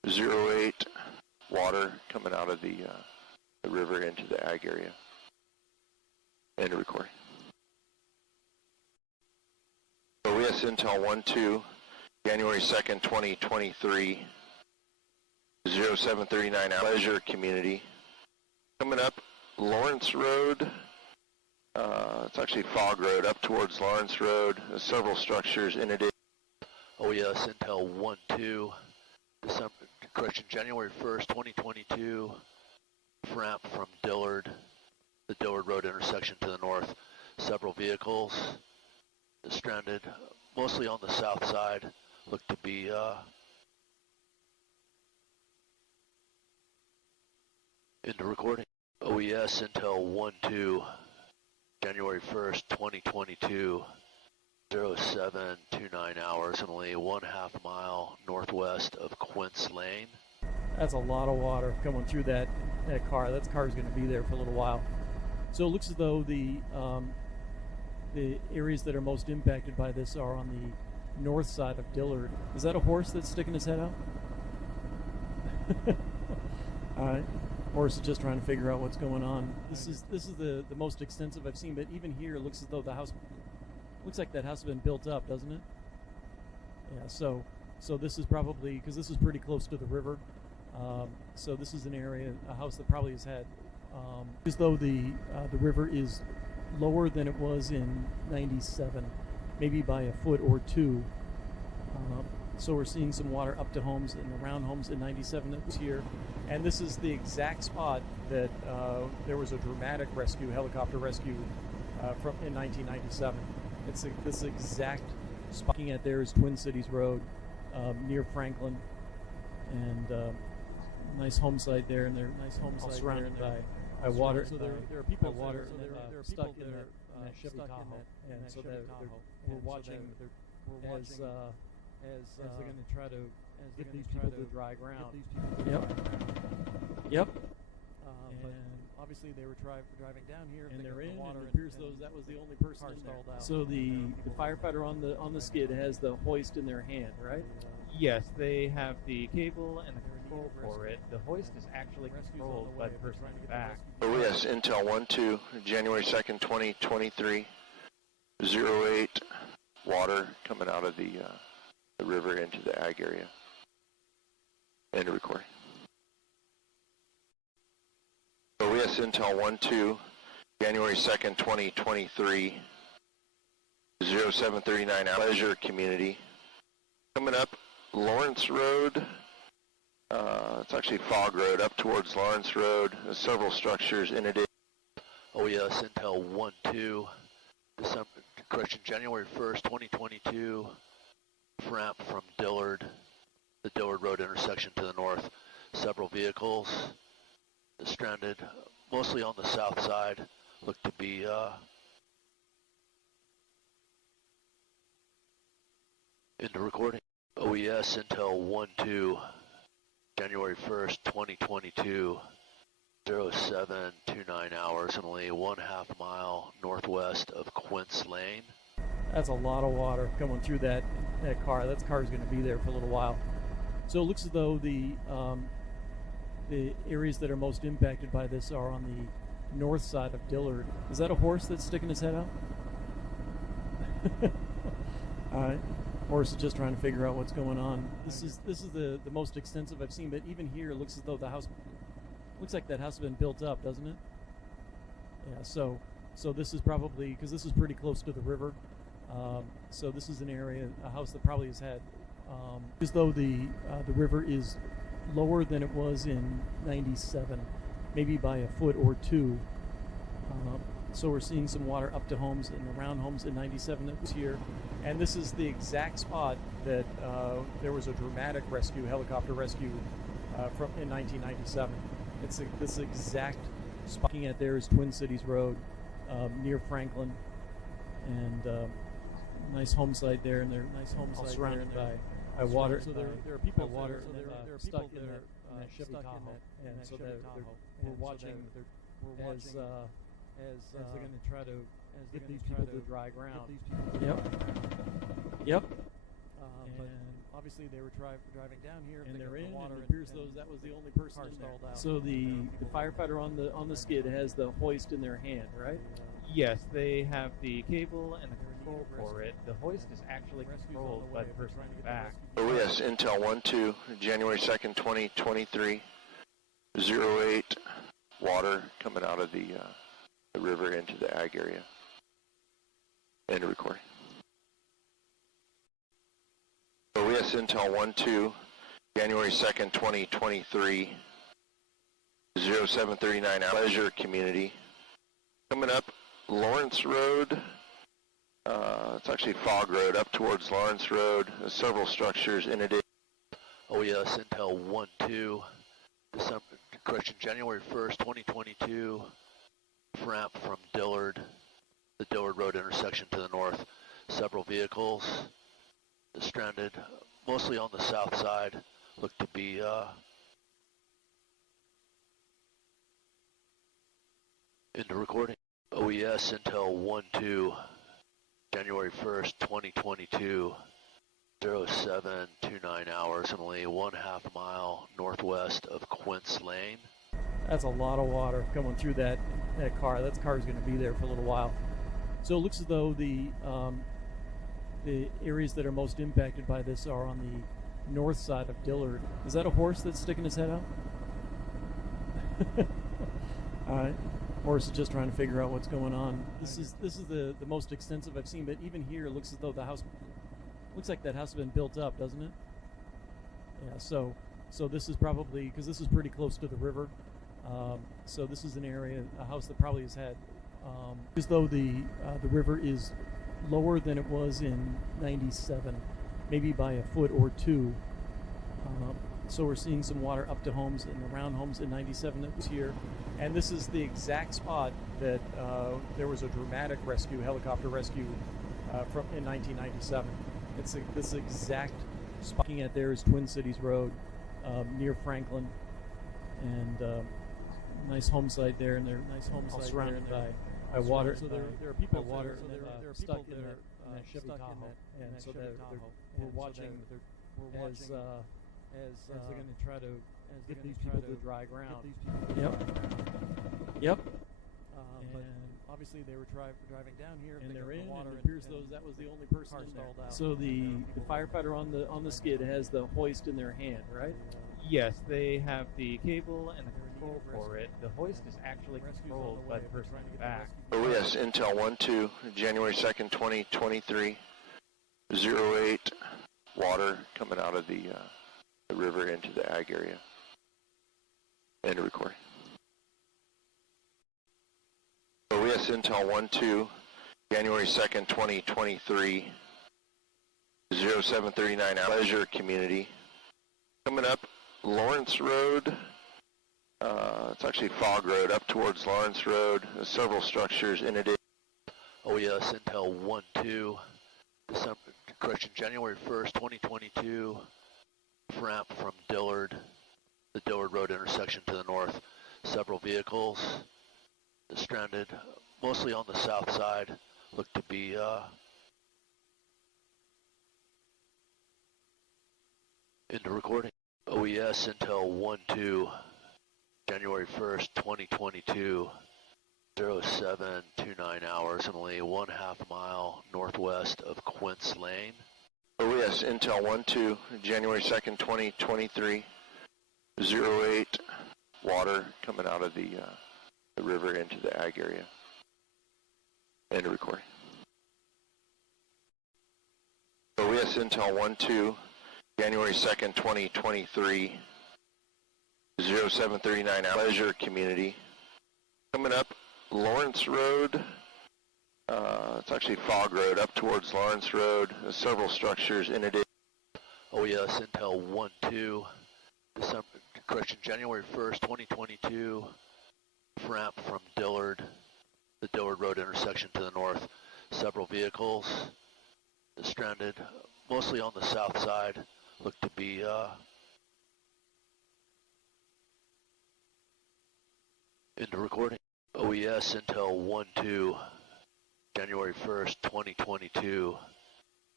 08 water coming out of the river into the ag area. End of recording. OES Intel 1-2, January 2nd, 2023, 0739 Pleasure Community. Coming up Lawrence Road, it's actually Fog Road, up towards Lawrence Road. There's several structures in it. OES Intel 1-2, January 1st, 2022, ramp from Dillard, the Dillard Road intersection to the north. Several vehicles stranded, mostly on the south side, look to be into recording. OES Intel 1-2, January 1st, 2022, 0729 hours, and only 1/2 mile northwest of Quince Lane. That's a lot of water coming through that car. That car is going to be there for a little while. So it looks as though the areas that are most impacted by this are on the north side of Dillard. Is that a horse that's sticking his head out? All right. Horse is just trying to figure out what's going on. This is the most extensive I've seen, but even here it looks as though the house looks like that house has been built up, doesn't it? Yeah. So this is probably, because this is pretty close to the river. So this is an area, a house that probably has had, as though the river is lower than it was in '97, maybe by a foot or two. So we're seeing some water up to homes and around homes in '97 that was here. And this is the exact spot that there was a dramatic rescue, helicopter rescue from in 1997. It's this exact spot. Looking at there is Twin Cities Road near Franklin, and nice home site there, and they're all surrounded by water. So there are people water stuck in that Chevy Tahoe, and so we're watching as they're going to try to get these people to dry ground. Yep. But obviously they were driving down here, and they're in. And it appears that was the only person stalled out. So the firefighter on the skid has the hoist in their hand, right? Yes, they have the cable and the control for it. The hoist is actually controlled by the person in the back. OES Intel 1-2, January 2nd, 2023, 08 water coming out of the river into the ag area. End of recording. OES Intel 1-2, January 2nd, 2023, 0739 Pleasure Community. Coming up Lawrence Road, it's actually Fog Road, up towards Lawrence Road. There's several structures in it. OES Intel 1-2, January 1st, 2022, ramp from Dillard, the Dillard Road intersection to the north. Several vehicles stranded, mostly on the south side, look to be into recording. OES Intel 1-2, January 1st, 2022, 0729 hours, and only 1/2 mile northwest of Quince Lane. That's a lot of water coming through that car. That car is going to be there for a little while. So it looks as though the areas that are most impacted by this are on the north side of Dillard. Is that a horse that's sticking his head out? All right. Horse is just trying to figure out what's going on. This is the most extensive I've seen, but even here it looks as though the house looks like that house has been built up, doesn't it? Yeah. So this is probably, because this is pretty close to the river. So this is an area, a house that probably has had, as though the river is lower than it was in '97, maybe by a foot or two. So we're seeing some water up to homes and around homes in '97 that was here. And this is the exact spot that there was a dramatic rescue, helicopter rescue from in 1997. It's this exact spot. Looking at there is Twin Cities Road near Franklin, and nice home site there, and they're all surrounded by water. So there are people water stuck in that Chevy Tahoe, and so we're watching as they're going to try to get these people to dry ground. Yep. But Obviously, they were driving down here, and they're in. water And it appears that was the only person in there. So the firefighter on the skid has the hoist in their hand, right? Yes, they have the cable and the control for it. The hoist is actually controlled by the person in the back. OES Intel 1-2, January 2nd, 2023, 08, water coming out of the river into the ag area. End of recording. OES Intel 1-2, January 2nd, 2023, 0739, Leisure Community. Coming up, Lawrence Road. It's actually Fog Road up towards Lawrence Road. There's several structures in it. OES Intel 1-2, January 1st, 2022, ramp from Dillard, the Dillard Road intersection to the north. Several vehicles stranded, mostly on the south side, look to be into recording. OES Intel 1-2, January 1st, 2022, 0729 hours, only 1/2 mile northwest of Quince Lane. That's a lot of water coming through that car. That car is going to be there for a little while. So it looks as though the areas that are most impacted by this are on the north side of Dillard. Is that a horse that's sticking his head out? All right. Horse is just trying to figure out what's going on. This is the most extensive I've seen, but even here it looks as though the house looks like that house has been built up, doesn't it? Yeah. So this is probably, because this is pretty close to the river. So this is an area, a house that probably has had, as though the river is lower than it was in '97, maybe by a foot or two. So we're seeing some water up to homes and around homes in '97 that was here. And this is the exact spot that there was a dramatic rescue, helicopter rescue from in 1997. It's this exact spot. Looking at there is Twin Cities Road near Franklin, and nice home site there, and they're all surrounded by water. So there are people water, so there are stuck in that Chevy Tahoe, and so we're watching as they're going to try to get these people to dry ground. Yep. But obviously they were driving down here, and they're in. And it appears that was the only person in there. So the firefighter on the skid has the hoist in their hand, right? Yes, they have the cable and the control for it. The hoist is actually controlled by the person in the back. OES Intel 1-2, January 2nd, 2023, 08, water coming out of the river into the ag area. End of recording. OES Intel 1-2, January 2nd, 2023, 0739, Leisure Community. Coming up, Lawrence Road. It's actually Fog Road up towards Lawrence Road. There's several structures in it. OES Intel 1-2, January 1st, 2022, ramp from Dillard, the Dillard Road intersection to the north. Several vehicles stranded, mostly on the south side, look to be into recording. OES Intel 1-2, January 1st, 2022, 0729 hours, only 1/2 mile northwest of Quince Lane. OES Intel 1-2, January 2nd, 2023, 08, water coming out of the river into the ag area. End of recording. OES Intel 1-2, January 2nd, 2023, 0739, Leisure Community. Coming up, Lawrence Road. It's actually Fog Road up towards Lawrence Road. There's several structures in it. OES Intel 1-2, January 1st, 2022, ramp from Dillard, the Dillard Road intersection to the north. Several vehicles stranded, mostly on the south side, look to be into recording. OES Intel 1-2, January 1st, 2022,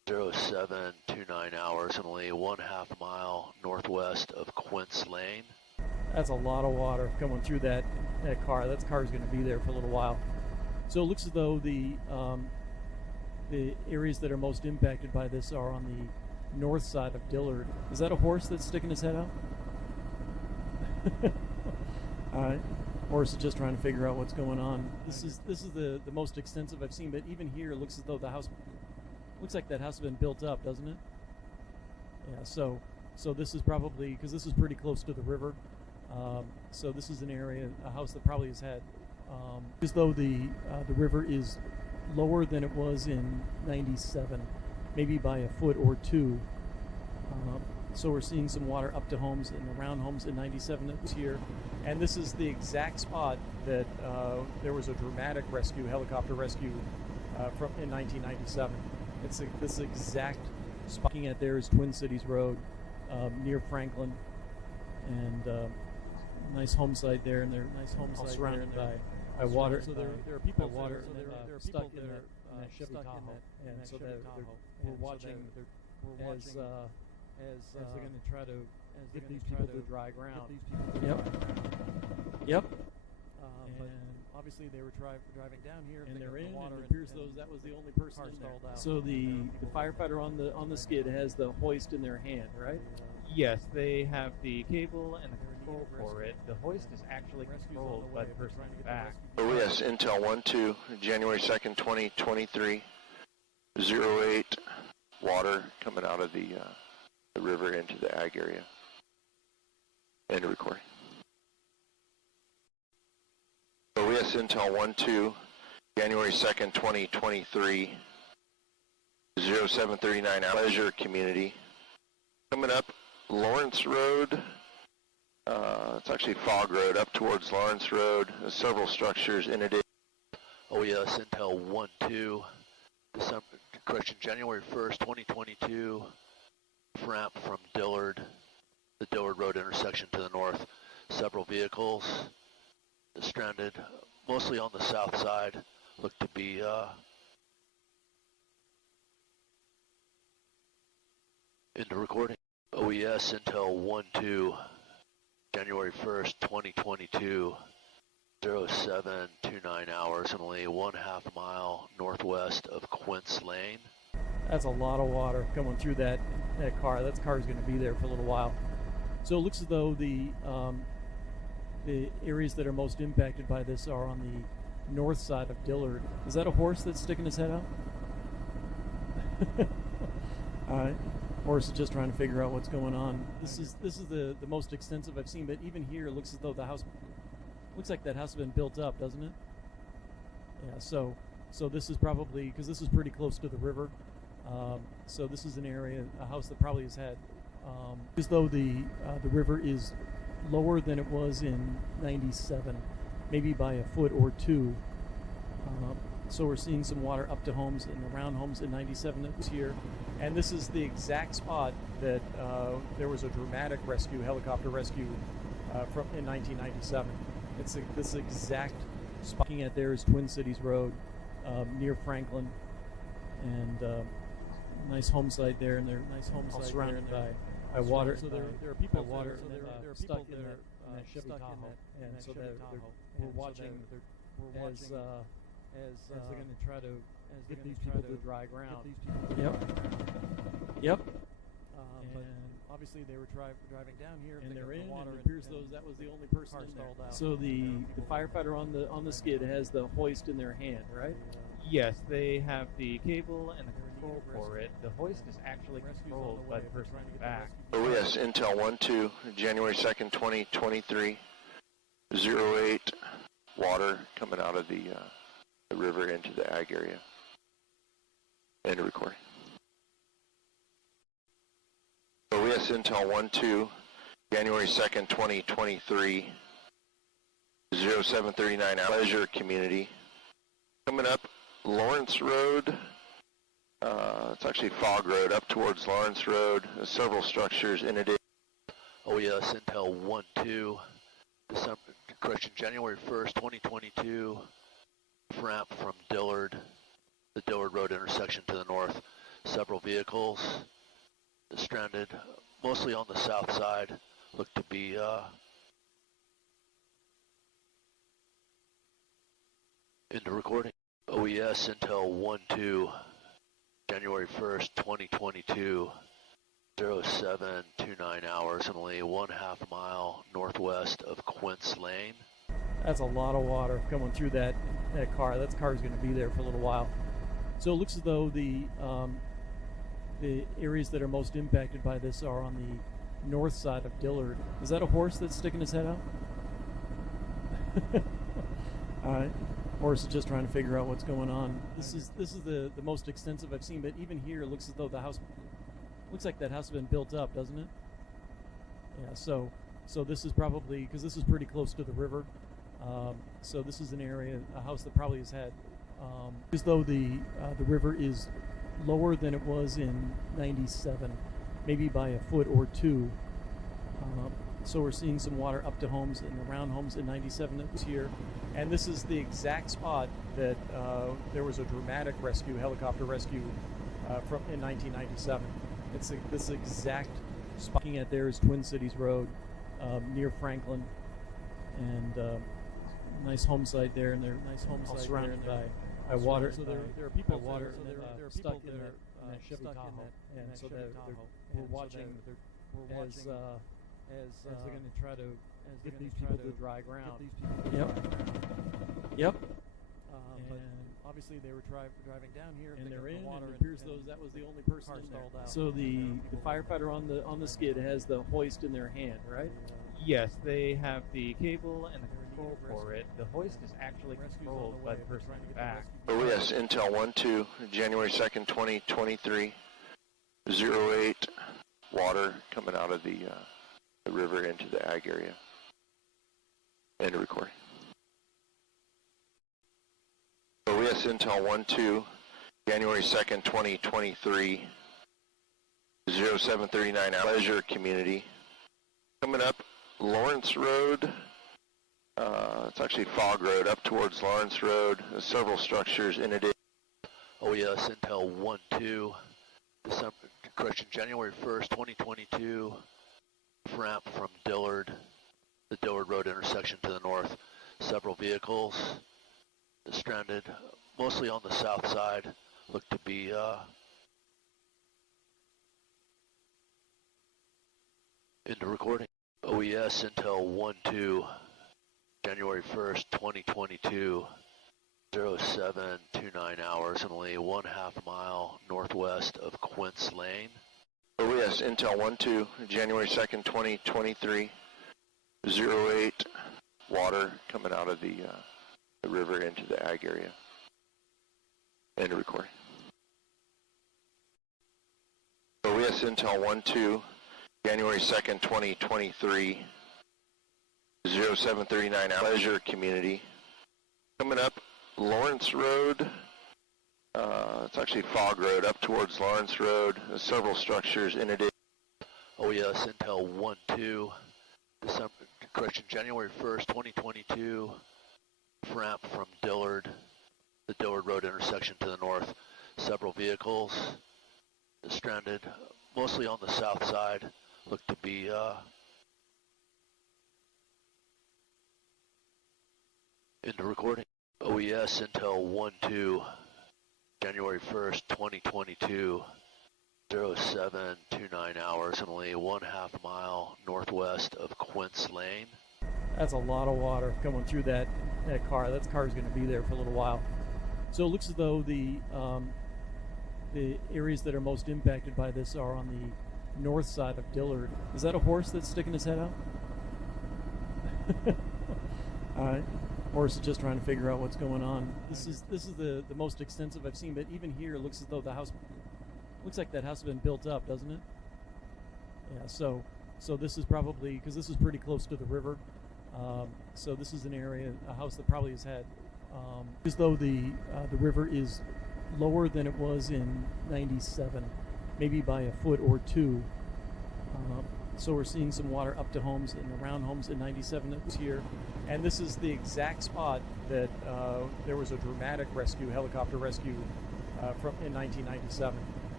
0729 hours, only 1/2 mile northwest of Quince Lane. That's a lot of water coming through that car. That car's going to be there for a little while. So it looks as though the areas that are most impacted by this are on the north side of Dillard. Is that a horse that's sticking his head out? All right. Horse is just trying to figure out what's going on. This is the most extensive I've seen, but even here it looks as though the house looks like that house has been built up, doesn't it? Yeah. So this is probably because this is pretty close to the river. So this is an area, a house that probably has had, as though the river is lower than it was in '97, maybe by a foot or two. So we're seeing some water up to homes and around homes in '97 that was here. And this is the exact spot that there was a dramatic rescue, helicopter rescue from in 1997. It's this exact spot. Looking at there is Twin Cities Road near Franklin, and nice home site there, and they're nice home site surrounded by water. So there are people water, so there are stuck in that Chevy Tahoe, and so we're watching as they're going to try to get these people to dry ground. Yep. But obviously they were driving down here, and they're in water. It appears that was the only person in there. So the firefighter on the skid has the hoist in their hand, right? Yes, they have the cable and the control for it. The hoist is actually controlled by the person in the back. Oh yes, Intel 1-2, January 2nd, 2023, 08, water coming out of the river into the ag area. End of recording. Oh yes, Intel 1-2, January 2nd, 2023, 0739, Pleasure Community. Coming up, Lawrence Road, it's actually Fog Road, up towards Lawrence Road. There's several structures in it. Oh yes, Intel 1-2, January 1st, 2022, ramp from Dillard, the Dillard Road intersection to the north. Several vehicles stranded, mostly on the south side, look to be into recording. OES Intel 1-2, January 1st, 2022, 0729 hours, only 1/2 mile northwest of Quince Lane. That's a lot of water coming through that car. That car's going to be there for a little while. So it looks as though the areas that are most impacted by this are on the north side of Dillard. Is that a horse that's sticking his head out? All right. Horse is just trying to figure out what's going on. This is the most extensive I've seen, but even here it looks as though the house looks like that house has been built up, doesn't it? Yeah. So this is probably because this is pretty close to the river. So this is an area, a house that probably has had, as though the river is lower than it was in '97, maybe by a foot or two. So we're seeing some water up to homes and around homes in '97 that was here. And this is the exact spot that there was a dramatic rescue, helicopter rescue from in 1997. It's this exact spot. Looking at there is Twin Cities Road near Franklin, and nice home site there, and they're nice home site surrounded by water. So there are people water, so there are stuck in that Chevy Tahoe, and so we're watching as they're going to try to get these people to dry ground. Yep. But obviously they were driving down here, and they're in water. It appears that was the only person in there. So the firefighter on the skid has the hoist in their hand, right? Yes, they have the cable and the control for it. The hoist is actually controlled by the person in the back. Oh yes, Intel 1-2, January 2nd, 2023, 08, water coming out of the river into the ag area. End of recording. Oh yes, Intel 1-2, January 2nd, 2023, 0739, Pleasure Community. Coming up, Lawrence Road, it's actually Fog Road, up towards Lawrence Road. There's several structures in it. Oh yes, Intel 1-2, January 1st, 2022, ramp from Dillard, the Dillard Road intersection to the north. several vehicles stranded, mostly on the south side, look to be into recording. OES Intel 1-2, January 1st, 2022, 0729 hours, and only 1/2 mile northwest of Quince Lane. That's a lot of water coming through that car. That car's going to be there for a little while. So it looks as though the areas that are most impacted by this are on the north side of Dillard. Is that a horse that's sticking his head out? All right. Horse is just trying to figure out what's going on. This is the most extensive I've seen, but even here it looks as though the house looks like that house has been built up, doesn't it? Yeah. So this is probably, because this is pretty close to the river. So this is an area, a house that probably has had, as though the river is lower than it was in '97, maybe by a foot or two. So we're seeing some water up to homes and around homes in '97 that was here. And this is the exact spot that there was a dramatic rescue, helicopter rescue in 1997. It's this exact spot. Looking at there is Twin Cities Road near Franklin, and nice home site there, and they're surrounded by water. So there are people water stuck in that Chevy Tahoe, and so we're watching as they're going to try to get these people to dry ground. Yep. But obviously they were driving down here, and they're in water. It appears that was the only person stalled out. So the firefighter on the skid has the hoist in their hand, right? Yes, they have the cable and the control for it. The hoist is actually controlled by the person in the back. OES Intel 1-2, January 2nd, 2023, 08, water coming out of the river into the ag area. End of recording. OES Intel 1-2, January 2nd, 2023, 0739 Leisure Community. Coming up Lawrence Road, it's actually Fog Road, up towards Lawrence Road. There's several structures in it. OES Intel 1-2, January 1st, 2022, ramp from Dillard, the Dillard Road intersection to the north. Several vehicles stranded, mostly on the south side, look to be into recording. OES Intel 1-2, January 1st, 2022, 0729 hours, and only 1/2 mile northwest of Quince Lane. OES Intel 1-2, January 2nd, 2023, 08, water coming out of the river into the ag area. End of recording. OES Intel 1-2, January 2nd, 2023, 0739 Leisure Community. Coming up Lawrence Road, it's actually Fog Road, up towards Lawrence Road. There's several structures in it. OES Intel 1-2, January 1st, 2022, ramp from Dillard, the Dillard Road intersection to the north. Several vehicles stranded, mostly on the south side, look to be into recording. OES Intel 1-2, January 1st, 2022, 0729 hours, and only 1/2 mile northwest of Quince Lane. That's a lot of water coming through that car. That car's going to be there for a little while. So it looks as though the areas that are most impacted by this are on the north side of Dillard. Is that a horse that's sticking his head out? All right. Horse is just trying to figure out what's going on. This is the most extensive I've seen, but even here it looks as though the house looks like that house has been built up, doesn't it? Yeah. So this is probably, because this is pretty close to the river. So this is an area, a house that probably has had, as though the river is lower than it was in '97, maybe by a foot or two. So we're seeing some water up to homes and around homes in '97 that was here. And this is the exact spot that there was a dramatic rescue, helicopter rescue in 1997.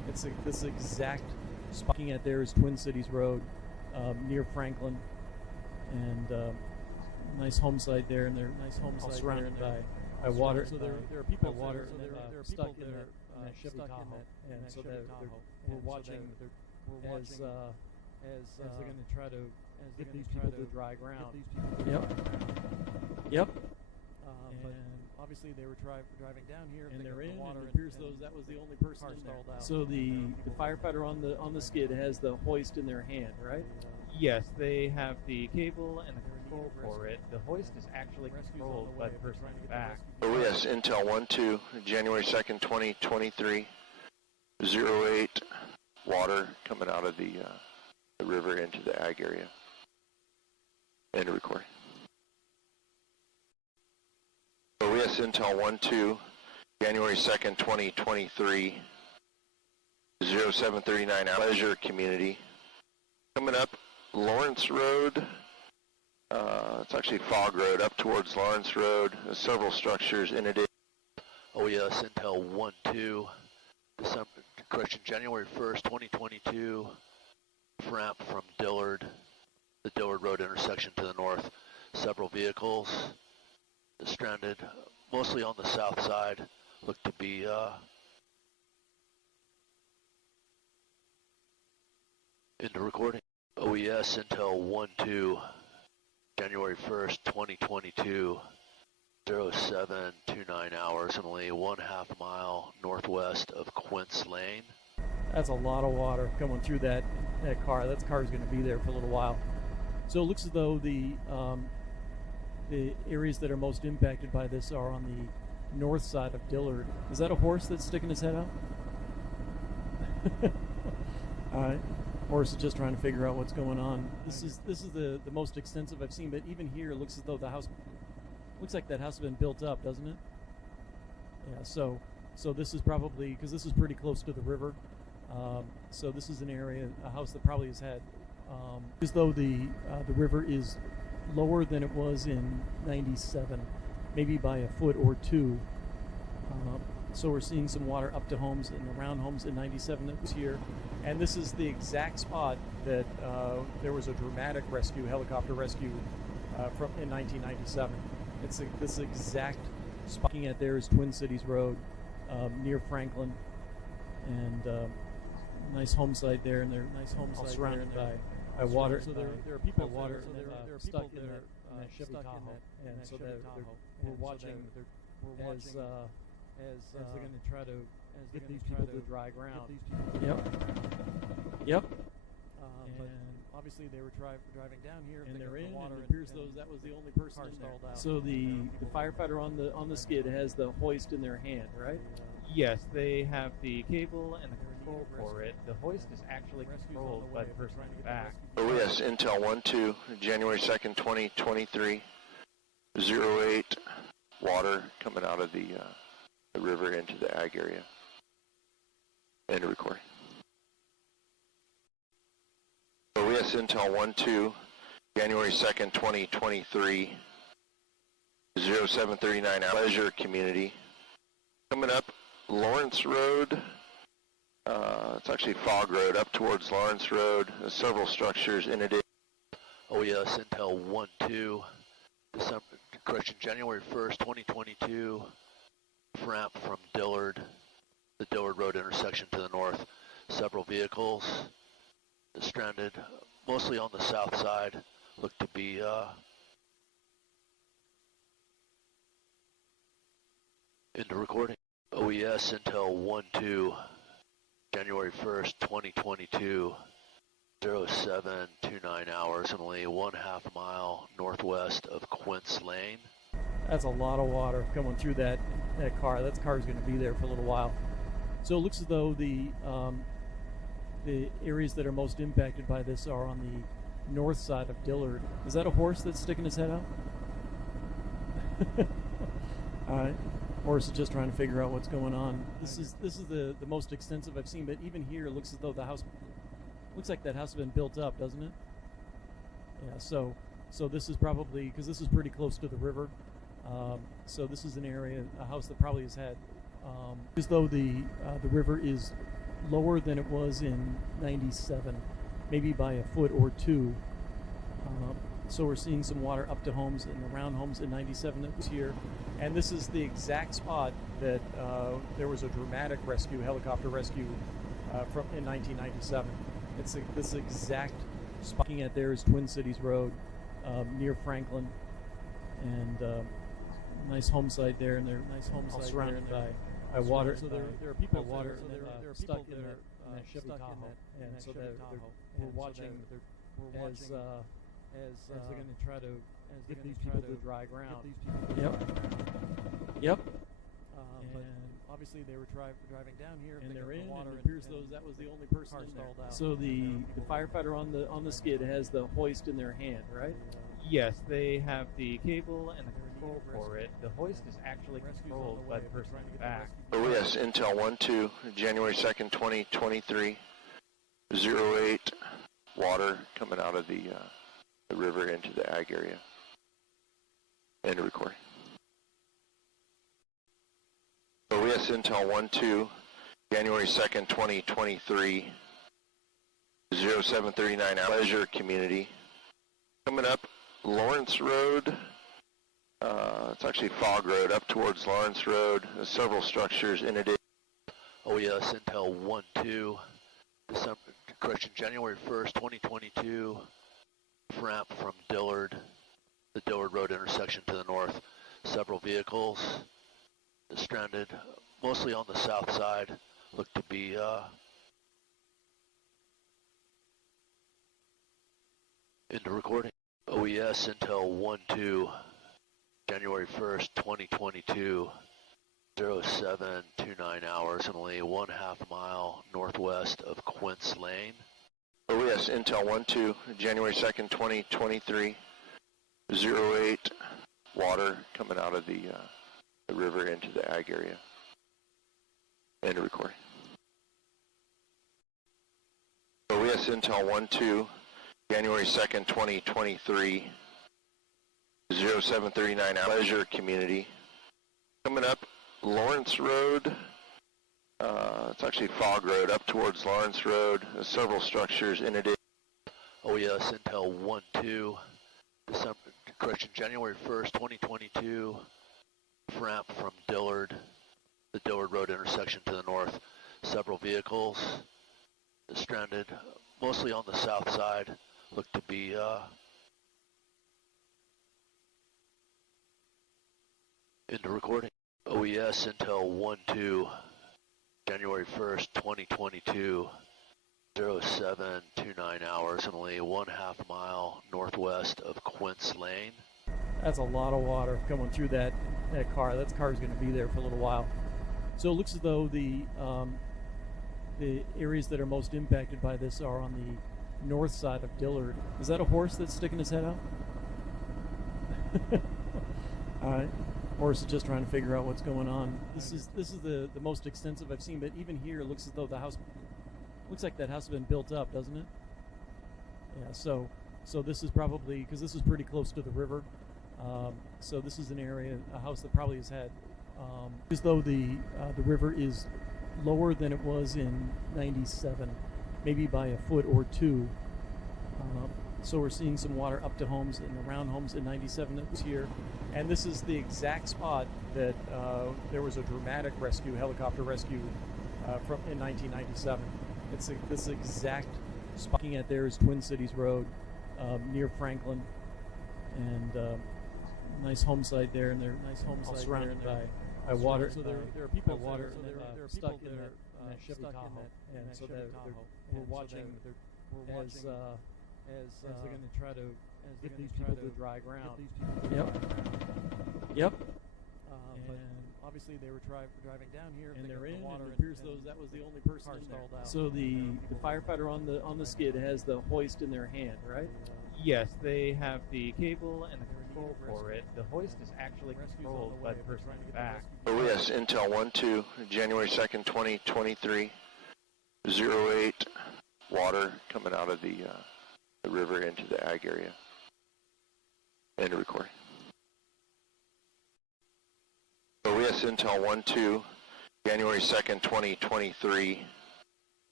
This exact spot looking at there is Twin Cities Road, near Franklin, and nice home site there, and they're all surrounded by water. So there are people water stuck in that Chevy Tahoe, and so we're watching as they're going to try to get these people to dry ground. Yep. But obviously they were driving down here, and they're in. And it appears that was the only person in there. So the firefighter on the skid has the hoist in their hand, right? Yes, they have the cable and the control for it. The hoist is actually controlled by the person in the back. Oh yes, Intel 1-2, January 2nd, 2023, 08, water coming out of the river into the ag area. End of recording. Oh yes, Intel 1-2, January 2nd, 2023, 0739, leisure community. Coming up, Lawrence Road. It's actually Fog Road up towards Lawrence Road. There's several structures in it. Oh yes, Intel 1-2, January 1st, 2022, ramp from Dillard, the Dillard Road intersection to the north. Several vehicles stranded, mostly on the south side, look to be into recording. OES Intel 1-2, January 1st, 2022, 0729 hours, only 1/2 mile northwest of Quince Lane. That's a lot of water coming through that car. That car is going to be there for a little while. So it looks as though the areas that are most impacted by this are on the north side of Dillard. Is that a horse that's sticking his head out? All right. Horse is just trying to figure out what's going on. This is the most extensive I've seen, but even here it looks as though the house looks like that house has been built up, doesn't it? Yeah. So this is probably, because this is pretty close to the river. So this is an area, a house that probably has had, as though the river is lower than it was in '97, maybe by a foot or two. So we're seeing some water up to homes and around homes in '97 that was here. And this is the exact spot that there was a dramatic rescue, helicopter rescue from in 1997. It's this exact spot. Looking at there is Twin Cities Road, near Franklin, and nice home site there, and they're all surrounded by water. So there are people water stuck in that Chevy Tahoe, and so we're watching as they're going to try to get these people to dry ground. Yep. But obviously they were driving down here, and they're in. And it appears that was the only person in there. So the firefighter on the skid has the hoist in their hand, right? Yes, they have the cable and the control for it. The hoist is actually controlled by the person in the back. Oh yes, Intel 1-2, January 2nd, 2023, 08, water coming out of the river into the ag area. End of recording. Oh yes, Intel 1-2, January 2nd, 2023, 0739, leisure community. Coming up, Lawrence Road. It's actually Fog Road up towards Lawrence Road. There's several structures in it. Oh yes, Intel 1-2, January 1st, 2022, ramp from Dillard, the Dillard Road intersection to the north. Several vehicles stranded, mostly on the south side, look to be into recording. OES Intel 1-2, January 1st, 2022, 0729 hours, only 1/2 mile northwest of Quince Lane. That's a lot of water coming through that car. That car is going to be there for a little while. So it looks as though the areas that are most impacted by this are on the north side of Dillard. Is that a horse that's sticking his head out? All right. Horse is just trying to figure out what's going on. This is the most extensive I've seen, but even here it looks as though the house looks like that house has been built up, doesn't it? Yeah. So this is probably, because this is pretty close to the river. So this is an area, a house that probably has had, as though the river is lower than it was in 97, maybe by a foot or two. So we're seeing some water up to homes and around homes in 97 that was here. And this is the exact spot that there was a dramatic rescue, helicopter rescue from in 1997. It's this exact spot. Looking at there is Twin Cities Road near Franklin, and nice home site there, and they're all surrounded by water. So there are people stuck in that Chevy Tahoe, and so we're watching as they're going to try to get these people to dry ground. Yep. But obviously they were driving down here, and they're in. And it appears that was the only person in there. So the firefighter on the skid has the hoist in their hand, right? Yes, they have the cable and the control for it. The hoist is actually controlled by the person in the back. Oh yes, Intel 1-2, January 2nd, 2023, 08, water coming out of the river into the ag area. End of recording. Oh yes, Intel 1-2, January 2nd, 2023, 0739, Pleasure Community. Coming up, Lawrence Road, it's actually Fog Road, up towards Lawrence Road. There's several structures in it. Oh yes, Intel 1-2, January 1st, 2022, ramp from Dillard, the Dillard Road intersection to the north. Several vehicles stranded, mostly on the south side, look to be into recording. OES Intel 1-2, January 1st, 2022, 0729 hours, and only 1/2 mile northwest of Quince Lane. OES Intel 1-2, January 2nd, 2023, 08, water coming out of the river into the ag area. End of recording. OES Intel 1-2, January 2nd, 2023, 0739, Pleasure Community. Coming up, Lawrence Road, it's actually Fog Road, up towards Lawrence Road. There's several structures in it. OES Intel 1-2, January 1st, 2022, ramp from Dillard, the Dillard Road intersection to the north. Several vehicles stranded, mostly on the south side, look to be into recording. OES Intel 1-2, January 1st, 2022, 0729 hours, and only 1/2 mile northwest of Quince Lane. That's a lot of water coming through that car. That car is going to be there for a little while. So it looks as though the areas that are most impacted by this are on the north side of Dillard. Is that a horse that's sticking his head out? All right. Horse is just trying to figure out what's going on. This is the most extensive I've seen, but even here it looks as though the house looks like that house has been built up, doesn't it? Yeah. So this is probably, because this is pretty close to the river. So this is an area, a house that probably has had, as though the river is lower than it was in 97, maybe by a foot or two. So we're seeing some water up to homes and around homes in 97 that was here. And this is the exact spot that there was a dramatic rescue, helicopter rescue from in 1997. It's this exact spot. Looking at there is Twin Cities Road near Franklin, and nice home site there, and they're all surrounded by water. So there are people stuck in that Chevy Tahoe, and so we're watching as they're going to try to get these people to dry ground. Yep. But obviously they were driving down here, and they're in. And it appears that was the only person in there. So the firefighter on the skid has the hoist in their hand, right? Yes, they have the cable and the control for it. The hoist is actually controlled by the person in the back. Oh yes, Intel 1-2, January 2nd, 2023, 08, water coming out of the river into the ag area. End of recording. OES Intel 1-2, January 2nd, 2023,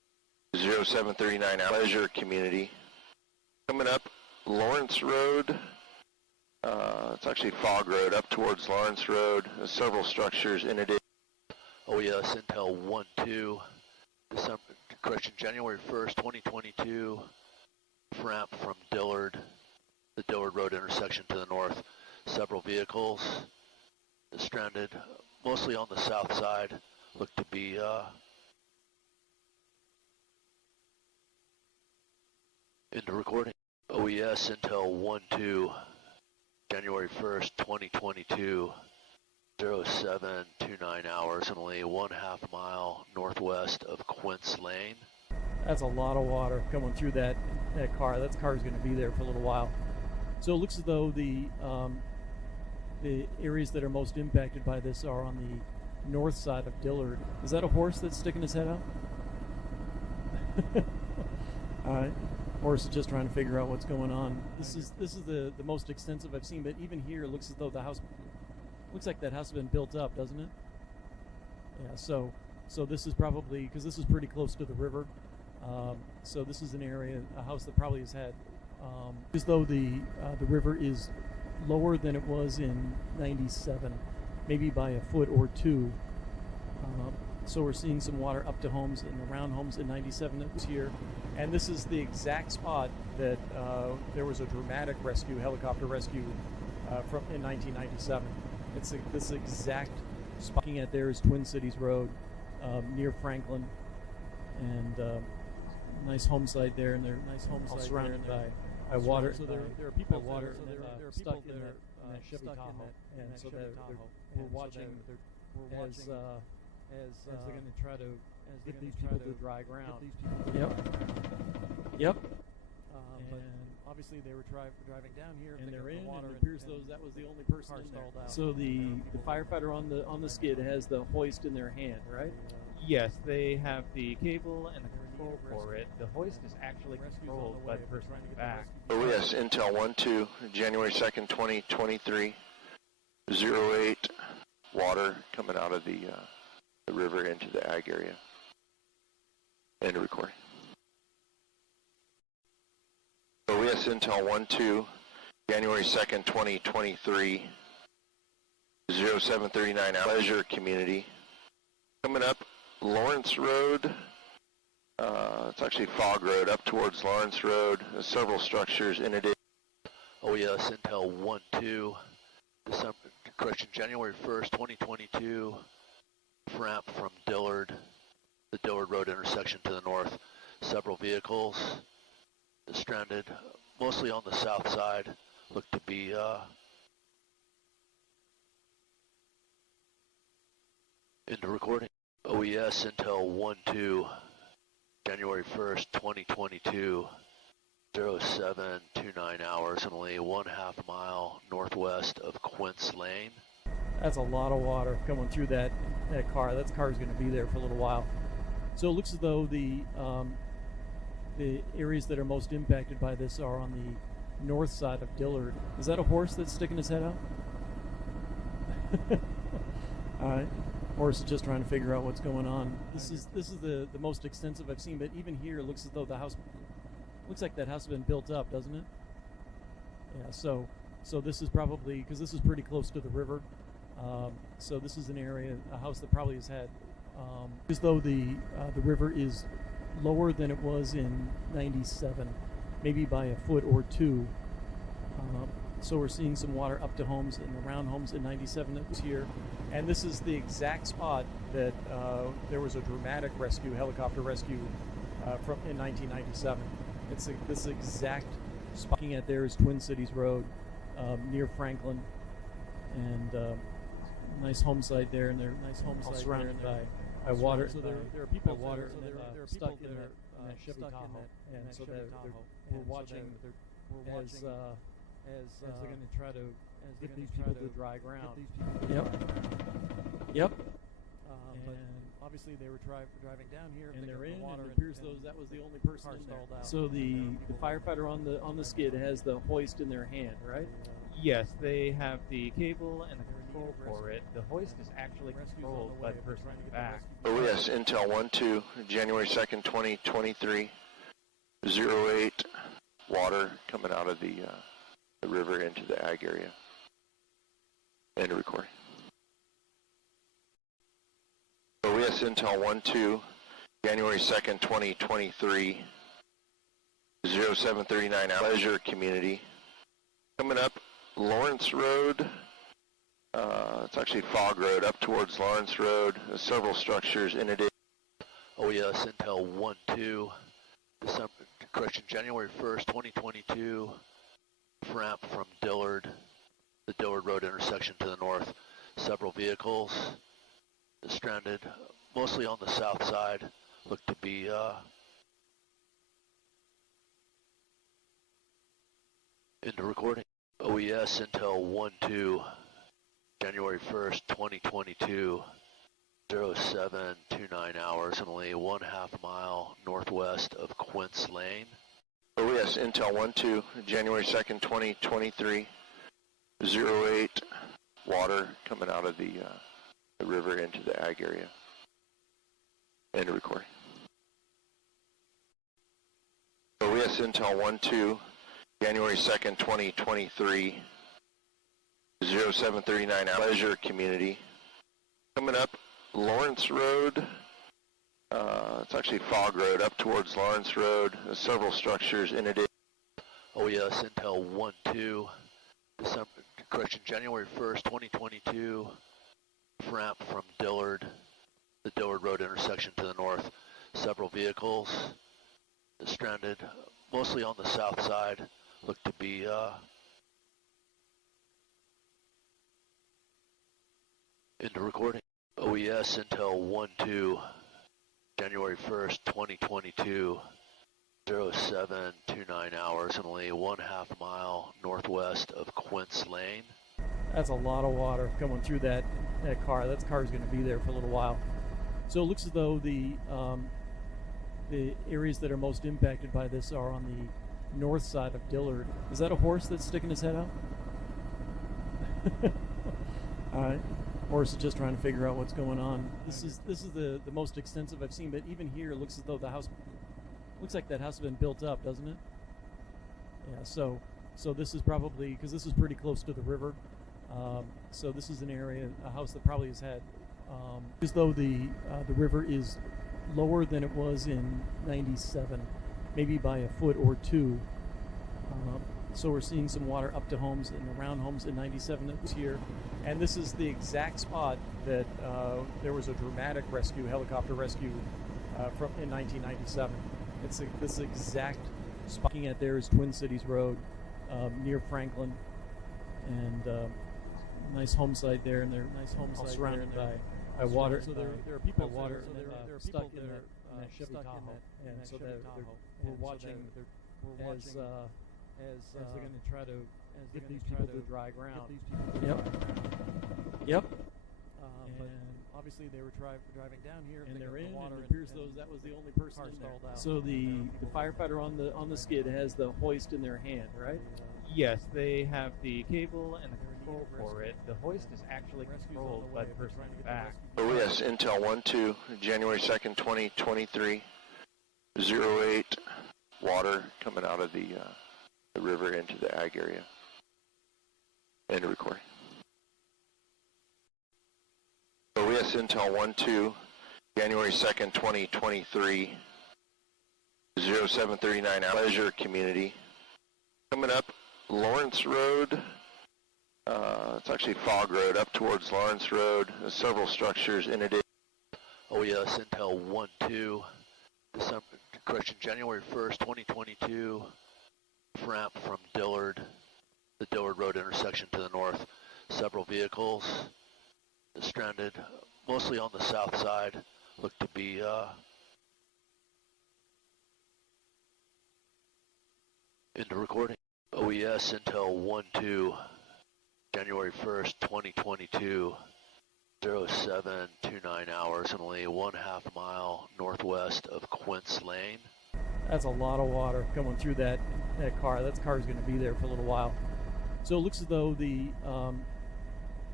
0739 Pleasure Community. Coming up Lawrence Road. It's actually Fog Road up towards Lawrence Road. There's several structures in addition. OES Intel 1-2, January 1st, 2022, ramp from Dillard, the Dillard Road intersection to the north. Several vehicles stranded, mostly on the south side, look to be into recording. OES Intel 1-2, January 1st, 2022, 0729 hours, and only 1/2 mile northwest of Quince Lane. That's a lot of water coming through that car. That car's going to be there for a little while. So it looks as though the areas that are most impacted by this are on the north side of Dillard. Is that a horse that's sticking his head out? Horse is just trying to figure out what's going on. This is the most extensive I've seen, but even here it looks as though the house looks like that house has been built up, doesn't it? Yeah. So this is probably, because this is pretty close to the river. So this is an area, a house that probably has had, as though the river is lower than it was in '97, maybe by a foot or two. So we're seeing some water up to homes and around homes in '97 that was here. And this is the exact spot that there was a dramatic rescue, helicopter rescue from in 1997. It's this exact spot. Looking at there is Twin Cities Road near Franklin, and nice home site there, and they're all surrounded by water. So there are people water stuck in that Chevy Tahoe, and so we're watching as they're going to try to get these people to dry ground. Yep. But obviously they were driving down here, and they're in. And it appears that was the only person in there. So the firefighter on the skid has the hoist in their hand, right? Yes, they have the cable and the control for it. The hoist is actually controlled by the person in the back. OES Intel 1-2, January 2nd, 2023, 08 water coming out of the river into the ag area. End of recording. OES Intel 1-2, January 2nd, 2023, 0739 Pleasure Community. Coming up Lawrence Road. It's actually Fog Road up towards Lawrence Road. There's several structures in addition. OES Intel 1-2, January 1st, 2022, ramp from Dillard, the Dillard Road intersection to the north. Several vehicles stranded, mostly on the south side, look to be into recording. OES Intel 1-2, January 1st, 2022, 0729 hours, and only 1/2 mile northwest of Quince Lane. That's a lot of water coming through that car. That car's going to be there for a little while. So it looks as though the areas that are most impacted by this are on the north side of Dillard. Is that a horse that's sticking his head out? Horse is just trying to figure out what's going on. This is the most extensive I've seen, but even here it looks as though the house looks like that house has been built up, doesn't it? Yeah. So this is probably, because this is pretty close to the river. So this is an area, a house that probably has had, as though the river is lower than it was in '97, maybe by a foot or two. So we're seeing some water up to homes and around homes in '97 that was here. And this is the exact spot that there was a dramatic rescue, helicopter rescue from in 1997. It's this exact spot. Looking at there is Twin Cities Road near Franklin, and nice home site there, and they're all surrounded by water. So there are people water stuck in that Chevy Tahoe, and so we're watching as they're going to try to get these people to dry ground. Yep. But obviously they were driving down here, and they're in. And it appears that was the only person in there. So the firefighter on the skid has the hoist in their hand, right? Yes, they have the cable and the control for it. The hoist is actually controlled by the person in the back. Oh yes, Intel 1-2, January 2nd, 2023, 08, water coming out of the river into the ag area. End of recording. Oh yes, Intel 1-2, January 2nd, 2023, 0739, Pleasure Community. Coming up, Lawrence Road. It's actually Fog Road up towards Lawrence Road. There's several structures in addition. Oh yes, Intel 1-2, January 1st, 2022, ramp from Dillard, the Dillard Road intersection to the north. Several vehicles stranded, mostly on the south side, look to be into recording. OES Intel 1-2, January 1st, 2022, 0729 hours, and only 1/2 mile northwest of Quince Lane. OES Intel 1-2, January 2nd, 2023, 08, water coming out of the river into the ag area. End of recording. OES Intel 1-2, January 2nd, 2023, 0739, Pleasure Community. Coming up, Lawrence Road. It's actually Fog Road up towards Lawrence Road. There's several structures in addition. Oh yes, Intel 1-2, January 1st, 2022, ramp from Dillard, the Dillard Road intersection to the north. Several vehicles stranded, mostly on the south side, look to be into recording. OES Intel 1-2, January 1st, 2022, 0729 hours, and only 1/2 mile northwest of Quince Lane. That's a lot of water coming through that car. That car's going to be there for a little while. So it looks as though the areas that are most impacted by this are on the north side of Dillard. Is that a horse that's sticking his head out? All right. Horse is just trying to figure out what's going on. This is the most extensive I've seen, but even here it looks as though the house looks like that house has been built up, doesn't it? Yeah. So this is probably, because this is pretty close to the river. So this is an area, a house that probably has had, as though the river is lower than it was in '97, maybe by a foot or two. So we're seeing some water up to homes and around homes in '97 that was here. And this is the exact spot that there was a dramatic rescue, helicopter rescue from in 1997. It's this exact spot. Looking at there is Twin Cities Road near Franklin, and nice home site there, and they're all surrounded by water. So there are people water stuck in that Chevy Tahoe, and so we're watching as they're going to try to get these people to dry ground. Yep. But obviously they were driving down here, and they're in. Water, and it appears that was the only person in there. So the firefighter on the skid has the hoist in their hand, right? Yes, they have the cable and the control for it. The hoist is actually controlled by the person in the back. Oh yes, Intel 1-2, January 2nd, 2023, 08, water coming out of the river into the ag area. End of recording. OES Intel 1-2, January 2nd, 2023, 0739, Pleasure Community. Coming up, Lawrence Road. It's actually Fog Road up towards Lawrence Road. There's several structures in addition. OES Intel 1-2, January 1st, 2022, ramp from Dillard, the Dillard Road intersection to the north. Several vehicles stranded, mostly on the south side, look to be into recording. OES Intel 1-2, January 1st, 2022, 0729 hours, and only 1/2 mile northwest of Quince Lane. That's a lot of water coming through that car. That car's going to be there for a little while. So it looks as though the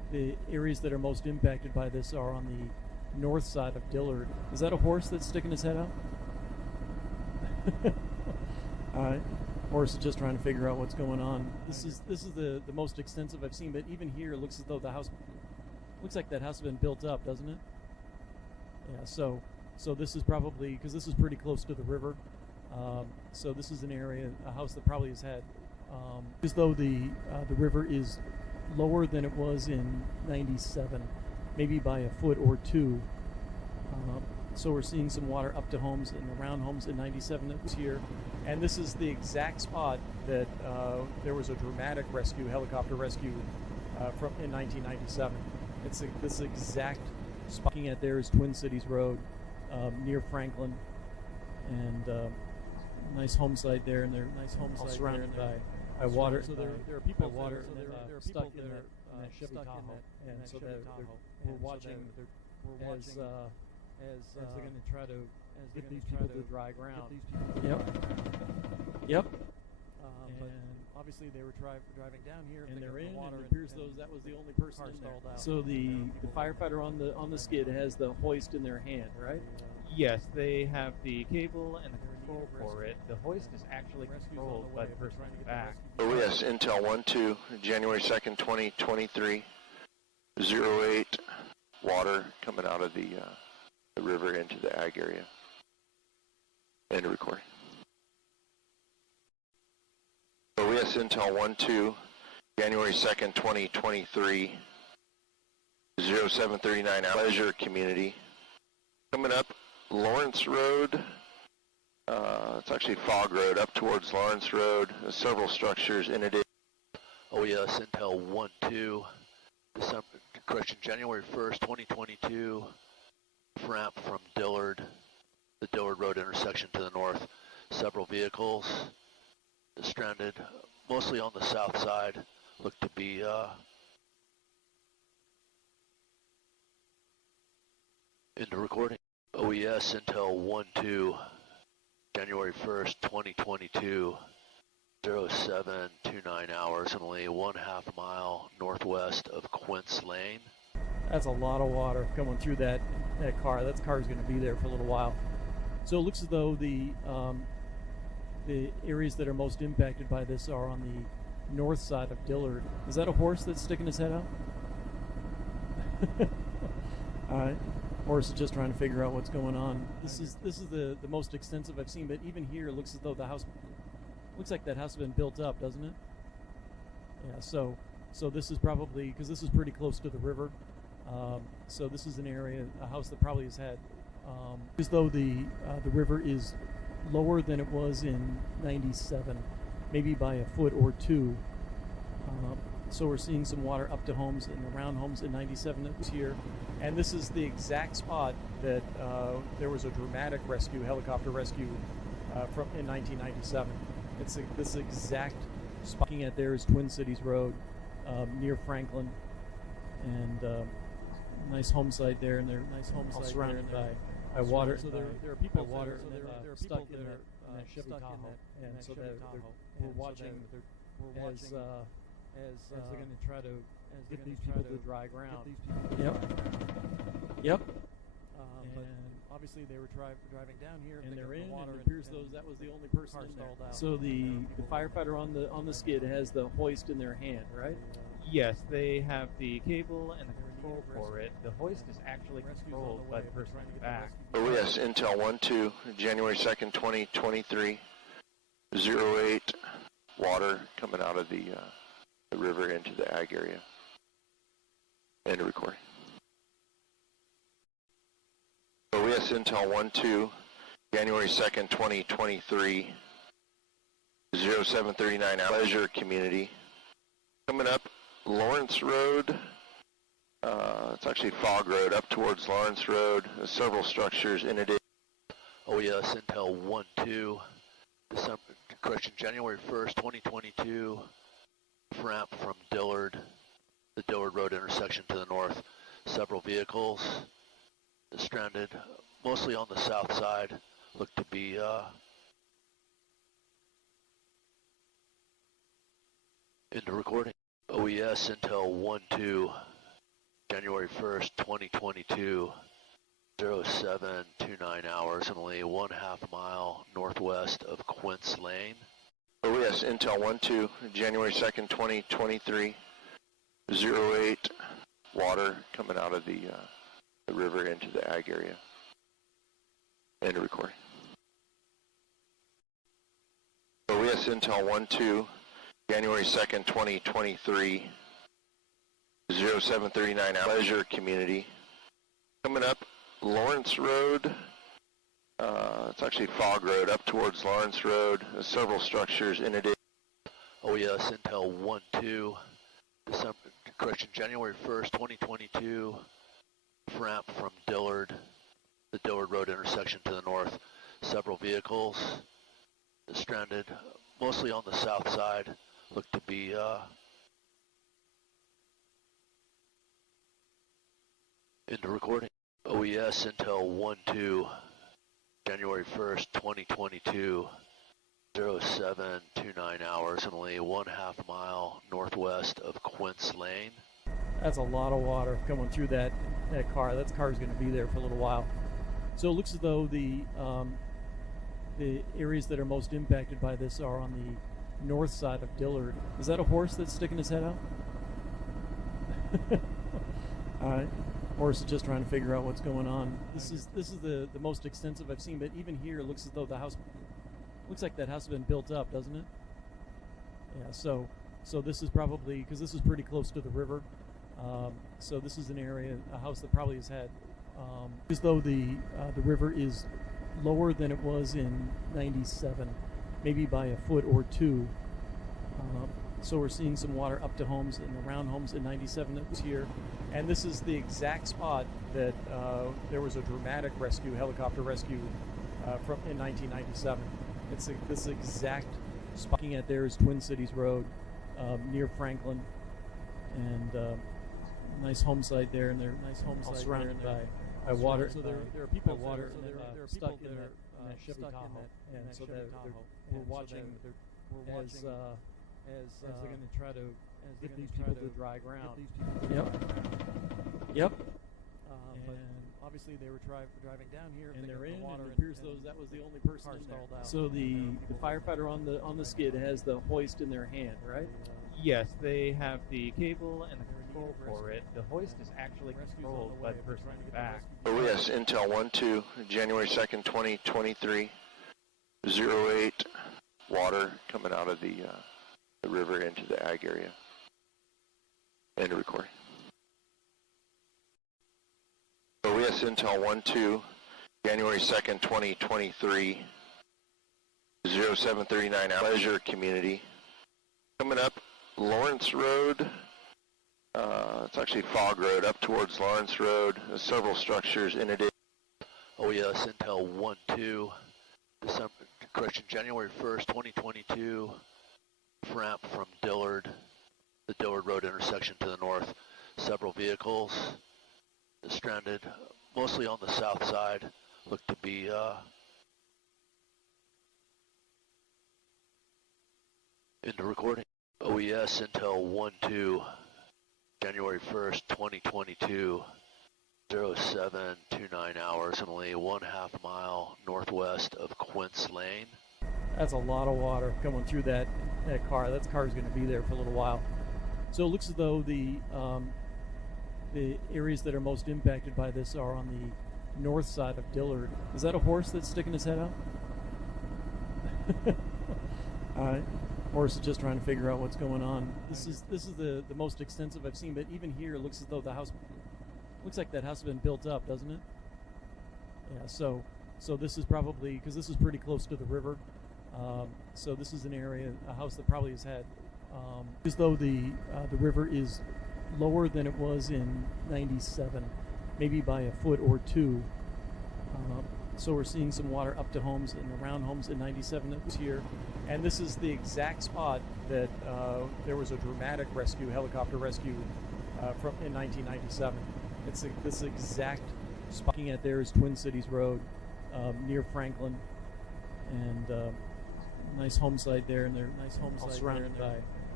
the areas that are most impacted by this are on the north side of Dillard. Is that a horse that's sticking his head out? Horse is just trying to figure out what's going on. This is the most extensive I've seen, but even here it looks as though the house looks like that house has been built up, doesn't it? Yeah. So this is probably because this is pretty close to the river. So this is an area, a house that probably has had as though the river is lower than it was in '97, maybe by a foot or two. So we're seeing some water up to homes and around homes in '97 that was here. And this is the exact spot that there was a dramatic rescue, helicopter rescue from in 1997. It's this exact spot. Looking at there is Twin Cities Road near Franklin, and nice home site there, and they're nice home site surrounded by water. So there are people water stuck in that Chevy Tahoe, and so we're watching as they're going to try to get these people to dry ground. Yep. And obviously they were driving down here, and they're in. Water, and it appears that was the only person in there. So the firefighter on the skid has the hoist in their hand, right? Yes, they have the cable and the control for it. The hoist is actually controlled by the person in the back. Oh yes, Intel 1-2, January 2nd, 2023, 08, water coming out of the river into the ag area. End of recording. Oh yes, Intel 1-2, January 2nd, 2023, 0739, Pleasure Community. Coming up, Lawrence Road, it's actually Fog Road, up towards Lawrence Road. There's several structures in it. Oh yes, Intel 1-2, January 1st, 2022, ramp from Dillard, the Dillard Road intersection to the north. Several vehicles stranded, mostly on the south side, look to be into recording. OES Intel 1-2, January 1st, 2022, 0729 hours, and only 1/2 mile northwest of Quince Lane. That's a lot of water coming through that car. That car is going to be there for a little while. So it looks as though the areas that are most impacted by this are on the north side of Dillard. Is that a horse that's sticking his head out? Horse is just trying to figure out what's going on. This is the most extensive I've seen, but even here it looks as though the house looks like that house has been built up, doesn't it? Yeah. So this is probably because this is pretty close to the river. So this is an area, a house that probably has had as though the river is lower than it was in '97, maybe by a foot or two. So we're seeing some water up to homes and around homes in '97 that was here. And this is the exact spot that there was a dramatic rescue, helicopter rescue from in 1997. It's this exact spot. Looking at there is Twin Cities Road near Franklin, and nice home site there, and they're nice home site surrounded by water. So there are people water stuck in that Chevy Tahoe, and so we're watching as they're going to try to get these people to dry ground. Yep. And obviously they were driving down here, and they're in. Water, and it appears that was the only person in there. So the firefighter on the skid has the hoist in their hand, right? Yes, they have the cable and the control for it. The hoist is actually controlled by the person in the back. Oh yes, Intel 1-2, January 2nd, 2023, 08, water coming out of the river into the ag area. End of recording. OES Intel 1-2, January 2nd, 2023, 0739, Pleasure Community. Coming up, Lawrence Road, it's actually Fog Road, up towards Lawrence Road. There's several structures in it. OES Intel 1-2, January 1st, 2022, ramp from Dillard, the Dillard Road intersection to the north. Several vehicles stranded, mostly on the south side, look to be into recording. OES Intel 1-2, January 1st, 2022, 0729 hours, and only 1/2 mile northwest of Quince Lane. OES Intel 1-2, January 2nd, 2023, 08, water coming out of the river into the ag area. End of recording. OES Intel 1-2, January 2nd, 2023, 0739 Pleasure Community. Coming up Lawrence Road, it's actually Fog Road, up towards Lawrence Road. There's several structures in addition. OES Intel 1-2, January 1st, 2022, ramp from Dillard, the Dillard Road intersection to the north. Several vehicles stranded, mostly on the south side, look to be into recording. OES Intel 1-2, January 1st, 2022, 0729 hours, and only 1/2 mile northwest of Quince Lane. That's a lot of water coming through that car. That car's going to be there for a little while. So it looks as though the areas that are most impacted by this are on the north side of Dillard. Is that a horse that's sticking his head out? All right. Horse is just trying to figure out what's going on. This is the most extensive I've seen, but even here it looks as though the house looks like that house has been built up, doesn't it? Yeah. So this is probably, because this is pretty close to the river. So this is an area, a house that probably has had, as though the river is lower than it was in '97, maybe by a foot or two. So we're seeing some water up to homes and around homes in '97 that was here. And this is the exact spot that there was a dramatic rescue, helicopter rescue from in 1997. It's this exact spot. Looking at there is Twin Cities Road near Franklin, and nice home site there, and they're all surrounded by water. So there are people water stuck in that Chevy Tahoe, and so we're watching as they're going to try to get these people to dry ground. Yep. But obviously they were driving down here, and they're in. And it appears that was the only person in there. So the firefighter on the skid has the hoist in their hand, right? Yes, they have the cable and the control for it. The hoist is actually controlled by the person in the back. OES Intel 1-2, January 2nd, 2023, 08, water coming out of the river into the ag area. End of recording. OES Intel 1-2, January 2nd, 2023, 0739 Pleasure Community. Coming up Lawrence Road, it's actually Fog Road, up towards Lawrence Road. There's several structures in addition. OES Intel 1-2, January 1st, 2022, ramp from Dillard, the Dillard Road intersection to the north. Several vehicles stranded, mostly on the south side, look to be into recording. OES Intel 1-2, January 1st, 2022, 0729 hours, and only 1/2 mile northwest of Quince Lane. That's a lot of water coming through that car. That car's going to be there for a little while. So it looks as though the areas that are most impacted by this are on the north side of Dillard. Is that a horse that's sticking his head out? All right. Horse is just trying to figure out what's going on. This is the most extensive I've seen, but even here it looks as though the house looks like that house has been built up, doesn't it? Yeah. So this is probably, because this is pretty close to the river. So this is an area, a house that probably has had, as though the river is lower than it was in '97, maybe by a foot or two. So we're seeing some water up to homes and around homes in '97 that was here. And this is the exact spot that there was a dramatic rescue, helicopter rescue from in 1997. It's this exact spot. Looking at there is Twin Cities Road near Franklin, and nice home site there, and they're all surrounded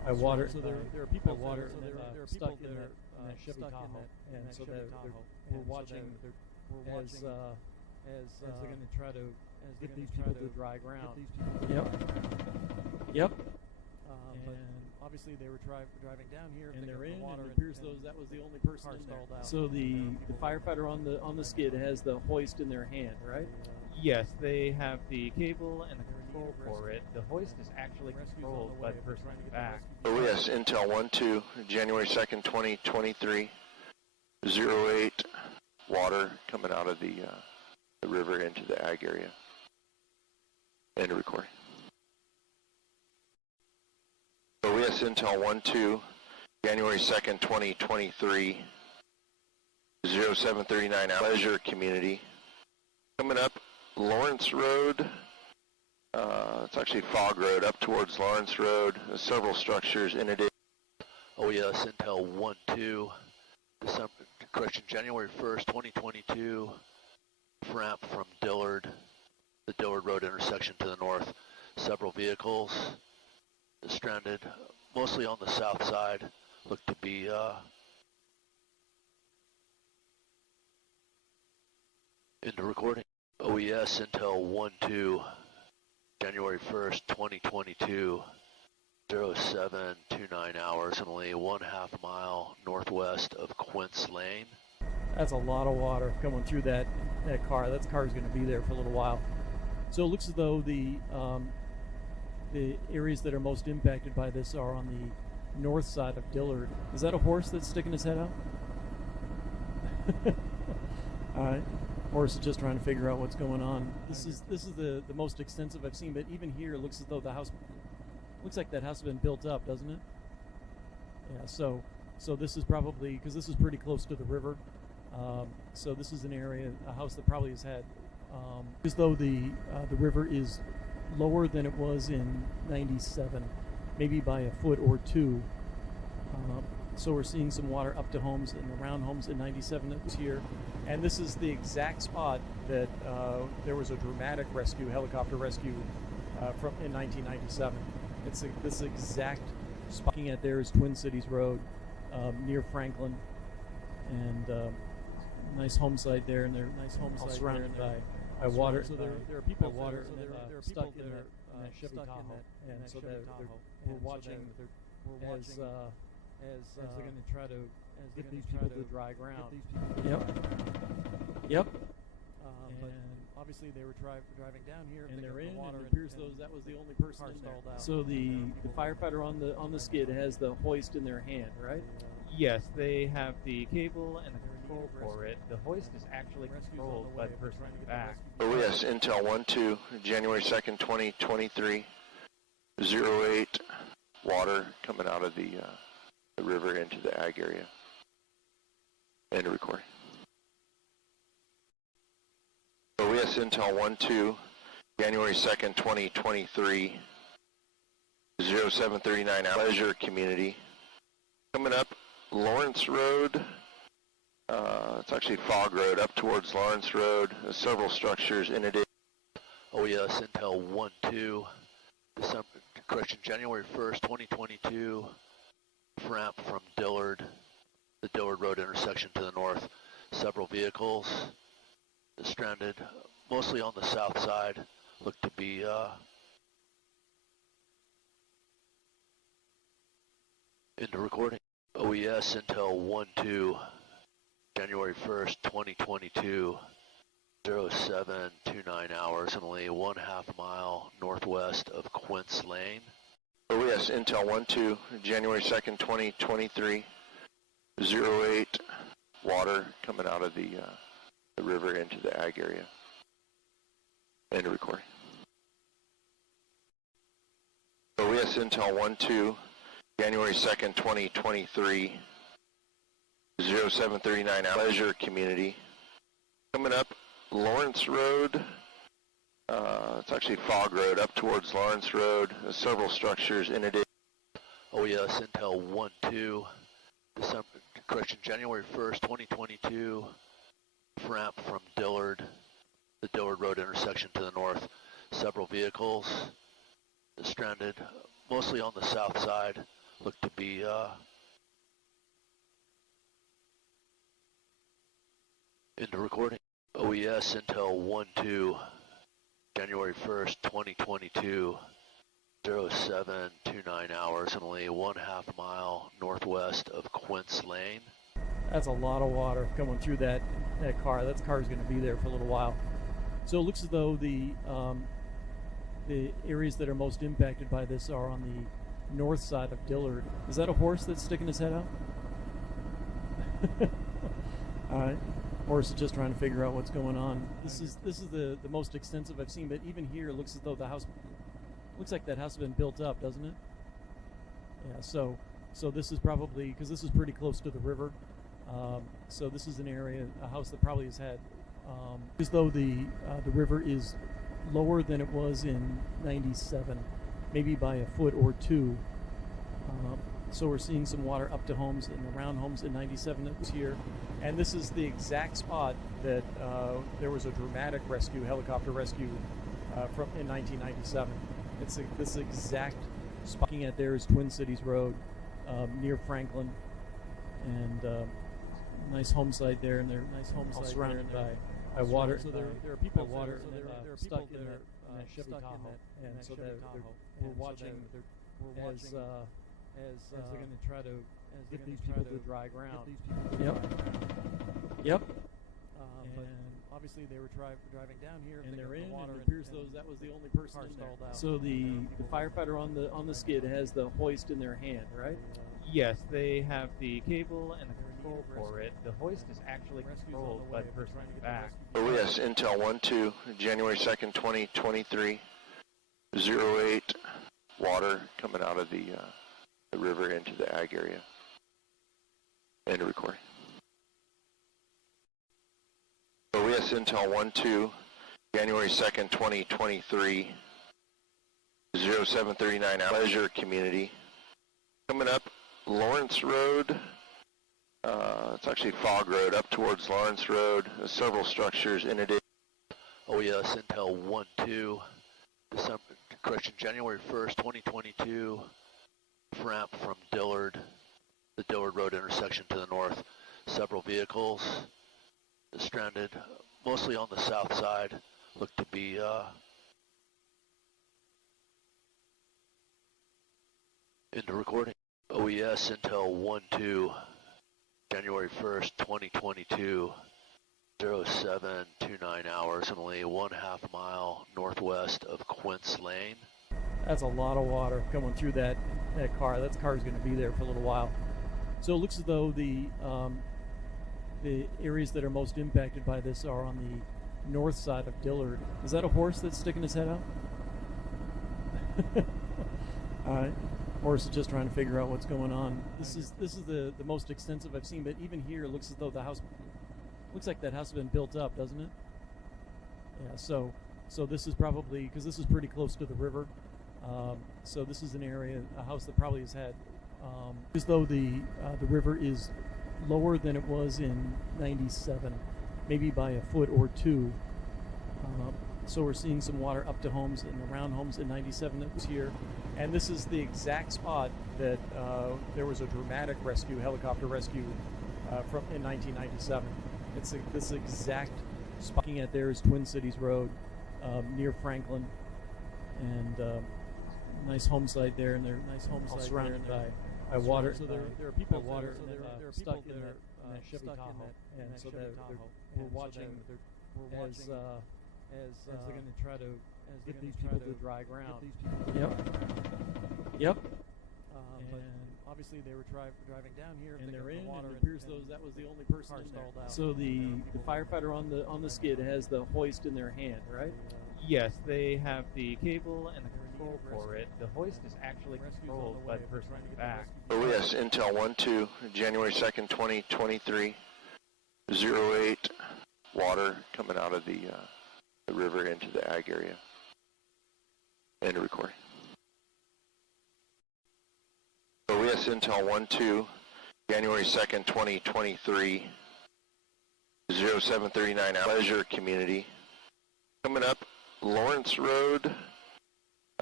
I water. So there are people water stuck in that Chevy Tahoe, and so we're watching as they're going to try to get these people to dry ground. Yep. But obviously they were driving down here, and they're in. And it appears that was the only person in there. So the firefighter on the skid has the hoist in their hand, right? Yes, they have the cable and the control for it. The hoist is actually controlled by the person in the back. Oh yes, Intel 1-2, January 2nd, 2023, 08, water coming out of the river into the ag area. End of recording. Oh yes, Intel 1-2, January 2nd, 2023, 0739, Pleasure Community. Coming up, Lawrence Road. It's actually Fog Road up towards Lawrence Road. There's several structures in it. Oh yes, Intel 1-2, January 1st, 2022, ramp from Dillard, the Dillard Road intersection to the north. Several vehicles stranded, mostly on the south side, look to be into recording. OES Intel 1-2, January 1st, 2022, 0729 hours, and only 1/2 mile northwest of Quince Lane. That's a lot of water coming through that car. That car's going to be there for a little while. So it looks as though the areas that are most impacted by this are on the north side of Dillard. Is that a horse that's sticking his head out? All right. Horse is just trying to figure out what's going on. This is the most extensive I've seen, but even here it looks as though the house looks like that house has been built up, doesn't it? Yeah. So this is probably, because this is pretty close to the river. So this is an area, a house that probably has had, as though the river is lower than it was in '97, maybe by a foot or two. So we're seeing some water up to homes and around homes in '97 that was here. And this is the exact spot that there was a dramatic rescue, helicopter rescue from in 1997. It's this exact spot. Looking at there is Twin Cities Road near Franklin, and nice home site there, and they're all surrounded by water. So there are people water stuck in that Chevy Tahoe, and so we're watching as they're going to try to get these people to dry ground. Yep. But obviously they were driving down here, and they're in. And it appears that was the only person in there. So the firefighter on the skid has the hoist in their hand, right? Yes, they have the cable and the control for it. The hoist is actually controlled by the person in the back. Oh yes, Intel 1-2, January 2nd, 2023, 08, water coming out of the river into the ag area. End of recording. OES Intel 1-2, January 2nd, 2023, 0739, Pleasure Community. Coming up, Lawrence Road. It's actually Fog Road up towards Lawrence Road. There's several structures in it. OES Intel 1-2, January 1st, 2022, ramp from Dillard, the Dillard Road intersection to the north. Several vehicles stranded, mostly on the south side, look to be into recording. OES Intel 1-2, January 1st, 2022, 0729 hours, and only 1/2 mile northwest of Quince Lane. OES Intel 1-2, January 2nd, 2023, 08, water coming out of the river into the ag area. End of recording. OES Intel 1-2, January 2nd, 2023, 0739, Pleasure Community. Coming up, Lawrence Road. It's actually Fog Road up towards Lawrence Road. There's several structures in it. OES Intel 1-2, January 1st, 2022, ramp from Dillard, the Dillard Road intersection to the north. Several vehicles stranded, mostly on the south side, look to be into recording. OES Intel 1-2, January 1st, 2022, 0729 hours, and only 1/2 mile northwest of Quince Lane. That's a lot of water coming through that car. That car is going to be there for a little while. So it looks as though the areas that are most impacted by this are on the north side of Dillard. Is that a horse that's sticking his head out? All right. Horse is just trying to figure out what's going on. This is the most extensive I've seen, but even here it looks as though the house looks like that house has been built up, doesn't it? Yeah. So this is probably, because this is pretty close to the river. So this is an area, a house that probably has had, as though the river is lower than it was in '97, maybe by a foot or two. So we're seeing some water up to homes and around homes in '97 that was here. And this is the exact spot that there was a dramatic rescue, helicopter rescue from in 1997. It's this exact spot. Looking at there is Twin Cities Road near Franklin, and nice home site there, and they're all surrounded by water. So there are people water stuck in that Chevy Tahoe, and so we're watching as they're going to try to get these people to dry ground. Yep. But obviously they were driving down here, and they're in. Water, and it appears that was the only person in there. So the firefighter on the skid has the hoist in their hand, right? Yes, they have the cable and the control for it. The hoist is actually controlled by the person in the back. OES Intel 1-2, January 2nd, 2023, 08, water coming out of the river into the ag area. End of recording. OES Intel 1-2, January 2nd, 2023, 0739 Leisure Community. Coming up Lawrence Road, it's actually Fog Road, up towards Lawrence Road. There's several structures in it. OES Intel 1-2, January 1st, 2022, ramp from Dillard, the Dillard Road intersection to the north. Several vehicles stranded, mostly on the south side, look to be into recording. OES Intel 1-2, January 1st, 2022, 0729 hours, and only 1/2 mile northwest of Quince Lane. That's a lot of water coming through that car. That car is going to be there for a little while. So it looks as though the areas that are most impacted by this are on the north side of Dillard. Is that a horse that's sticking his head out? All right. Horse is just trying to figure out what's going on. This is the most extensive I've seen, but even here it looks as though the house looks like that house has been built up, doesn't it? Yeah. So this is probably, because this is pretty close to the river. So this is an area, a house that probably has had, as though the river is lower than it was in '97, maybe by a foot or two. So we're seeing some water up to homes and around homes in '97 that was here. And this is the exact spot that there was a dramatic rescue, helicopter rescue from in 1997. It's this exact spot. Looking at there is Twin Cities Road near Franklin, and nice home site there, and they're all surrounded by water. So there are people water stuck in that Chevy Tahoe, and so we're watching as they're going to try to get these people to dry ground. Yep. But obviously they were driving down here, and they're in. Water, and it appears that was the only person in there. So the firefighter on the skid has the hoist in their hand, right? Yes, they have the cable and the control for it. The hoist is actually controlled by the person in the back. OES Intel 1-2, January 2nd, 2023, 08, water coming out of the river into the ag area. End of recording. OES Intel 1-2, January 2nd, 2023, 0739 Leisure Community. Coming up Lawrence Road,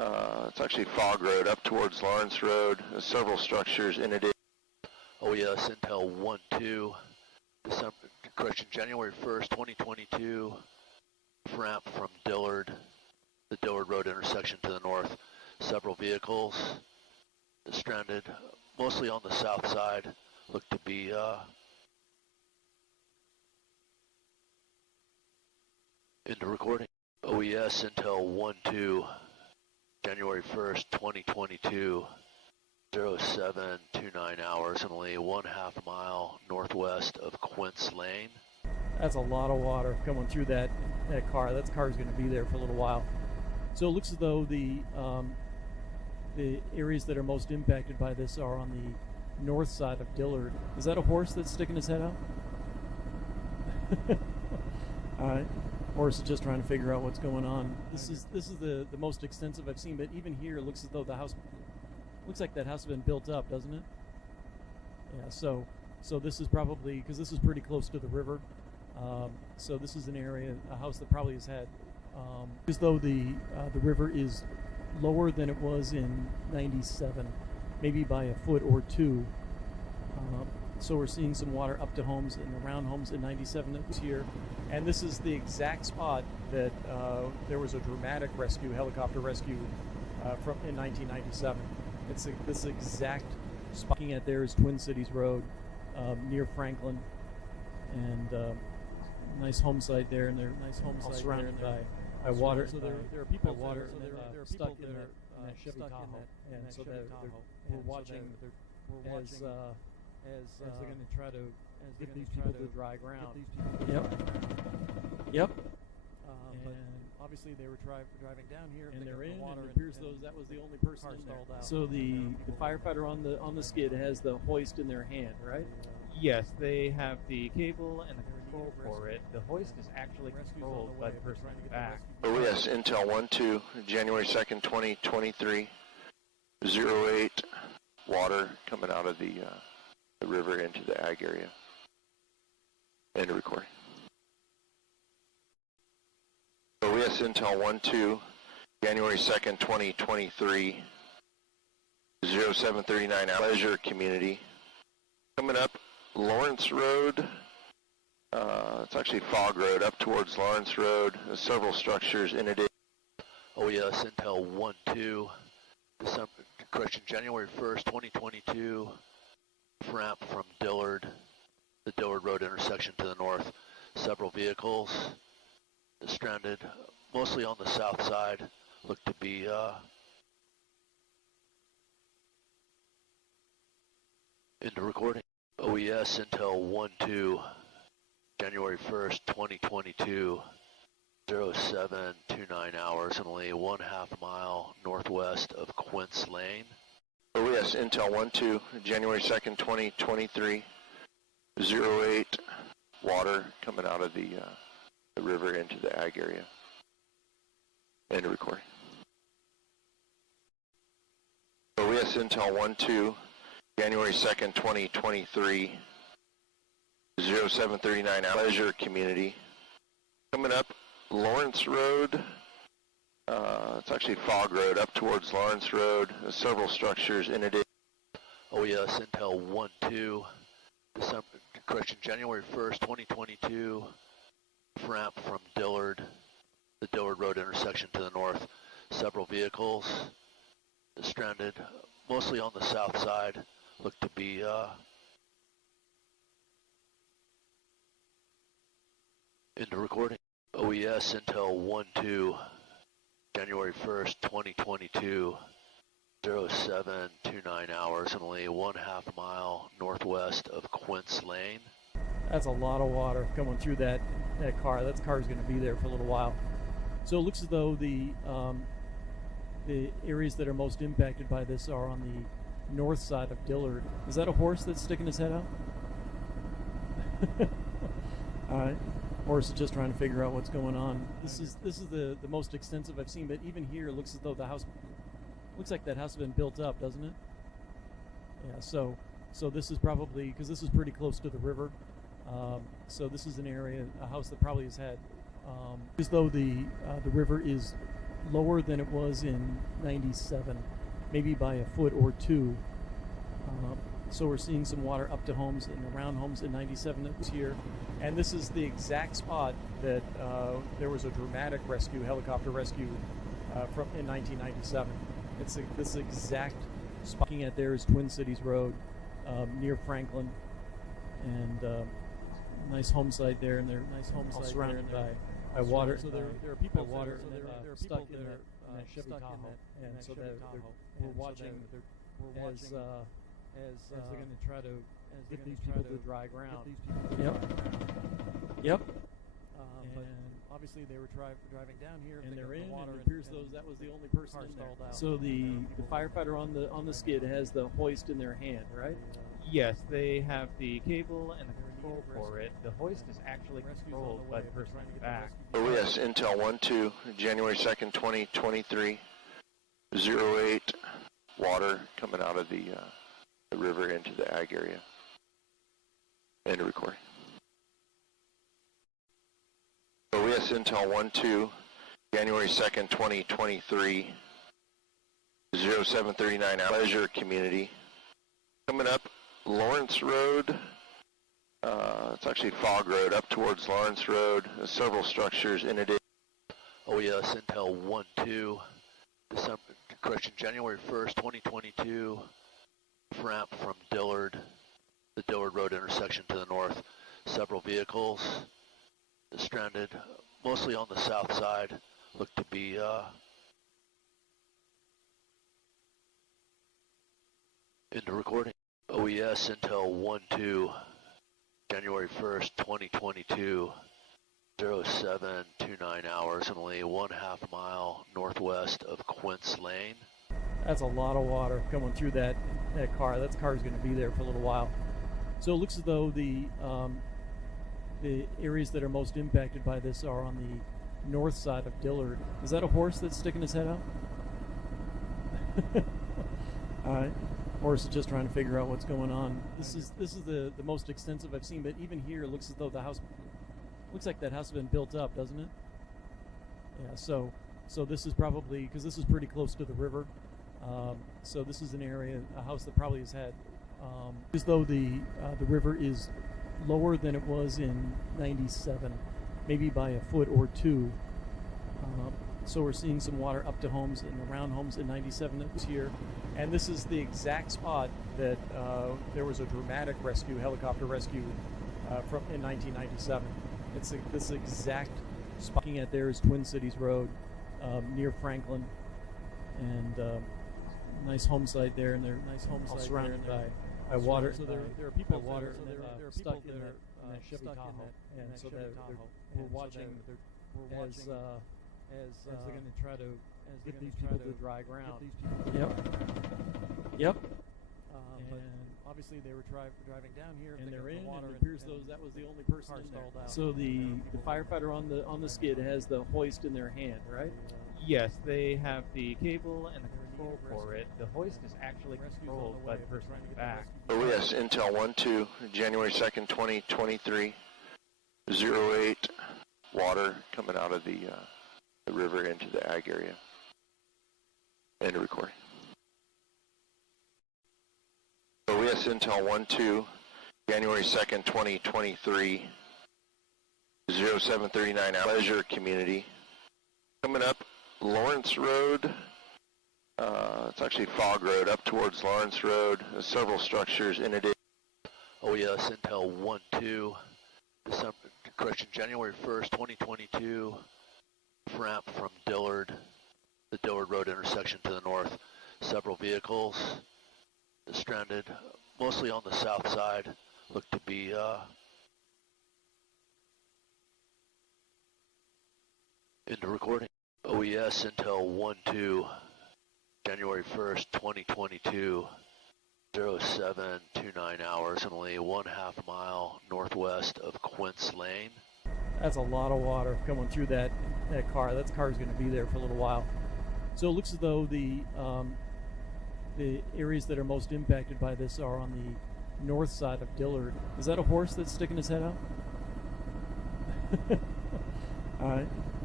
It's actually Fog Road up towards Lawrence Road. There's several structures in it. OES Intel 1-2, January 1st, 2022, ramp from Dillard, the Dillard Road intersection to the north. Several vehicles stranded, mostly on the south side, look to be into recording. OES Intel 1-2, January 1st, 2022, 0729 hours, and only 1/2 mile northwest of Quince Lane. That's a lot of water coming through that car. That car is going to be there for a little while. So it looks as though the areas that are most impacted by this are on the north side of Dillard. Is that a horse that's sticking his head out? All right. Horse is just trying to figure out what's going on. This is the most extensive I've seen, but even here it looks as though the house looks like that house has been built up, doesn't it? Yeah. So this is probably, because this is pretty close to the river. So this is an area, a house that probably has had, as though the river is lower than it was in '97, maybe by a foot or two. So we're seeing some water up to homes and around homes in '97 that was here. And this is the exact spot that there was a dramatic rescue, helicopter rescue from in 1997. It's this exact spot. Looking at there is Twin Cities Road near Franklin, and nice home site there, and they're all surrounded by water. So there are people water, and there are stuck in that Chevy Tahoe, and so we're watching as they're going to try to get these people to dry ground. Yep. But obviously they were driving down here, and they're in. And it appears that was the only person in there. So the firefighter on the skid has the hoist in their hand, right? Yes, they have the cable and the control for it. The hoist is actually controlled by the person in the back. OES Intel 1-2, January 2nd, 2023, 08, water coming out of the river into the ag area. End of recording. OES Intel 1-2, January 2nd, 2023, 0739 Pleasure Community. Coming up Lawrence Road. It's actually Fog Road up towards Lawrence Road. There's several structures in it. OES Intel 1-2, January 1st, 2022, ramp from Dillard, the Dillard Road intersection to the north. Several vehicles stranded, mostly on the south side, look to be into recording. OES Intel 1-2, January 1st, 2022, 0729 hours, and only 1/2 mile northwest of Quince Lane. OES Intel 1-2, January 2nd, 2023, 08, water coming out of the river into the ag area. End of recording. OES Intel 1-2, January 2nd, 2023, 0739 Pleasure Community. Coming up Lawrence Road. It's actually Fog Road up towards Lawrence Road. There's several structures in it. OES Intel 1-2, January 1st, 2022, ramp from Dillard, the Dillard Road intersection to the north. Several vehicles stranded, mostly on the south side, look to be into recording. OES Intel 1-2, January 1st, 2022, 0729 hours, and only 1/2 mile northwest of Quince Lane. That's a lot of water coming through that car. That car is going to be there for a little while. So it looks as though the areas that are most impacted by this are on the north side of Dillard. Is that a horse that's sticking his head out? All right. Horse is just trying to figure out what's going on. This is the most extensive I've seen, but even here it looks as though the house looks like that house has been built up, doesn't it? Yeah. So this is probably, because this is pretty close to the river. So this is an area, a house that probably has had, as though the river is lower than it was in 97, maybe by a foot or two. So we're seeing some water up to homes and around homes in 97 that was here. And this is the exact spot that there was a dramatic rescue, helicopter rescue from in 1997. It's this exact spot. Looking at there is Twin Cities Road near Franklin, and nice home site there, and they're all surrounded by water. So there are people water stuck in that Chevy Tahoe, and so we're watching as they're going to try to get these people to dry ground. Yep. But obviously they were driving down here, and they're in water. It appears that was the only person in there. So the firefighter on the skid has the hoist in their hand, right? Yes, they have the cable and the control for it. The hoist is actually controlled by the person in the back. Oh yes, Intel 1-2, January 2nd, 2023, 08, water coming out of the river into the ag area. End of recording. Oh yes, Intel 1-2, January 2nd, 2023, 0739, Pleasure Community. Coming up, Lawrence Road, it's actually Fog Road, up towards Lawrence Road. There's several structures in it. Oh yes, Intel 1-2, January 1st, 2022, ramp from Dillard, the Dillard Road intersection to the north. Several vehicles stranded, mostly on the south side, look to be into recording. OES Intel 1-2, January 1st, 2022, 0729 hours, only 1/2 mile northwest of Quince Lane. That's a lot of water coming through that car. That car's going to be there for a little while. So it looks as though the areas that are most impacted by this are on the north side of Dillard. Is that a horse that's sticking his head out? All right. Horse is just trying to figure out what's going on. This is the most extensive I've seen, but even here it looks as though the house looks like that house has been built up, doesn't it? Yeah. So this is probably, because this is pretty close to the river. So this is an area, a house that probably has had, as though the river is lower than it was in 97, maybe by a foot or two. So we're seeing some water up to homes and around homes in 97 that was here. And this is the exact spot that there was a dramatic rescue, helicopter rescue from in 1997. It's this exact spot. Looking at there is Twin Cities Road near Franklin, and nice home site there, and they're all surrounded by water. So there are people water stuck in that Chevy Tahoe, and so we're watching as they're going to try to get these people to dry ground. Yep. But obviously they were driving down here, and they're in water. It appears that was the only person in there. So the firefighter on the skid has the hoist in their hand, right? Yes, they have the cable and the control for it. The hoist is actually controlled by the person in the back. Oh yes, Intel 1-2, January 2nd, 2023, 08, water coming out of the river into the ag area. End of recording. Oh yes, Intel 1-2, January 2nd, 2023, 0739, Pleasure Community. Coming up, Lawrence Road, it's actually Fog Road, up towards Lawrence Road. There's several structures in it. Oh yes, Intel 1-2, January 1st, 2022, ramp from Dillard, the Dillard Road intersection to the north. Several vehicles stranded, mostly on the south side, look to be into recording. OES Intel 1-2, January 1st, 2022, 0729 hours, only 1/2 mile northwest of Quince Lane. That's a lot of water coming through that car. That car's going to be there for a little while. So it looks as though the areas that are most impacted by this are on the north side of Dillard. Is that a horse that's sticking his head out? All right.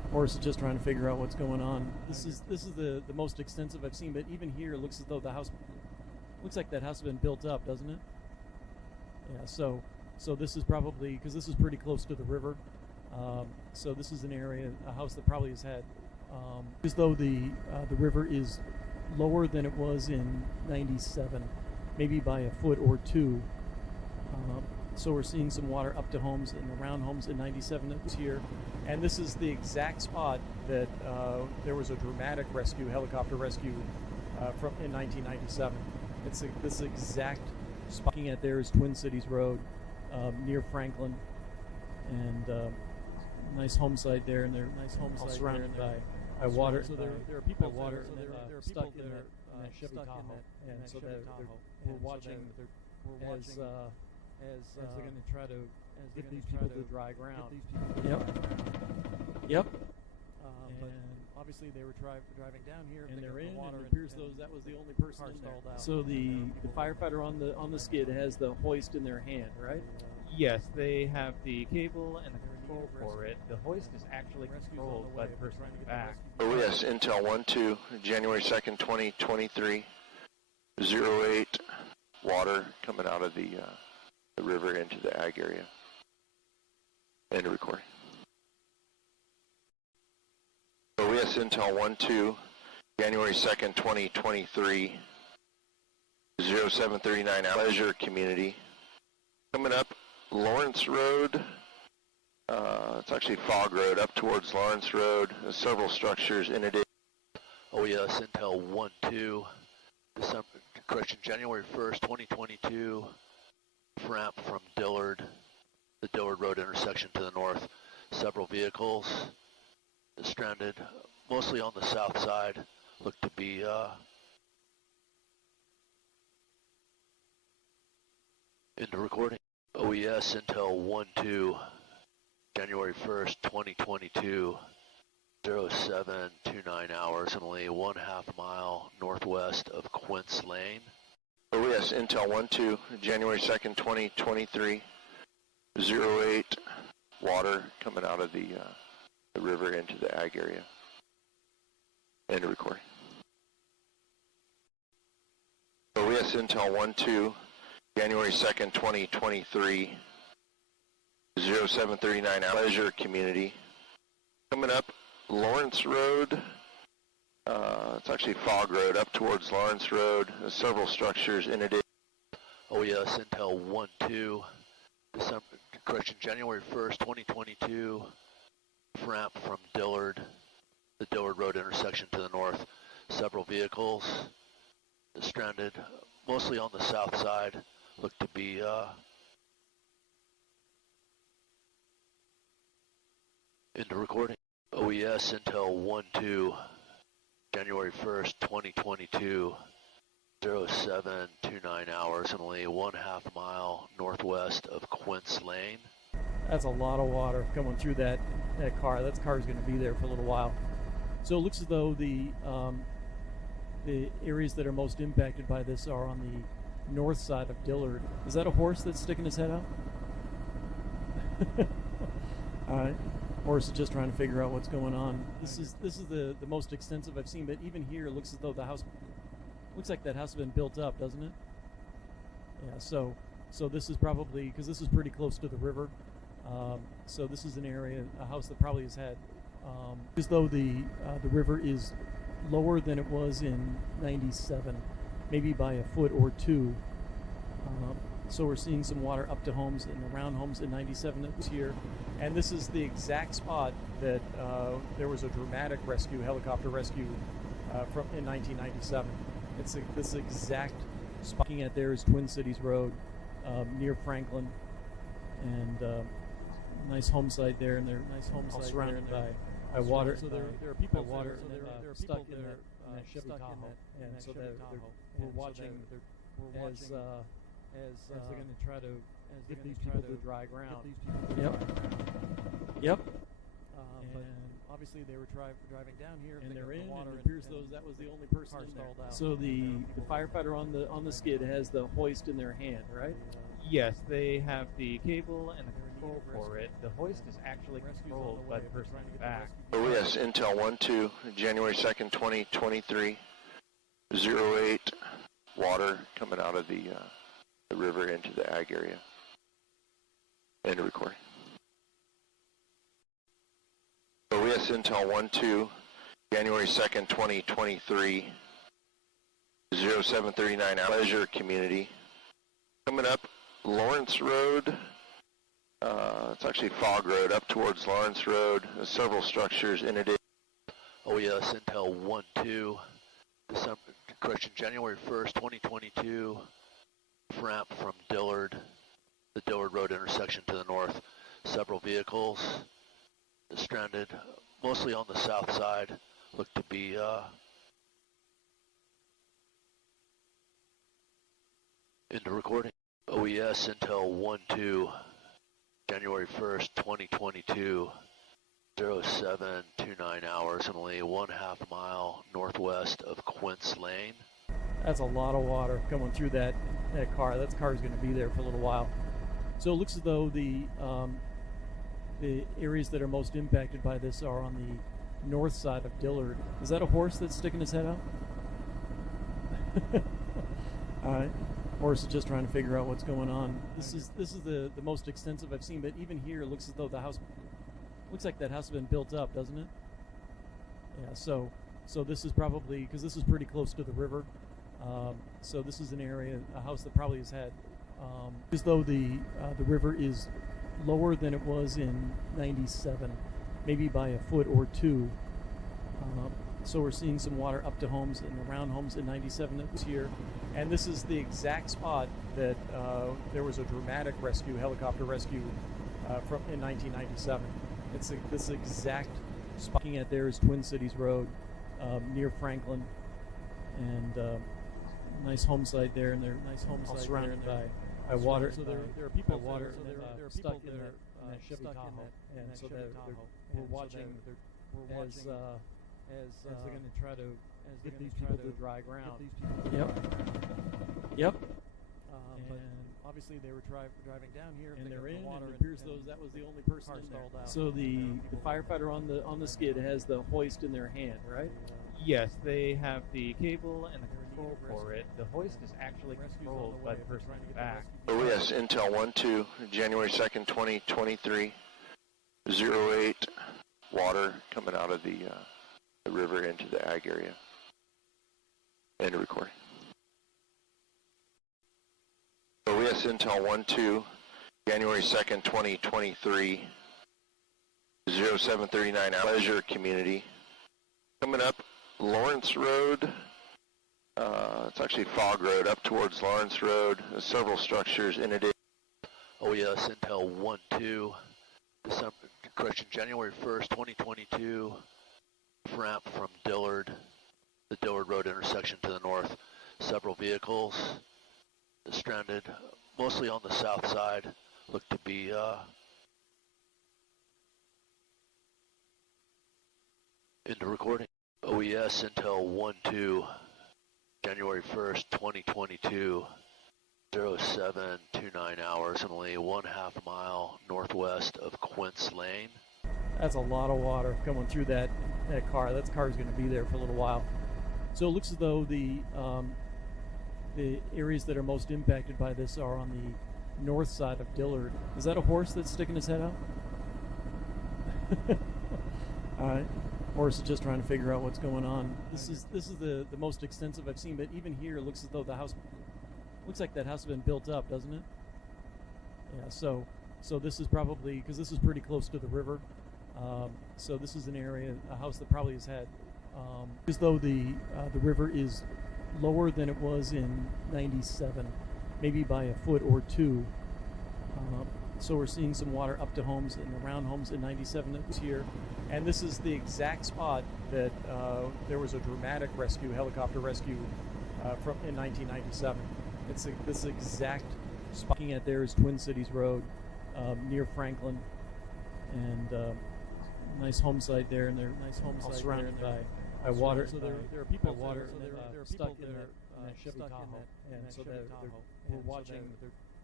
Horse is just trying to figure out what's going on. This is the most extensive I've seen, but even here it looks as though the house looks like that house has been built up, doesn't it? Yeah. So this is probably because this is pretty close to the river. So this is an area, a house that probably has had as though the river is lower than it was in '97, maybe by a foot or two. So we're seeing some water up to homes and around homes in '97 that was here. And this is the exact spot that there was a dramatic rescue, helicopter rescue from in 1997. It's this exact spot. Looking at there is Twin Cities Road near Franklin, and nice home site there, and they're all surrounded by water. So there are people water, and they're stuck in that Chevy Tahoe, and so we're watching as they're going to try to get these people to dry ground. Yep. But obviously they were driving down here, and they're in water. It appears that was the only person in there. So the firefighter on the skid has the hoist in their hand, right? Yes, they have the cable and the control for it. The hoist is actually controlled by the person in the back. Oh yes, Intel 1-2, January 2nd, 2023, 08, water coming out of the river into the ag area. End of recording. Oh yes, Intel 1-2, January 2nd, 2023, 0739, Pleasure Community. Coming up, Lawrence Road, it's actually Fog Road, up towards Lawrence Road. There's several structures in it. Oh yes, Intel 1-2, January 1st, 2022, ramp from Dillard, the Dillard Road intersection to the north. Several vehicles stranded, mostly on the south side, look to be into recording. OES Intel 1-2, January 1st, 2022, 0729 hours, only 1/2 mile northwest of Quince Lane. OES Intel 1-2, January 2nd, 2023, 08, water coming out of the river into the ag area. End of recording. OES Intel 1-2, January 2nd, 2023, 0739, Pleasure Community. Coming up, Lawrence Road, it's actually Fog Road, up towards Lawrence Road. There's several structures in it. Oh yes, Intel 1-2, January 1st, 2022, ramp from Dillard, the Dillard Road intersection to the north. Several vehicles stranded, mostly on the south side, look to be into recording. OES Intel 1-2, January 1st, 2022, 0729 hours, only 1/2 mile northwest of Quince Lane. That's a lot of water coming through that car. That car's going to be there for a little while. So it looks as though the areas that are most impacted by this are on the north side of Dillard. Is that a horse that's sticking his head out? All right. Horse is just trying to figure out what's going on. This is the most extensive I've seen, but even here it looks as though the house looks like that house has been built up, doesn't it? Yeah. So this is probably because this is pretty close to the river. So this is an area, a house that probably has had as though the river is lower than it was in '97, maybe by a foot or two. So we're seeing some water up to homes and around homes in '97 that was here. And this is the exact spot that there was a dramatic rescue, helicopter rescue from in 1997. It's this exact spot. Looking at there is Twin Cities Road near Franklin, and nice home site there, and they're all surrounded by water. So there are people water, and they're stuck in that Chevy Tahoe, and so we're watching as they're going to try to get these people to dry ground. Yep. But obviously they were driving down here, and they're in water. It appears that was the only person in there. So the firefighter on the skid has the hoist in their hand, right? Yes, they have the cable and the control for it. The hoist is actually controlled by the person in the back. Oh yes, Intel 1-2, January 2nd, 2023, 08, water coming out of the river into the ag area. End of recording. Oh yes, Intel 1-2, January 2nd, 2023, 0739, Pleasure Community. Coming up, Lawrence Road. It's actually Fog Road up towards Lawrence Road. There's several structures in it. Oh yes, Intel 1-2, January 1st, 2022, ramp from Dillard, the Dillard Road intersection to the north. Several vehicles stranded, mostly on the south side, look to be into recording. OES Intel 1-2, January 1st, 2022, 0729 hours, only 1/2 mile northwest of Quince Lane. That's a lot of water coming through that car. That car is going to be there for a little while. So it looks as though the areas that are most impacted by this are on the north side of Dillard. Is that a horse that's sticking his head out? All right. Horse is just trying to figure out what's going on. This is the most extensive I've seen, but even here it looks as though the house looks like that house has been built up, doesn't it? Yeah. So this is probably, because this is pretty close to the river. So this is an area, a house that probably has had, as though the river is lower than it was in '97, maybe by a foot or two. So we're seeing some water up to homes and around homes in '97 that was here. And this is the exact spot that there was a dramatic rescue, helicopter rescue from in 1997. It's this exact spot. Looking at there is Twin Cities Road near Franklin, and nice home site there, and they're nice home site surrounded by water. So there are people water stuck in that Chevy Tahoe, and so we're watching as they're going to try to get these people to dry ground. Yep. But obviously they were driving down here, and they're in. And it appears that was the only person in there. So the firefighter on the skid has the hoist in their hand, right? Yes, they have the cable and the control for it. The hoist is actually controlled by the person in the back. Oh yes, Intel 1-2, January 2nd, 2023, 08, water coming out of the river into the ag area. End of recording. Oh yes, Intel 1-2, January 2nd, 2023, 0739, Pleasure Community. Coming up, Lawrence Road. It's actually Fog Road up towards Lawrence Road. There's several structures in it. Oh yes, Intel 1-2, January 1st, 2022, ramp from Dillard, the Dillard Road intersection to the north. Several vehicles stranded, mostly on the south side, look to be into recording. OES Intel 1-2, January 1st, 2022, 0729 hours, only 1/2 mile northwest of Quince Lane. That's a lot of water coming through that car. That car is going to be there for a little while. So it looks as though the areas that are most impacted by this are on the north side of Dillard. Is that a horse that's sticking his head out? All right. Horse is just trying to figure out what's going on. This is the most extensive I've seen, but even here it looks as though the house looks like that house has been built up, doesn't it? Yeah. So this is probably, because this is pretty close to the river. So this is an area, a house that probably has had, as though the river is lower than it was in '97, maybe by a foot or two. So we're seeing some water up to homes and around homes in '97 that was here. And this is the exact spot that there was a dramatic rescue, helicopter rescue from in 1997. It's this exact spot. Looking at there is Twin Cities Road near Franklin, and nice home site there, and they're nice home site surrounded by water. So there are people water stuck in that Chevy Tahoe, and so we're watching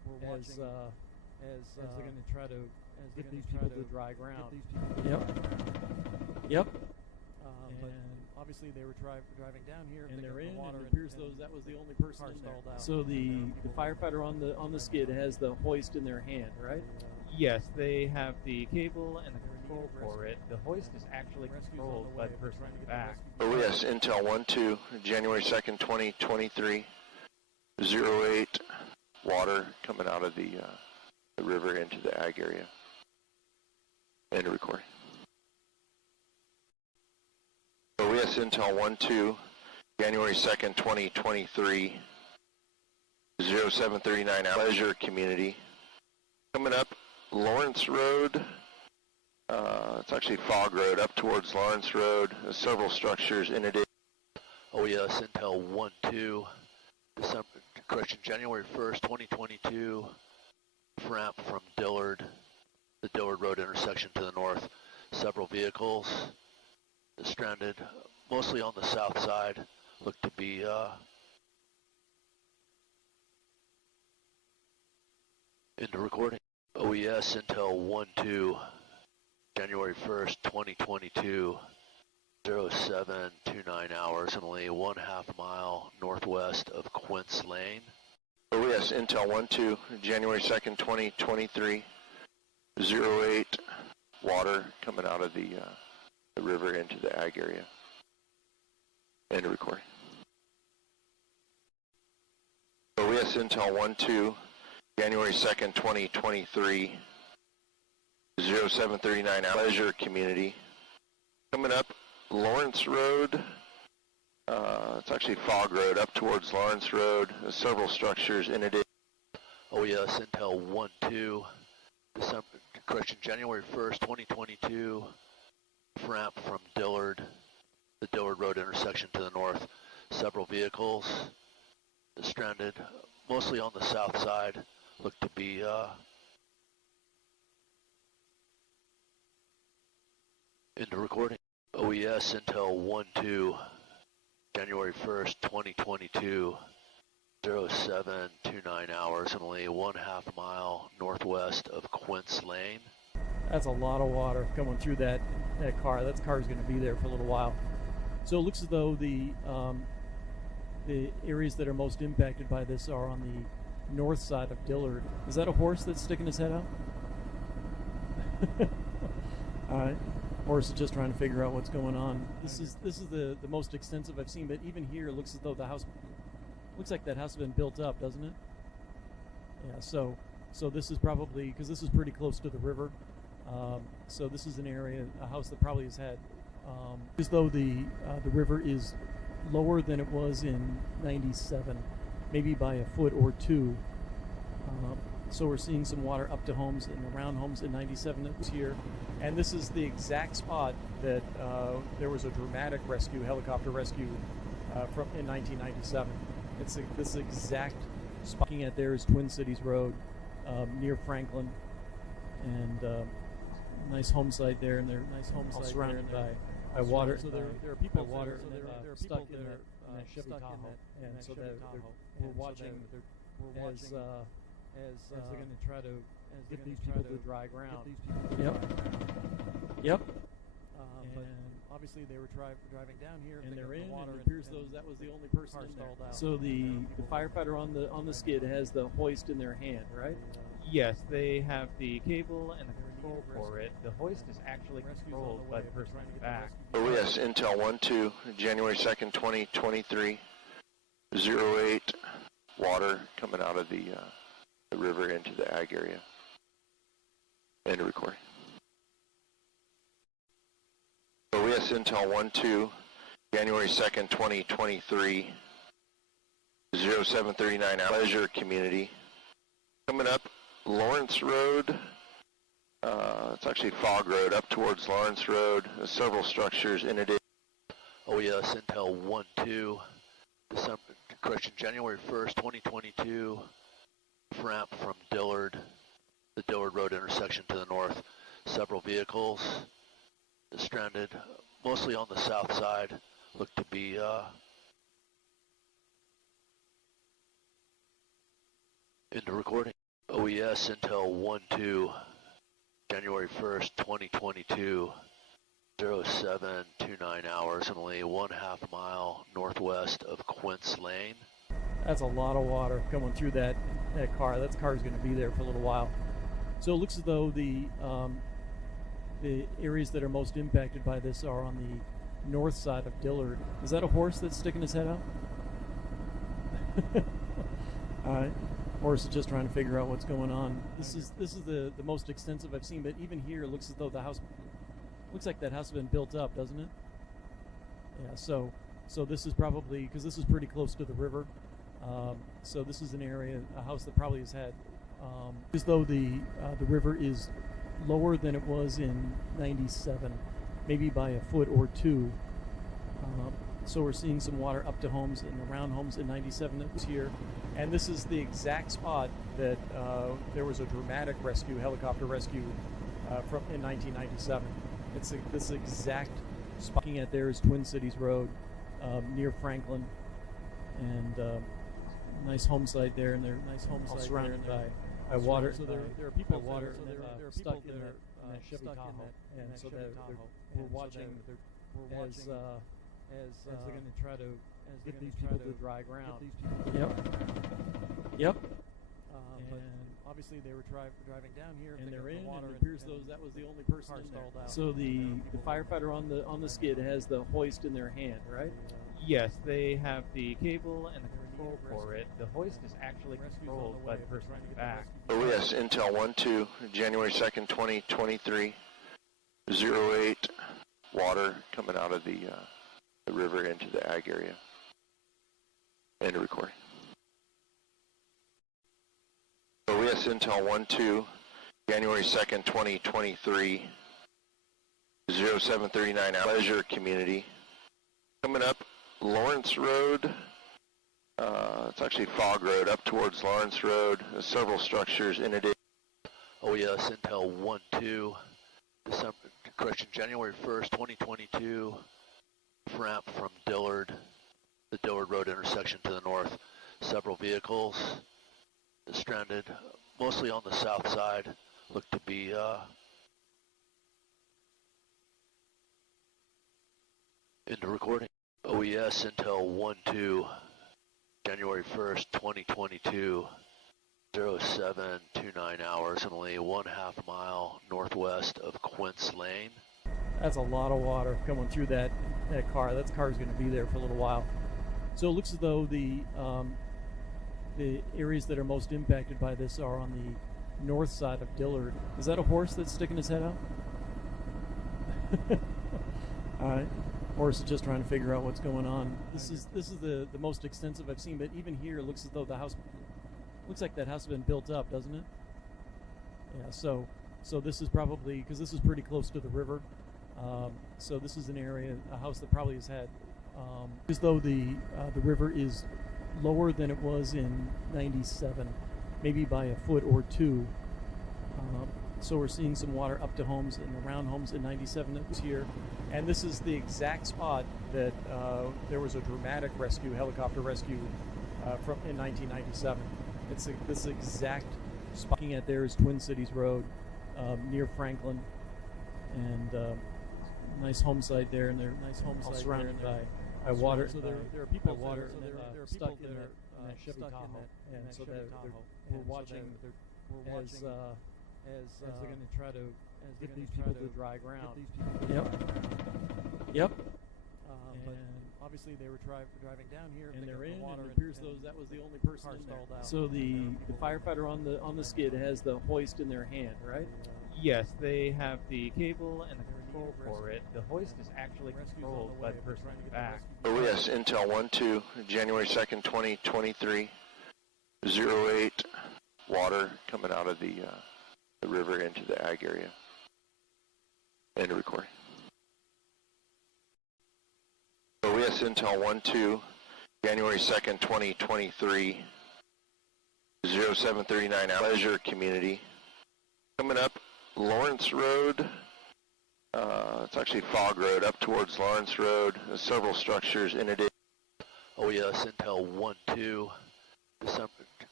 as they're going to try to get these people to dry ground. Yep. But obviously they were driving down here, and they're in. And it appears that was the only person in there. So the firefighter on the skid has the hoist in their hand, right? Yes, they have the cable and the control for it. The hoist is actually controlled by the person in the back. Oh yes, Intel 1-2, January 2nd, 2023, 08, water coming out of the river into the ag area. End of recording. Oh yes, Intel 1-2, January 2nd, 2023, 0739, Pleasure Community. Coming up, Lawrence Road. It's actually Fog Road up towards Lawrence Road. There's several structures in it. Oh yes, Intel 1-2, January 1st, 2022, ramp from Dillard, the Dillard Road intersection to the north. Several vehicles stranded, mostly on the south side, look to be into recording. OES Intel 1-2, January 1st, 2022, 0729 hours, and only 1/2 mile northwest of Quince Lane. OES Intel 1-2, January 2nd, 2023, 08, water coming out of the river into the ag area. End of recording. OES Intel 1-2, January 2nd, 2023, 0739, Pleasure Community. Coming up, Lawrence Road. It's actually Fog Road up towards Lawrence Road. There's several structures in it. Oh yes, Intel 1-2, January 1st, 2022, ramp from Dillard, the Dillard Road intersection to the north. Several vehicles stranded, mostly on the south side, look to be into recording. OES Intel 1-2, January 1st, 2022, 0729 hours, and only 1/2 mile northwest of Quince Lane. That's a lot of water coming through that car. That car's going to be there for a little while. So it looks as though the areas that are most impacted by this are on the north side of Dillard. Is that a horse that's sticking his head out? All right. Horse is just trying to figure out what's going on. This is the most extensive I've seen, but even here it looks as though the house looks like that house has been built up, doesn't it? Yeah. So this is probably, because this is pretty close to the river. So this is an area, a house that probably has had, as though the river is lower than it was in '97, maybe by a foot or two. So we're seeing some water up to homes and around homes in '97 that was here. And this is the exact spot that there was a dramatic rescue, helicopter rescue from in 1997. It's this exact spot. Looking at there is Twin Cities Road near Franklin, and nice home site there, and they're all surrounded by water. So there are people water stuck in that Chevy Tahoe, and so we're watching as they're going to try to get these people to dry ground. Yep. But obviously they were driving down here, and they're in. And it appears that was the only person in there. So the firefighter on the skid has the hoist in their hand, right? Yes, they have the cable and the control for it. The hoist is actually controlled by the person in the back. Oh yes, Intel 1-2, January 2nd, 2023, 08, water coming out of the river into the ag area. End of recording. OES Intel 1-2, January 2nd, 2023, 0739, Pleasure Community. Coming up, Lawrence Road. It's actually Fog Road up towards Lawrence Road. There's several structures in it. OES Intel 1-2, January 1st, 2022, ramp from Dillard, the Dillard Road intersection to the north. Several vehicles stranded, mostly on the south side, look to be into recording. OES Intel 1-2, January 1st, 2022, 0729 hours, and only 1/2 mile northwest of Quince Lane. That's a lot of water coming through that car. That car's going to be there for a little while. So it looks as though the areas that are most impacted by this are on the north side of Dillard. Is that a horse that's sticking his head out? Horse is just trying to figure out what's going on. This is the most extensive I've seen, but even here it looks as though the house looks like that house has been built up, doesn't it? Yeah. So this is probably, because this is pretty close to the river. So this is an area, a house that probably has had, as though the river is lower than it was in '97, maybe by a foot or two. So we're seeing some water up to homes and around homes in '97 that was here. And this is the exact spot that there was a dramatic rescue, helicopter rescue from in 1997. It's this exact spot. Looking at there is Twin Cities Road near Franklin, and nice home site there, and they're nice home site surrounded by water. So there are people water stuck in that Chevy Tahoe, and so we're watching as they're going to try to get these people to dry ground. Yep. But obviously they were driving down here, and they're in. And it appears that was the only person in there. So the firefighter on the skid has the hoist in their hand, right? Yes, they have the cable and the control for it. The hoist is actually controlled by the person in the back. OES Intel 1-2, January 2nd, 2023, 08, water coming out of the river into the ag area. End of recording. OES Intel 1-2, January 2nd, 2023, 0739 Pleasure Community. Coming up Lawrence Road, it's actually Fog Road, up towards Lawrence Road. There's several structures in it. OES Intel 1-2, January 1st, 2022, ramp from Dillard, the Dillard Road intersection to the north. Several vehicles stranded, mostly on the south side, look to be into recording. OES Intel 1-2, January 1st, 2022, 0729 hours, and only 1/2 mile northwest of Quince Lane. That's a lot of water coming through that car. That car's going to be there for a little while. So it looks as though the areas that are most impacted by this are on the north side of Dillard. Is that a horse that's sticking his head out? Horse is just trying to figure out what's going on. This is the most extensive I've seen, but even here it looks as though the house looks like that house has been built up, doesn't it? Yeah. So this is probably, because this is pretty close to the river. So this is an area, a house that probably has had, as though the river is lower than it was in '97, maybe by a foot or two. So we're seeing some water up to homes and around homes in '97 that was here. And this is the exact spot that there was a dramatic rescue, helicopter rescue from in 1997. It's this exact spot. Looking at there is Twin Cities Road near Franklin, and nice home site there, and they're nice home site surrounded by water. So there are people water stuck in that Chevy Tahoe, and so we're watching as they're going to try to get these people to dry ground. Yep. But obviously they were driving down here, and they're in. And it appears that was the only person in there. So the firefighter on the skid has the hoist in their hand, right? Yes, they have the cable and the control for it. The hoist is actually controlled by the person in the back. OES Intel 1-2, January 2nd, 2023, 08, water coming out of the river into the ag area. End of recording. OES Intel 1-2, January 2nd, 2023, 0739 Pleasure Community. Coming up Lawrence Road, it's actually Fog Road, up towards Lawrence Road. There's several structures in it. OES Intel 1-2,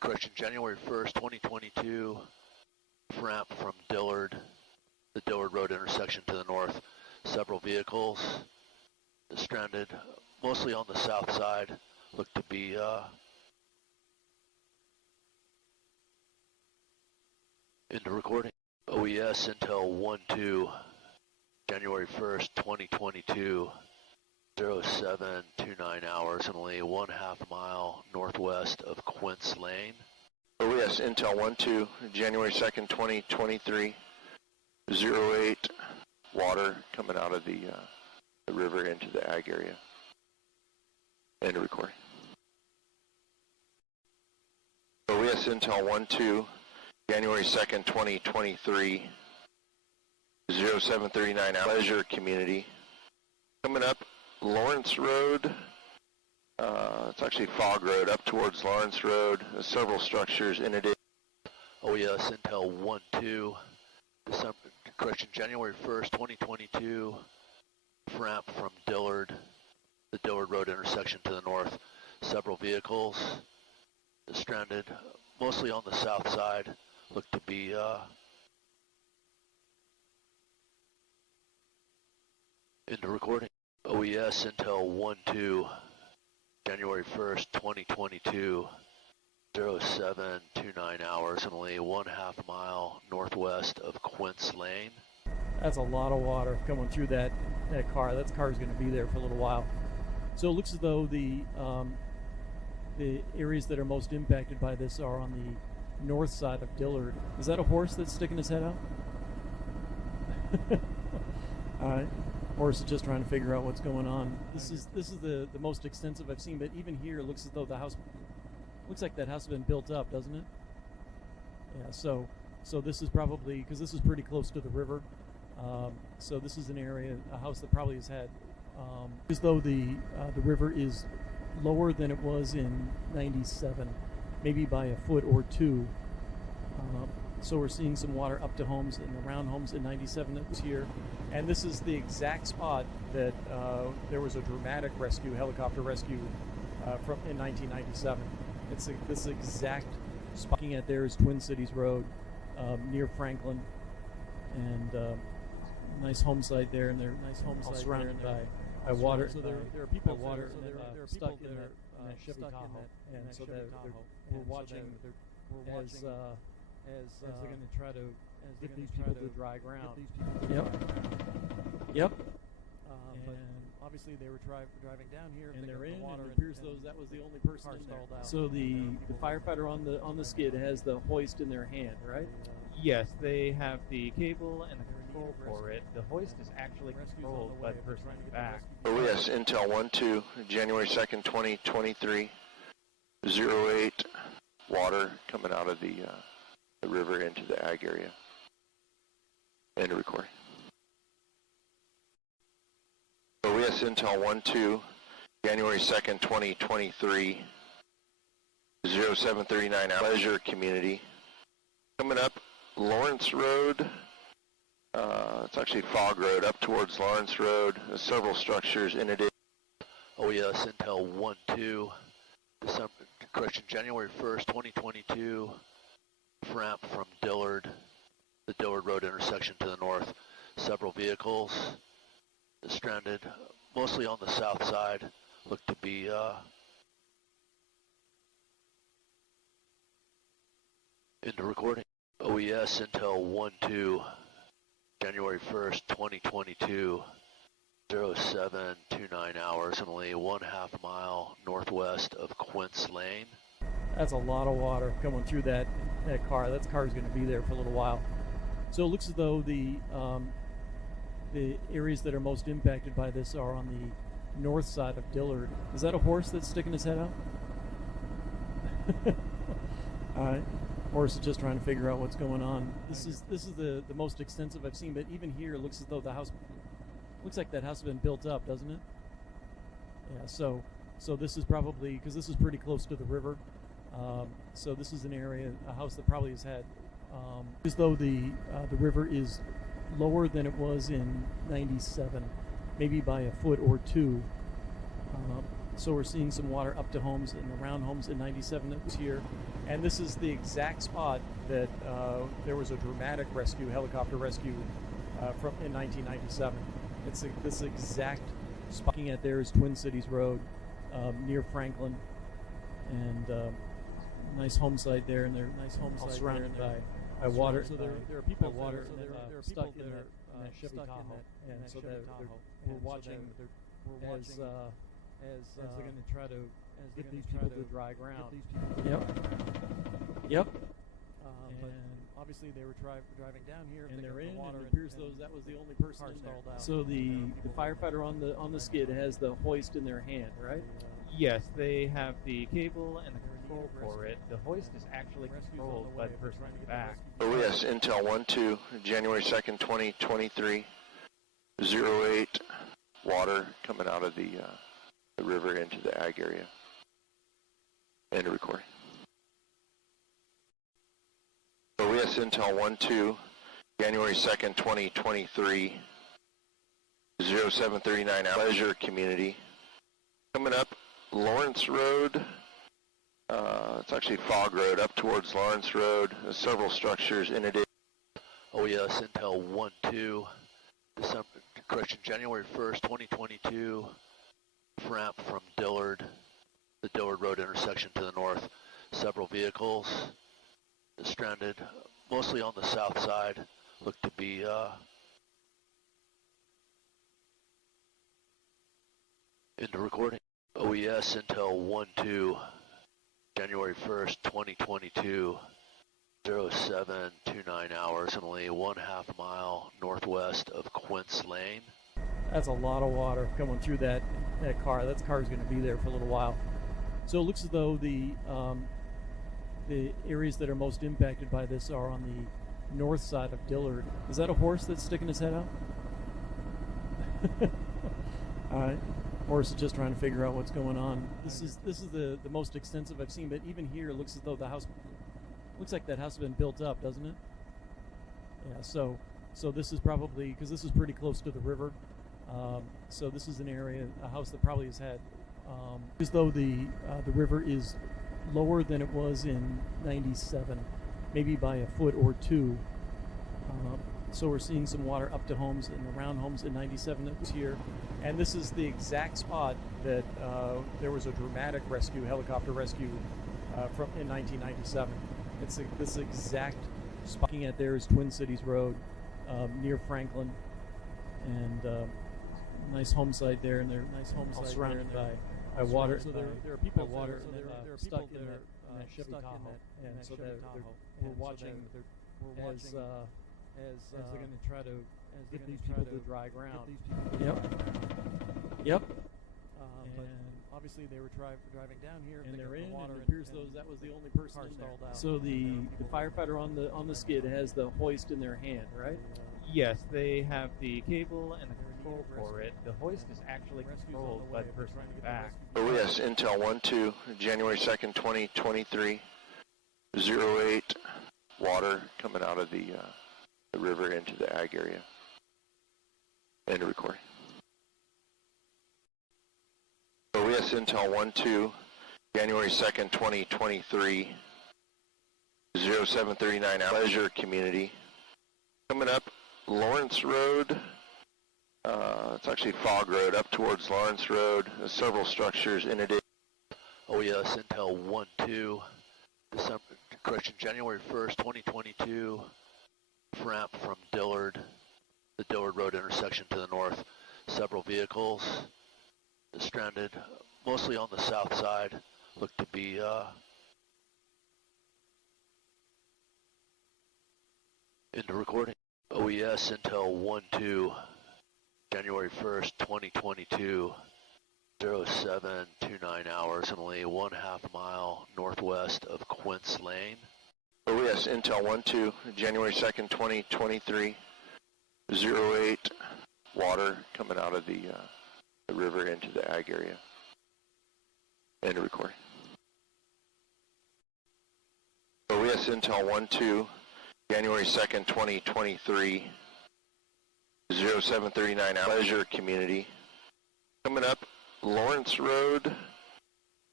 correction, January 1st, 2022, ramp from Dillard, the Dillard Road intersection to the north. Several vehicles stranded, mostly on the south side, look to be into recording. OES Intel 1-2, January 1st, 2022, 0729 hours, and only 1/2 mile northwest of Quince Lane. OES Intel 1-2, January 2nd, 2023, 08, water coming out of the river into the ag area. End of recording. OES Intel 1-2, January 2nd, 2023, 0739 Leisure Community. Coming up Lawrence Road, it's actually Fog Road, up towards Lawrence Road. There's several structures in it. OES Intel 1-2, correction, January 1st, 2022, ramp from Dillard, the Dillard Road intersection to the north. Several vehicles stranded, mostly on the south side, look to be into recording. OES Intel 1-2, January 1st, 2022, 0729 hours, and only 1/2 mile northwest of Quince Lane. That's a lot of water coming through that car. That car's going to be there for a little while. So it looks as though the areas that are most impacted by this are on the north side of Dillard. Is that a horse that's sticking his head out? All right. Horse is just trying to figure out what's going on. This is the most extensive I've seen, but even here it looks as though the house looks like that house has been built up, doesn't it? Yeah. So this is probably, because this is pretty close to the river. So this is an area, a house that probably has had, as though the river is lower than it was in '97, maybe by a foot or two. So we're seeing some water up to homes and around homes in '97 that was here. And this is the exact spot that there was a dramatic rescue, helicopter rescue from in 1997. It's this exact spot. Looking at there is Twin Cities Road near Franklin, and nice home site there, and they're all surrounded by water. So there are people water stuck in that Chevy Tahoe, and so we're watching as they're going to try to get these people to dry ground. Yep. But obviously they were driving down here, and they're in water. It appears that was the only person in there. So the firefighter on the skid has the hoist in their hand, right? Yes, they have the cable and the control for it. The hoist is actually controlled by the person in the back. OES Intel 1-2, January 2nd, 2023, 08, water coming out of the river into the ag area. End of recording. OES Intel 1-2, January 2nd, 2023, 0739 Leisure Community. Coming up Lawrence Road, it's actually Fog Road, up towards Lawrence Road. There's several structures in it. OES Intel 1-2, correction, January 1st, 2022, ramp from Dillard, the Dillard Road intersection to the north. Several vehicles stranded, mostly on the south side, look to be into recording. OES Intel 1-2, January 1st, 2022, 0729 hours, and only 1/2 mile northwest of Quince Lane. That's a lot of water coming through that car. That car's going to be there for a little while. So it looks as though the areas that are most impacted by this are on the north side of Dillard. Is that a horse that's sticking his head out? All right. Horse is just trying to figure out what's going on. This is the most extensive I've seen, but even here it looks as though the house looks like that house has been built up, doesn't it? Yeah. So this is probably, because this is pretty close to the river. So this is an area, a house that probably has had, as though the river is lower than it was in '97, maybe by a foot or two. So we're seeing some water up to homes and around homes in '97 that was here. And this is the exact spot that there was a dramatic rescue, helicopter rescue from in 1997. It's this exact spot. Looking at there is Twin Cities Road near Franklin, and nice home site there, and they're all surrounded by water. So there are people water stuck in that Chevy Tahoe, and so we're watching as they're going to try to get these people to dry ground. Yep. And obviously they were driving down here, and they're in. Water, and it appears that was the only person in there. So the firefighter on the skid has the hoist in their hand, right? Yes, they have the cable and the control for it. The hoist is actually controlled by the person in the back. Oh yes, Intel 1-2, January 2nd, 2023, 08, water coming out of the river into the ag area. End of recording. Oh yes, Intel 1-2, January 2nd, 2023, 0739, Pleasure Community. Coming up, Lawrence Road, it's actually Fog Road, up towards Lawrence Road. There's several structures in it. Oh yes, Intel 1-2, January 1st, 2022, ramp from Dillard, the Dillard Road intersection to the north. Several vehicles stranded, mostly on the south side, look to be into recording. OES Intel 1-2, January 1st, 2022, 0729 hours, and only 1/2 mile northwest of Quince Lane. That's a lot of water coming through that car. That car's going to be there for a little while. So it looks as though the areas that are most impacted by this are on the north side of Dillard. Is that a horse that's sticking his head out? All right. Horse is just trying to figure out what's going on. This is the most extensive I've seen, but even here it looks as though the house looks like that house has been built up, doesn't it? Yeah. So this is probably, because this is pretty close to the river. So this is an area, a house that probably has had, as though the river is lower than it was in 97, maybe by a foot or two. So we're seeing some water up to homes and around homes in 97 that was here. And this is the exact spot that there was a dramatic rescue, helicopter rescue from in 1997. It's this exact spot. Looking at there is Twin Cities Road near Franklin, and nice home site there, and they're all surrounded by water. So there are people water stuck in that Chevy Tahoe, and so we're watching as they're going to try to get these people to dry ground. Yep. And obviously they were driving down here, and they're in. Water, and it appears that was the only person in there. So the firefighter on the skid has the hoist in their hand, right? Yes, they have the cable and the control for it. The hoist is actually controlled by the person in the back. Oh yes, Intel 1-2, January 2nd, 2023, 08, water coming out of the river into the ag area. End of recording. Oh yes, Intel 1-2, January 2nd, 2023, 0739, Pleasure Community. Coming up, Lawrence Road, it's actually Fog Road, up towards Lawrence Road. There's several structures in it. Oh yes, Intel 1-2, January 1st, 2022, ramp from Dillard, the Dillard Road intersection to the north. Several vehicles stranded, mostly on the south side, look to be into recording. OES Intel 1-2, January 1st, 2022, 0729 hours, and only 1/2 mile northwest of Quince Lane. Oh yes, Intel 1-2, January 2nd, 2023, 08, water coming out of the river into the ag area. End of recording. Oh yes, Intel 1-2, January 2nd, 2023, 0739, Pleasure Community. Coming up, Lawrence Road,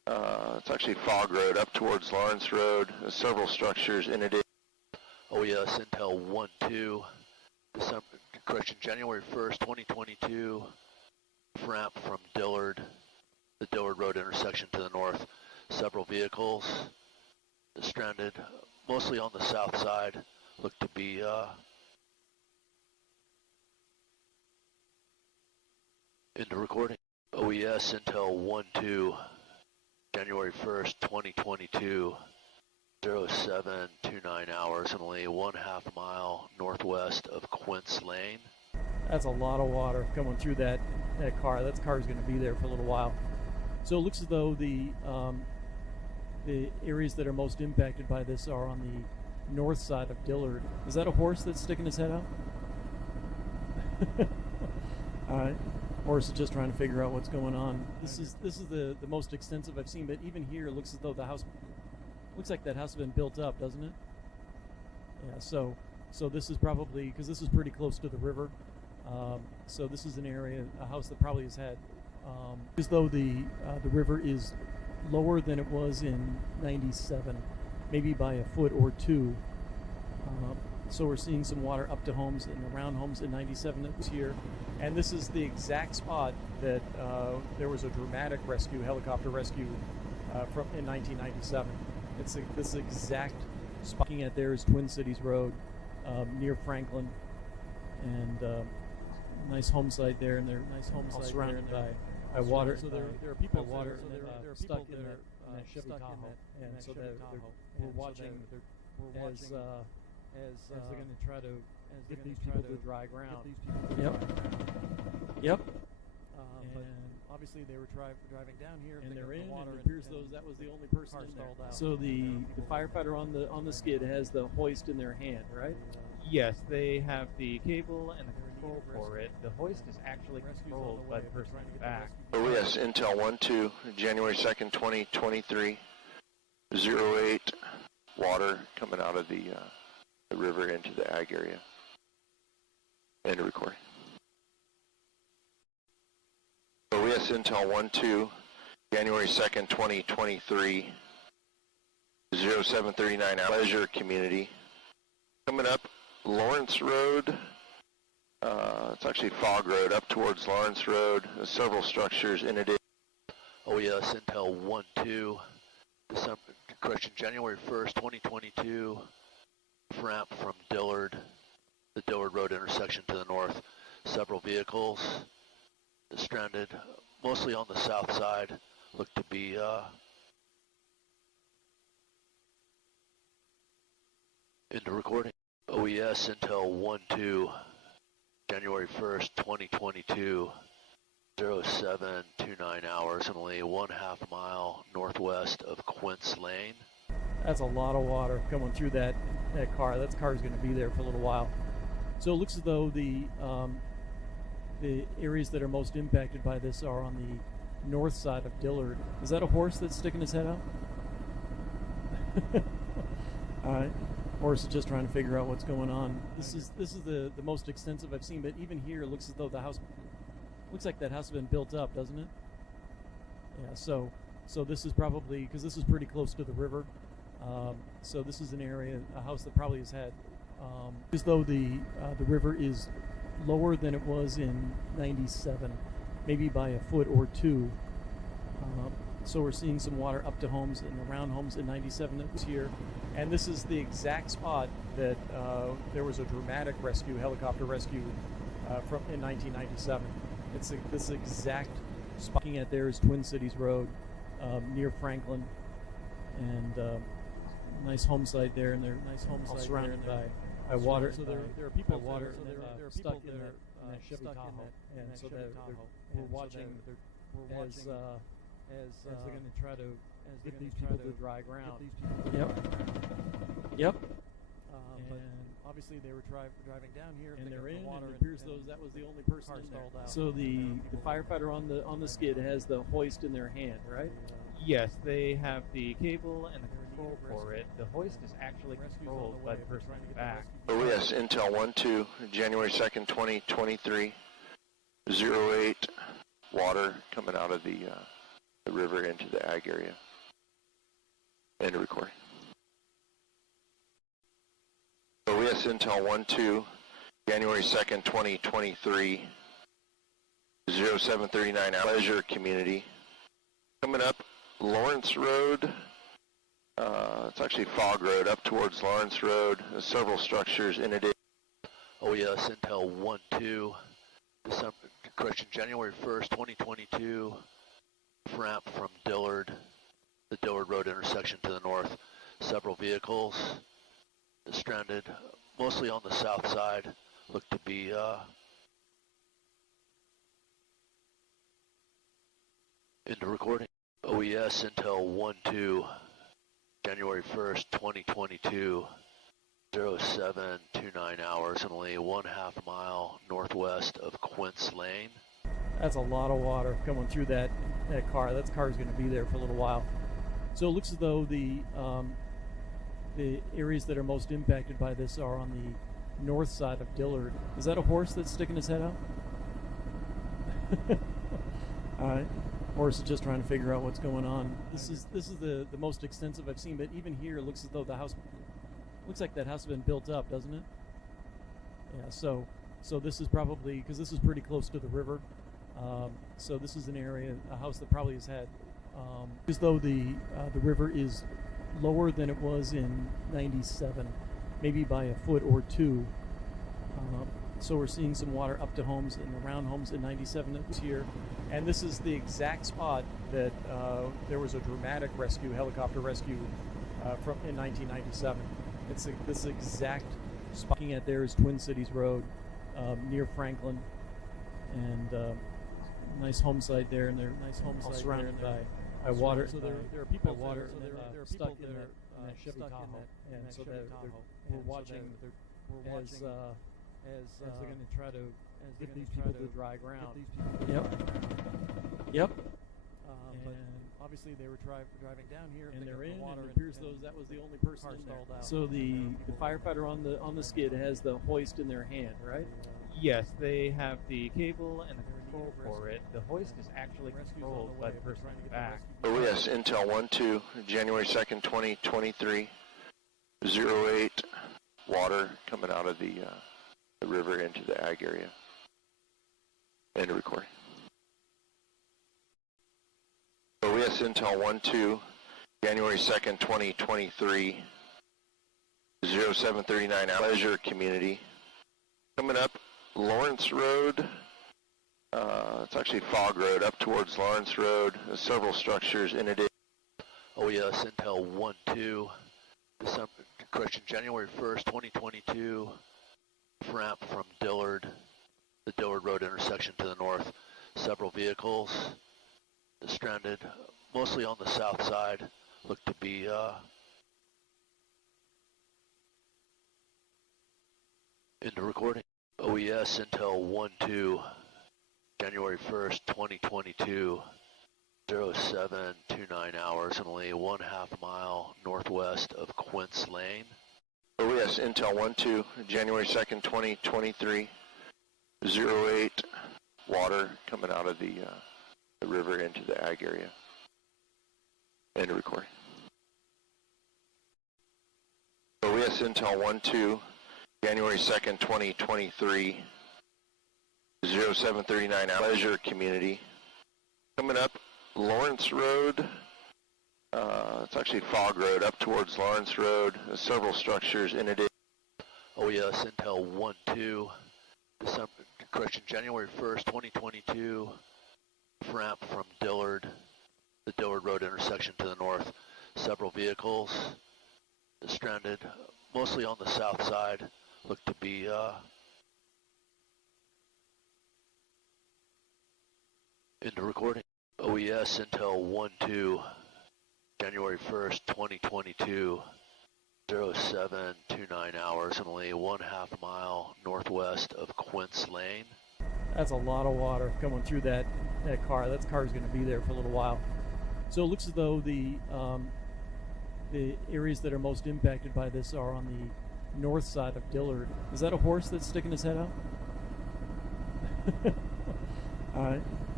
It's actually Fog Road up towards Lawrence Road. There's several structures in it. OES Intel 1-2, January 1st, 2022, ramp from Dillard, the Dillard Road intersection to the north. Several vehicles stranded, mostly on the south side, look to be into recording. OES Intel 1-2, January 1st, 2022, 0729 hours, and only 1/2 mile northwest of Quince Lane. That's a lot of water coming through that car. That car's going to be there for a little while. So it looks as though the areas that are most impacted by this are on the north side of Dillard. Is that a horse that's sticking his head out? All right. Horse is just trying to figure out what's going on. This is the most extensive I've seen, but even here it looks as though the house looks like that house has been built up, doesn't it? Yeah. So this is probably, because this is pretty close to the river. So this is an area, a house that probably has had, as though the river is lower than it was in '97, maybe by a foot or two. So we're seeing some water up to homes and around homes in '97 that was here. And this is the exact spot that there was a dramatic rescue, helicopter rescue from in 1997. It's this exact spot. Looking at there is Twin Cities Road near Franklin, and nice home site there, and they're nice home site surrounded by water. So there are people water stuck in that Chevy Tahoe, and so we're watching as they're going to try to get these people to dry ground. Yep. And obviously they were driving down here, and they're in. And it appears that was the only person in there. So the firefighter on the skid has the hoist in their hand, right? Yes, they have the cable and the control for it. The hoist is actually controlled by the person in the back. OES Intel 1-2, January 2nd, 2023, 08, water coming out of the river into the ag area. End of recording. OES Intel 1-2, January 2nd, 2023, 0739 Leisure Community. Coming up Lawrence Road. It's actually Fog Road up towards Lawrence Road. There's several structures in it. OES Intel 1-2, January 1st, 2022, ramp from Dillard, the Dillard Road intersection to the north. Several vehicles stranded, mostly on the south side, look to be into recording. OES Intel 1-2, January 1st, 2022, 0729 hours, and only 1/2 mile northwest of Quince Lane. That's a lot of water coming through that car. That car's going to be there for a little while. So it looks as though the areas that are most impacted by this are on the north side of Dillard. Is that a horse that's sticking his head out? All right. Horse is just trying to figure out what's going on. This is the most extensive I've seen, but even here it looks as though the house looks like that house has been built up, doesn't it? Yeah. So this is probably, because this is pretty close to the river. So this is an area, a house that probably has had, as though the river is lower than it was in '97, maybe by a foot or two. So we're seeing some water up to homes and around homes in '97 that was here. And this is the exact spot that there was a dramatic rescue, helicopter rescue from in 1997. It's this exact spot. Looking at there is Twin Cities Road near Franklin, and nice home site there, and they're nice home site surrounded by water. So there are people water stuck in that Chevy Tahoe, and so we're watching as they're going to try to get these people to dry ground. Yep. And obviously they were driving down here, and they're in. And it appears that was the only person in there. So the firefighter on the skid has the hoist in their hand, right? Yes, they have the cable and the control for it. The hoist is actually controlled by the person in the back. OES Intel 1-2, January 2nd, 2023, 08, water coming out of the the river into the ag area. End of recording. OES Intel 1-2, January 2nd, 2023, 0739 Pleasure Community. Coming up Lawrence Road, it's actually Fog Road, up towards Lawrence Road. There's several structures in it. OES Intel 1-2, January 1st, 2022, ramp from Dillard, the Dillard Road intersection to the north. Several vehicles stranded, mostly on the south side, look to be into recording. OES Intel 1-2, January 1st, 2022, 0729 hours, and only 1/2 mile northwest of Quince Lane. That's a lot of water coming through that car. That car's going to be there for a little while. So it looks as though the areas that are most impacted by this are on the north side of Dillard. Is that a horse that's sticking his head out? All right. Horse is just trying to figure out what's going on. This is the most extensive I've seen, but even here it looks as though the house looks like that house has been built up, doesn't it? Yeah. So this is probably, because this is pretty close to the river. So this is an area, a house that probably has had, as though the river is lower than it was in '97, maybe by a foot or two. So we're seeing some water up to homes and around homes in '97 that was here. And this is the exact spot that there was a dramatic rescue, helicopter rescue from in 1997. It's this exact spot. Looking at there is Twin Cities Road near Franklin, and nice home site there, and they're all surrounded by water. So there are people water, so there are stuck in that Chevy Tahoe, and so we're watching as they're going to try to get these people to dry ground. Yep. But obviously they were driving down here, and they're in. And it appears that was the only person installed out. So the firefighter on the skid has the hoist in their hand, right? Yes, they have the cable and the control for it. The hoist is actually controlled by the person in the back. OES Intel 1-2, January 2nd, 2023, 08 water coming out of the river into the ag area. End of recording. OES Intel 1-2, January 2nd, 2023, 0739 Pleasure Community. Coming up Lawrence Road, it's actually Fog Road, up towards Lawrence Road. There's several structures in it. OES Intel 1-2, January 1st, 2022, ramp from Dillard, the Dillard Road intersection to the north. Several vehicles stranded, mostly on the south side, look to be into recording. OES Intel 1-2, January 1st, 2022, 0729 hours, and only 1/2 mile northwest of Quince Lane. OES Intel 1-2, January 2nd, 2023, 08 water coming out of the river into the ag area. End of recording. OES Intel 1-2, January 2nd, 2023, 0739 Pleasure Community. Coming up Lawrence Road, it's actually Fog Road, up towards Lawrence Road. There's several structures in it. OES Intel 1-2, January 1st, 2022, ramp from Dillard, the Dillard Road intersection to the north. Several vehicles stranded, mostly on the south side, look to be into recording. OES Intel 1-2, January 1st, 2022, 0729 hours, and only 1/2 mile northwest of Quince Lane. That's a lot of water coming through that car. That car's going to be there for a little while. So it looks as though the areas that are most impacted by this are on the north side of Dillard. Is that a horse that's sticking his head out? All right.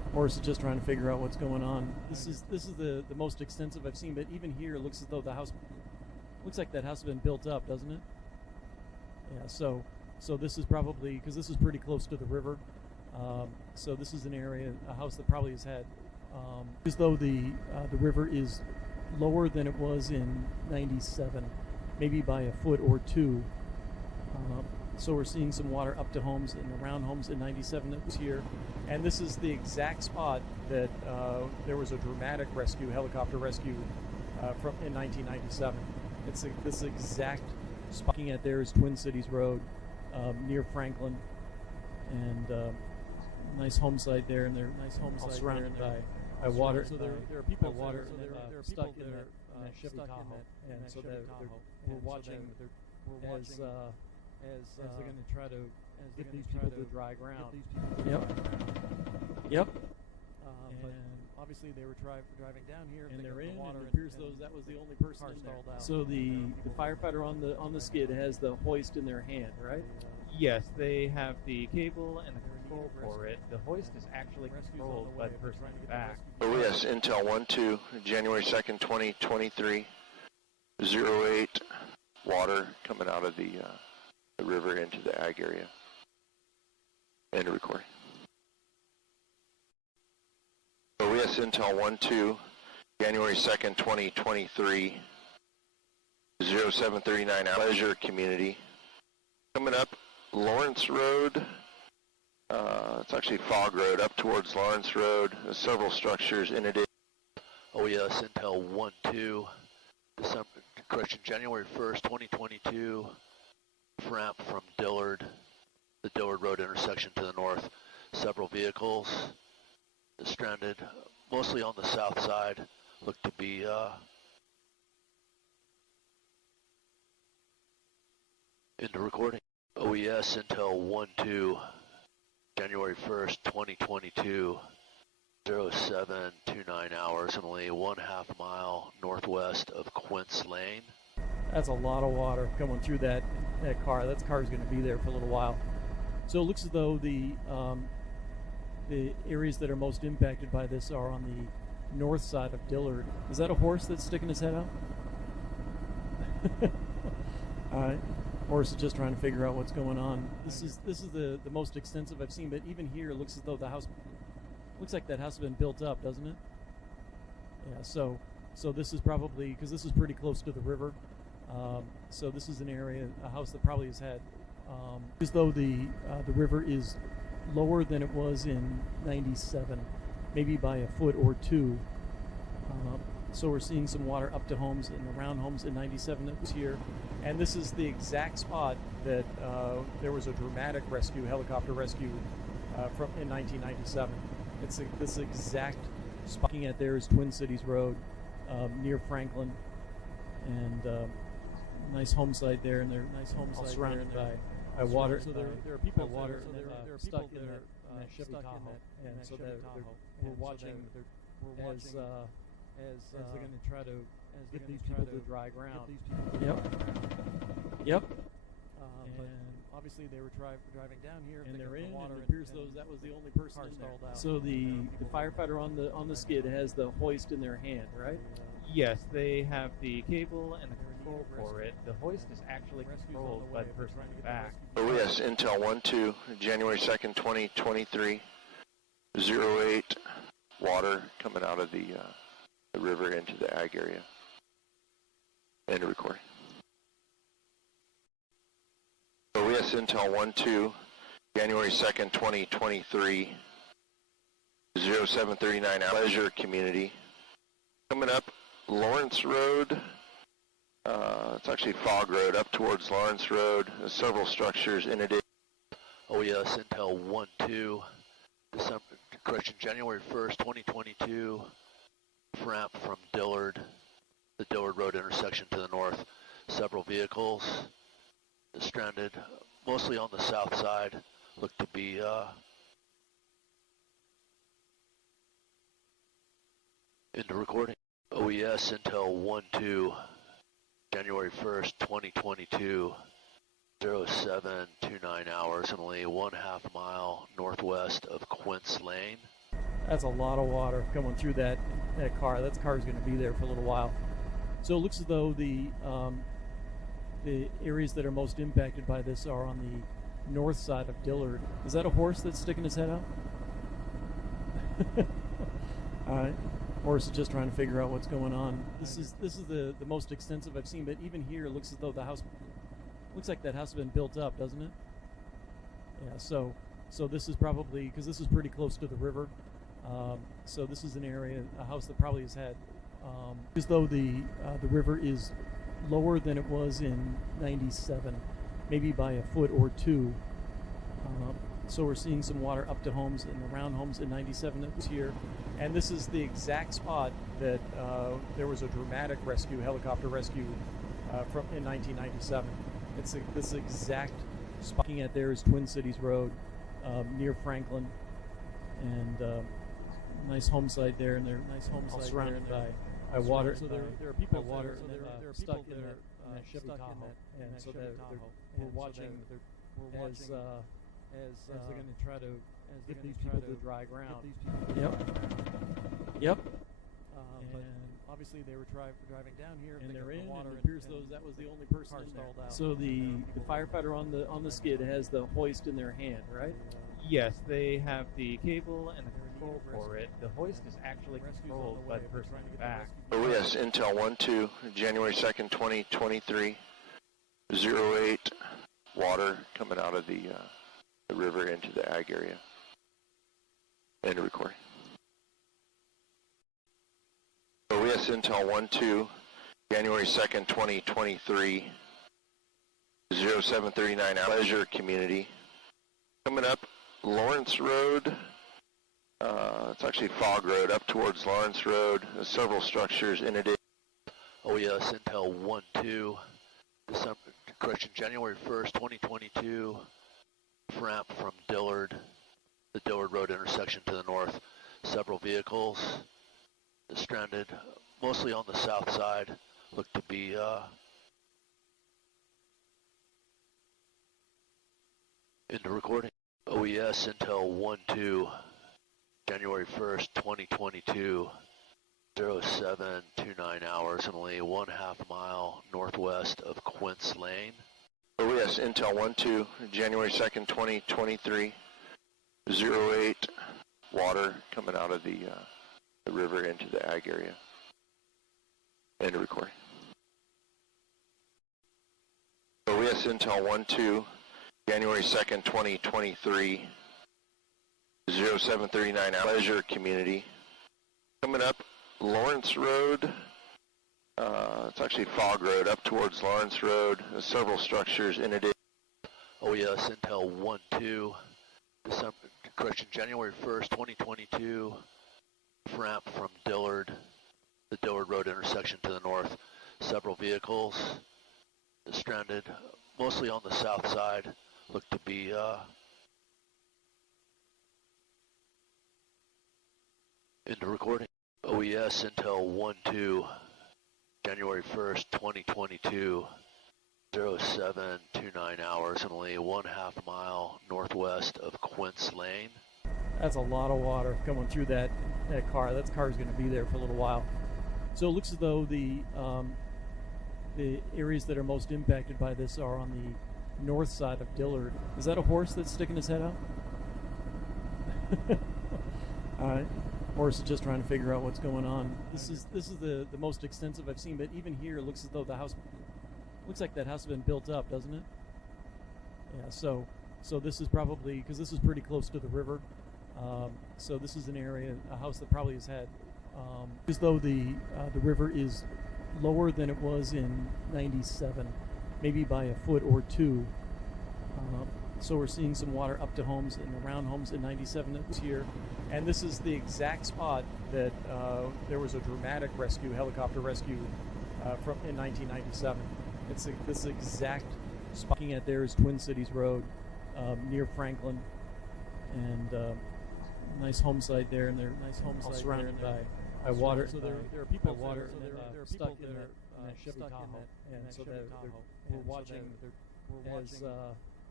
or is it just trying to figure out what's going on? This is the most extensive I've seen, but even here it looks as though the house looks like that house has been built up, doesn't it? Yeah. So this is probably because this is pretty close to the river. So this is an area, a house that probably has had as though the river is lower than it was in '97, maybe by a foot or two. So we're seeing some water up to homes and around homes in '97 that was here. And this is the exact spot that there was a dramatic rescue, helicopter rescue from in 1997. It's this exact spot. Looking at there is Twin Cities Road near Franklin, and nice home site there, and they're all surrounded by water. So there are people water stuck in that Chevy Tahoe, and so we're watching as they're going to try to get these people to dry ground. Yep. But obviously they were driving down here, and they're in. Water, and it appears that was the only person in there. So the firefighter on the skid has the hoist in their hand, right? Yes, they have the cable and the control for it. The hoist is actually controlled by the person in the back. Oh yes, Intel 1-2, January 2nd, 2023, 08, water coming out of the river into the ag area. End of recording. Oh yes, Intel 1-2, January 2nd, 2023, 0739, Pleasure Community. Coming up, Lawrence Road, it's actually Fog Road, up towards Lawrence Road. There's several structures in it. Oh yes, Intel 1-2, January 1st, 2022, ramp from Dillard, the Dillard Road intersection to the north. Several vehicles stranded, mostly on the south side, look to be into recording. OES Intel 1-2, January 1st, 2022, 0729 hours, and only 1/2 mile northwest of Quince Lane. That's a lot of water coming through that car. That car's going to be there for a little while. So it looks as though the areas that are most impacted by this are on the north side of Dillard. Is that a horse that's sticking his head out? All right. Or is it just trying to figure out what's going on? This is the most extensive I've seen, but even here it looks as though the house looks like that house has been built up, doesn't it? Yeah. So this is probably because this is pretty close to the river. So this is an area, a house that probably has had as though the river is lower than it was in '97, maybe by a foot or two. So we're seeing some water up to homes and around homes in '97 that was here. And this is the exact spot that there was a dramatic rescue, helicopter rescue from in 1997. It's this exact spot. Looking at there is Twin Cities Road near Franklin, and nice home site there, and they're all surrounded by water. So there are people water stuck in that Chevy Tahoe, and so we're watching as they're going to try to get these people to dry ground. Yep. But obviously they were driving down here, and they're in. And it appears that was the only person in there. So the firefighter on the skid has the hoist in their hand, right? Yes, they have the cable and the control for it. The hoist is actually controlled by the person in the back. Oh yes, Intel 1-2, January 2nd, 2023, 08, water coming out of the river into the ag area. End of recording. Oh yes, Intel 1-2, January 2nd, 2023, 0739, Pleasure Community. Coming up, Lawrence Road, it's actually Fog Road, up towards Lawrence Road. There's several structures in it. Oh yes, Intel 1-2, January 1st, 2022, ramp from Dillard, the Dillard Road intersection to the north. Several vehicles stranded, mostly on the south side, look to be into recording. OES Intel 1-2, January 1st, 2022, 0729 hours, and only 1/2 mile northwest of Quince Lane. That's a lot of water coming through that car. That car's going to be there for a little while. So it looks as though the areas that are most impacted by this are on the north side of Dillard. Is that a horse that's sticking his head out? All right. Horse is just trying to figure out what's going on. This is the most extensive I've seen, but even here it looks as though the house looks like that house has been built up, doesn't it? Yeah. So this is probably, because this is pretty close to the river. So this is an area, a house that probably has had, as though the river is lower than it was in '97, maybe by a foot or two. So we're seeing some water up to homes and around homes in '97 that was here. And this is the exact spot that there was a dramatic rescue, helicopter rescue from in 1997. It's this exact spot. Looking at there is Twin Cities Road near Franklin, and nice home site there, and they're nice home site surrounded by water. So there are people water there are stuck in that Chevy Tahoe, and so we're watching as they're going to try to get these people to dry ground. Yep. But obviously they were driving down here, and they're in. And it appears that was the only person stalled out. So the firefighter on the skid has the hoist in their hand, right? Yes, they have the cable and the control for it. The hoist is actually controlled by the person in the back. Oh yes, Intel 1-2, January 2nd, 2023, 08, water coming out of the river into the ag area. End of recording. Oh yes, Intel 1-2, January 2nd, 2023, 0739, Pleasure Community. Coming up, Lawrence Road, it's actually Fog Road, up towards Lawrence Road. There's several structures in it. Oh yes, Intel 1-2, January 1st, 2022, ramp from Dillard, the Dillard Road intersection to the north. Several vehicles stranded, mostly on the south side, look to be into recording. OES Intel 1-2, January 1st, 2022, 0729 hours, only 1/2 mile northwest of Quince Lane. OES Intel 1-2, January 2nd, 2023, 08, water coming out of the river into the ag area. End of recording. OES Intel 1-2, January 2nd, 2023, 0739, Pleasure Community. Coming up, Lawrence Road, it's actually Fog Road, up towards Lawrence Road. There's several structures in it. Oh yes, Intel 1-2, January 1st, 2022, ramp from Dillard, the Dillard Road intersection to the north. Several vehicles stranded, mostly on the south side, look to be into recording. OES Intel 1-2, January 1st, 2022, 0729 hours, only 1/2 mile northwest of Quince Lane. That's a lot of water coming through that car. That car's going to be there for a little while. So it looks as though the areas that are most impacted by this are on the north side of Dillard. Is that a horse that's sticking his head out? All right. Horse is just trying to figure out what's going on. This is the most extensive I've seen, but even here it looks as though the house looks like that house has been built up, doesn't it? Yeah. So this is probably, because this is pretty close to the river. So this is an area, a house that probably has had, as though the river is lower than it was in '97, maybe by a foot or two. So we're seeing some water up to homes and around homes in '97 that was here. And this is the exact spot that there was a dramatic rescue, helicopter rescue from in 1997. It's this exact spot. Looking at there is Twin Cities Road near Franklin, and nice home site there, and they're nice home site surrounded by water. So there are people water, and they're stuck in that Chevy Tahoe, and so we're watching as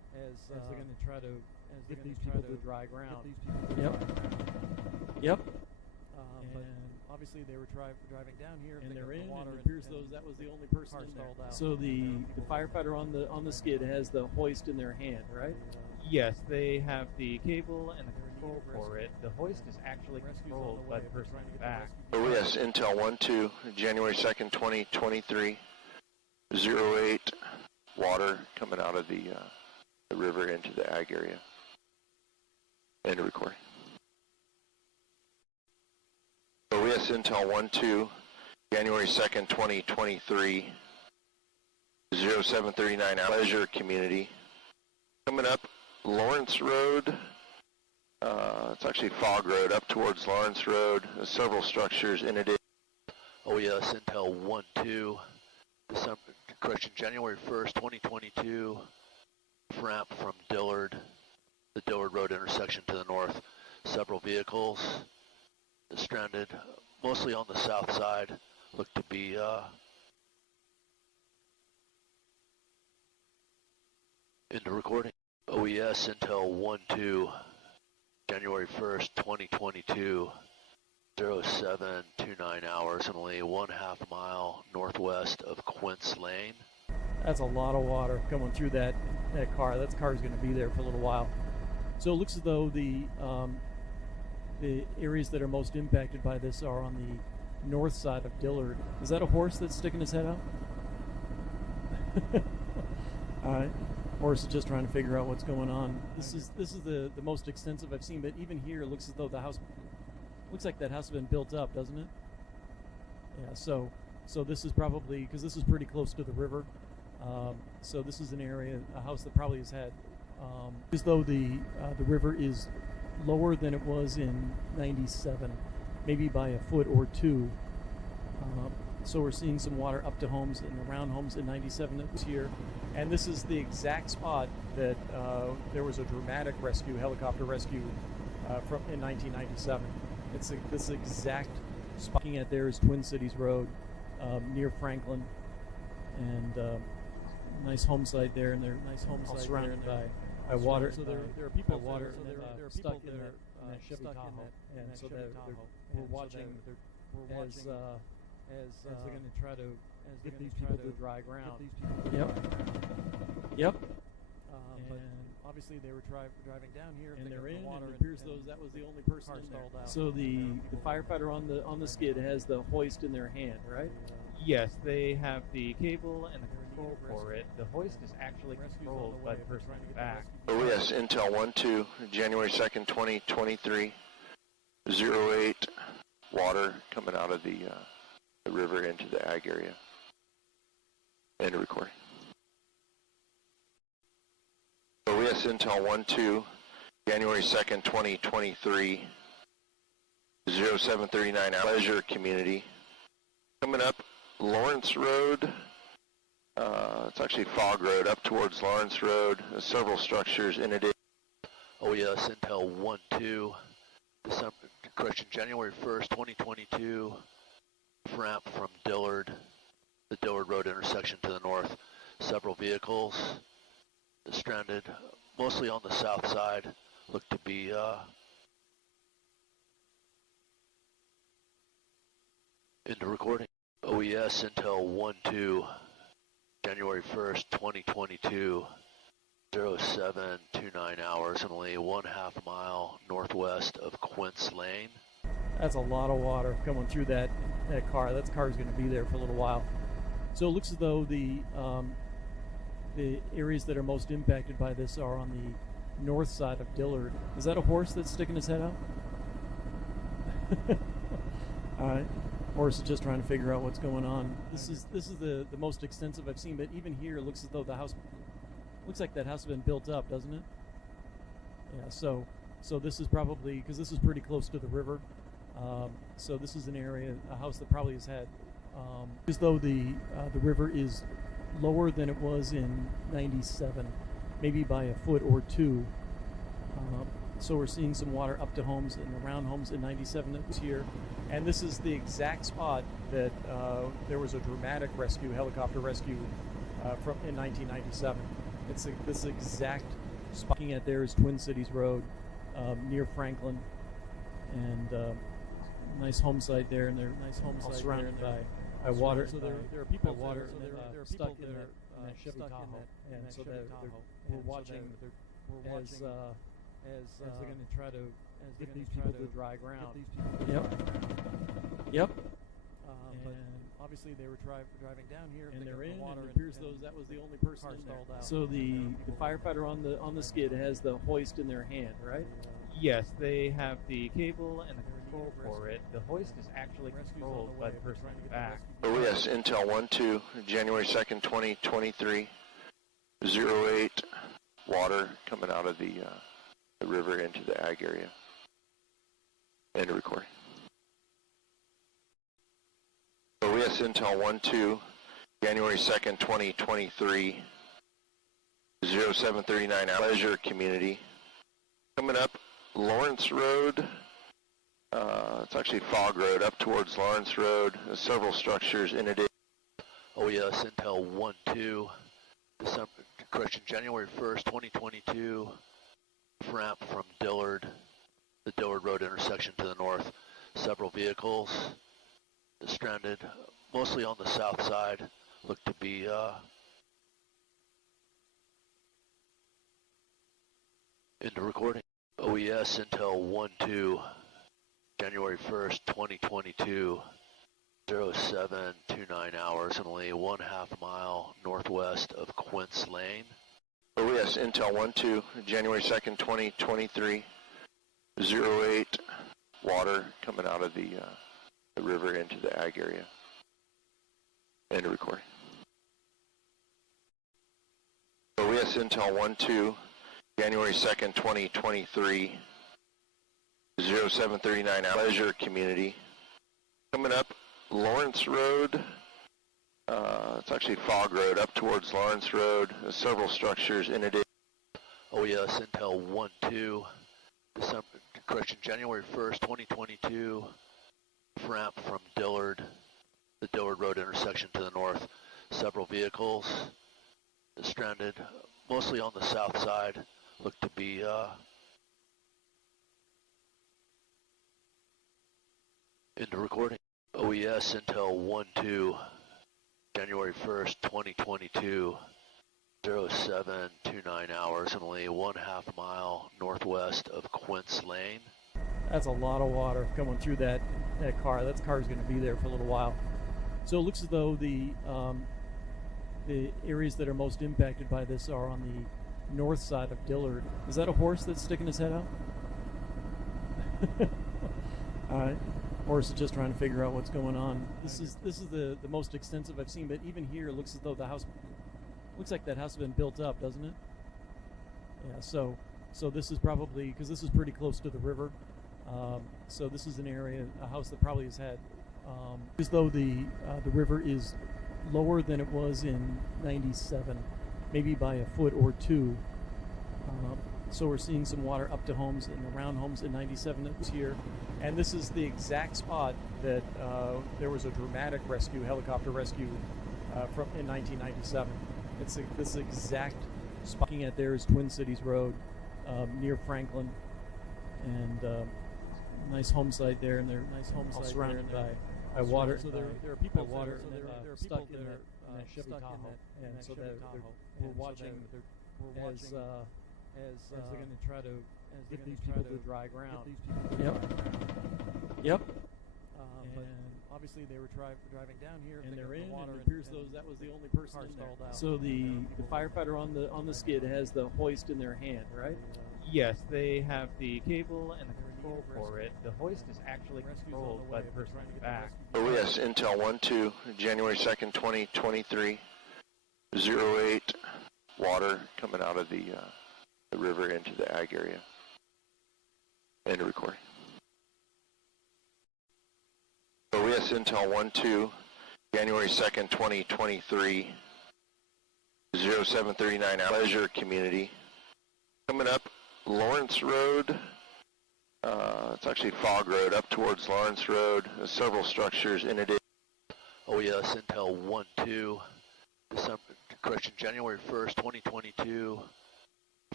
as they're going to try to get these people to dry ground. Yep. Yep. But obviously they were driving down here, and they're in. Water, and it appears that was the only person in there. So the firefighter on the skid has the hoist in their hand, right? Yes, they have the cable and the control for it. The hoist is actually controlled by the person in the back. OES Intel 1-2, January 2nd, 2023, 08, water coming out of the river into the ag area. End of recording. OES Intel 1-2, January 2nd, 2023, 0739, Pleasure Community. Coming up, Lawrence Road. It's actually Fog Road, up towards Lawrence Road. There's several structures in it. OES Intel 1-2, January 1st, 2022, ramp from Dillard, the Dillard Road intersection to the north. Several vehicles stranded, mostly on the south side, look to be into recording. OES Intel 1-2, January 1st, 2022, 0729 hours, only 1/2 mile northwest of Quince Lane. That's a lot of water coming through that car. That car's going to be there for a little while. So it looks as though the areas that are most impacted by this are on the north side of Dillard. Is that a horse that's sticking his head out? All right. Horse is just trying to figure out what's going on. This is the most extensive I've seen, but even here it looks as though the house looks like that house has been built up, doesn't it? Yeah. So this is probably, because this is pretty close to the river. So this is an area, a house that probably has had, as though the river is lower than it was in '97, maybe by a foot or two. So we're seeing some water up to homes and around homes in '97 that was here. And this is the exact spot that there was a dramatic rescue, helicopter rescue from in 1997. It's this exact spot. Looking at there is Twin Cities Road near Franklin, and nice home site there, and they're all surrounded by water. So there are people water, so there are stuck in that Chevy Tahoe, and so we're watching as they're going to try to get these people to dry ground. Yep. But obviously they were driving down here, and they're in. Water, and it appears that was the only person in there. So the firefighter on the skid has the hoist in their hand, right? Yes, they have the cable and the control for it. The hoist is actually controlled by the person in the back. OES Intel 1-2, January 2nd, 2023, 08, water coming out of the river into the ag area. End of recording. OES Intel 1-2, January 2nd, 2023, 0739, Pleasure Community. Coming up, Lawrence Road. It's actually Fog Road, up towards Lawrence Road. There's several structures in it. OES Intel 1-2, January 1st, 2022, ramp from Dillard, the Dillard Road intersection to the north. Several vehicles stranded, mostly on the south side, look to be into recording. OES Intel 1-2, January 1st, 2022, 0729 hours, only 1/2 mile northwest of Quince Lane. That's a lot of water coming through that car. That car's going to be there for a little while. So it looks as though the areas that are most impacted by this are on the north side of Dillard. Is that a horse that's sticking his head out? All right. Horse is just trying to figure out what's going on. This is the most extensive I've seen, but even here it looks as though the house looks like that house has been built up, doesn't it? Yeah. So this is probably, because this is pretty close to the river. So this is an area, a house that probably has had, as though the river is lower than it was in '97, maybe by a foot or two. So we're seeing some water up to homes and around homes in '97 that was here. And this is the exact spot that there was a dramatic rescue, helicopter rescue from in 1997. It's this exact Looking at there is Twin Cities Road, near Franklin, and nice home site there, and they're all surrounded by water. So there are people water stuck in that Chevy Tahoe, and so we're watching as they're going to try to get these people to dry ground. Yep. But obviously they were driving down here, and they're in water. It appears that was the only person in there. So the firefighter on the skid has the hoist in their hand, right? Yes, they have the cable and the control for it. The hoist is actually controlled by the person in the back. Oh yes, Intel 1-2, January 2nd, 2023, 08, water coming out of the river into the ag area. End of recording. Oh yes, Intel 1-2, January 2nd, 2023, 0739, Pleasure Community. Coming up, Lawrence Road, it's actually Fog Road, up towards Lawrence Road. There's several structures in it. Oh yes, Intel 1-2, January 1st, 2022, ramp from Dillard, the Dillard Road intersection to the north. Several vehicles stranded, mostly on the south side, look to be into recording. OES Intel 1-2, January 1st, 2022, 0729 hours, and only 1/2 mile northwest of Quince Lane. OES Intel 1-2, January 2nd, 2023, 08, water coming out of the river into the ag area. End of recording. OES Intel 1-2, January 2nd, 2023, 0739, Pleasure Community. Coming up, Lawrence Road, it's actually Fog Road, up towards Lawrence Road. There's several structures in it. Oh yes, Intel 1-2, January 1st, 2022, ramp from Dillard, the Dillard Road intersection to the north. Several vehicles stranded, mostly on the south side, look to be into recording. OES Intel 1-2, January 1st, 2022, 0729 hours, and only 1/2 mile northwest of Quince Lane. That's a lot of water coming through that car. That car's going to be there for a little while. So it looks as though the areas that are most impacted by this are on the north side of Dillard. Is that a horse that's sticking his head out? All right. Horse is just trying to figure out what's going on. This is the most extensive I've seen, but even here it looks as though the house looks like that house has been built up, doesn't it? Yeah. So this is probably, because this is pretty close to the river. So this is an area, a house that probably has had, as though the river is lower than it was in '97, maybe by a foot or two. So we're seeing some water up to homes and around homes in '97 that was here. And this is the exact spot that there was a dramatic rescue, helicopter rescue from in 1997. It's this exact spot. Looking at there is Twin Cities Road, near Franklin, and nice home site there, and they're all surrounded by water. So there are people water stuck in that Chevy Tahoe, and so we're watching as they're going to try to get these people to dry ground. Yep. But obviously they were driving down here, and they're in water. It appears that was the only person in there. So the firefighter on the skid has the hoist in their hand, right? Yes, they have the cable and the control for it. The hoist is actually controlled by the person in the back. Oh yes, Intel 1-2, January 2nd, 2023, 08, water coming out of the river into the ag area. End of recording. OES Intel 1-2, January 2nd, 2023, 0739, Pleasure Community. Coming up, Lawrence Road, it's actually Fog Road, up towards Lawrence Road. There's several structures in it. Oh yes, Intel 1-2, January 1st, 2022,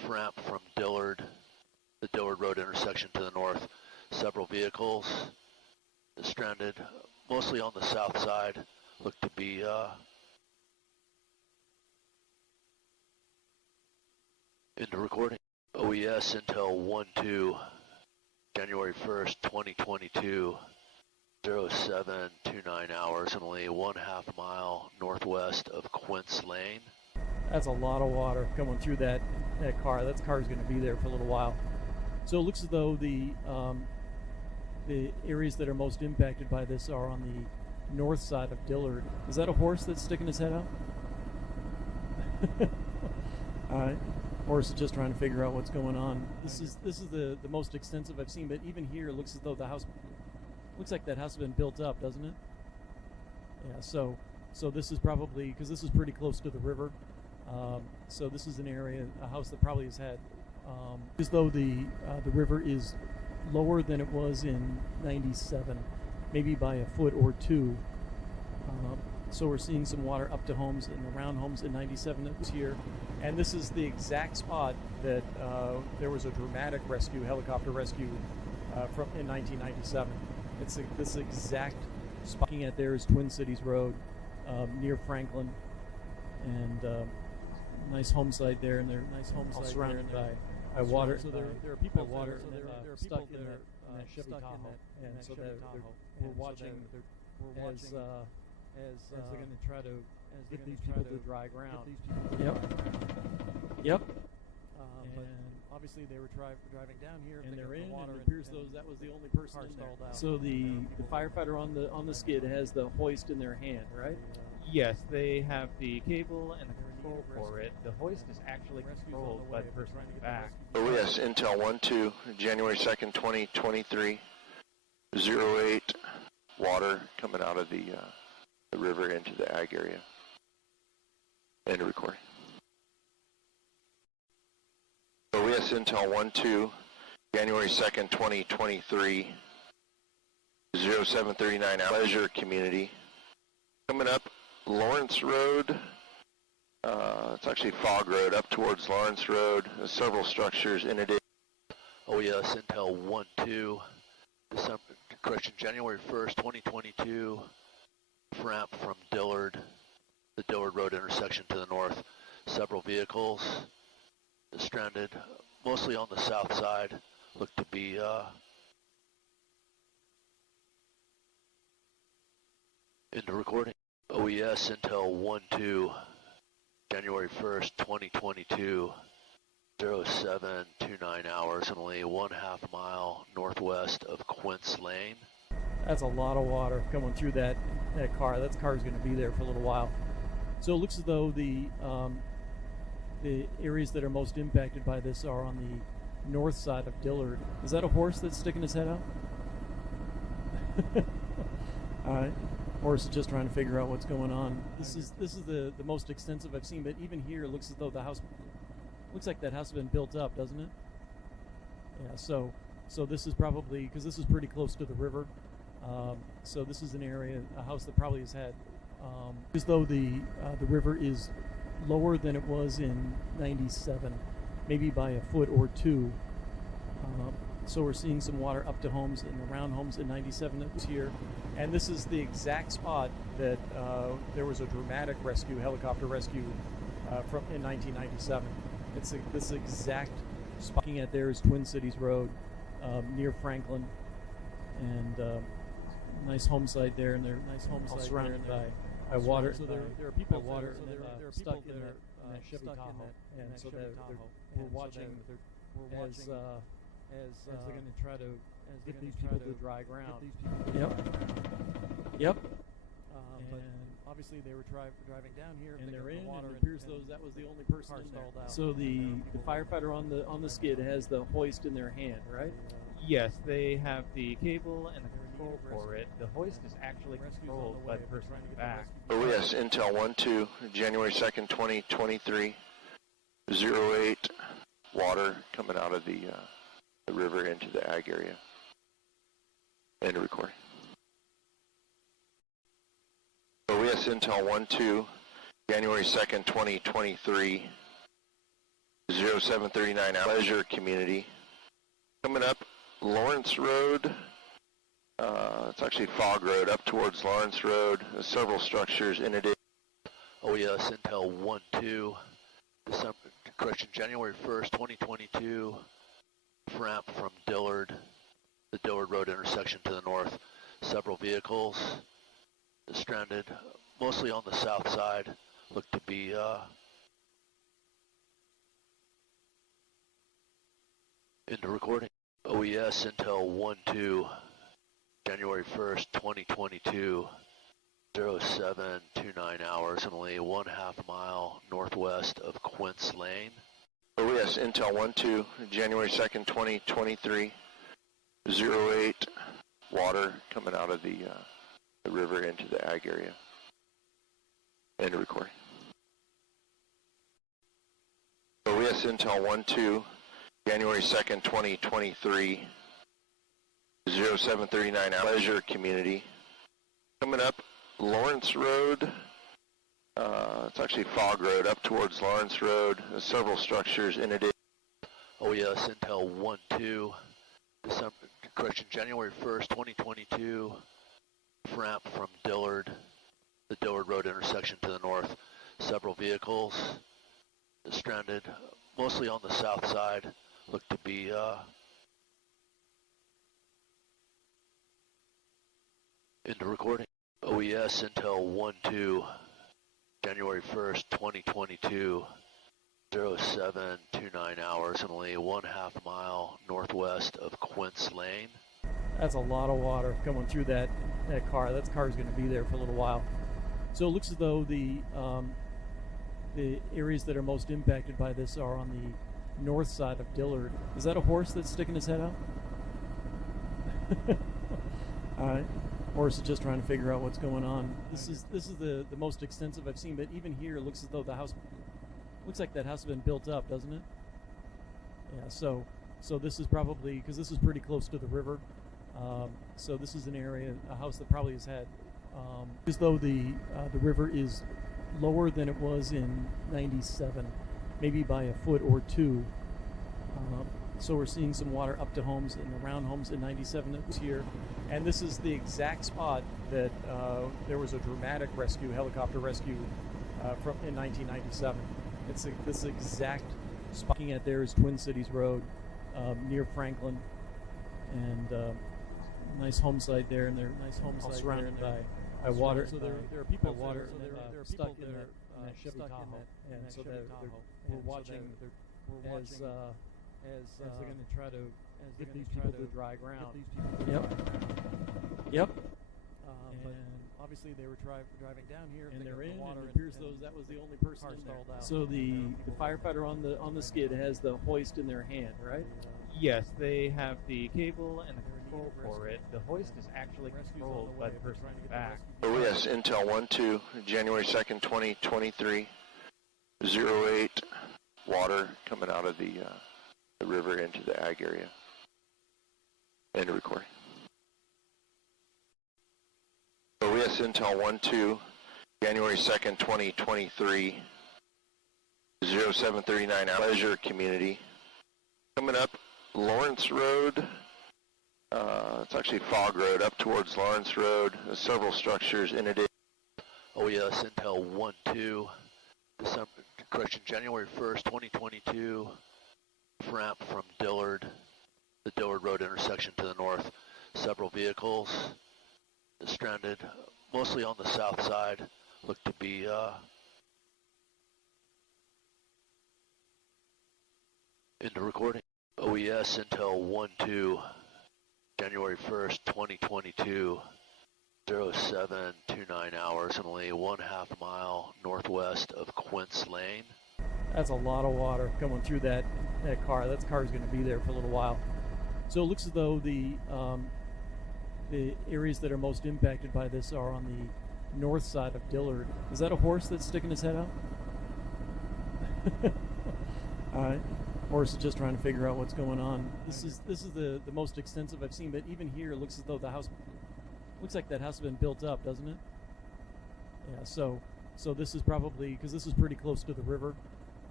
ramp from Dillard, the Dillard Road intersection to the north. Several vehicles stranded, mostly on the south side, look to be into recording. OES Intel 1-2, January 1st, 2022, 0729 hours, and only 1/2 mile northwest of Quince Lane. That's a lot of water coming through that car. That car's going to be there for a little while. So it looks as though the areas that are most impacted by this are on the north side of Dillard. Is that a horse that's sticking his head out? All right. Horse is just trying to figure out what's going on. This is the most extensive I've seen, but even here it looks as though the house looks like that house has been built up, doesn't it? Yeah. So this is probably, because this is pretty close to the river. So this is an area, a house that probably has had, as though the river is lower than it was in '97, maybe by a foot or two. So we're seeing some water up to homes and around homes in '97 that was here. And this is the exact spot that there was a dramatic rescue, helicopter rescue from in 1997. It's this exact spot. Looking at there is Twin Cities Road near Franklin, and nice home site there, and they're nice home site surrounded by water. So there are people water stuck in that Chevy Tahoe, and so we're watching as they're going to try to get these people to dry ground. Yep. But obviously they were driving down here, and they're in. And it appears that was the only person in there. So the firefighter on the skid has the hoist in their hand, right? Yes, they have the cable and the control for it. The hoist is actually controlled by the person in the back. OES Intel 1-2, January 2nd, 2023, 08, water coming out of the river into the ag area. End of recording. OES Intel 1-2, January 2nd, 2023, 0739 Pleasure Community. Coming up Lawrence Road, it's actually Fog Road, up towards Lawrence Road. There's several structures in it. OES Intel 1-2, January 1st, 2022, ramp from Dillard, the Dillard Road intersection to the north. Several vehicles stranded, mostly on the south side, look to be into recording. OES Intel 1-2, January 1st, 2022, 0729 hours, and only 1/2 mile northwest of Quince Lane. That's a lot of water coming through that car. That car's going to be there for a little while. So it looks as though the areas that are most impacted by this are on the north side of Dillard. Is that a horse that's sticking his head out? All right. Horse is just trying to figure out what's going on. This is the most extensive I've seen, but even here it looks as though the house looks like that house has been built up, doesn't it? Yeah. So this is probably, because this is pretty close to the river. So this is an area, a house that probably has had, as though the river is lower than it was in '97, maybe by a foot or two. So we're seeing some water up to homes and around homes in '97 that was here. And this is the exact spot that there was a dramatic rescue, helicopter rescue from in 1997. It's this exact spot. Looking at there is Twin Cities Road near Franklin, and nice home site there, and they're nice home site surrounded by water. So there are people water stuck in that Chevy Tahoe, and so we're watching as they're going to try to get these people to dry ground. Yep. But obviously they were driving down here, and they're in. And it appears that was the only person in there. So the firefighter on the skid has the hoist in their hand, right? Yes, they have the cable and the control for it. The hoist is actually controlled by the person in the back. OES Intel 1-2, January 2nd, 2023, 08, water coming out of the river into the ag area. End of recording. OES Intel 1-2, January 2nd, 2023, 0739 Pleasure Community. Coming up Lawrence Road. It's actually Fog Road up towards Lawrence Road. There's several structures in it. OES Intel 1-2, January 1st, 2022, ramp from Dillard, the Dillard Road intersection to the north. Several vehicles stranded, mostly on the south side, look to be into recording. OES Intel 1-2, January 1st, 2022, 0729 hours, only 1/2 mile northwest of Quince Lane. OES Intel 1-2, January 2nd, 2023, 08 water coming out of the river into the ag area. End of recording. OES Intel 1-2, January 2nd, 2023, 0739 Pleasure Community. Coming up Lawrence Road. It's actually Fog Road up towards Lawrence Road. There's several structures in it. OES Intel 1-2, January 1st, 2022, ramp from Dillard, the Dillard Road intersection to the north. Several vehicles stranded, mostly on the south side, look to be into recording. OES Intel 1-2, January 1st, 2022, 0729 hours, only 1/2 mile northwest of Quince Lane. That's a lot of water coming through that car. That car's going to be there for a little while. So it looks as though the areas that are most impacted by this are on the north side of Dillard. Is that a horse that's sticking his head out? All right. Horse is just trying to figure out what's going on. This is the most extensive I've seen, but even here it looks as though the house looks like that house has been built up, doesn't it? Yeah. So this is probably, because this is pretty close to the river. So this is an area, a house that probably has had, as though the river is lower than it was in '97, maybe by a foot or two. So we're seeing some water up to homes and around homes in '97 that was here. And this is the exact spot that there was a dramatic rescue, helicopter rescue from in 1997. It's this exact spot. Looking at there is Twin Cities Road near Franklin, and nice home site there, and they're nice home site surrounded by water. So there are people water stuck in that Chevy Tahoe, and so we're watching as they're going to try to get these people to dry ground. Yep. But obviously they were driving down here, and they're in. And it appears that was the only person stalled out. So the firefighter on the skid has the hoist in their hand, right? Yes, they have the cable and the control for it. The hoist is actually controlled by the person in the back. OES Intel 1-2, January 2nd, 2023, 08 water coming out of the river into the ag area. End of recording. OES Intel 1-2, January 2nd, 2023, 0739 Pleasure Community. Coming up Lawrence Road. It's actually Fog Road up towards Lawrence Road. There's several structures in it. OES Intel 1-2, January 1st, 2022, ramp from Dillard, the Dillard Road intersection to the north. Several vehicles stranded, mostly on the south side, look to be into recording. OES Intel 1-2, January 1st, 2022, 0729 hours, only 1/2 mile northwest of Quince Lane. That's a lot of water coming through that car. That car's going to be there for a little while. So it looks as though the areas that are most impacted by this are on the north side of Dillard. Is that a horse that's sticking his head out? All right. Horse is just trying to figure out what's going on. This is the most extensive I've seen, but even here it looks as though the house looks like that house has been built up, doesn't it? Yeah. So this is probably, because this is pretty close to the river.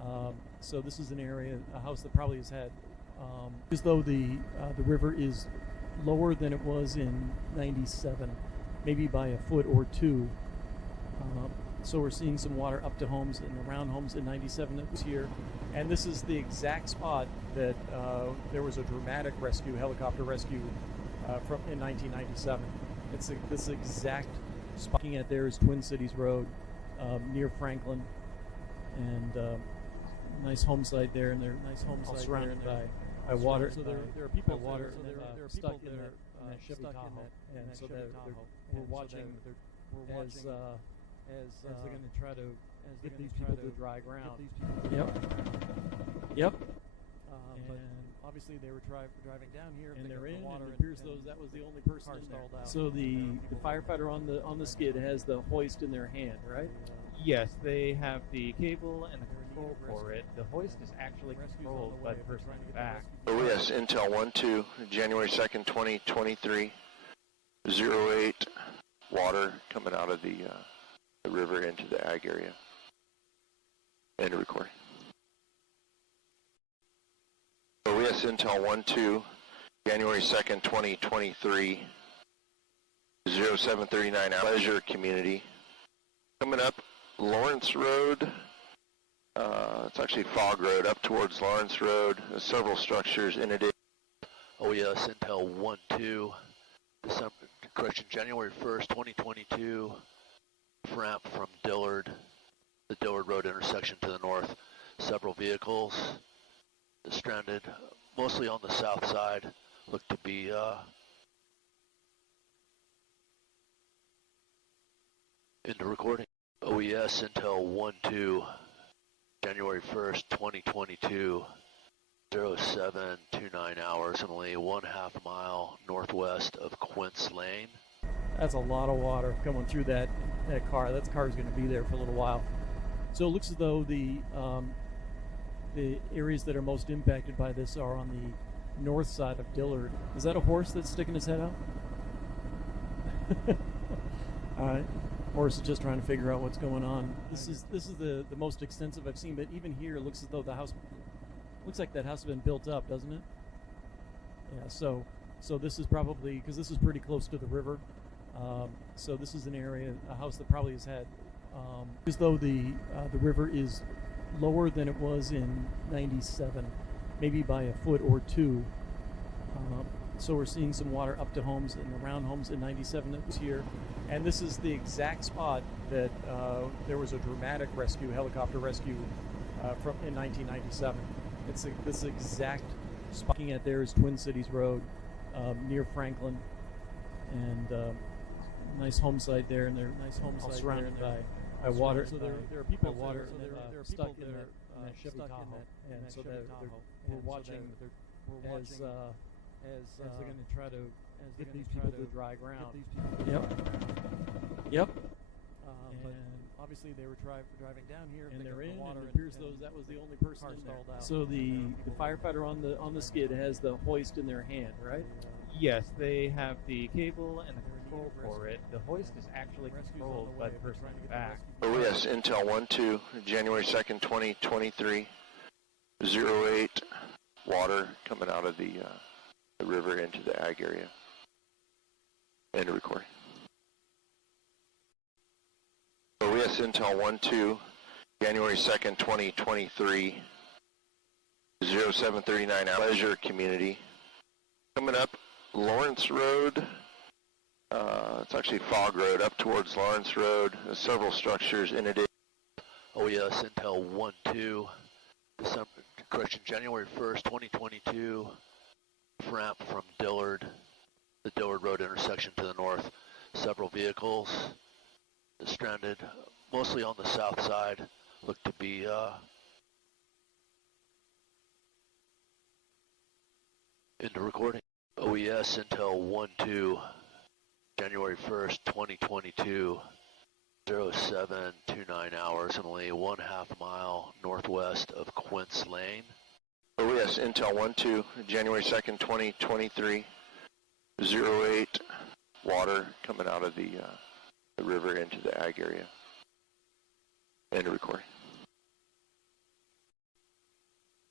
So this is an area, a house that probably has had, as though the river is lower than it was in '97, maybe by a foot or two. So we're seeing some water up to homes and around homes in '97 that was here. And this is the exact spot that there was a dramatic rescue, helicopter rescue from in 1997. It's this exact spot. Looking at there is Twin Cities Road near Franklin, and nice home site there, and they're nice home site surrounded by water. So there are people water stuck in that Chevy Tahoe, and so we're watching as they're going to try to get these people to dry ground. Yep. But obviously they were driving down here, and they're in water. It appears that was the only person in there. So the firefighter on the skid has the hoist in their hand, right? Yes, they have the cable and the control for it. The hoist is actually controlled by the person in the back. OES Intel 1-2, January 2nd, 2023, 08, water coming out of the river into the ag area. End of recording. OES Intel 1-2, January 2nd, 2023, 0739, Pleasure Community. Coming up, Lawrence Road, it's actually Fog Road, up towards Lawrence Road. There's several structures in it. OES Intel 1-2, January 1st, 2022, ramp from Dillard, the Dillard Road intersection to the north. Several vehicles stranded, mostly on the south side, look to be into recording. OES Intel 1-2, January 1st, 2022, 0729 hours, only 1/2 mile northwest of Quince Lane. That's a lot of water coming through that car. That car is going to be there for a little while. So it looks as though the areas that are most impacted by this are on the north side of Dillard. Is that a horse that's sticking his head out? All right. Horse is just trying to figure out what's going on. This is the most extensive I've seen, but even here it looks as though the house looks like that house has been built up, doesn't it? Yeah. So this is probably, because this is pretty close to the river. So this is an area, a house that probably has had, as though the river is lower than it was in '97, maybe by a foot or two. So we're seeing some water up to homes and around homes in '97 that was here. And this is the exact spot that there was a dramatic rescue, helicopter rescue from in 1997. It's this exact spot. Looking at there is Twin Cities Road near Franklin, and nice home site there, and they're nice home site surrounded by water. So there are people water stuck in that Chevy Tahoe, and so we're watching as they're going to try to get these people to dry ground. Yep. But obviously they were driving down here, and they're in water. It appears that was the only person in there. So the firefighter on the skid has the hoist in their hand, right? Yes, they have the cable and the control for it. The hoist is actually controlled by the person in the back. OES Intel 1-2, January 2nd, 2023, 08, water coming out of the river into the ag area. End of recording. OES Intel 1-2, January 2nd, 2023, 0739, Pleasure Community. Coming up, Lawrence Road, it's actually Fog Road, up towards Lawrence Road. There's several structures in it. OES Intel 1-2, January 1st, 2022, ramp from Dillard, the Dillard Road intersection to the north. Several vehicles stranded, mostly on the south side, look to be into recording. OES Intel 1-2, January 1st, 2022, 0729 hours, only 1/2 mile northwest of Quince Lane. OES Intel 1-2, January 2nd, 2023, 08, water coming out of the river into the ag area. End of recording.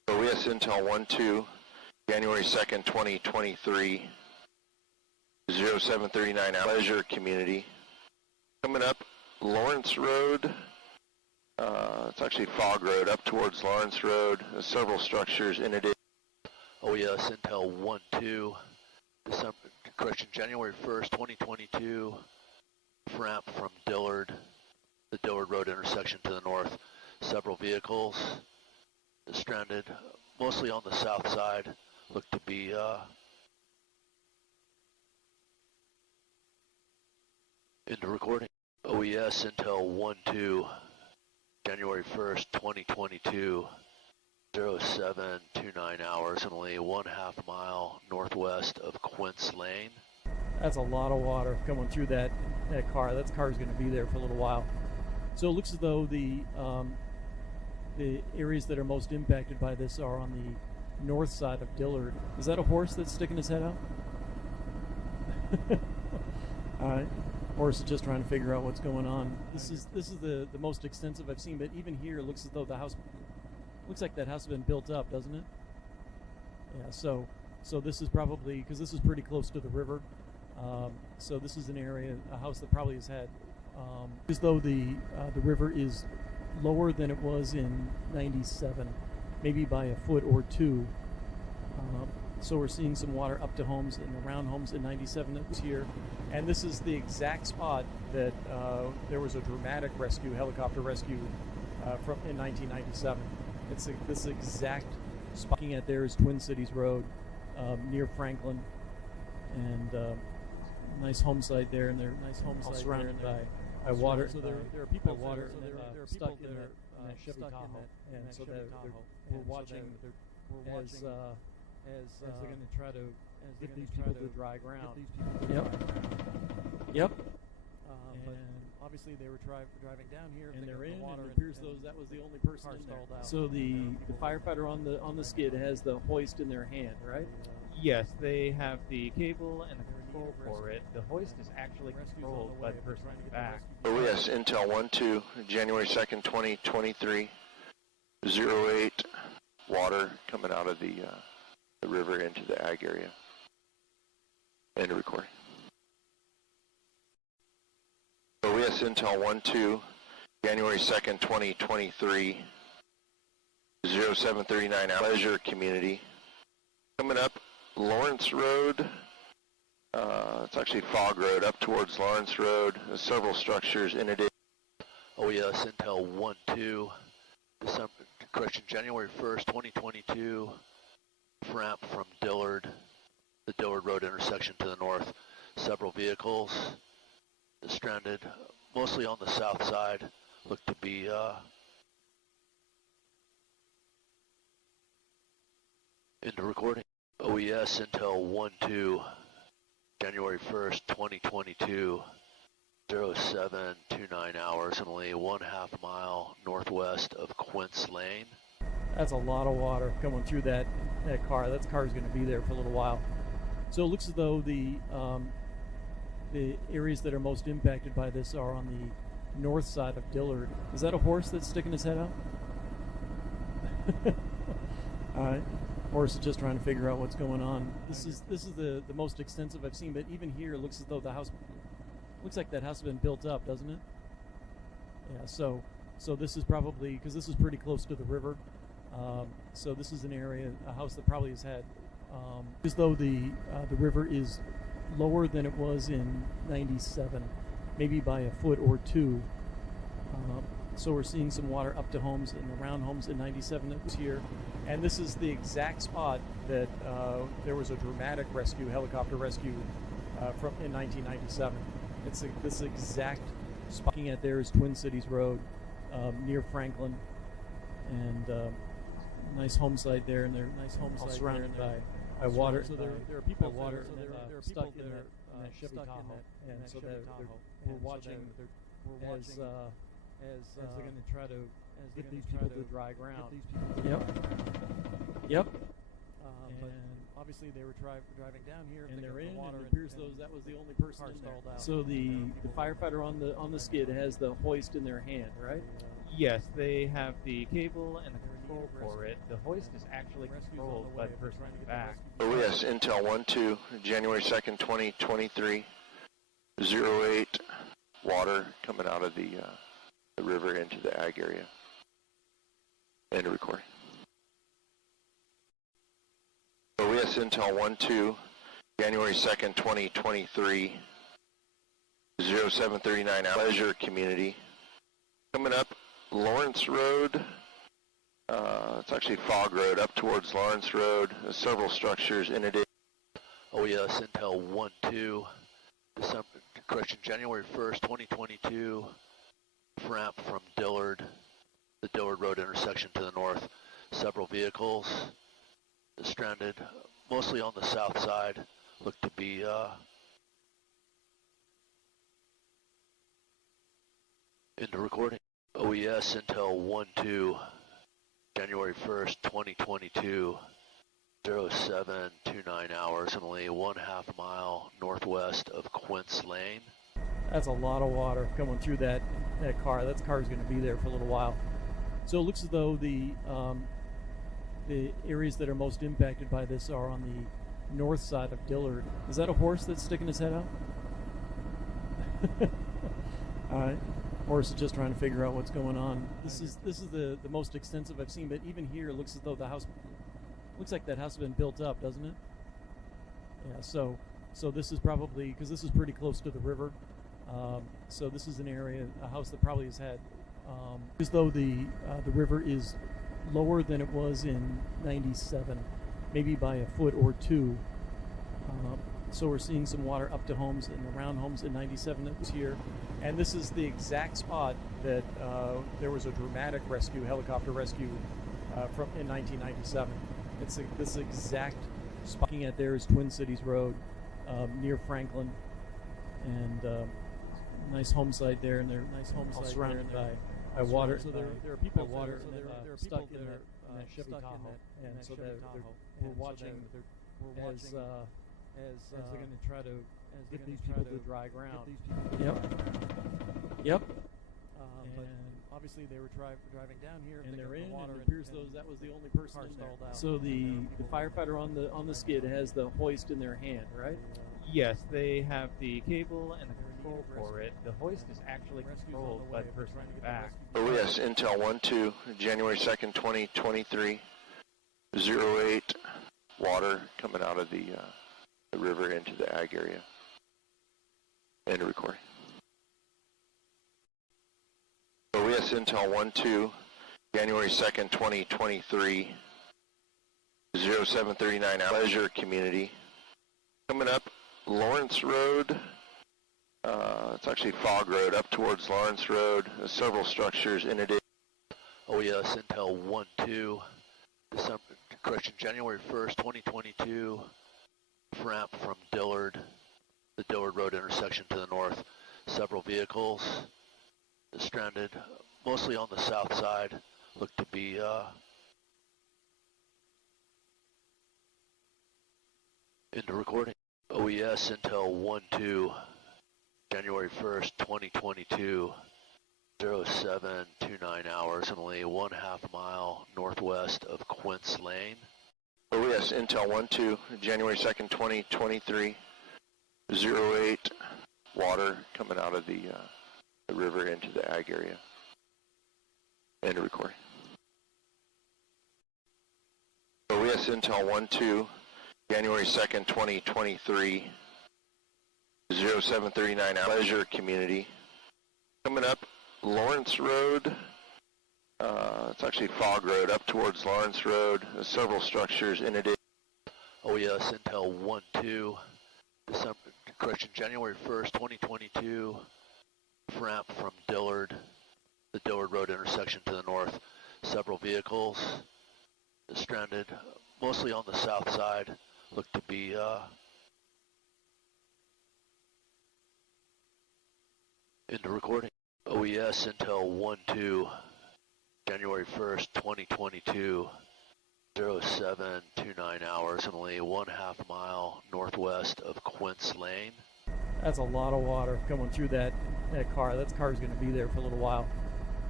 OES Intel 1-2, January 2nd, 2023, 0739 Pleasure Community. Coming up Lawrence Road, it's actually Fog Road, up towards Lawrence Road. There's several structures in it. OES Intel 1-2, January 1st, 2022, ramp from Dillard, the Dillard Road intersection to the north. Several vehicles stranded, mostly on the south side, look to be into recording. OES Intel 1-2, January 1st, 2022, 0729 hours, and only 1/2 mile northwest of Quince Lane. That's a lot of water coming through that car. That car is going to be there for a little while. So it looks as though the areas that are most impacted by this are on the north side of Dillard. Is that a horse that's sticking his head out? All right. Horse is just trying to figure out what's going on. This is the most extensive I've seen, but even here it looks as though the house looks like that house has been built up, doesn't it? Yeah. So this is probably, because this is pretty close to the river. So this is an area, a house that probably has had, as though the river is lower than it was in '97, maybe by a foot or two. So we're seeing some water up to homes and around homes in '97 that was here. And this is the exact spot that there was a dramatic rescue, helicopter rescue from in 1997. It's this exact spot. Looking at there is Twin Cities Road near Franklin, and nice home site there, and they're nice home site surrounded by water. So there are people water, and they're stuck in that Chevy Tahoe, and so we're watching as they're going to try to get these people to dry ground. Yep. But obviously they were driving down here, and they're in water. It appears that was the only person in there. So the firefighter on the skid has the hoist in their hand, right? Yes, they have the cable and the control for it. The hoist is actually controlled by the person in the back. OES Intel 1-2, January 2nd, 2023, 08 water coming out of the river into the ag area. End of recording. OES Intel 1-2, January 2nd, 2023, 0739 Pleasure Community. Coming up Lawrence Road, it's actually Fog Road, up towards Lawrence Road. There's several structures in it. OES Intel 1-2, January 1st, 2022, ramp from Dillard, the Dillard Road intersection to the north. Several vehicles stranded, mostly on the south side, look to be into recording. OES Intel 1-2, January 1st, 2022, 0729 hours, and only 1/2 mile northwest of Quince Lane. That's a lot of water coming through that car. That car is going to be there for a little while. So it looks as though the areas that are most impacted by this are on the north side of Dillard. Is that a horse that's sticking his head out? All right. Horse is just trying to figure out what's going on. This is the most extensive I've seen, but even here it looks as though the house looks like that house has been built up, doesn't it? Yeah. So this is probably, because this is pretty close to the river. So this is an area, a house that probably has had, as though the river is lower than it was in '97, maybe by a foot or two. So we're seeing some water up to homes and around homes in '97 that was here. And this is the exact spot that there was a dramatic rescue, helicopter rescue from in 1997. It's this exact spot. Looking at there is Twin Cities Road near Franklin, and nice home site there, and they're nice home site surrounded by water. So there are people water, and they're stuck in that Chevy Tahoe, and so we're watching as they're going to try to get these people to dry ground. Yep. But obviously they were driving down here, and they're in water. It appears that was the only person in there. So the firefighter on the skid has the hoist in their hand, right? Yes, they have the cable and the control for it. The hoist is actually controlled by the person in the back. Oh yes, Intel 1-2, January 2nd, 2023, 08, water coming out of the river into the ag area. End of recording. Oh yes, Intel 1-2, January 2nd, 2023, 0739, Pleasure Community. Coming up Lawrence Road, it's actually Fog Road, up towards Lawrence Road. There's several structures in it. OES Intel 1-2, January 1st, 2022, ramp from Dillard, the Dillard Road intersection to the north. Several vehicles stranded, mostly on the south side, look to be into recording. OES Intel 1-2, January 1st, 2022, 0729 hours, only 1/2 mile northwest of Quince Lane. That's a lot of water coming through that car. That car's going to be there for a little while. So it looks as though the areas that are most impacted by this are on the north side of Dillard. Is that a horse that's sticking his head out? All right. Horse is just trying to figure out what's going on. This is the most extensive I've seen, but even here it looks as though the house looks like that house has been built up, doesn't it? Yeah. So this is probably, because this is pretty close to the river. So this is an area, a house that probably has had, as though the river is lower than it was in '97, maybe by a foot or two. So we're seeing some water up to homes and around homes in '97 that was here. And this is the exact spot that there was a dramatic rescue, helicopter rescue from in 1997. It's this exact spot. Looking at there is Twin Cities Road near Franklin, and nice home site there, and they're all surrounded by water. So there are people water stuck in that Chevy Tahoe, and so we're watching as they're going to try to get these people to dry ground. Yep. But obviously they were driving down here, and they're in water. It appears that was the only person in there. So the firefighter on the skid has the hoist in their hand, right? Yes, they have the cable and the control for it. The hoist is actually controlled by the person in the back. Oh yes, Intel 1-2, January 2nd, 2023, 08, water coming out of the river into the ag area. End of recording. OES Intel 1-2, January 2nd, 2023, 0739, Pleasure Community. Coming up Lawrence Road, it's actually Fog Road, up towards Lawrence Road. There's several structures in it. OES Intel 1-2, January 1st, 2022, ramp from Dillard, the Dillard Road intersection to the north. Several vehicles stranded, mostly on the south side, look to be into recording. OES Intel 1-2, January 1st, 2022, 0729 hours, only 1/2 mile northwest of Quince Lane. OES Intel 1-2, January 2nd, 2023, 08, water coming out of the river into the ag area. End of recording. OES Intel 1-2, January 2nd, 2023, 0739, Pleasure Community. Coming up Lawrence Road, it's actually Fog Road, up towards Lawrence Road. There's several structures in it. OES Intel 1-2, January 1st, 2022, ramp from Dillard, the Dillard Road intersection to the north. Several vehicles stranded, mostly on the south side, look to be into recording. OES Intel 1-2, January 1st, 2022, 0729 hours, only 1/2 mile northwest of Quince Lane. That's a lot of water coming through that car. That car's going to be there for a little while.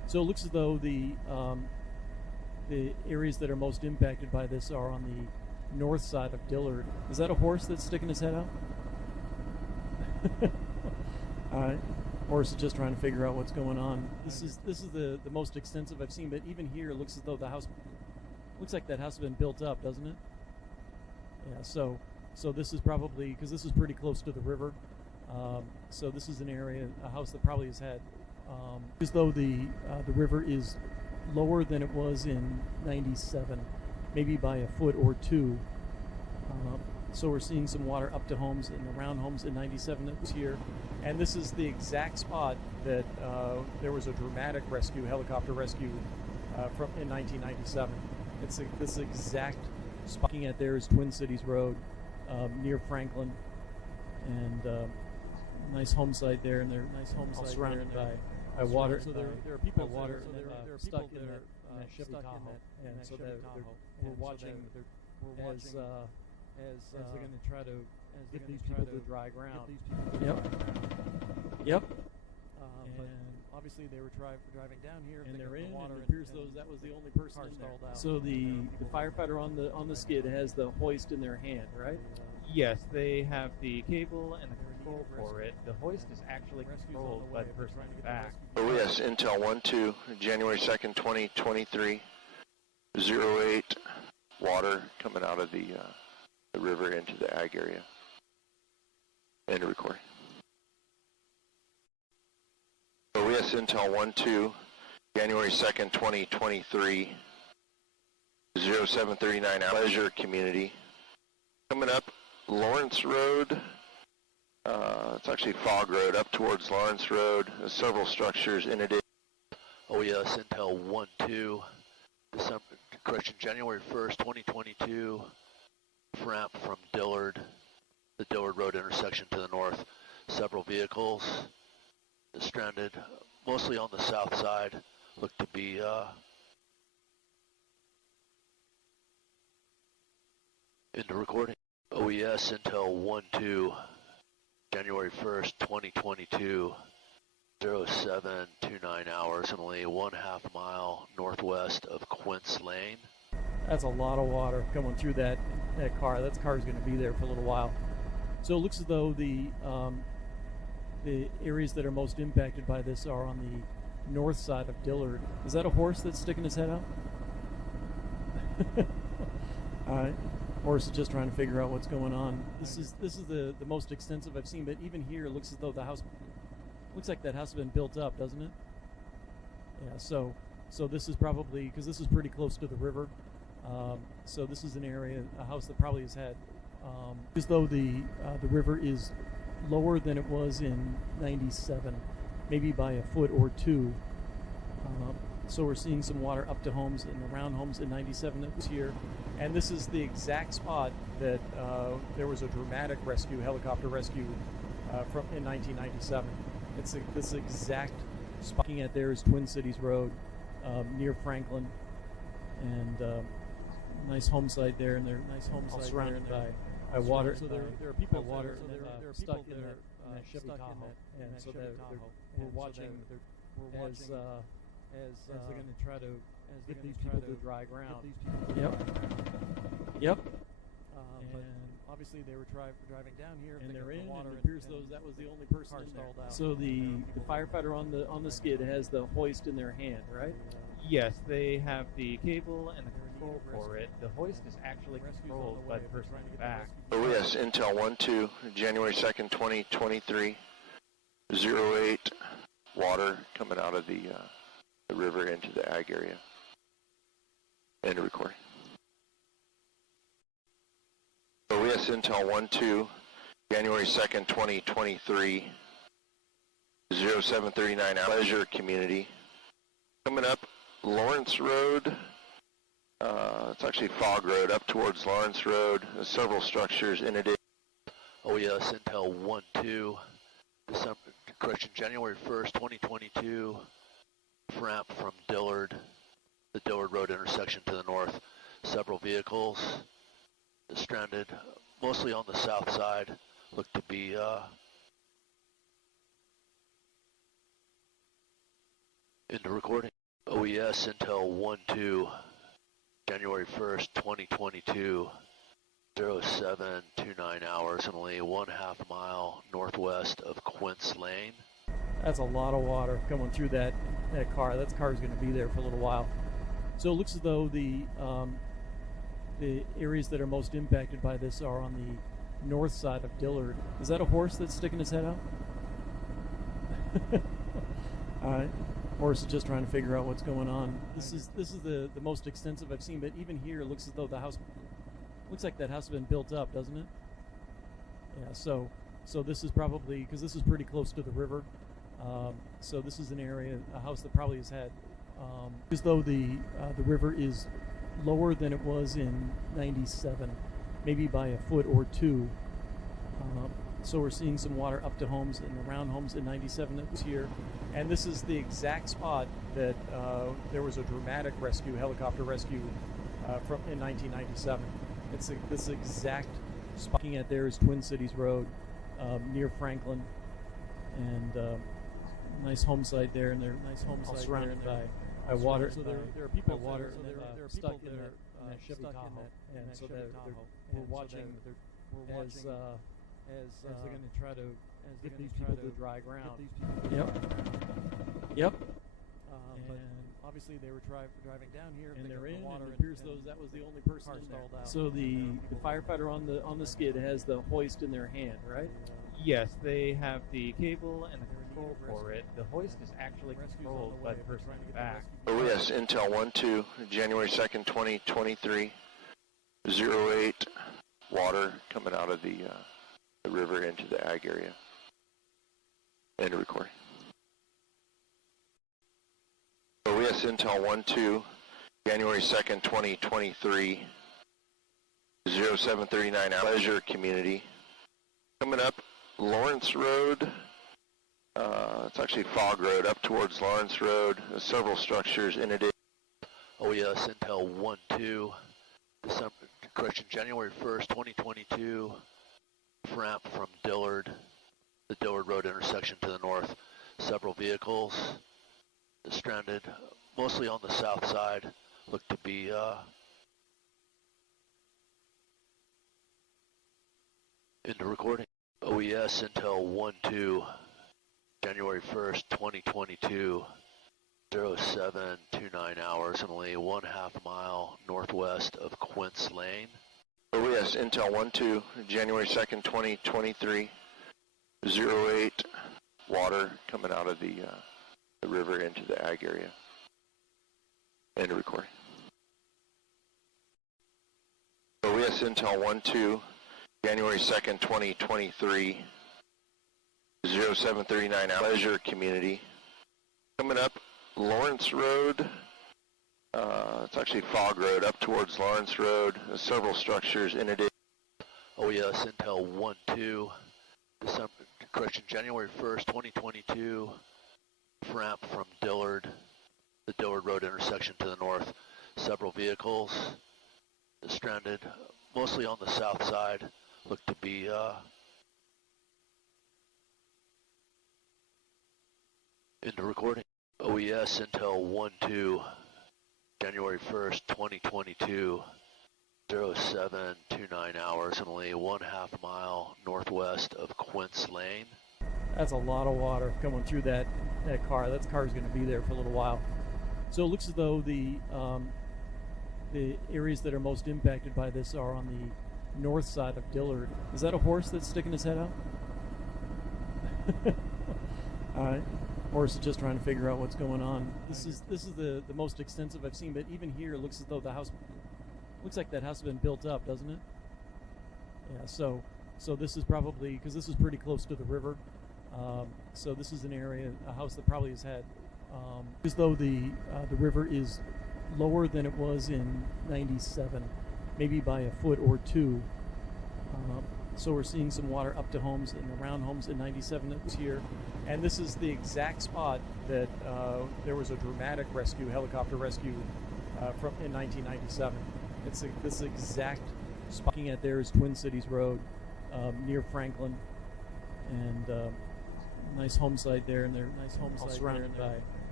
So it looks as though the areas that are most impacted by this are on the north side of Dillard. Is that a horse that's sticking his head out? All right. Horse is just trying to figure out what's going on. This is the most extensive I've seen, but even here it looks as though the house looks like that house has been built up, doesn't it? Yeah. So this is probably because this is pretty close to the river. So this is an area, a house that probably has had as though the river is lower than it was in '97, maybe by a foot or two. So we're seeing some water up to homes and around homes in '97 that was here. And this is the exact spot that there was a dramatic rescue, helicopter rescue from in 1997. It's this exact spot. Looking at there is Twin Cities Road near Franklin, and nice home site there, and they're nice home site surrounded by water. So there are people water stuck in that Chevy Tahoe, and so we're watching as they're going to try to get these people to dry ground. Yep. But obviously they were driving down here, and they're in water. And it appears that was the only person in there. So the firefighter on the skid has the hoist in their hand, right? Yes, they have the cable and the control for it. The hoist is actually controlled by the person in the back. Oh yes, Intel 1-2, January 2nd, 2023, 08, water coming out of the river into the ag area. End of recording. Oh yes, Intel 1-2, January 2nd, 2023, 0739, Pleasure Community. Coming up, Lawrence Road. It's actually Fog Road up towards Lawrence Road. There's several structures in it. Oh yes, Intel 1-2, January 1st, 2022, ramp from Dillard, the Dillard Road intersection to the north. Several vehicles stranded, mostly on the south side, look to be into recording. OES Intel 1-2, January 1st, 2022, 0729 hours, and only 1/2 mile northwest of Quince Lane. That's a lot of water coming through that car. That car is going to be there for a little while. So it looks as though the areas that are most impacted by this are on the north side of Dillard. Is that a horse that's sticking his head out? All right. Horse is just trying to figure out what's going on. This is the most extensive I've seen, but even here it looks as though the house looks like that house has been built up, doesn't it? Yeah. So this is probably because this is pretty close to the river. So this is an area, a house that probably has had as though the river is lower than it was in '97, maybe by a foot or two. So we're seeing some water up to homes and around homes in '97 that was here. And this is the exact spot that there was a dramatic rescue, helicopter rescue from in 1997. It's this exact spot. Looking at there is Twin Cities Road near Franklin, and nice home site there, and they're nice home site surrounded by water. So there are people water stuck in that Chevy Tahoe, and so we're watching as they're going to try to get these people to dry ground. Yep. And obviously they were driving down here, and they're in water. And it appears that was the only person in there. So the firefighter on the skid has the hoist in their hand, right? Yes, they have the cable and the control for it. The hoist is actually controlled by the person in the back. Oh yes, Intel 1-2, January 2nd, 2023, 08, water coming out of the river into the ag area. End of recording. Oh yes, Intel 1-2, January 2nd, 2023, 0739, Pleasure Community. Coming up, Lawrence Road. It's actually Fog Road up towards Lawrence Road. There's several structures in it. Oh yes, Intel 1-2, January 1st, 2022, ramp from Dillard, the Dillard Road intersection to the north. Several vehicles stranded, mostly on the south side, look to be Into recording. OES Intel 1-2, January 1st, 2022, 0729 hours, and only 1/2 mile northwest of Quince Lane. That's a lot of water coming through that car. That car's going to be there for a little while. So it looks as though the areas that are most impacted by this are on the north side of Dillard. Is that a horse that's sticking his head out? All right. Horse is just trying to figure out what's going on. This is the most extensive I've seen, but even here it looks as though the house looks like that house has been built up, doesn't it? Yeah. So this is probably, because this is pretty close to the river. So this is an area, a house that probably has had, as though the river is lower than it was in '97, maybe by a foot or two. So we're seeing some water up to homes and around homes in '97 that was here. And this is the exact spot that there was a dramatic rescue, helicopter rescue in 1997. It's this exact spot. Looking at there is Twin Cities Road near Franklin, and nice home site there, and they're nice home site surrounded by water. So there are people water, and there are stuck in that Chevy Tahoe, and so we're watching as they're going to try to get these people to dry ground. Yep. But obviously they were driving down here, and they're in water. And it appears that was the only person installed out. So the firefighter on the skid has the hoist in their hand, right? Yes, they have the cable and the control for it. The hoist is actually controlled by the person in the back. OES Intel 1-2, January 2nd, 2023, 08, water coming out of the river into the ag area. End of recording. OES Intel 1-2, January 2nd, 2023, 0739 Leisure Community. Coming up Lawrence Road, it's actually Fog Road, up towards Lawrence Road. There's several structures in it. OES Intel 1-2, January 1st, 2022, ramp from Dillard, the Dillard Road intersection to the north. Several vehicles stranded, mostly on the south side, look to be into recording. OES Intel 1-2, January 1st, 2022, 0729 hours, and only 1/2 mile northwest of Quince Lane. OES Intel 1-2, January 2nd, 2023, 08, water coming out of the river into the ag area. End of recording. OES Intel 1-2, January 2nd, 2023, 0739 Leisure Community. Coming up Lawrence Road, it's actually Fog Road, up towards Lawrence Road. There's several structures in it. OES Intel 1-2, January 1st, 2022, ramp from Dillard, the Dillard Road intersection to the north. Several vehicles stranded, mostly on the south side, look to be into recording. OES Intel 1-2, January 1st, 2022, 0729 hours, and only 1/2 mile northwest of Quince Lane. That's a lot of water coming through that car. That car's going to be there for a little while. So it looks as though the areas that are most impacted by this are on the north side of Dillard. Is that a horse that's sticking his head out? All right. Horse is just trying to figure out what's going on. This is the most extensive I've seen, but even here it looks as though the house looks like that house has been built up, doesn't it? Yeah. So this is probably, because this is pretty close to the river. So this is an area, a house that probably has had, as though the river is lower than it was in '97, maybe by a foot or two. So we're seeing some water up to homes and around homes in '97 that was here. And this is the exact spot that there was a dramatic rescue, helicopter rescue in 1997. It's this exact spot. Looking at there is Twin Cities Road near Franklin, and nice home site there, and they're nice home site surrounded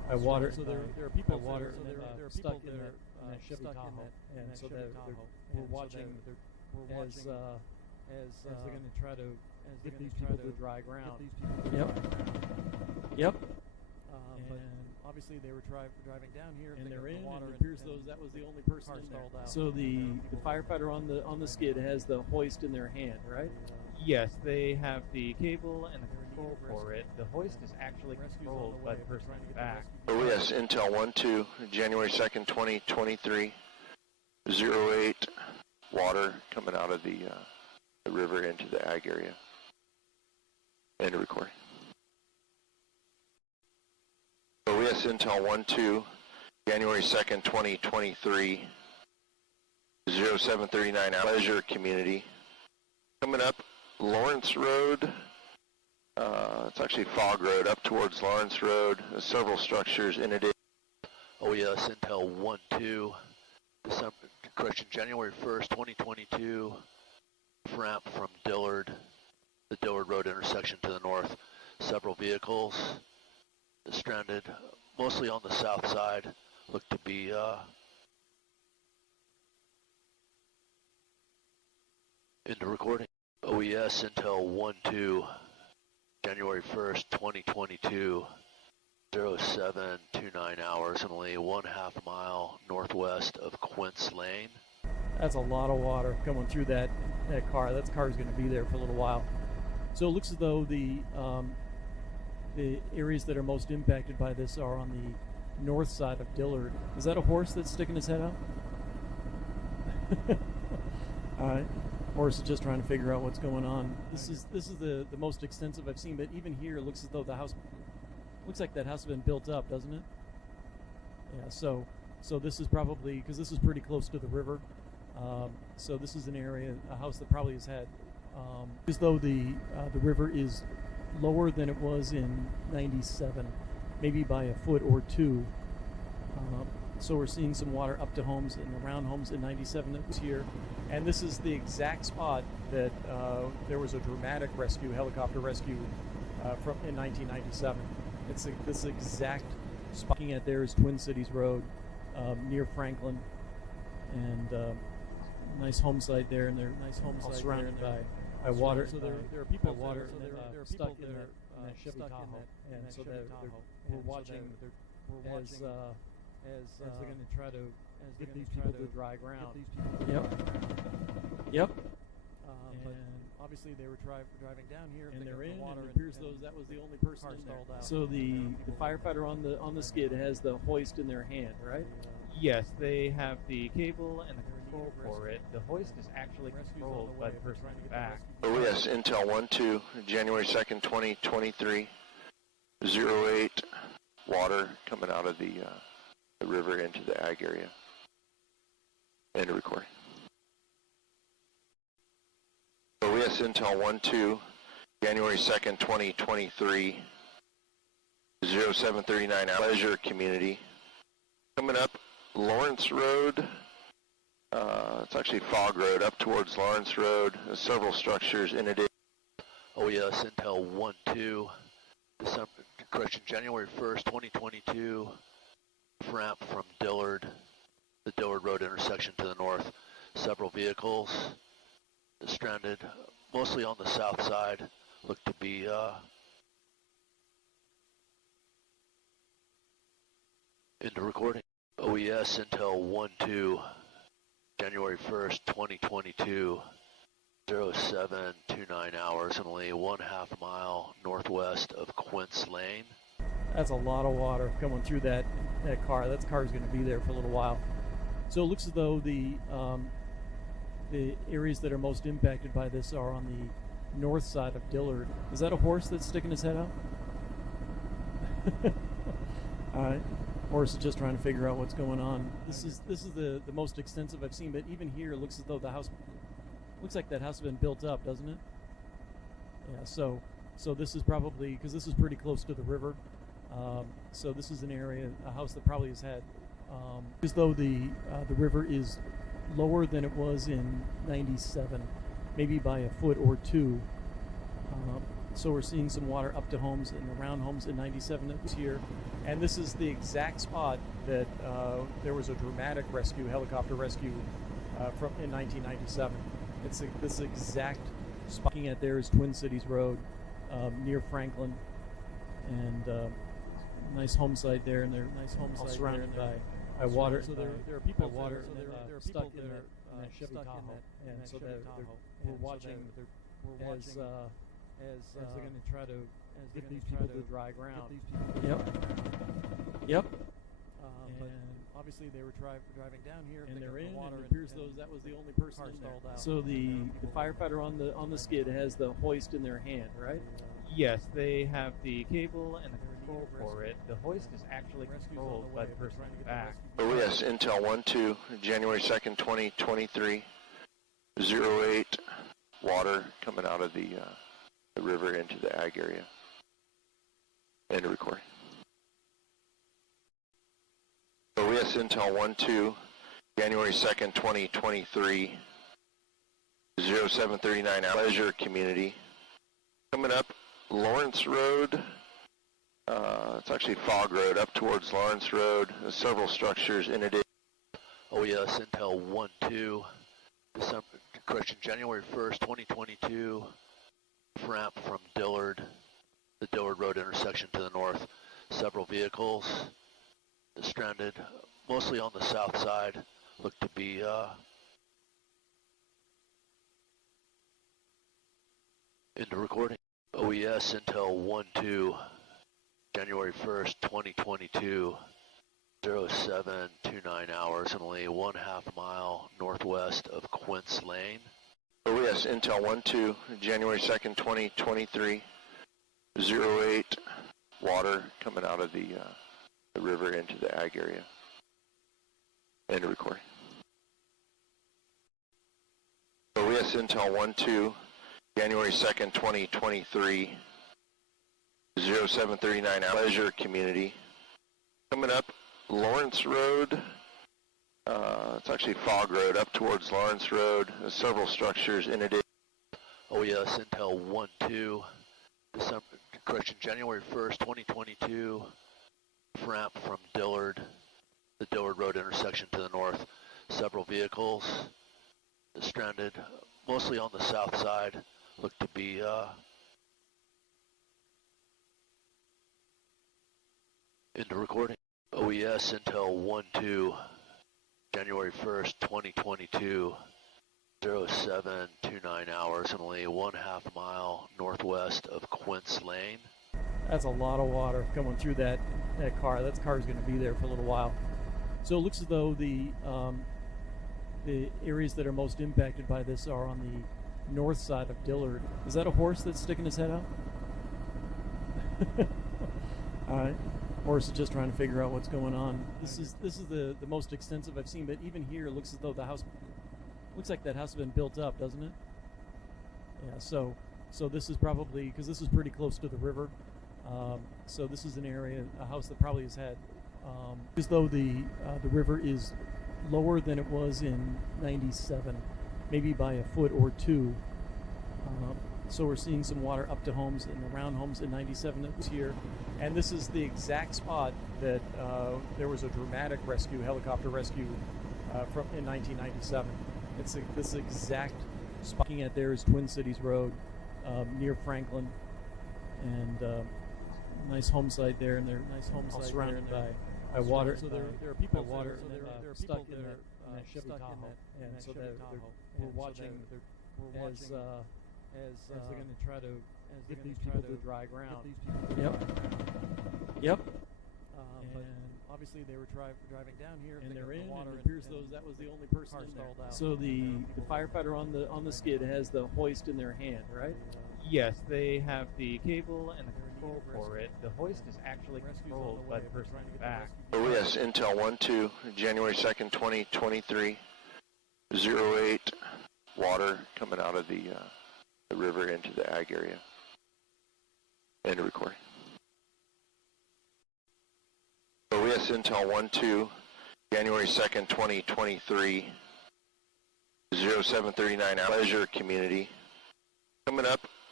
by water. So there are people water stuck in that Chevy Tahoe, and so we're watching as they're going to try to get these people to dry ground. Yep. But obviously they were driving down here, and they're in. And it appears that was the only person in there. So the firefighter on the skid has the hoist in their hand, right? Yes, they have the cable and the control for it. The hoist is actually controlled by the person in the back. Oh yes, Intel 1-2, January 2nd, 2023, 08, water coming out of the river into the ag area. End of recording. Oh yes, Intel 1-2, January 2nd, 2023, 0739, Pleasure Community. Coming up, Lawrence Road. It's actually Fog Road up towards Lawrence Road. There's several structures in it. Oh yes, Intel 1-2, January 1st, 2022, ramp from Dillard, the Dillard Road intersection to the north. Several vehicles stranded, mostly on the south side, look to be into recording. OES Intel 1-2, January 1st, 2022, 0729 hours, only 1/2 mile northwest of Quince Lane. That's a lot of water coming through that car. That car's going to be there for a little while. So it looks as though the areas that are most impacted by this are on the north side of Dillard. Is that a horse that's sticking his head out? All right. Horse is just trying to figure out what's going on. This is the most extensive I've seen, but even here it looks as though the house looks like that house has been built up, doesn't it? Yeah. So this is probably, because this is pretty close to the river. So this is an area, a house that probably has had, as though the river is lower than it was in '97, maybe by a foot or two. So we're seeing some water up to homes and around homes in '97 that was here. And this is the exact spot that there was a dramatic rescue, helicopter rescue from in 1997. It's this exact spot. Looking at there is Twin Cities Road near Franklin, and nice home site there, and they're all surrounded by water. So there are people water stuck in that Chevy Tahoe, and so we're watching as they're going to try to get these people to dry ground. Yep. But obviously they were driving down here, and they're in. And it appears that was the only person in there. So the firefighter on the skid has the hoist in their hand, right? Yes, they have the cable and the control for it. The hoist is actually controlled by the person in the back. Oh yes, Intel 1-2, January 2nd, 2023, 08, water coming out of the river into the ag area. End of recording. Oh yes, Intel 1-2, January 2nd, 2023, 0739, Pleasure Community. Coming up, Lawrence Road. It's actually Fog Road up towards Lawrence Road. There's several structures in it. Oh yes, Intel 1-2, January 1st, 2022, ramp from Dillard, the Dillard Road intersection to the north. Several vehicles stranded, mostly on the south side, look to be into recording. OES Intel 1-2, January 1st, 2022, 0729 hours, only 1/2 mile northwest of Quince Lane. That's a lot of water coming through that car. That car's going to be there for a little while. So it looks as though the areas that are most impacted by this are on the north side of Dillard. Is that a horse that's sticking his head out? All right. Horse is just trying to figure out what's going on. This is the most extensive I've seen, but even here it looks as though the house looks like that house has been built up, doesn't it? Yeah. So this is probably, because this is pretty close to the river. So this is an area, a house that probably has had, as though the river is lower than it was in '97, maybe by a foot or two. So we're seeing some water up to homes and around homes in 97 that was here. And this is the exact spot that there was a dramatic rescue, helicopter rescue from in 1997. It's this exact spot. Looking at there is Twin Cities Road near Franklin, and nice home site there, and they're all surrounded by water. So there are people water stuck in that Chevy Tahoe, and so we're watching as they're going to try to get these people to dry ground. Yep. And obviously they were driving down here, and they're in. Water, and it appears that was the only person in there. So the firefighter on the skid has the hoist in their hand, right? Yes, they have the cable and the control for it. The hoist is actually controlled by the person in the back. Oh yes, Intel 1-2, January 2nd, 2023, 08, water coming out of the river into the ag area. End of recording. Oh yes, Intel 1-2, January 2nd, 2023, 0739, Pleasure Community. Coming up Lawrence Road, it's actually Fog Road, up towards Lawrence Road. There's several structures in it. Oh yes, Intel 1-2, January 1st, 2022, ramp from Dillard, the Dillard Road intersection to the north. Several vehicles stranded, mostly on the south side, look to be into recording. OES Intel 1-2, January 1st, 2022, 0729 hours, only 1/2 mile northwest of Quince Lane. OES Intel 1-2, January 2nd, 2023, 08, water coming out of the river into the ag area. End of recording. OES Intel 1-2, January 2nd, 2023, 0739, Pleasure Community. Coming up Lawrence Road, it's actually Fog Road, up towards Lawrence Road. There's several structures in it. OES Intel 1-2, January 1st, 2022, ramp from Dillard, the Dillard Road intersection to the north. Several vehicles stranded, mostly on the south side, look to be into recording. OES Intel 1-2, January 1st, 2022, 0729 hours, only 1/2 mile northwest of Quince Lane. That's a lot of water coming through that car. That car is going to be there for a little while. So it looks as though the areas that are most impacted by this are on the north side of Dillard. Is that a horse that's sticking his head out? All right. Horse is just trying to figure out what's going on. This is the most extensive I've seen, but even here it looks as though the house looks like that house has been built up, doesn't it? Yeah. So this is probably, because this is pretty close to the river. So this is an area, a house that probably has had, as though the river is lower than it was in 97, maybe by a foot or two. So we're seeing some water up to homes and around homes in 97 that was here. And this is the exact spot that there was a dramatic rescue, helicopter rescue from in 1997. It's this exact spot. Looking at there is Twin Cities Road near Franklin, and nice home site there, and they're all surrounded by water. So there are people water stuck in that Chevy Tahoe, and so we're watching as they're going to try to get these people to dry ground. Yep. And obviously they were driving down here, and they're in. Water, and it appears that was the only person in there. So the firefighter on the skid has the hoist in their hand, right? Yes, they have the cable and the control for it. The hoist is actually controlled by the person in the back. Oh yes, Intel 1-2, January 2nd, 2023, 08, water coming out of the river into the ag area. End of recording. OES Intel 1-2, January 2nd, 2023, 0739, Pleasure Community. Coming up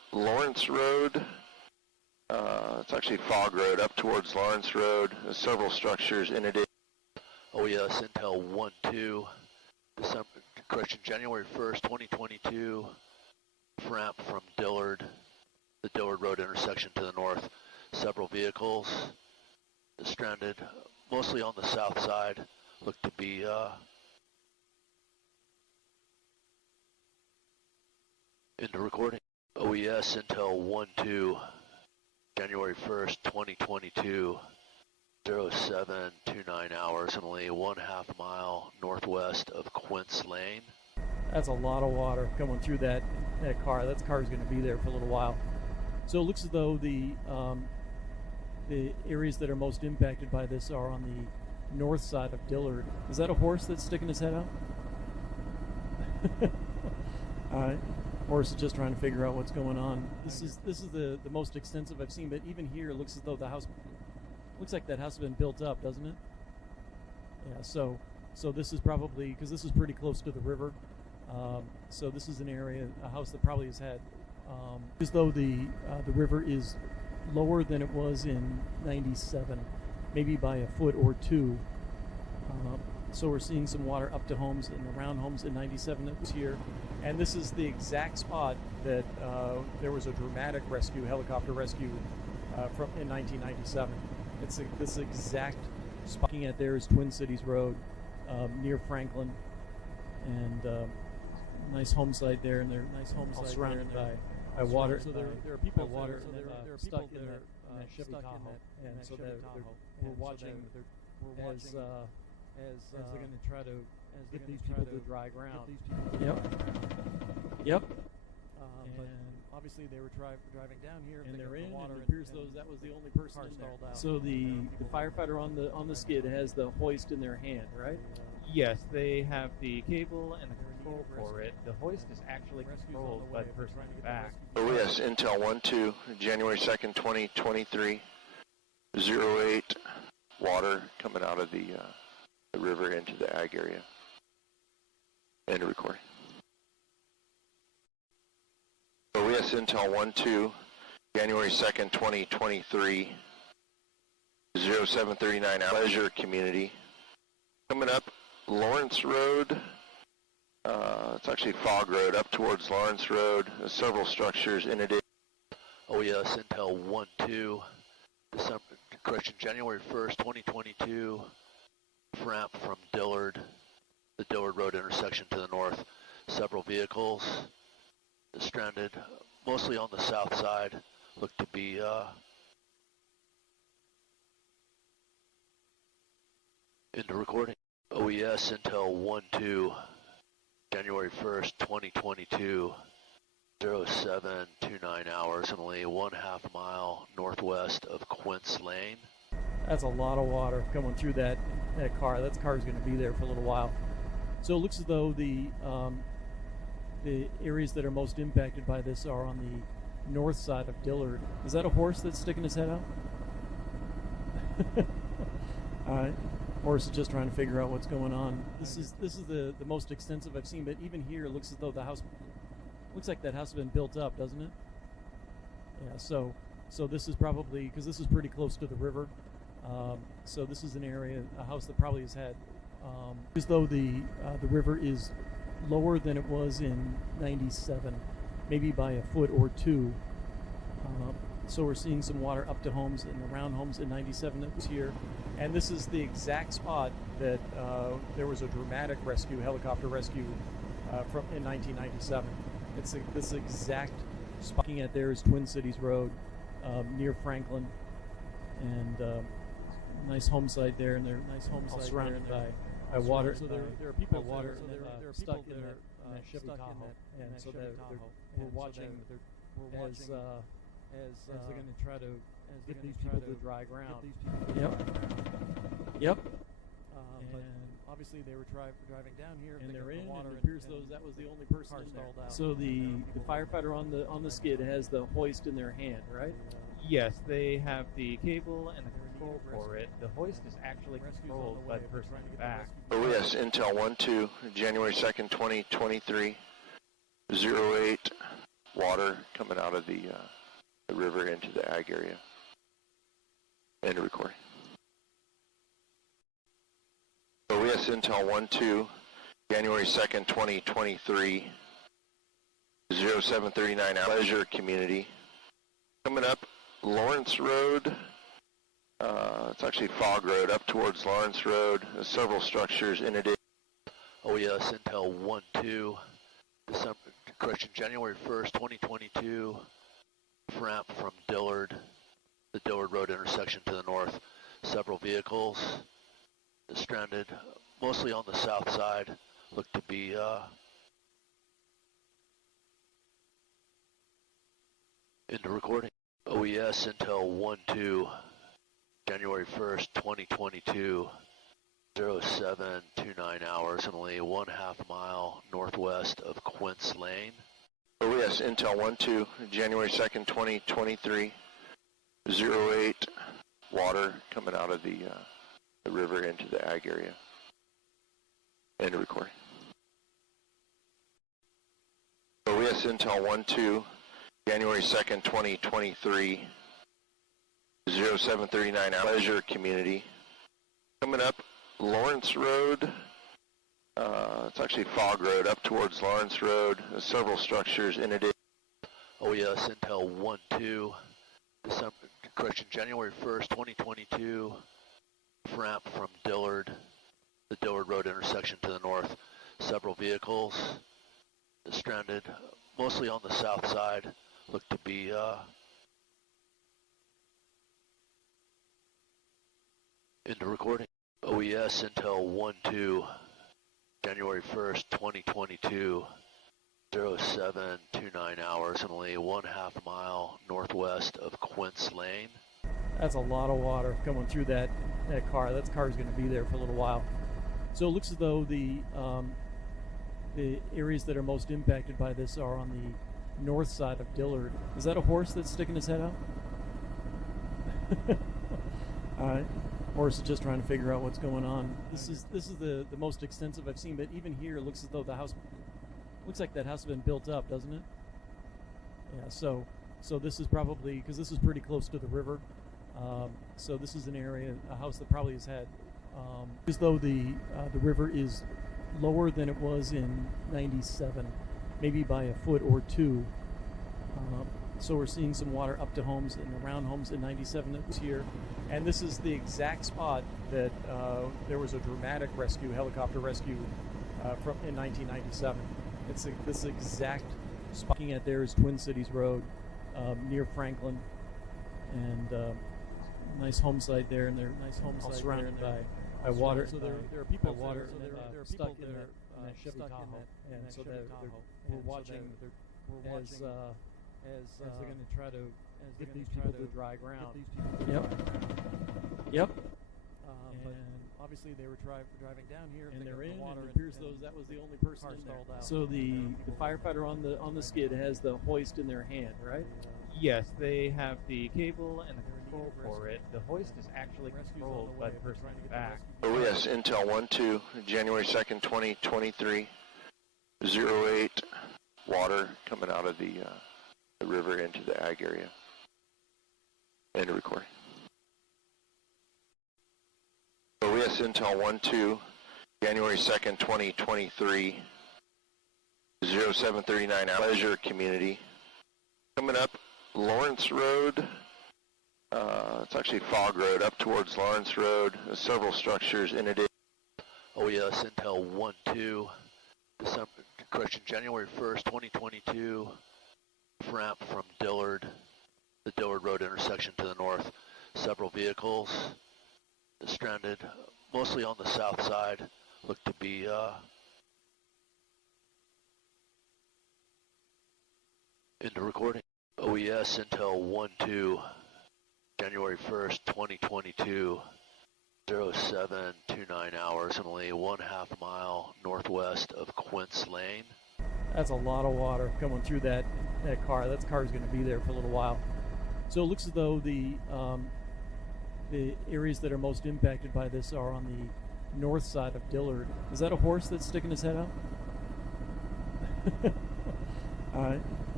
Lawrence Road. It's actually Fog Road up towards Lawrence Road. There's several structures in it. OES Intel 1-2, January 1st, 2022, ramp from Dillard, the Dillard Road intersection to the north. Several vehicles stranded, mostly on the south side, look to be into recording. OES Intel 1-2, January 1st, 2022, 0729 hours, only 1/2 mile northwest of Quince Lane. That's a lot of water coming through that car. That car's going to be there for a little while. So it looks as though the areas that are most impacted by this are on the north side of Dillard. Is that a horse that's sticking his head out? All right. Horse is just trying to figure out what's going on. This is the most extensive I've seen, but even here it looks as though the house looks like that house has been built up, doesn't it? Yeah. So this is probably, because this is pretty close to the river. So this is an area, a house that probably has had, as though the river is lower than it was in '97, maybe by a foot or two. So we're seeing some water up to homes and around homes in '97 that was here. And this is the exact spot that there was a dramatic rescue, helicopter rescue from in 1997. It's this exact spot. Looking at there is Twin Cities Road near Franklin, and nice home site there, and they're nice home site surrounded by water. So there are people water, so there are stuck in that Chevy Tahoe, and so we're watching as they're going to try to get these people to dry ground. Yep. But obviously they were driving down here, and they're in. And it appears that was the only person in there. So the firefighter on the skid has the hoist in their hand, right? Yes, they have the cable and the control for it. The hoist is actually controlled by the person in the back. OES Intel 1-2, January 2nd, 2023, 08, water coming out of the river into the ag area. End of recording. OES Intel 1-2, January 2nd, 2023, 0739 Leisure Community. Coming up, Lawrence Road. It's actually Fog Road up towards Lawrence Road. There's several structures in it. OES Intel 1-2, January 1st, 2022, ramp from Dillard, the Dillard Road intersection to the north. Several vehicles stranded, mostly on the south side, look to be into recording. OES Intel 1-2, January 1st, 2022, 0729 hours, only 1/2 mile northwest of Quince Lane. That's a lot of water coming through that car. That car's going to be there for a little while. So it looks as though the areas that are most impacted by this are on the north side of Dillard. Is that a horse that's sticking his head out? All right. Horse is just trying to figure out what's going on. This is the most extensive I've seen, but even here it looks as though the house looks like that house has been built up, doesn't it? Yeah. So this is probably, because this is pretty close to the river. So this is an area, a house that probably has had, as though the river is lower than it was in '97, maybe by a foot or two. So we're seeing some water up to homes and around homes in '97 that was here. And this is the exact spot that there was a dramatic rescue, helicopter rescue from in 1997. It's this exact spot. Looking at there is Twin Cities Road near Franklin, and nice home site there, and they're nice home site surrounded by water. So there are people water, so there are stuck in that Chevy Tahoe, and so we're watching as they're going to try to get these people to dry ground. Yep. But obviously they were driving down here, and they're in. And it appears that was the only person in there. So the firefighter on the skid has the hoist in their hand, right? Yes, they have the cable and the control for it. The hoist is actually controlled by the person in the back. OES Intel 1-2, January 2nd, 2023, 08, water coming out of the river into the ag area. End of recording. OES Intel 1-2, January 2nd, 2023, 0739 Pleasure Community. Coming up Lawrence Road, it's actually Fog Road, up towards Lawrence Road. There's several structures in addition. OES Intel 1-2, January 1st, 2022, ramp from Dillard, the Dillard Road intersection to the north. Several vehicles stranded, mostly on the south side, look to be into recording. OES Intel 1-2, January 1st, 2022, 0729 hours, only 1/2 mile northwest of Quince Lane. OES Intel 1-2, January 2nd, 2023, 08 water coming out of the river into the ag area. End of recording. OES Intel 1-2, January 2nd, 2023, 0739 Pleasure Community. Coming up Lawrence Road, it's actually Fog Road, up towards Lawrence Road. There's several structures in addition. OES Intel 1-2, January 1st, 2022, ramp from Dillard, the Dillard Road intersection to the north. Several vehicles stranded, mostly on the south side, look to be into recording. OES Intel 1-2, January 1st, 2022, 0729 hours, only 1/2 mile northwest of Quince Lane. That's a lot of water coming through that car. That car's going to be there for a little while. So it looks as though the areas that are most impacted by this are on the north side of Dillard. Is that a horse that's sticking his head out? All right. Horse is just trying to figure out what's going on. This is the most extensive I've seen, but even here it looks as though the house looks like that house has been built up, doesn't it? Yeah. So this is probably, because this is pretty close to the river. So this is an area, a house that probably has had, as though the river is lower than it was in '97, maybe by a foot or two. So we're seeing some water up to homes and around homes in '97 that was here. And this is the exact spot that there was a dramatic rescue, helicopter rescue from in 1997. It's this exact spot. Looking at there is Twin Cities Road near Franklin, and nice home site there, and they're all surrounded by water. So there are people water stuck in that Chevy Tahoe, and so we're watching as they're going to try to get these people to dry ground. Yep. But obviously they were driving down here, and they're in. Water, and it appears that was the only person in there. So the firefighter on the skid has the hoist in their hand, right? Yes, they have the cable and the control for it. The hoist is actually controlled by the person in the back. OES Intel 1-2, January 2nd, 2023, 08 water coming out of the river into the ag area. End of recording. OES Intel 1-2, January 2nd, 2023, 0739 Pleasure Community. Coming up Lawrence Road, it's actually Fog Road, up towards Lawrence Road. There's several structures in addition. OES Intel 1-2, January 1st, 2022, ramp from Dillard, the Dillard Road intersection to the north. Several vehicles stranded, mostly on the south side, look to be into recording. OES Intel 1-2, January 1st, 2022, 0729 hours, only 1/2 mile northwest of Quince Lane. That's a lot of water coming through that car. That car's going to be there for a little while. So it looks as though the areas that are most impacted by this are on the north side of Dillard. Is that a horse that's sticking his head out? All right.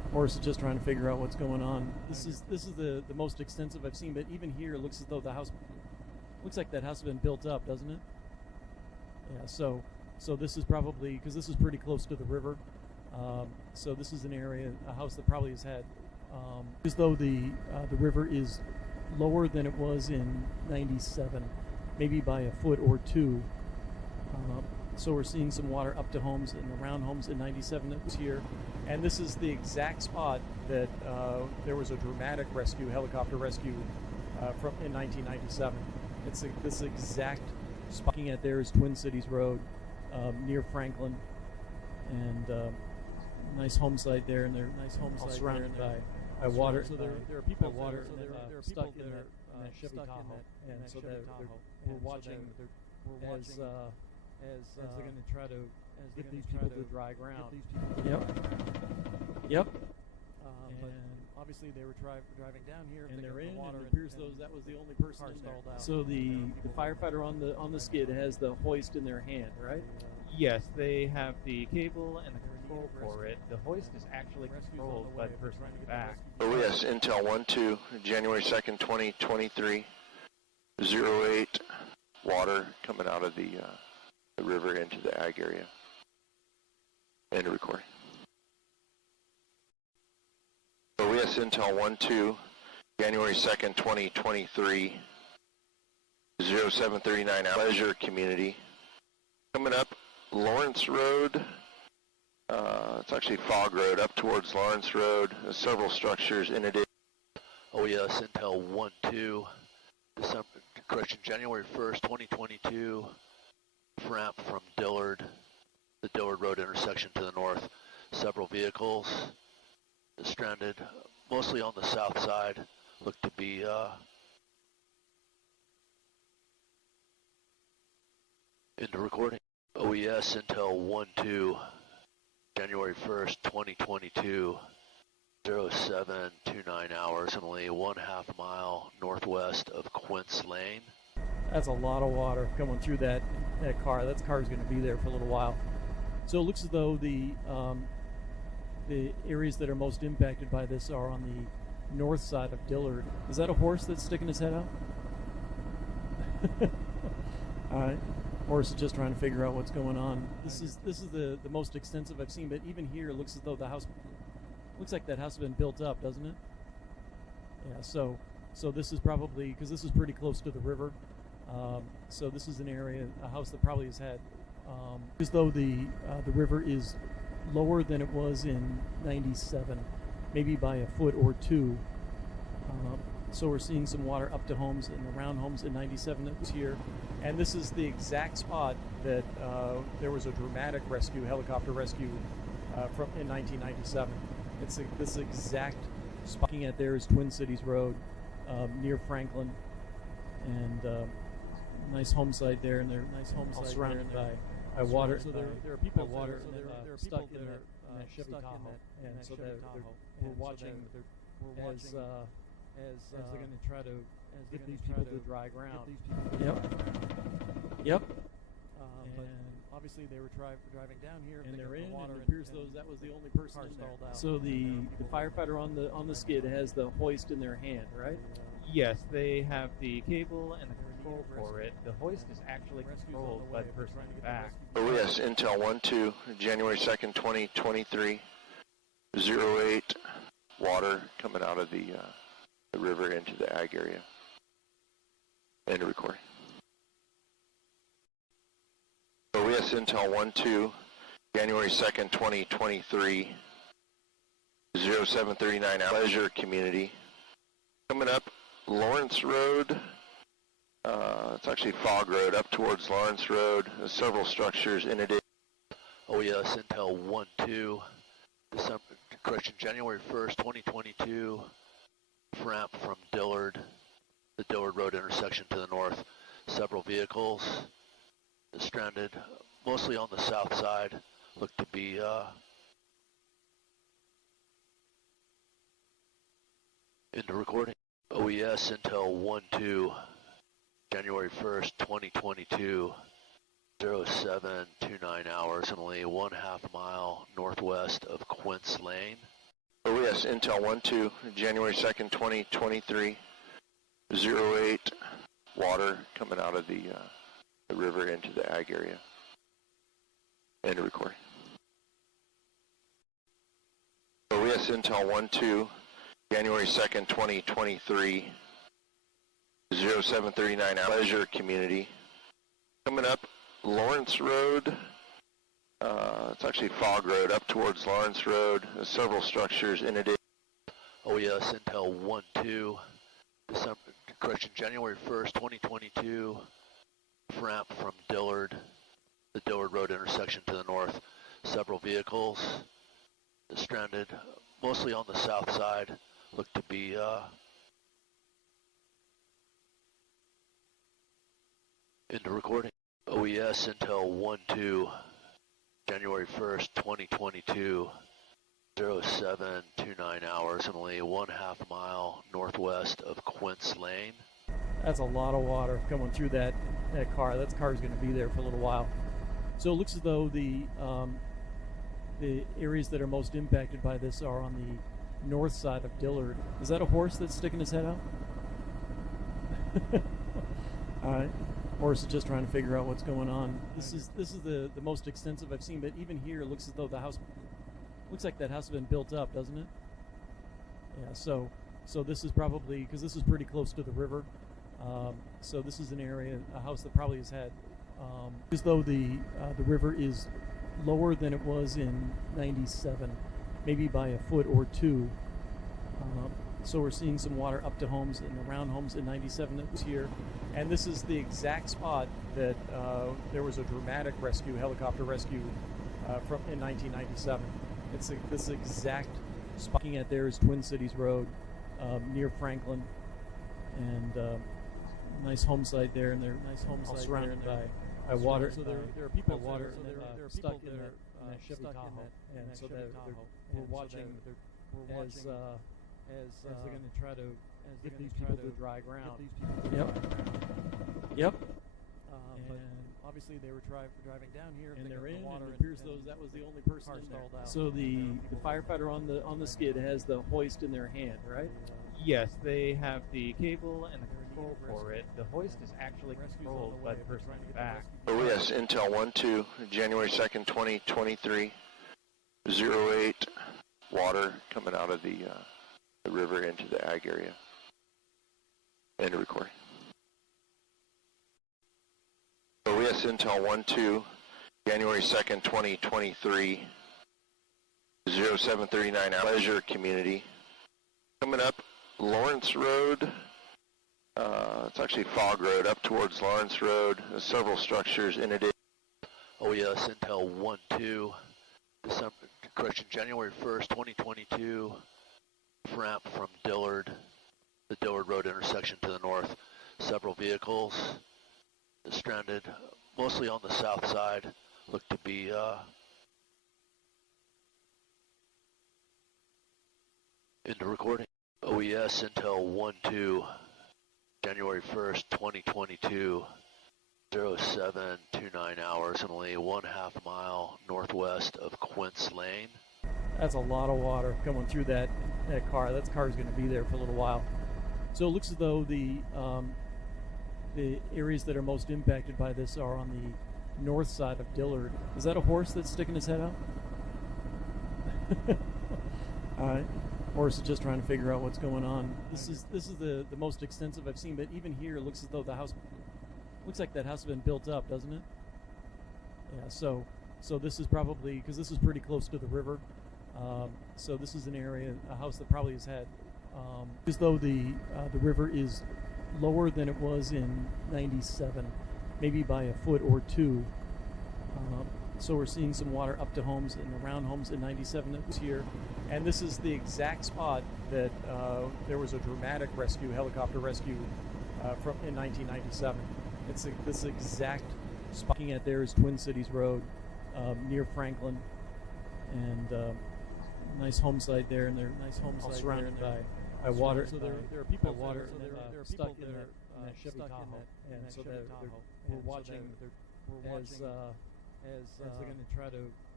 or is it just trying to figure out what's going on? This is the most extensive I've seen, but even here it looks as though the house looks like that house has been built up, doesn't it? Yeah. So this is probably because this is pretty close to the river. So this is an area, a house that probably has had as though the river is lower than it was in '97, maybe by a foot or two. So we're seeing some water up to homes and around homes in '97 that was here. And this is the exact spot that there was a dramatic rescue, helicopter rescue from in 1997. It's this exact spot. Looking at there is Twin Cities Road near Franklin, and nice home site there, and they're nice home site surrounded by water. So there are people water stuck in that Chevy Tahoe, and so we're watching as they're going to try to get these people to dry ground. Yep. And obviously they were driving down here, and they're in. Water, and it appears that was the only person in there. So the firefighter on the skid has the hoist in their hand, right? Yes, they have the cable and the control for it. The hoist is actually controlled by the person in the back. Oh yes, Intel 1-2, January 2nd, 2023, 08, water coming out of the river into the ag area. End of recording. Oh yes, Intel 1-2, January 2nd, 2023, 0739, Pleasure Community. Coming up, Lawrence Road, it's actually Fog Road, up towards Lawrence Road. There's several structures in it. Oh yes, Intel 1-2, January 1st, 2022, ramp from Dillard, the Dillard Road intersection to the north. Several vehicles stranded, mostly on the south side, look to be into recording. OES Intel 1-2, January 1st, 2022, 0729 hours, and only 1/2 mile northwest of Quince Lane. That's a lot of water coming through that car. That car's going to be there for a little while. So it looks as though the areas that are most impacted by this are on the north side of Dillard. Is that a horse that's sticking his head out? All right. Or is it just trying to figure out what's going on? This is the most extensive I've seen, but even here it looks as though the house looks like that house has been built up, doesn't it? Yeah. So this is probably because this is pretty close to the river. So this is an area, a house that probably has had as though the river is lower than it was in '97, maybe by a foot or two. So we're seeing some water up to homes and around homes in '97 that was here. And this is the exact spot that there was a dramatic rescue, helicopter rescue from in 1997. It's this exact spot. Looking at there is Twin Cities Road near Franklin, and nice home site there, and they're nice home site surrounded by water. So there are people water stuck in that Chevy Tahoe, and so we're watching as they're going to try to get these people to dry ground. Yep. And obviously they were driving down here, and they're in. And it appears that was the only person in there. So the firefighter on the skid has the hoist in their hand, right? Yes, they have the cable and the control for it. The hoist is actually controlled by the person in the back. Oh yes, Intel 1-2, January 2nd, 2023, 08, water coming out of the river into the ag area. End of recording. OES Intel 1-2, January 2nd, 2023, 0739, Pleasure Community. Coming up, Lawrence Road, it's actually Fog Road, up towards Lawrence Road. There's several structures in it. OES Intel 1-2, January 1st, 2022, ramp from Dillard, the Dillard Road intersection to the north. Several vehicles stranded, mostly on the south side, look to be into recording. OES Intel 1-2, January 1st, 2022, 0729 hours, and only 1/2 mile northwest of Quince Lane. OES Intel 1-2, January 2nd, 2023, 08, water coming out of the river into the ag area. End of recording. OES Intel 1-2, January 2nd, 2023, 0739 Pleasure Community. Coming up Lawrence Road, it's actually Fog Road, up towards Lawrence Road. There's several structures in addition. OES Intel 1-2, January 1st, 2022, ramp from Dillard, the Dillard Road intersection to the north. Several vehicles stranded, mostly on the south side, look to be into recording. OES Intel 1-2, January 1st, 2022, 0729 hours, and only 1/2 mile northwest of Quince Lane. That's a lot of water coming through that car. That car's going to be there for a little while. So it looks as though the areas that are most impacted by this are on the north side of Dillard. Is that a horse that's sticking his head out? All right. Horse is just trying to figure out what's going on. This is the most extensive I've seen, but even here it looks as though the house looks like that house has been built up, doesn't it? Yeah. So this is probably, because this is pretty close to the river. So this is an area, a house that probably has had, as though the river is lower than it was in '97, maybe by a foot or two. So we're seeing some water up to homes and around homes in '97 that was here. And this is the exact spot that there was a dramatic rescue, helicopter rescue from in 1997. It's this exact spot. Looking at there is Twin Cities Road near Franklin, and nice home site there, and they're all surrounded by water. So there are people stuck in that Chevy Tahoe, and so we're watching as they're going to try to get these people to dry ground. Yep. But obviously they were driving down here, and they're in. And it appears that was the only person in there. So the firefighter on the skid has the hoist in their hand, right? Yes, they have the cable and the control for it. The hoist is actually controlled by the person in the back. OES Intel 1-2, January 2nd, 2023, 08, water coming out of the river into the ag area. End of recording. OES Intel 1-2, January 2nd, 2023, 0739 Pleasure Community. Coming up Lawrence Road, it's actually Fog Road, up towards Lawrence Road. There's several structures in addition. OES Intel 1-2, January 1st, 2022, ramp from Dillard, the Dillard Road intersection to the north. Several vehicles stranded, mostly on the south side, look to be into recording. OES Intel 1-2, January 1st, 2022, 0729 hours, and only 1/2 mile northwest of Quince Lane. That's a lot of water coming through that car. That car's going to be there for a little while. So it looks as though the areas that are most impacted by this are on the north side of Dillard. Is that a horse that's sticking his head out? All right. Horse is just trying to figure out what's going on. This is the most extensive I've seen, but even here it looks as though the house looks like that house has been built up, doesn't it? Yeah. So this is probably, because this is pretty close to the river. So this is an area, a house that probably has had, as though the river is lower than it was in '97, maybe by a foot or two. So we're seeing some water up to homes and around homes in '97 that was here. And this is the exact spot that there was a dramatic rescue, helicopter rescue from in 1997. It's this exact spot. Looking at there is Twin Cities Road near Franklin, and nice home site there, and they're all surrounded by water. So there are people stuck in that Chevy Tahoe, and so we're watching as they're going to try to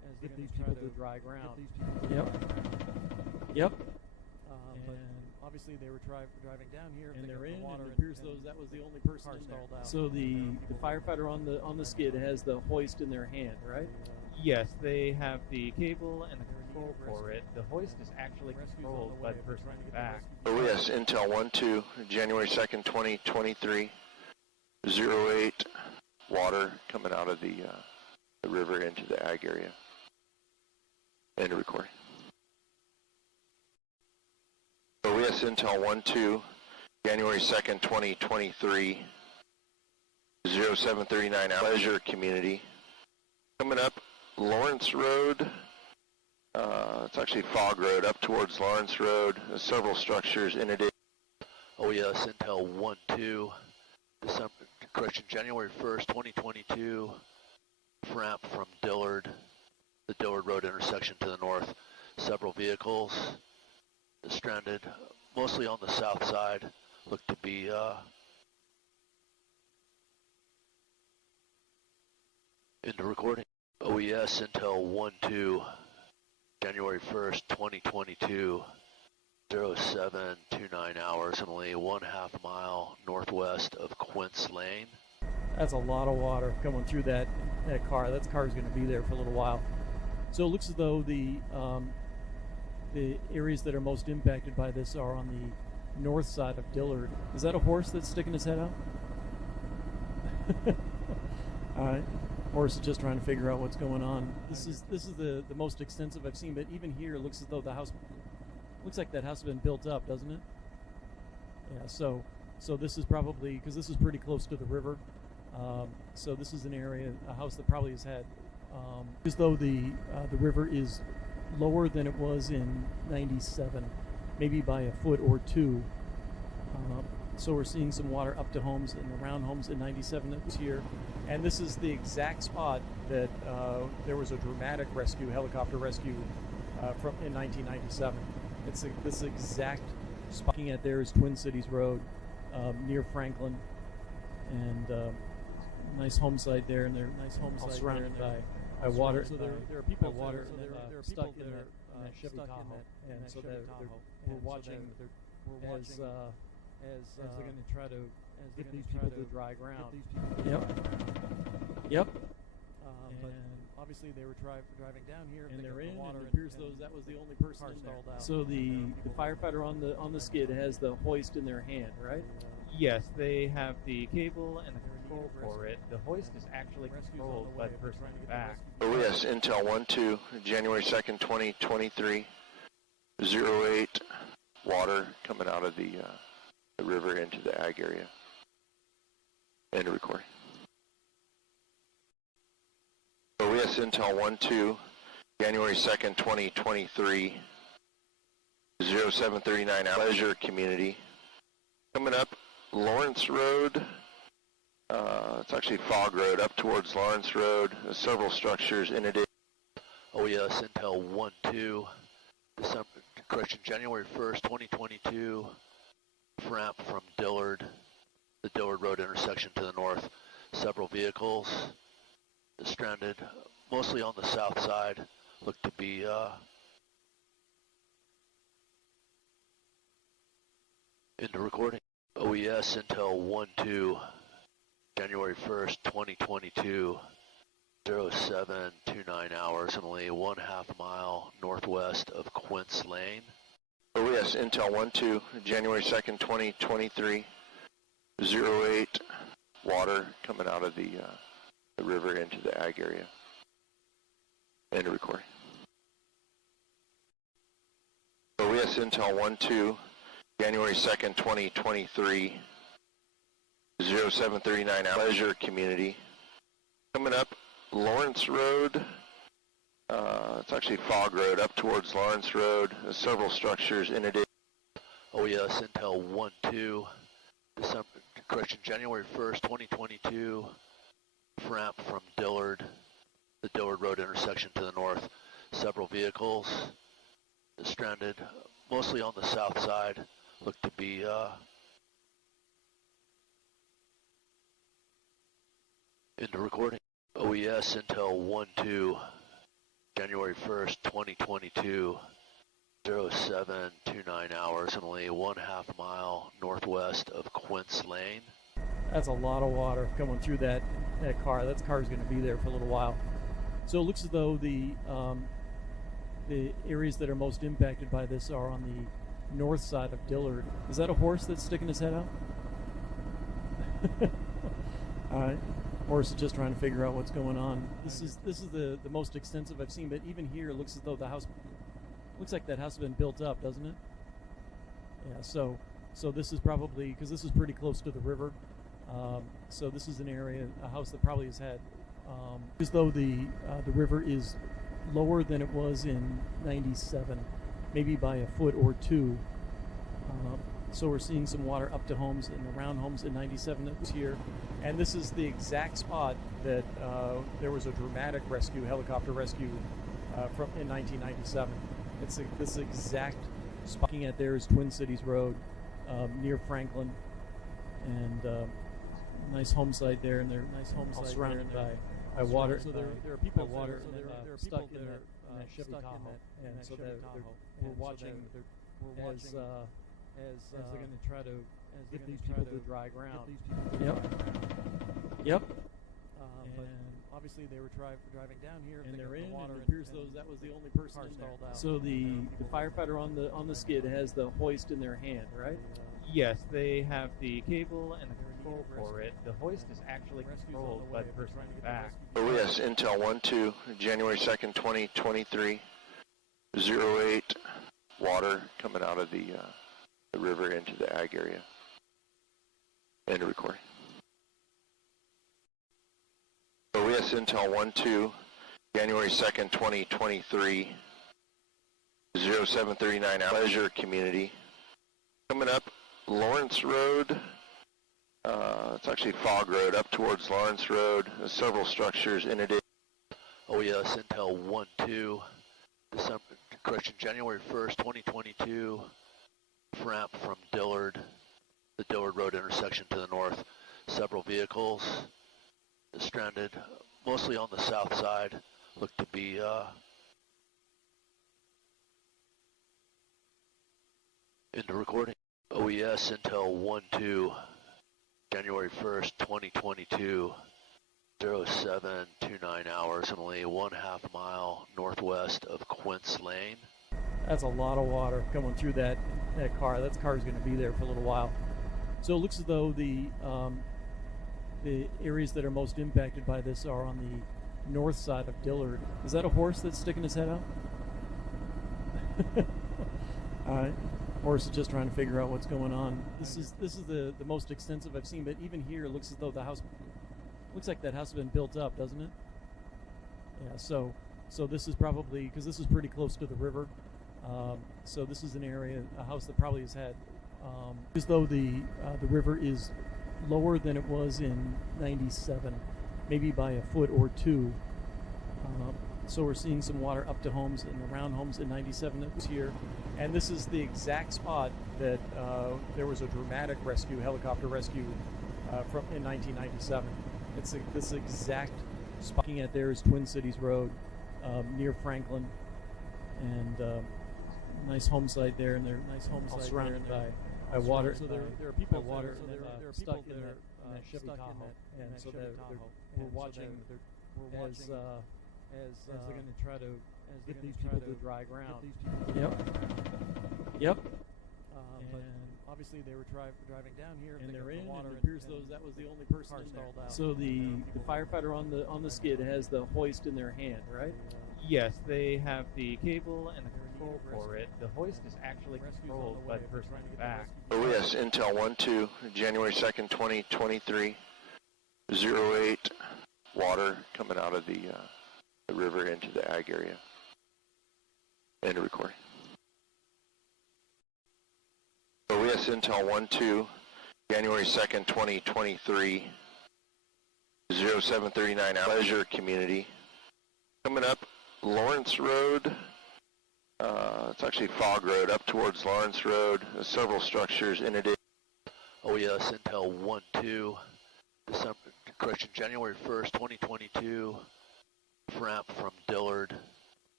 get these people to dry ground. Yep. Yep. But obviously they were driving down here, and they're in. And it appears that was the only person in there. So the firefighter on the skid has the hoist in their hand, right? Yes, they have the cable and the control for it. The hoist is actually controlled by the person in the back. Oh yes, Intel 1-2, January 2nd, 2023, 08, water coming out of the river into the ag area. End of recording. Oh yes, Intel 1-2, January 2nd, 2023, 0739, Pleasure Community. Coming up, Lawrence Road. It's actually Fog Road up towards Lawrence Road. There's several structures in it. Oh yes, Intel 1-2, January 1st, 2022, ramp from Dillard, the Dillard Road intersection to the north. Several vehicles stranded, mostly on the south side, look to be into recording. OES Intel 1-2, January 1st, 2022, 0729 hours, only 1/2 mile northwest of Quince Lane. That's a lot of water coming through that car. That car's going to be there for a little while. So it looks as though the areas that are most impacted by this are on the north side of Dillard. Is that a horse that's sticking his head out? All right. Horse is just trying to figure out what's going on. This is the most extensive I've seen, but even here it looks as though the house looks like that house has been built up, doesn't it? Yeah. So this is probably, because this is pretty close to the river. So this is an area, a house that probably has had, as though the river is lower than it was in '97, maybe by a foot or two. So we're seeing some water up to homes and around homes in '97 that was here. And this is the exact spot that there was a dramatic rescue, helicopter rescue from in 1997. It's this exact spot. Looking at there is Twin Cities Road near Franklin, and nice home site there, and they're all surrounded by water. So there are people water stuck in that Chevy Tahoe, and so we're watching as they're going to try to get these people to dry ground. Yep. But obviously they were driving down here, and they're in. And it appears that was the only person in there. So the firefighter on the skid has the hoist in their hand, right? Yes, they have the cable and the control for it. The hoist is actually controlled by the person in the back. Oh yes, Intel 1-2, January 2nd, 2023, 08, water coming out of the river into the ag area. End of recording. OES Intel 1-2, January 2nd, 2023, 0739, Pleasure Community. Coming up, Lawrence Road. It's actually Fog Road up towards Lawrence Road. There's several structures in it. OES Intel 1-2, January 1st, 2022, ramp from Dillard, the Dillard Road intersection to the north. Several vehicles stranded, mostly on the south side, look to be into recording. OES Intel 1-2, January 1st, 2022, 0729 hours, only 1/2 mile northwest of Quince Lane. OES Intel 1-2, January 2nd, 2023, 08, water coming out of the river into the ag area. End of recording. OES Intel 1-2, January 2nd, 2023, 0739, Pleasure Community. Coming up, Lawrence Road. It's actually Fog Road up towards Lawrence Road. There's several structures in it. OES Intel 1-2, January 1st, 2022, ramp from Dillard, the Dillard Road intersection to the north. Several vehicles stranded, mostly on the south side, look to be into recording. OES Intel 1-2, January 1st, 2022, 0729 hours, and only 1/2 mile northwest of Quince Lane. That's a lot of water coming through that car. That car's going to be there for a little while. So it looks as though the areas that are most impacted by this are on the north side of Dillard. Is that a horse that's sticking his head out? All right. Horse is just trying to figure out what's going on. This is the most extensive I've seen, but even here it looks as though the house looks like that house has been built up, doesn't it? Yeah. So this is probably, because this is pretty close to the river. So this is an area, a house that probably has had, as though the river is lower than it was in '97, maybe by a foot or two. So we're seeing some water up to homes and around homes in '97 that was here. And this is the exact spot that there was a dramatic rescue, helicopter rescue from in 1997. It's this exact spot. Looking at there is Twin Cities Road near Franklin, and nice home site there, and they're all surrounded by water. So there are people water stuck in that Chevy Tahoe, and so we're watching as they're going to try to get these people to dry ground. Yep. But obviously they were driving down here, and they're in water. It appears that was the only person in there. So the firefighter on the skid has the hoist in their hand, right? Yes, they have the cable and the control for it. The hoist is actually controlled by the person in the back. Oh yes, Intel 1-2, January 2nd, 2023, 08, water coming out of the river into the ag area. End of recording. Oh yes, Intel 1-2, January 2nd, 2023, 0739 Pleasure Community. Coming up Lawrence Road, it's actually Fog Road, up towards Lawrence Road. There's several structures in it. Oh yes, Intel 1-2, January 1st, 2022, ramp from Dillard, the Dillard Road intersection to the north. Several vehicles stranded, mostly on the south side, look to be into recording. OES Intel 1-2, January 1st, 2022, 0729 hours, and only 1/2 mile northwest of Quince Lane. That's a lot of water coming through that car. That car's going to be there for a little while. So it looks as though the areas that are most impacted by this are on the north side of Dillard. Is that a horse that's sticking his head out? All right. Horse is just trying to figure out what's going on. This is the most extensive I've seen, but even here it looks as though the house looks like that house has been built up, doesn't it? Yeah. So this is probably, because this is pretty close to the river. So this is an area, a house that probably has had, as though the river is lower than it was in '97, maybe by a foot or two. So we're seeing some water up to homes and around homes in '97 that was here. And this is the exact spot that there was a dramatic rescue, helicopter rescue from in 1997. It's this exact spot. Looking at there is Twin Cities Road near Franklin, and nice home site there, and they're all surrounded by water. So there are people water stuck in that Chevy Tahoe, and so we're watching as they're going to try to get these people to dry ground. Yep. But obviously they were driving down here, and they're in water. It appears that was the only person in there. So the firefighter on the skid has the hoist in their hand, right? Yes, they have the cable and the control for it. The hoist is actually controlled by the person in the back. Oh yes, Intel 1-2, January 2nd, 2023, 08, water coming out of the river into the ag area. End of recording. OES Intel 1-2, January 2nd, 2023, 0739 Pleasure Community. Coming up Lawrence Road, it's actually Fog Road, up towards Lawrence Road. There's several structures in it. OES Intel 1-2, January 1st, 2022, ramp from Dillard,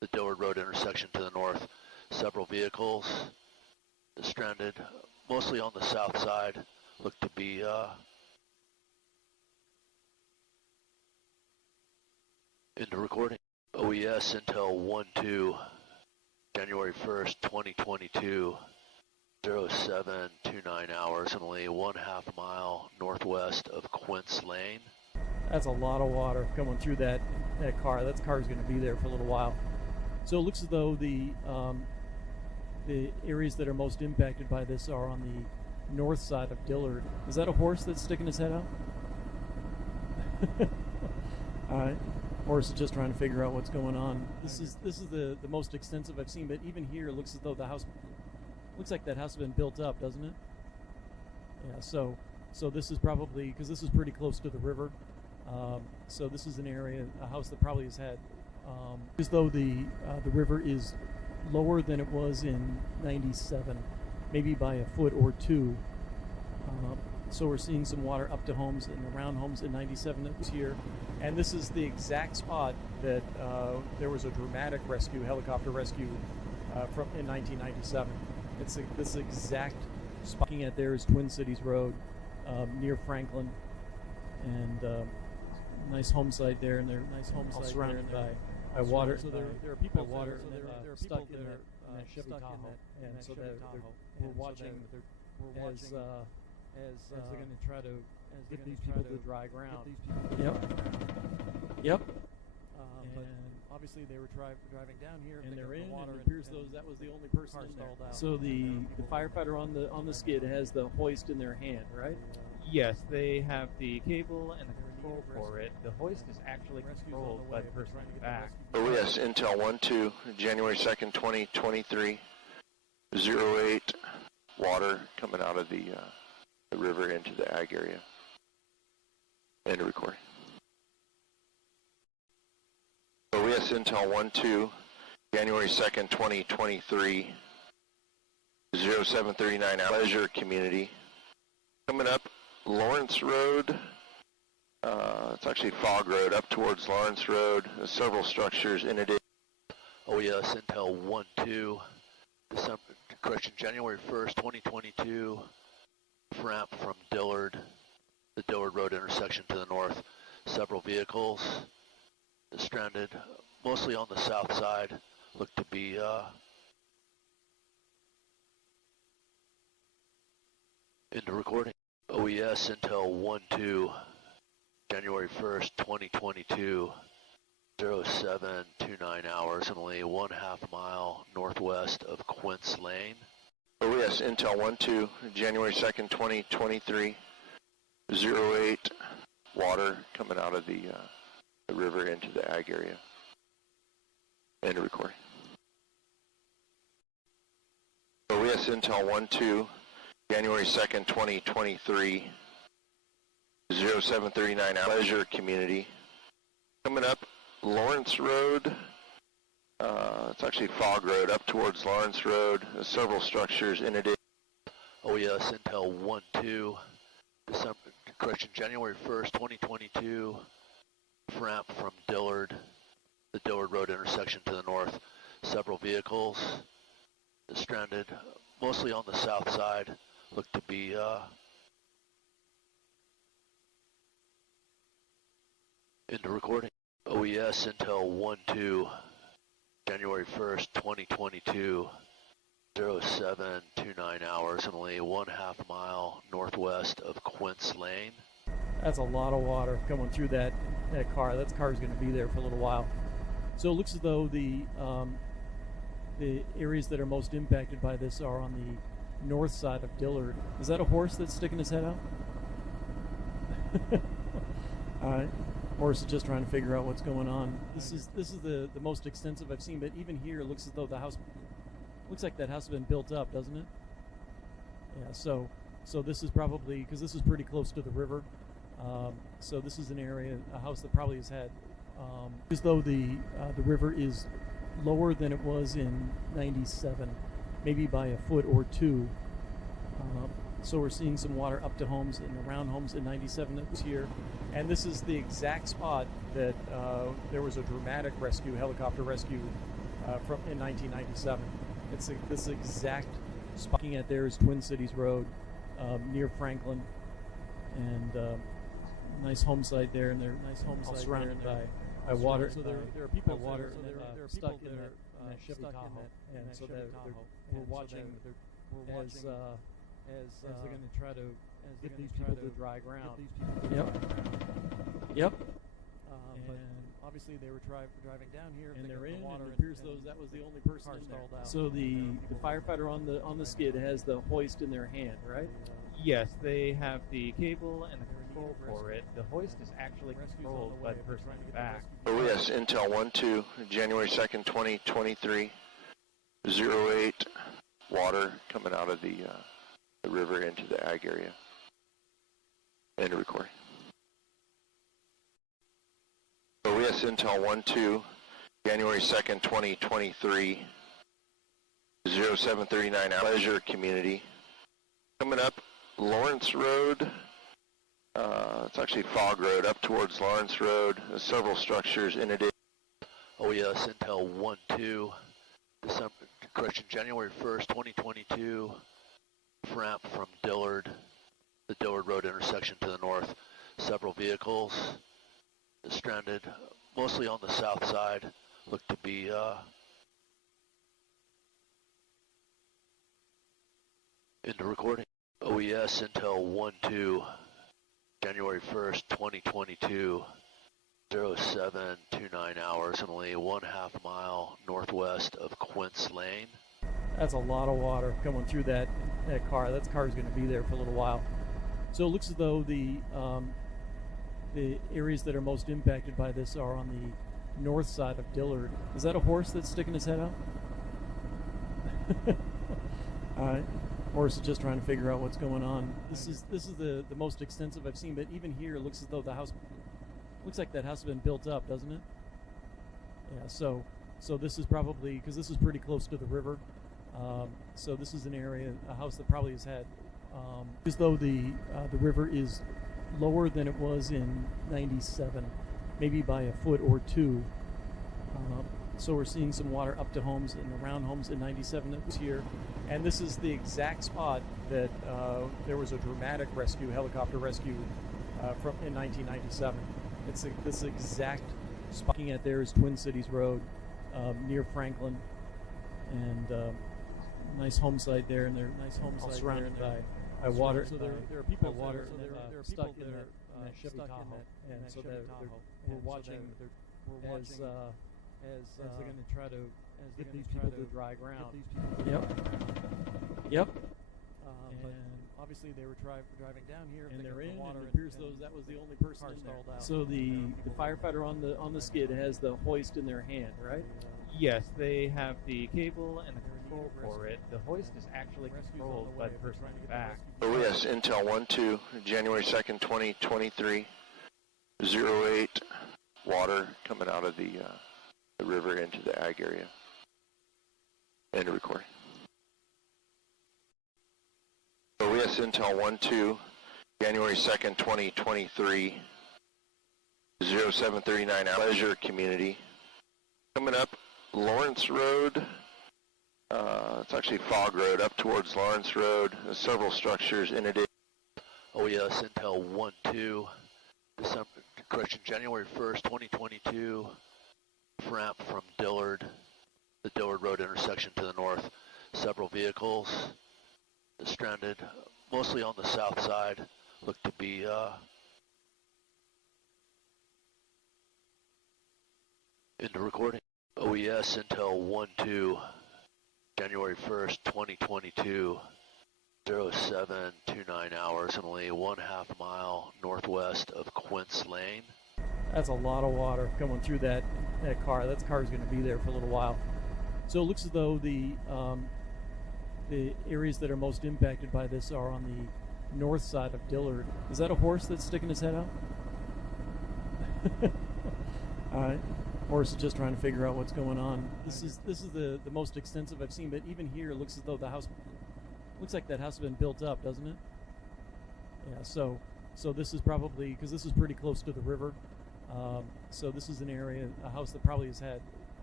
the Dillard Road intersection to the north. Several vehicles stranded, mostly on the south side, look to be into recording. OES Intel 1-2, January 1st, 2022, 0729 hours, and only 1/2 mile northwest of Quince Lane. That's a lot of water coming through that car. That car's going to be there for a little while. So it looks as though the areas that are most impacted by this are on the north side of Dillard. Is that a horse that's sticking his head out? All right. Horse is just trying to figure out what's going on. This is the most extensive I've seen, but even here it looks as though the house looks like that house has been built up, doesn't it? Yeah. So this is probably, because this is pretty close to the river. So this is an area, a house that probably has had, as though the river is lower than it was in '97, maybe by a foot or two. So we're seeing some water up to homes and around homes in '97 that was here. And this is the exact spot that there was a dramatic rescue, helicopter rescue from in 1997. It's this exact spot. Looking at there is Twin Cities Road near Franklin, and nice home site there, and they're surrounded by water. So there are people water, and they're stuck in that Chevy Tahoe, and so we're watching as they're going to try to get these people to dry ground. Yep. But obviously they were driving down here, and they're in water. It appears that was the only person in there. So the firefighter on the skid has the hoist in their hand, right? Yes, they have the cable and the control for it. The hoist is actually controlled by the person in the back. OES Intel 1-2, January 2nd, 2023, 08, water coming out of the river into the ag area. End of recording. OES Intel 1-2, January 2nd, 2023, 0739 Pleasure Community. Coming up Lawrence Road, it's actually Fog Road, up towards Lawrence Road. There's several structures in it. OES Intel 1-2, January 1st, 2022, ramp from Dillard, the Dillard Road intersection to the north. Several vehicles stranded, mostly on the south side, look to be into recording. OES Intel 1-2, January 1st, 2022, 0729 hours, and only 1/2 mile northwest of Quince Lane. OES Intel 1-2, January 2nd, 2023, 08, water coming out of the river into the ag area. End of recording. OES Intel 1-2, January 2nd, 2023, 0739 Pleasure Community. Coming up Lawrence Road, it's actually Fog Road, up towards Lawrence Road. There's several structures in it. OES Intel 1-2, January 1st, 2022, ramp from Dillard, the Dillard Road intersection to the north. Several vehicles stranded, mostly on the south side, look to be into recording. OES Intel 1-2, January 1st, 2022, 0729 hours, and only 1/2 mile northwest of Quince Lane. That's a lot of water coming through that car. That car's going to be there for a little while. So it looks as though the areas that are most impacted by this are on the north side of Dillard. Is that a horse that's sticking his head out? All right. Horse is just trying to figure out what's going on. This is the most extensive I've seen, but even here it looks as though the house looks like that house has been built up, doesn't it? Yeah. So this is probably, because this is pretty close to the river. So this is an area, a house that probably has had, as though the river is lower than it was in '97, maybe by a foot or two. So we're seeing some water up to homes and around homes in '97 that was here. And this is the exact spot that there was a dramatic rescue, helicopter rescue in 1997. This exact spot looking at there is Twin Cities Road near Franklin, and nice home site there, and they're all surrounded by water. So there are people stuck in that Chevy Tahoe, and so we're watching as they're going to try to get these people to dry ground. Yep. But obviously they were driving down here, and they're in. And it appears that was the only person in there. So the firefighter on the skid has the hoist in their hand, right? Yes, they have the cable and the control for it. The hoist is actually controlled by the person in the back. Oh yes, Intel 1-2, January 2nd, 2023, 08, water coming out of the river into the ag area. End of recording. Oh yes, Intel 1-2, January 2nd, 2023, 0739, Pleasure Community. Coming up, Lawrence Road. It's actually Fog Road up towards Lawrence Road. There's several structures in it. Oh yes, Intel 1-2, January 1st, 2022, ramp from Dillard, the Dillard Road intersection to the north. Several vehicles stranded, mostly on the south side, look to be into recording. OES Intel 1-2, January 1st, 2022, 0729 hours, and only 1/2 mile northwest of Quince Lane. That's a lot of water coming through that car. That car is going to be there for a little while. So it looks as though the areas that are most impacted by this are on the north side of Dillard. Is that a horse that's sticking his head out? All right. Horse is just trying to figure out what's going on. This is the most extensive I've seen, but even here it looks as though the house looks like that house has been built up, doesn't it? Yeah. So this is probably, because this is pretty close to the river. So this is an area, a house that probably has had, as though the river is lower than it was in 97, maybe by a foot or two. So we're seeing some water up to homes and around homes in 97 that was here. And this is the exact spot that there was a dramatic rescue, helicopter rescue in 1997. It's this exact spot looking at there is Twin Cities Road near Franklin, and nice home site there, and they're all surrounded by water. So there are people stuck in that Chevy Tahoe, and so we're watching as they're going to try to get these people to dry ground. Yep. But obviously they were driving down here, and they're in. And it appears that was the only person in there. So the firefighter on the skid has the hoist in their hand, right? Yes, they have the cable and the control for it. The hoist is actually controlled by the person in the back. Oh yes, Intel 1-2, January 2nd, 2023, 08, water coming out of the river into the ag area. End of recording. Oh yes, Intel 1-2, January 2nd, 2023, 0739, Pleasure Community. Coming up, Lawrence Road. It's actually Fog Road up towards Lawrence Road. There's several structures in it. Oh yes, Intel 1-2, January 1st, 2022, ramp from Dillard, the Dillard Road intersection to the north. Several vehicles stranded, mostly on the south side, look to be into recording. OES Intel 1-2, January 1st, 2022, 0729 hours, and only 1/2 mile northwest of Quince Lane. That's a lot of water coming through that car. That car is going to be there for a little while. So it looks as though the areas that are most impacted by this are on the north side of Dillard. Is that a horse that's sticking his head out? All right. Horse is just trying to figure out what's going on. This is the most extensive I've seen, but even here it looks as though the house looks like that house has been built up, doesn't it? Yeah. So this is probably, because this is pretty close to the river. So this is an area, a house that probably has had,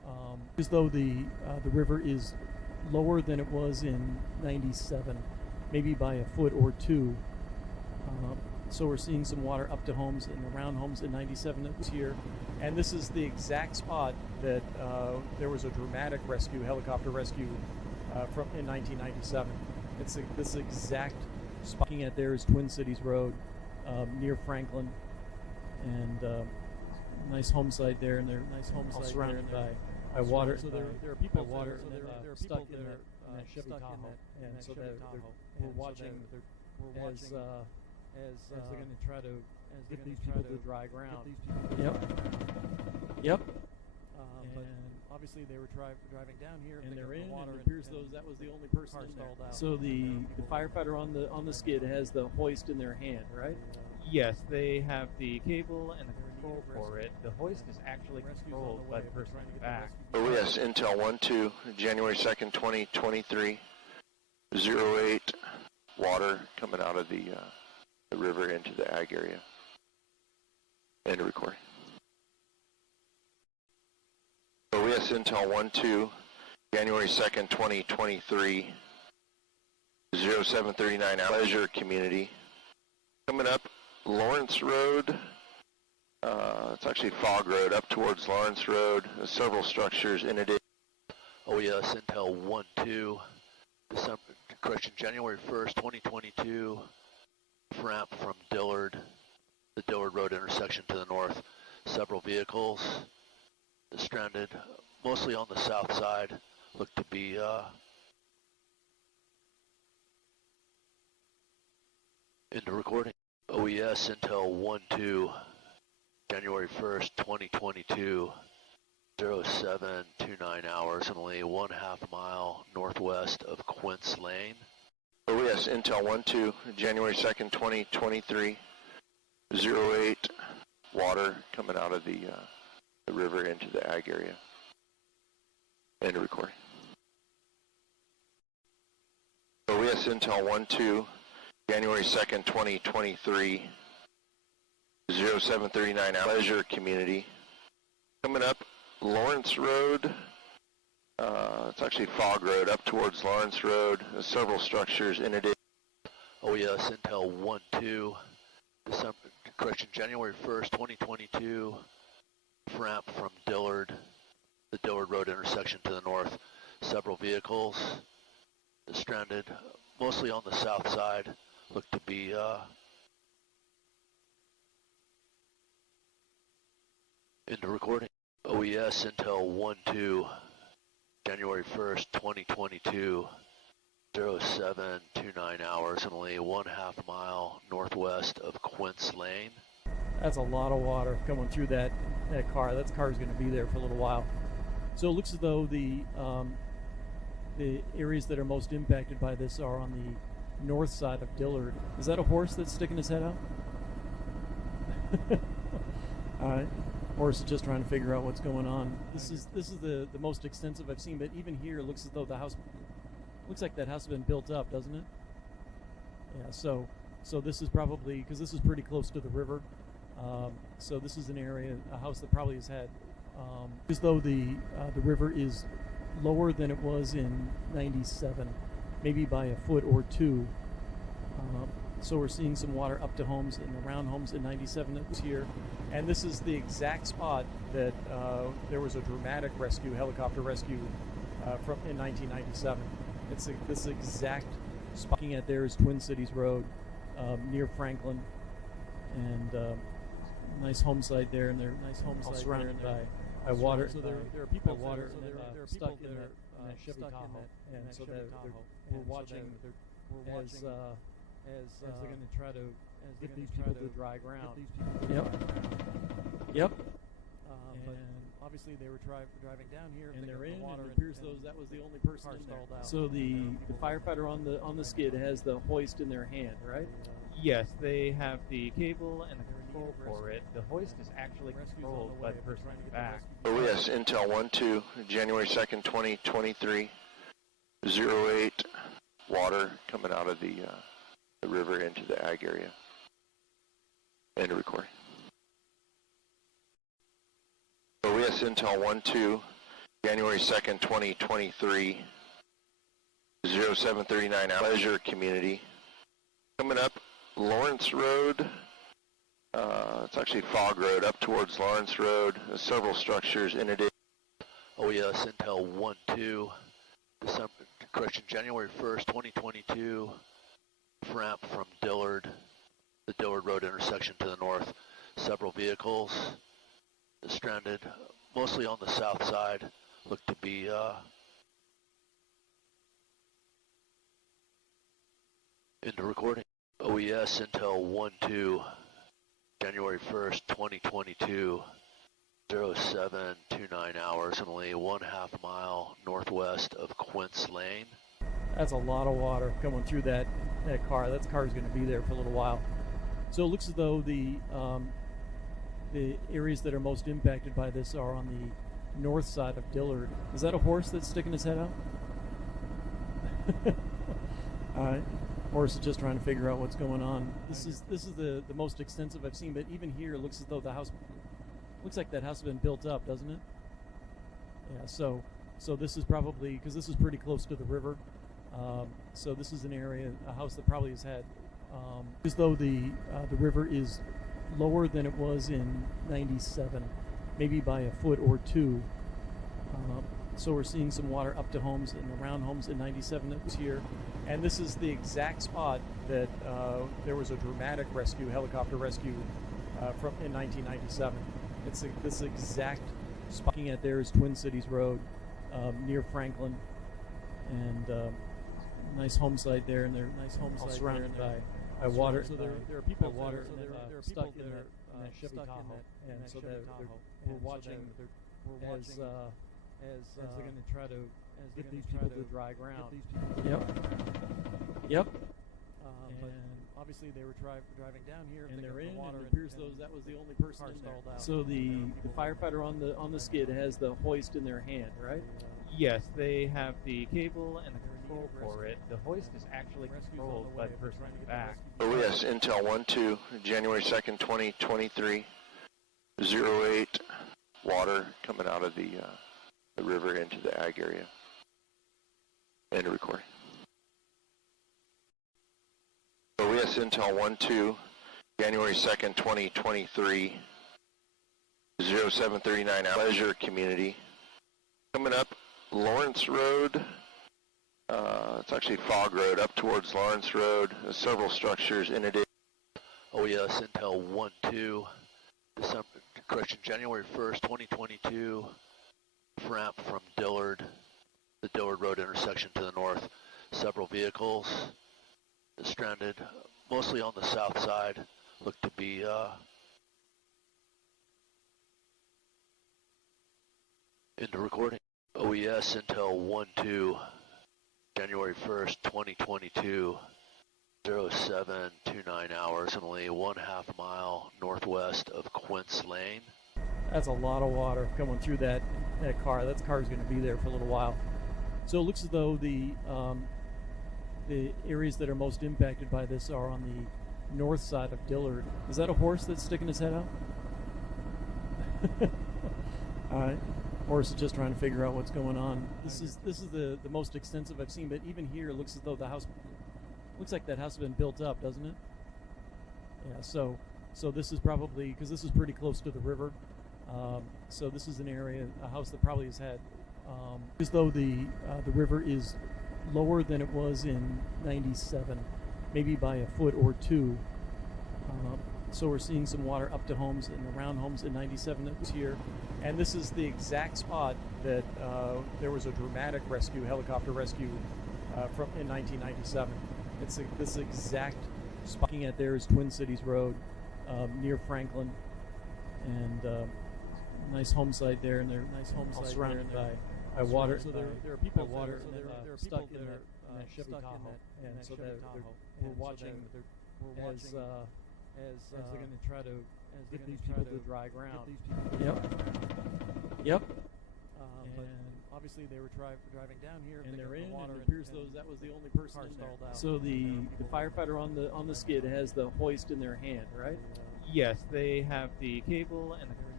as though the river is lower than it was in '97, maybe by a foot or two. So we're seeing some water up to homes and around homes in '97 that was here. And this is the exact spot that there was a dramatic rescue, helicopter rescue in 1997. It's this exact spot. Looking at there is Twin Cities Road near Franklin, and nice home site there, and they're nice home site surrounded by water. So there are people water, and there are stuck in that Chevy Tahoe, and so we're watching as they're going to try to get these people to dry ground. Yep. But obviously they were driving down here, and they're in. And it appears that was the only person installed out. So the firefighter on the skid has the hoist in their hand, right? Yes, they have the cable and the control for it. The hoist is actually controlled by the person in the back. Oh yes, Intel 1-2, January 2nd, 2023, 08, water coming out of the river into the ag area. End of recording. Oh yes, Intel 1-2, January 2nd, 2023, 0739, Leisure Community. Coming up Lawrence Road, it's actually Fog Road, up towards Lawrence Road. There's several structures in it. Oh yes, Intel 1-2, January 1st, 2022, ramp from Dillard, the Dillard Road intersection to the north. Several vehicles stranded, mostly on the south side, look to be into recording. OES Intel 1-2, January 1st, 2022, 0729 hours, only 1/2 mile northwest of Quince Lane. OES Intel 1-2, January 2nd, 2023, 08, water coming out of the river into the ag area. End of recording. OES Intel 1-2, January 2nd, 2023, 0739, Leisure Community. Coming up Lawrence Road, it's actually Fog Road, up towards Lawrence Road. There's several structures in it. Oh yes, Intel 1-2, January 1st, 2022, ramp from Dillard, the Dillard Road intersection to the north. Several vehicles stranded, mostly on the south side, look to be into recording. OES Intel 1-2, January 1st, 2022, 0729 hours, only 1/2 mile northwest of Quince Lane. That's a lot of water coming through that car. That car's going to be there for a little while. So it looks as though the areas that are most impacted by this are on the north side of Dillard. Is that a horse that's sticking his head out? All right. Horse is just trying to figure out what's going on. This is the most extensive I've seen, but even here it looks as though the house looks like that house has been built up, doesn't it? Yeah. So this is probably, because this is pretty close to the river. So this is an area, a house that probably has had, as though the river is lower than it was in '97, maybe by a foot or two. So we're seeing some water up to homes and around homes in '97 that was here. And this is the exact spot that there was a dramatic rescue, helicopter rescue in 1997. It's this exact spot. Looking at there is Twin Cities Road near Franklin, and nice home site there, and they're nice home site surrounded by water. So there are people water, and there are stuck in that Chevy Tahoe, and so we're watching as they're going to try to get these people to dry ground. Yep. But obviously they were driving down here, and they're in. And it appears that was the only person installed out. So the firefighter on the skid has the hoist in their hand, right? Yes, they have the cable and the control for it. The hoist is actually controlled by the person in the back. Oh yes, Intel 1-2, January 2nd, 2023, 08, water coming out of the river into the ag area. End of recording. Oh yes, Intel 1-2, January 2nd, 2023, 0739 Leisure Community. Coming up Lawrence Road, it's actually Fog Road, up towards Lawrence Road. There's several structures in it. OES Intel 1-2, January 1st, 2022, ramp from Dillard, the Dillard Road intersection to the north. Several vehicles stranded, mostly on the south side, look to be into recording. OES Intel 1-2, January 1st, 2022, 0729 hours, only 1/2 mile northwest of Quince Lane. That's a lot of water coming through that car. That car is going to be there for a little while. So it looks as though the areas that are most impacted by this are on the north side of Dillard. Is that a horse that's sticking his head out? All right. Horse is just trying to figure out what's going on. This is the most extensive I've seen, but even here it looks as though the house looks like that house has been built up, doesn't it? Yeah. So this is probably, because this is pretty close to the river. So this is an area, a house that probably has had, as though the river is lower than it was in '97, maybe by a foot or two. So we're seeing some water up to homes and around homes in '97 that was here. And this is the exact spot that there was a dramatic rescue, helicopter rescue from in 1997. It's this exact spot. Looking at there is Twin Cities Road near Franklin, and nice home site there, and they're nice home site surrounded by water. So there are people water stuck in that Chevy Tahoe, and so we're watching as they're going to try to get these people to dry ground. Yep. But obviously they were driving down here, and they're in. And it appears that was the only person in there. So the firefighter on the skid has the hoist in their hand, right? Yes, they have the cable and the control for it. The hoist is actually controlled by the person in the back. OES Intel 1-2, January 2nd, 2023, 08 water coming out of the river into the ag area. End of recording. OES Intel 1-2, January 2nd, 2023, 0739 Leisure Community. Coming up Lawrence Road, it's actually Fog Road, up towards Lawrence Road. There's several structures in it. OES Intel 1-2, January 1st, 2022, ramp from Dillard, the Dillard Road intersection to the north. Several vehicles stranded, mostly on the south side, look to be into recording. OES Intel 1-2, January 1st, 2022, 0729 hours, only 1/2 mile northwest of Quince Lane. That's a lot of water coming through that car. That car is going to be there for a little while. So it looks as though the areas that are most impacted by this are on the north side of Dillard. Is that a horse that's sticking his head out? All right. Horse is just trying to figure out what's going on. This is the most extensive I've seen, but even here it looks as though the house looks like that house has been built up, doesn't it? Yeah. So this is probably, because this is pretty close to the river. So this is an area, a house that probably has had, as though the river is lower than it was in '97, maybe by a foot or two. So we're seeing some water up to homes and around homes in '97 that was here. And this is the exact spot that there was a dramatic rescue, helicopter rescue from in 1997. It's this exact spot. Looking at there is Twin Cities Road near Franklin, and nice home site there, and they're nice home site surrounded by water. So there are people water stuck in that Chevy Tahoe, and so we're watching as they're going to try to get these people to dry ground. Yep. But obviously they were driving down here, and they're in. And it appears that was the only person in there. So the firefighter on the skid has the hoist in their hand, right? Yes, they have the cable and the control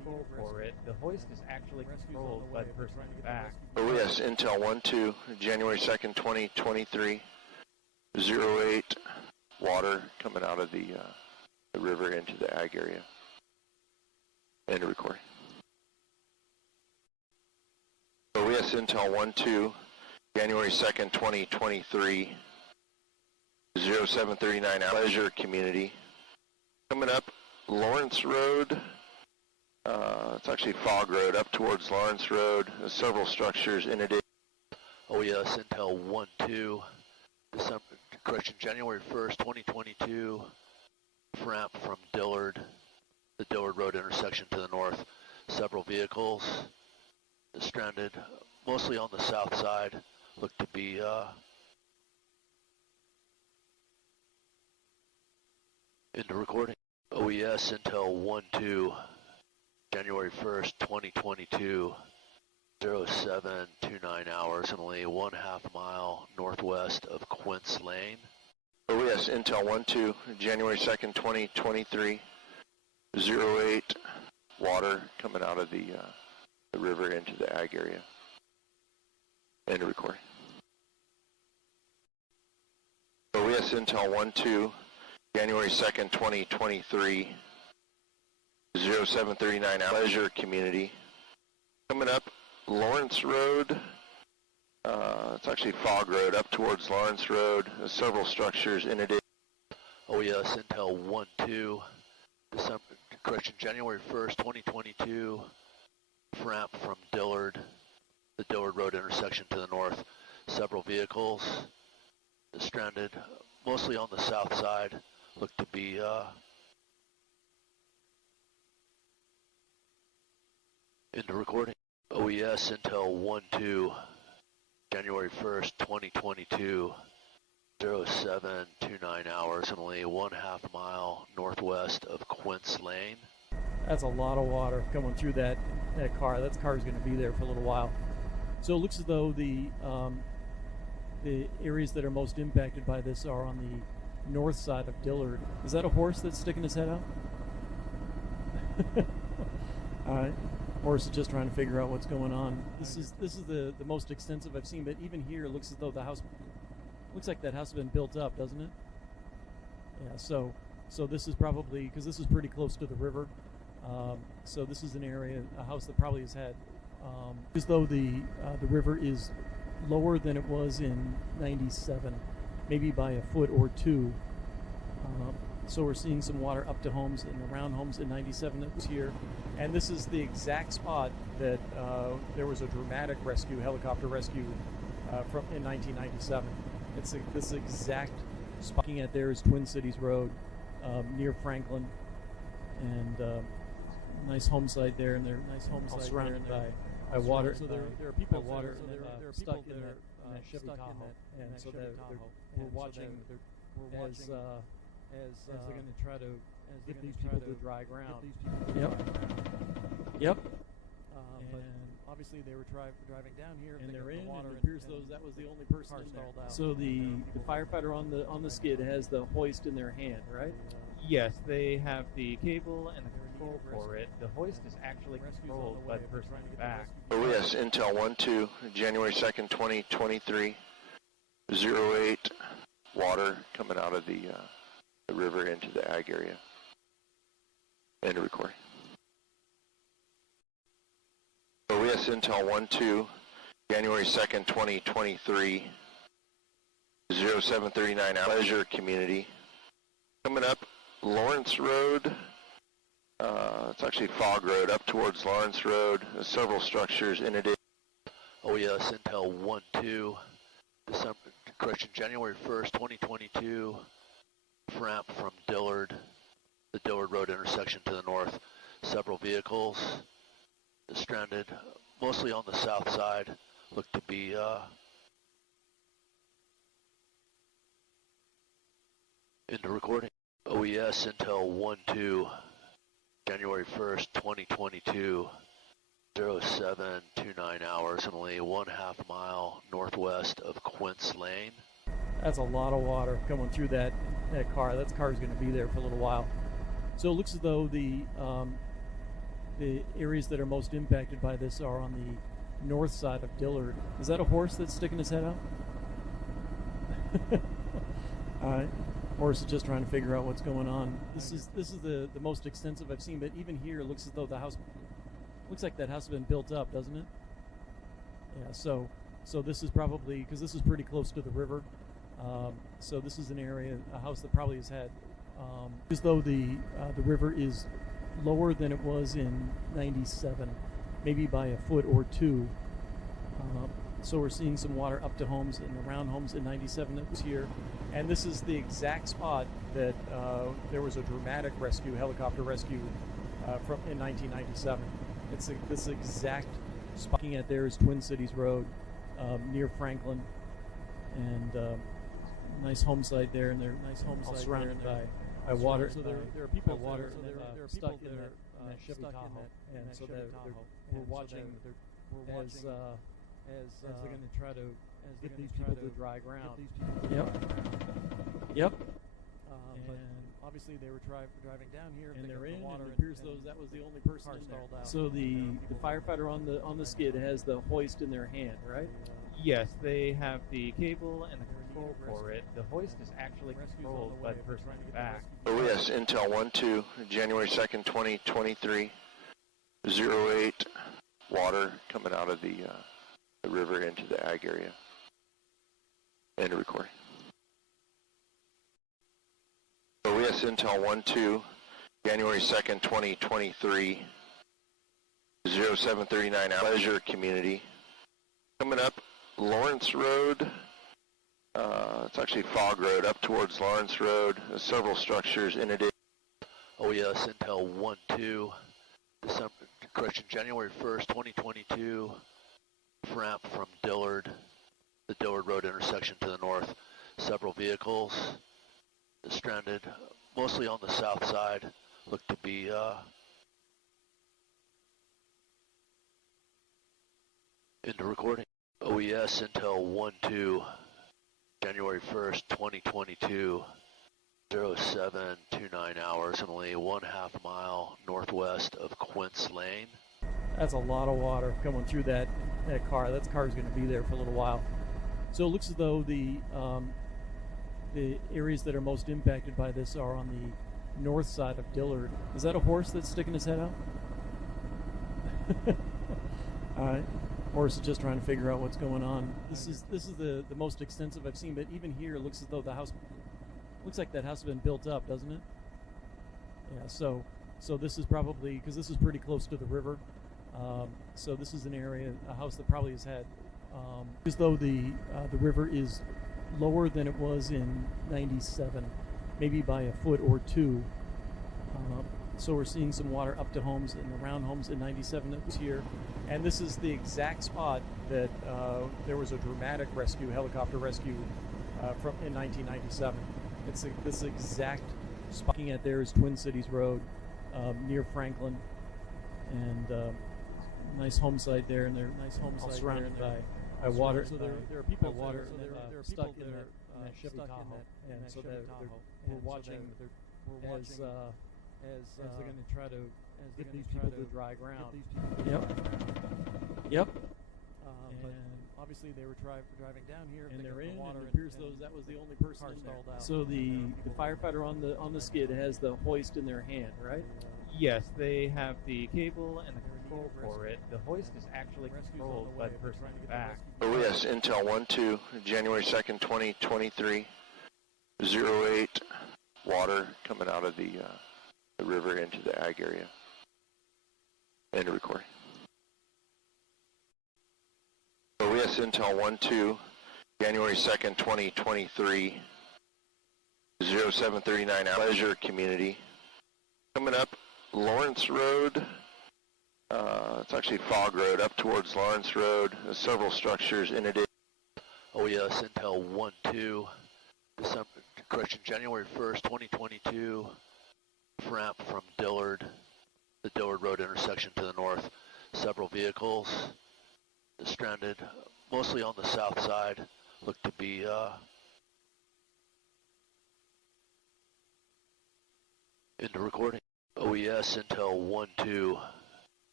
control for it. The hoist is actually controlled by the person in the back. Oh yes, Intel 1-2, January 2nd, 2023, 08, water coming out of the river into the ag area. End of recording. Oh yes, Intel 1-2, January 2nd, 2023, 0739, Pleasure Community. Coming up Lawrence Road, it's actually Fog Road, up towards Lawrence Road. There's several structures in it. Oh yes, Intel 1-2, January 1st, 2022, ramp from Dillard, the Dillard Road intersection to the north. Several vehicles stranded, mostly on the south side, look to be into recording. OES Intel 1-2, January 1st, 2022, 0729 hours, and only 1/2 mile northwest of Quince Lane. OES Intel 1-2, January 2nd, 2023, 08, water coming out of the river into the ag area. End of recording. OES Intel 1-2, January 2nd, 2023, 0739, Pleasure Community. Coming up Lawrence Road, it's actually Fog Road, up towards Lawrence Road. There's several structures in it. OES Intel 1-2, January 1st, 2022, ramp from Dillard, the Dillard Road intersection to the north. Several vehicles stranded, mostly on the south side, look to be into recording. OES Intel 1-2, January 1st, 2022, 0729 hours, and only 1/2 mile northwest of Quince Lane. That's a lot of water coming through that car. That car is going to be there for a little while. So it looks as though the areas that are most impacted by this are on the north side of Dillard. Is that a horse that's sticking his head out? All right. Horse is just trying to figure out what's going on. This is the most extensive I've seen, but even here it looks as though the house looks like that house has been built up, doesn't it? Yeah. So this is probably, because this is pretty close to the river. So this is an area, a house that probably has had, as though the river is lower than it was in '97, maybe by a foot or two. So we're seeing some water up to homes and around homes in '97 that was here. And this is the exact spot that there was a dramatic rescue, helicopter rescue from in 1997. It's this exact spot. Looking at there is Twin Cities Road near Franklin, and nice home site there, and they're all surrounded by water. So there are people water stuck in that Chevy Tahoe, and so we're watching as they're going to try to get these people to dry ground. Yep. But obviously they were driving down here, and they're in. And it appears that was the only person in there. So the firefighter on the skid has the hoist in their hand, right? Yes, they have the cable and the control for it. The hoist is actually controlled by the person in the back. Oh yes, Intel 1-2, January 2nd, 2023, 08, water coming out of the river into the ag area. End of recording. OES Intel 1-2, January 2nd, 2023, 0739, Pleasure Community. Coming up Lawrence Road, it's actually Fog Road, up towards Lawrence Road. There's several structures in it. OES Intel 1-2, January 1st, 2022, ramp from Dillard, the Dillard Road intersection to the north. Several vehicles stranded, mostly on the south side, look to be into recording. OES Intel 1-2, January 1st, 2022, 0729 hours, and only 1/2 mile northwest of Quince Lane. That's a lot of water coming through that car. That car is going to be there for a little while. So it looks as though the the areas that are most impacted by this are on the north side of Dillard. Is that a horse that's sticking his head out? All right. Horse is just trying to figure out what's going on. This is the most extensive I've seen, but even here it looks as though the house looks like that house has been built up, doesn't it? Yeah. So this is probably because this is pretty close to the river. So this is an area, a house that probably has had as though the river is lower than it was in '97, maybe by a foot or two. So we're seeing some water up to homes and around homes in '97 that was here. And this is the exact spot that there was a dramatic rescue, helicopter rescue from in 1997. It's this exact spot. Looking at there is Twin Cities Road near Franklin, and nice home site there, and they're all surrounded by water. So there are people water stuck in that Chevy Tahoe, and so we're watching as they're going to try to get these people to dry ground. Yep. But obviously they were driving down here, and they're in. And it appears that was the only person in there. So the firefighter on the skid has the hoist in their hand, right? Yes, they have the cable and the control for it. The hoist is actually controlled by the person in the back. Oh yes, Intel 1-2, January 2nd, 2023, 08, water coming out of the river into the ag area. End of recording. Oh yes, Intel 1-2, January 2nd, 2023, 0739, Pleasure Community. Coming up, Lawrence Road. It's actually Fog Road up towards Lawrence Road. There's several structures in it. Oh yes, Intel 1-2, January 1st, 2022, ramp from Dillard, the Dillard Road intersection to the north. Several vehicles stranded, mostly on the south side, look to be into recording. OES Intel 1-2, January 1st, 2022, 0729 hours, only 1/2 mile northwest of Quince Lane. That's a lot of water coming through that car. That car is going to be there for a little while. So it looks as though the areas that are most impacted by this are on the north side of Dillard. Is that a horse that's sticking his head out? All right. Horse is just trying to figure out what's going on. This is the most extensive I've seen, but even here it looks as though the house looks like that house has been built up, doesn't it? Yeah. So this is probably because this is pretty close to the river. So this is an area, a house that probably has had as though the river is lower than it was in '97, maybe by a foot or two. So we're seeing some water up to homes and around homes in '97 that was here. And this is the exact spot that there was a dramatic rescue, helicopter rescue from in 1997. It's this exact spot. Looking at there is Twin Cities Road near Franklin, and nice home site there, and they're all surrounded by water. So there are people water stuck in that Chevy Tahoe, and so we're watching as they're going to try to get these people to dry ground. Yep. But obviously they were driving down here, and they're in. And it appears that was the only person in there. So the firefighter on the skid has the hoist in their hand, right? Yes, they have the cable and the control for it. The hoist is actually controlled by the person in the back. Oh yes, Intel 1-2, January 2nd, 2023, 08, water coming out of the river into the ag area. End of recording. Oh yes, Intel 1-2, January 2nd, 2023, 0739, Pleasure Community. Coming up, Lawrence Road. It's actually Fog Road up towards Lawrence Road. There's several structures in it. Oh yes, Intel 1-2, January 1st, 2022, ramp from Dillard, the Dillard Road intersection to the north. Several vehicles stranded, mostly on the south side, look to be into recording. OES Intel 1-2,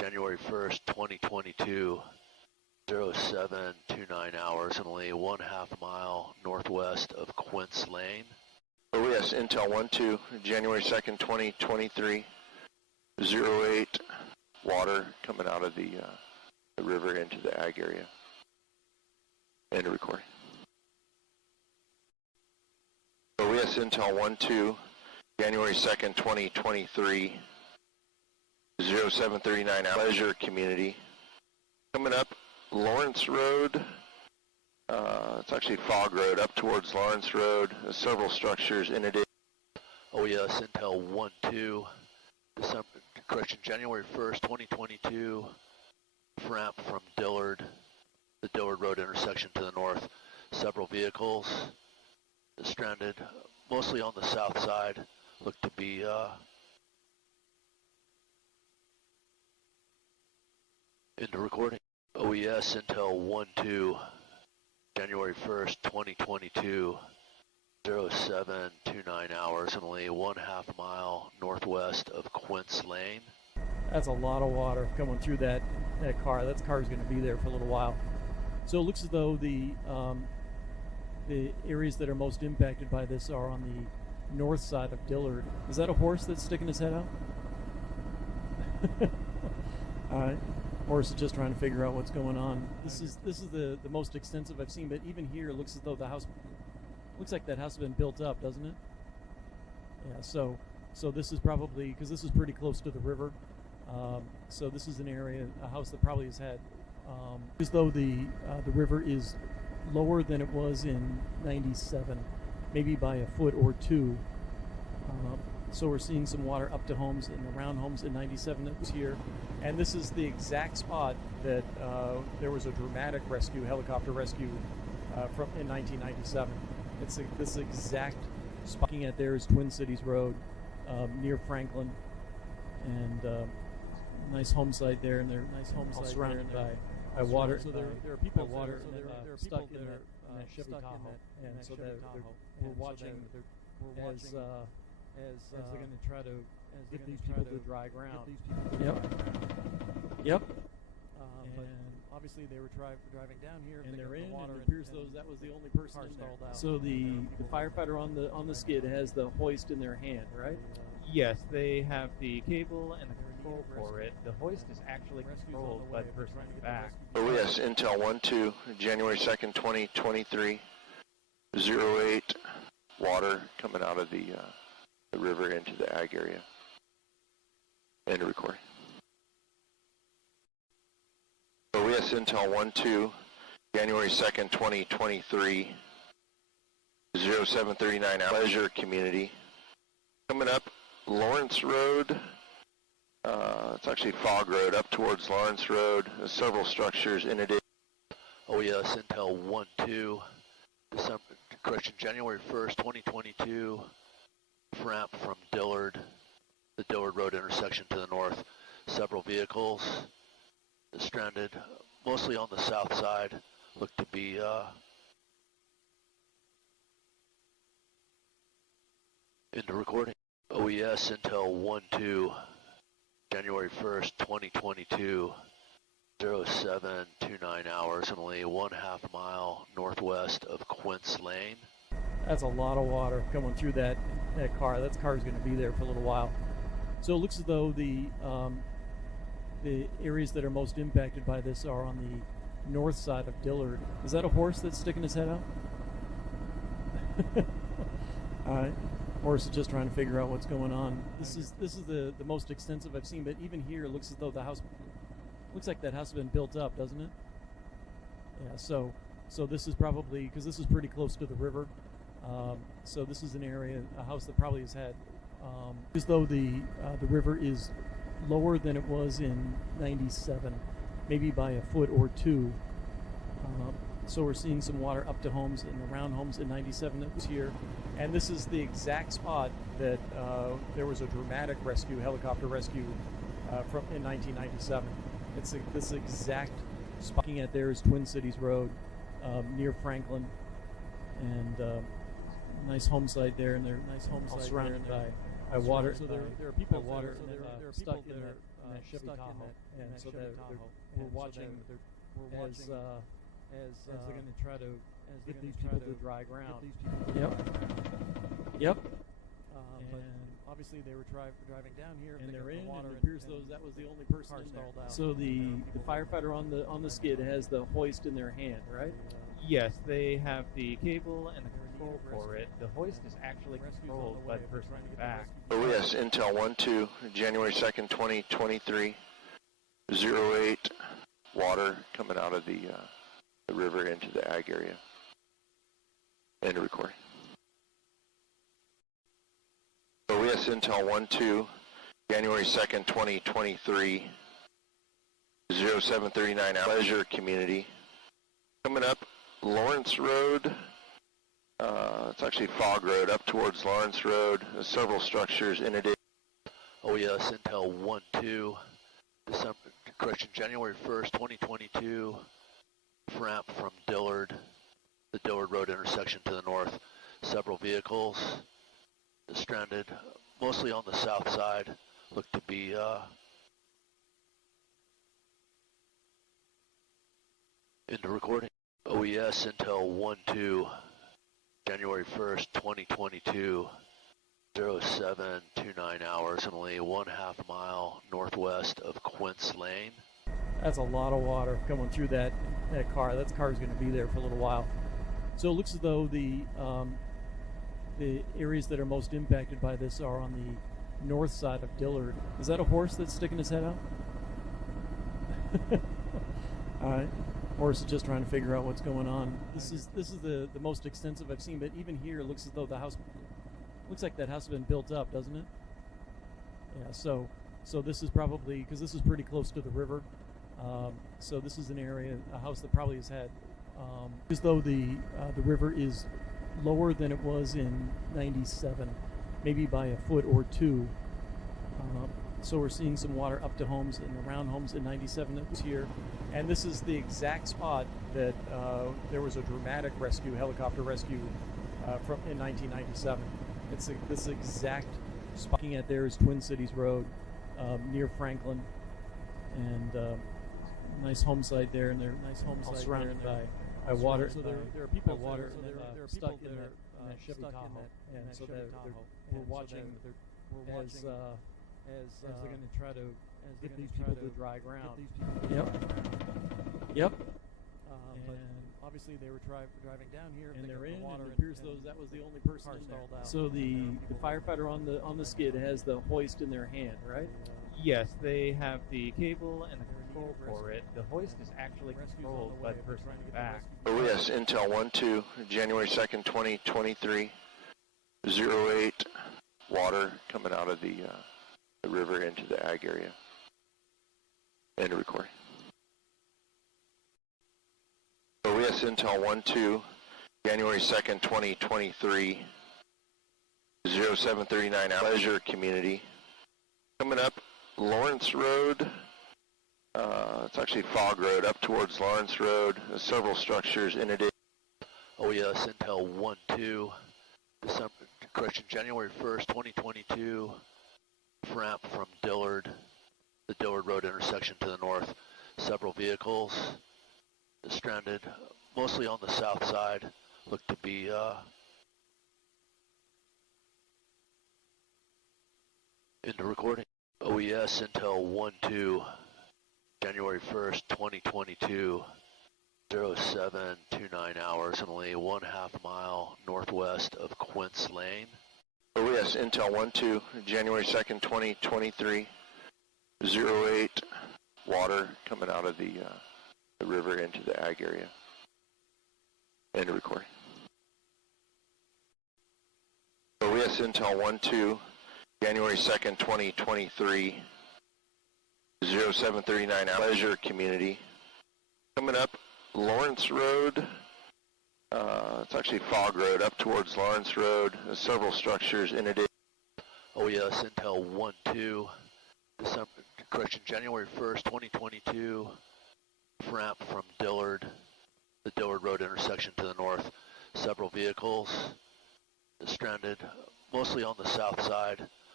January 1st, 2022, 0729 hours, and only 1/2 mile northwest of Quince Lane. OES Intel 1-2, January 2nd, 2023, 08, water coming out of the river into the ag area. End of recording. OES Intel 1-2, January 2nd, 2023, 0739 Pleasure Community. Coming up Lawrence Road. It's actually Fog Road up towards Lawrence Road. There's several structures in it. OES Intel 1-2, January 1st, 2022, ramp from Dillard, the Dillard Road intersection to the north. Several vehicles stranded, mostly on the south side, look to be into recording. OES Intel 1-2, January 1st, 2022, 0729 hours, and only 1/2 mile northwest of Quince Lane. That's a lot of water coming through that car. That car's going to be there for a little while. So it looks as though the areas that are most impacted by this are on the north side of Dillard. Is that a horse that's sticking his head out? All right. Horse is just trying to figure out what's going on. This is the most extensive I've seen, but even here it looks as though the house looks like that house has been built up, doesn't it? Yeah. So this is probably, because this is pretty close to the river. So this is an area, a house that probably has had, as though the river is lower than it was in '97, maybe by a foot or two. So we're seeing some water up to homes and around homes in '97 that was here. And this is the exact spot that there was a dramatic rescue, helicopter rescue from in 1997. It's this exact spot. Looking at there is Twin Cities Road near Franklin, and nice home site there, and they're nice home site surrounded by water. So there are people water, so there are stuck in that Chevy Tahoe, and so we're watching as they're going to try to get these people to dry ground. Yep. But obviously they were driving down here, and they're in water. And it appears that was the only person installed out. So the firefighter on the skid has the hoist in their hand, right? Yes, they have the cable and the control for it. The hoist is actually controlled by the person in the back. OES Intel 1-2, January 2nd, 2023, 08, water coming out of the river into the ag area. End of recording. OES Intel 1-2, January 2nd, 2023, 0739 Pleasure Community. Coming up Lawrence Road. It's actually Fog Road up towards Lawrence Road. There's several structures in it. OES Intel 1-2, January 1st, 2022, ramp from Dillard, the Dillard Road intersection to the north. Several vehicles stranded, mostly on the south side, look to be into recording. OES Intel 1-2, January 1st, 2022, 0729 hours, and only 1/2 mile northwest of Quince Lane. That's a lot of water coming through that car. That car's going to be there for a little while. So it looks as though the areas that are most impacted by this are on the north side of Dillard. Is that a horse that's sticking his head out? All right. Horse is just trying to figure out what's going on. This is the most extensive I've seen, but even here it looks as though the house looks like that house has been built up, doesn't it? Yeah. So this is probably, because this is pretty close to the river. So this is an area, a house that probably has had, as though the river is lower than it was in '97, maybe by a foot or two. So we're seeing some water up to homes and around homes in '97 that was here. And this is the exact spot that there was a dramatic rescue, helicopter rescue from in 1997. It's this exact spot. Looking at there is Twin Cities Road near Franklin, and nice home site there, and they're nice home site surrounded by I water. So there are people water stuck in that Chevy Tahoe, and so we're watching as they're going to try to get these people to dry ground. Yep. And obviously they were driving down here, and they're in. And it appears that was the only person in there. So the firefighter on the skid has the hoist in their hand, right? Yes, they have the cable and the control for it. The hoist is actually controlled by the person in the back. OES Intel 1-2, January 2nd, 2023, 08, water coming out of the river into the ag area. End of recording. OES Intel 1-2, January 2nd, 2023, 0739, Pleasure Community. Coming up, Lawrence Road. It's actually Fog Road up towards Lawrence Road. There's several structures in it. OES Intel 1-2, January 1st, 2022, ramp from Dillard, the Dillard Road intersection to the north. Several vehicles stranded, mostly on the south side, look to be into recording. OES Intel 1-2, January 1st, 2022, 0729 hours, and only 1/2 mile northwest of Quince Lane. That's a lot of water coming through that car. That car's going to be there for a little while. So it looks as though the areas that are most impacted by this are on the north side of Dillard. Is that a horse that's sticking his head out? All right. Horse is just trying to figure out what's going on. This is the most extensive I've seen, but even here it looks as though the house looks like that house has been built up, doesn't it? Yeah. So this is probably, because this is pretty close to the river. So this is an area, a house that probably has had, as though the river is lower than it was in '97, maybe by a foot or two. So we're seeing some water up to homes and around homes in '97 that was here. And this is the exact spot that there was a dramatic rescue, helicopter rescue in 1997. It's this exact spot. Looking at there is Twin Cities Road near Franklin, and nice home site there, and they're all surrounded by water. So there are people water stuck in that Chevy Tahoe, and so we're watching as they're going to try to get these people to dry ground. Yep. And obviously they were driving down here, and they're in. And it appears that was the only person in there. So the firefighter on the skid has the hoist in their hand, right? Yes, they have the cable and the control for it. The hoist is actually controlled by the person in the back. OES Intel 1-2, January 2nd, 2023, 08, water coming out of the river into the ag area. End of recording. OES Intel 1-2, January 2nd, 2023, 0739, Pleasure Community. Coming up, Lawrence Road. It's actually Fog Road up towards Lawrence Road. There's several structures in it. OES Intel 1-2, January 1st, 2022, ramp from Dillard, the Dillard Road intersection to the north. Several vehicles stranded, mostly on the south side, look to be into recording. OES Intel 1-2, January 1st, 2022, 0729 hours, and only 1/2 mile northwest of Quince Lane. OES Intel 1-2, January 2nd, 2023, 08, water coming out of the river into the ag area. End of recording. OES Intel 1-2, January 2nd, 2023, 0739, Pleasure Community. Coming up, Lawrence Road. It's actually Fog Road up towards Lawrence Road. There's several structures in it. OES Intel 1-2, January 1st, 2022, ramp from Dillard, the Dillard Road intersection to the north. Several vehicles stranded, mostly on the south side,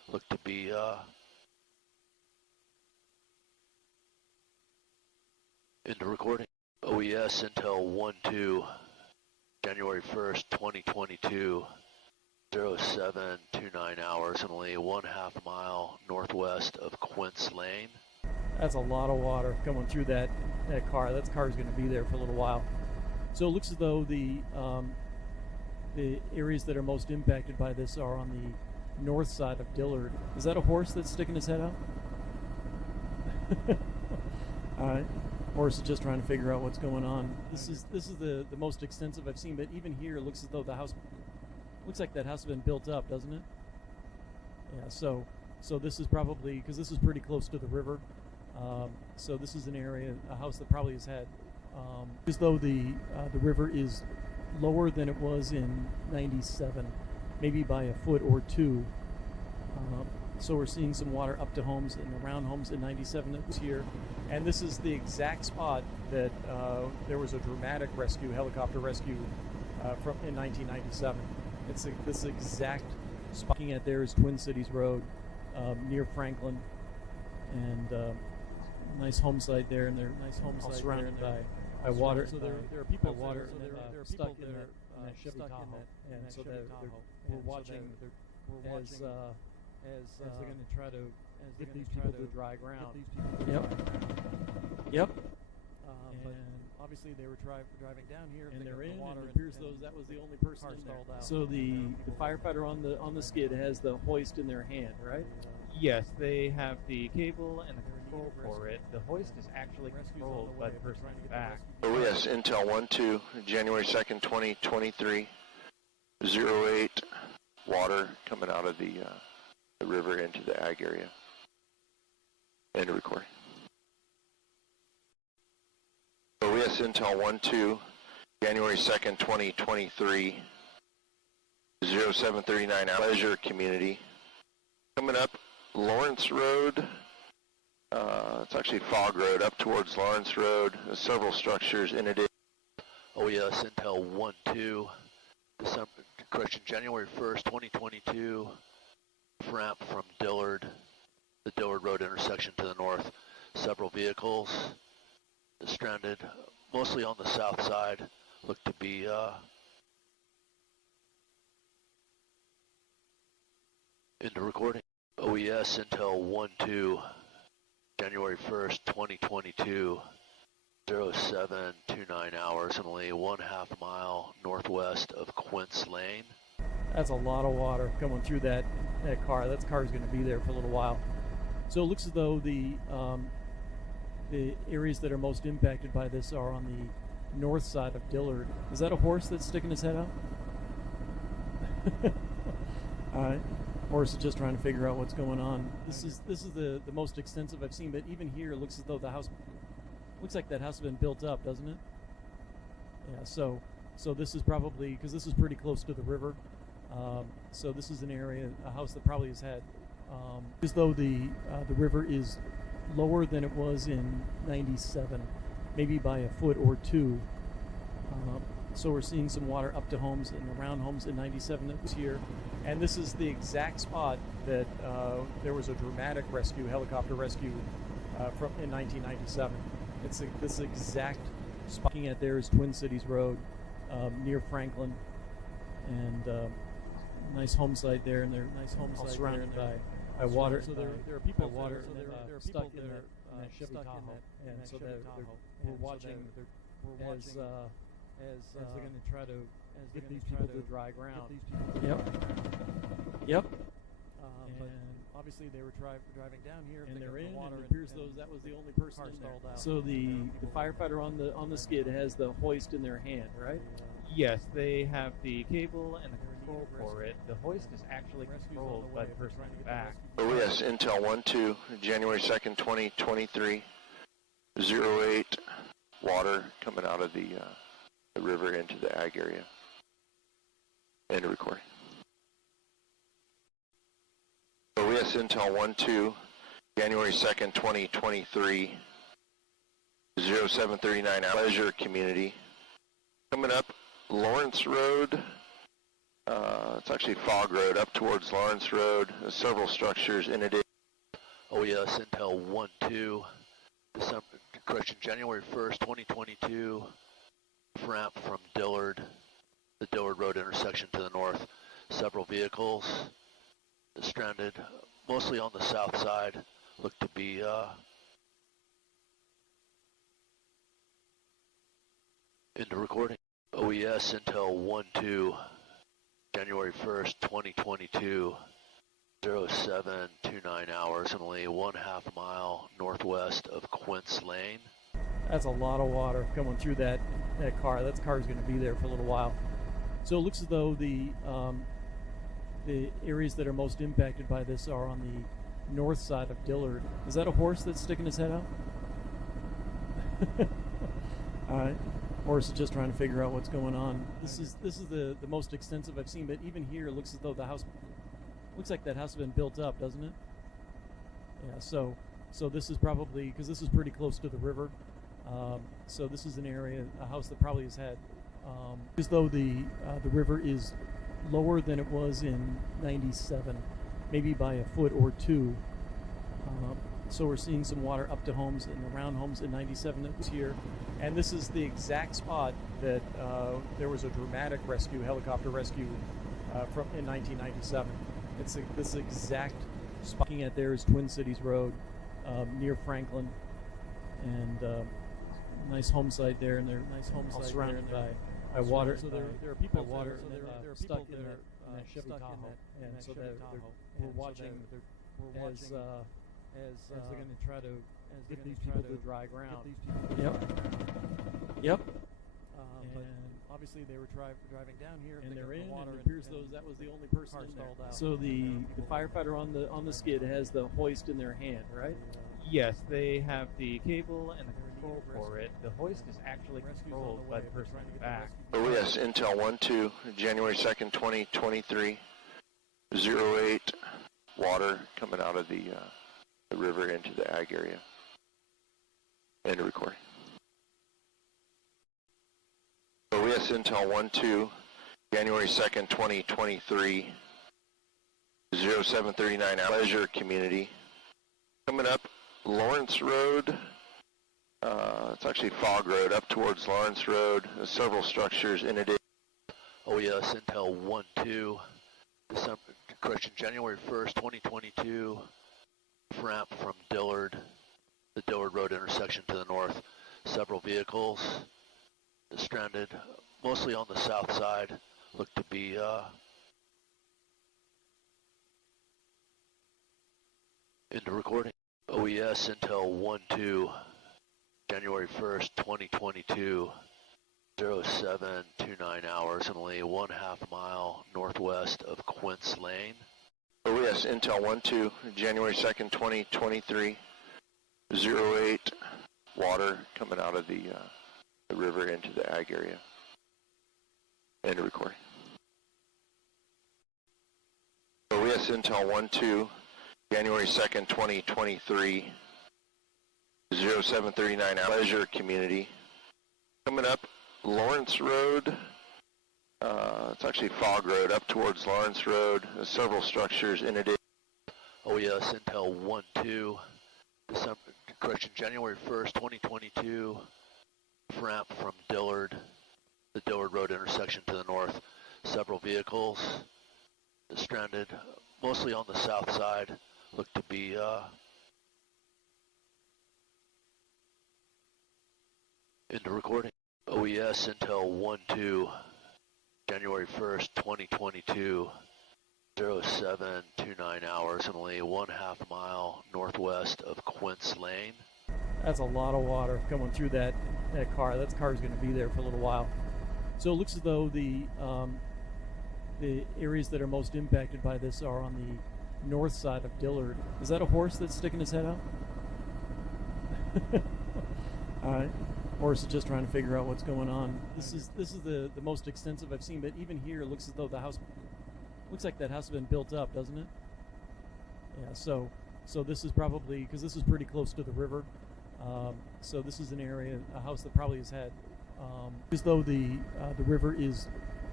look to be into recording. OES Intel 1-2, January 1st, 2022, 0729 hours, and only 1/2 mile northwest of Quince Lane. That's a lot of water coming through that car. That car's going to be there for a little while. So it looks as though the areas that are most impacted by this are on the north side of Dillard. Is that a horse that's sticking his head out? All right. Horse is just trying to figure out what's going on. This is the most extensive I've seen, but even here it looks as though the house looks like that house has been built up, doesn't it? Yeah. So this is probably, because this is pretty close to the river. So this is an area, a house that probably has had, as though the river is lower than it was in '97, maybe by a foot or two. So we're seeing some water up to homes and around homes in '97 that was here. And this is the exact spot that there was a dramatic rescue, helicopter rescue from in 1997. It's this exact spot. Looking at there is Twin Cities Road near Franklin, and nice home site there, and they're all surrounded by water. So there are people water, so there are stuck in that Chevy Tahoe, and so we're watching as they're going to try to get these people to dry ground. Yep. But obviously they were driving down here, and they're in. And it appears that was the only person in there. So the firefighter on the skid has the hoist in their hand, right? Yes, they have the cable and the control for it. The hoist is actually controlled by the person in the back. OES Intel 1-2, January 2nd, 2023, 08, water coming out of the river into the ag area. End of recording. OES Intel 1-2, January 2nd, 2023, 0739 Leisure Community. Coming up Lawrence Road, it's actually Fog Road, up towards Lawrence Road. There's several structures in it. OES Intel 1-2, January 1st, 2022, ramp from Dillard, the Dillard Road intersection to the north. Several vehicles stranded, mostly on the south side, look to be into recording. OES Intel 1-2, January 1st, 2022, 0729 hours, and only 1/2 mile northwest of Quince Lane. That's a lot of water coming through that car. That car's going to be there for a little while. So it looks as though the areas that are most impacted by this are on the north side of Dillard. Is that a horse that's sticking his head out? All right. Horse is just trying to figure out what's going on. This is the most extensive I've seen, but even here it looks as though the house looks like that house has been built up, doesn't it? Yeah. So this is probably, because this is pretty close to the river. So this is an area, a house that probably has had, as though the river is lower than it was in '97, maybe by a foot or two. So we're seeing some water up to homes and around homes in '97 that was here. And this is the exact spot that there was a dramatic rescue, helicopter rescue from in 1997. It's this exact spot. Looking at there is Twin Cities Road near Franklin, and nice home site there, and they're all surrounded by water. So there are people water, so there are stuck in that Chevy Tahoe, and so we're watching as they're going to try to get these people to dry ground. Yep. But obviously they were driving down here, and they're in. And it appears that was the only person in there. So the firefighter on the skid has the hoist in their hand, right? Yes, they have the cable and the control for it. The hoist is actually controlled by the person in the back. OES Intel 1-2, January 2nd, 2023, 08, water coming out of the river into the ag area. End of recording. OES Intel 1-2, January 2nd, 2023, 0739 Leisure Community. Coming up Lawrence Road, It's actually Fog Road up towards Lawrence Road. There's several structures in it. OES Intel 1-2, January 1st, 2022, ramp from Dillard, the Dillard Road intersection to the north. Several vehicles stranded, mostly on the south side, look to be into recording. OES Intel 1-2, January 1st, 2022, 0729 hours, only 1/2 mile northwest of Quince Lane. That's a lot of water coming through that car. That car's going to be there for a little while. So it looks as though the areas that are most impacted by this are on the north side of Dillard. Is that a horse that's sticking his head out? All right. Horse is just trying to figure out what's going on. This is the most extensive I've seen, but even here it looks as though the house looks like that house has been built up, doesn't it? Yeah. So this is probably, because this is pretty close to the river. So this is an area, a house that probably has had, as though the river is lower than it was in '97, maybe by a foot or two. So we're seeing some water up to homes and around homes in '97 that was here. And this is the exact spot that there was a dramatic rescue, helicopter rescue from in 1997. It's this exact spot. Looking at there is Twin Cities Road near Franklin, and nice home site there, and they're all surrounded by water. So there are people stuck in that Chevy Tahoe, and so we're watching as they're going to try to get these people to dry ground. Yep. But obviously they were driving down here, and they're in. And it appears that was the only person in there. So the firefighter on the skid has the hoist in their hand, right? Yes, they have the cable and the control for it. The hoist is actually controlled by the person in the back. OES Intel 1-2, January 2nd, 2023, 08, water coming out of the river into the ag area. End of recording. OES Intel 1-2, January 2nd, 2023, 0739 Pleasure Community. Coming up Lawrence Road. It's actually Fog Road up towards Lawrence Road. There's several structures in it. OES Intel 1-2, January 1st, 2022, ramp from Dillard, the Dillard Road intersection to the north. Several vehicles stranded, mostly on the south side, look to be into recording. OES Intel 1-2, January 1st, 2022, 0729 hours, only 1/2 mile northwest of Quince Lane. OES Intel 1-2, January 2nd, 2023, 08, water coming out of the river into the ag area. End of recording. OES Intel 1-2, January 2nd, 2023, 0739 Pleasure Community. Coming up Lawrence Road. It's actually Fog Road up towards Lawrence Road. There's several structures in it. OES Intel 1-2, January 1st, 2022, ramp from Dillard, the Dillard Road intersection to the north. Several vehicles stranded, mostly on the south side, look to be into recording. OES Intel 1-2, January 1st, 2022, 0729 hours, only 1/2 mile northwest of Quince Lane. That's a lot of water coming through that car. That car's going to be there for a little while. So it looks as though the areas that are most impacted by this are on the north side of Dillard. Is that a horse that's sticking his head out? All right. Horse is just trying to figure out what's going on. This is the most extensive I've seen, but even here it looks as though the house looks like that house has been built up, doesn't it? Yeah. So this is probably, because this is pretty close to the river. So this is an area, a house that probably has had, as though the river is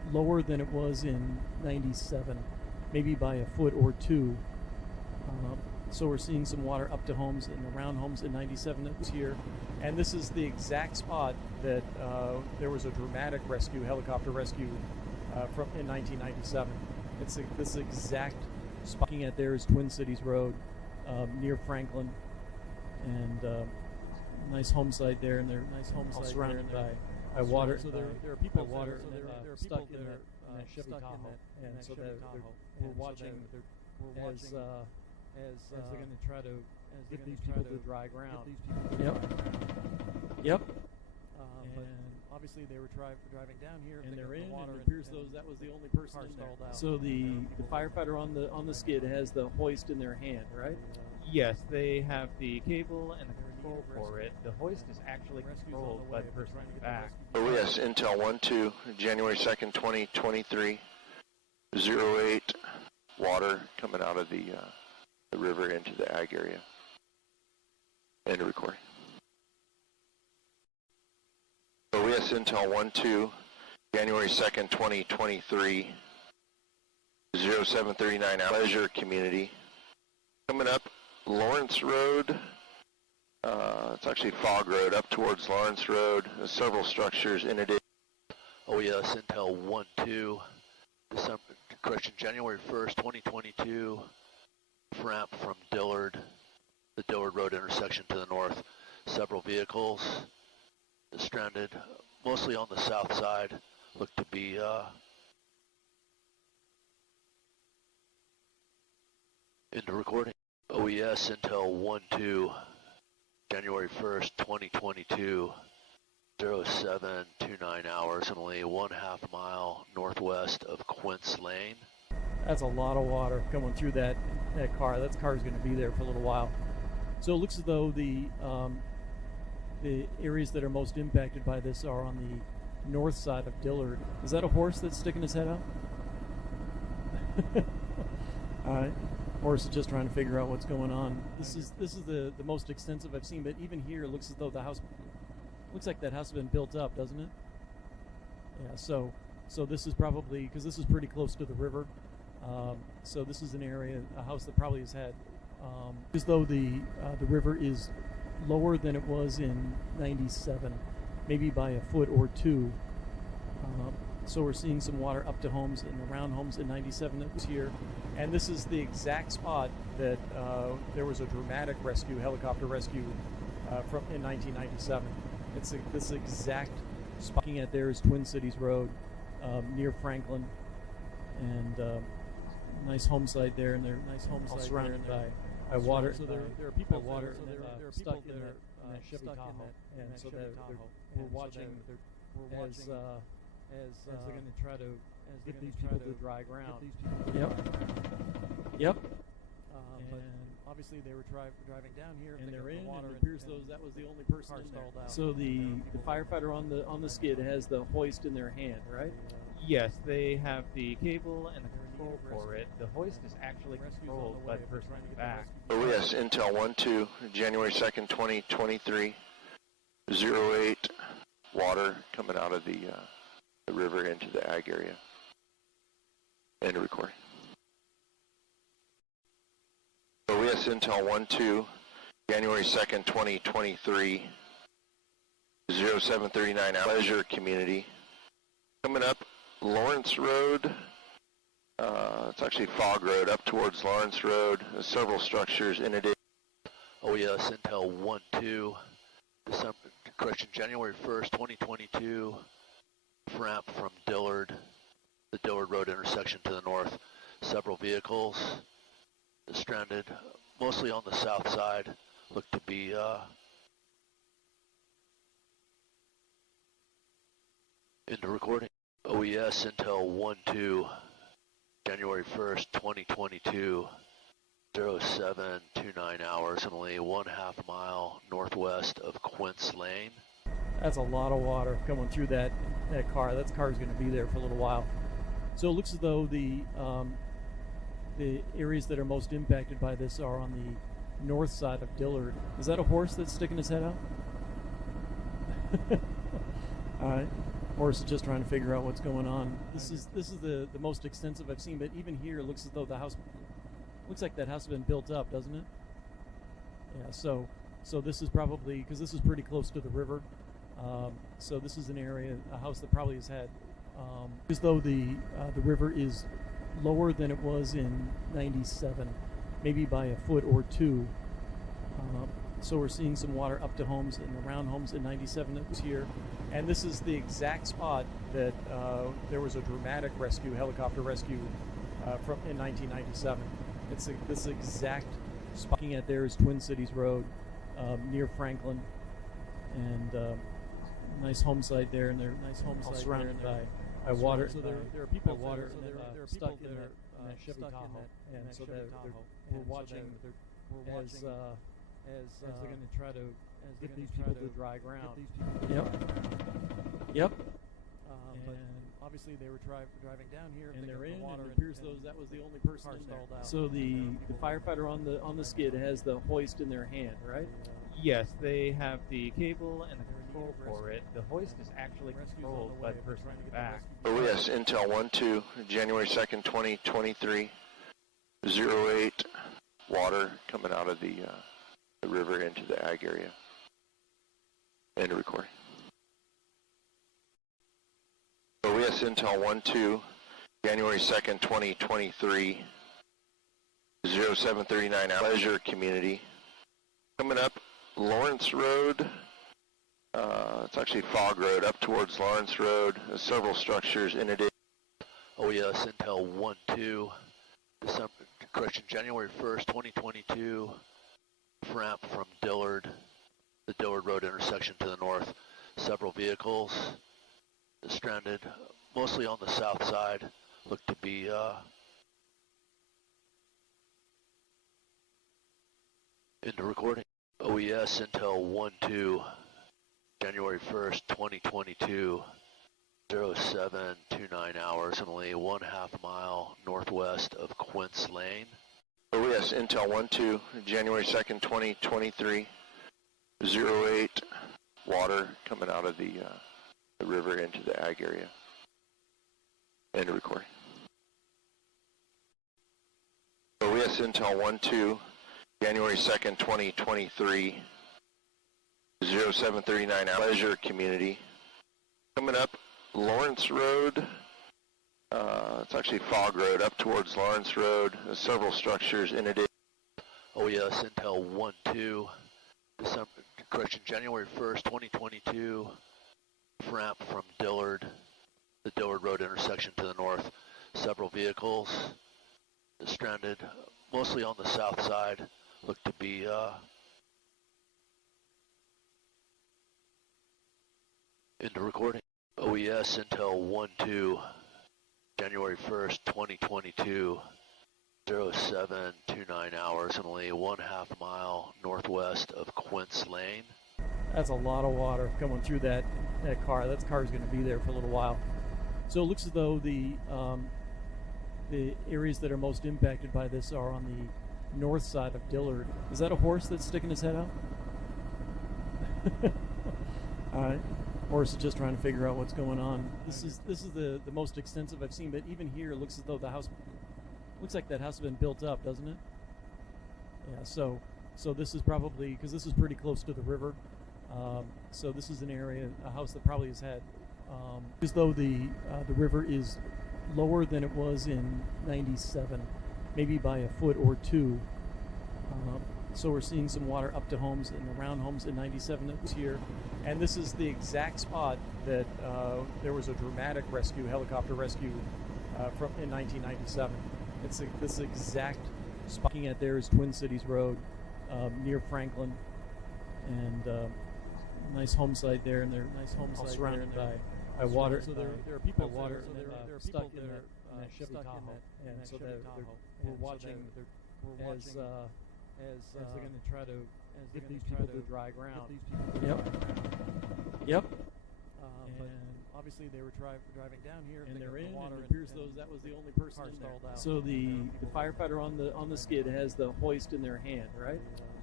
lower than it was in 97, maybe by a foot or two. So we're seeing some water up to homes and around homes in 97 that was here. And this is the exact spot that there was a dramatic rescue, helicopter rescue from in 1997. It's this exact spot. Looking at there is Twin Cities Road near Franklin, and nice home site there, and they're all surrounded by water. So there are people water stuck in that Chevy Tahoe, and so we're watching as they're going to try to get these people to dry ground. Yep. And obviously they were driving down here, and they're in. And it appears that was the only person in there. So the firefighter on the skid has the hoist in their hand, right? Yes, they have the cable and the control for it. The hoist is actually controlled by the person in the back. Oh yes, Intel 1-2, January 2nd, 2023, 08, water coming out of the river into the ag area. End of recording. Oh yes, Intel 1-2, January 2nd, 2023, 0739, Pleasure Community. Coming up, Lawrence Road. It's actually Fog Road up towards Lawrence Road. There's several structures in it. Oh yes, Intel 1-2, January 1st, 2022, ramp from Dillard, the Dillard Road intersection to the north. Several vehicles stranded, mostly on the south side, look to be into recording. OES Intel 1-2, January 1st, 2022, 0729 hours, and only 1/2 mile northwest of Quince Lane. That's a lot of water coming through that car. That car's going to be there for a little while. So it looks as though the areas that are most impacted by this are on the north side of Dillard. Is that a horse that's sticking his head out? All right. Horse is just trying to figure out what's going on. This is the most extensive I've seen, but even here it looks as though the house looks like that house has been built up, doesn't it? Yeah. So this is probably, because this is pretty close to the river. So this is an area, a house that probably has had, as though the river is lower than it was in 97, maybe by a foot or two. So we're seeing some water up to homes and around homes in 97 that was here. And this is the exact spot that there was a dramatic rescue, helicopter rescue from in 1997. It's this exact spot. Looking at there is Twin Cities Road near Franklin, and nice home site there, and they're all surrounded by water. So there are people water stuck in that Chevy Tahoe, and so we're watching as they're going to try to get these people to dry ground. Yep. But obviously they were driving down here, and they're in. And it appears that was the only person in there. So the firefighter on the skid has the hoist in their hand, right? Yes, they have the cable and the control for it. The hoist is actually controlled by the person in the back. Oh yes, Intel 1-2, January 2nd, 2023, 08, water coming out of the river into the ag area. End of recording. Oh yes, Intel 1-2, January 2nd, 2023, 0739, Pleasure Community. Coming up, Lawrence Road. It's actually Fog Road up towards Lawrence Road. There's several structures in it. Oh yes, Intel 1-2, January 1st, 2022, ramp from Dillard, the Dillard Road intersection to the north. Several vehicles stranded, mostly on the south side, look to be into recording. OES Intel 1-2, January 1st, 2022, 0729 hours, and only 1/2 mile northwest of Quince Lane. That's a lot of water coming through that car. That car's going to be there for a little while. So it looks as though the areas that are most impacted by this are on the north side of Dillard. Is that a horse that's sticking his head out? All right. or is it just trying to figure out what's going on? This is the most extensive I've seen, but even here it looks as though the house looks like that house has been built up, doesn't it? Yeah. So this is probably because this is pretty close to the river. So this is an area, a house that probably has had as though the river is lower than it was in '97, maybe by a foot or two. So we're seeing some water up to homes and around homes in '97 that was here. And this is the exact spot that there was a dramatic rescue, helicopter rescue from in 1997. It's this exact spot. Looking at there is Twin Cities Road near Franklin, and nice home site there, and they're nice home site surrounded by water. So there are people water there are stuck in that Chevy Tahoe, and so we're watching as they're going to try to get these people to dry ground. Yep. But obviously they were driving down here, and they're in. Water, and it appears that was the only person in there. So the firefighter on the skid has the hoist in their hand, right? Yes, they have the cable and the control for it. The hoist is actually controlled by the person in the back. Oh yes, Intel 1-2, January 2nd, 2023, 08, water coming out of the river into the ag area. End of recording. Oh yes, Intel 1-2, January 2nd, 2023, 0739, Pleasure Community. Coming up, Lawrence Road, it's actually Fog Road, up towards Lawrence Road. There's several structures in it. Oh yes, Intel 1-2, January 1st, 2022, ramp from Dillard, the Dillard Road intersection to the north. Several vehicles stranded, mostly on the south side, look to be into recording. OES Intel 1-2, January 1st, 2022, 0729 hours, only 1/2 mile northwest of Quince Lane. OES Intel 1-2, January 2nd, 2023, 08, water coming out of the river into the ag area. End of recording. OES Intel 1-2, January 2nd, 2023, 0739, Pleasure Community. Coming up, Lawrence Road, it's actually Fog Road, up towards Lawrence Road. There's several structures in it. Oh yes, Intel 1-2, January 1st, 2022, ramp from Dillard, the Dillard Road intersection to the north. Several vehicles stranded, mostly on the south side, look to be into recording. OES Intel 1-2, January 1st, 2022, 0729 hours, only 1/2 mile northwest of Quince Lane. That's a lot of water coming through that car. That car's going to be there for a little while. So it looks as though the areas that are most impacted by this are on the north side of Dillard. Is that a horse that's sticking his head out? All right. Or is it just trying to figure out what's going on? This is the most extensive I've seen, but even here it looks as though the house looks like that house has been built up, doesn't it? Yeah. So this is probably because this is pretty close to the river. So this is an area, a house that probably has had as though the river is lower than it was in '97, maybe by a foot or two. So we're seeing some water up to homes and around homes in '97 that was here. And this is the exact spot that there was a dramatic rescue, helicopter rescue from in 1997. It's this exact spot. Looking at there is Twin Cities Road near Franklin, and nice home site there, and they're nice home site surrounded by water. So there are people water they're stuck in that Chevy Tahoe, and so we're watching as they're going to try to get these people to dry ground. Yep. But obviously they were driving down here, and they're in. Water, and it appears that was the only person in there. So the firefighter on the skid has the hoist in their hand, right?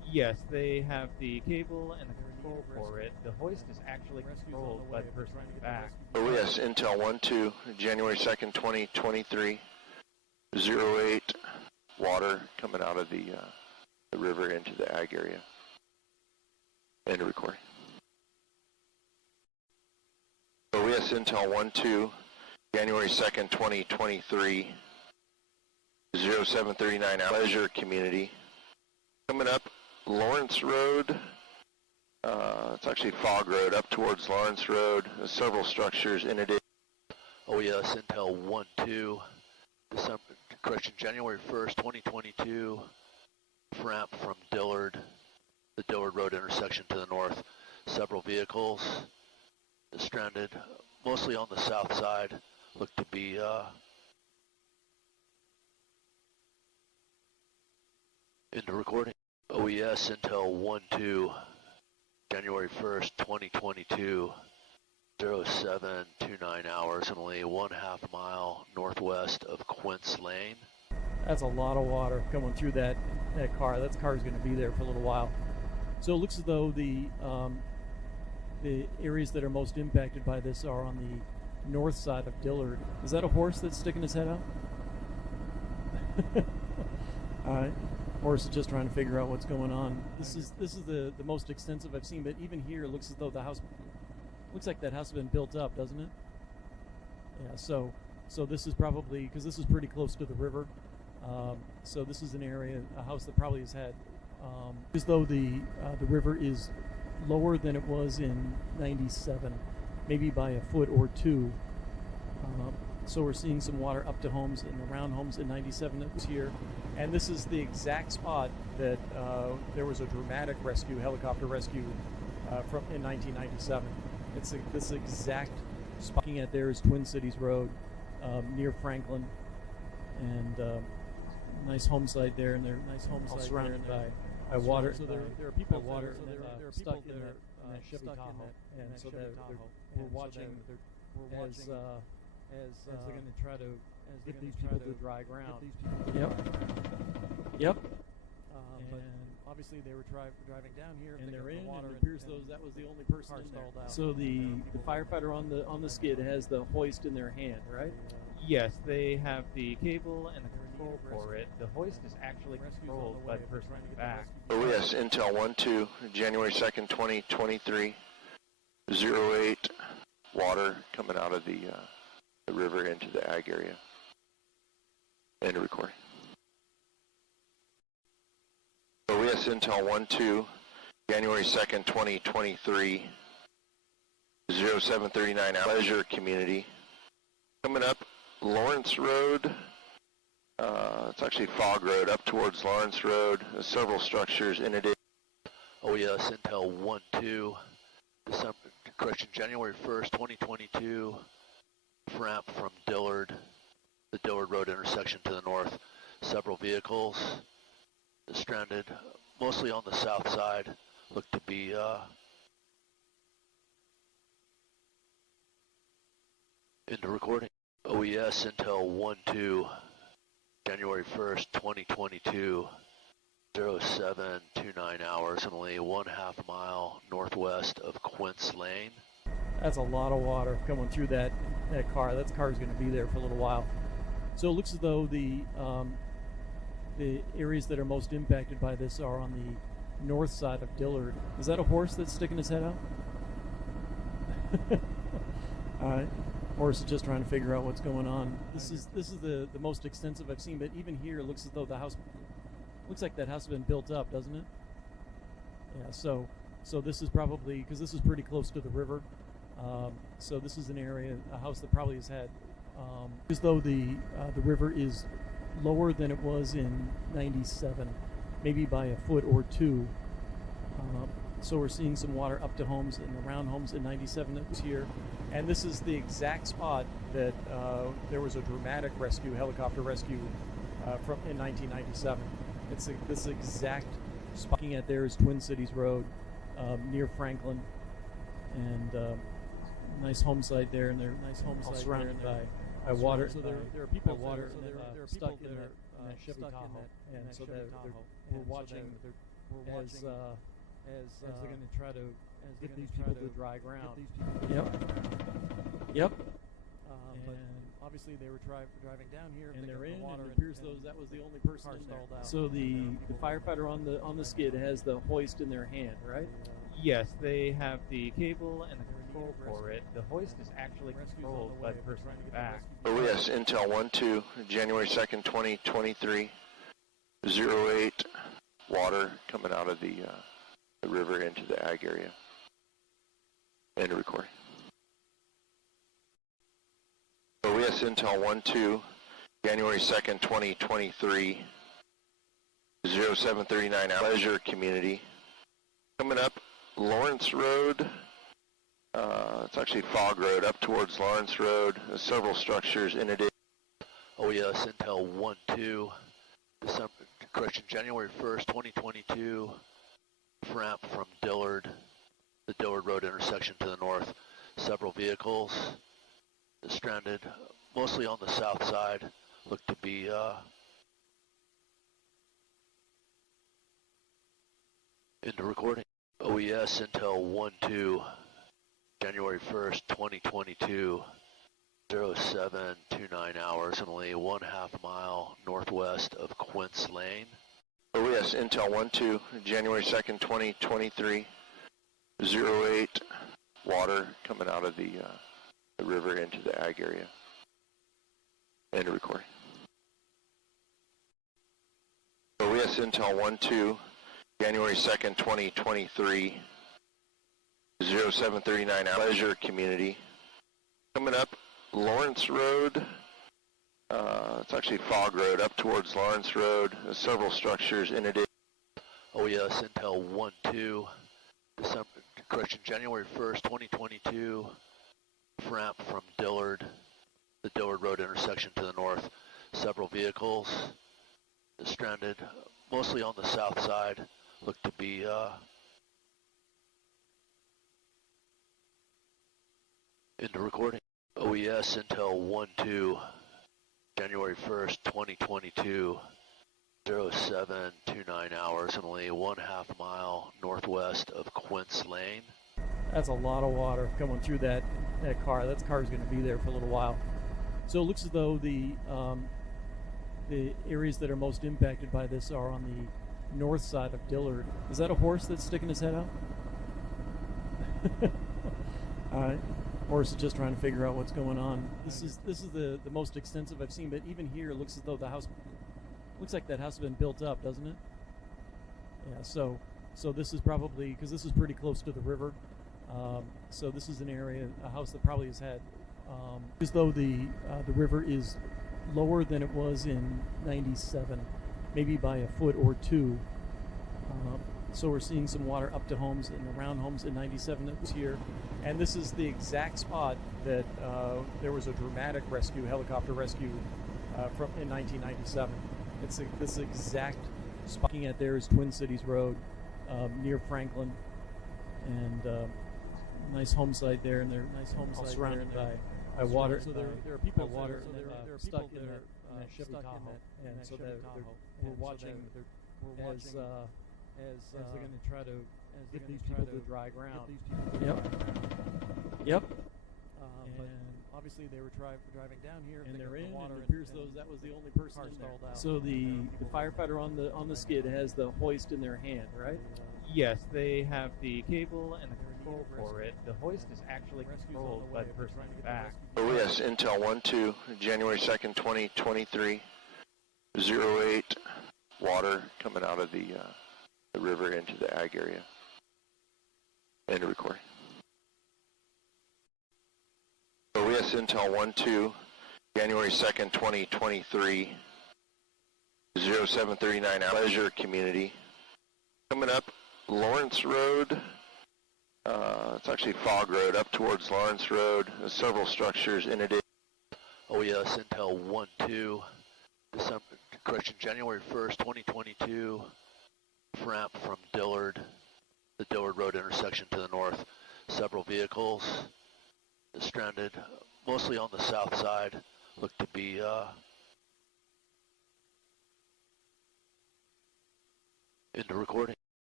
Yes, they have the cable and the control for it. The hoist is actually controlled by the person in the back. OES Intel 1-2, January 2nd, 2023, 08, water coming out of the river into the ag area. End of recording. OES Intel 1-2, January 2nd, 2023, 0739, Pleasure Community. Coming up, Lawrence Road. It's actually Fog Road up towards Lawrence Road. There's several structures in it. OES Intel 1-2, January 1st, 2022, ramp from Dillard, the Dillard Road intersection to the north. Several vehicles stranded, mostly on the south side, look to be into recording. OES Intel 1-2, January 1st, 2022, 0729 hours, only 1/2 mile northwest of Quince Lane. That's a lot of water coming through that car. That car is going to be there for a little while. So it looks as though the areas that are most impacted by this are on the north side of Dillard. Is that a horse that's sticking his head out? All right. Horse is just trying to figure out what's going on. This is the most extensive I've seen, but even here it looks as though the house looks like that house has been built up, doesn't it? Yeah. So this is probably, because this is pretty close to the river. So this is an area, a house that probably has had, as though the river is lower than it was in '97, maybe by a foot or two. So we're seeing some water up to homes and around homes in '97 that was here. And this is the exact spot that there was a dramatic rescue, helicopter rescue from in 1997. It's this exact spot. Looking at there is Twin Cities Road near Franklin, and nice home site there, and they're nice home site surrounded by water. So there are people water stuck in that Chevy Tahoe, and so we're watching as they're going to try to get these people to dry ground. Yep. But obviously they were driving down here, and they're in. And it appears that was the only person in there. So the firefighter on the skid has the hoist in their hand, right? Yes, they have the cable and the control for it. The hoist is actually controlled by the person in the back. OES Intel 1-2, January 2nd, 2023, 08, water coming out of the river into the ag area. End of recording. OES Intel 1-2, January 2nd, 2023, 0739, Pleasure Community. Coming up, Lawrence Road. It's actually Fog Road up towards Lawrence Road. There's several structures in it. OES Intel 1-2, January 1st, 2022, ramp from Dillard, the Dillard Road intersection to the north. Several vehicles stranded, mostly on the south side, look to be into recording. OES Intel 1-2, January 1st, 2022, 0729 hours, only 1/2 mile northwest of Quince Lane. That's a lot of water coming through that car. That car is going to be there for a little while. So it looks as though the areas that are most impacted by this are on the north side of Dillard. Is that a horse that's sticking his head out? All right. Horse is just trying to figure out what's going on. This is the most extensive I've seen, but even here it looks as though the house looks like that house has been built up, doesn't it? Yeah. So this is probably, because this is pretty close to the river. So this is an area, a house that probably has had, as though the river is lower than it was in '97, maybe by a foot or two. So we're seeing some water up to homes and around homes in '97 that was here. And this is the exact spot that there was a dramatic rescue, helicopter rescue from in 1997. It's this exact spot. Looking at there is Twin Cities Road near Franklin, and nice home site there, and they're nice home site surrounded by water. So there are people water stuck in that Chevy Tahoe, and so we're watching as they're going to try to get these people to dry ground. Yep. But obviously they were driving down here, and they're in. And it appears that was the only person in there. So the firefighter on the skid has the hoist in their hand, right? Yes, they have the cable and the control for it. The hoist is actually controlled by the person in the back. Oh yes, Intel 1-2, January 2nd, 2023, 08, water coming out of the river into the ag area. End of recording. Oh yes, Intel 1-2, January 2nd, 2023, 0739, Leisure Community. Coming up, Lawrence Road. It's actually Fog Road up towards Lawrence Road. There's several structures in it. Oh yes, Intel 1-2, January 1st, 2022, ramp from Dillard, the Dillard Road intersection to the north. Several vehicles stranded, mostly on the south side, look to be into recording. OES Intel 1-2, January 1st, 2022, 0729 hours, and only 1/2 mile northwest of Quince Lane. OES Intel 1-2, January 2nd, 2023, 08, water coming out of the river into the ag area. End of recording. OES Intel 1-2, January 2nd, 2023, 0739, Leisure Community. Coming up, Lawrence Road. It's actually Fog Road up towards Lawrence Road. There's several structures in it. Oh yes, Intel 1-2, January 1st, 2022, ramp from Dillard, the Dillard Road intersection to the north. Several vehicles stranded, mostly on the south side, look to be into recording. OES Intel 1-2, January 1st, 2022, 0729 hours, and only 1/2 mile northwest of Quince Lane. That's a lot of water coming through that car. That car's going to be there for a little while. So it looks as though the areas that are most impacted by this are on the north side of Dillard. Is that a horse that's sticking his head out? All right. Horse is just trying to figure out what's going on. This is the most extensive I've seen, but even here it looks as though the house looks like that house has been built up, doesn't it? Yeah. So this is probably, because this is pretty close to the river. So this is an area, a house that probably has had, as though the river is lower than it was in '97, maybe by a foot or two. So we're seeing some water up to homes and around homes in '97 that was here. And this is the exact spot that there was a dramatic rescue, helicopter rescue from in 1997. It's this exact spot. Looking at there is Twin Cities Road near Franklin, and nice home site there, and they're all surrounded by water. So there are people water stuck in that Chevy Tahoe, and so we're watching as they're going to try to get these people to dry ground. Yep. But obviously they were driving down here, and they're in. And it appears that was the only person in there. So the firefighter on the skid has the hoist in their hand, right? Yes, they have the cable and the control for it. The hoist is actually controlled by the person in the back. Oh yes, Intel 1-2, January 2nd, 2023, 08, water coming out of the river into the ag area. End of recording. OES Intel 1-2, January 2nd, 2023, 0739, Leisure Community. Coming up, Lawrence Road. It's actually Fog Road up towards Lawrence Road. There's several structures in it. OES Intel 1-2, January 1st, 2022, ramp from Dillard, the Dillard Road intersection to the north. Several vehicles stranded, mostly on the south side, look to be into recording.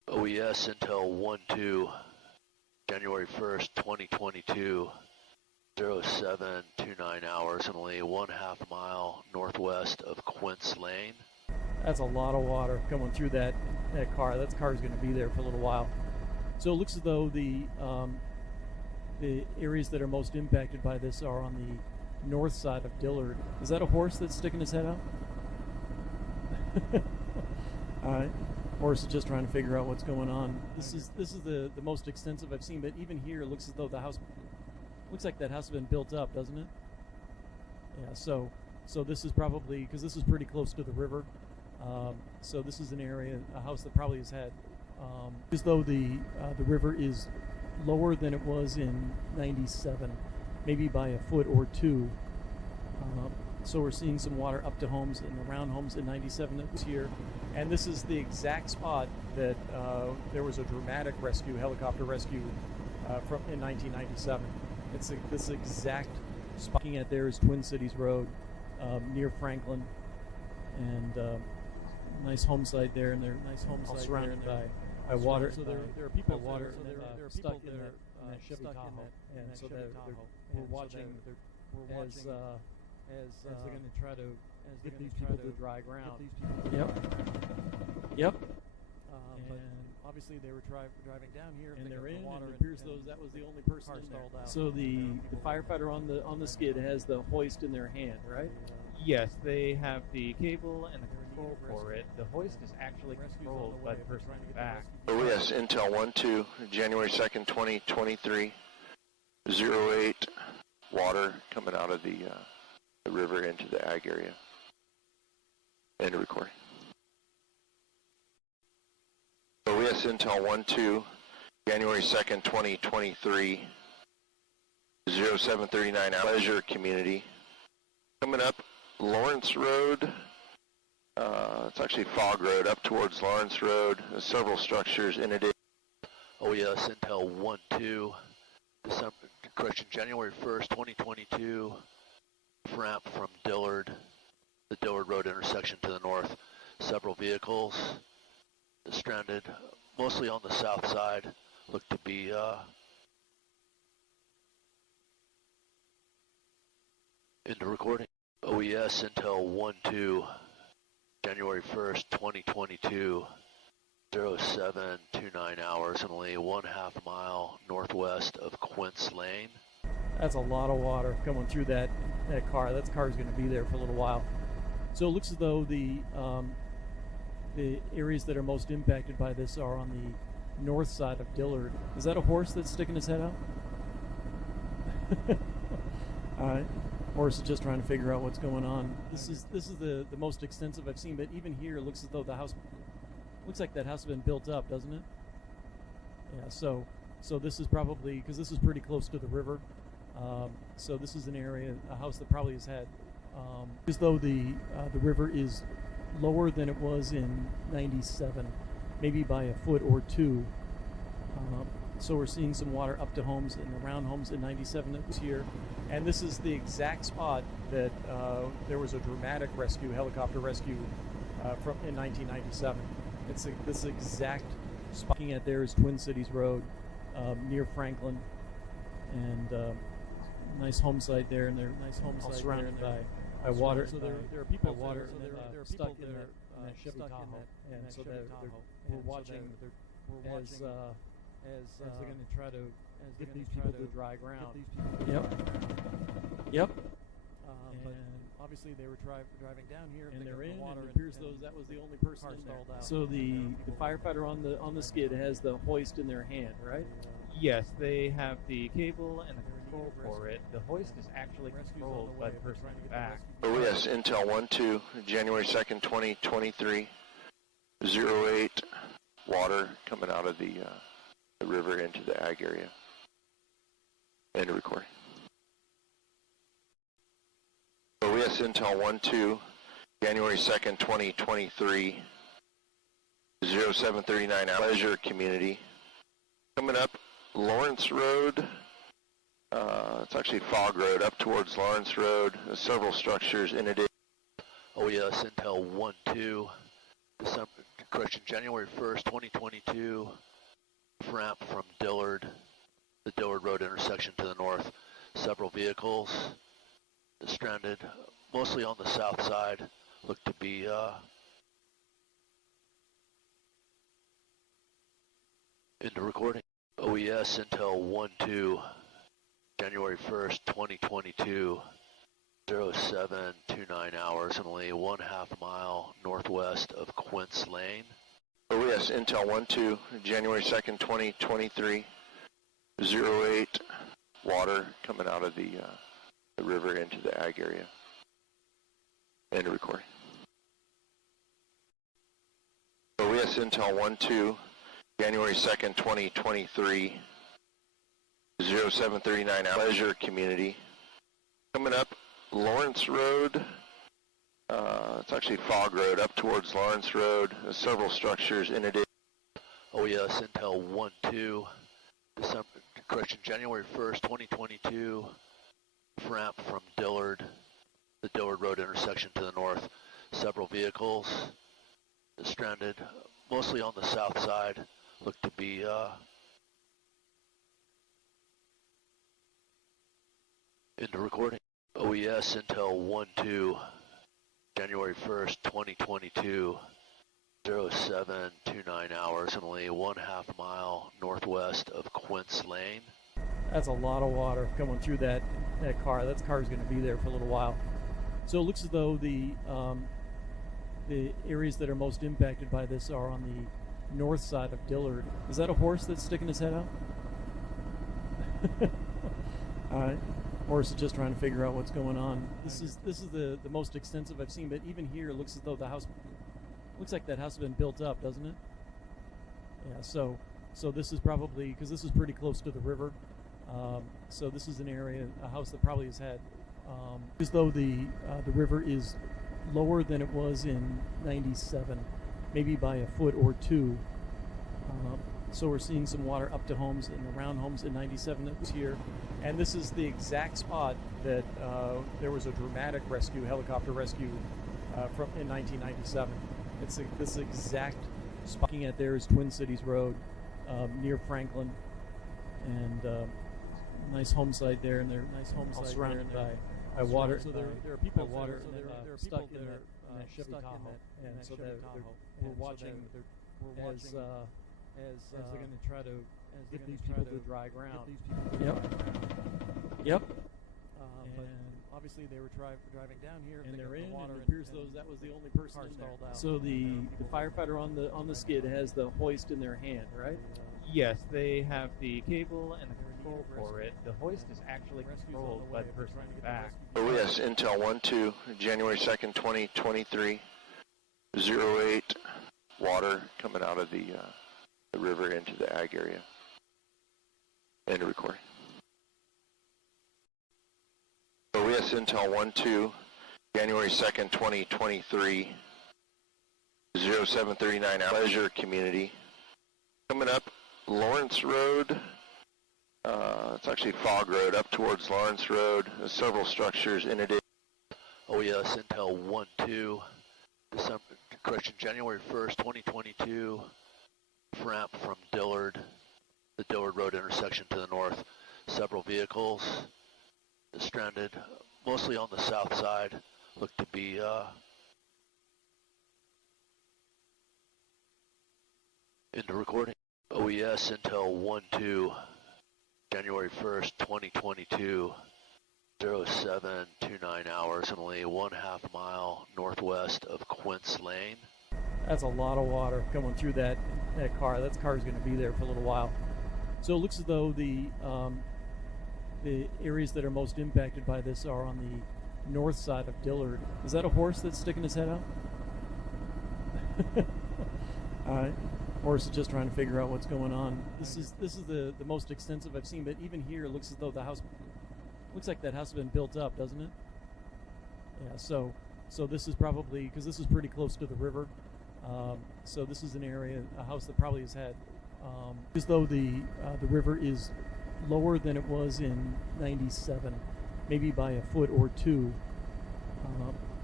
OES Intel 1-2, January 1st, 2022, 0729 hours, and only 1/2 mile northwest of Quince Lane. That's a lot of water coming through that car. That car is going to be there for a little while. So it looks as though the areas that are most impacted by this are on the north side of Dillard. Is that a horse that's sticking his head out? All right. Horse is just trying to figure out what's going on. This is the most extensive I've seen, but even here it looks as though the house looks like that house has been built up, doesn't it? Yeah. So this is probably, because this is pretty close to the river. So this is an area, a house that probably has had, as though the river is lower than it was in '97, maybe by a foot or two. So we're seeing some water up to homes and around homes in '97 that was here. And this is the exact spot that there was a dramatic rescue, helicopter rescue from in 1997. It's this exact spot. Looking at there is Twin Cities Road near Franklin, and nice home site there, and they're nice home site surrounded by water. So there are people water stuck in that Chevy Tahoe, and so we're watching as they're going to try to get these people to dry ground. Yep. But obviously they were driving down here, and they're in. Water, and it appears that was the only person in there. So the firefighter on the skid has the hoist in their hand, right? Yes, they have the cable and the control for it. The hoist is actually controlled by the person in the back. OES Intel 1-2, January 2nd, 2023, 08, water coming out of the river into the ag area. End of recording. OES Intel 1-2, January 2nd, 2023, 0739 Pleasure Community. Coming up Lawrence Road, it's actually Fog Road, up towards Lawrence Road. There's several structures in it. OES Intel 1-2, January 1st, 2022, ramp from Dillard, the Dillard Road intersection to the north. Several vehicles stranded, mostly on the south side, look to be into recording. OES Intel 1-2, January 1st, 2022, 0729 hours, and only 1/2 mile northwest of Quince Lane. That's a lot of water coming through that car. That car is going to be there for a little while. So it looks as though the areas that are most impacted by this are on the north side of Dillard. Is that a horse that's sticking his head out? All right. Horse is just trying to figure out what's going on. This is the most extensive I've seen, but even here it looks as though the house looks like that house has been built up, doesn't it? Yeah. So this is probably, because this is pretty close to the river. So this is an area, a house that probably has had, as though the river is lower than it was in '97, maybe by a foot or two. So we're seeing some water up to homes and around homes in '97 that was here. And this is the exact spot that there was a dramatic rescue, helicopter rescue from in 1997. It's this exact spot. Looking at there is Twin Cities Road near Franklin, and nice home site there, and they're nice home site surrounded by water. So there are people water stuck in that Chevy Tahoe, and so we're watching as they're going to try to get these people to dry ground. Yep. But obviously they were driving down here, and they're in. And it appears that was the only person in there. So the firefighter on the skid has the hoist in their hand, right? Yes, they have the cable and the control for it. The hoist is actually controlled by the person in the back. OES Intel 1-2, January 2nd, 2023, 08, water coming out of the river into the ag area. End of recording. OES Intel 1-2, January 2nd, 2023, 0739 Pleasure Community. Coming up Lawrence Road, it's actually Fog Road, up towards Lawrence Road. There's several structures in it. OES Intel 1-2, Correction, January 1st, 2022, ramp from Dillard, the Dillard Road intersection to the north. Several vehicles stranded, mostly on the south side, look to be into recording. OES Intel 1-2, January 1st, 2022, 0729 hours, only 1/2 mile northwest of Quince Lane. OES Intel 1-2, January 2nd, 2023, 08, water coming out of the river into the ag area. End of recording. OES Intel 1-2, January 2nd, 2023, 0739 hours, leisure community. Coming up Lawrence Road, it's actually Fog Road, up towards Lawrence Road. There's several structures in it. OES Intel 1-2, correction, January 1st, 2022, ramp from Dillard, the Dillard Road intersection to the north. Several vehicles stranded, mostly on the south side, look to be into recording. OES Intel 1-2, January 1st, 2022, 0729 hours, only 1/2 mile northwest of Quince Lane. That's a lot of water coming through that car. That car's going to be there for a little while. So it looks as though the areas that are most impacted by this are on the north side of Dillard. Is that a horse that's sticking his head out? All right. Horse is just trying to figure out what's going on. This is the most extensive I've seen, but even here it looks as though the house looks like that house has been built up, doesn't it? Yeah. So this is probably, because this is pretty close to the river. So this is an area, a house that probably has had, as though the river is lower than it was in '97, maybe by a foot or two. So we're seeing some water up to homes and around homes in '97 that was here. And this is the exact spot that there was a dramatic rescue, helicopter rescue from in 1997. It's this exact spot. Looking at there is Twin Cities Road near Franklin, and nice home site there, and they're all surrounded by water. So there are people water stuck in that Chevy Tahoe, and so we're watching as they're going to try to get these people to dry ground. Yep. And obviously they were driving down here, and they're in. And it appears that was the only person in there. So the firefighter on the skid has the hoist in their hand, right? Yes, they have the cable and the control for it. The hoist is actually controlled by the person in the back. OES Intel 1-2, January 2nd, 2023, 08, water coming out of the river into the ag area. End of recording. OES Intel 1-2, January 2nd, 2023, 0739 hours, leisure community. Coming up Lawrence Road, it's actually Fog Road, up towards Lawrence Road. There's several structures in it. OES Intel 1-2, correction, January 1st, 2022, ramp from Dillard, the Dillard Road intersection to the north. Several vehicles stranded, mostly on the south side, look to be into recording. OES Intel 1-2, January 1st, 2022, 0729 hours, only 1/2 mile northwest of Quince Lane. That's a lot of water coming through that car. That car's going to be there for a little while. So it looks as though the areas that are most impacted by this are on the north side of Dillard. Is that a horse that's sticking his head out? All right. Horse is just trying to figure out what's going on. This is the most extensive I've seen, but even here it looks as though the house looks like that house has been built up, doesn't it? Yeah. So this is probably, because this is pretty close to the river. So this is an area, a house that probably has had, as though the river is lower than it was in '97, maybe by a foot or two.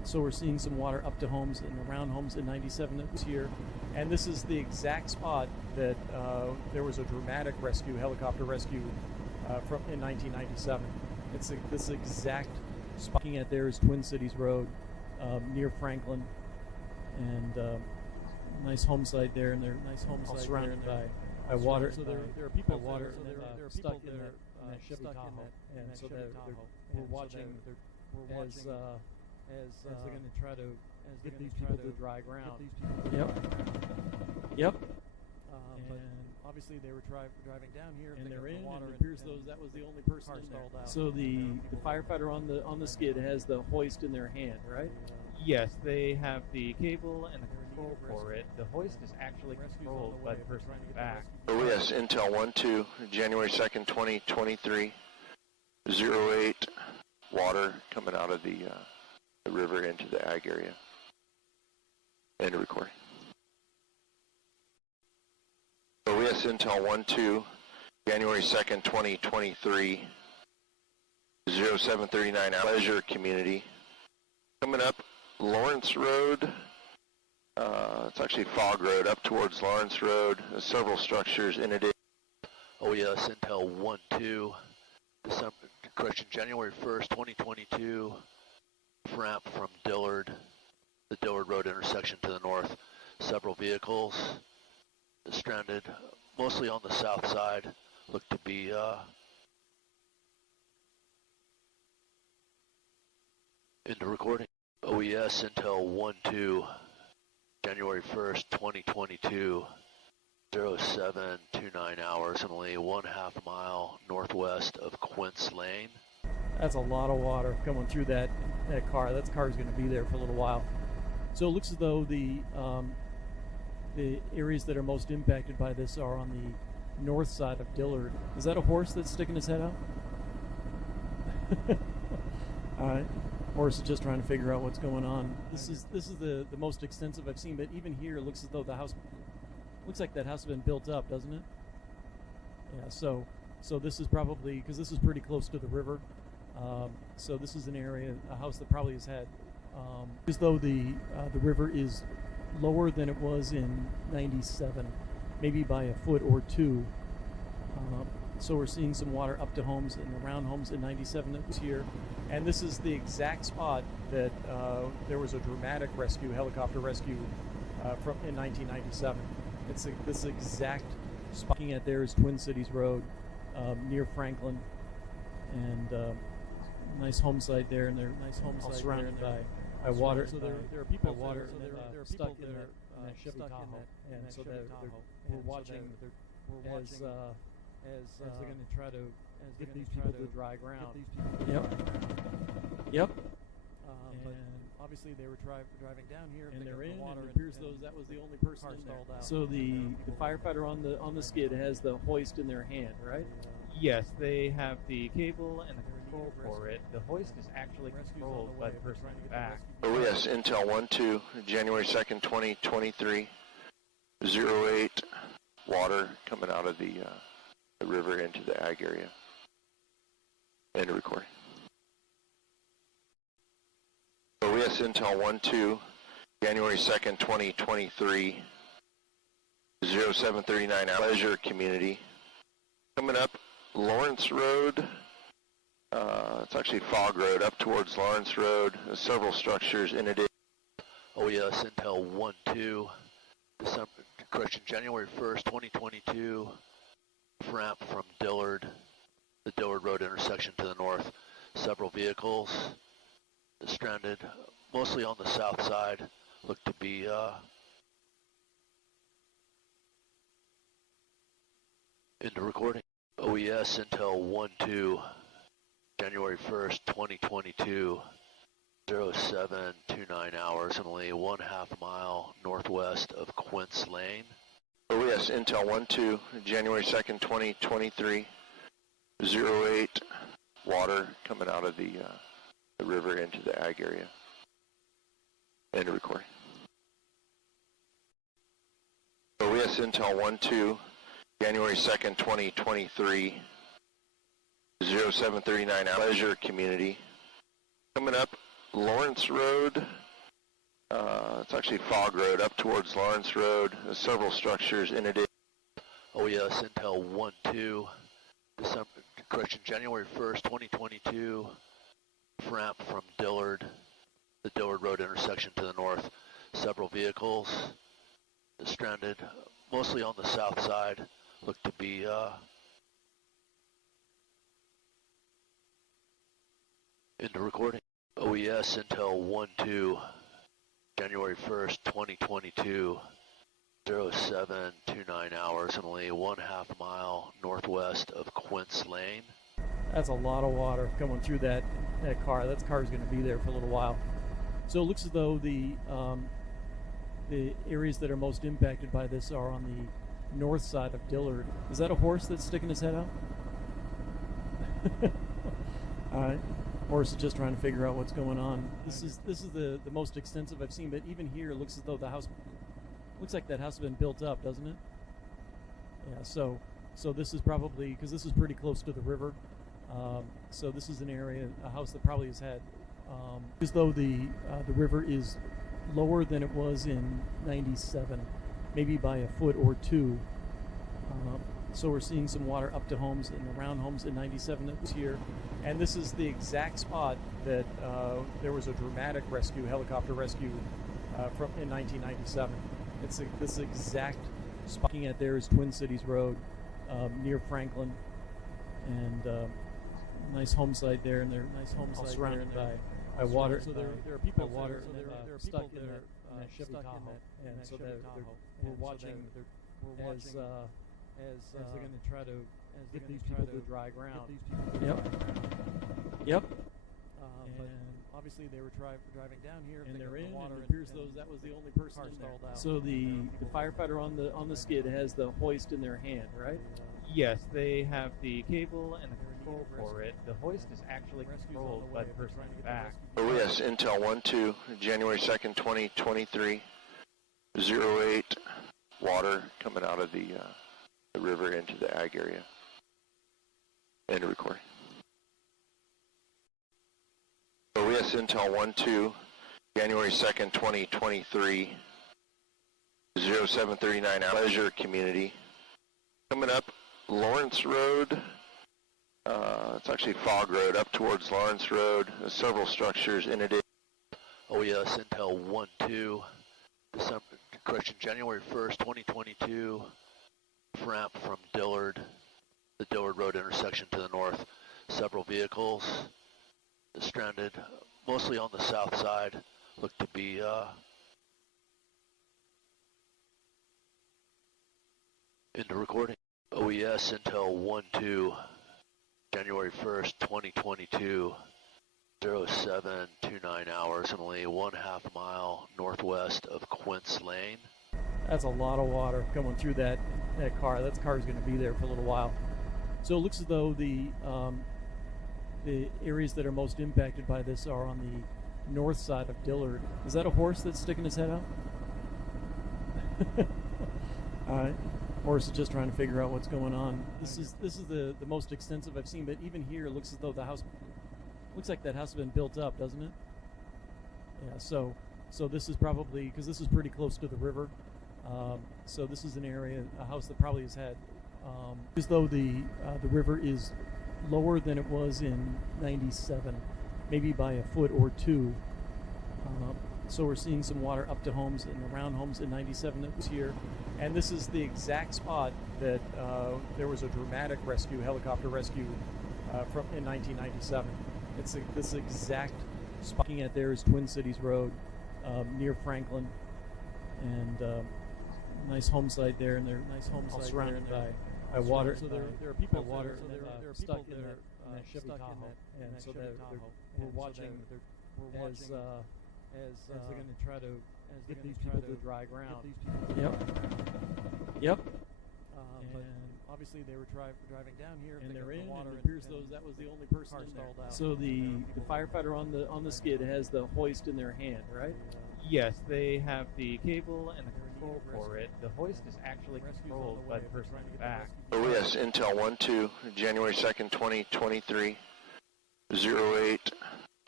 So we're seeing some water up to homes and around homes in 97 that was here. And this is the exact spot that there was a dramatic rescue, helicopter rescue from in 1997. It's this exact spot. Looking at there is Twin Cities Road near Franklin, and nice home site there, and they're all surrounded by water. So there are people water stuck in that Chevy Tahoe, and so we're watching as they're going to try to get these people to dry ground. Yep. And obviously they were driving down here, and they're in. And it appears that was the only person in there. So the firefighter on the skid has the hoist in their hand, right? Yes, they have the cable and the control for it. The hoist is actually controlled by the person in the back. OES Intel 1-2, January 2nd, 2023, 08, water coming out of the river into the ag area. End of recording. OES Intel 1-2, January 2nd, 2023, 0739, Leisure Community. Coming up Lawrence Road, it's actually Fog Road, up towards Lawrence Road. There's several structures in it. OES Intel 1-2, January 1st, 2022, ramp from Dillard, the Dillard Road intersection to the north. Several vehicles stranded, mostly on the south side, look to be into recording. OES Intel 1-2, January 1st, 2022, 0729 hours, only 1/2 mile northwest of Quince Lane. That's a lot of water coming through that car. That car is going to be there for a little while. So it looks as though the areas that are most impacted by this are on the north side of Dillard. Is that a horse that's sticking his head out? All right. Horse is just trying to figure out what's going on. This is the most extensive I've seen, but even here it looks as though the house looks like that house has been built up, doesn't it? Yeah. So this is probably, because this is pretty close to the river. So this is an area, a house that probably has had, as though the river is lower than it was in 97, maybe by a foot or two. So we're seeing some water up to homes and around homes in 97 that was here. And this is the exact spot that there was a dramatic rescue, helicopter rescue from in 1997. It's this exact spot. Looking at there is Twin Cities Road near Franklin, and nice home site there, and they're all surrounded by water. So there are people water stuck in that Chevy Tahoe, and so we're watching as they're going to try to get these people to dry ground. Yep. And obviously they were driving down here, and they're in. And it appears that was the only person in there. So the firefighter on the skid has the hoist in their hand, right? Yes, they have the cable and the control for it. The hoist is actually controlled by the person in the back. OES Intel 1-2, January 2nd, 2023, 08, water coming out of the river into the ag area. End of recording. OES Intel 1-2, January 2nd, 2023, 0739, Leisure Community. Coming up Lawrence Road, it's actually Fog Road, up towards Lawrence Road. There's several structures in it. OES Intel 1-2, January 1st, 2022, ramp from Dillard, the Dillard Road intersection to the north. Several vehicles stranded, mostly on the south side, look to be into recording. OES Intel 1-2, January 1st, 2022, 0729 hours, only 1/2 mile northwest of Quince Lane. OES Intel 1-2, January 2nd, 2023, 08, water coming out of the river into the ag area. End of recording. OES Intel 1-2, January 2nd, 2023, 0739, Leisure Community. Coming up Lawrence Road. It's actually Fog Road up towards Lawrence Road. There's several structures in it. OES Intel 1-2, January 1st, 2022, ramp from Dillard, the Dillard Road intersection to the north. Several vehicles stranded, mostly on the south side, look to be into recording. OES Intel 1-2, January 1st, 2022, 0729 hours, and only 1/2 mile northwest of Quince Lane. That's a lot of water coming through that car. That car's going to be there for a little while. So it looks as though the areas that are most impacted by this are on the north side of Dillard. Is that a horse that's sticking his head out? All right. Horse is just trying to figure out what's going on. This is the most extensive I've seen, but even here it looks as though the house looks like that house has been built up, doesn't it? Yeah. So this is probably, because this is pretty close to the river. So this is an area, a house that probably has had, as though the river is lower than it was in '97, maybe by a foot or two. So we're seeing some water up to homes and around homes in '97 that was here. And this is the exact spot that there was a dramatic rescue, helicopter rescue in 1997. It's this exact spot. Looking at there is Twin Cities Road near Franklin, and nice home site there, and they're surrounded by water. So there are people water stuck in that Chevy Tahoe, and so we're watching as they're going to try to get these people to dry ground. Yep. But obviously they were driving down here, and they're in. Water, and it appears that was the only person in there. So the firefighter on the skid has the hoist in their hand, right? Yes, they have the cable and the control for it. The hoist is actually controlled by the person in the back. OES Intel 1-2, January 2nd, 2023, 08, water coming out of the river into the ag area. End of recording. OES Intel 1-2, January 2nd, 2023, 0739 hour. Pleasure community. Coming up, Lawrence Road. It's actually Fog Road up towards Lawrence Road. There's several structures in it. OES Intel 1-2, January 1st, 2022, ramp from Dillard, the Dillard Road intersection to the north. Several vehicles stranded, mostly on the south side, look to be into recording. OES Intel 1-2, January 1st, 2022, 0729 hours, and only 1/2 mile northwest of Quince Lane. That's a lot of water coming through that car. That car's going to be there for a little while. So it looks as though the areas that are most impacted by this are on the north side of Dillard. Is that a horse that's sticking his head out? All right. Horse is just trying to figure out what's going on. This is the most extensive I've seen, but even here it looks as though the house looks like that house has been built up, doesn't it? Yeah. So this is probably, because this is pretty close to the river. So this is an area, a house that probably has had, as though the river is lower than it was in '97, maybe by a foot or two. So we're seeing some water up to homes and around homes in '97 that was here. And this is the exact spot that there was a dramatic rescue, helicopter rescue in 1997. It's this exact spot. Looking at there is Twin Cities Road near Franklin, and nice home site there, and they're surrounded by water. So there are people water stuck in that Chevy Tahoe, and so we're watching as they're going to try to get these people to dry ground. Yep. But obviously they were driving down here, and they're in. Water, and it appears that was the only person in there. So the firefighter on the skid has the hoist in their hand, right? Yes, they have the cable and the control for it. The hoist is actually controlled by the person in the back. OES Intel 1-2, January 2nd, 2023, 08,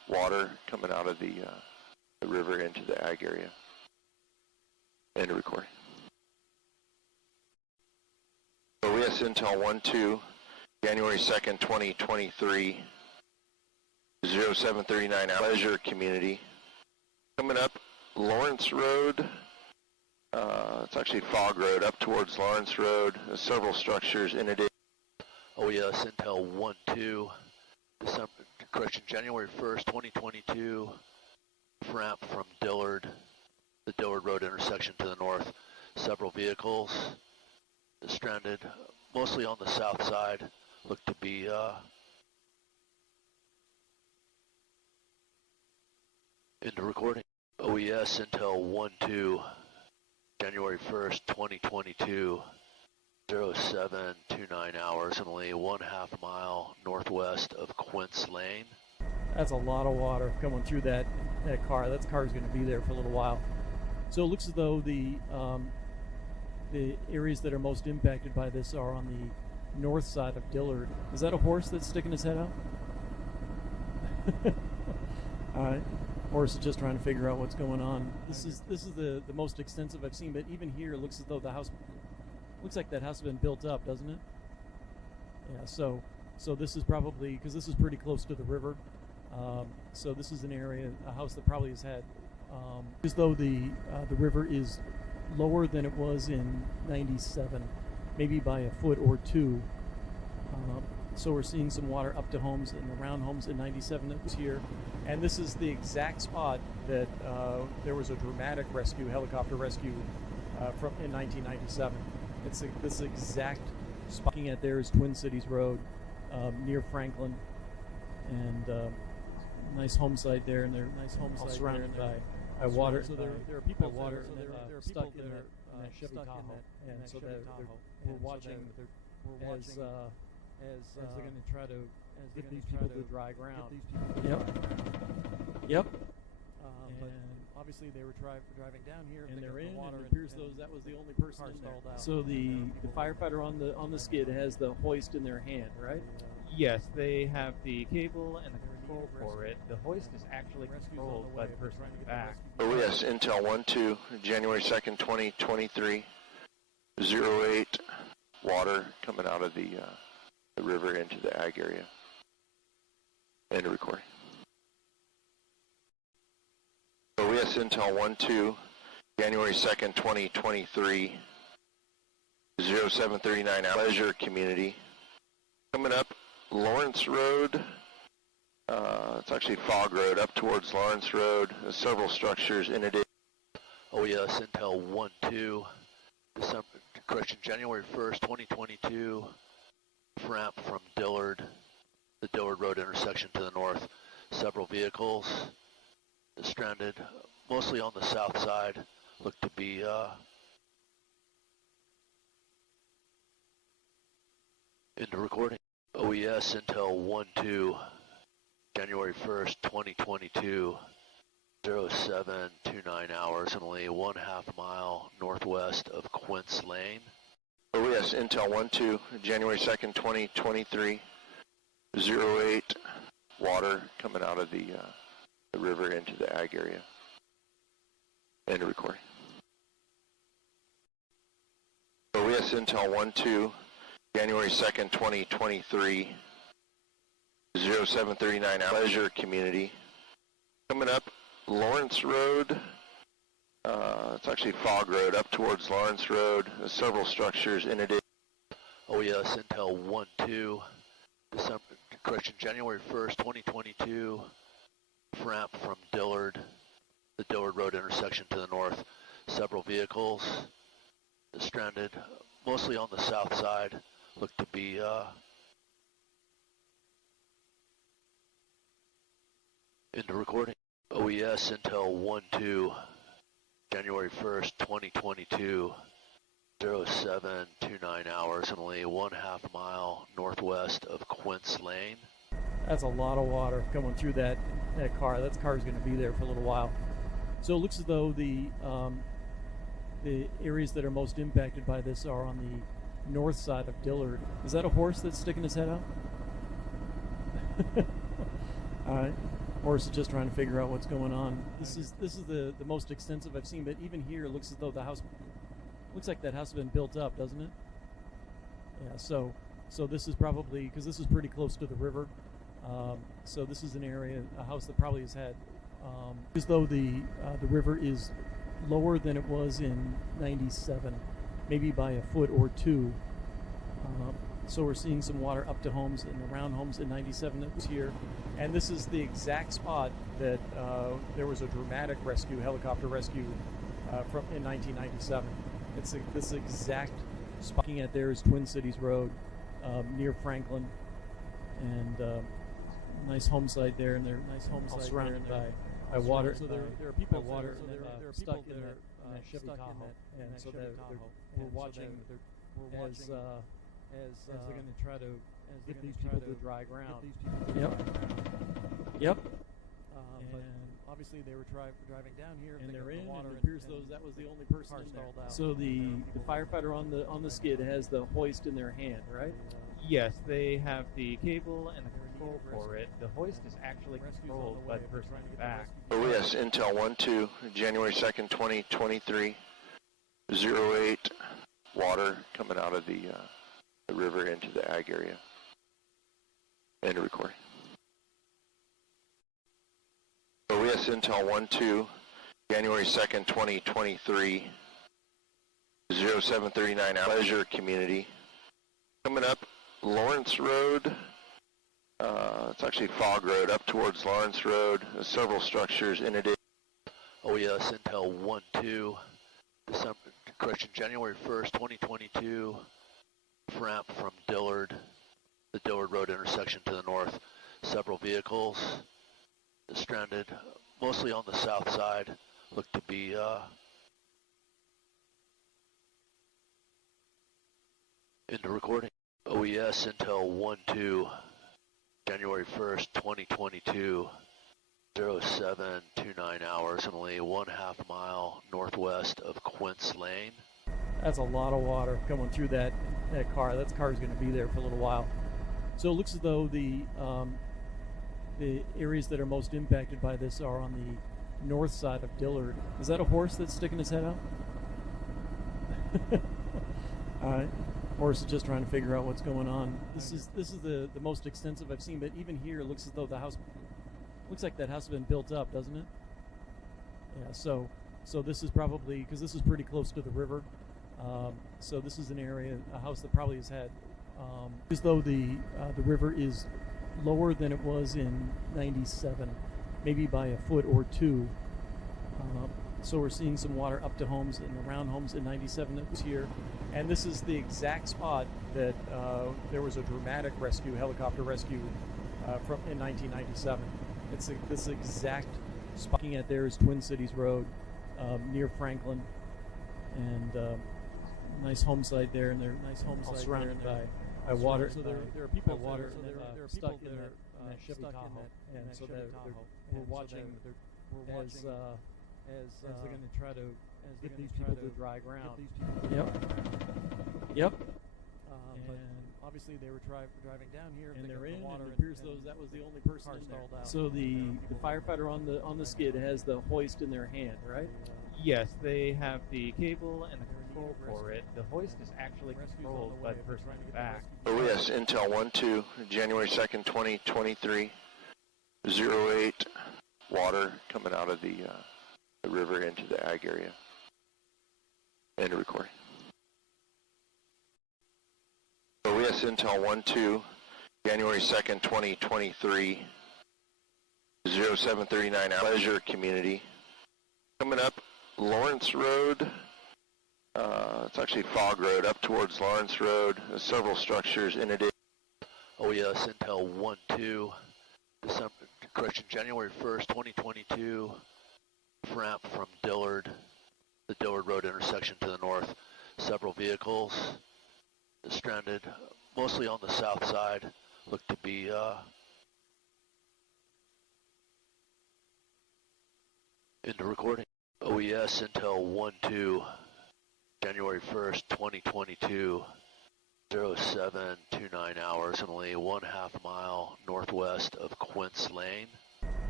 water coming out of the river into the ag area. End of recording. OES Intel 1-2, January 2nd, 2023, 0739 Pleasure Community. Coming up Lawrence Road, it's actually Fog Road, up towards Lawrence Road. There's several structures in it. OES Intel 1-2, January 1st, 2022, ramp from Dillard, the Dillard Road intersection to the north. Several vehicles stranded, mostly on the south side, look to be into recording. OES Intel 1-2, January 1st, 2022, 0729 hours, and only 1/2 mile northwest of Quince Lane. That's a lot of water coming through that car. That car's going to be there for a little while. So it looks as though the areas that are most impacted by this are on the north side of Dillard. Is that a horse that's sticking his head out? All right. Horse is just trying to figure out what's going on. This is the most extensive I've seen, but even here it looks as though the house looks like that house has been built up, doesn't it? Yeah. So this is probably, because this is pretty close to the river. So this is an area, a house that probably has had, as though the river is lower than it was in '97, maybe by a foot or two. So we're seeing some water up to homes and around homes in '97 that was here. And this is the exact spot that there was a dramatic rescue, helicopter rescue from in 1997. It's this exact spot. Looking at there is Twin Cities Road near Franklin, and nice home site there, and they're surrounded by water. So there are people water stuck in that Chevy Tahoe, and so we're watching as they're going to try to get these people to dry ground. Yep. But obviously they were driving down here, and they're in water. It appears that was the only person installed out. So the firefighter on the skid has the hoist in their hand, right? Yes, they have the cable and the control for it. The hoist is actually controlled by the person in the back. OES Intel 1-2, January 2nd, 2023, 08 water coming out of the river into the ag area. End of recording. OES Intel 1-2, January 2nd, 2023, 0739 Pleasure Community. Coming up Lawrence Road, it's actually Fog Road, up towards Lawrence Road. There's several structures in it. OES Intel 1-2, January 1st, 2022, ramp from Dillard, the Dillard Road intersection to the north. Several vehicles stranded, mostly on the south side, look to be into recording. OES Intel 1-2, January 1st, 2022, 0729 hours, and only 1/2 mile northwest of Quince Lane. OES Intel 1-2, January 2nd, 2023, 08 water coming out of the river into the ag area. End of recording. OES Intel 1-2, January 2nd, 2023, 0739 Pleasure Community. Coming up Lawrence Road, it's actually Fog Road, up towards Lawrence Road. There's several structures in it. OES Intel 1-2, January 1st, 2022, ramp from Dillard, the Dillard Road intersection to the north. Several vehicles stranded, mostly on the south side, look to be into recording. OES Intel 1-2, January 1st, 2022, 0729 hours, and only 1/2 mile northwest of Quince Lane. That's a lot of water coming through that car. That car's going to be there for a little while. So it looks as though the areas that are most impacted by this are on the north side of Dillard. Is that a horse that's sticking his head out? All right. or is it just trying to figure out what's going on? This is the most extensive I've seen, but even here it looks as though the house looks like that house has been built up, doesn't it? Yeah. So this is probably because this is pretty close to the river. So this is an area, a house that probably has had as though the river is lower than it was in '97, maybe by a foot or two. So we're seeing some water up to homes and around homes in '97 that was here. And this is the exact spot that there was a dramatic rescue, helicopter rescue from in 1997. It's this exact spot. Looking at there is Twin Cities Road near Franklin, and nice home site there, and they're nice home site surrounded by water. So there are people water, and there are stuck in that Chevy Tahoe, and so we're watching as they're going to try to get these people to dry ground. Yep. But obviously they were driving down here, and they're in. And it appears that was the only person in there. So the firefighter on the skid has the hoist in their hand, right? Yes, they have the cable and the control for it. The hoist is actually controlled by the person in the back. Oh yes, Intel 1-2, January 2nd, 2023, 08, water coming out of the river into the ag area. End of recording. Oh yes, Intel 1-2, January 2nd, 2023, 0739, Leisure Community. Coming up, Lawrence Road, it's actually Fog Road, up towards Lawrence Road. There's several structures in it. Oh yes, Intel 1-2, January 1st, 2022, ramp from Dillard, the Dillard Road intersection to the north. Several vehicles stranded, mostly on the south side, look to be into recording. OES Intel 1-2, January 1st, 2022, 0729 hours, only 1/2 mile northwest of Quince Lane. That's a lot of water coming through that car. That car is going to be there for a little while. So it looks as though the areas that are most impacted by this are on the north side of Dillard. Is that a horse that's sticking his head out? All right. Or is it just trying to figure out what's going on? This is the most extensive I've seen, but even here it looks as though the house looks like that house has been built up, doesn't it? Yeah. So this is probably because this is pretty close to the river. So this is an area, a house that probably has had as though the river is lower than it was in '97, maybe by a foot or two. So we're seeing some water up to homes and around homes in '97 that was here. And this is the exact spot that there was a dramatic rescue, helicopter rescue from in 1997. It's this exact spot. Looking at there is Twin Cities Road near Franklin, and nice home site there, and they're nice home site surrounded by water. So there are people water, and they're stuck in that Chevy Tahoe, and so we're watching as they're going to try to get these people to dry ground. Yep. But obviously they were driving down here, and they're in. And it appears that was the only person in there. So the firefighter on the skid has the hoist in their hand, right? Yes, they have the cable and the control for it. The hoist is actually controlled by the person in the back. Oh yes, Intel 1-2, January 2nd, 2023, 08, water coming out of the river into the ag area. End of recording. Oh yes, Intel 1-2, January 2nd, 2023, 0739, Leisure Community. Coming up, Lawrence Road, it's actually Fog Road, up towards Lawrence Road. There's several structures in it. Oh yes, Intel 1-2, January 1st, 2022, ramp from Dillard, the Dillard Road intersection to the north. Several vehicles stranded, mostly on the south side, look to be into recording. OES Intel 1-2, January 1st, 2022, 0729 hours, only 1/2 mile northwest of Quince Lane.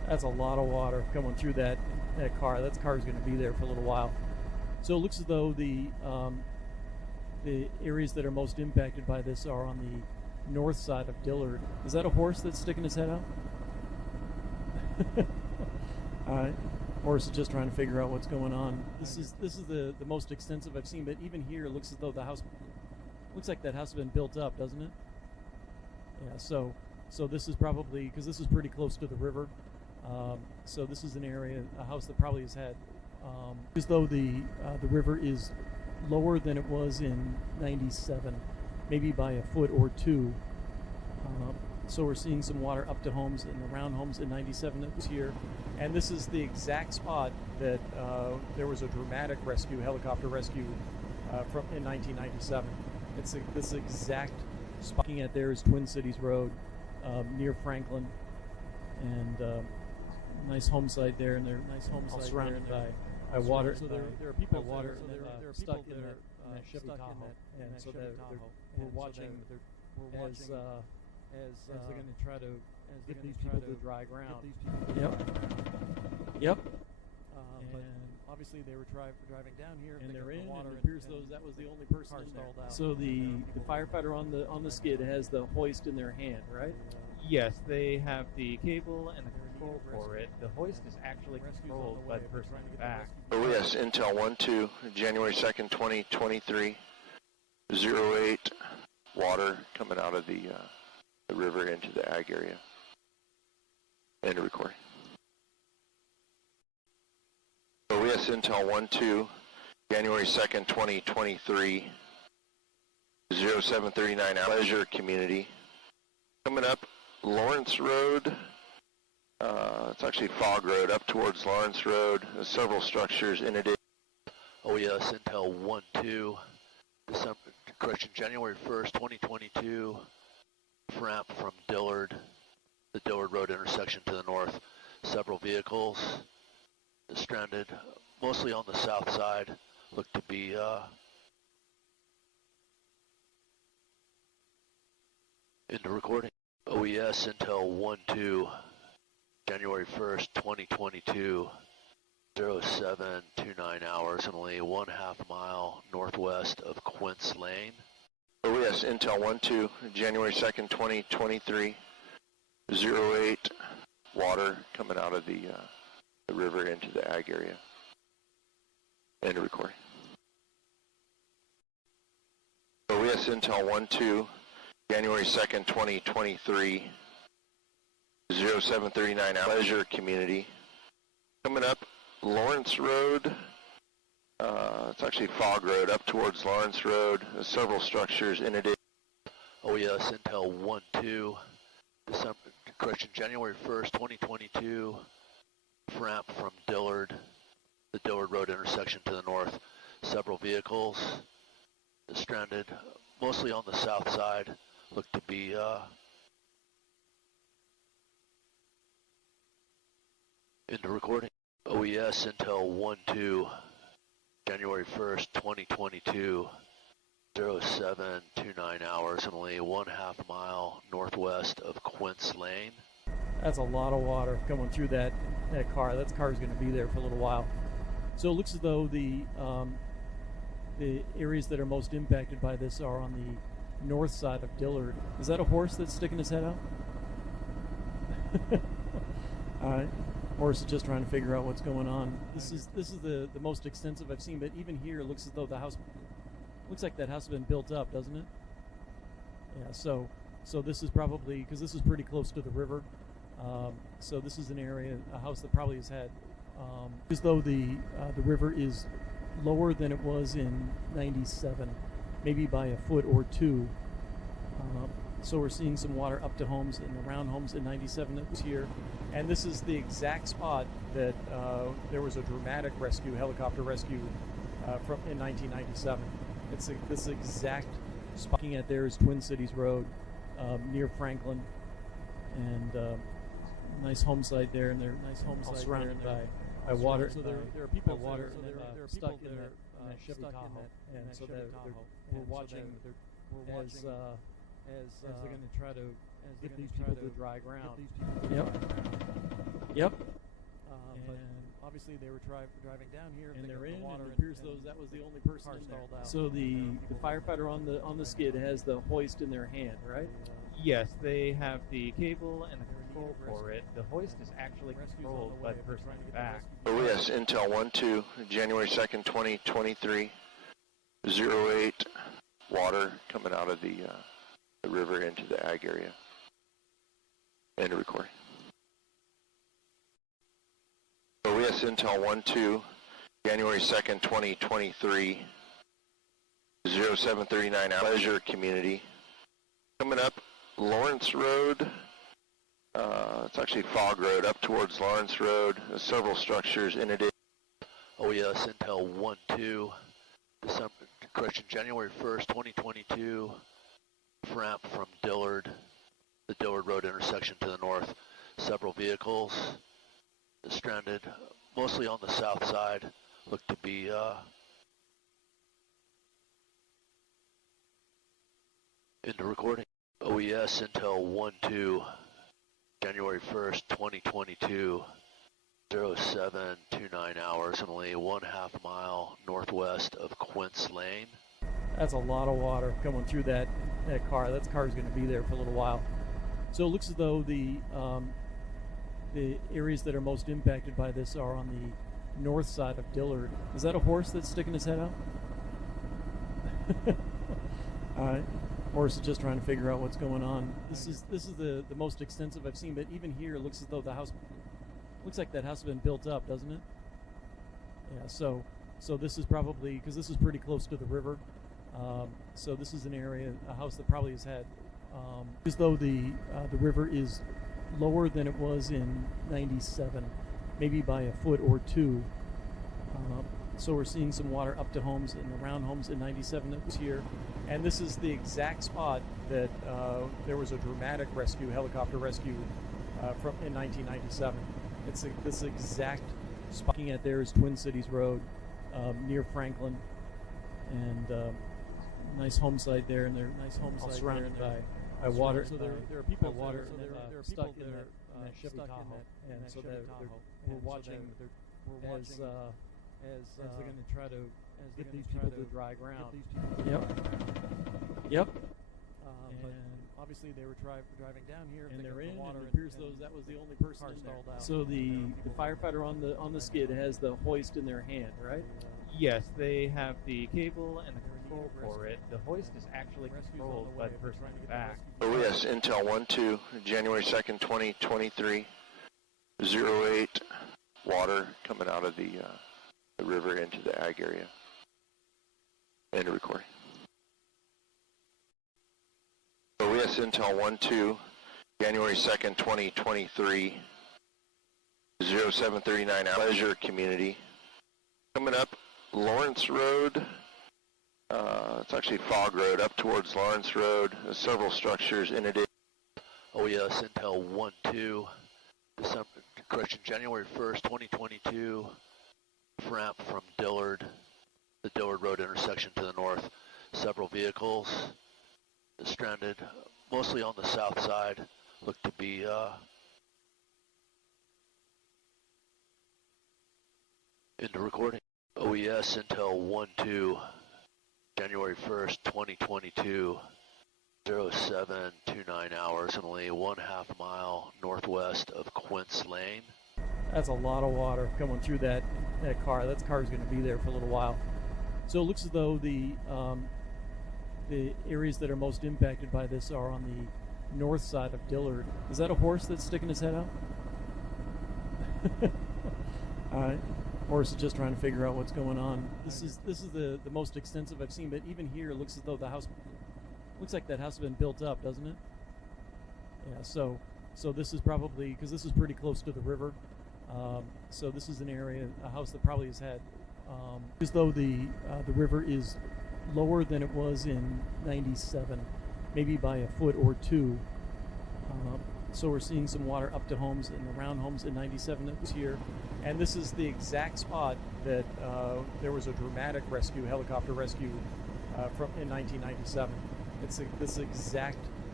That's a lot of water coming through that car. That car's going to be there for a little while. So it looks as though the areas that are most impacted by this are on the north side of Dillard. Is that a horse that's sticking his head out? All right. Horse is just trying to figure out what's going on. This is the most extensive I've seen, but even here it looks as though the house looks like that house has been built up, doesn't it? Yeah. So this is probably because this is pretty close to the river. So this is an area, a house that probably has had, as though the river is lower than it was in '97, maybe by a foot or two. So we're seeing some water up to homes and around homes in '97 that was here. And this is the exact spot that there was a dramatic rescue, helicopter rescue from in 1997. It's this exact spot. Looking at there is Twin Cities Road near Franklin, and nice home site there, and they're nice home site surrounded by water. So there are people water stuck in that Chevy Tahoe, and so we're watching as they're going to try to get these people to dry ground. Yep. But obviously they were driving down here, and they're in. And it appears that was the only person in there. So the firefighter on the skid has the hoist in their hand, right? Yes, they have the cable and the control for it. The hoist is actually controlled by the person in the back. Oh yes, Intel 1-2, January 2nd, 2023, 08, water coming out of the river into the ag area. End of recording. Oh yes, Intel 1-2, January 2nd, 2023, 0739, Pleasure Community. Coming up, Lawrence Road, it's actually Fog Road, up towards Lawrence Road. There's several structures in it. Oh yes, Intel 1-2, January 1st, 2022, ramp from Dillard, the Dillard Road intersection to the north. Several vehicles stranded, mostly on the south side, look to be into recording. OES Intel 1-2, January 1st, 2022, 0729 hours, and only 1/2 mile northwest of Quince Lane. OES Intel 1-2, January 2nd, 2023, 08, water coming out of the river into the ag area. End of recording. OES Intel 1-2, January 2nd, 2023, 0739, Pleasure Community. Coming up, Lawrence Road, it's actually Fog Road, up towards Lawrence Road. There's several structures in it. Oh yes, Intel 1-2, January 1st, 2022, ramp from Dillard, the Dillard Road intersection to the north. Several vehicles stranded, mostly on the south side, look to be into recording. OES Intel 1-2, January 1st, 2022, 0729 hours, and only 1/2 mile northwest of Quince Lane. That's a lot of water coming through that car. That car's going to be there for a little while. So it looks as though the areas that are most impacted by this are on the north side of Dillard. Is that a horse that's sticking his head out? All right. Horse is just trying to figure out what's going on. This is the most extensive I've seen, but even here it looks as though the house looks like that house has been built up, doesn't it? Yeah. So this is probably because this is pretty close to the river. So this is an area, a house that probably has had, as though the river is lower than it was in '97, maybe by a foot or two. So we're seeing some water up to homes and around homes in '97 that was here. And this is the exact spot that there was a dramatic rescue, helicopter rescue from in 1997. It's this exact spot. Looking at there is Twin Cities Road near Franklin, and nice home site there, and they're nice home site surrounded by water. So there are people water stuck in that Chevy Tahoe, and so we're watching as as they're going to try to get these people to dry ground. Yep. But obviously they were driving down here, and they're in. And it appears that was the only person in there. So the firefighter on the skid has the hoist in their hand, right? Yes, they have the cable and the control for it. The hoist is actually controlled by the person in the back. Oh yes, Intel 1-2, January 2nd, 2023, 08, water coming out of the river into the ag area. End of recording. Oh yes, Intel 1-2, January 2nd, 2023, 0739, Pleasure Community. Coming up, Lawrence Road. It's actually Fog Road up towards Lawrence Road. There's several structures in it. Oh yes, Intel 1-2, January 1st, 2022, ramp from Dillard, the Dillard Road intersection to the north. Several vehicles stranded, mostly on the south side, look to be into recording. OES Intel 1-2, January 1st, 2022, 0729 hours, only 1/2 mile northwest of Quince Lane. That's a lot of water coming through that car. That car's going to be there for a little while. So it looks as though the areas that are most impacted by this are on the north side of Dillard. Is that a horse that's sticking his head out? All right. Horse is just trying to figure out what's going on. This is the most extensive I've seen, but even here it looks as though the house looks like that house has been built up, doesn't it? Yeah. So this is probably, because this is pretty close to the river. So this is an area, a house that probably has had, as though the river is lower than it was in '97, maybe by a foot or two. So we're seeing some water up to homes and around homes in '97 that was here. And this is the exact spot that there was a dramatic rescue, helicopter rescue from in 1997. It's this exact spot. Looking at there is Twin Cities Road near Franklin, and nice home site there, and they're all surrounded by water. So there are people water stuck in that Chevy Tahoe, and so we're watching as they're going to try to get these people to dry ground. Yep. But obviously they were driving down here, and they're in. And it appears that was the only person in there. So the firefighter on the skid has the hoist in their hand, right? Yes, they have the cable and the control for it. The hoist is actually controlled by the person in the back. Oh yes, Intel 1-2, January 2nd, 2023, 08, water coming out of the river into the ag area. End of recording. OES Intel 1-2, January 2nd, 2023, 0739, Pleasure Community. Coming up, Lawrence Road. It's actually Fog Road up towards Lawrence Road. There's several structures in it. OES Intel 1-2, January 1st, 2022, ramp from Dillard, the Dillard Road intersection to the north. Several vehicles stranded, mostly on the south side, look to be into recording. OES Intel 1-2, January 1st, 2022, 0729 hours, only 1/2 mile northwest of Quince Lane. That's a lot of water coming through that car. That car's going to be there for a little while. So it looks as though the areas that are most impacted by this are on the north side of Dillard. Is that a horse that's sticking his head out? All right. Horse is just trying to figure out what's going on. This is the most extensive I've seen, but even here it looks as though the house looks like that house has been built up, doesn't it? Yeah. So this is probably, because this is pretty close to the river. So this is an area, a house that probably has had, as though the river is lower than it was in '97, maybe by a foot or two. So we're seeing some water up to homes and around homes in '97 that was here. And this is the exact spot that there was a dramatic rescue, helicopter rescue from in 1997. It's this exact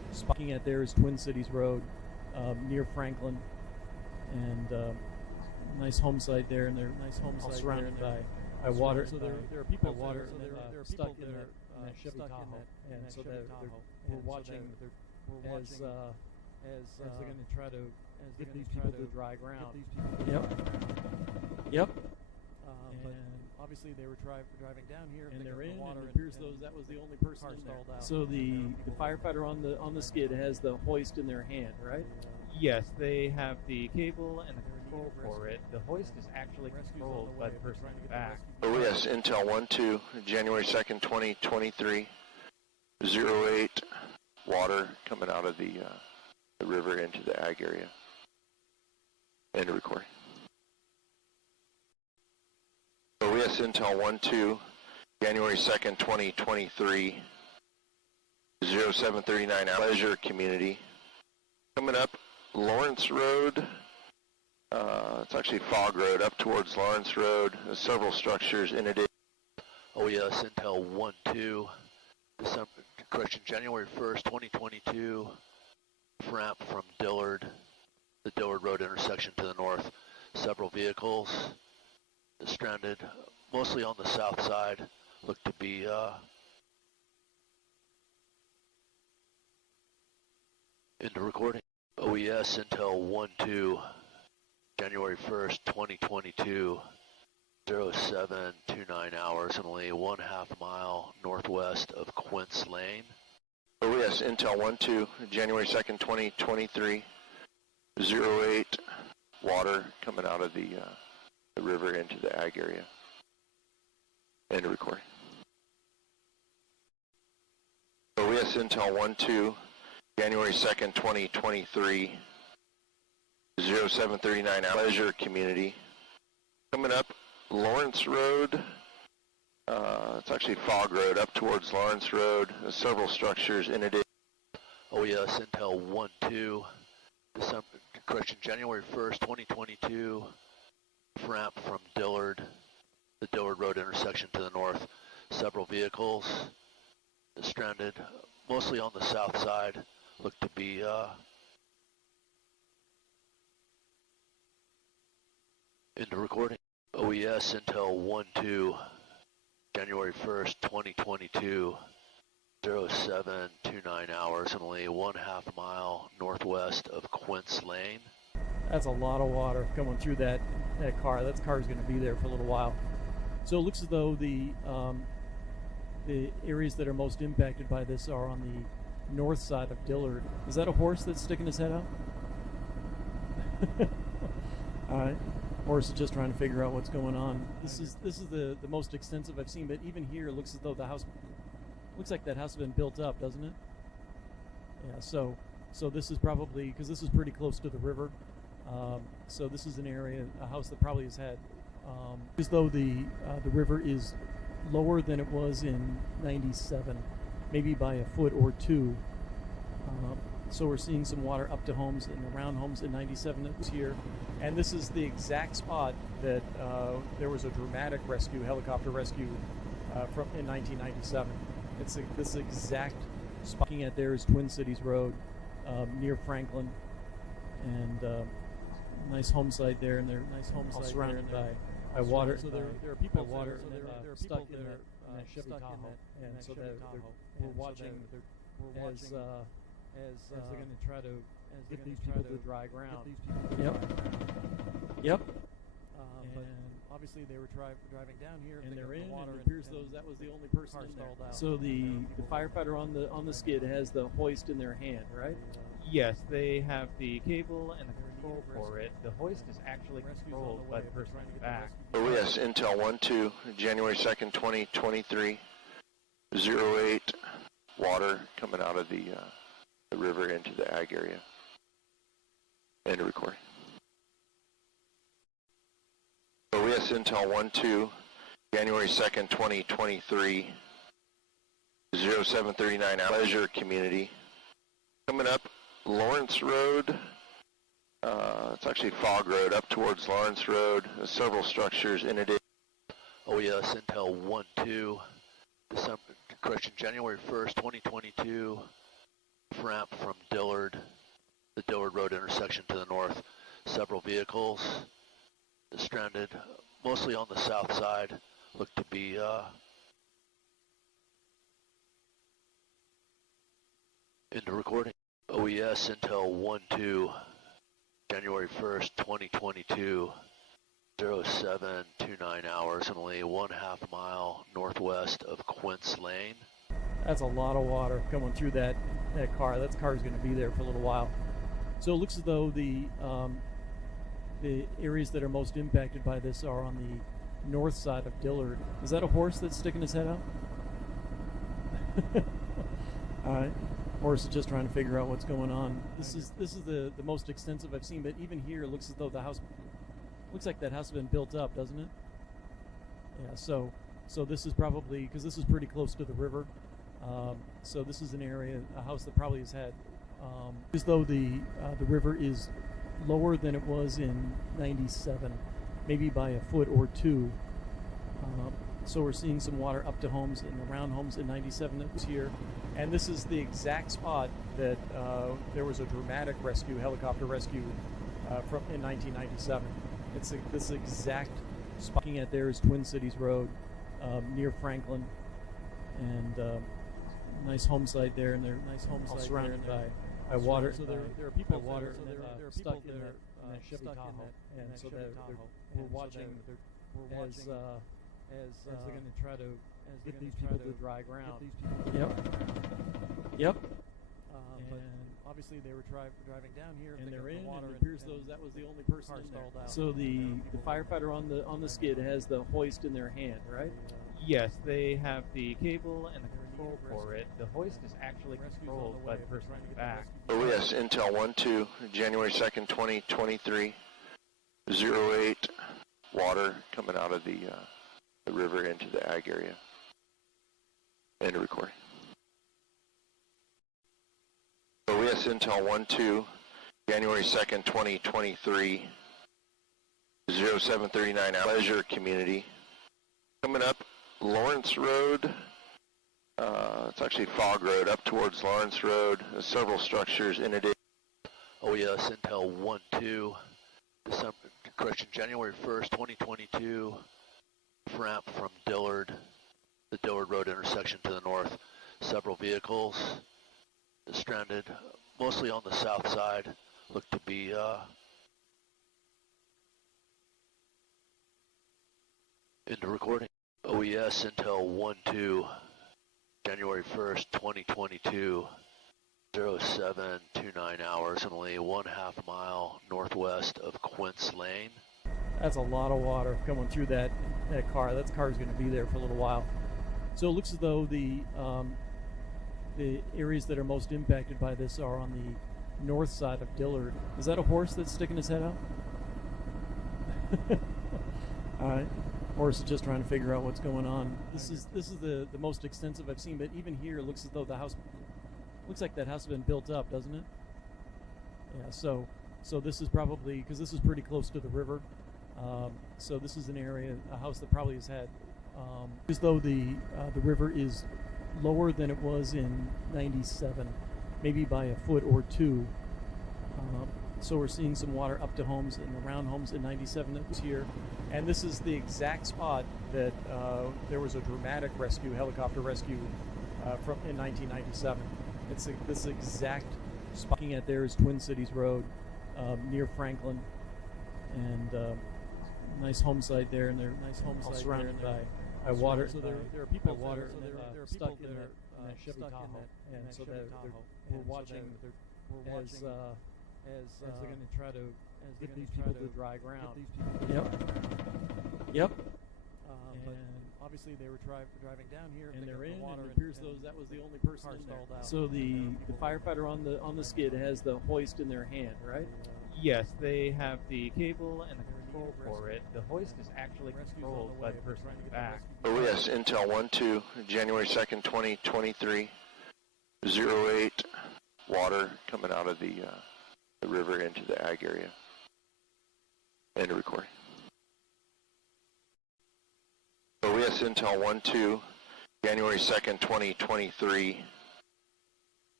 Looking at there is Twin Cities Road, near Franklin, and nice home site there, and they're all surrounded by water. So there are people water stuck in that Chevy Tahoe, and so we're watching as they're going to try to get these people to dry ground. Yep. And obviously they were driving down here, and they're in. And it appears that was the only person in there. So the firefighter on the skid has the hoist in their hand, right? Yes, they have the cable and the control for it. The hoist is actually controlled by the person in the back. Oh yes, Intel 1-2, January 2nd, 2023, 08, water coming out of the river into the ag area. End of recording. Oh yes, Intel 1-2, January 2nd, 2023, 0739, Pleasure Community. Coming up, Lawrence Road, it's actually Fog Road, up towards Lawrence Road. There's several structures in addition. Oh yes, Intel 1-2, January 1st, 2022, ramp from Dillard, the Dillard Road intersection to the north. Several vehicles stranded, mostly on the south side, look to be into recording. OES Intel 1-2, January 1st, 2022, 0729 hours, and only 1/2 mile northwest of Quince Lane. OES Intel 1-2, January 2nd, 2023, 08, water coming out of the river into the ag area. End of recording. OES Intel 1-2, January 2nd, 2023, 0739, Pleasure Community. Coming up, Lawrence Road, it's actually Fog Road, up towards Lawrence Road. There's several structures in addition. OES Intel 1-2, January 1st, 2022, ramp from Dillard, the Dillard Road intersection to the north. Several vehicles stranded, mostly on the south side, look to be into recording. OES Intel 1-2, January 1st, 2022, 0729 hours, and only 1/2 mile northwest of Quince Lane. That's a lot of water coming through that car. That car is going to be there for a little while. So it looks as though the areas that are most impacted by this are on the north side of Dillard. Is that a horse that's sticking his head out? All right. Horse is just trying to figure out what's going on. This is the most extensive I've seen, but even here it looks as though the house looks like that house has been built up, doesn't it? Yeah. So this is probably, because this is pretty close to the river. So this is an area, a house that probably has had, as though the river is lower than it was in '97, maybe by a foot or two. So we're seeing some water up to homes and around homes in '97 that was here. And this is the exact spot that there was a dramatic rescue, helicopter rescue from in 1997. It's this exact spot. Looking at there is Twin Cities Road, near Franklin, and nice home site there, and they're all surrounded by water. So there are people water stuck in that Chevy Tahoe, and so we're watching as they're going to try to get these people to dry ground. Yep. But obviously they were driving down here, and they're in. And it appears that was the only person in there. So the firefighter on the skid has the hoist in their hand, right? Yes, they have the cable and the control for it. The hoist is actually controlled by the person in the back. Oh yes, Intel 1-2, January 2nd, 2023, 08, water coming out of the river into the ag area. End of recording. OES Intel 1-2, January 2nd, 2023, 0739, Pleasure Community. Coming up, Lawrence Road, it's actually Fog Road, up towards Lawrence Road. There's several structures in addition. OES Intel 1-2, January 1st, 2022, ramp from Dillard, the Dillard Road intersection to the north. Several vehicles stranded, mostly on the south side, look to be into recording. OES Intel 1-2, January 1st, 2022, 0729 hours, only 1/2 mile northwest of Quince Lane. That's a lot of water coming through that car. That car's going to be there for a little while. So it looks as though the areas that are most impacted by this are on the north side of Dillard. Is that a horse that's sticking his head out? All right. Horse is just trying to figure out what's going on. This is the most extensive I've seen, but even here it looks as though the house looks like that house has been built up, doesn't it? Yeah. So this is probably, because this is pretty close to the river. So this is an area, a house that probably has had, as though the river is lower than it was in '97, maybe by a foot or two. So we're seeing some water up to homes and around homes in '97 that was here. And this is the exact spot that there was a dramatic rescue, helicopter rescue from in 1997. It's this exact spot. Looking at there is Twin Cities Road near Franklin, and nice home site there, and they're all surrounded by water. So there are people water, so there are stuck in that Chevy Tahoe, and so we're watching as they're going to try to get these people to dry ground. Yep. But obviously they were driving down here, and they're in. And it appears that was the only person in there. So the firefighter on the skid has the hoist in their hand, right? Yes, they have the cable and the control for it. The hoist is actually controlled by the person in the back. OES Intel 1-2, January 2nd, 2023, 08, water coming out of the river into the ag area. End of recording. OES Intel 1-2, January 2nd, 2023, 0739 Leisure Community. Coming up Lawrence Road, it's actually Fog Road, up towards Lawrence Road. There's several structures in it. OES Intel 1-2, January 1st, 2022, ramp from Dillard, the Dillard Road intersection to the north. Several vehicles stranded, mostly on the south side, look to be into recording. OES Intel 1-2, January 1st, 2022, 0729 hours, only 1/2 mile northwest of Quince Lane. That's a lot of water coming through that car. That car's going to be there for a little while. So it looks as though the areas that are most impacted by this are on the north side of Dillard. Is that a horse that's sticking his head out? All right. Horse is just trying to figure out what's going on. This is the most extensive I've seen, but even here it looks as though the house looks like that house has been built up, doesn't it? Yeah. So this is probably, because this is pretty close to the river. So this is an area, a house that probably has had, as though the river is lower than it was in '97, maybe by a foot or two. So we're seeing some water up to homes and around homes in '97 that was here. And this is the exact spot that there was a dramatic rescue, helicopter rescue from in 1997. It's this exact spot. Looking at there is Twin Cities Road near Franklin, and nice home site there, and they're all surrounded by water. So there are people water, so there are stuck in that Chevy Tahoe, and so we're watching as they're going to try to get these people to dry ground. Yep. But obviously they were driving down here, and they're in. And it appears that was the only person in there. So the firefighter on the skid has the hoist in their hand, right? Yes, they have the cable and the control for it. The hoist is actually controlled by the person in the back. OES Intel 1-2, January 2nd, 2023, 08, water coming out of the river into the ag area. End of recording. OES Intel 1-2, January 2nd, 2023,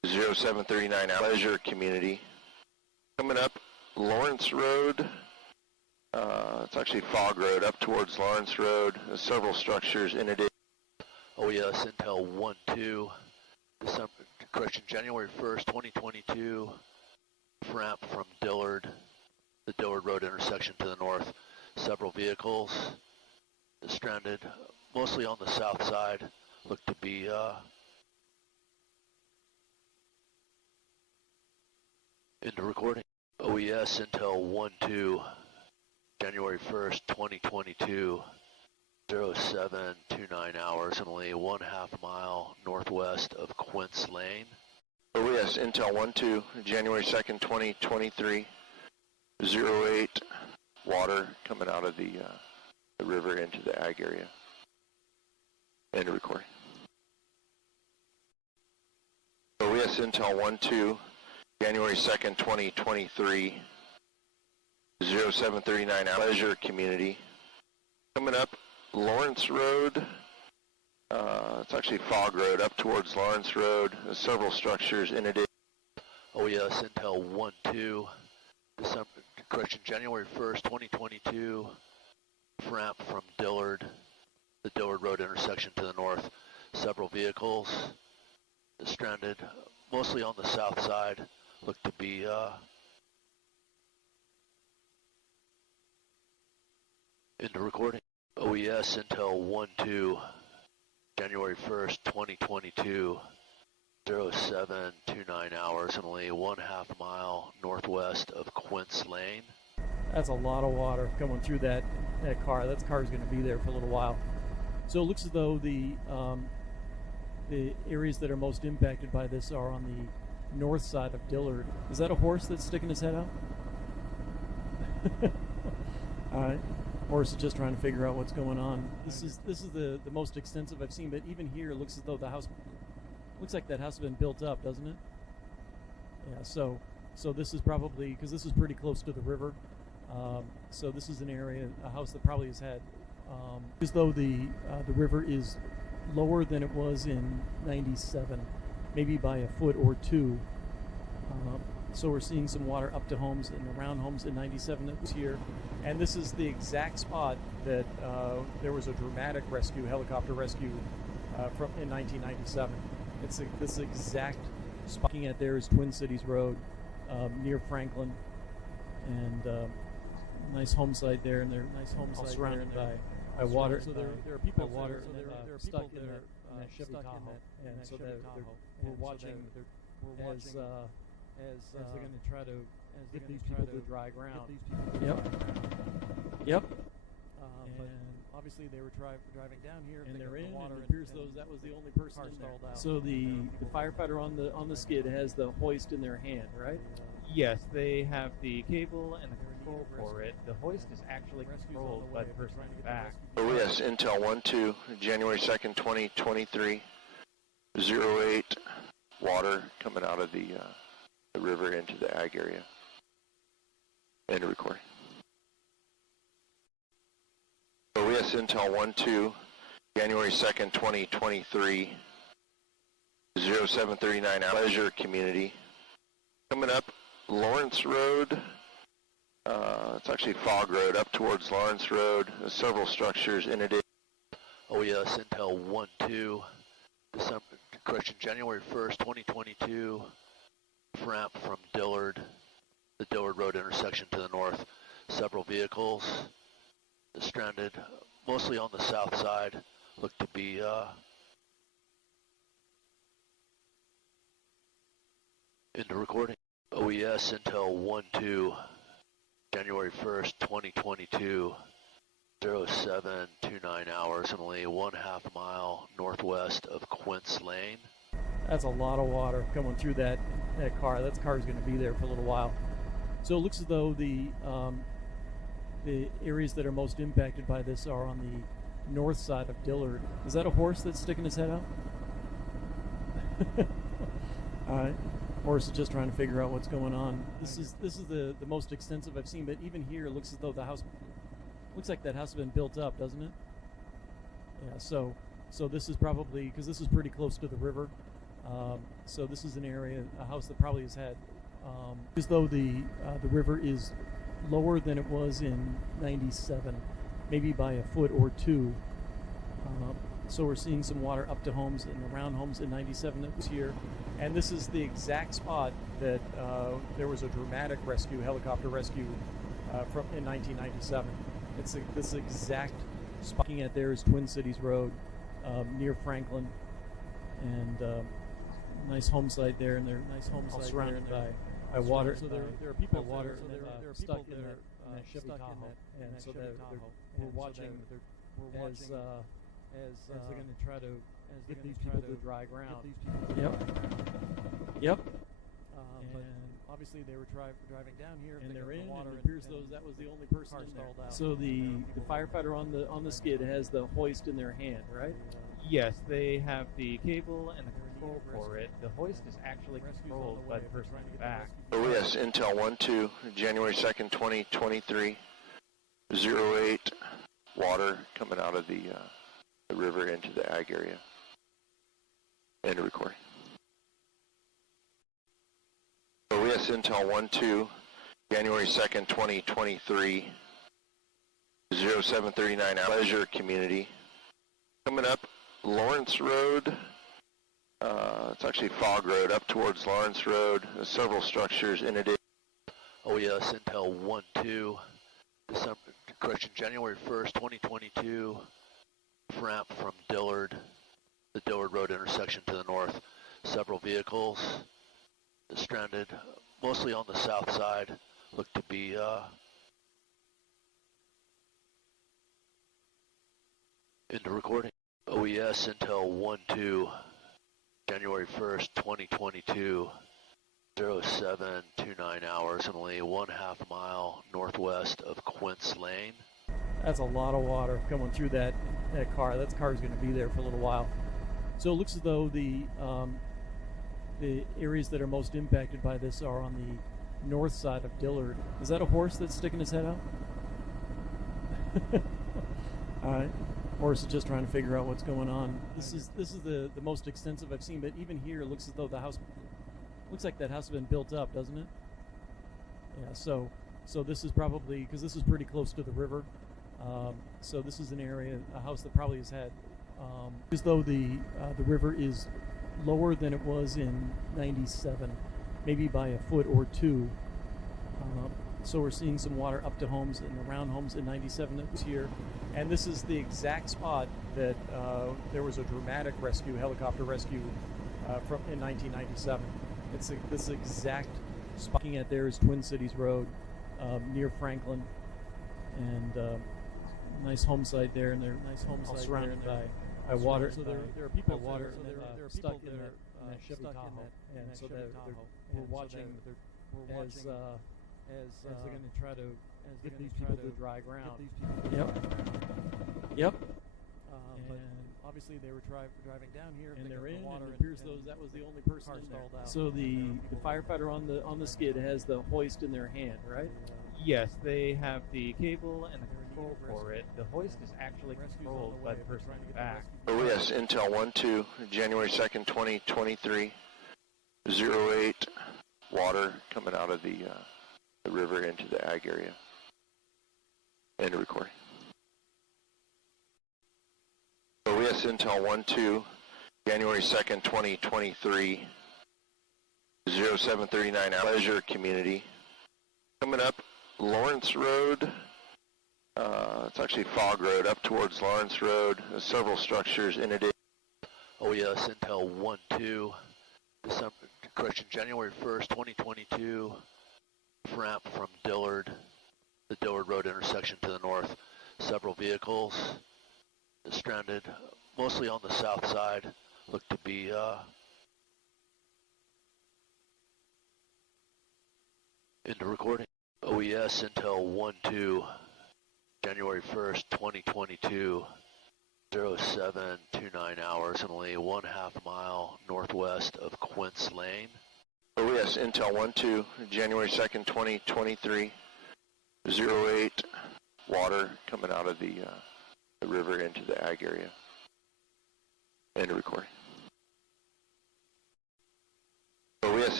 0739 Pleasure Community. Coming up Lawrence Road. It's actually Fog Road up towards Lawrence Road. There's several structures in it. OES Intel 1-2, January 1st, 2022, ramp from Dillard, the Dillard Road intersection to the north. Several vehicles stranded, mostly on the south side, look to be into recording. OES Intel 1-2, January 1st, 2022, 0729 hours, only 1/2 mile northwest of Quince Lane. OES Intel 1-2, January 2nd, 2023, 08 water coming out of the river into the ag area. End of recording. OES Intel 1-2, January 2nd, 2023, 0739 Pleasure Community. Coming up Lawrence Road. It's actually Fog Road up towards Lawrence Road. There's several structures in it. OES Intel 1-2, January 1st, 2022, ramp from Dillard, the Dillard Road intersection to the north. Several vehicles stranded, mostly on the south side, look to be into recording. OES Intel 1-2, January 1st, 2022, 0729 hours, only 1/2 mile northwest of Quince Lane. That's a lot of water coming through that car. That car's going to be there for a little while. So it looks as though the areas that are most impacted by this are on the north side of Dillard. Is that a horse that's sticking his head out? All right. Horse is just trying to figure out what's going on. This is the most extensive I've seen, but even here it looks as though the house looks like that house has been built up, doesn't it? Yeah. So this is probably, because this is pretty close to the river. So this is an area, a house that probably has had, as though the river is lower than it was in '97, maybe by a foot or two. So we're seeing some water up to homes and around homes in '97 that was here. And this is the exact spot that there was a dramatic rescue, helicopter rescue from in 1997. It's this exact spot. Looking at there is Twin Cities Road near Franklin, and nice home site there, and they're all surrounded by water. So there are people water, so they're stuck in that Chevy Tahoe, and so we're watching as they're going to try to get these people to dry ground. Yep. But obviously they were driving down here, and they're in water. And it appears that was the only person installed out. So the firefighter on the skid has the hoist in their hand, right? Yes, they have the cable and the control for it. The hoist is actually controlled by the person in the back. OES Intel 1-2, January 2nd, 2023, 08 water coming out of the river into the ag area. End of recording. OES Intel 1-2, January 2nd, 2023, 0739 Pleasure Community. Coming up Lawrence Road. It's actually Fog Road up towards Lawrence Road. There's several structures in it. OES Intel 1-2, January 1st, 2022, ramp from Dillard, the Dillard Road intersection to the north. Several vehicles stranded, mostly on the south side, look to be into recording. OES Intel 1-2, January 1st, 2022, 0729 hours, only 1/2 mile northwest of Quince Lane. That's a lot of water coming through that car. That car's going to be there for a little while. So it looks as though the areas that are most impacted by this are on the north side of Dillard. Is that a horse that's sticking his head out? All right. Horse is just trying to figure out what's going on. This is the most extensive I've seen, but even here it looks as though the house looks like that house has been built up, doesn't it? Yeah. So this is probably, because this is pretty close to the river. So this is an area, a house that probably has had, as though the river is lower than it was in '97, maybe by a foot or two. So we're seeing some water up to homes and around homes in '97 that was here. And this is the exact spot that there was a dramatic rescue, helicopter rescue from in 1997. It's this exact spot. Looking at there is Twin Cities Road near Franklin, and nice home site there, and they're all surrounded by water. So there are people water stuck in that Chevy Tahoe, and so we're watching as they're going to try to get these people to dry ground. Yep. But obviously they were driving down here, and they're in water. And it appears that was the only person in there. So the firefighter on the skid has the hoist in their hand, right? Yes, they have the cable and the control for it. The hoist is actually controlled by the person in the back. Oh yes, Intel 1-2, January 2nd, 2023, 08, water coming out of the river into the ag area. End of recording. Oh yes, Intel 1-2, January 2nd, 2023, 0739, Pleasure Community. Coming up, Lawrence Road, it's actually Fog Road, up towards Lawrence Road. There's several structures in it. Oh yes, Intel 1-2, January 1st, 2022, ramp from Dillard, the Dillard Road intersection to the north. Several vehicles stranded, mostly on the south side, look to be into recording. OES Intel 1-2, January 1st, 2022, 0729 hours, and only 1/2 mile northwest of Quince Lane. That's a lot of water coming through that car. That car's going to be there for a little while. So it looks as though the areas that are most impacted by this are on the north side of Dillard. Is that a horse that's sticking his head out? All right. Horse is just trying to figure out what's going on. This is the most extensive I've seen, but even here it looks as though the house looks like that house has been built up, doesn't it? Yeah. So this is probably, because this is pretty close to the river. So this is an area, a house that probably has had, as though the river is lower than it was in '97, maybe by a foot or two. So we're seeing some water up to homes and around homes in '97 that was here. And this is the exact spot that there was a dramatic rescue, helicopter rescue from in 1997. It's this exact spot. Looking at there is Twin Cities Road near Franklin, and nice home site there, and they're all surrounded by water. So there are people water stuck in that Chevy Tahoe, and so we're watching as they're going to try to get these people to dry ground. Yep. But obviously they were driving down here, and they're in water. And it appears that was the only person in there. So the firefighter on the skid has the hoist in their hand, right? Yes, they have the cable and the control for it. The hoist is actually controlled by the person in the back. Oh yes, Intel 1-2, January 2nd, 2023, 08, water coming out of the river into the ag area. End of recording. Oh yes, Intel 1-2, January 2nd, 2023, 0739, Pleasure Community. Coming up, Lawrence Road, it's actually Fog Road, up towards Lawrence Road. There's several structures in it. Oh yes, Intel 1-2, January 1st, 2022, ramp from Dillard, the Dillard Road intersection to the north. Several vehicles stranded, mostly on the south side, look to be into recording. OES Intel 1-2, January 1st, 2022, 0729 hours, and only 1/2 mile northwest of Quince Lane. Oh yes, Intel 1-2, January 2nd, 2023, 08, water coming out of the river into the ag area. End of recording.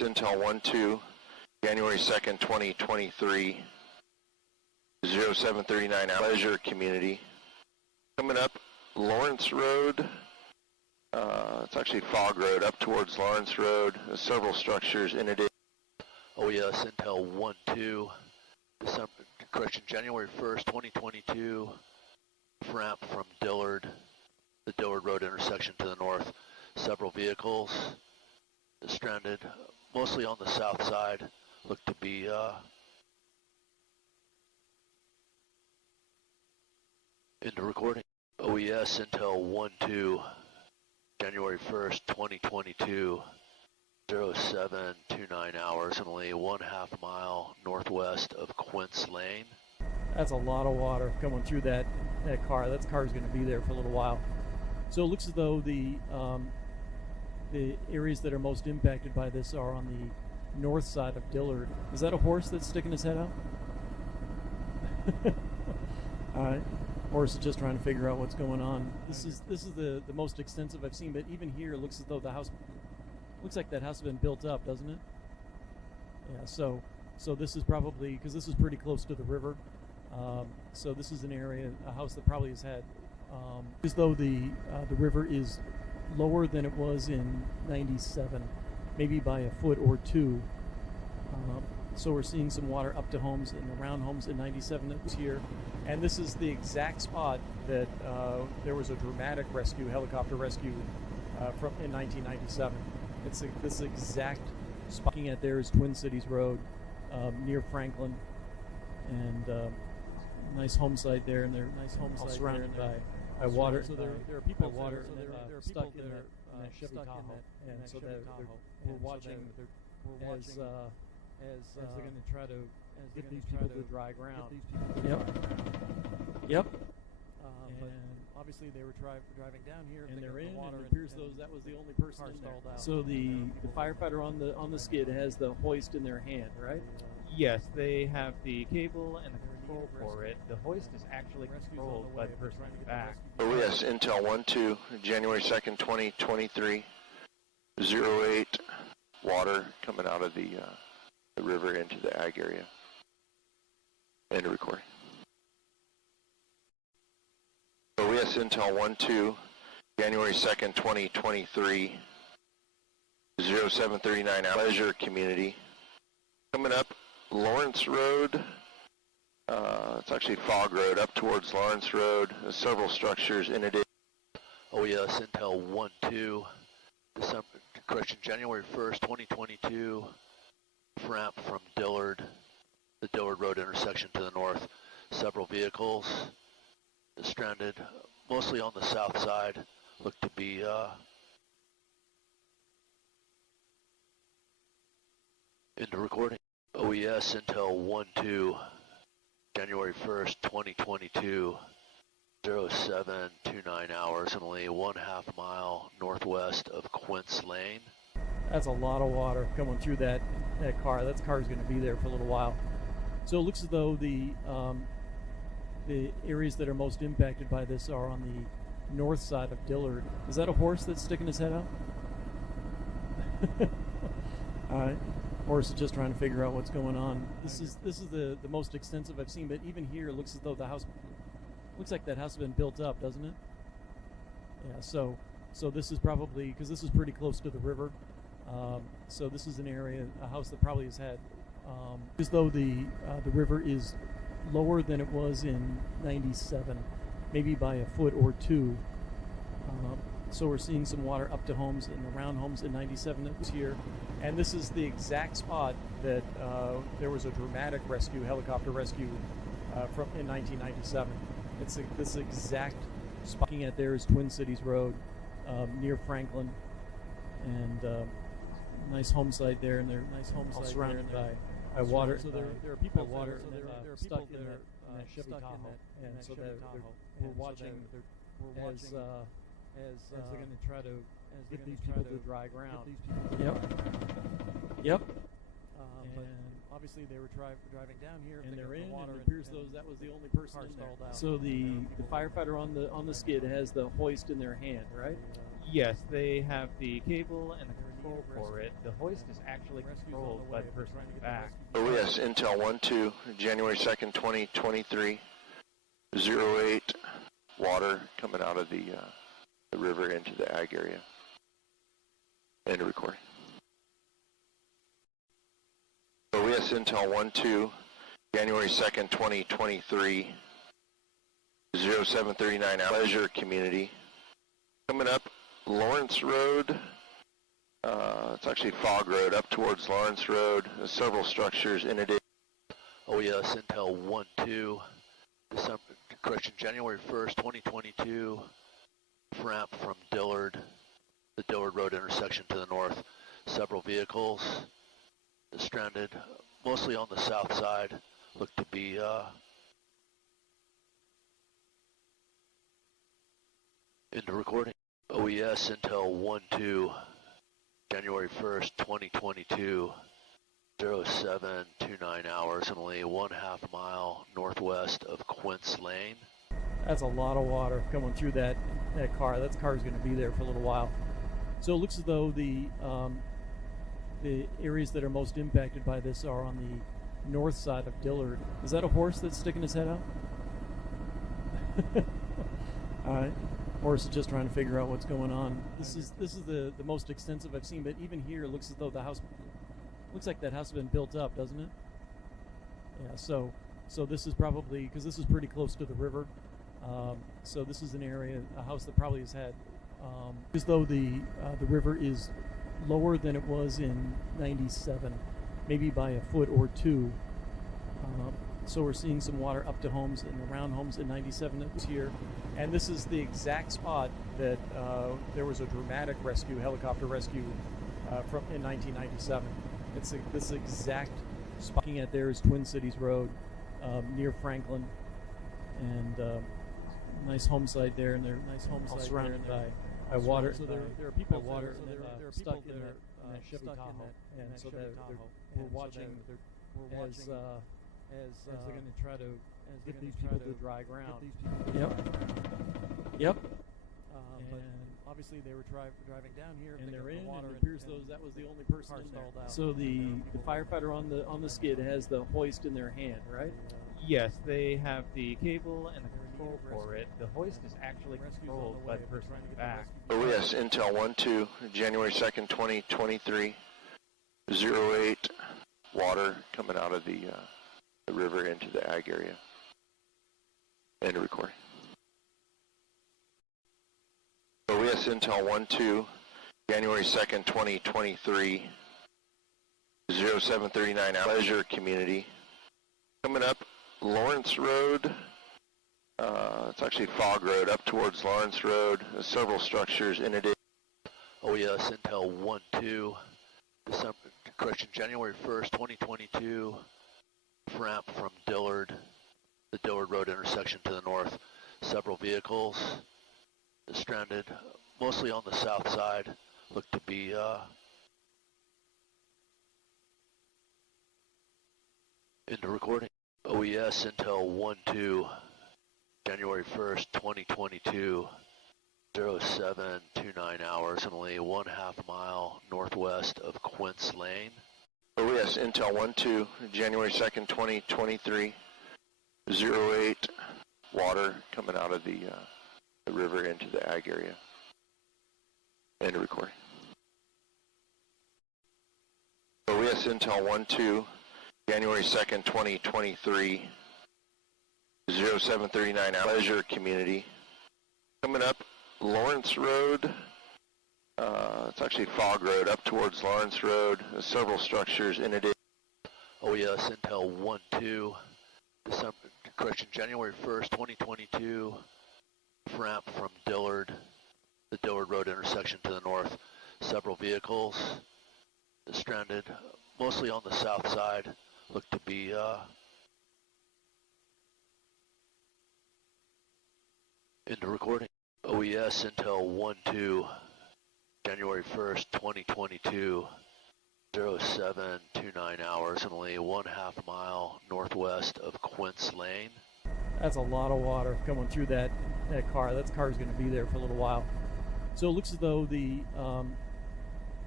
Intel 1-2, January 2nd, 2023, 0739 Pleasure Community. Coming up Lawrence Road, it's actually Fog Road, up towards Lawrence Road. There's several structures in it. OES Intel 1-2, January 1st, 2022, ramp from Dillard, the Dillard Road intersection to the north. Several vehicles stranded, mostly on the south side, look to be into recording. OES Intel 1-2, January 1st, 2022, 0729 hours, only 1/2 mile northwest of Quince Lane. That's a lot of water coming through that car. That car's going to be there for a little while. So it looks as though the areas that are most impacted by this are on the north side of Dillard. Is that a horse that's sticking his head out? All right. Horse is just trying to figure out what's going on. This is the most extensive I've seen, but even here it looks as though the house looks like that house has been built up, doesn't it? Yeah. So this is probably, because this is pretty close to the river. So this is an area, a house that probably has had, as though the river is lower than it was in '97, maybe by a foot or two. So we're seeing some water up to homes and around homes in '97 that was here. And this is the exact spot that there was a dramatic rescue, helicopter rescue from in 1997. It's this exact spot. Looking at there is Twin Cities Road near Franklin, and nice home site there, and they're all surrounded by water. So there are people water stuck in that Chevy Tahoe, and so we're watching as they're going to try to get these people to dry ground. Yep. But obviously they were driving down here, and they're in. And it appears that was the only person in there. So the firefighter on the skid has the hoist in their hand, right? Yes, they have the cable and the control for it. The hoist is actually controlled by the person in the back. OES Intel 1-2, January 2nd, 2023, 08 water coming out of the river into the ag area. End of recording. OES Intel 1-2, January 2nd, 2023, 0739 Pleasure Community. Coming up Lawrence Road, it's actually Fog Road, up towards Lawrence Road. There's several structures in it. OES Intel 1-2, January 1st, 2022, ramp from Dillard, the Dillard Road intersection to the north. Several vehicles stranded, mostly on the south side, look to be into recording. OES Intel 1-2, January 1st, 2022, 0729 hours, only 1/2 mile northwest of Quince Lane. That's a lot of water coming through that car. That car's going to be there for a little while. So it looks as though the areas that are most impacted by this are on the north side of Dillard. Is that a horse that's sticking his head out? All right. Horse is just trying to figure out what's going on. This is the most extensive I've seen, but even here it looks as though the house looks like that house has been built up, doesn't it? Yeah. So this is probably, because this is pretty close to the river. So this is an area, a house that probably has had, as though the river is lower than it was in '97, maybe by a foot or two. So we're seeing some water up to homes and around homes in '97 that was here. And this is the exact spot that there was a dramatic rescue, helicopter rescue from in 1997. It's this exact spot. Looking at there is Twin Cities Road near Franklin, and nice home site there, and they're all surrounded by water. So there are people water stuck in that Chevy Tahoe, and so we're watching as they're going to try to get these people to dry ground. Yep. But obviously they were driving down here, and they're in. And it appears that was the only person in there. So the firefighter on the skid has the hoist in their hand, right? Yes, they have the cable and the control for it. The hoist is actually controlled by the person in the back. OES Intel 1-2, January 2nd, 2023, 08, water coming out of the river into the ag area. End of recording. OES Intel 1-2, January 2nd, 2023, 0739, Pleasure Community. Coming up Lawrence Road, it's actually Fog Road, up towards Lawrence Road. There's several structures in it. OES Intel 1-2, January 1st, 2022, ramp from Dillard, the Dillard Road intersection to the north. Several vehicles stranded, mostly on the south side, look to be into recording. OES Intel 1-2, January 1st, 2022, 0729 hours, only 1/2 mile northwest of Quince Lane. That's a lot of water coming through that car. That car's going to be there for a little while. So it looks as though the areas that are most impacted by this are on the north side of Dillard. Is that a horse that's sticking his head out? All right. Horse is just trying to figure out what's going on. This is the most extensive I've seen, but even here it looks as though the house looks like that house has been built up, doesn't it? Yeah. So this is probably, because this is pretty close to the river. So this is an area, a house that probably has had, as though the river is lower than it was in '97, maybe by a foot or two. So we're seeing some water up to homes and around homes in '97 that was here. And this is the exact spot that there was a dramatic rescue, helicopter rescue from in 1997. It's this exact spot. Looking at there is Twin Cities Road near Franklin, and nice home site there, and they're nice home site surrounded by water. So there are people water they're stuck in that Chevy Tahoe, and so we're watching as they're going to try to get these people to dry ground. Yep. But obviously they were driving down here, and they're in. Water, and it appears that was the only person installed out. So the firefighter on the skid has the hoist in their hand, right? Yes, they have the cable and the control for it. The hoist is actually controlled by the person in the back. OES Intel 1-2, January 2nd, 2023, 08, water coming out of the river into the ag area. End of recording. OES Intel 1-2, January 2nd, 2023, 0739, Pleasure Community. Coming up Lawrence Road, it's actually Fog Road, up towards Lawrence Road. There's several structures in it. OES Intel 1-2, January 1st, 2022, ramp from Dillard, the Dillard Road intersection to the north. Several vehicles stranded, mostly on the south side, look to be into recording. OES Intel 1-2, January 1st, 2022, 0729 hours, only 1/2 mile northwest of Quince Lane. OES Intel 1-2, January 2nd, 2023, 08, water coming out of the river into the ag area. End of recording. OES Intel 1-2, January 2nd, 2023, 0739, Pleasure Community. Coming up Lawrence Road, it's actually Fog Road, up towards Lawrence Road. There's several structures in it. OES Intel 1-2, January 1st, 2022, ramp from Dillard, the Dillard Road intersection to the north. Several vehicles stranded, mostly on the south side, look to be into recording. OES Intel 1-2, January 1st, 2022, 0729 hours, only 1/2 mile northwest of Quince Lane. That's a lot of water coming through that car. That car's going to be there for a little while. So it looks as though the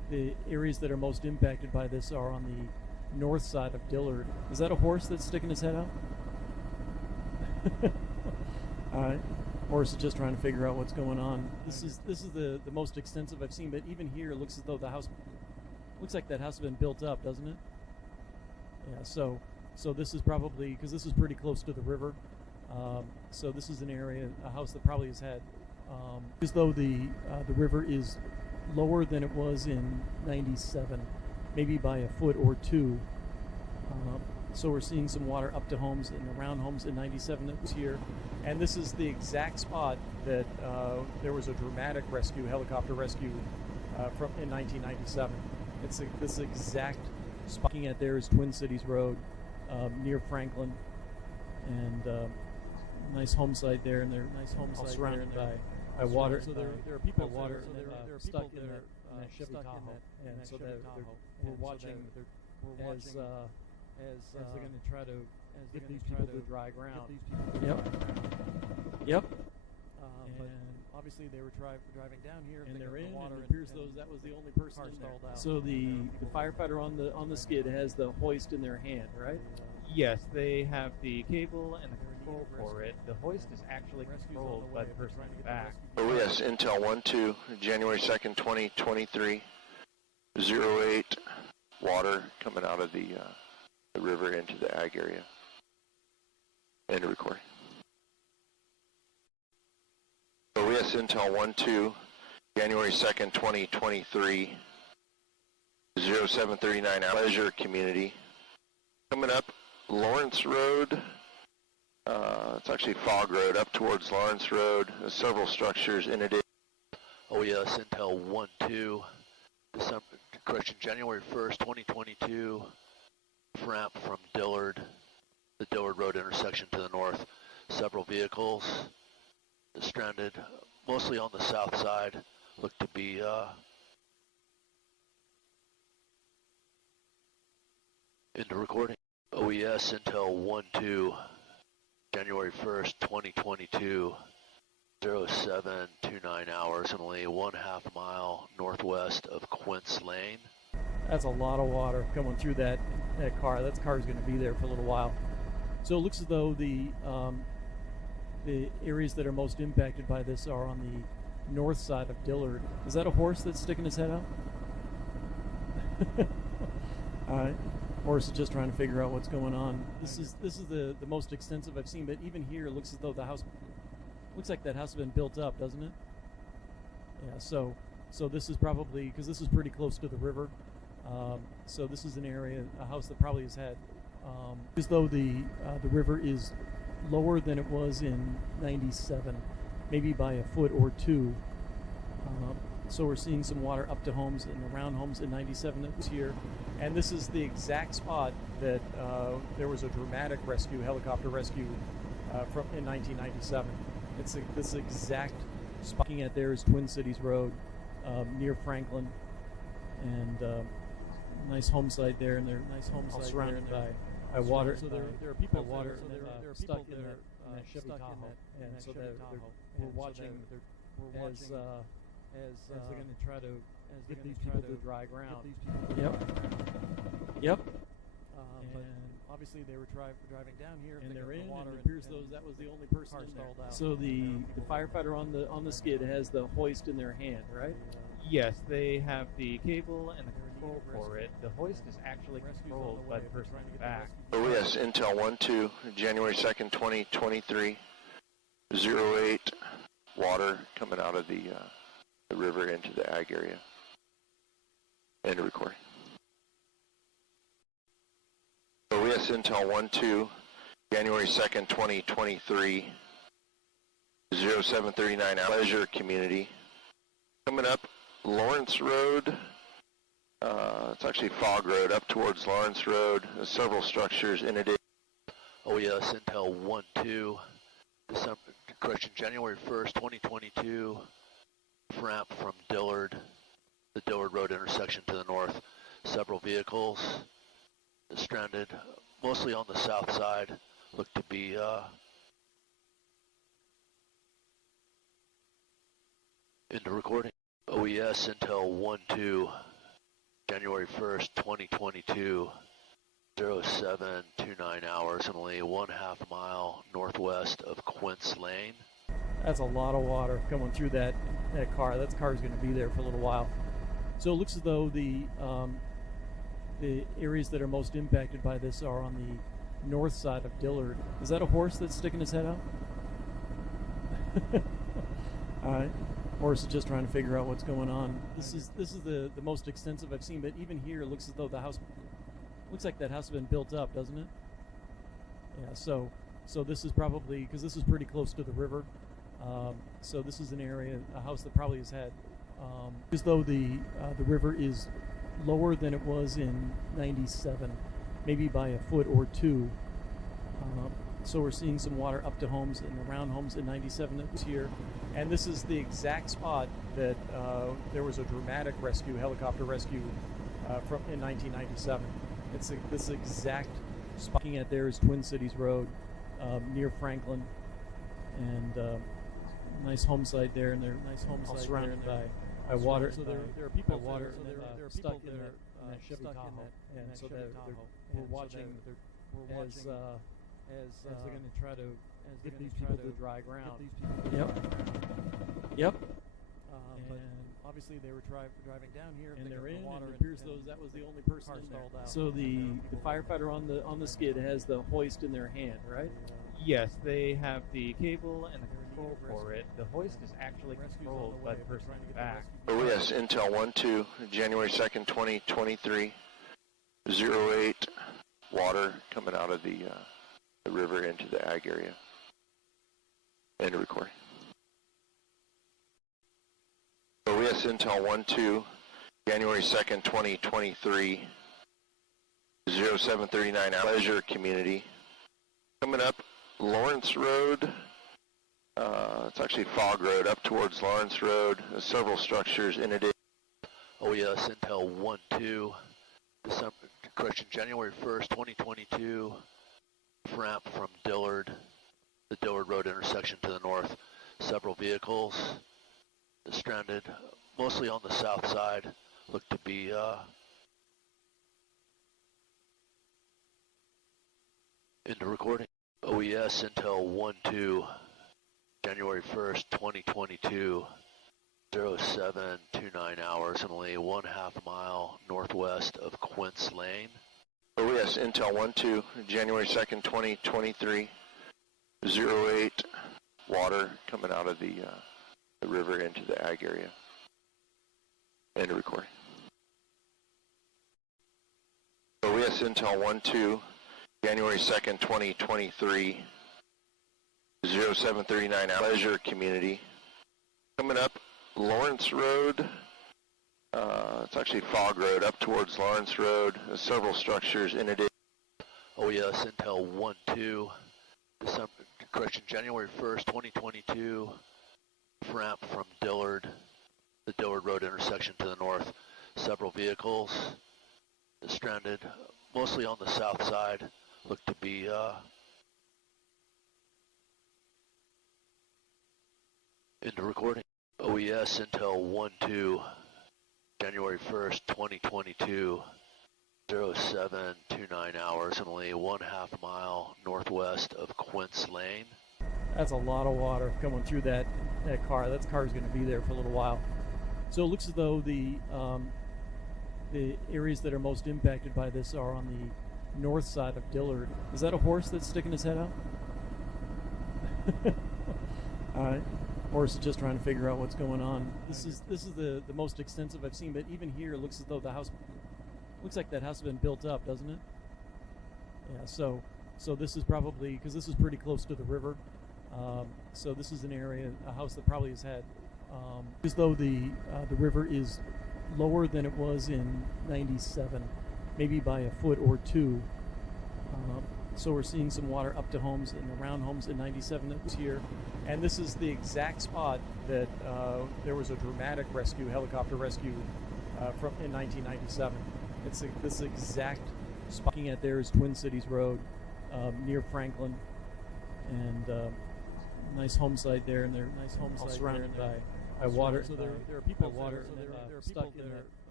the areas that are most impacted by this are on the north side of Dillard. Is that a horse that's sticking his head out? All right. Horse is just trying to figure out what's going on. This is the most extensive I've seen, but even here it looks as though the house looks like that house has been built up, doesn't it? Yeah. So this is probably because this is pretty close to the river. So this is an area, a house that probably has had as though the river is lower than it was in '97, maybe by a foot or two. So we're seeing some water up to homes and around homes in '97 that was here. And this is the exact spot that there was a dramatic rescue, helicopter rescue from in 1997. It's this exact spot. Looking at there is Twin Cities Road near Franklin, and nice home site there, and they're nice home site surrounded by water. So there are people water, so there are stuck in that Chevy Tahoe, and so we're watching as they're going to try to get these people to dry ground. Yep. But obviously they were driving down here, and they're in water. It appears that was the only person in there. So the firefighter on the skid has the hoist in their hand, right? Yes, they have the cable and the control for it. The hoist is actually controlled by the person in the back. Oh yes, Intel 1-2, January 2nd, 2023, 08, water coming out of the river into the ag area. End of recording. Oh yes, Intel 1-2, January 2nd, 2023, 0739, Pleasure Community. Coming up, Lawrence Road, it's actually Fog Road, up towards Lawrence Road. There's several structures in it. Oh yes, Intel 1-2, January 1st, 2022, ramp from Dillard, the Dillard Road intersection to the north. Several vehicles stranded, mostly on the south side, look to be into recording. OES Intel 1-2, January 1st, 2022, 0729 hours, only 1/2 mile northwest of Quince Lane. That's a lot of water coming through that car. That car's going to be there for a little while. So it looks as though the areas that are most impacted by this are on the north side of Dillard. Is that a horse that's sticking his head out? All right. Horse is just trying to figure out what's going on. This is the most extensive I've seen, but even here it looks as though the house looks like that house has been built up, doesn't it? Yeah. So this is probably because this is pretty close to the river. So this is an area, a house that probably has had as though the river is lower than it was in '97, maybe by a foot or two. So we're seeing some water up to homes and around homes in '97 that was here. And this is the exact spot that there was a dramatic rescue, helicopter rescue from in 1997. It's this exact spot. Looking at there is Twin Cities Road near Franklin, and nice home site there, and they're nice home site surrounded by water. So there are people water, so there are stuck in that Chevy Tahoe, and so we're watching as they're going to try to get these people to dry ground. Yep. But obviously they were driving down here, and they're in water. It appears that was the only person in there. So the firefighter on the skid has the hoist in their hand, right? Yes, they have the cable and the control for it. The hoist is actually controlled by the person in the back. Oh yes, Intel 1-2, January 2nd, 2023, 08, water coming out of the river into the ag area. End of recording. Oh yes, Intel 1-2, January 2nd, 2023, 0739, Pleasure Community. Coming up, Lawrence Road, it's actually Fog Road, up towards Lawrence Road. There's several structures in it. Oh yes, Intel 1-2, January 1st, 2022, ramp from Dillard, the Dillard Road intersection to the north. Several vehicles stranded, mostly on the south side, look to be into recording. OES Intel 1-2, January 1st, 2022, 0729 hours, and only 1/2 mile northwest of Quince Lane. That's a lot of water coming through that car. That car's going to be there for a little while. So it looks as though the areas that are most impacted by this are on the north side of Dillard. Is that a horse that's sticking his head out? All right. Horse is just trying to figure out what's going on. This is the most extensive I've seen, but even here it looks as though the house looks like that house has been built up, doesn't it? Yeah. So this is probably because this is pretty close to the river. So this is an area, a house that probably has had, as though the river is lower than it was in '97, maybe by a foot or two. So we're seeing some water up to homes and around homes in '97 that was here. And this is the exact spot that there was a dramatic rescue, helicopter rescue from in 1997. It's this exact spot. Looking at there is Twin Cities Road near Franklin, and nice home site there, and they're nice home site surrounded by water. So there are people water, so there are stuck in that Chevy Tahoe, and so we're watching as they're going to try to get these people to dry ground. Yep. But obviously they were driving down here, and they're in water. It appears that was the only person in there. So the firefighter on the skid has the hoist in their hand, right? Yes, they have the cable and the control for it. The hoist is actually controlled by the person in the back. Oh yes, Intel 1-2, January 2nd, 2023, 08, water coming out of the river into the ag area. End of recording. Oh yes, Intel 1-2, January 2nd, 2023, 0739, Pleasure Community. Coming up, Lawrence Road, it's actually Fog Road, up towards Lawrence Road. There's several structures in it. Oh yes, Intel 1-2, January 1st, 2022, ramp from Dillard, the Dillard Road intersection to the north. Several vehicles stranded, mostly on the south side, look to be into recording. OES Intel 1-2, January 1st, 2022, 0729 hours, and only 1/2 mile northwest of Quince Lane. OES Intel 1-2, January 2nd, 2023, 08, water coming out of the river into the ag area. End of recording. OES Intel 1-2, January 2nd, 2023, 0739, Pleasure Community. Coming up, Lawrence Road, it's actually Fog Road, up towards Lawrence Road. There's several structures in it. Oh yes, Intel 1-2, January 1st, 2022, ramp from Dillard, the Dillard Road intersection to the north. Several vehicles stranded, mostly on the south side, look to be into recording. OES Intel 1-2, January 1st, 2022, 0729 hours, and only 1/2 mile northwest of Quince Lane. That's a lot of water coming through that car. That car's going to be there for a little while. So it looks as though the areas that are most impacted by this are on the north side of Dillard. Is that a horse that's sticking his head out? All right. Horse is just trying to figure out what's going on. This is the most extensive I've seen, but even here it looks as though the house looks like that house has been built up, doesn't it? Yeah. So this is probably because this is pretty close to the river. So this is an area, a house that probably has had, as though the river is lower than it was in '97, maybe by a foot or two. So we're seeing some water up to homes and around homes in '97 that was here. And this is the exact spot that there was a dramatic rescue, helicopter rescue from in 1997. It's this exact spot. Looking at there is Twin Cities Road near Franklin, and nice home site there, and they're nice home site surrounded by water. So there are people water, and they're stuck in that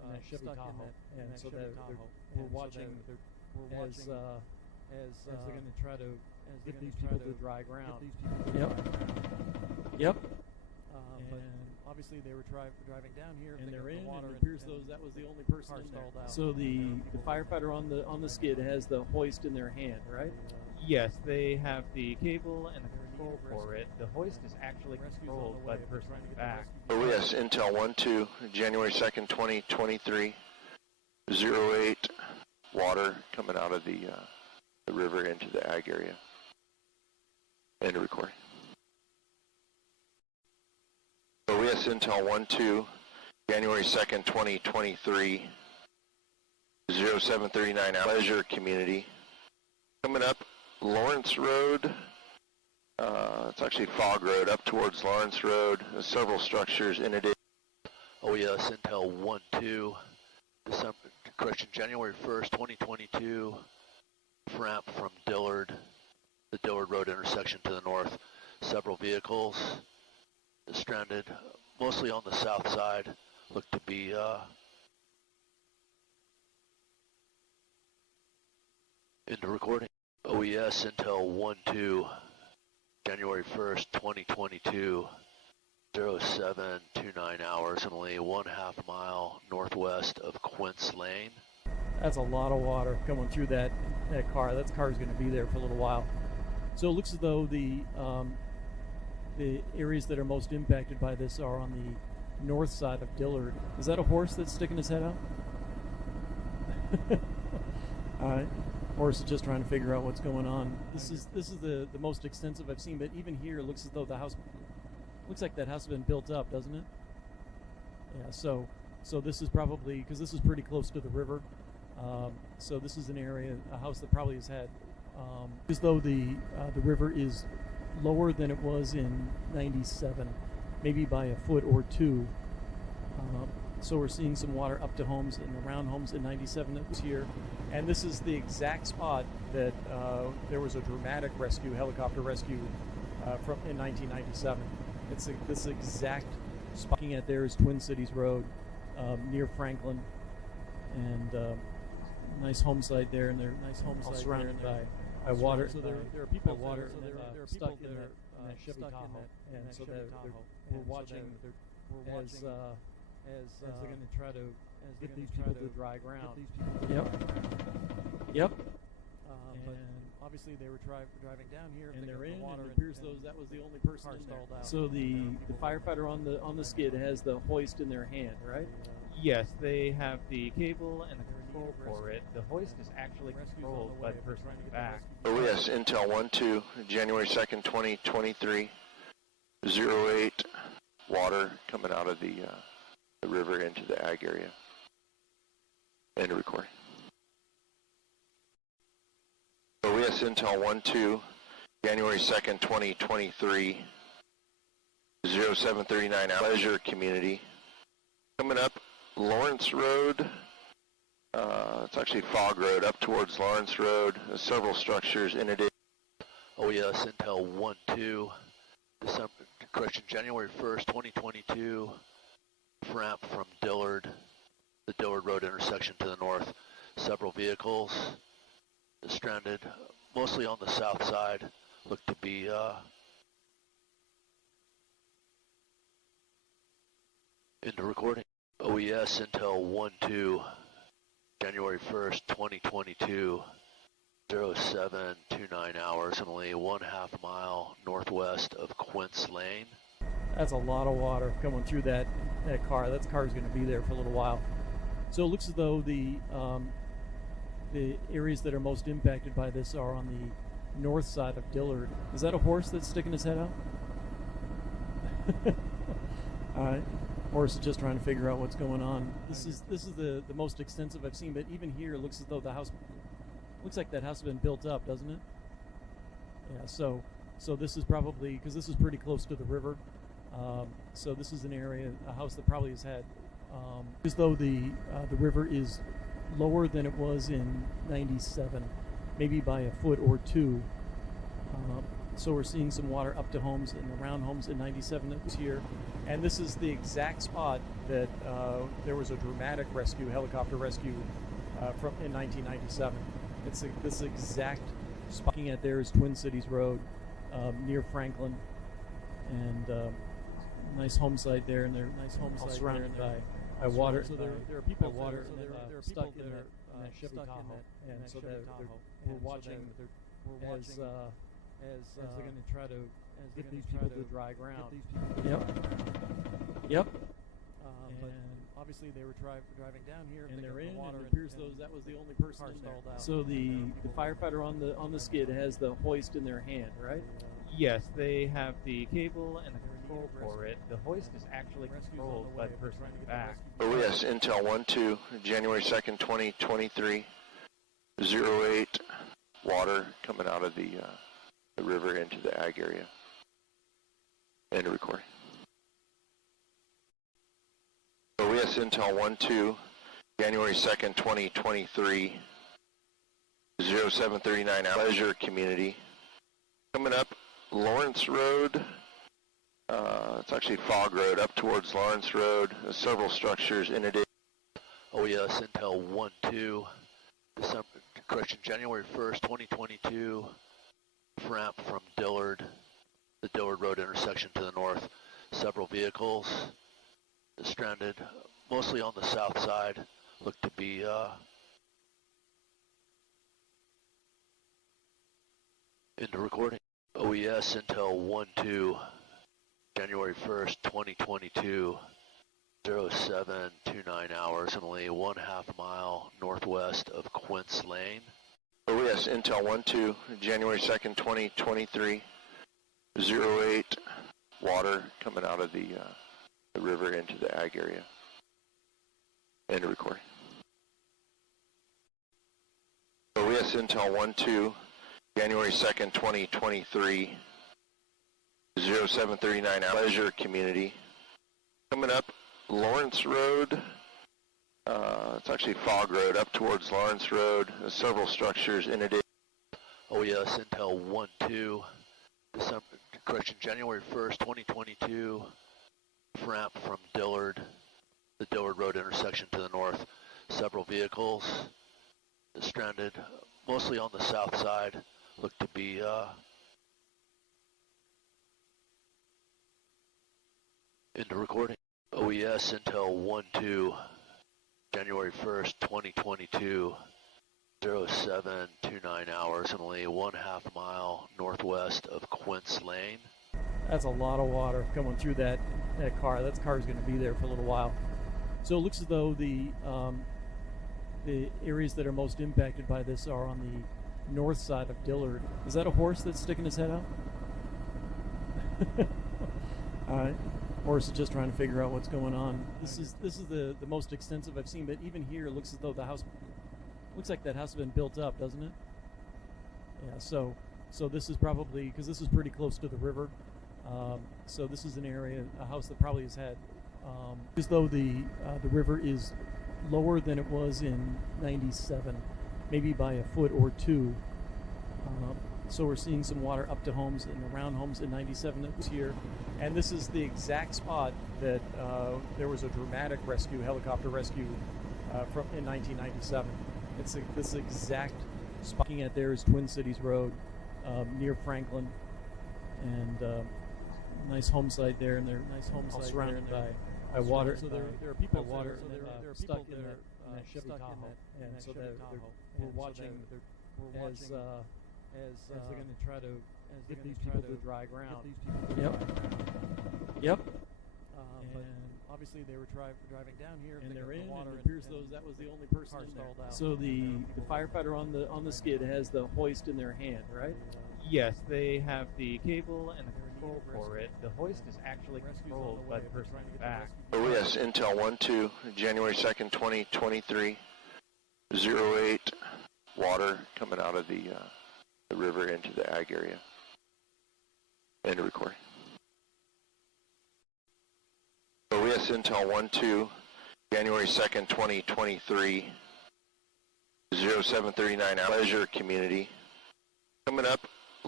Chevy Tahoe, and so we're watching as they're going to try to get these people to dry ground. Yep. But obviously they were driving down here, and they're in. And it appears that was the only person installed out. So the firefighter on the skid has the hoist in their hand, right? Yes, they have the cable and the control for it. The hoist is actually controlled by the person in the back. Oh yes, Intel 1-2, January 2nd, 2023, 08, water coming out of the river into the ag area. End of recording. Oh yes, Intel 1-2, January 2nd, 2023, 0739, Pleasure Community. Coming up, Lawrence Road. It's actually Fog Road up towards Lawrence Road. There's several structures in it. Oh yes, Intel 1-2, January 1st, 2022, ramp from Dillard, the Dillard Road intersection to the north. Several vehicles stranded, mostly on the south side, look to be into recording. OES Intel 1-2, January 1st, 2022, 0729 hours, and only 1/2 mile northwest of Quince Lane. That's a lot of water coming through that car. That car is going to be there for a little while. So it looks as though the areas that are most impacted by this are on the north side of Dillard. Is that a horse that's sticking his head out? All right. Horse is just trying to figure out what's going on. This is the most extensive I've seen, but even here it looks as though the house looks like that house has been built up, doesn't it? Yeah. So this is probably, because this is pretty close to the river. So this is an area, a house that probably has had, as though the river is lower than it was in '97, maybe by a foot or two. So we're seeing some water up to homes and around homes in '97 that was here. And this is the exact spot that there was a dramatic rescue, helicopter rescue from in 1997. It's this exact spot. Looking at there is Twin Cities Road near Franklin, and nice home site there, and they're all surrounded by water. So there are people water, there are stuck in that Chevy Tahoe, and so we're watching as they're going to try to get these people to dry ground. Yep. But obviously they were driving down here, and they're in. And it appears that was the only person installed out. So the firefighter on the skid has the hoist in their hand, right? Yes, they have the cable and the control for it. The hoist is actually controlled by the person in the back. Oh yes, Intel 1-2, January 2nd, 2023, 08, water coming out of the river into the ag area. End of recording. Oh yes, Intel 1-2, January 2nd, 2023, 0739, Pleasure Community. Coming up, Lawrence Road. It's actually Fog Road up towards Lawrence Road. There's several structures in it. Oh yes, Intel 1-2, January 1st, 2022, ramp from Dillard, the Dillard Road intersection to the north. Several vehicles stranded, mostly on the south side, look to be into recording. OES Intel 1-2, January 1st, 2022, 0729 hours, and only 1/2 mile northwest of Quince Lane. That's a lot of water coming through that car. That car is going to be there for a little while. So it looks as though the areas that are most impacted by this are on the north side of Dillard. Is that a horse that's sticking his head out? All right. Horse is just trying to figure out what's going on. This is the most extensive I've seen, but even here it looks as though the house looks like that house has been built up, doesn't it? Yeah. So this is probably, because this is pretty close to the river. So this is an area, a house that probably has had, as though the river is lower than it was in '97, maybe by a foot or two. So we're seeing some water up to homes and around homes in 97 that was here. And this is the exact spot that there was a dramatic rescue, helicopter rescue from in 1997. It's this exact spot. Looking at there is Twin Cities Road near Franklin, and nice home site there, and they're nice home site surrounded by water. So there are people water, so there are stuck in that Chevy Tahoe, and so we're watching as they're going to try to get these people to dry ground. Yep. But obviously they were driving down here, and they're in. And it appears that was the only person in there. So the firefighter on the skid has the hoist in their hand, right? Yes, they have the cable and the control for it. The hoist is actually controlled by the person in the back. Oh yes, Intel 1-2, January 2nd, 2023, 08, water coming out of the river into the ag area. End of recording. Oh yes, Intel 1-2, January 2nd, 2023, 0739, Pleasure Community. Coming up Lawrence Road, it's actually Fog Road, up towards Lawrence Road. There's several structures in it. Oh yes, Intel 1-2, January 1st, 2022, ramp from Dillard, the Dillard Road intersection to the north. Several vehicles stranded, mostly on the south side, look to be into recording. OES Intel 1-2, January 1st, 2022, 0729 hours, and only 1/2 mile northwest of Quince Lane. OES Intel 1-2, January 2nd, 2023, 08, water coming out of the river into the ag area. End of recording. OES Intel 1-2, January 2nd, 2023, 0739, Pleasure Community. Coming up Lawrence Road, it's actually Fog Road, up towards Lawrence Road. There's several structures in it. Oh yes, Intel 1-2, January 1st, 2022, ramp from Dillard, the Dillard Road intersection to the north. Several vehicles stranded, mostly on the south side, look to be into recording. OES Intel 1-2, January 1st, 2022, 0729 hours, and only 1/2 mile northwest of Quince Lane. That's a lot of water coming through that car. That car's going to be there for a little while. So it looks as though the areas that are most impacted by this are on the north side of Dillard. Is that a horse that's sticking his head out? All right. Horse is just trying to figure out what's going on. This is the most extensive I've seen, but even here it looks as though the house looks like that house has been built up, doesn't it? Yeah. So this is probably, because this is pretty close to the river. So this is an area, a house that probably has had, as though the river is lower than it was in 97, maybe by a foot or two. So we're seeing some water up to homes and around homes in 97 that was here. And this is the exact spot that there was a dramatic rescue, helicopter rescue from in 1997. It's this exact spot. Looking at there is Twin Cities Road near Franklin, and nice home site there, and they're nice home site surrounded by water. So there are people water, so there are stuck in that Chevy Tahoe, and so we're watching as they're going to try to get these people to dry ground. Yep. And obviously they were driving down here, and they're in. And it appears that was the only person in there. So the firefighter on the skid has the hoist in their hand, right? Yes, they have the cable and the control for it. The hoist is actually controlled by the person in the back. Oh yes, Intel 1-2, January 2nd, 2023, 08, water coming out of the river into the ag area. End of recording. OES Intel 1-2, January 2nd, 2023, 0739, Pleasure Community. Coming up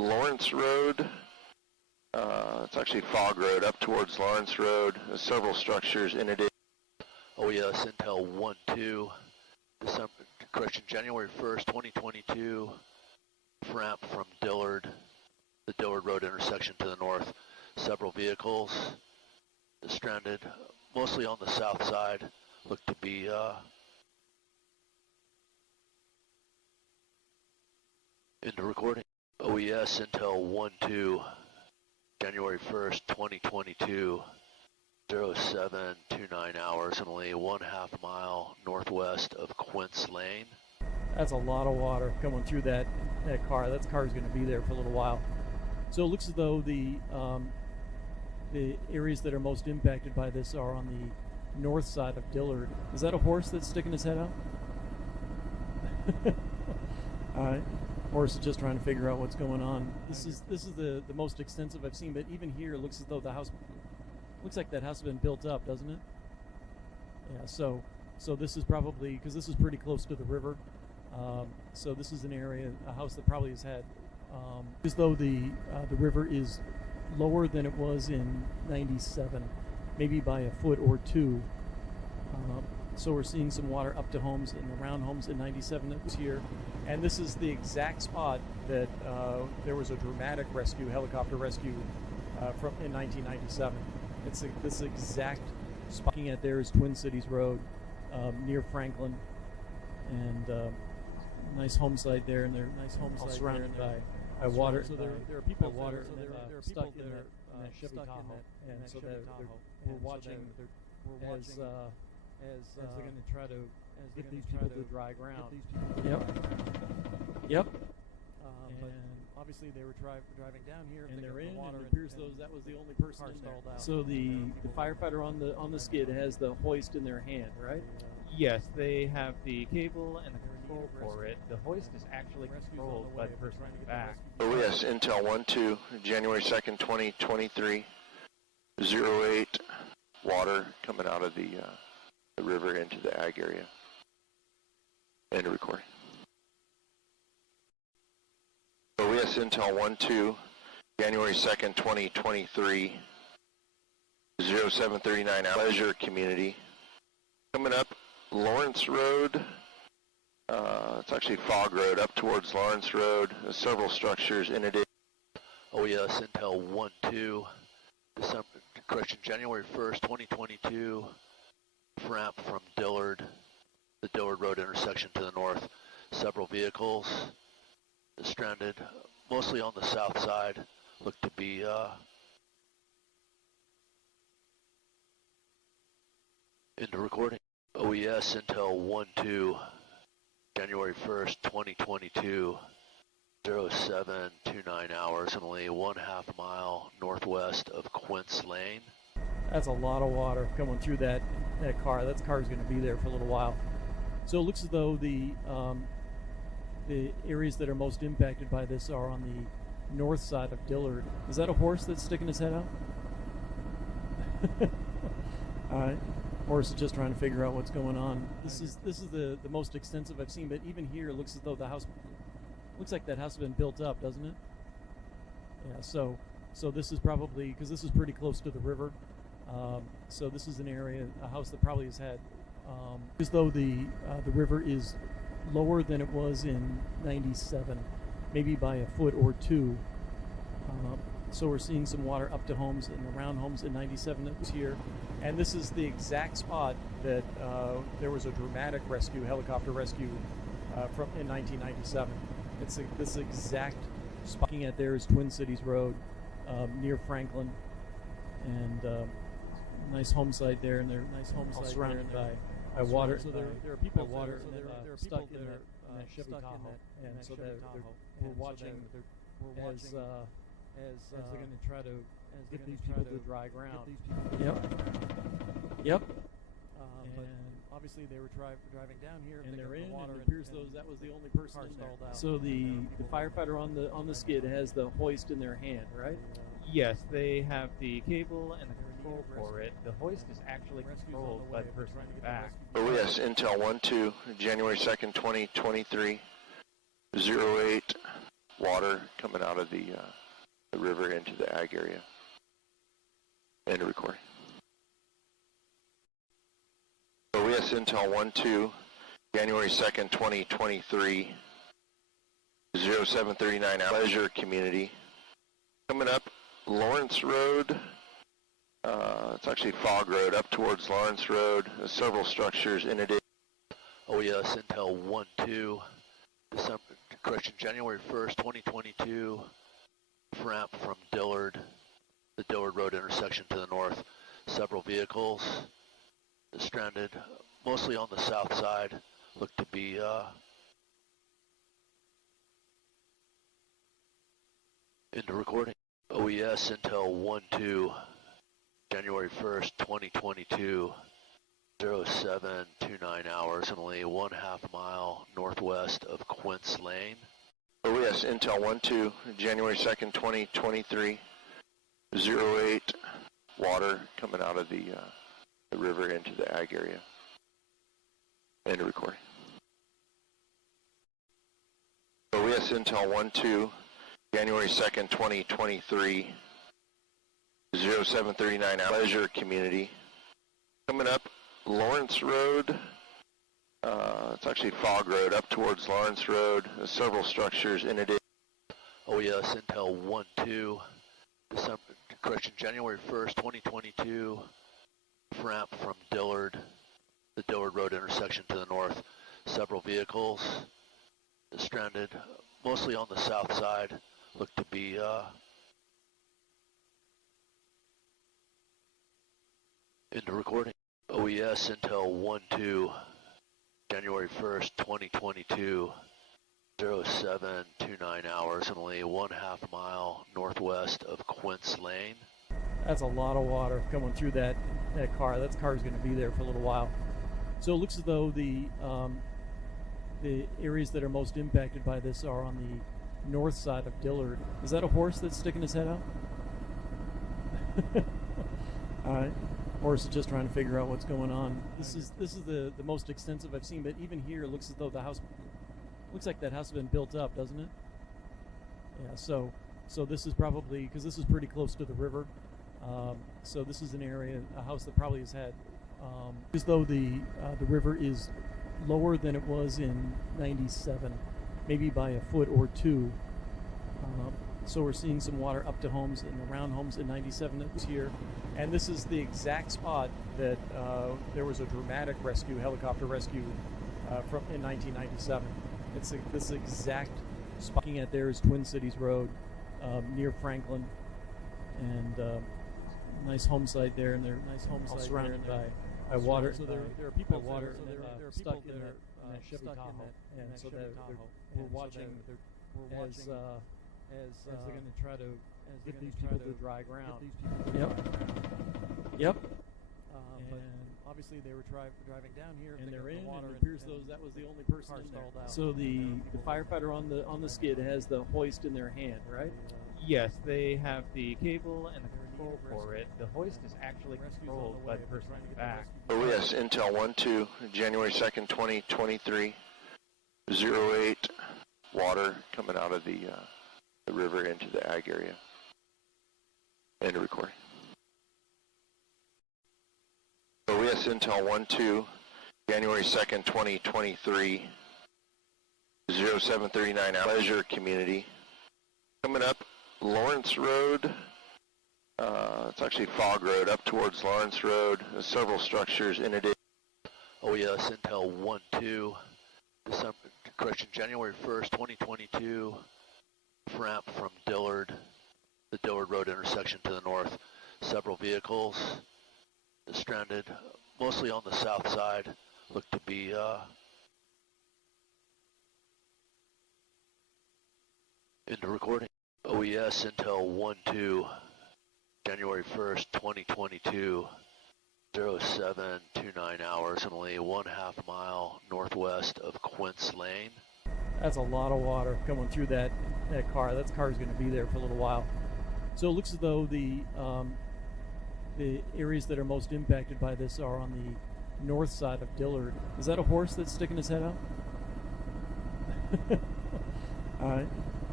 Lawrence Road. It's actually Fog Road up towards Lawrence Road. There's several structures in it. OES Intel 1-2, January 1st, 2022, ramp from Dillard, the Dillard Road intersection to the north. Several vehicles stranded, mostly on the south side, look to be into recording. OES Intel 1-2, January 1st, 2022, 0729 hours, and only 1/2 mile northwest of Quince Lane. That's a lot of water coming through that car. That car's going to be there for a little while. So it looks as though the areas that are most impacted by this are on the north side of Dillard. Is that a horse that's sticking his head out? All right. Horse is just trying to figure out what's going on. This is the most extensive I've seen, but even here it looks as though the house looks like that house has been built up, doesn't it? Yeah. So this is probably, because this is pretty close to the river. So this is an area, a house that probably has had, as though the river is lower than it was in '97, maybe by a foot or two. So we're seeing some water up to homes and around homes in '97 that was here. And this is the exact spot that there was a dramatic rescue, helicopter rescue in 1997. It's this exact spot. Looking at there is Twin Cities Road near Franklin, and nice home site there, and they're nice home site surrounded by water. So there are people water, so there are stuck in that Chevy Tahoe, and so we're watching as they're going to try to get these people to dry ground. Yep. But obviously they were driving down here, and they're in. And it appears that was the only person in there. So the firefighter on the skid has the hoist in their hand, right? Yes, they have the cable and the control for it. The hoist is actually controlled by the person in the back. OES Intel 1-2, January 2nd, 2023, 08, water coming out of the river into the ag area. End of recording. OES Intel 1-2, January 2nd, 2023, 0739 hour. Leisure community. Coming up, Lawrence Road. It's actually Fog Road up towards Lawrence Road. There's several structures in it. OES Intel 1-2, January 1st, 2022, ramp from Dillard, the Dillard Road intersection to the north. Several vehicles stranded, mostly on the south side, look to be into recording. OES Intel 1-2, January 1st, 2022, 0729 hours, and only 1/2 mile northwest of Quince Lane. That's a lot of water coming through that car. That car's going to be there for a little while. So it looks as though the areas that are most impacted by this are on the north side of Dillard. Is that a horse that's sticking his head out? All right. Horse is just trying to figure out what's going on. This is the most extensive I've seen, but even here it looks as though the house looks like that house has been built up, doesn't it? Yeah. So this is probably, because this is pretty close to the river. So this is an area, a house that probably has had, as though the river is lower than it was in '97, maybe by a foot or two. So we're seeing some water up to homes and around homes in '97 that was here. And this is the exact spot that there was a dramatic rescue, helicopter rescue in 1997. It's this exact spot. Looking at there is Twin Cities Road near Franklin, and nice home site there, and they're nice home site surrounded by water. So there are people water, so there are stuck in that Chevy Tahoe, and so we're watching as they're going to try to get these people to dry ground. Yep. But obviously they were driving down here, and they're in. And it appears that was the only person in there. So the firefighter on the skid has the hoist in their hand, right? Yes, they have the cable and the control for it. The hoist is actually controlled by the person in the back. OES Intel 1-2, January 2nd, 2023, 08, water coming out of the river into the ag area. End of recording. OES Intel 1-2, January 2nd, 2023, 0739 Pleasure Community. Coming up Lawrence Road, it's actually Fog Road, up towards Lawrence Road. There's several structures in it. OES Intel 1-2, January 1st, 2022, ramp from Dillard, the Dillard Road intersection to the north. Several vehicles stranded, mostly on the south side, look to be into recording. OES Intel 1-2, January 1st, 2022, 0729 hours, and only 1/2 mile northwest of Quince Lane. OES Intel 1-2, January 2nd, 2023, 08 water coming out of the river into the ag area. End of recording. OES Intel 1-2, January 2nd, 2023, 0739 Pleasure Community. Coming up Lawrence Road, it's actually Fog Road, up towards Lawrence Road. There's several structures in it. OES Intel 1-2, January 1st, 2022, ramp from Dillard, the Dillard Road intersection to the north. Several vehicles stranded, mostly on the south side, look to be into recording. OES Intel 1-2, January 1st, 2022, 0729 hours, and only 1/2 mile northwest of Quince Lane. That's a lot of water coming through that car. That car's going to be there for a little while. So it looks as though the areas that are most impacted by this are on the north side of Dillard. Is that a horse that's sticking his head out? All right. Horse is just trying to figure out what's going on. This is the most extensive I've seen, but even here it looks as though the house looks like that house has been built up, doesn't it? Yeah. So this is probably, because this is pretty close to the river. So this is an area, a house that probably has had, as though the river is lower than it was in '97, maybe by a foot or two. So we're seeing some water up to homes and around homes in '97 that was here. And this is the exact spot that there was a dramatic rescue, helicopter rescue from in 1997. It's this exact spot. Looking at there is Twin Cities Road near Franklin, and nice home site there, and they're nice home site surrounded by water. So there are people water there are stuck in that Chevy Tahoe, and so we're watching as they're going to try to get these people to dry ground. Yep. But obviously they were driving down here, and they're in water. It appears that was the only person in there. So the firefighter on the skid has the hoist in their hand, right? Yes, they have the cable and the control for it. The hoist is actually controlled by the person in the back. OES Intel 1-2, January 2nd, 2023, 08 water coming out of the river into the ag area. End of recording. OES Intel 1-2, January 2nd, 2023, 0739 Pleasure Community. Coming up Lawrence Road, it's actually Fog Road, up towards Lawrence Road. There's several structures in it. OES Intel 1-2, January 1st, 2022, ramp from Dillard, the Dillard Road intersection to the north. Several vehicles stranded, mostly on the south side, look to be into recording. OES Intel 1-2, January 1st, 2022, 0729 hours, and only 1/2 mile northwest of Quince Lane. That's a lot of water coming through that car. That car's going to be there for a little while. So it looks as though the areas that are most impacted by this are on the north side of Dillard. Is that a horse that's sticking his head out? All right.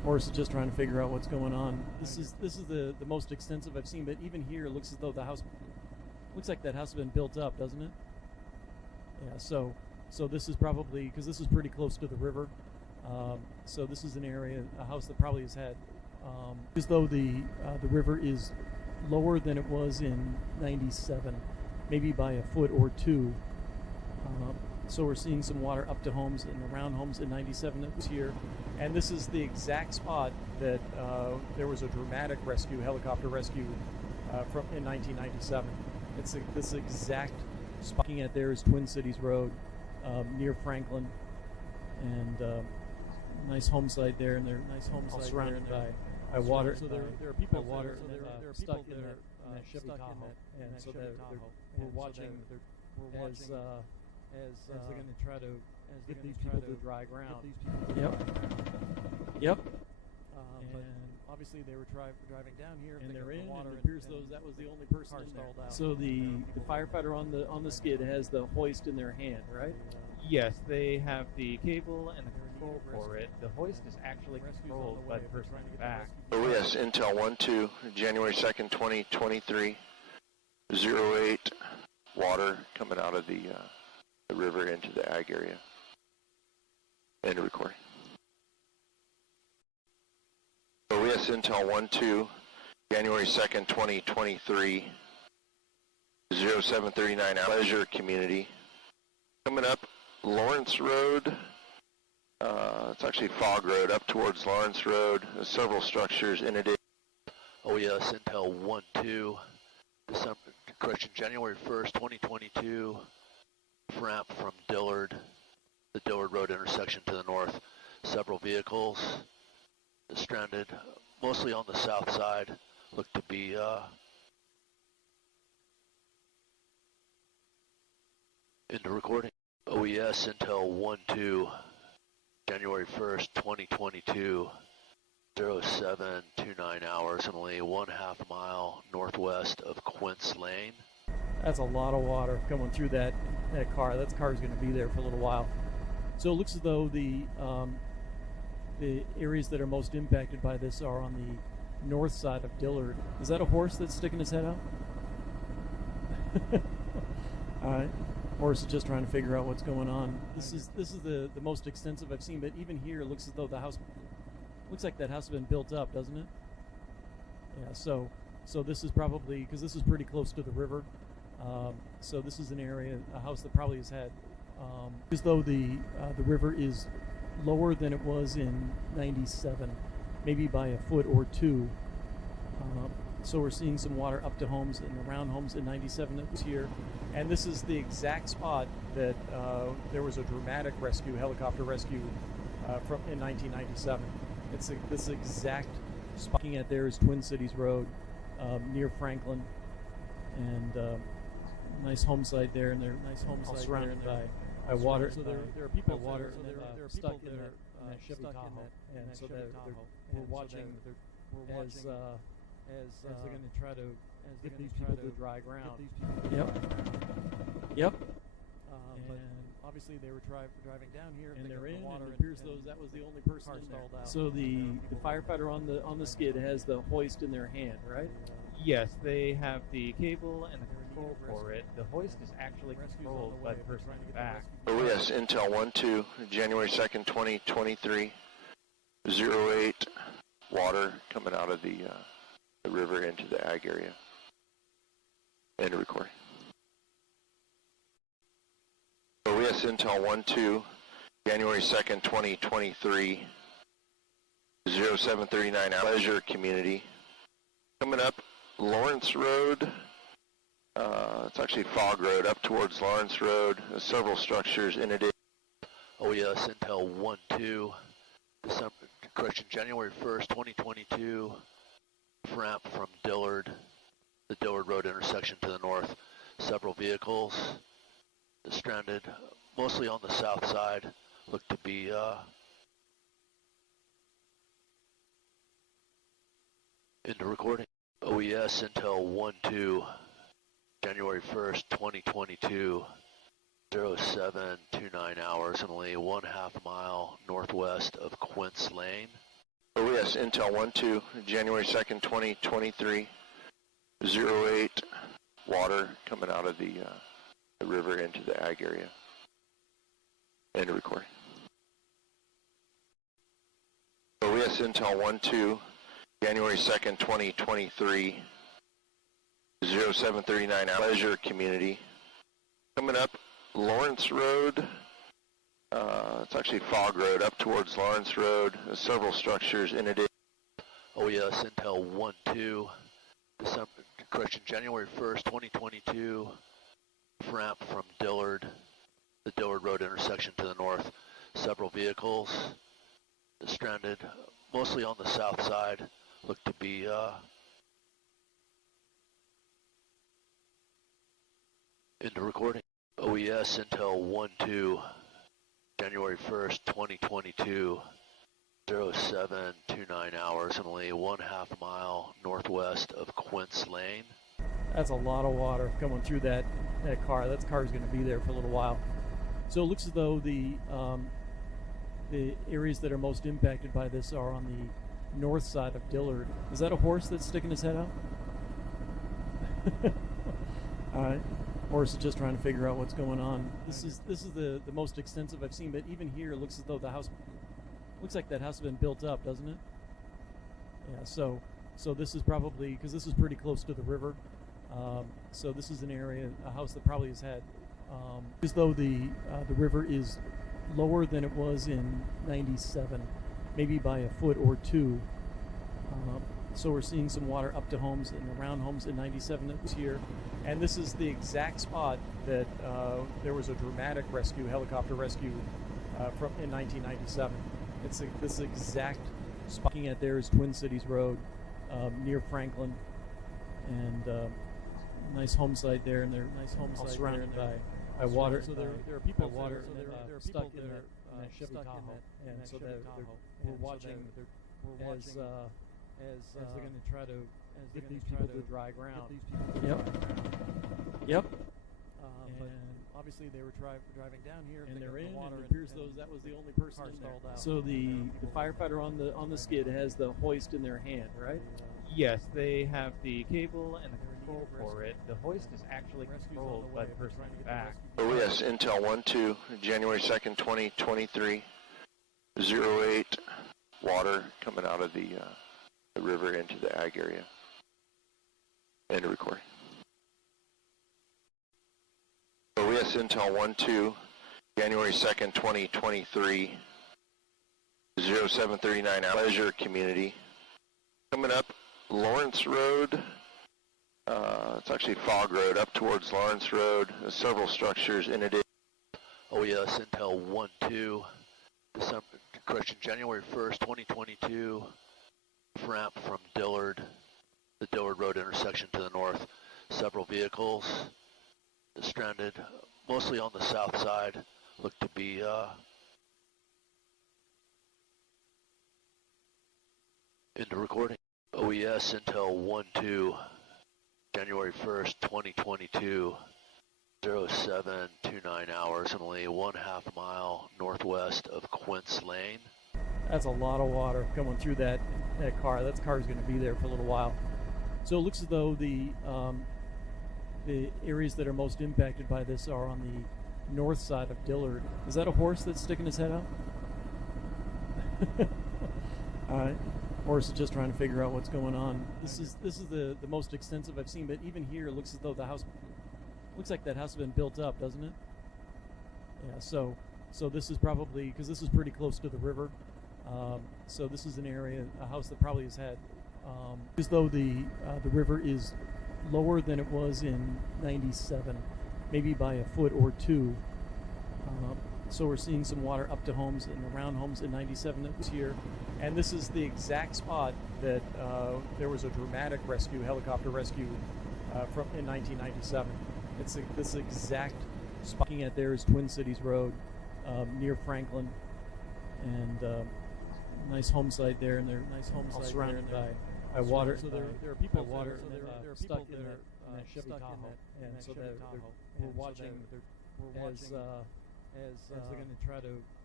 or is it just trying to figure out what's going on? This is the most extensive I've seen, but even here it looks as though the house looks like that house has been built up, doesn't it? Yeah. So this is probably because this is pretty close to the river. So this is an area, a house that probably has had as though the river is lower than it was in '97, maybe by a foot or two. So we're seeing some water up to homes and around homes in '97 that was here. And this is the exact spot that there was a dramatic rescue, helicopter rescue from in 1997. It's this exact spot. Looking at there is Twin Cities Road near Franklin, and nice home site there, and they're nice home site surrounded by water. So there are people water stuck in that Chevy Tahoe, and so we're watching as they're going to try to get these people to dry ground. Yep. And obviously they were driving down here, and they're in. Water, and it appears that was the only person in there. So the firefighter on the skid has the hoist in their hand, right? Yes, they have the cable and the control for it. The hoist is actually controlled by the person in the back. Oh yes, Intel 1-2, January 2nd, 2023, 08, water coming out of the river into the ag area. End of recording. Oh yes, Intel 1-2, January 2nd, 2023, 0739, Pleasure Community. Coming up Lawrence Road, it's actually Fog Road, up towards Lawrence Road. There's several structures in it. Oh yes, Intel 1-2, January 1st, 2022, ramp from Dillard, the Dillard Road intersection to the north. Several vehicles stranded, mostly on the south side, look to be into recording. OES Intel 1-2, January 1st, 2022, 0729 hours, and only 1/2 mile northwest of Quince Lane. That's a lot of water coming through that car. That car's going to be there for a little while. So it looks as though the areas that are most impacted by this are on the north side of Dillard. Is that a horse that's sticking his head out? All right. Horse is just trying to figure out what's going on. This is the most extensive I've seen, but even here it looks as though the house looks like that house has been built up, doesn't it? Yeah. So this is probably because this is pretty close to the river. So this is an area, a house that probably has had as though the river is lower than it was in '97, maybe by a foot or two. So we're seeing some water up to homes and around homes in '97 that was here. And this is the exact spot that there was a dramatic rescue, helicopter rescue from in 1997. It's this exact spot. Looking at there is Twin Cities Road near Franklin, and nice home site there, and they're nice home site surrounded by water. So there are people water stuck in that Chevy Tahoe, and so we're watching as they're going to try to get these people to dry ground. Yep. But obviously they were driving down here, and they're in. Water, and it appears that was the only person in there. So the firefighter on the skid has the hoist in their hand, right? Yes, they have the cable and the control for it. The hoist is actually controlled by the person in the back. Oh yes, Intel 1-2, January 2nd, 2023, 08, water coming out of the river into the ag area. End of recording. Oh yes, Intel 1-2, January 2nd, 2023, 0739, Pleasure Community. Coming up Lawrence Road, it's actually Fog Road, up towards Lawrence Road. There's several structures in it. Oh yes, Intel 1-2, January 1st, 2022, ramp from Dillard, the Dillard Road intersection to the north. Several vehicles stranded, mostly on the south side, look to be into recording. OES Intel 1-2, January 1st, 2022, 0729 hours, and only 1/2 mile northwest of Quince Lane. OES Intel 1-2, January 2nd, 2023, 08, water coming out of the river into the ag area. End of recording. OES Intel 1-2, January 2nd, 2023, 0739, Pleasure Community. Coming up Lawrence Road, it's actually Fog Road, up towards Lawrence Road. There's several structures in it. OES Intel 1-2, January 1st, 2022, ramp from Dillard, the Dillard Road intersection to the north. Several vehicles stranded, mostly on the south side, look to be into recording. OES Intel 1-2, January 1st, 2022, 0729 hours, and only 1/2 mile northwest of Quince Lane. That's a lot of water coming through that car. That car's going to be there for a little while. So it looks as though the areas that are most impacted by this are on the north side of Dillard. Is that a horse that's sticking his head out? All right. Horse is just trying to figure out what's going on. This is the most extensive I've seen, but even here it looks as though the house looks like that house has been built up, doesn't it? Yeah. So this is probably, because this is pretty close to the river. So this is an area, a house that probably has had, as though the river is lower than it was in '97, maybe by a foot or two. So we're seeing some water up to homes and around homes in '97 that was here. And this is the exact spot that there was a dramatic rescue, helicopter rescue from in 1997. It's this exact spot. Looking at there is Twin Cities Road near Franklin, and nice home site there, and they're all surrounded by water. So there are people water stuck in that Chevy Tahoe, and so we're watching as they're going to try to get these people to dry ground. Yep. But obviously they were driving down here, and they're in. And it appears that was the only person installed out. So the firefighter on the skid has the hoist in their hand, right? Yes, they have the cable and the control for it. The hoist is actually controlled by the person in the back. OES Intel 1-2, January 2nd, 2023, 08, water coming out of the river into the ag area. End of recording. OES Intel 1-2, January 2nd, 2023, 0739, Pleasure Community. Coming up Lawrence Road, it's actually Fog Road, up towards Lawrence Road. There's several structures in it. OES Intel 1-2, January 1st, 2022, ramp from Dillard, the Dillard Road intersection to the north. Several vehicles stranded, mostly on the south side, look to be into recording. OES Intel 1-2, January 1st, 2022, 0729 hours, and only 1/2 mile northwest of Quince Lane. That's a lot of water coming through that car. That car's going to be there for a little while. So it looks as though the areas that are most impacted by this are on the north side of Dillard. Is that a horse that's sticking his head out? All right. Horse is just trying to figure out what's going on. This is the most extensive I've seen, but even here it looks as though the house looks like that house has been built up, doesn't it? Yeah. So this is probably, because this is pretty close to the river. So this is an area, a house that probably has had, as though the river is lower than it was in '97, maybe by a foot or two. So we're seeing some water up to homes and around homes in '97 that was here. And this is the exact spot that there was a dramatic rescue, helicopter rescue from in 1997. It's this exact spot. Looking at there is Twin Cities Road near Franklin, and nice home site there, and they're all surrounded by water. So there are people water stuck in that Chevy Tahoe, and so we're watching as they're going to try to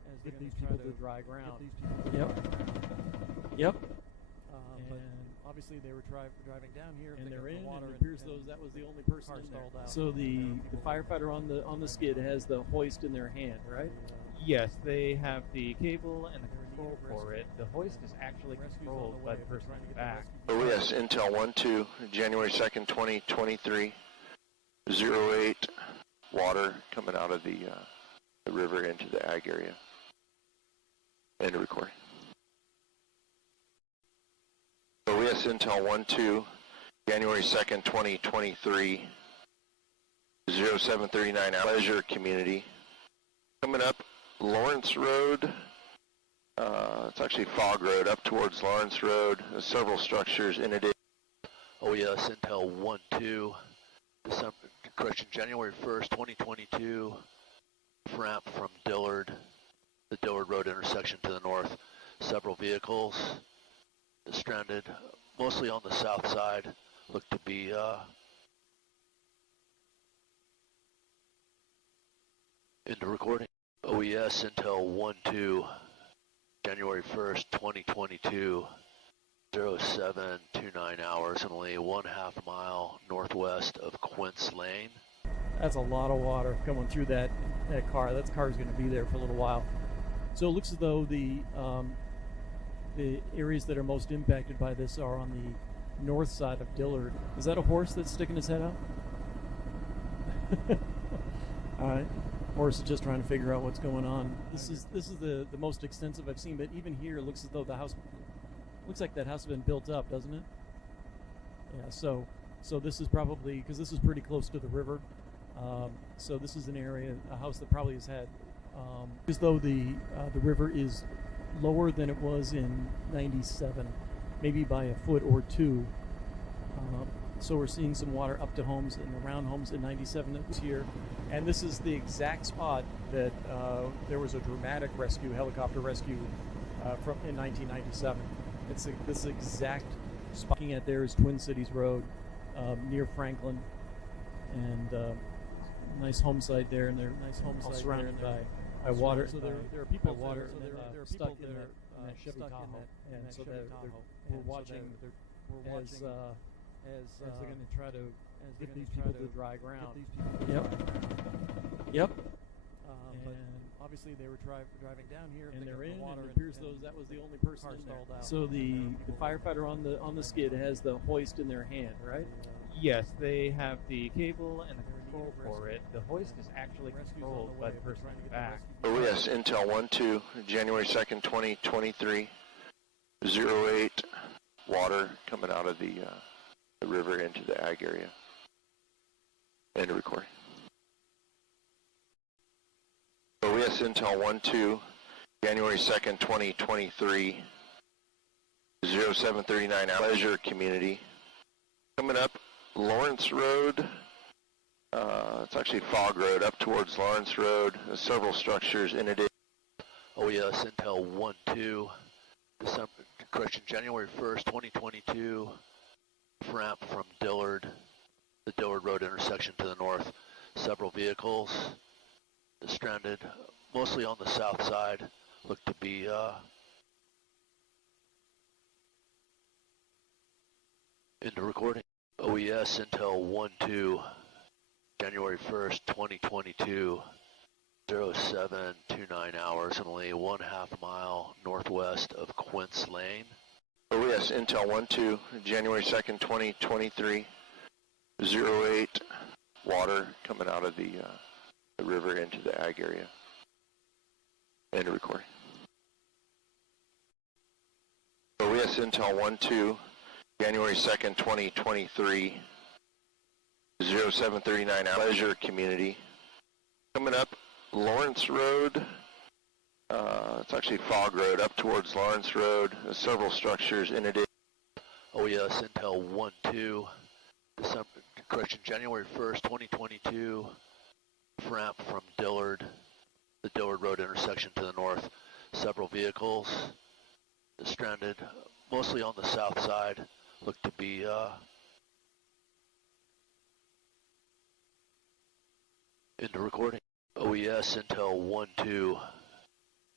get these people to dry ground. Yep. And obviously they were driving down here, and they're in. And it appears that was the only person in there. So the firefighter on the skid has the hoist in their hand, right? Yes, they have the cable and the control for it. The hoist is actually controlled by the person in the back. Oh yes, Intel 1-2, January 2nd, 2023, 08, water coming out of the river into the ag area. End of recording. Oh yes, Intel 1-2, January 2nd, 2023, 0739, Pleasure Community. Coming up Lawrence Road, it's actually Fog Road, up towards Lawrence Road. There's several structures in addition. Oh yes, Intel 1-2, January 1st, 2022, ramp from Dillard, the Dillard Road intersection to the north. Several vehicles stranded, mostly on the south side, look to be into recording. OES Intel 1-2, January 1st, 2022, 0729 hours, and only 1/2 mile northwest of Quince Lane. That's a lot of water coming through that car. That car's going to be there for a little while. So it looks as though the areas that are most impacted by this are on the north side of Dillard. Is that a horse that's sticking his head out? All right. Horse is just trying to figure out what's going on. This is the most extensive I've seen, but even here it looks as though the house looks like that house has been built up, doesn't it? Yeah. So this is probably, because this is pretty close to the river. So this is an area, a house that probably has had, as though the river is lower than it was in '97, maybe by a foot or two. So we're seeing some water up to homes and around homes in '97 that was here. And this is the exact spot that there was a dramatic rescue, helicopter rescue in 1997. It's this exact spot. Looking at there is Twin Cities Road near Franklin, and nice home site there, and they're all surrounded by water. So there are people water, so they're stuck in that Chevy Tahoe, and so we're watching as they're going to try to get these people to dry ground. Yep. And obviously they were driving down here, and they're in. And it appears that was the only person in there. So the firefighter on the skid has the hoist in their hand, right? Yes, they have the cable and the control for it. The hoist is actually controlled by the person in the back. Oh yes, Intel 1-2, January 2nd, 2023, 08, water coming out of the river into the ag area. End of recording. OES Intel 1-2, January 2nd, 2023, 0739, Pleasure Community. Coming up Lawrence Road, it's actually Fog Road, up towards Lawrence Road. There's several structures in addition. OES Intel 1-2, January 1st, 2022, ramp from Dillard, the Dillard Road intersection to the north. Several vehicles stranded, mostly on the south side, look to be into recording. OES Intel 1-2, January 1st, 2022, 0729 hours, and only 1/2 mile northwest of Quince Lane. OES Intel 1-2, January 2nd, 2023, 08, water coming out of the river into the ag area. End of recording. OES Intel 1-2, January 2nd, 2023, 0739, Pleasure Community. Coming up Lawrence Road, it's actually Fog Road, up towards Lawrence Road. There's several structures in addition. OES Intel 1-2, January 1st, 2022, ramp from Dillard, the Dillard Road intersection to the north. Several vehicles stranded, mostly on the south side, look to be into recording. OES Intel 1-2,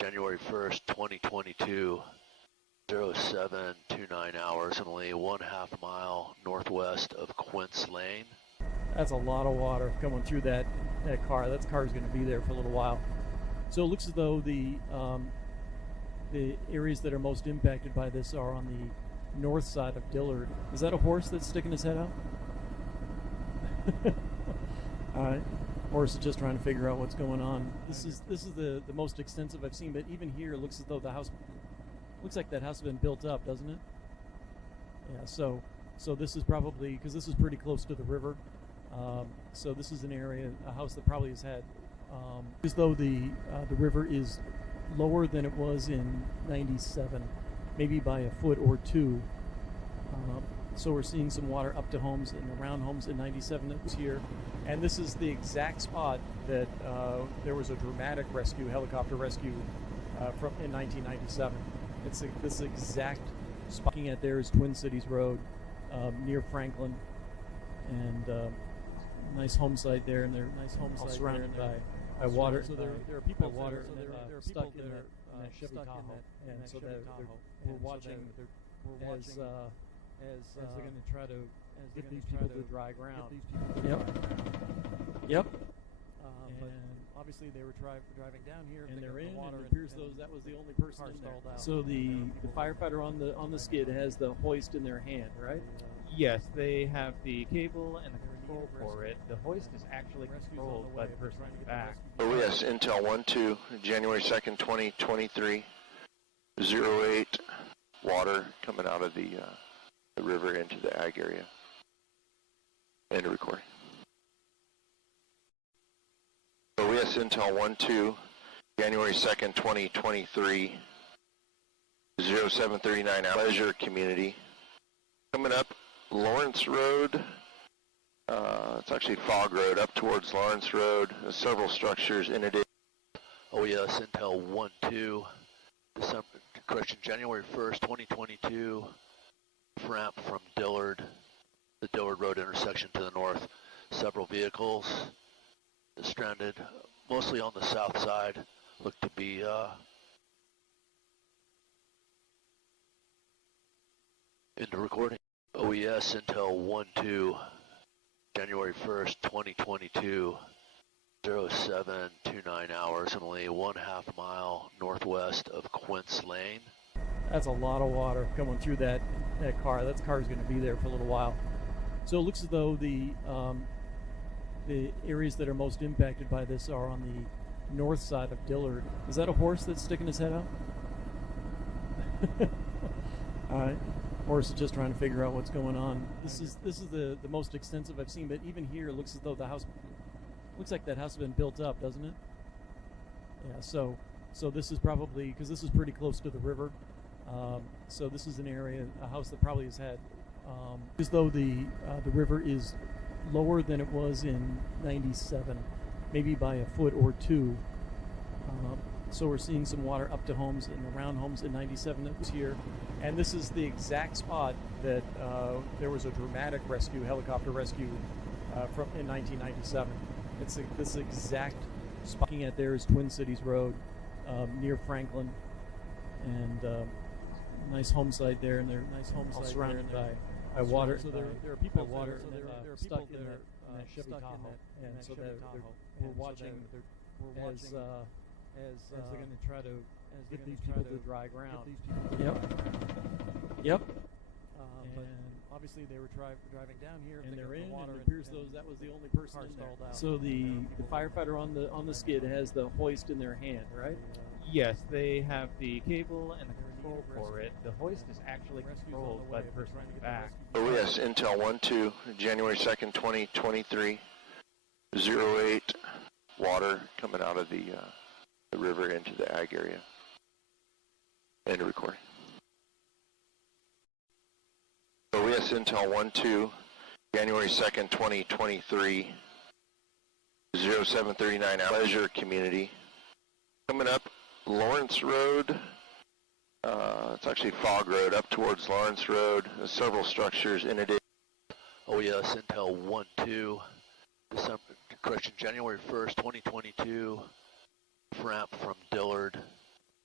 January 1st, 2022, 0729 hours, only 1/2 mile northwest of Quince Lane. That's a lot of water coming through that car. That car's going to be there for a little while. So it looks as though the areas that are most impacted by this are on the north side of Dillard. Is that a horse that's sticking his head out? All right. Horse is just trying to figure out what's going on. This is the most extensive I've seen, but even here it looks as though the house looks like that house has been built up, doesn't it? Yeah. So this is probably, because this is pretty close to the river. So this is an area, a house that probably has had, as though the river is lower than it was in '97, maybe by a foot or two. So we're seeing some water up to homes and around homes in '97 that was here. And this is the exact spot that there was a dramatic rescue, helicopter rescue from in 1997. It's this exact spot. Looking at there is Twin Cities Road near Franklin, and nice home site there, and they're all surrounded by water. So there are people water, so there are stuck in that Chevy Tahoe, and so we're watching as they're going to try to get these people to dry ground. Yep. But obviously they were driving down here, and they're in. And it appears that was the only person in there. So the firefighter on the skid has the hoist in their hand, right? Yes, they have the cable and the control for it. The hoist is actually controlled by the person in the back. OES Intel 1-2, January 2nd, 2023, 08, water coming out of the river into the ag area. End of recording. OES Intel 1-2, January 2nd, 2023, 0739 Pleasure Community. Coming up Lawrence Road, it's actually Fog Road, up towards Lawrence Road. There's several structures in it. OES Intel 1-2, January 1st, 2022, ramp from Dillard, the Dillard Road intersection to the north. Several vehicles stranded, mostly on the south side, look to be into recording. OES Intel 1-2, January 1st, 2022, 0729 hours, only 1/2 mile northwest of Quince Lane. That's a lot of water coming through that car. That car's going to be there for a little while. So it looks as though the areas that are most impacted by this are on the north side of Dillard. Is that a horse that's sticking his head out? All right. Horse is just trying to figure out what's going on. This is the most extensive I've seen, but even here it looks as though the house looks like that house has been built up, doesn't it? Yeah. So this is probably, because this is pretty close to the river. So this is an area, a house that probably has had, as though the river is lower than it was in '97, maybe by a foot or two. So we're seeing some water up to homes and around homes in '97 that was here. And this is the exact spot that there was a dramatic rescue, helicopter rescue from in 1997. It's this exact spot. Looking at there is Twin Cities Road near Franklin, and nice home site there, and they're all surrounded by water. So there are people water, so there are stuck in that Chevy Tahoe, and so we're watching as they're going to try to get these people to dry ground. Yep. But obviously they were driving down here, and they're in. And it appears that was the only person in there. So the firefighter on the skid has the hoist in their hand, right? Yes, they have the cable and the control for it. The hoist is actually controlled by the person in the back. OES Intel 1-2, January 2nd, 2023, 08, water coming out of the river into the ag area. End of recording. OES Intel 1-2, January 2nd, 2023, 0739 Pleasure Community. Coming up Lawrence Road, it's actually Fog Road, up towards Lawrence Road. There's several structures in it. OES Intel 1-2, January 1st, 2022, ramp from Dillard,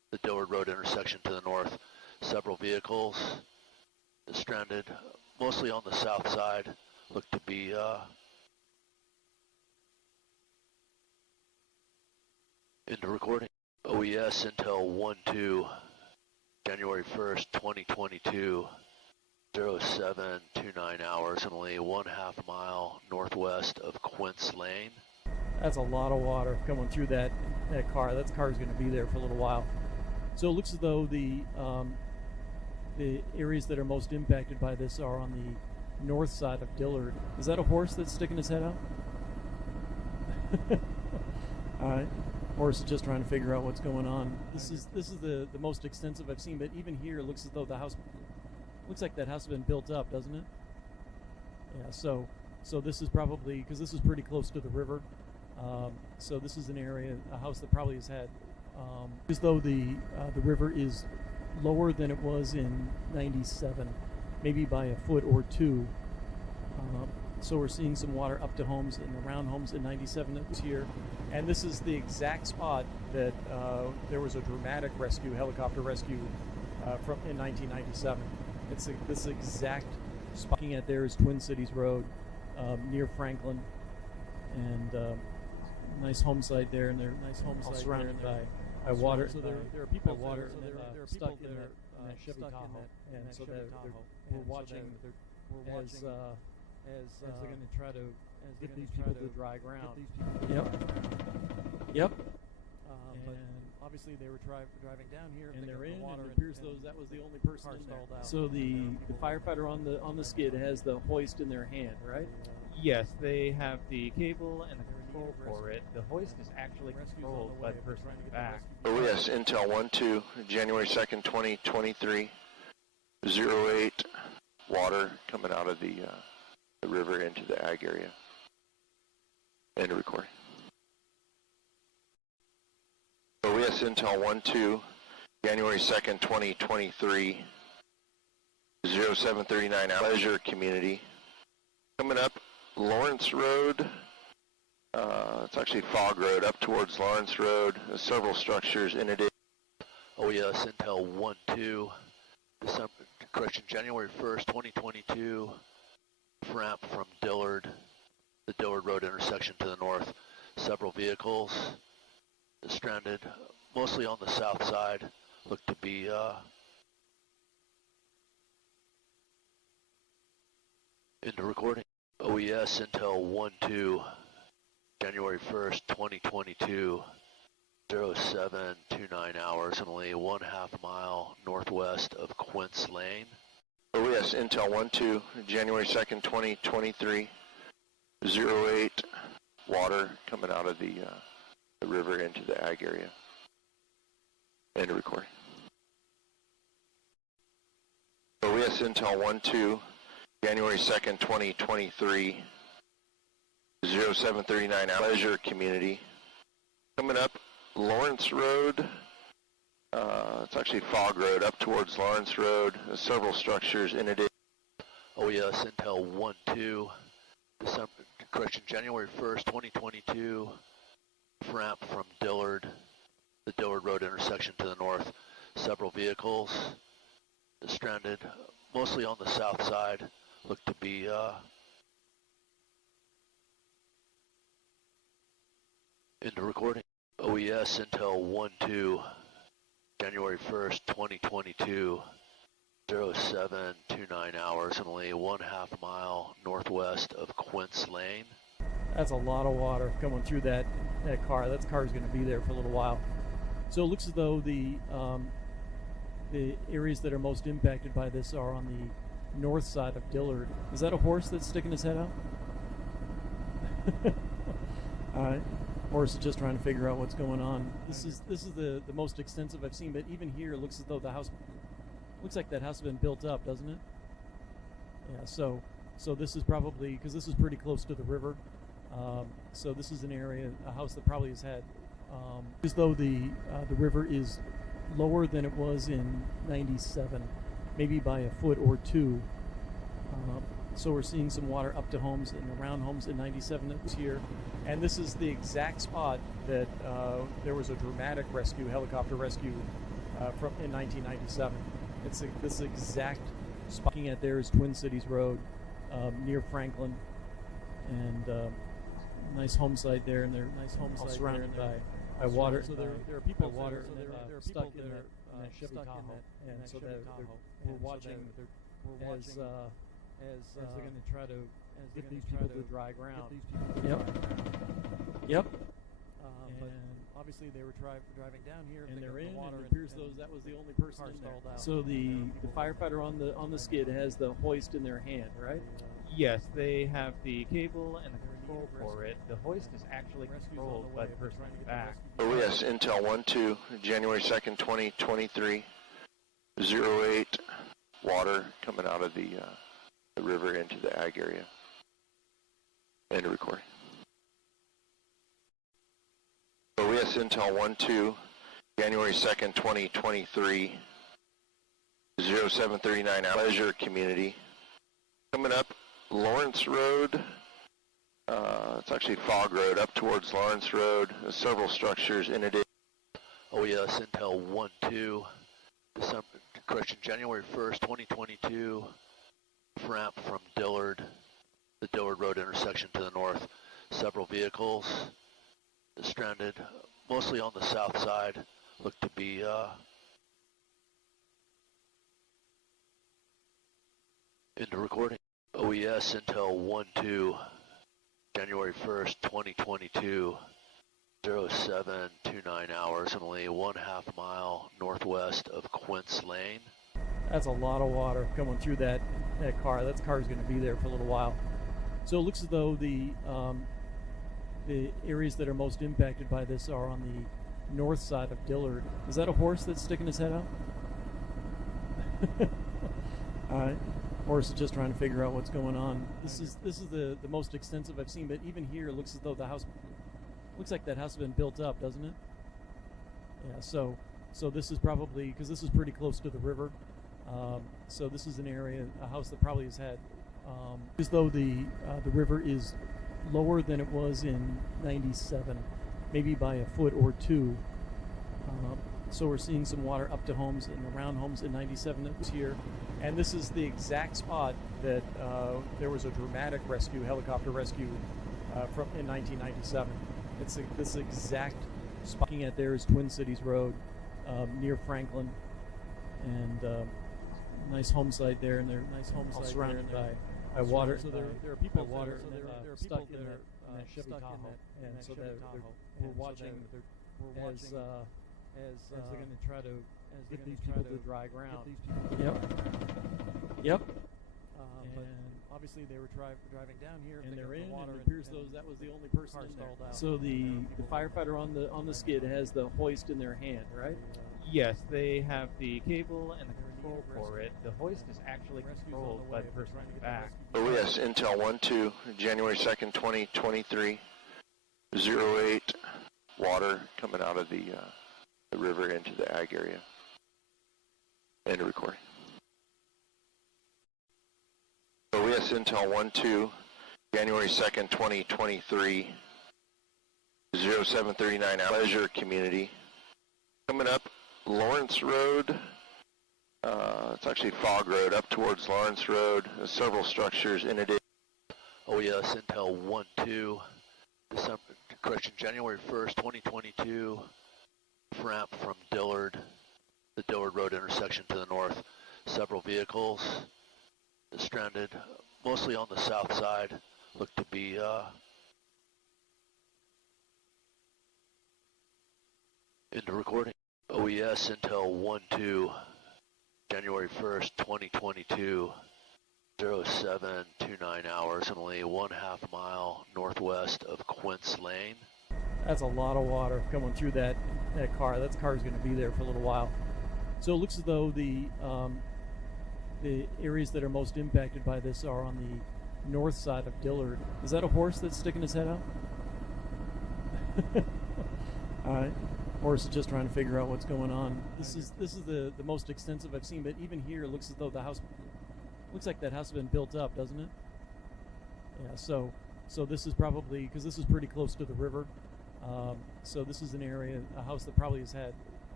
the Dillard Road intersection to the north. Several vehicles stranded, mostly on the south side, look to be into recording. OES Intel 1-2, January 1st, 2022, 0729 hours, only 1/2 mile northwest of Quince Lane. That's a lot of water coming through that car. That car's going to be there for a little while. So it looks as though the areas that are most impacted by this are on the north side of Dillard. Is that a horse that's sticking his head out? All right. Horse is just trying to figure out what's going on. This is the most extensive I've seen, but even here it looks as though the house looks like that house has been built up, doesn't it? Yeah. So this is probably, because this is pretty close to the river. So this is an area, a house that probably has had, as though the river is lower than it was in '97, maybe by a foot or two. So we're seeing some water up to homes and around homes in '97 that was here. And this is the exact spot that there was a dramatic rescue, helicopter rescue from in 1997. It's this exact spot. Looking at there is Twin Cities Road near Franklin, and nice home site there, and they're nice home site surrounded by water. So there are people water stuck in that Chevy Tahoe, and so we're watching as they're going to try to get these people to dry ground. Yep. But obviously they were driving down here, and they're in. And it appears that was the only person stalled out. So the firefighter on the skid has the hoist in their hand, right? Yes, they have the cable and the control for it. The hoist is actually controlled by the person in the back. OES Intel 1-2, January 2nd, 2023, 08, water coming out of the river into the ag area. End of recording. OES Intel 1-2, January 2nd, 2023, 0739 Pleasure Community. Coming up Lawrence Road, it's actually Fog Road, up towards Lawrence Road. There's several structures in it. OES Intel 1-2, January 1st, 2022, ramp from Dillard, the Dillard Road intersection to the north. Several vehicles stranded, mostly on the south side, look to be into recording. OES Intel 1-2, January 1st, 2022, 0729 hours, only 1/2 mile northwest of Quince Lane. OES Intel 1-2, January 2nd, 2023, 08, water coming out of the river into the ag area. End of recording. OES Intel 1-2, January 2nd, 2023, 0739 Pleasure Community. Coming up Lawrence Road, it's actually Fog Road, up towards Lawrence Road. There's several structures in it. OES Intel 1-2, January 1st, 2022, ramp from Dillard, the Dillard Road intersection to the north. Several vehicles stranded, mostly on the south side, look to be into recording. OES Intel 1-2, January 1st, 2022, 0729 hours, only 1/2 mile northwest of Quince Lane. That's a lot of water coming through that car. That car's going to be there for a little while. So it looks as though the areas that are most impacted by this are on the north side of Dillard. Is that a horse that's sticking his head out? All right. Horse is just trying to figure out what's going on. This is the most extensive I've seen, but even here it looks as though the house looks like that house has been built up, doesn't it? Yeah. So this is probably, because this is pretty close to the river. So this is an area, a house that probably has had, as though the river is lower than it was in '97, maybe by a foot or two. So we're seeing some water up to homes and around homes in '97 that was here. And this is the exact spot that there was a dramatic rescue, helicopter rescue in 1997. This exact spot looking at there is Twin Cities Road near Franklin, and nice home site there, and they're all surrounded by water. So there are people water stuck in that Chevy Tahoe, and so we're watching as they're going to try to get these people to dry ground. Yep. But obviously they were driving down here, and they're in water. It appears that was the only person in there. So the firefighter on the skid has the hoist in their hand, right? Yes, they have the cable and the control for it. The hoist is actually controlled by the person in the back. Oh yes, Intel 1-2, January 2nd, 2023, 08, water coming out of the river into the ag area. End of recording. Oh yes, Intel 1-2, January 2nd, 2023, 0739, Pleasure Community. Coming up, Lawrence Road, it's actually Fog Road, up towards Lawrence Road. There's several structures in it. Oh yes, Intel 1-2, January 1st, 2022, ramp from Dillard, the Dillard Road intersection to the north. Several vehicles stranded, mostly on the south side, look to be into recording. OES Intel 1-2, January 1st, 2022, 0729 hours, only 1/2 mile northwest of Quince Lane. That's a lot of water coming through that car. That car's going to be there for a little while. So it looks as though the areas that are most impacted by this are on the north side of Dillard. Is that a horse that's sticking his head out? All right. Horse is just trying to figure out what's going on. This is the most extensive I've seen, but even here it looks as though the house looks like that house has been built up, doesn't it? Yeah. So this is probably, because this is pretty close to the river. So this is an area, a house that probably has had, as though the river is lower than it was in 97, maybe by a foot or two. So we're seeing some water up to homes and around homes in 97 that was here. And this is the exact spot that there was a dramatic rescue, helicopter rescue in 1997. It's this exact spot. Looking at there is Twin Cities Road near Franklin, and nice home site there, and they're all surrounded by water. So there are people water stuck in that Chevy Tahoe, and so we're watching as they're going to try to get these people to dry ground. Yep. But obviously they were driving down here, and they're in water. It appears that was the only person in there. So the firefighter on the skid has the hoist in their hand, right? Yes, they have the cable and the control for it. The hoist is actually controlled by the person in the back. Oh yes, Intel 1-2, January 2nd, 2023, 08, water coming out of the river into the ag area. End of recording. Oh yes, Intel 1-2, January 2nd, 2023, 0739, Pleasure Community. Coming up, Lawrence Road, it's actually Fog Road, up towards Lawrence Road. There's several structures in it. Oh yes, Intel 1-2, January 1st, 2022, ramp from Dillard, the Dillard Road intersection to the north. Several vehicles stranded, mostly on the south side, look to be into recording. OES Intel 1-2, January 1st, 2022, 0729 hours, only 1/2 mile northwest of Quince Lane. That's a lot of water coming through that car. That car's going to be there for a little while. So it looks as though the areas that are most impacted by this are on the north side of Dillard. Is that a horse that's sticking his head out? All right. Horse is just trying to figure out what's going on. This is the most extensive I've seen, but even here it looks as though the house looks like that house has been built up, doesn't it? Yeah. So this is probably, because this is pretty close to the river. So this is an area, a house that probably has had,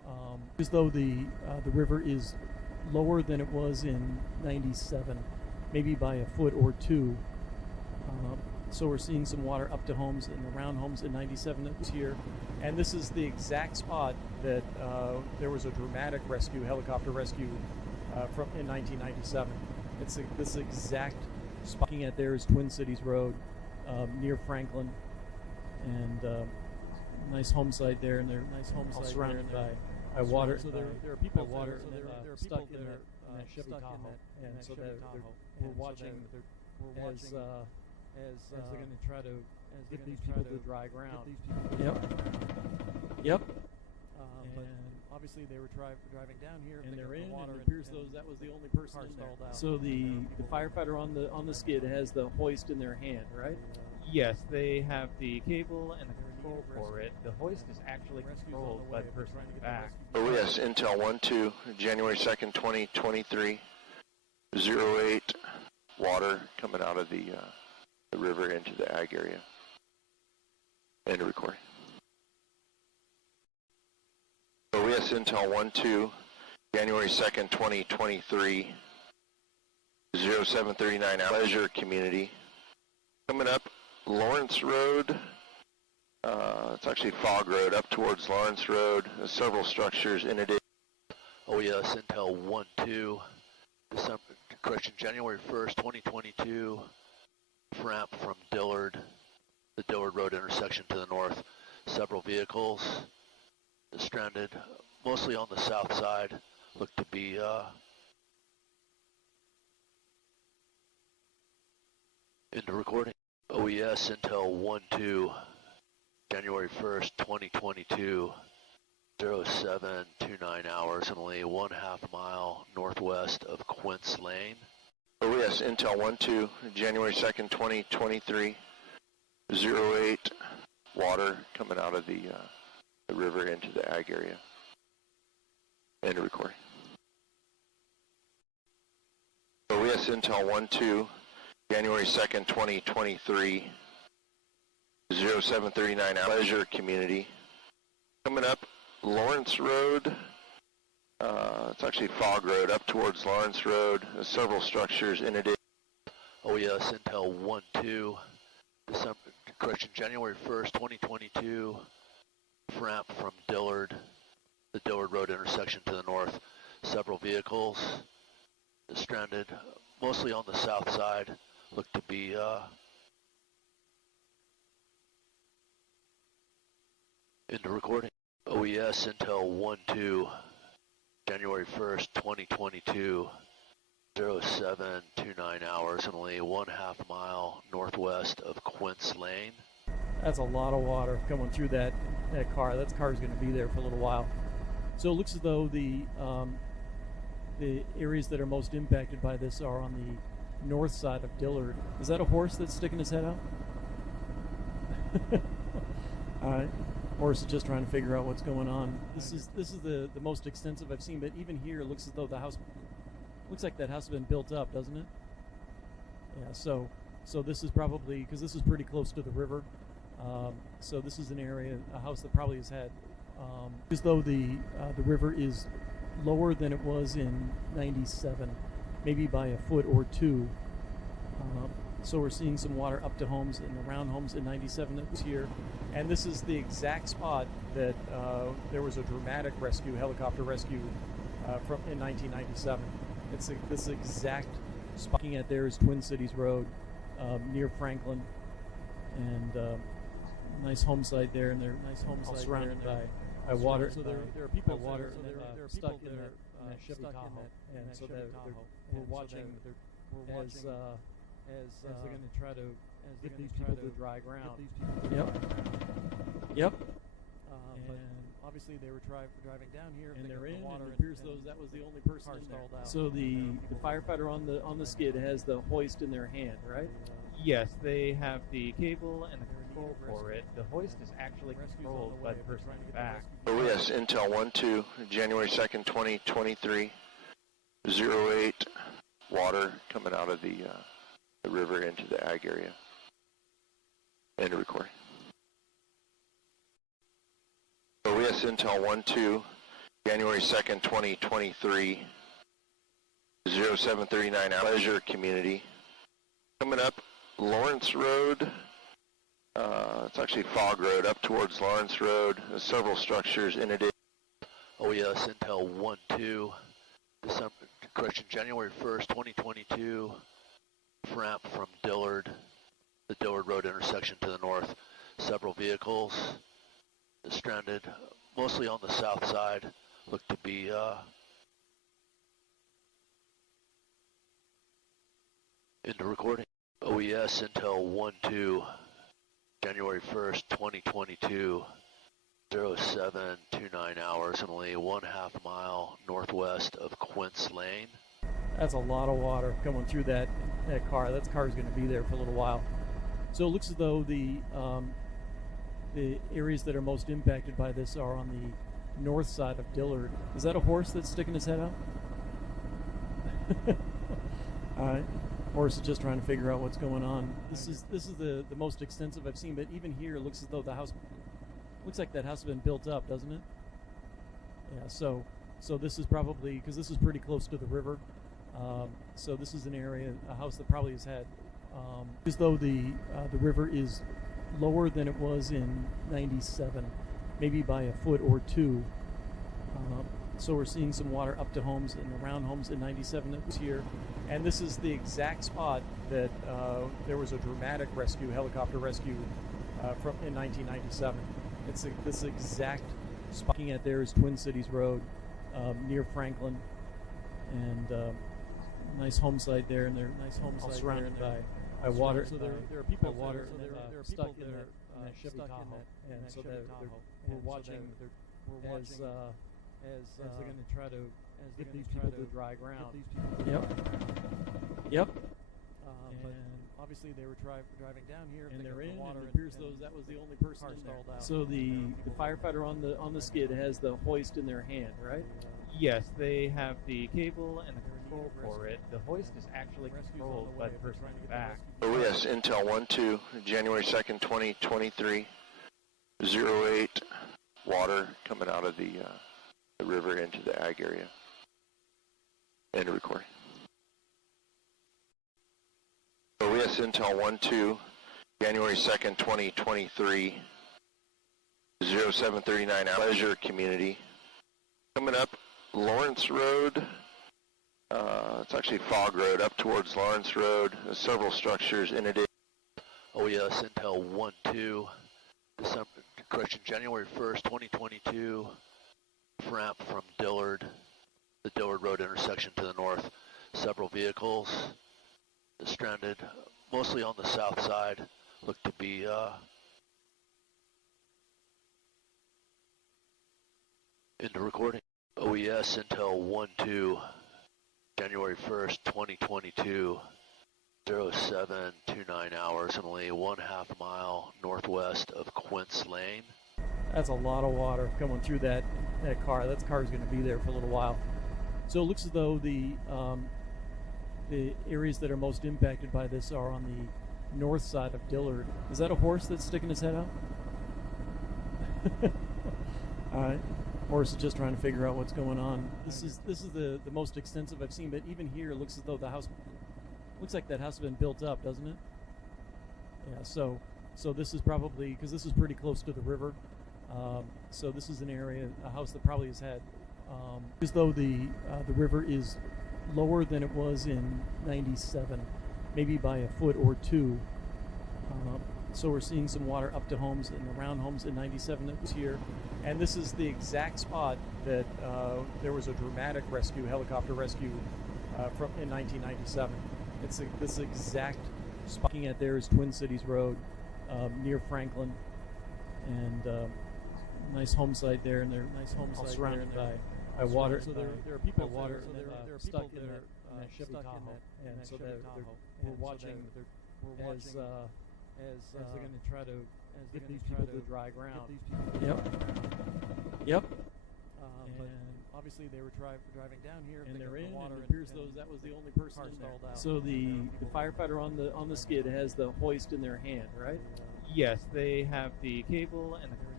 as though the river is lower than it was in '97, maybe by a foot or two. So we're seeing some water up to homes and around homes in '97 that was here. And this is the exact spot that there was a dramatic rescue, helicopter rescue from in 1997. It's this exact spot. Looking at there is Twin Cities Road near Franklin, and nice home site there, and they're nice home site surrounded by water. So there are people water there are stuck in that Chevy Tahoe, and so we're watching as they're going to try to get these people to dry ground. Yep. But obviously they were driving down here, and they're in water. It appears that was the only person in there. So the firefighter on the skid has the hoist in their hand, right? Yes, they have the cable and the control for it. The hoist is actually controlled by the person in the back. Oh yes, Intel 1-2, January 2nd, 2023, 08, water coming out of the river into the ag area. End of recording. Oh yes, Intel 1-2, January 2nd, 2023, 0739, Pleasure Community. Coming up, Lawrence Road, it's actually Fog Road, up towards Lawrence Road. There's several structures in it. Oh yes, Intel 1-2, January 1st, 2022, ramp from Dillard, the Dillard Road intersection to the north. Several vehicles stranded, mostly on the south side, look to be into recording. OES Intel 1-2, January 1st, 2022, 0729 hours, only 1/2 mile northwest of Quince Lane. OES Intel 1-2, January 2nd, 2023, 08, water coming out of the river into the ag area. End of recording. OES Intel 1-2, January 2nd, 2023, 0739, Pleasure Community. Coming up, Lawrence Road, it's actually Fog Road, up towards Lawrence Road. There's several structures in it. Oh yes, Intel 1-2, January 1st, 2022, ramp from Dillard, the Dillard Road intersection to the north. Several vehicles stranded, mostly on the south side, look to be into recording. OES Intel 1-2, January 1st, 2022, 0729 hours, only 1/2 mile northwest of Quince Lane. That's a lot of water coming through that car. That car's going to be there for a little while. So it looks as though the areas that are most impacted by this are on the north side of Dillard. Is that a horse that's sticking his head out? All right. Horse is just trying to figure out what's going on. This is the most extensive I've seen, but even here it looks as though the house looks like that house has been built up, doesn't it? Yeah. So this is probably, because this is pretty close to the river. So this is an area, a house that probably has had, as though the river is lower than it was in '97, maybe by a foot or two. So we're seeing some water up to homes and around homes in '97 that was here. And this is the exact spot that there was a dramatic rescue, helicopter rescue from in 1997. It's this exact spot. Looking at there is Twin Cities Road near Franklin, and nice home site there, and they're nice home site surrounded by water. So there are people water stuck in that Chevy Tahoe, and so we're watching as they're going to try to get these people to dry ground. Yep. But obviously they were driving down here, and they're in water. It appears that was the only person in there. So the firefighter on the skid has the hoist in their hand, right? Yes, they have the cable and the control for it. The hoist is actually controlled by the person in the back. Oh yes, Intel 1-2, January 2nd, 2023, 08, water coming out of the river into the ag area. End of recording. OES Intel 1-2, January 2nd, 2023, 0739 Pleasure Community. Coming up Lawrence Road, it's actually Fog Road, up towards Lawrence Road. There's several structures in it. OES Intel 1-2, January 1st, 2022, ramp from Dillard, the Dillard Road intersection to the north. Several vehicles stranded, mostly on the south side, look to be into recording. OES Intel 1-2, January 1st, 2022, 0729 hours, and only 1/2 mile northwest of Quince Lane. That's a lot of water coming through that car. That car is going to be there for a little while. So it looks as though the areas that are most impacted by this are on the north side of Dillard. Is that a horse that's sticking his head out? All right. Horse is just trying to figure out what's going on. This is the most extensive I've seen, but even here it looks as though the house looks like that house has been built up, doesn't it? Yeah. So this is probably, because this is pretty close to the river. So this is an area, a house that probably has had, as though the river is lower than it was in '97, maybe by a foot or two. So we're seeing some water up to homes and around homes in '97 that was here. And this is the exact spot that there was a dramatic rescue, helicopter rescue from in 1997. It's this exact spot. Looking at there is Twin Cities Road near Franklin, and nice home site there, and they're all surrounded by water. So there are people water stuck in that Chevy Tahoe, and so we're watching as they're going to try to get these people to dry ground. Yep. But obviously they were driving down here, and they're in. And it appears that was the only person in there. So the firefighter on the skid has the hoist in their hand, right? Yes, they have the cable and the control for it. The hoist is actually controlled by the person in the back. OES Intel 1-2, January 2nd, 2023, 08 water coming out of the river into the ag area. End of recording. OES Intel 1-2, January 2nd, 2023, 0739 Pleasure Community. Coming up Lawrence Road, it's actually Fog Road, up towards Lawrence Road. There's several structures in it. OES Intel 1-2, January 1st, 2022, ramp from Dillard, the Dillard Road intersection to the north. Several vehicles stranded, mostly on the south side, look to be into recording. OES Intel 1-2, January 1st, 2022, 0729 hours, and only 1/2 mile northwest of Quince Lane. That's a lot of water coming through that car. That car is going to be there for a little while. So it looks as though the areas that are most impacted by this are on the north side of Dillard. Is that a horse that's sticking his head out? All right. Horse is just trying to figure out what's going on. This is the most extensive I've seen, but even here it looks as though the house looks like that house has been built up, doesn't it? Yeah. So this is probably, because this is pretty close to the river. So this is an area, a house that probably has had, as though the river is lower than it was in '97, maybe by a foot or two. So we're seeing some water up to homes and around homes in '97 that was here. And this is the exact spot that there was a dramatic rescue, helicopter rescue from in 1997. It's this exact spot. Looking at there is Twin Cities Road near Franklin, and nice home site there, and they're all surrounded by water. So there are people water stuck in that Chevy Tahoe, and so we're watching as they're going to try to get these people to dry ground. Yep. But obviously they were driving down here, and they're in. And it appears that was the only person in there. So the firefighter on the skid has the hoist in their hand, right? Yes, they have the cable and the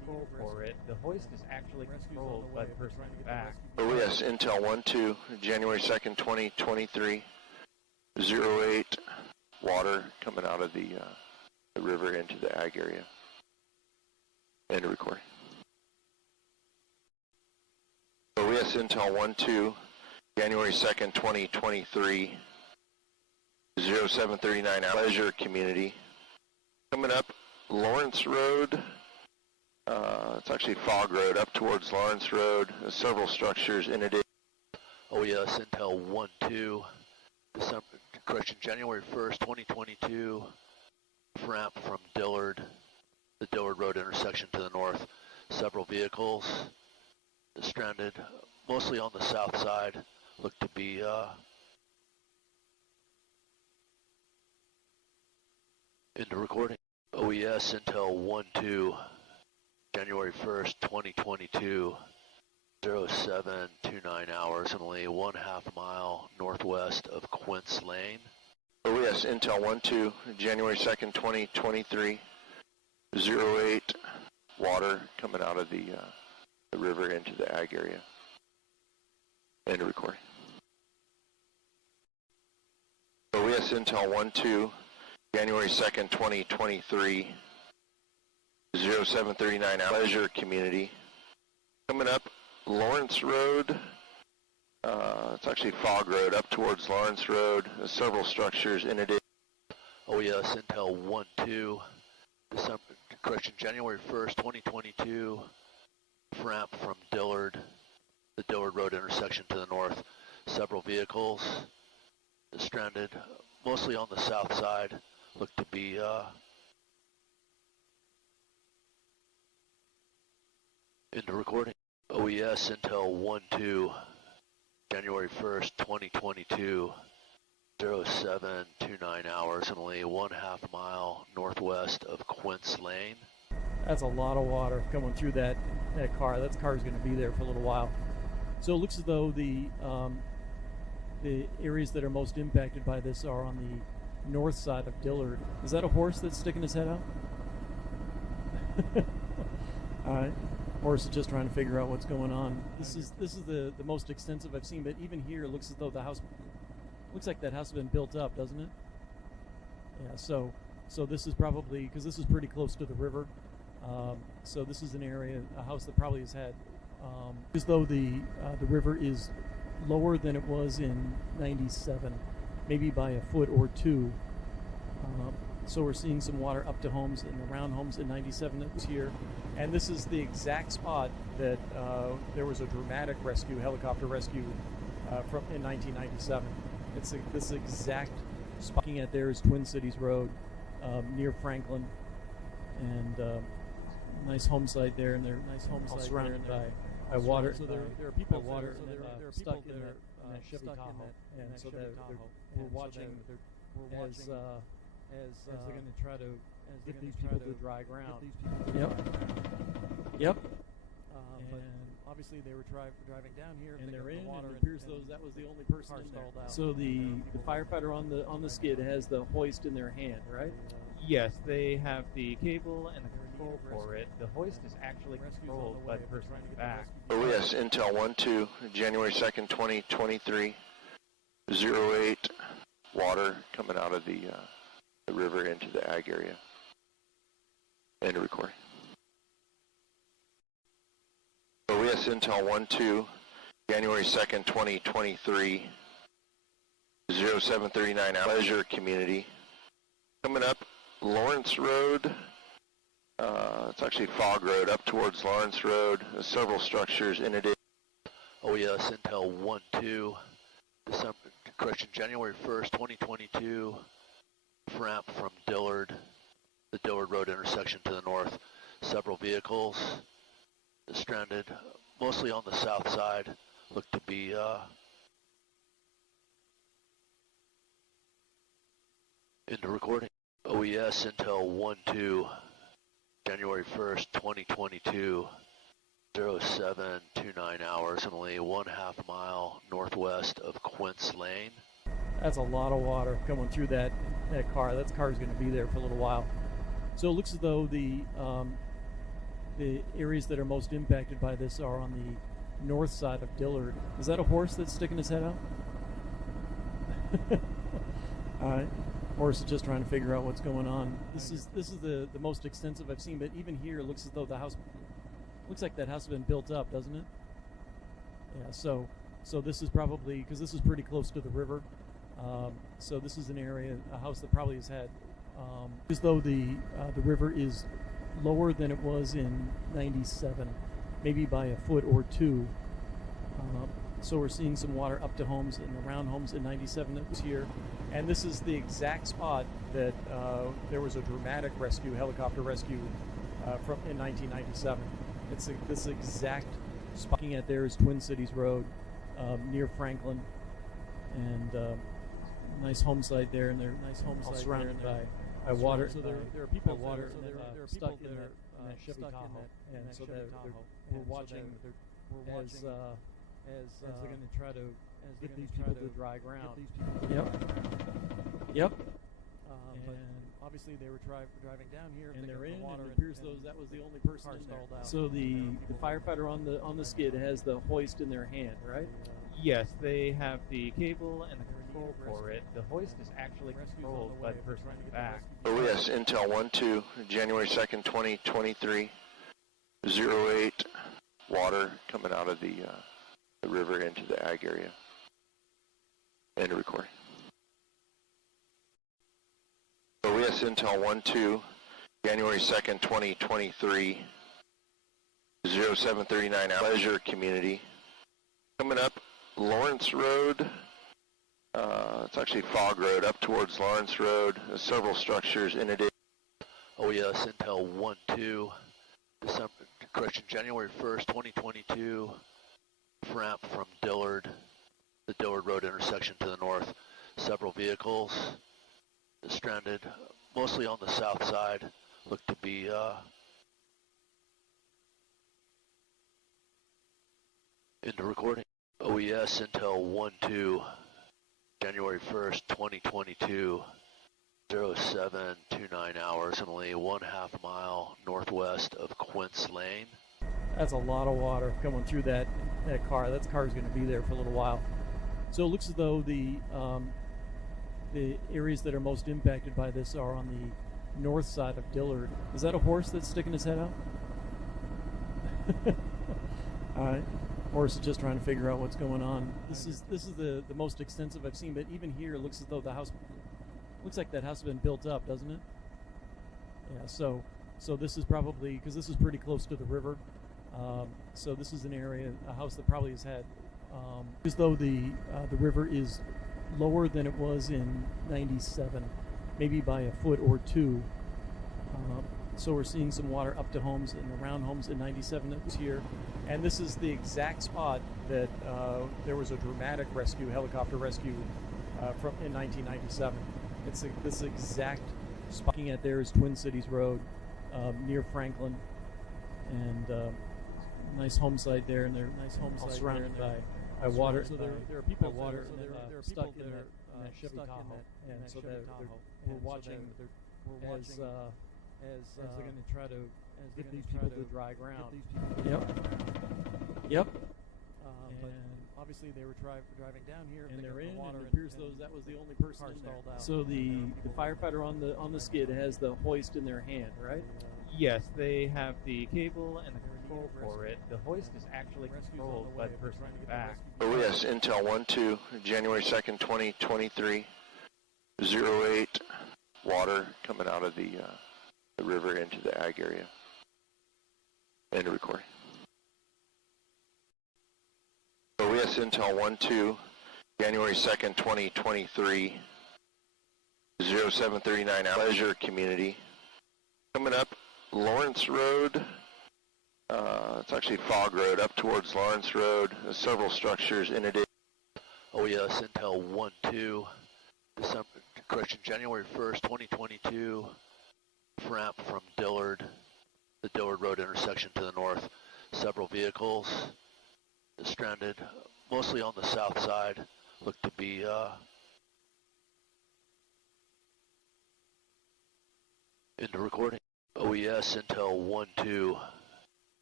control for it. The hoist is actually controlled by the person in the back. Oh yes, Intel 1-2, January 2nd, 2023, 08, water coming out of the river into the ag area. End of recording. Oh yes, Intel 1-2, January 2nd, 2023, 0739, Leisure Community. Coming up Lawrence Road, it's actually Fog Road, up towards Lawrence Road. There's several structures in it. Oh yes, Intel 1-2, January 1st, 2022, ramp from Dillard, the Dillard Road intersection to the north. Several vehicles stranded, mostly on the south side, look to be into recording. OES Intel 1-2, January 1st, 2022, 0729 hours, only 1/2 mile northwest of Quince Lane. OES Intel 1-2, January 2nd, 2023, 08, water coming out of the river into the ag area. End of recording. OES Intel 1-2, January 2nd, 2023, 0739, Leisure Community. Coming up Lawrence Road, it's actually Fog Road, up towards Lawrence Road. There's several structures in it. Oh yes, Intel 1-2, January 1st, 2022, ramp from Dillard, the Dillard Road intersection to the north. Several vehicles stranded, mostly on the south side, look to be into recording. OES Intel 1-2, January 1st, 2022, 0729 hours, only 1/2 mile northwest of Quince Lane. That's a lot of water coming through that car. That car's going to be there for a little while. So it looks as though the areas that are most impacted by this are on the north side of Dillard. Is that a horse that's sticking his head out? All right. Horse is just trying to figure out what's going on. This is the most extensive I've seen, but even here it looks as though the house looks like that house has been built up, doesn't it? Yeah. So this is probably, because this is pretty close to the river. So this is an area, a house that probably has had, as though the river is lower than it was in '97, maybe by a foot or two. So we're seeing some water up to homes and around homes in '97 that was here. And this is the exact spot that there was a dramatic rescue, helicopter rescue from in 1997. It's this exact spot. Looking at there is Twin Cities Road near Franklin, and nice home site there, and they're all surrounded by water. So there are people water stuck in that Chevy Tahoe, and so we're watching as they're going to try to get these people to dry ground. Yep. But obviously they were driving down here, and they're in. And it appears that was the only person in there. So the firefighter on the skid has the hoist in their hand, right? Yes, they have the cable and the control for it. The hoist is actually controlled by the person in the back. Oh yes, Intel 1-2, January 2nd, 2023, 08, water coming out of the river into the ag area. End of recording. OES Intel 1-2, January 2nd, 2023, 0739, Leisure Community. Coming up Lawrence Road, it's actually Fog Road, up towards Lawrence Road. There's several structures in it. OES Intel 1-2, January 1st, 2022, ramp from Dillard, the Dillard Road intersection to the north. Several vehicles stranded, mostly on the south side, look to be into recording. OES Intel 1-2, January 1st, 2022, 0729 hours, only 1/2 mile northwest of Quince Lane. That's a lot of water coming through that car. That car's going to be there for a little while. So it looks as though the the areas that are most impacted by this are on the north side of Dillard. Is that a horse that's sticking his head out? All right. Horse is just trying to figure out what's going on. This is the most extensive I've seen, but even here it looks as though the house looks like that house has been built up, doesn't it? Yeah. So this is probably because this is pretty close to the river. So this is an area, a house that probably has had as though the river is lower than it was in '97, maybe by a foot or two. So we're seeing some water up to homes and around homes in '97 that was here. And this is the exact spot that there was a dramatic rescue, helicopter rescue from in 1997. It's this exact spot. Looking at there is Twin Cities Road near Franklin, and nice home site there, and they're nice home site surrounded by water. So there are people water stuck in that Chevy Tahoe, and so we're watching as they're going to try to get these people to dry ground. Yep. But obviously they were driving down here, and they're in water. It appears that was the only person in there. So the firefighter on the skid has the hoist in their hand, right? Yes, they have the cable and the control for it. The hoist is actually controlled by the person in the back. Oh yes, Intel 1-2, January 2nd, 2023, 08, water coming out of the river into the ag area. End of recording. Oh yes, Intel 1-2, January 2nd, 2023, 0739, Pleasure Community. Coming up, Lawrence Road, it's actually Fog Road, up towards Lawrence Road. There's several structures in addition. Oh yes, Intel 1-2, January 1st, 2022, ramp from Dillard, the Dillard Road intersection to the north. Several vehicles stranded, mostly on the south side, look to be into recording. OES Intel 1-2, January 1st, 2022, 0729 hours, only 1/2 mile northwest of Quince Lane. That's a lot of water coming through that car. That car's going to be there for a little while. So it looks as though the areas that are most impacted by this are on the north side of Dillard. Is that a horse that's sticking his head out? All right. Horse is just trying to figure out what's going on. This is the most extensive I've seen, but even here it looks as though the house looks like that house has been built up, doesn't it? Yeah. So this is probably because this is pretty close to the river. So this is an area, a house that probably has had as though the river is lower than it was in '97, maybe by a foot or two. So we're seeing some water up to homes and around homes in '97 that was here. And this is the exact spot that there was a dramatic rescue, helicopter rescue from in 1997. It's this exact spot. Looking at there is Twin Cities Road near Franklin, and nice home site there, and they're nice home site surrounded by water. So there are people water stuck in that Chevy Tahoe, and so we're watching as they're going to try to get these people to dry ground. Yep. But obviously they were driving down here, and they're in water. And it appears that was the only person in there. So the firefighter on the skid has the hoist in their hand, right? Yes, they have the cable and the control for it. The hoist is actually controlled by the person in the back. Oh yes, Intel 1-2, January 2nd, 2023, 08, water coming out of the river into the ag area. End of recording. Oh yes, Intel 1-2, January 2nd, 2023, 0739, Pleasure Community. Coming up, Lawrence Road, it's actually Fog Road, up towards Lawrence Road. There's several structures in addition. Oh yes, Intel 1-2, January 1st, 2022, ramp from Dillard, the Dillard Road intersection to the north. Several vehicles stranded, mostly on the south side, look to be into recording. OES Intel 1-2,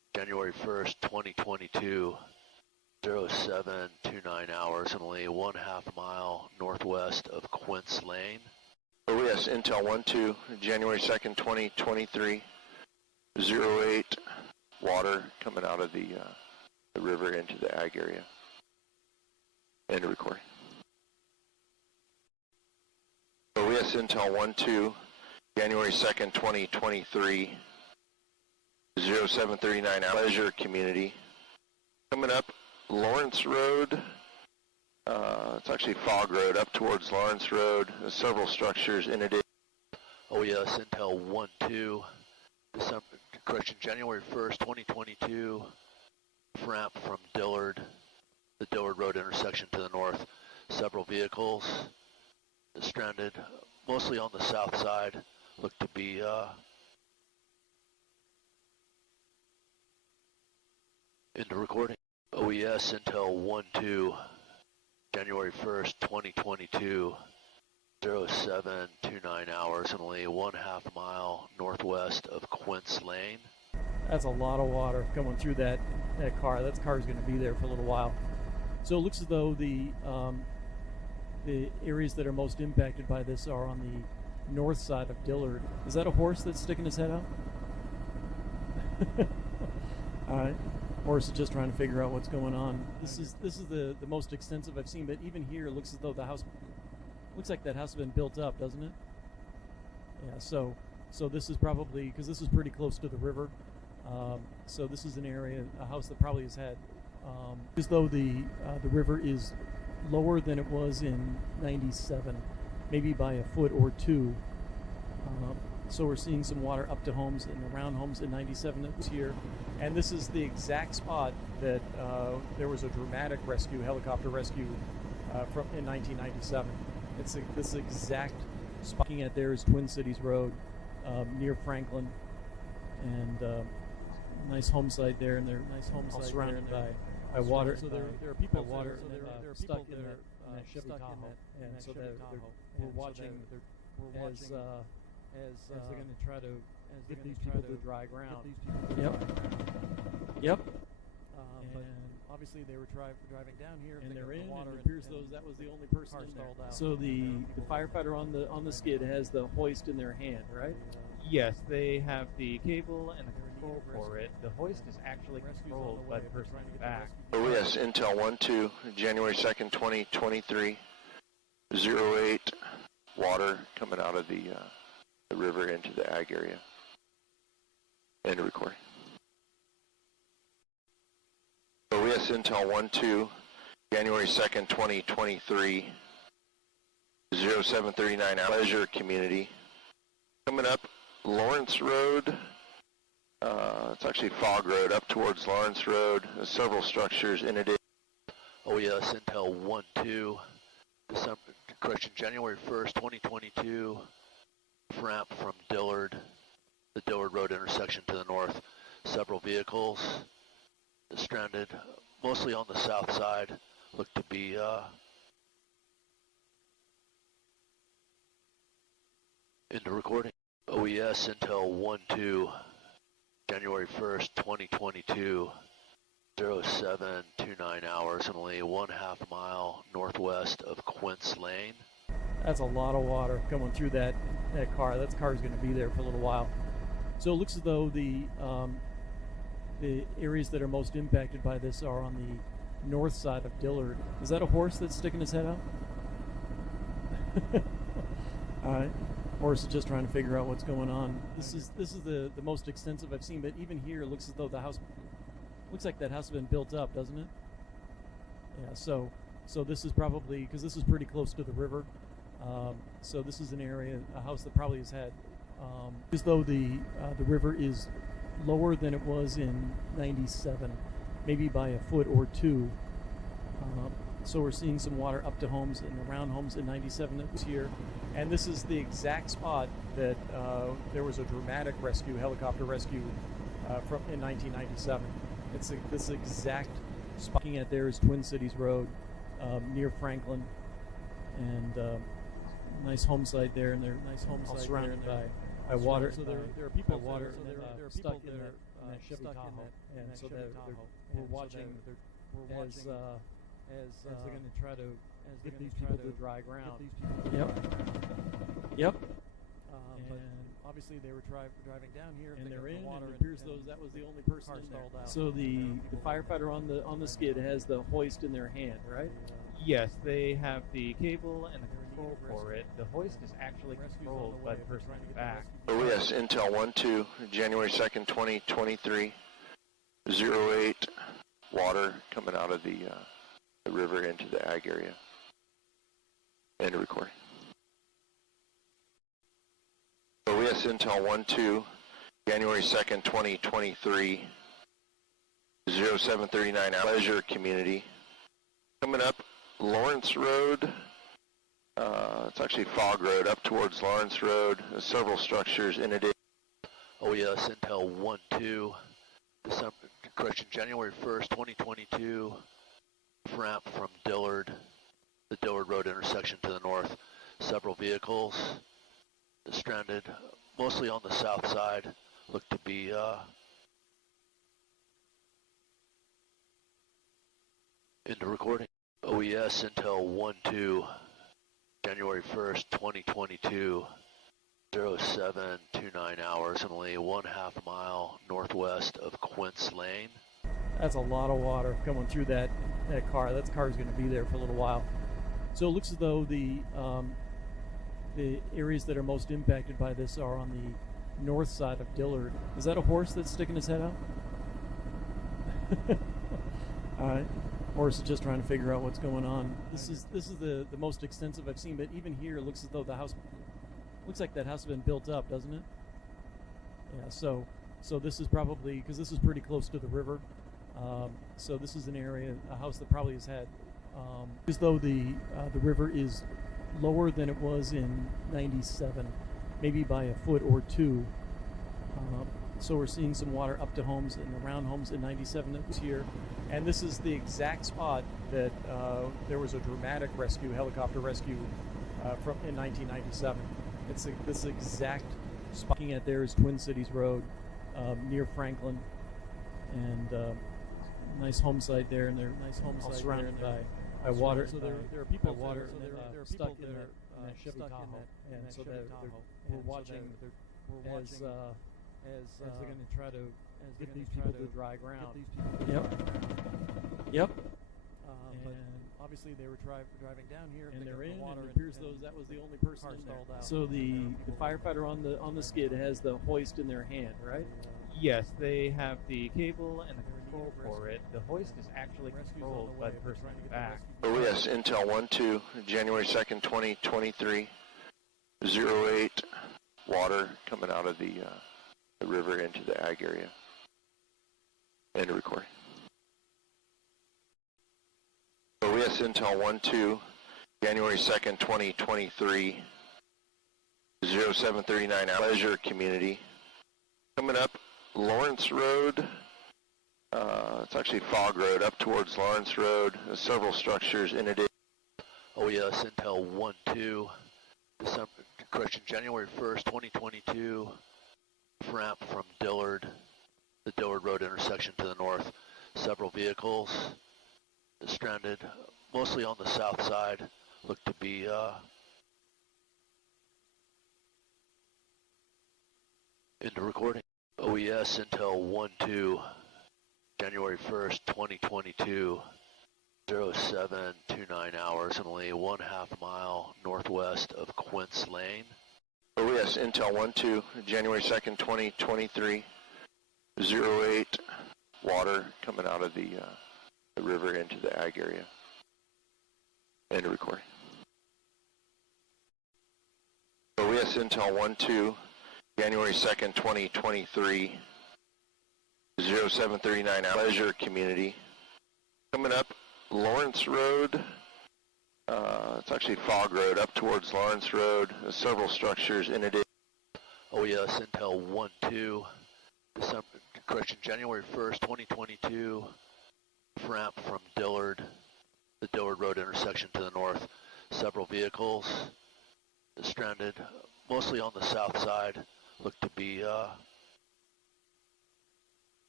January 1st, 2022, 0729 hours, and only 1/2 mile northwest of Quince Lane. OES Intel 1-2, January 2nd, 2023, 08, water coming out of the river into the ag area. End of recording. OES Intel 1-2, January 2nd, 2023, 0739 Pleasure Community. Coming up Lawrence Road. It's actually Fog Road up towards Lawrence Road. There's several structures in it. OES Intel 1-2, January 1st, 2022, ramp from Dillard, the Dillard Road intersection to the north. Several vehicles stranded, mostly on the south side, look to be into recording. OES Intel 1-2, January 1st, 2022, 0729 hours, and only 1/2 mile northwest of Quince Lane. That's a lot of water coming through that car. That car's going to be there for a little while. So it looks as though the areas that are most impacted by this are on the north side of Dillard. Is that a horse that's sticking his head out? All right. Horse is just trying to figure out what's going on. This is the most extensive I've seen, but even here it looks as though the house looks like that house has been built up, doesn't it? Yeah. So this is probably, because this is pretty close to the river. So this is an area, a house that probably has had, as though the river is lower than it was in '97, maybe by a foot or two. So we're seeing some water up to homes and around homes in '97 that was here. And this is the exact spot that there was a dramatic rescue, helicopter rescue from in 1997. It's this exact spot. Looking at there is Twin Cities Road near Franklin, and nice home site there, and they're all surrounded by water. So there are people water stuck in that Chevy Tahoe, and so we're watching as they're going to try to get these people to dry ground. Yep. But obviously they were driving down here, and they're in water. It appears that was the only person in there. So the firefighter on the skid has the hoist in their hand, right? Yes, they have the cable and the control for it. The hoist is actually controlled by the person in the back. OES Intel 1-2, January 2nd, 2023, 08, water coming out of the river into the ag area. End of recording. OES Intel 1-2, January 2nd, 2023, 0739 Pleasure Community. Coming up Lawrence Road. It's actually Fog Road up towards Lawrence Road. There's several structures in it. OES Intel 1-2, January 1st, 2022, ramp from Dillard, the Dillard Road intersection to the north. Several vehicles stranded, mostly on the south side, look to be into recording. OES Intel 1-2, January 1st, 2022, 0729 hours, and only 1/2 mile northwest of Quince Lane. That's a lot of water coming through that car. That car's going to be there for a little while. So it looks as though the areas that are most impacted by this are on the north side of Dillard. Is that a horse that's sticking his head out? All right. Horse is just trying to figure out what's going on. This is the most extensive I've seen, but even here it looks as though the house looks like that house has been built up, doesn't it? Yeah. So this is probably, because this is pretty close to the river. So this is an area, a house that probably has had, as though the river is lower than it was in '97, maybe by a foot or two. So we're seeing some water up to homes and around homes in '97 that was here. And this is the exact spot that there was a dramatic rescue, helicopter rescue from in 1997. It's this exact spot. Looking at there is Twin Cities Road near Franklin, and nice home site there, and they're all surrounded by water. So there are people water stuck in that Chevy Tahoe, and so we're watching as they're going to try to get these people to dry ground. Yep. But obviously they were driving down here, and they're in. And it appears that was the only person in there. So the firefighter on the skid has the hoist in their hand, right? Yes, they have the cable and the control for it. The hoist is actually controlled by the person in the back. Oh yes, Intel 1-2, January 2nd, 2023, 08, water coming out of the river into the ag area. End of recording. Oh yes, Intel 1-2, January 2nd, 2023, 0739, Pleasure Community. Coming up Lawrence Road, it's actually Fog Road, up towards Lawrence Road. There's several structures in it. Oh yes, Intel 1-2, January 1st, 2022, ramp from Dillard, the Dillard Road intersection to the north. Several vehicles stranded, mostly on the south side, look to be into recording. OES Intel 1-2, January 1st, 2022, 0729 hours, only 1/2 mile northwest of Quince Lane. That's a lot of water coming through that car. That car's going to be there for a little while. So it looks as though the areas that are most impacted by this are on the north side of Dillard. Is that a horse that's sticking his head out? All right. Horse is just trying to figure out what's going on. This is the most extensive I've seen, but even here it looks as though the house looks like that house has been built up, doesn't it? Yeah. So this is probably, because this is pretty close to the river. So this is an area, a house that probably has had, as though the river is lower than it was in '97, maybe by a foot or two. So we're seeing some water up to homes and around homes in '97 that was here. And this is the exact spot that there was a dramatic rescue, helicopter rescue from in 1997. It's this exact spot. Looking at there is Twin Cities Road near Franklin, and nice home site there, and they're all surrounded by water. So there are people water there are stuck in that Chevy Tahoe, and so we're watching as they're going to try to get these people to dry ground. Yep. But obviously they were driving down here, and they're in. And it appears that was the only person in there. So the firefighter on the skid has the hoist in their hand, right? Yes, they have the cable and the control for it. The hoist is actually controlled by the person in the back. Oh yes, Intel 1-2, January 2nd, 2023, 08, water coming out of the river into the ag area. End of recording. OES Intel 1-2, January 2nd, 2023, 0739, Pleasure Community. Coming up Lawrence Road, it's actually Fog Road, up towards Lawrence Road. There's several structures in it. OES Intel 1-2, January 1st, 2022, ramp from Dillard, the Dillard Road intersection to the north. Several vehicles stranded, mostly on the south side, look to be into recording. OES Intel 1-2, January 1st, 2022, 0729 hours, only 1/2 mile northwest of Quince Lane. OES Intel 1-2, January 2nd, 2023, 08, water coming out of the river into the ag area. End of recording. OES Intel 1-2, January 2nd, 2023, 0739, Pleasure Community. Coming up Lawrence Road, it's actually Fog Road, up towards Lawrence Road. There's several structures in it. OES Intel 1-2, January 1st, 2022, ramp from Dillard, the Dillard Road intersection to the north. Several vehicles stranded, mostly on the south side, look to be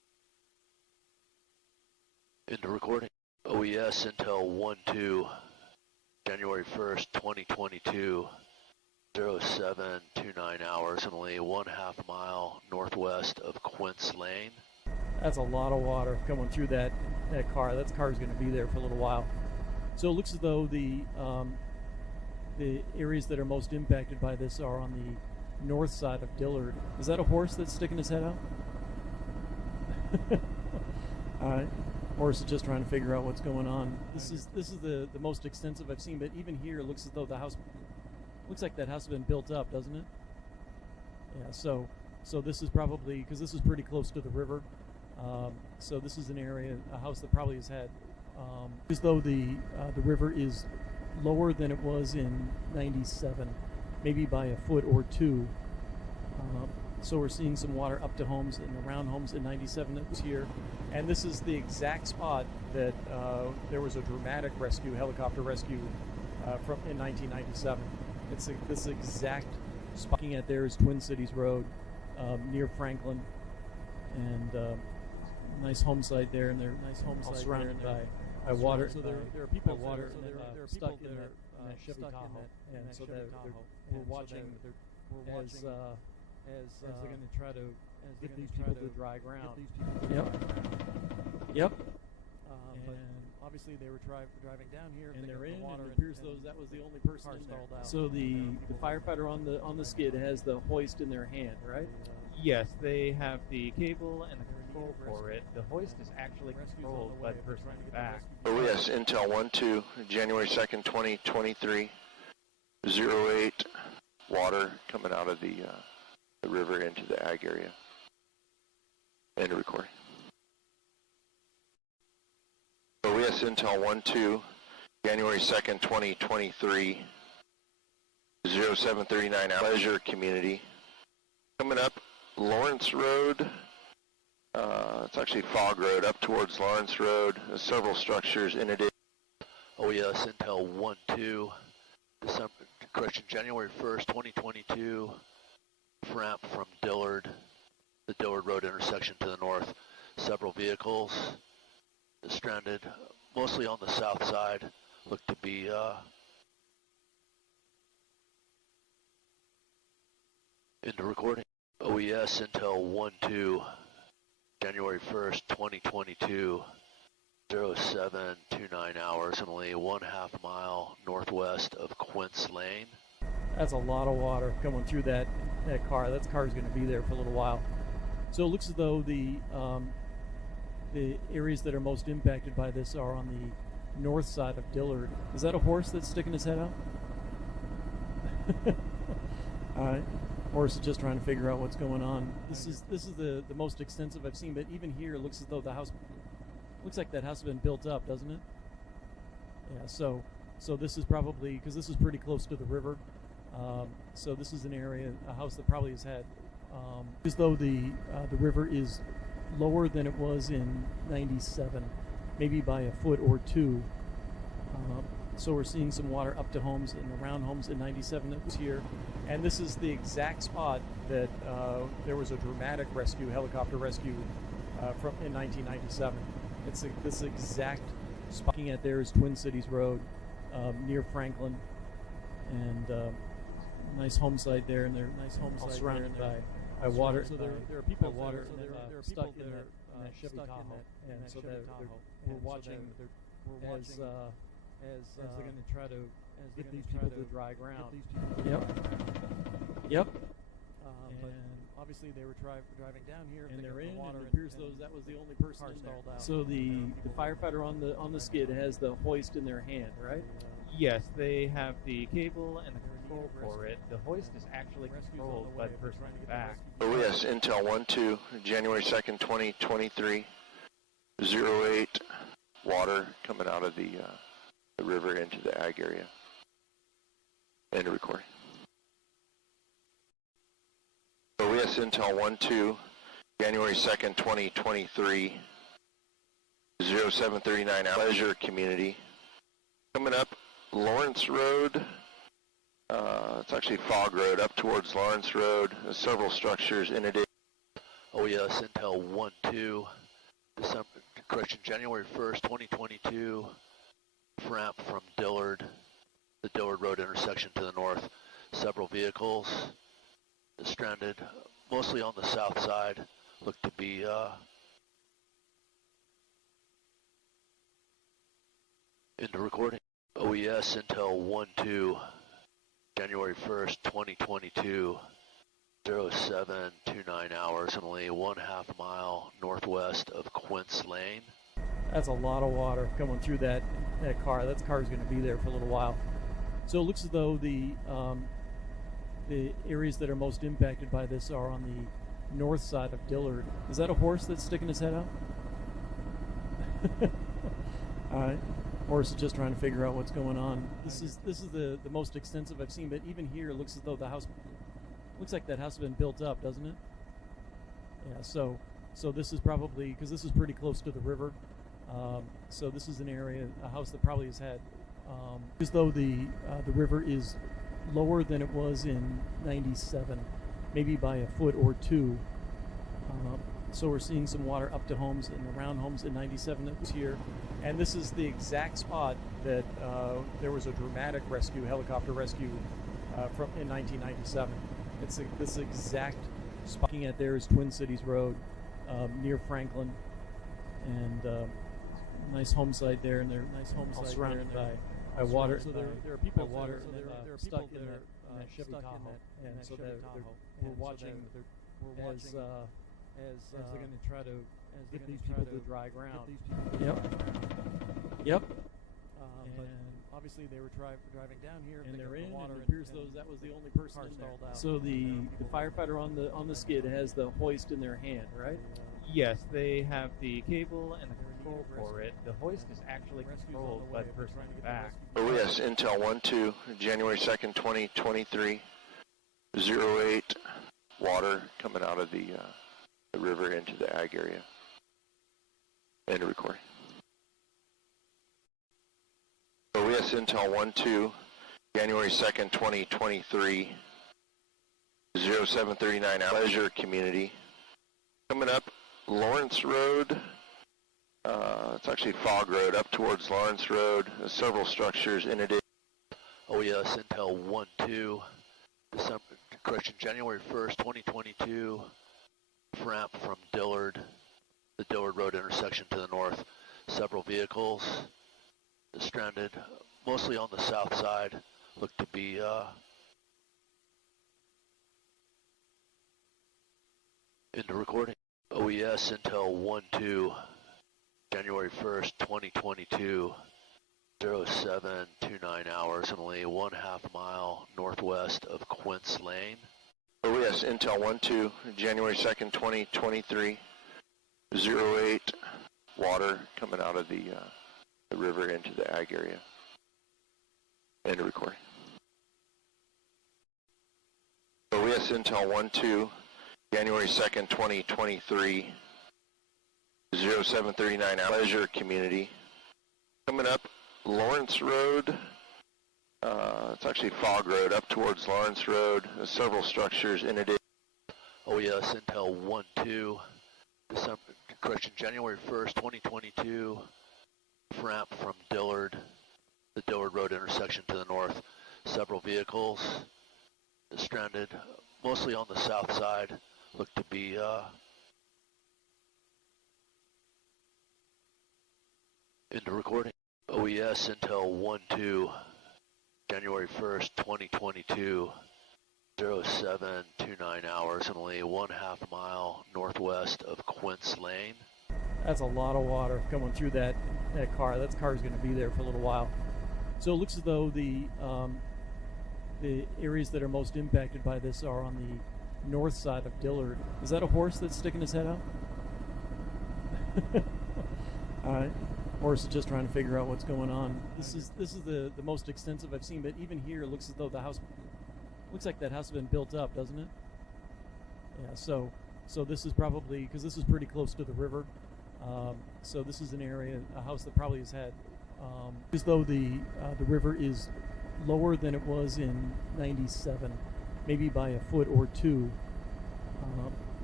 Into recording. OES Intel 1-2, January 1st, 2022, 0729 hours, and only 1/2 mile northwest of Quince Lane. That's a lot of water coming through that car. That car's going to be there for a little while. So it looks as though the areas that are most impacted by this are on the north side of Dillard. Is that a horse that's sticking his head out? All right. Horse is just trying to figure out what's going on. This is the most extensive I've seen, but even here it looks as though the house looks like that house has been built up, doesn't it? Yeah. So this is probably, because this is pretty close to the river. So this is an area, a house that probably has had, as though the river is lower than it was in '97, maybe by a foot or two. So we're seeing some water up to homes and around homes in '97 that was here. And this is the exact spot that there was a dramatic rescue, helicopter rescue in 1997. It's this exact spot. Looking at there is Twin Cities Road near Franklin, and nice home site there, and they're surrounded by water. So there are people water stuck in that Chevy Tahoe, and so we're watching as they're going to try to get these people to dry ground. Yep. But obviously they were driving down here, and they're in water. It appears that was the only person in there. So the firefighter on the skid has the hoist in their hand, right? Yes, they have the cable and the control for it. The hoist is actually controlled by the person in the back. OES Intel 1-2, January 2nd, 2023, 08, water coming out of the river into the ag area. End of recording. OES Intel 1-2, January 2nd, 2023, 0739 Pleasure Community. Coming up Lawrence Road, it's actually Fog Road, up towards Lawrence Road. There's several structures in it. OES Intel 1-2, January 1st, 2022, ramp from Dillard, the Dillard Road intersection to the north. Several vehicles stranded, mostly on the south side, look to be into recording. OES Intel 1-2, January 1st, 2022, 0729 hours, and only 1/2 mile northwest of Quince Lane. That's a lot of water coming through that car. That car's going to be there for a little while. So it looks as though the areas that are most impacted by this are on the north side of Dillard. Is that a horse that's sticking his head out? All right. Horse is just trying to figure out what's going on. This is the most extensive I've seen, but even here it looks as though the house looks like that house has been built up, doesn't it? Yeah. So this is probably, because this is pretty close to the river. So this is an area, a house that probably has had, as though the river is lower than it was in '97, maybe by a foot or two. So we're seeing some water up to homes and around homes in '97 that was here. And this is the exact spot that there was a dramatic rescue, helicopter rescue in 1997. It's this exact spot. Looking at there is Twin Cities Road near Franklin, and nice home site there, and they're surrounded by water. So there are people water stuck in that Chevy Tahoe, and so we're watching as they're going to try to get these people to dry ground. Yep. But obviously they were driving down here, and they're in water. It appears that was the only person in there. So the firefighter on the skid has the hoist in their hand, right? Yes, they have the cable and the control for it. The hoist is actually controlled by the person in the back. OES Intel 1-2, January 2nd, 2023, 08, water coming out of the river into the ag area. End of recording. OES Intel 1-2, January 2nd, 2023, 0739 Pleasure Community. Coming up Lawrence Road, it's actually Fog Road, up towards Lawrence Road. There's several structures in it. OES Intel 1-2, correction, January 1st, 2022, ramp from Dillard, the Dillard Road intersection to the north. Several vehicles stranded, mostly on the south side, look to be into recording. OES Intel 1-2, January 1st, 2022, 0729 hours, and only 1/2 mile northwest of Quince Lane. That's a lot of water coming through that car. That car's going to be there for a little while. So it looks as though the areas that are most impacted by this are on the north side of Dillard. Is that a horse that's sticking his head out? All right. Horse is just trying to figure out what's going on. This is the most extensive I've seen, but even here it looks as though the house looks like that house has been built up, doesn't it? Yeah. So this is probably, because this is pretty close to the river. So this is an area, a house that probably has had, as though the river is lower than it was in '97, maybe by a foot or two. So we're seeing some water up to homes and around homes in '97 that was here. And this is the exact spot that there was a dramatic rescue, helicopter rescue from in 1997. It's this exact spot. Looking at there is Twin Cities Road near Franklin, and nice home site there, and they're nice home site surrounded by water. So there are people water, so there are stuck in that Chevy Tahoe, and so we're watching as they're going to try to get these people to dry ground. Yep. And obviously they were driving down here, and they're in. Water, and it appears that was the only person installed out. So the firefighter on the skid has the hoist in their hand, right? Yes, they have the cable and the control for it. The hoist is actually controlled by the person in the back. OES Intel 1-2, January 2nd, 2023, 08, water coming out of the river into the ag area. End of recording. OES Intel 1-2, January 2nd, 2023, 0739 Leisure Community. Coming up Lawrence Road, it's actually Fog Road, up towards Lawrence Road. There's several structures in it. OES Intel 1-2, correction, January 1st, 2022, ramp from Dillard, the Dillard Road intersection to the north. Several vehicles stranded, mostly on the south side, look to be into recording. OES Intel 1-2, January 1st, 2022, 0729 hours, and only 1/2 mile northwest of Quince Lane. OES Intel 1-2, January 2nd, 2023, 08, water coming out of the river into the ag area. End of recording. OES Intel 1-2, January 2nd, 2023, 0739 Leisure Community. Coming up Lawrence Road, it's actually Fog Road, up towards Lawrence Road. There's several structures in it. OES Intel 1-2, correction, January 1st, 2022, ramp from Dillard, the Dillard Road intersection to the north. Several vehicles stranded, mostly on the south side, look to be into recording. OES Intel 1-2, January 1st, 2022, 0729 hours, and only 1/2 mile northwest of Quince Lane. That's a lot of water coming through that car. That car's going to be there for a little while. So it looks as though the areas that are most impacted by this are on the north side of Dillard. Is that a horse that's sticking his head out? All right. Horse is just trying to figure out what's going on. This is the most extensive I've seen, but even here it looks as though the house looks like that house has been built up, doesn't it? Yeah. So this is probably, because this is pretty close to the river. So this is an area, a house that probably has had, as though the river is lower than it was in '97, maybe by a foot or two.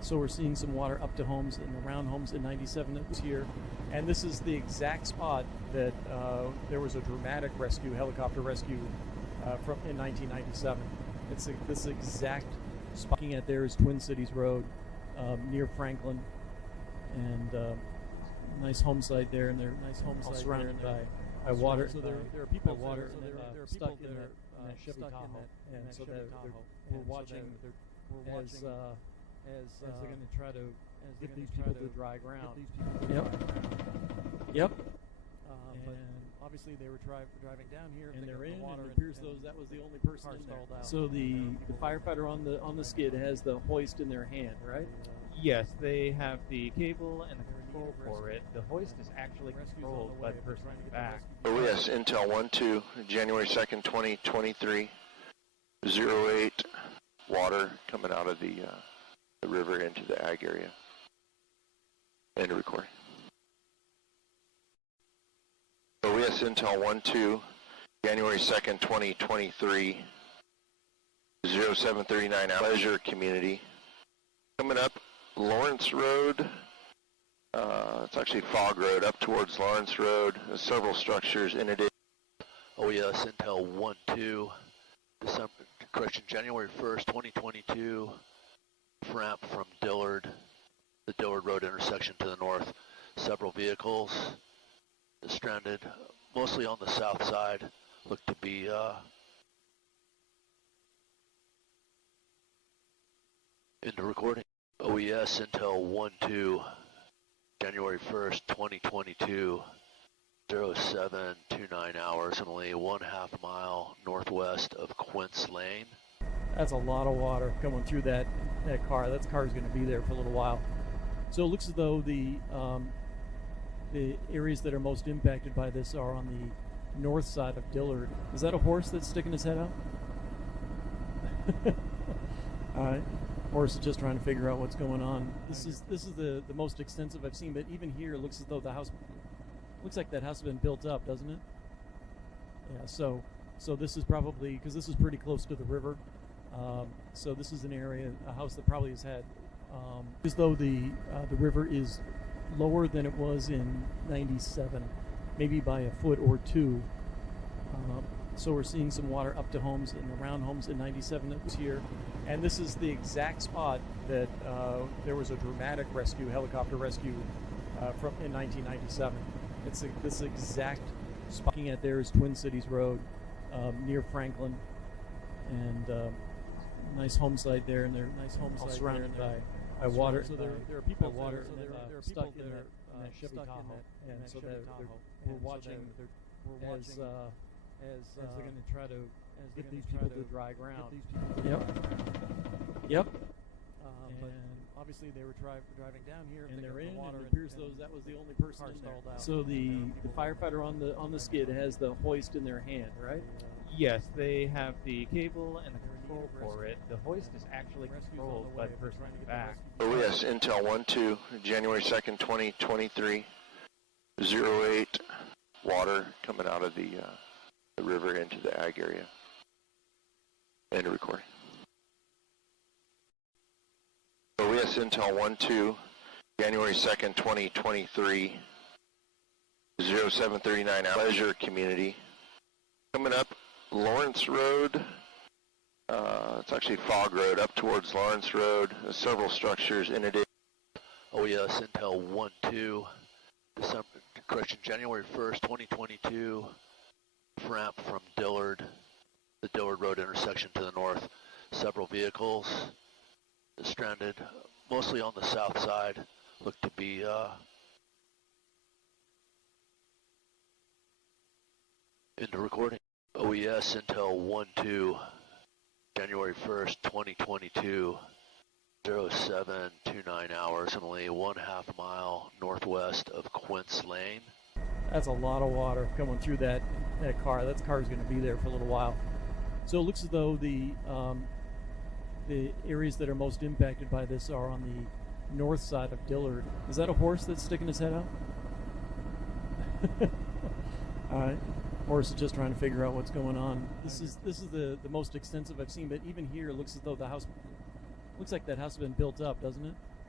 So we're seeing some water up to homes and around homes in 97 that was here. And this is the exact spot that there was a dramatic rescue, helicopter rescue from in 1997. It's this exact spot. Looking at there is Twin Cities Road near Franklin, and nice home site there, and they're all surrounded by water. So there are people stuck in that Chevy Tahoe, and so we're watching as they're going to try to get these people to dry ground. Yep. But obviously they were driving down here, and they're in. And it appears that was the only person in there. So the firefighter on the skid has the hoist in their hand, right? Yes, they have the cable and the control for it. The hoist is actually controlled by the person in the back. Oh yes, Intel 1-2, January 2nd, 2023, 08, water coming out of the river into the ag area. End of recording. Oh yes, Intel 1-2, January 2nd, 2023, 0739, Pleasure Community. Coming up, Lawrence Road. It's actually Fog Road up towards Lawrence Road. There's several structures in it. Oh yes, Intel 1-2, January 1st, 2022, ramp from Dillard, the Dillard Road intersection to the north. Several vehicles stranded, mostly on the south side, look to be into recording. OES Intel 1-2, January 1st, 2022, 0729 hours, only 1/2 mile northwest of Quince Lane. That's a lot of water coming through that car. That car's going to be there for a little while. So it looks as though the areas that are most impacted by this are on the north side of Dillard. Is that a horse that's sticking his head out? All right. Horse is just trying to figure out what's going on. This is the most extensive I've seen, but even here it looks as though the house looks like that house has been built up, doesn't it? Yeah. So this is probably, because this is pretty close to the river. So this is an area, a house that probably has had, as though the river is lower than it was in 97, maybe by a foot or two. So we're seeing some water up to homes and around homes in 97 that was here. And this is the exact spot that there was a dramatic rescue, helicopter rescue from in 1997. It's this exact spot. Looking at there is Twin Cities Road near Franklin, and nice home site there, and they're all surrounded by water. So there are people stuck in that Chevy Tahoe, and so we're watching as they're going to try to get these people to dry ground. Yep. But obviously they were driving down here, and they're in. And it appears that was the only person in there. So the firefighter on the skid has the hoist in their hand, right? Yes, they have the cable and the control for it. The hoist is actually controlled by the person in the back. Oh yes, Intel 1-2, January 2nd, 2023, 08, water coming out of the river into the ag area. End of recording. Oh yes, Intel 1-2, January 2nd, 2023, 0739, Pleasure Community. Coming up, Lawrence Road. It's actually Fog Road up towards Lawrence Road. There's several structures in it. Oh yes, Intel 1-2, January 1st, 2022, ramp from Dillard, the Dillard Road intersection to the north. Several vehicles stranded, mostly on the south side, look to be into recording. OES Intel 1-2, January 1st, 2022, 0729 hours, only 1/2 mile northwest of Quince Lane. That's a lot of water coming through that car. That car's going to be there for a little while. So it looks as though the areas that are most impacted by this are on the north side of Dillard. Is that a horse that's sticking his head out? All right. Horse is just trying to figure out what's going on. This is the most extensive I've seen, but even here it looks as though the house looks like that house has been built up, doesn't it?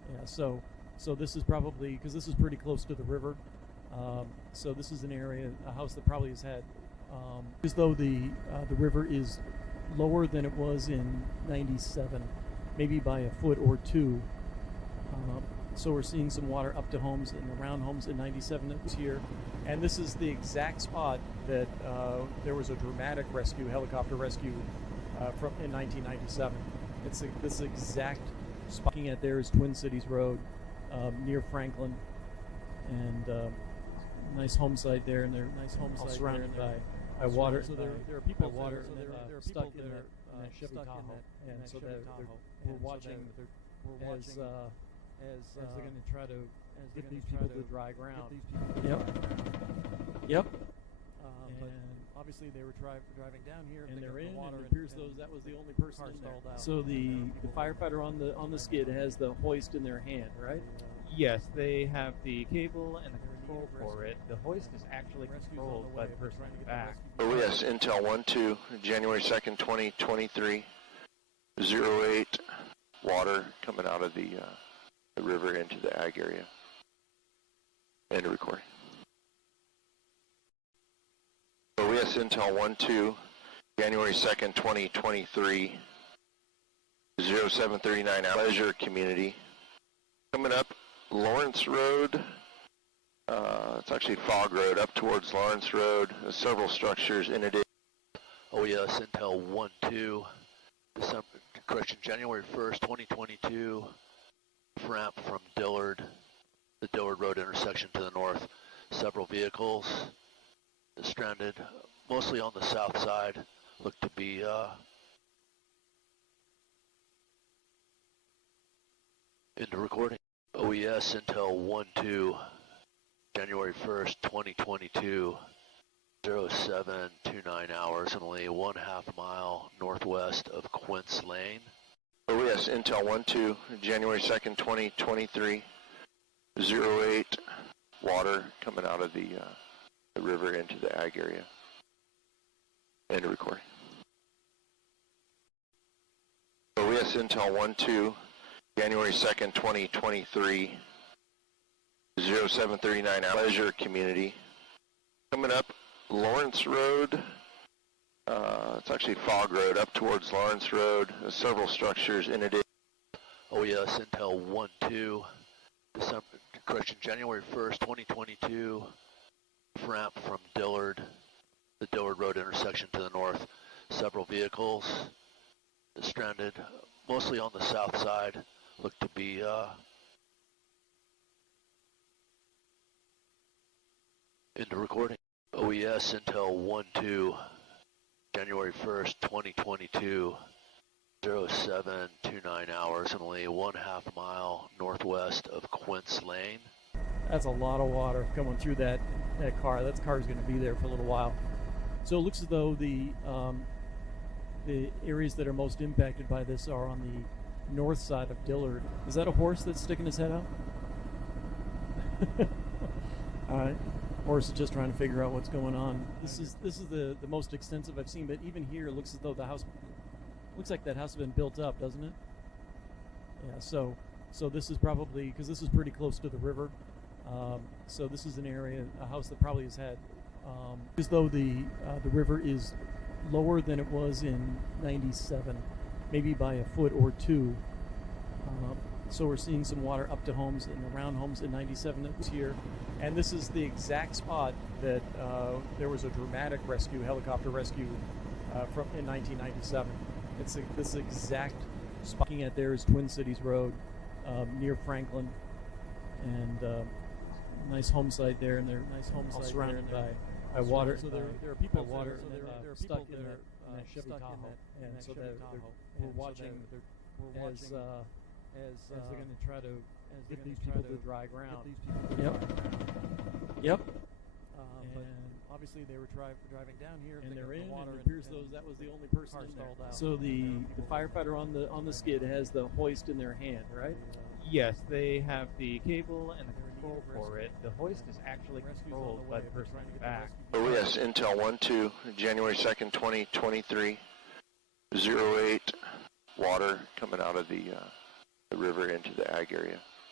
Yeah, so this is probably, because this is pretty close to the river, so this is an area, a house that probably has had, as though the river is lower than it was in 97, maybe by a foot or two. So we're seeing some water up to homes and around homes in 97 that was here. And this is the exact spot that there was a dramatic rescue, helicopter rescue from in 1997. It's this exact spot. Looking at there is Twin Cities Road near Franklin, and nice home site there, and they're all surrounded by water. So there are people water, and there are stuck in that Chevy Tahoe, and so we're watching as they're going to try to get these people to dry ground. Yep. But obviously they were driving down here, and they're in. And it appears that was the only person in there. So the firefighter on the skid has the hoist in their hand, right? Yes, they have the cable and the control for it. The hoist is actually controlled by the person in the back. Oh yes, Intel 1-2, January 2nd, 2023, 08, water coming out of the river into the ag area. End of recording. Oh yes, Intel 1-2, January 2nd, 2023, 0739, Pleasure Community. Coming up Lawrence Road, it's actually Fog Road, up towards Lawrence Road. There's several structures in it. Oh yes, Intel 1-2, January 1st, 2022, ramp from Dillard, the Dillard Road intersection to the north. Several vehicles stranded, mostly on the south side, look to be into recording. OES Intel 1-2, January 1st, 2022, 0729 hours, and only 1/2 mile northwest of Quince Lane. OES Intel 1-2, January 2nd, 2023, 08, water coming out of the river into the ag area. End of recording. OES Intel 1-2, January 2nd, 2023, 0739, Pleasure Community. Coming up Lawrence Road, it's actually Fog Road, up towards Lawrence Road. There's several structures in it. Oh yes, Intel 1-2, January 1st, 2022, ramp from Dillard, the Dillard Road intersection to the north. Several vehicles stranded, mostly on the south side, look to be into recording. OES Intel 1-2, January 1st, 2022, 0729 hours, and only 1/2 mile northwest of Quince Lane. That's a lot of water coming through that car. That car is going to be there for a little while. So it looks as though the areas that are most impacted by this are on the north side of Dillard. Is that a horse that's sticking his head out? All right. Horse is just trying to figure out what's going on. This is the most extensive I've seen, but even here it looks as though the house looks like that house has been built up, doesn't it? Yeah. So this is probably, because this is pretty close to the river. So this is an area, a house that probably has had, as though the river is lower than it was in 97, maybe by a foot or two. So we're seeing some water up to homes and around homes in 97 that was here. And this is the exact spot that there was a dramatic rescue, helicopter rescue from in 1997. It's this exact spot. Looking at there is Twin Cities Road near Franklin, and nice home site there, and they're all surrounded by water. So there are people water, and they're stuck in that Chevy Tahoe, and so we're watching as they're going to try to get these people to dry ground. Yep. But obviously they were driving down here, and they're in. And it appears that was the only person in there. So the firefighter on the skid has the hoist in their hand, right? Yes, they have the cable and the control for it. The hoist is actually controlled by the person in the back. Oh yes, Intel 1-2, January 2nd, 2023, 08, water coming out of the river into the ag area.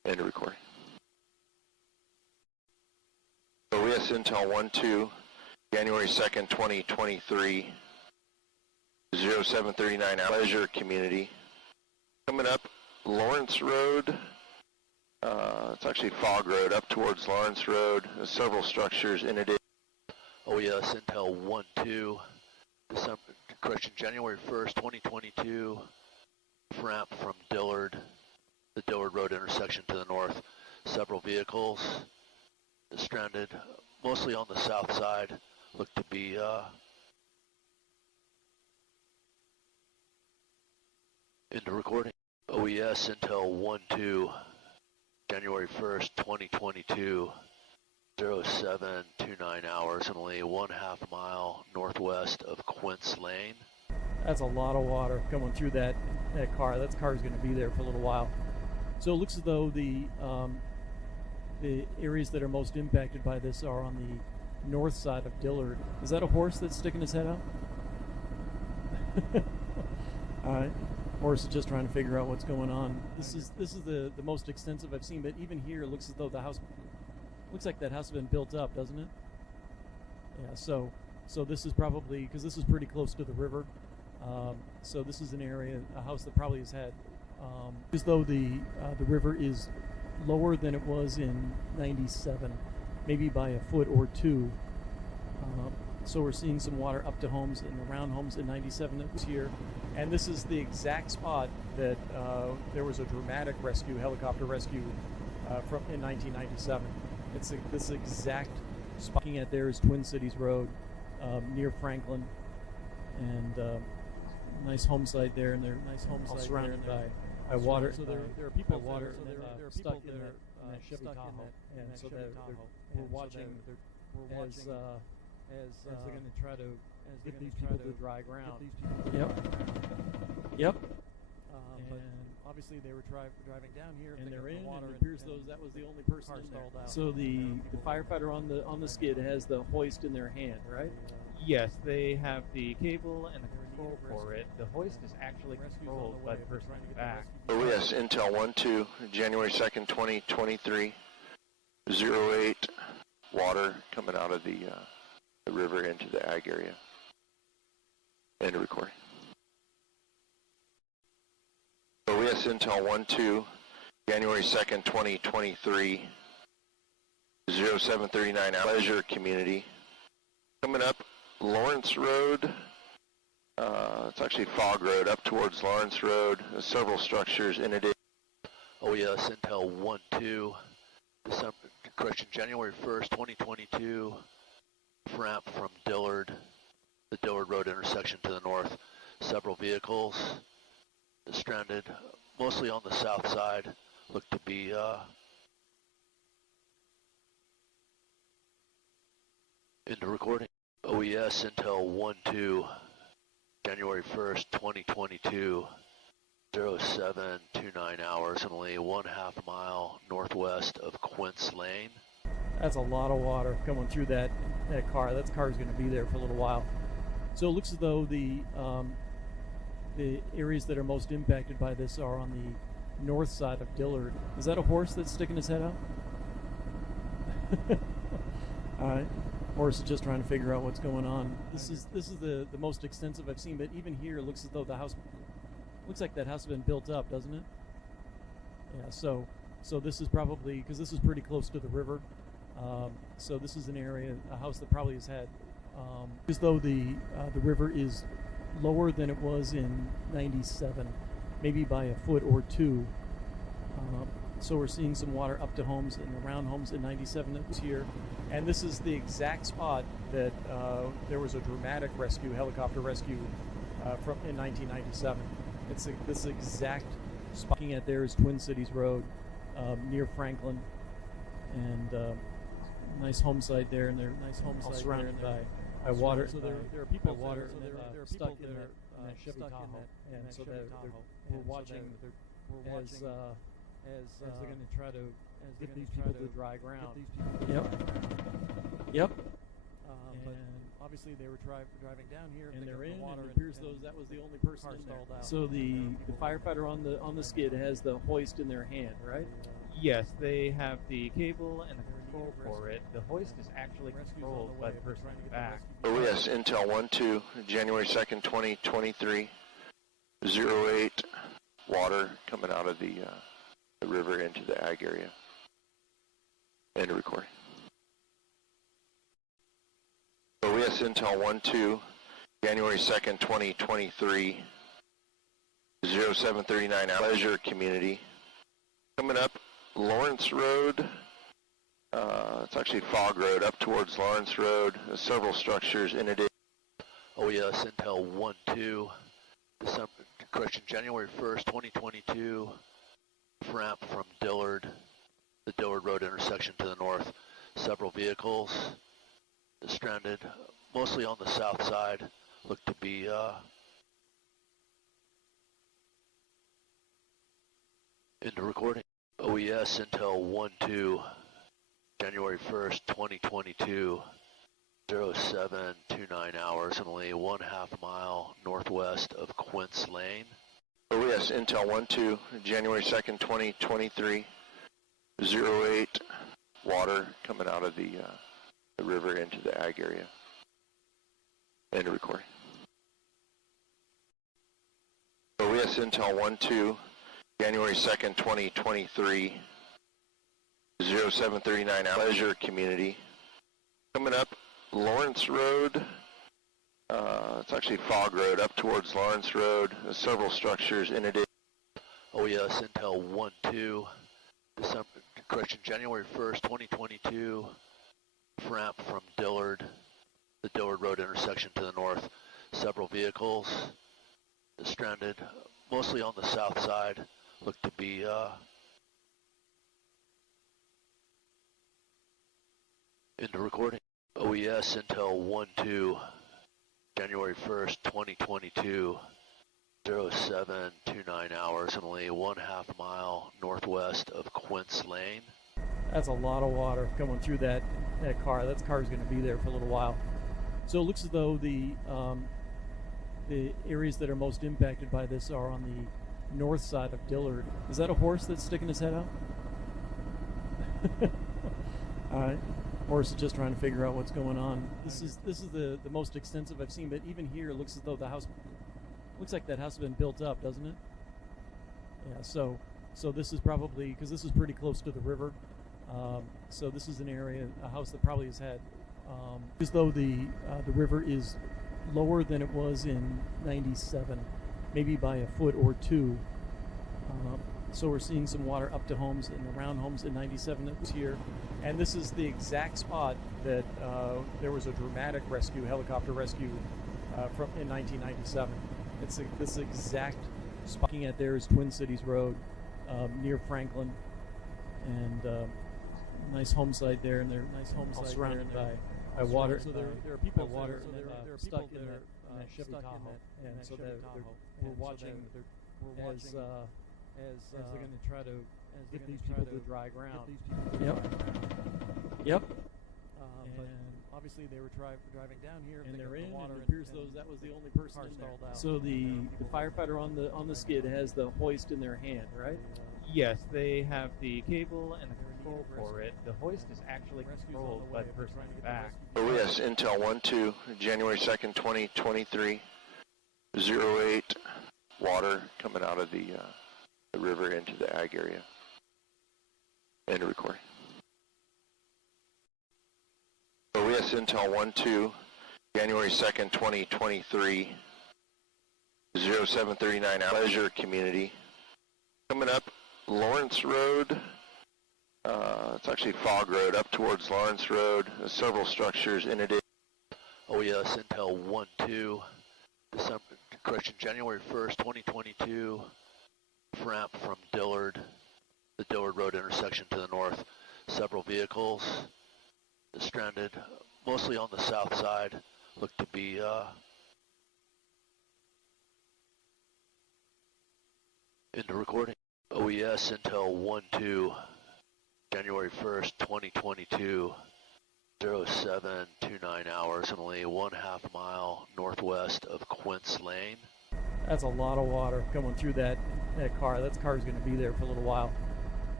End of recording. OES Intel 1-2, January 2nd, 2023, 0739 Pleasure Community. Coming up Lawrence Road, it's actually Fog Road, up towards Lawrence Road. There's several structures in it. OES Intel 1-2, January 1st, 2022, ramp from Dillard, the Dillard Road intersection to the north. Several vehicles stranded, mostly on the south side, look to be into recording. OES Intel 1-2, January 1st, 2022, 0729 hours, and only 1/2 mile northwest of Quince Lane. That's a lot of water coming through that car. That car's going to be there for a little while. So it looks as though the areas that are most impacted by this are on the north side of Dillard. Is that a horse that's sticking his head out? All right. Horse is just trying to figure out what's going on. This is the most extensive I've seen, but even here it looks as though the house looks like that house has been built up, doesn't it? Yeah. So this is probably, because this is pretty close to the river. So this is an area, a house that probably has had, as though the river is lower than it was in '97, maybe by a foot or two. So we're seeing some water up to homes and around homes in '97 that was here. And this is the exact spot that there was a dramatic rescue, helicopter rescue from in 1997. It's this exact spot. Looking at there is Twin Cities Road near Franklin, and nice home site there, and they're all surrounded by water. So there are people water stuck in that Chevy Tahoe, and so we're watching as they're going to try to get these people to dry ground. Yep. But obviously they were driving down here, and they're in. And it appears that was the only person in there. So the firefighter on the skid has the hoist in their hand, right? Yes, they have the cable and the control for it. The hoist is actually controlled by the person in the back. OES Intel 1-2, January 2nd, 2023, 08 water coming out of the river into the ag area. End of recording. OES Intel 1-2, January 2nd, 2023, 0739 Pleasure Community. Coming up Lawrence Road, it's actually Fog Road, up towards Lawrence Road. There's several structures in it. OES Intel 1-2, January 1st, 2022, ramp from Dillard, the Dillard Road intersection to the north. Several vehicles stranded, mostly on the south side, look to be into recording. OES Intel 1-2, January 1st, 2022, 0729 hours, and only 1/2 mile northwest of Quince Lane. That's a lot of water coming through that car. That car's going to be there for a little while. So it looks as though the areas that are most impacted by this are on the north side of Dillard. Is that a horse that's sticking his head out? All right. Horse is just trying to figure out what's going on. This is the most extensive I've seen, but even here it looks as though the house looks like that house has been built up, doesn't it? Yeah. So this is probably, because this is pretty close to the river. So this is an area, a house that probably has had, as though the river is lower than it was in '97, maybe by a foot or two. So we're seeing some water up to homes and around homes in '97 that was here. And this is the exact spot that there was a dramatic rescue, helicopter rescue from in 1997. It's this exact spot. Looking at there is Twin Cities Road near Franklin, and nice home site there, and they're all surrounded by water. So there are people water stuck in that Chevy Tahoe, and so we're watching as they're going to try to get these people to dry ground. Yep. But obviously they were driving down here, and they're in. And it appears that was the only person in there. So the firefighter on the skid has the hoist in their hand, right? Yes, they have the cable and the control for it. The hoist is actually controlled by the person in the back. OES Intel 1-2, January 2nd, 2023, 08, water coming out of the river into the ag area. End of recording. OES Intel 1-2, January 2nd, 2023, 0739, Pleasure Community. Coming up, Lawrence Road, it's actually Fog Road, up towards Lawrence Road. There's several structures in it. OES Intel 1-2, January 1st, 2022, ramp from Dillard, the Dillard Road intersection to the north. Several vehicles stranded, mostly on the south side, look to be into recording. OES Intel 1-2, January 1st, 2022, 0729 hours, only 1/2 mile northwest of Quince Lane. OES Intel 1-2, January 2nd, 2023, 08, water coming out of the river into the ag area. End of recording. OES Intel 1-2, January 2nd, 2023, 0739, Pleasure Community. Coming up, Lawrence Road, it's actually Fog Road, up towards Lawrence Road. There's several structures in it. OES Intel 1-2, January 1st, 2022, ramp from Dillard, the Dillard Road intersection to the north. Several vehicles stranded, mostly on the south side, look to be into recording. OES Intel 1-2, January 1st, 2022, 0729 hours, only 1/2 mile northwest of Quince Lane. That's a lot of water coming through that car. That car's going to be there for a little while. So it looks as though the areas that are most impacted by this are on the north side of Dillard. Is that a horse that's sticking his head out? All right. Horse is just trying to figure out what's going on. This is the most extensive I've seen, but even here it looks as though the house looks like that house has been built up, doesn't it? Yeah. So this is probably, because this is pretty close to the river. So this is an area, a house that probably has had, as though the river is lower than it was in '97, maybe by a foot or two. So we're seeing some water up to homes and around homes in '97 that was here. And this is the exact spot that there was a dramatic rescue, helicopter rescue from in 1997. It's this exact spot. Looking at there is Twin Cities Road near Franklin, and nice home site there, and they're all surrounded by water. So there are people water stuck in that Chevy Tahoe, and so we're watching as they're going to try to get these people to dry ground. Yep. But obviously they were driving down here, and they're in. Water, and it appears that was the only person installed out. So the firefighter on the skid has the hoist in their hand, right? Yes, they have the cable and the control for it. The hoist is actually controlled by the person in the back. OES Intel 1-2, January 2nd, 2023, 08, water coming out of the river into the ag area. End of recording. OES Intel 1-2, January 2nd, 2023, 0739, Pleasure Community. Coming up, Lawrence Road, it's actually Fog Road, up towards Lawrence Road. There's several structures in it. OES Intel 1-2, January 1st, 2022, ramp from Dillard, the Dillard Road intersection to the north. Several vehicles stranded, mostly on the south side, look to be into recording. OES Intel 1-2, January 1st, 2022, 0729 hours, only 1/2 mile northwest of Quince Lane. That's a lot of water coming through that car. That car's going to be there for a little while.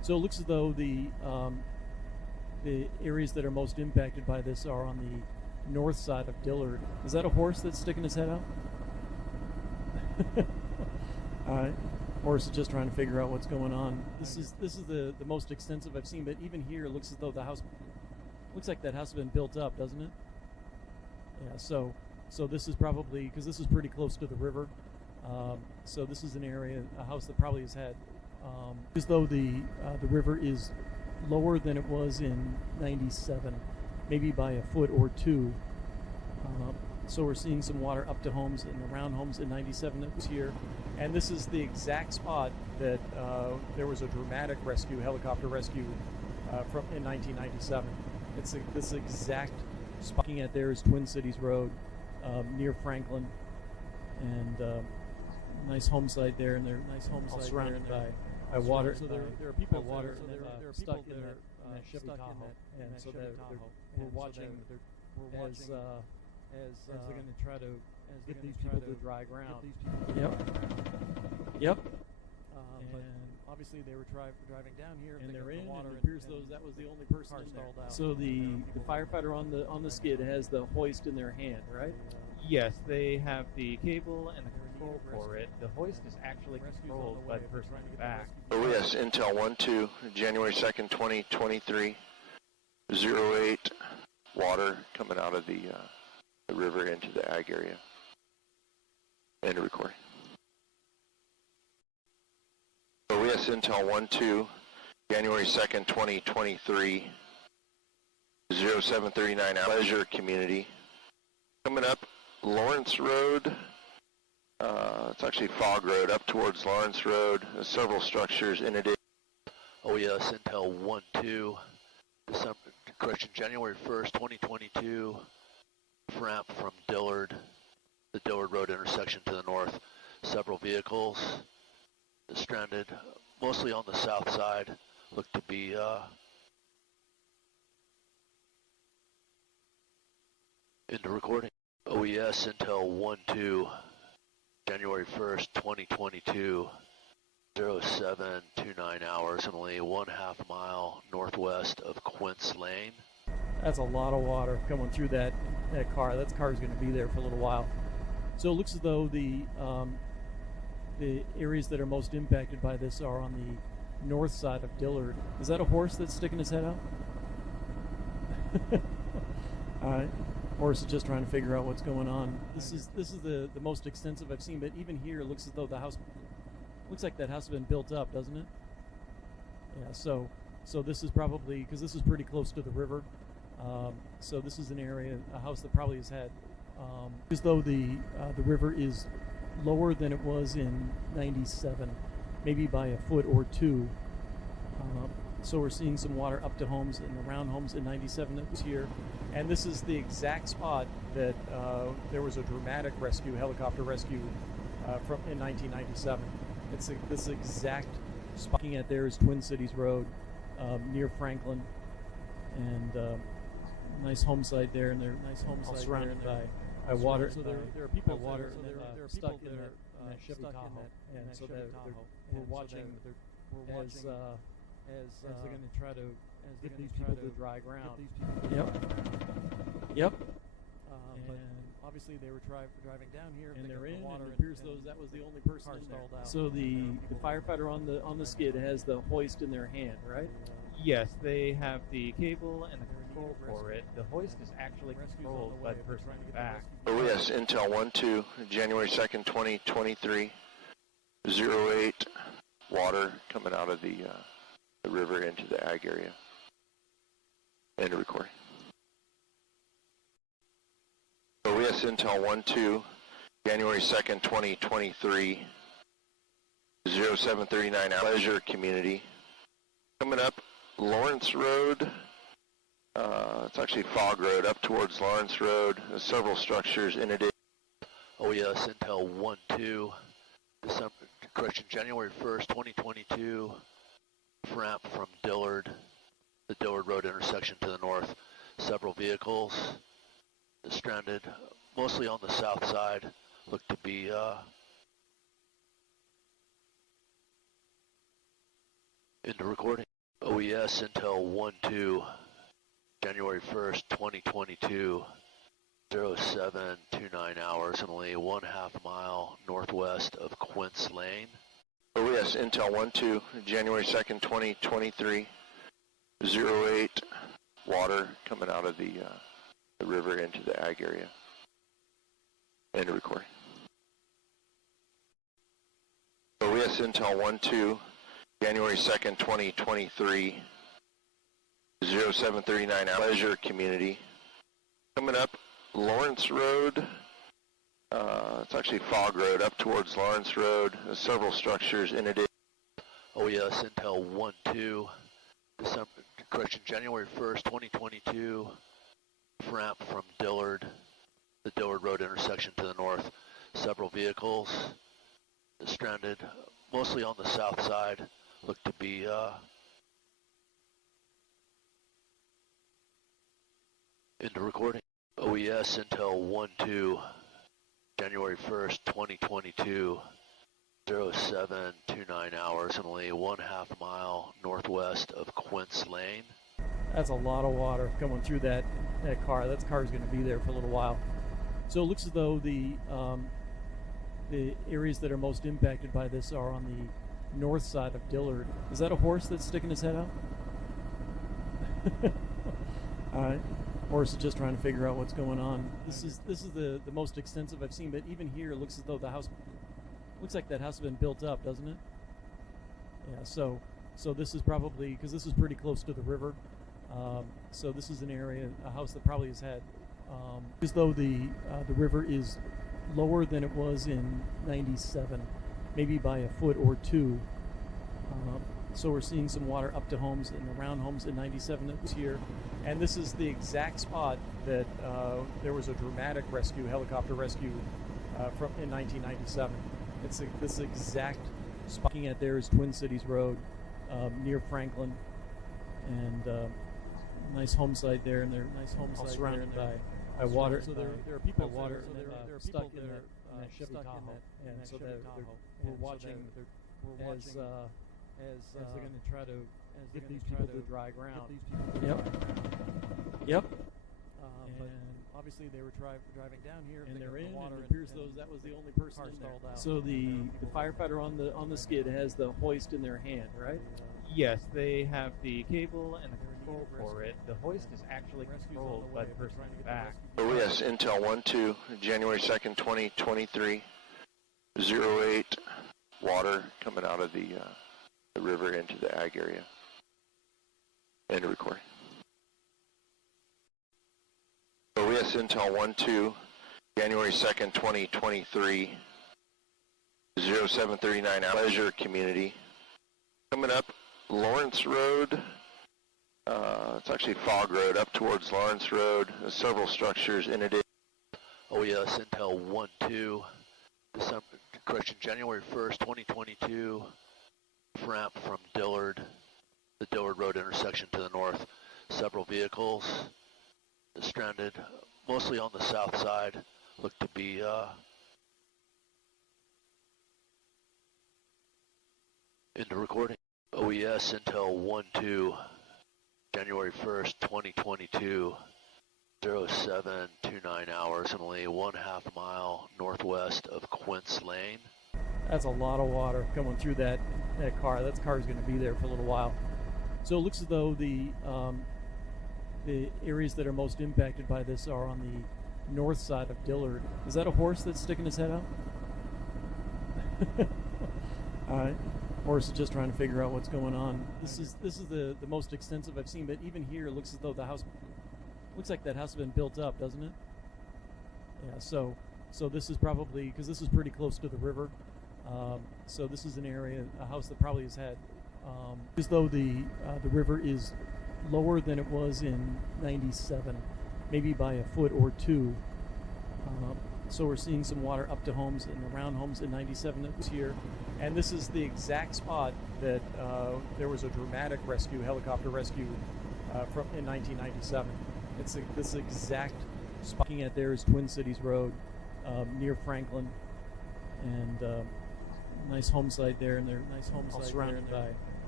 So it looks as though the areas that are most impacted by this are on the north side of Dillard. Is that a horse that's sticking his head out? All right. Horse is just trying to figure out what's going on. This is the most extensive I've seen, but even here it looks as though the house looks like that house has been built up, doesn't it? Yeah. So this is probably because this is pretty close to the river. So this is an area, a house that probably has had as though the river is lower than it was in '97, maybe by a foot or two. So we're seeing some water up to homes and around homes in '97 that was here. And this is the exact spot that there was a dramatic rescue, helicopter rescue from in 1997. It's this exact spot. Looking at there is Twin Cities Road near Franklin, and nice home site there, and they're nice home site surrounded by water. So there are people water stuck in that Chevy Tahoe, and so we're watching as they're going to try to get these people to dry ground. Yep. And obviously they were driving down here, and they're in. Water, and it appears those that was the only person in there. So the firefighter on the skid has the hoist in their hand, right? Yes, they have the cable and the control for it. The hoist is actually controlled by the person in the back. Oh yes, Intel 1-2, January 2nd, 2023, 08, water coming out of the river into the ag area. End of recording. Oh yes, Intel 1-2, January 2nd, 2023, 0739, Pleasure Community. Coming up, Lawrence Road, it's actually Fog Road, up towards Lawrence Road. There's several structures in it. Oh yes, Intel 1-2, January 1st, 2022, ramp from Dillard, the Dillard Road intersection to the north. Several vehicles stranded, mostly on the south side, look to be into recording. OES Intel 1-2, January 1st, 2022, 0729 hours, and only 1/2 mile northwest of Quince Lane. That's a lot of water coming through that car. That car's going to be there for a little while. So it looks as though the areas that are most impacted by this are on the north side of Dillard. Is that a horse that's sticking his head out? All right. Horse is just trying to figure out what's going on. This is the most extensive I've seen, but even here it looks as though the house looks like that house has been built up, doesn't it? Yeah. So this is probably because this is pretty close to the river. So this is an area, a house that probably has had as though the river is lower than it was in '97, maybe by a foot or two. So we're seeing some water up to homes and around homes in '97 that was here. And this is the exact spot that there was a dramatic rescue, helicopter rescue from in 1997. It's this exact spot. Looking at there is Twin Cities Road near Franklin, and nice home site there, and they're nice home site surrounded by water. So there are people water stuck in that Chevy Tahoe, and so we're watching as they're going to try to get these people to dry ground. Yep. And obviously they were driving down here, and they're in. Water, and it appears that was the only person in there. So the firefighter on the skid has the hoist in their hand, right? Yes, they have the cable and the control for it. The hoist is actually controlled by the person in the back. Oh yes, Intel 1-2, January 2nd, 2023, 08, water coming out of the river into the ag area. End of recording. OES Intel 1-2, January 2nd, 2023, 0739, Pleasure Community. Coming up, Lawrence Road, it's actually Fog Road, up towards Lawrence Road. There's several structures in it. OES Intel 1-2, January 1st, 2022, ramp from Dillard, the Dillard Road intersection to the north. Several vehicles stranded, mostly on the south side, look to be into recording. OES Intel 1-2, January 1st, 2022, 0729 hours, and only 1/2 mile northwest of Quince Lane. OES Intel 1-2, January 2nd, 2023, 08 water coming out of the river into the ag area. End of recording. OES Intel 1-2, January 2nd, 2023, 0739 Pleasure Community. Coming up Lawrence Road, it's actually Fog Road, up towards Lawrence Road. There's several structures in it. OES Intel 1-2, January 1st, 2022, ramp from Dillard, the Dillard Road intersection to the north. Several vehicles stranded, mostly on the south side, look to be into recording. OES Intel 1-2, January 1st, 2022, 0729 hours, and only 1/2 mile northwest of Quince Lane. That's a lot of water coming through that car. That car's going to be there for a little while. So it looks as though the areas that are most impacted by this are on the north side of Dillard. Is that a horse that's sticking his head out? All right. Horse is just trying to figure out what's going on. This is the most extensive I've seen, but even here it looks as though the house looks like that house has been built up, doesn't it? Yeah. So this is probably, because this is pretty close to the river. So this is an area, a house that probably has had, as though the river is lower than it was in '97, maybe by a foot or two. So we're seeing some water up to homes and around homes in '97 that was here. And this is the exact spot that there was a dramatic rescue, helicopter rescue from in 1997. It's this exact spot. Looking at there is Twin Cities Road near Franklin, and nice home site there, and they're nice home site surrounded by water. So there are people water, so they're stuck in that Chevy Tahoe, and so we're watching as they're going to try to get these people to dry ground. Yep. But obviously they were driving down here, and they're in. And it appears that was the only person in there. So the firefighter on the skid has the hoist in their hand, right? Yes, they have the cable and the control for it. The hoist is actually controlled by the person in the back. OES Intel 1-2, January 2nd, 2023, 08 water coming out of the river into the ag area. End of recording. OES Intel 1-2, January 2nd, 2023, 0739 Pleasure Community. Coming up Lawrence Road, it's actually Fog Road, up towards Lawrence Road. There's several structures in it. OES Intel 1-2, January 1st, 2022, ramp from Dillard, the Dillard Road intersection to the north. Several vehicles stranded, mostly on the south side, look to be into recording. OES Intel 1-2, January 1st, 2022, 0729 hours, and only 1/2 mile northwest of Quince Lane. That's a lot of water coming through that car. That car's going to be there for a little while. So it looks as though the areas that are most impacted by this are on the north side of Dillard. Is that a horse that's sticking his head out? All right. Horse is just trying to figure out what's going on. This is the most extensive I've seen, but even here it looks as though the house looks like that house has been built up, doesn't it? Yeah. So this is probably, because this is pretty close to the river. So this is an area, a house that probably has had, as though the river is lower than it was in '97, maybe by a foot or two. So we're seeing some water up to homes and around homes in '97 that was here. And this is the exact spot that there was a dramatic rescue, helicopter rescue from in 1997. It's this exact spot. Looking at there is Twin Cities Road near Franklin, and nice home site there, and they're nice home site surrounded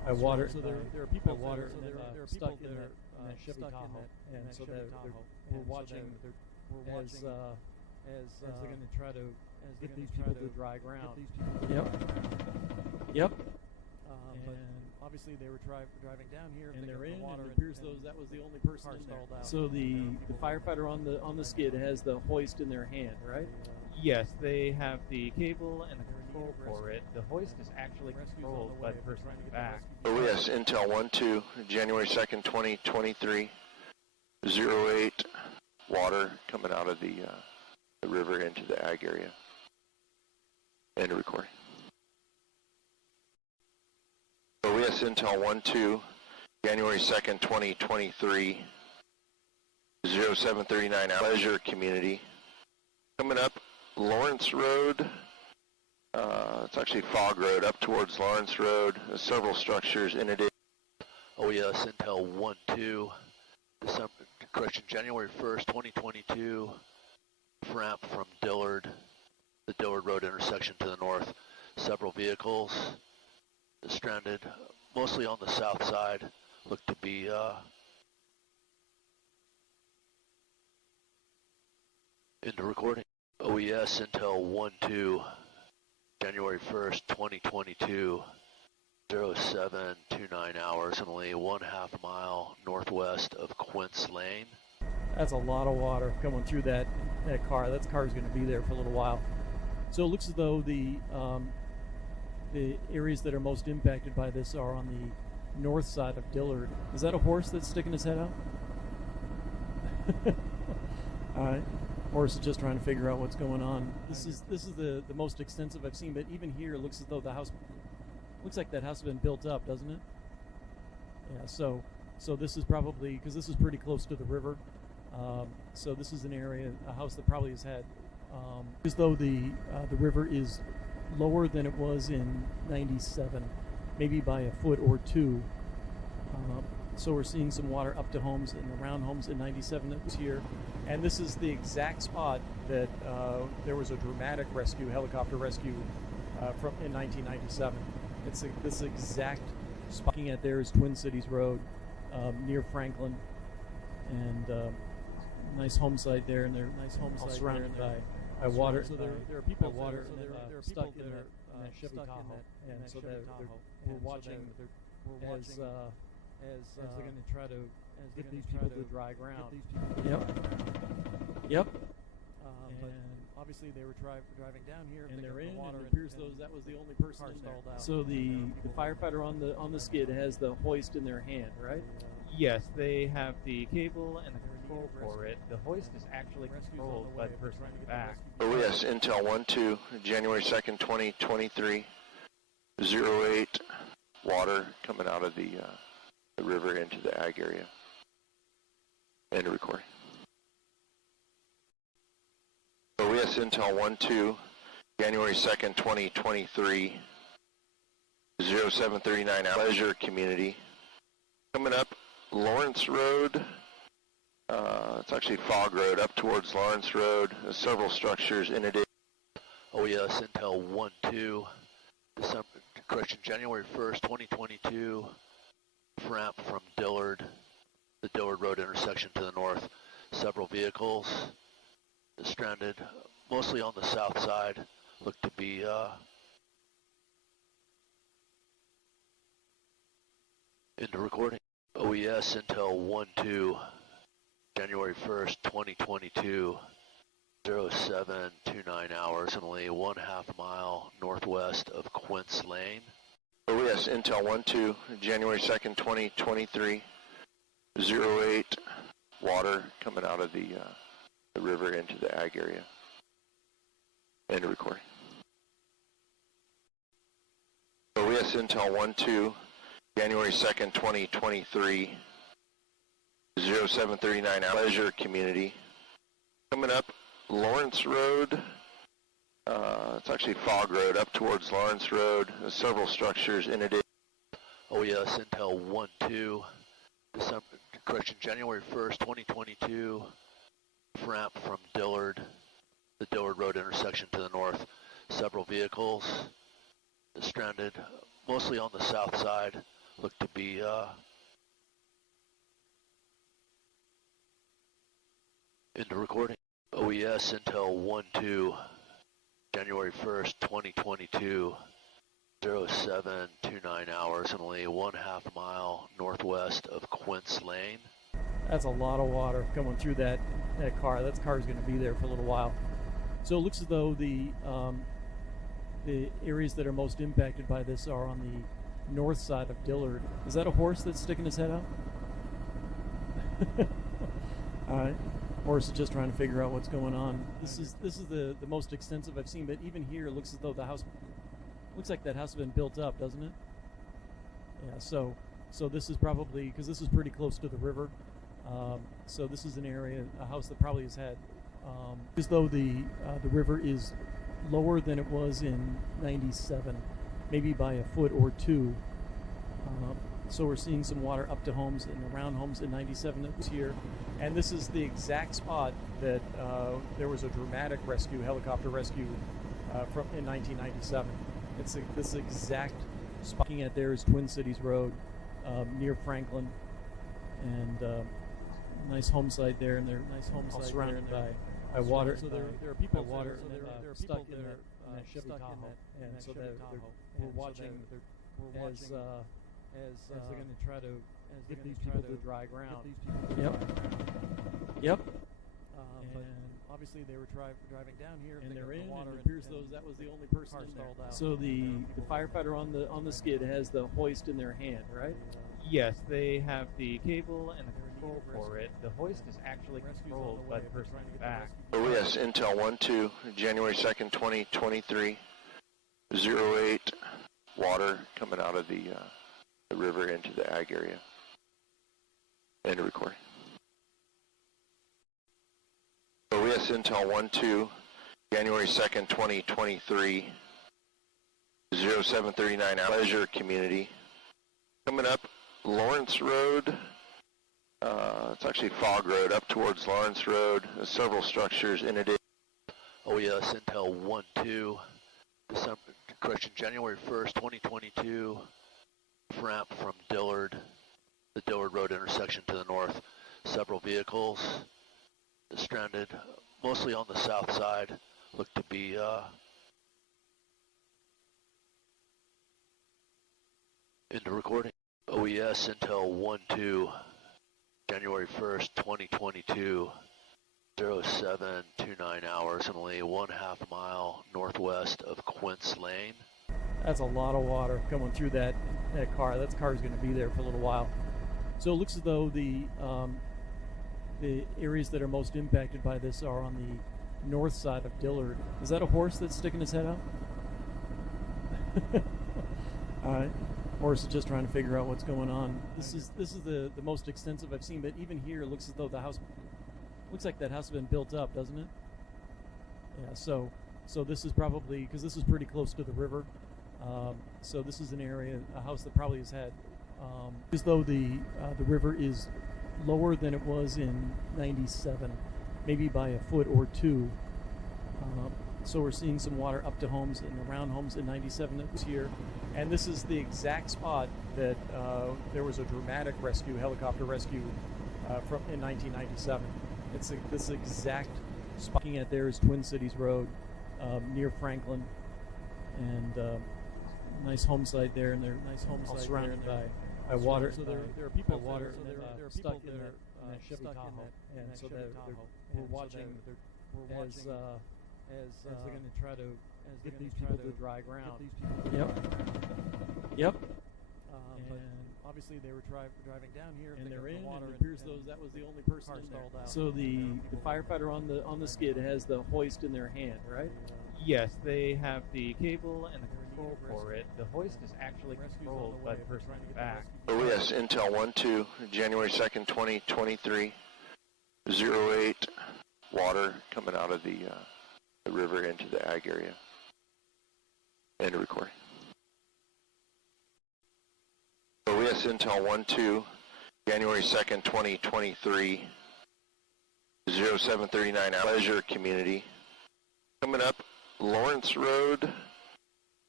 I water. So there are people water stuck in that Chevy Tahoe, and so we're watching as they're going to try to get these people to dry ground. Yep. But obviously they were driving down here, and they're in. And it appears that was the only person in there. So the firefighter on the skid has the hoist in their hand, right? Yes, they have the cable and the control for it. The hoist is actually controlled by the person in the back. Oh yes, Intel 1-2, January 2nd, 2023, 08, water coming out of the river into the ag area. End of recording. Oh yes, Intel 1-2, January 2nd, 2023, 0739, Pleasure Community. Coming up, Lawrence Road. It's actually Fog Road up towards Lawrence Road. There's several structures in addition. Oh yes, Intel 1-2, January 1st, 2022, ramp from Dillard, the Dillard Road intersection to the north. Several vehicles stranded, mostly on the south side, look to be into recording. OES Intel 1-2, January 1st, 2022, 0729 hours, and only 1/2 mile northwest of Quince Lane. That's a lot of water coming through that car. That car's going to be there for a little while. So it looks as though the areas that are most impacted by this are on the north side of Dillard. Is that a horse that's sticking his head out? All right. Horse is just trying to figure out what's going on. This is the most extensive I've seen, but even here it looks as though the house looks like that house has been built up, doesn't it? Yeah. So this is probably, because this is pretty close to the river. So this is an area, a house that probably has had, as though the river is lower than it was in '97, maybe by a foot or two. So we're seeing some water up to homes and around homes in '97 that was here. And this is the exact spot that there was a dramatic rescue, helicopter rescue from in 1997. It's this exact spot. Looking at there is Twin Cities Road near Franklin, and nice home site there, and they're all surrounded by water. So there are people water stuck in that Chevy Tahoe, and so we're watching as they're going to try to get these people to dry ground. Yep. But obviously they were driving down here, and they're in. And it appears that was the only person in there. So the firefighter on the skid has the hoist in their hand, right? Yes, they have the cable and the control for it. The hoist is actually controlled by the person in the back. Oh yes, Intel 1-2, January 2nd, 2023, 08, water coming out of the river into the ag area. End of recording. Oh yes, Intel 1-2, January 2nd, 2023, 0739, Pleasure Community. Coming up, Lawrence Road. It's actually Fog Road up towards Lawrence Road. There's several structures in addition. Oh yes, Intel 1-2, January 1st, 2022, ramp from Dillard, the Dillard Road intersection to the north. Several vehicles stranded, mostly on the south side, look to be into recording. OES Intel 1-2, January 1st, 2022, 0729 hours, and only 1/2 mile northwest of Quince Lane. Oh yes, Intel 1-2, January 2nd, 2023, 08, water coming out of the river into the ag area. End of recording. Oh yes, Intel 1-2, January 2nd, 2023, 0739, Pleasure Community. Coming up, Lawrence Road. It's actually Fog Road up towards Lawrence Road. There's several structures in addition. Oh yes, Intel 1-2, January 1st, 2022, ramp from Dillard, the Dillard Road intersection to the north. Several vehicles stranded, mostly on the south side, look to be into recording. OES Intel 1-2, January 1st, 2022, 0729 hours, and only 1/2 mile northwest of Quince Lane. That's a lot of water coming through that car. That car's going to be there for a little while. So it looks as though the areas that are most impacted by this are on the north side of Dillard. Is that a horse that's sticking his head out? All right. Horse is just trying to figure out what's going on. This is the most extensive I've seen, but even here it looks as though the house looks like that house has been built up, doesn't it? Yeah. So this is probably, because this is pretty close to the river. So this is an area, a house that probably has had, as though the river is lower than it was in '97, maybe by a foot or two. So we're seeing some water up to homes and around homes in '97 that was here. And this is the exact spot that there was a dramatic rescue, helicopter rescue from in 1997. It's this exact spot. Looking at there is Twin Cities Road near Franklin, and nice home site there, and they're all surrounded by water. So there are people stuck in that Chevy Tahoe, and so we're watching as they're going to try to get these people to dry ground. Yep. But obviously they were driving down here, and they're in. And it appears that was the only person stalled out. So the firefighter on the skid has the hoist in their hand, right? Yes, they have the cable and the control for it. The hoist is actually controlled by the person in the back. OES Intel 1-2, January 2nd, 2023, 08, water coming out of the river into the ag area. End of recording. OES Intel 1-2, January 2nd, 2023, 0739 Pleasure Community. Coming up Lawrence Road, it's actually Fog Road, up towards Lawrence Road. There's several structures in it. OES Intel 1-2, January 1st, 2022, ramp from Dillard, the Dillard Road intersection to the north. Several vehicles stranded, mostly on the south side, look to be into recording. OES Intel 1-2, January 1st, 2022, 0729 hours, and only 1/2 mile northwest of Quince Lane. That's a lot of water coming through that car. That car's going to be there for a little while. So it looks as though the areas that are most impacted by this are on the north side of Dillard. Is that a horse that's sticking his head out? All right. Horse is just trying to figure out what's going on. This is the most extensive I've seen, but even here it looks as though the house looks like that house has been built up, doesn't it? Yeah. So this is probably, because this is pretty close to the river. So this is an area, a house that probably has had, as though the river is lower than it was in '97, maybe by a foot or two. So we're seeing some water up to homes and around homes in '97 that was here. And this is the exact spot that there was a dramatic rescue, helicopter rescue from in 1997. It's this exact spot. Looking at there is Twin Cities Road near Franklin, and nice home site there, and they're all surrounded by water. So there are people stuck in that Chevy Tahoe, and so we're watching as they're going to try to get these people to dry ground. Yep. But obviously they were driving down here, and they're in. And it appears that was the only person stalled out. So the firefighter on the skid has the hoist in their hand, right? Yes, they have the cable and the control for it. The hoist is actually controlled by the person in the back. OES Intel 1-2, January 2nd, 2023, 08, water coming out of the river into the ag area. End of recording. OES Intel 1-2, January 2nd, 2023, 0739 Pleasure Community. Coming up Lawrence Road,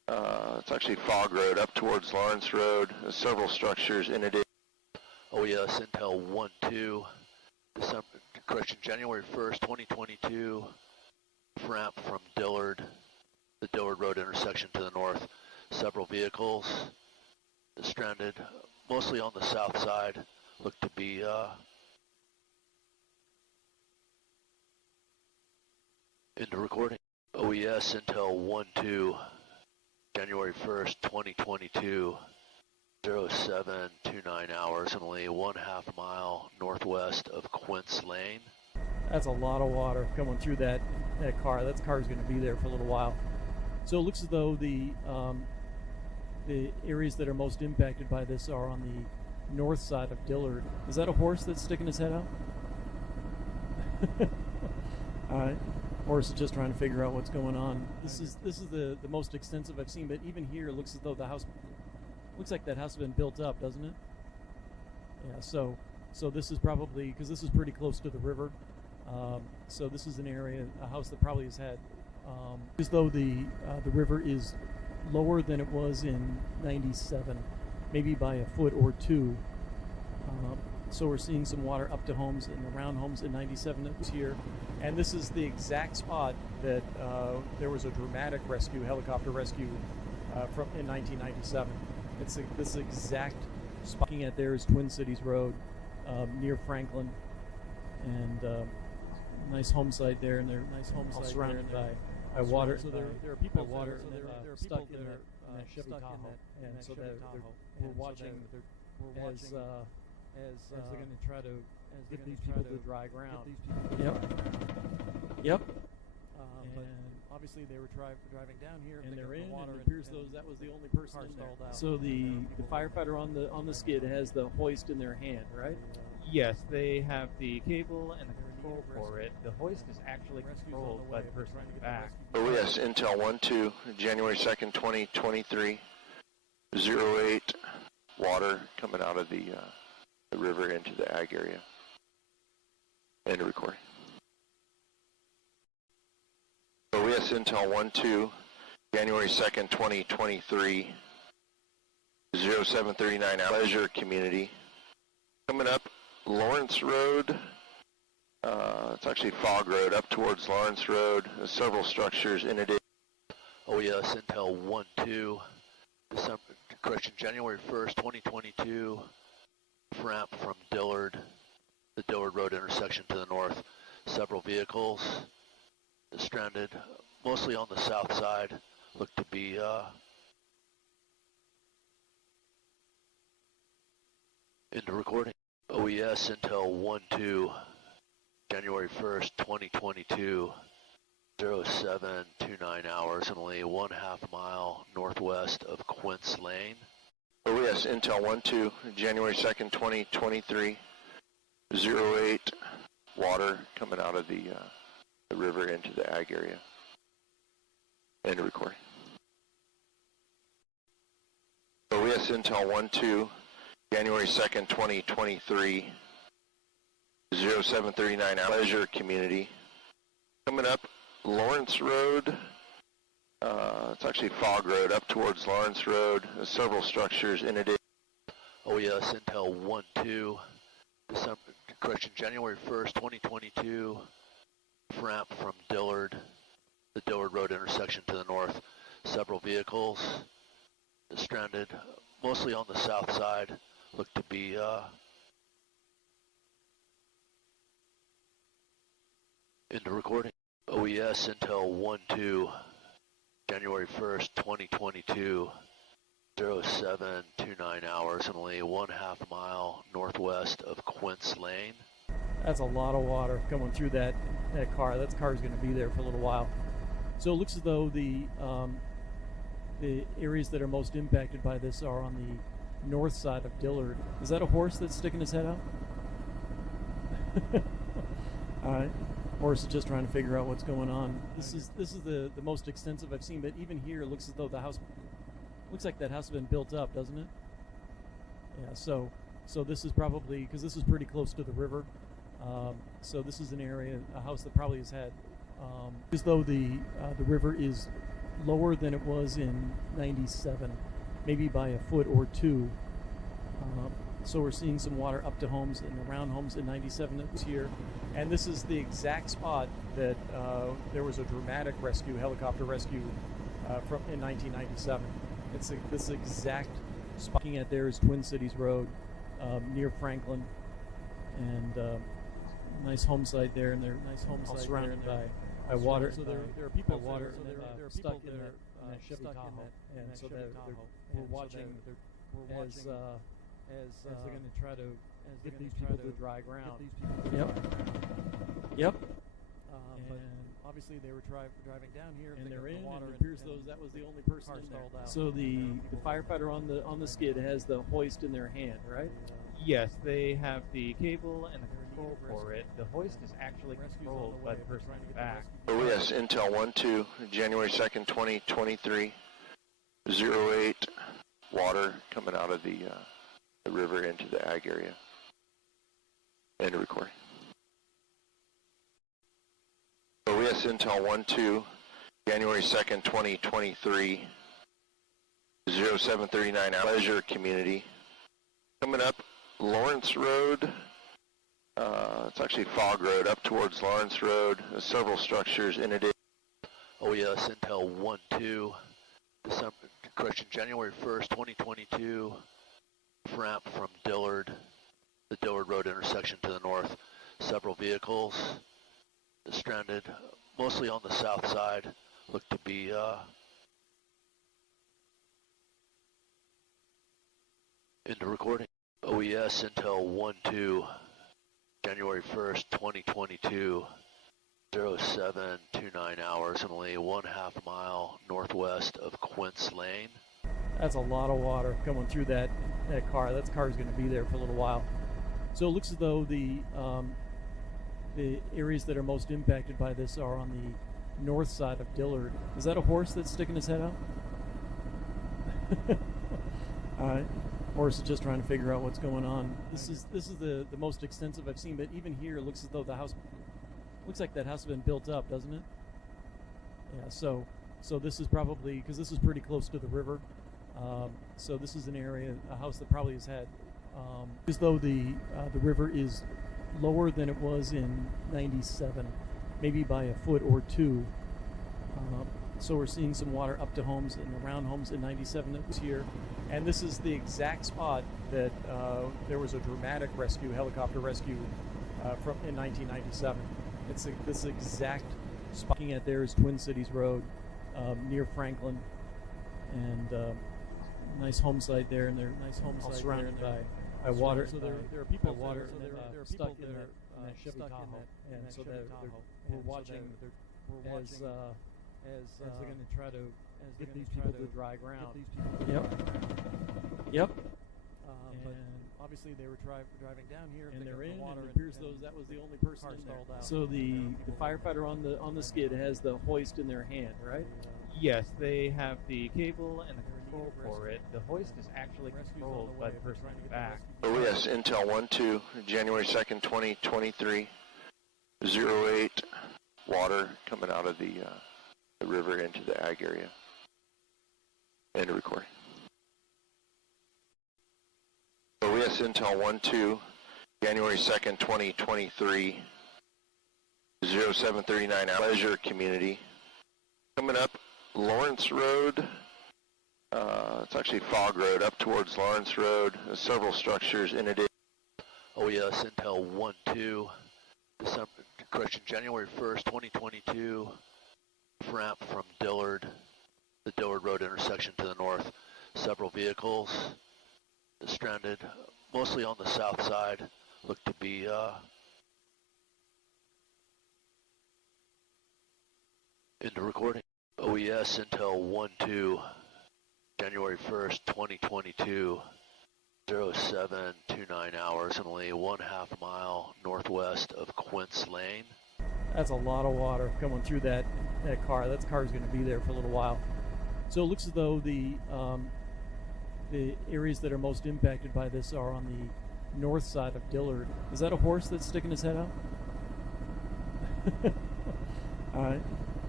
It's actually Fog Road up towards Lawrence Road. There's several structures in it. OES Intel 1-2, January 1st, 2022, ramp from Dillard, the Dillard Road intersection to the north. Several vehicles stranded, mostly on the south side, look to be into recording. OES Intel 1-2, January 1st, 2022, 0729 hours, only 1/2 mile northwest of Quince Lane. That's a lot of water coming through that car. That car's going to be there for a little while. So it looks as though the areas that are most impacted by this are on the north side of Dillard. Is that a horse that's sticking his head out? All right. Horse is just trying to figure out what's going on. This is the most extensive I've seen, but even here it looks as though the house looks like that house has been built up, doesn't it? Yeah. So this is probably, because this is pretty close to the river. So this is an area, a house that probably has had, as though the river is lower than it was in '97, maybe by a foot or two. So we're seeing some water up to homes and around homes in '97 that was here. And this is the exact spot that there was a dramatic rescue, helicopter rescue from in 1997. It's this exact spot. Looking at there is Twin Cities Road near Franklin, and nice home site there, and they're all surrounded by water. So there are people water stuck in that Chevy Tahoe, and so we're watching as they're going to try to get these people to dry ground. Yep. But obviously they were driving down here, and they're in. And it appears that was the only person stalled out. So the firefighter on the skid has the hoist in their hand, right? Yes, they have the cable and the control for it. The hoist is actually controlled by the person in the back. OES Intel 1-2, January 2nd, 2023, 08, water coming out of the river into the ag area. End of recording. OES Intel 1-2, January 2nd, 2023, 0739 Pleasure Community. Coming up Lawrence Road. It's actually Fog Road up towards Lawrence Road. There's several structures in it. OES Intel 1-2, January 1st, 2022, ramp from Dillard, the Dillard Road intersection to the north. Several vehicles stranded, mostly on the south side, look to be into recording. OES Intel 1-2, January 1st, 2022, 0729 hours, only 1/2 mile northwest of Quince Lane. OES Intel 1-2, January 2nd, 2023, 08, water coming out of the river into the ag area. End of recording. OES Intel 1-2, January 2nd, 2023, 0739 Pleasure Community. Coming up Lawrence Road. It's actually Fog Road up towards Lawrence Road. There's several structures in it. OES Intel 1-2, January 1st, 2022, ramp from Dillard, the Dillard Road intersection to the north. Several vehicles stranded, mostly on the south side, look to be into recording. OES Intel 1-2, January 1st, 2022, 0729 hours, only 1/2 mile northwest of Quince Lane. That's a lot of water coming through that car. That car's going to be there for a little while. So it looks as though the areas that are most impacted by this are on the north side of Dillard. Is that a horse that's sticking his head out? All right. Horse is just trying to figure out what's going on. This is the most extensive I've seen, but even here it looks as though the house looks like that house has been built up, doesn't it? Yeah. So this is probably, because this is pretty close to the river. So this is an area, a house that probably has had, as though the river is lower than it was in 97, maybe by a foot or two. So we're seeing some water up to homes and around homes in 97 that was here. And this is the exact spot that there was a dramatic rescue, helicopter rescue from in 1997. It's this exact spot. Looking at there is Twin Cities Road near Franklin, and nice home site there, and they're all surrounded by water. So there are people water stuck in that Chevy Tahoe, and so we're watching as they're going to try to get these people to dry ground. Yep. But obviously they were driving down here, and they're in. Water, and it appears that was the only person in there. So the firefighter on the skid has the hoist in their hand, right? Yes, they have the cable and the control for it. The hoist is actually controlled by the person in the back. Oh yes, Intel 1-2, January 2nd, 2023, 08, water coming out of the river into the ag area. End of recording. Oh yes, Intel 1-2, January 2nd, 2023, 0739, Pleasure Community. Coming up, Lawrence Road, it's actually Fog Road, up towards Lawrence Road. There's several structures in it. Oh yes, Intel 1-2, January 1st, 2022, ramp from Dillard, the Dillard Road intersection to the north. Several vehicles stranded, mostly on the south side, look to be into recording. OES Intel 1-2, January 1st, 2022, 0729 hours, only 1/2 mile northwest of Quince Lane. That's a lot of water coming through that car. That car is going to be there for a little while. So it looks as though the areas that are most impacted by this are on the north side of Dillard. Is that a horse that's sticking his head out? All right. Horse is just trying to figure out what's going on. This is the most extensive I've seen, but even here it looks as though the house looks like that house has been built up, doesn't it? Yeah. So this is probably, because this is pretty close to the river. So this is an area, a house that probably has had, as though the river is lower than it was in 97, maybe by a foot or two. So we're seeing some water up to homes and around homes in 97 that was here. And this is the exact spot that there was a dramatic rescue, helicopter rescue from in 1997. It's this exact spot. Looking at there is Twin Cities Road near Franklin, and nice home site there, and they're all surrounded by water. So there are people water stuck in that Chevy Tahoe, and so we're watching as they're going to try to get these people to dry ground. Yep. But obviously they were driving down here, and they're in. Water, and it appears that was the only person in there. So the firefighter on the skid has the hoist in their hand, right? Yes, they have the cable and the control for it. The hoist is actually controlled by the person in the back. Oh yes, Intel 1-2, January 2nd, 2023, 08, water coming out of the river into the ag area. End of recording. Oh yes, Intel 1-2, January 2nd, 2023, 0739, Pleasure Community. Coming up, Lawrence Road, it's actually Fog Road, up towards Lawrence Road. There's several structures in it. Oh yes, Intel 1-2, January 1st, 2022, ramp from Dillard, the Dillard Road intersection to the north. Several vehicles stranded, mostly on the south side, look to be into recording. OES Intel 1-2, January 1st, 2022, 0729 hours, only 1/2 mile northwest of Quince Lane. That's a lot of water coming through that car. That car is going to be there for a little while. So it looks as though the areas that are most impacted by this are on the north side of Dillard. Is that a horse that's sticking his head out? All right.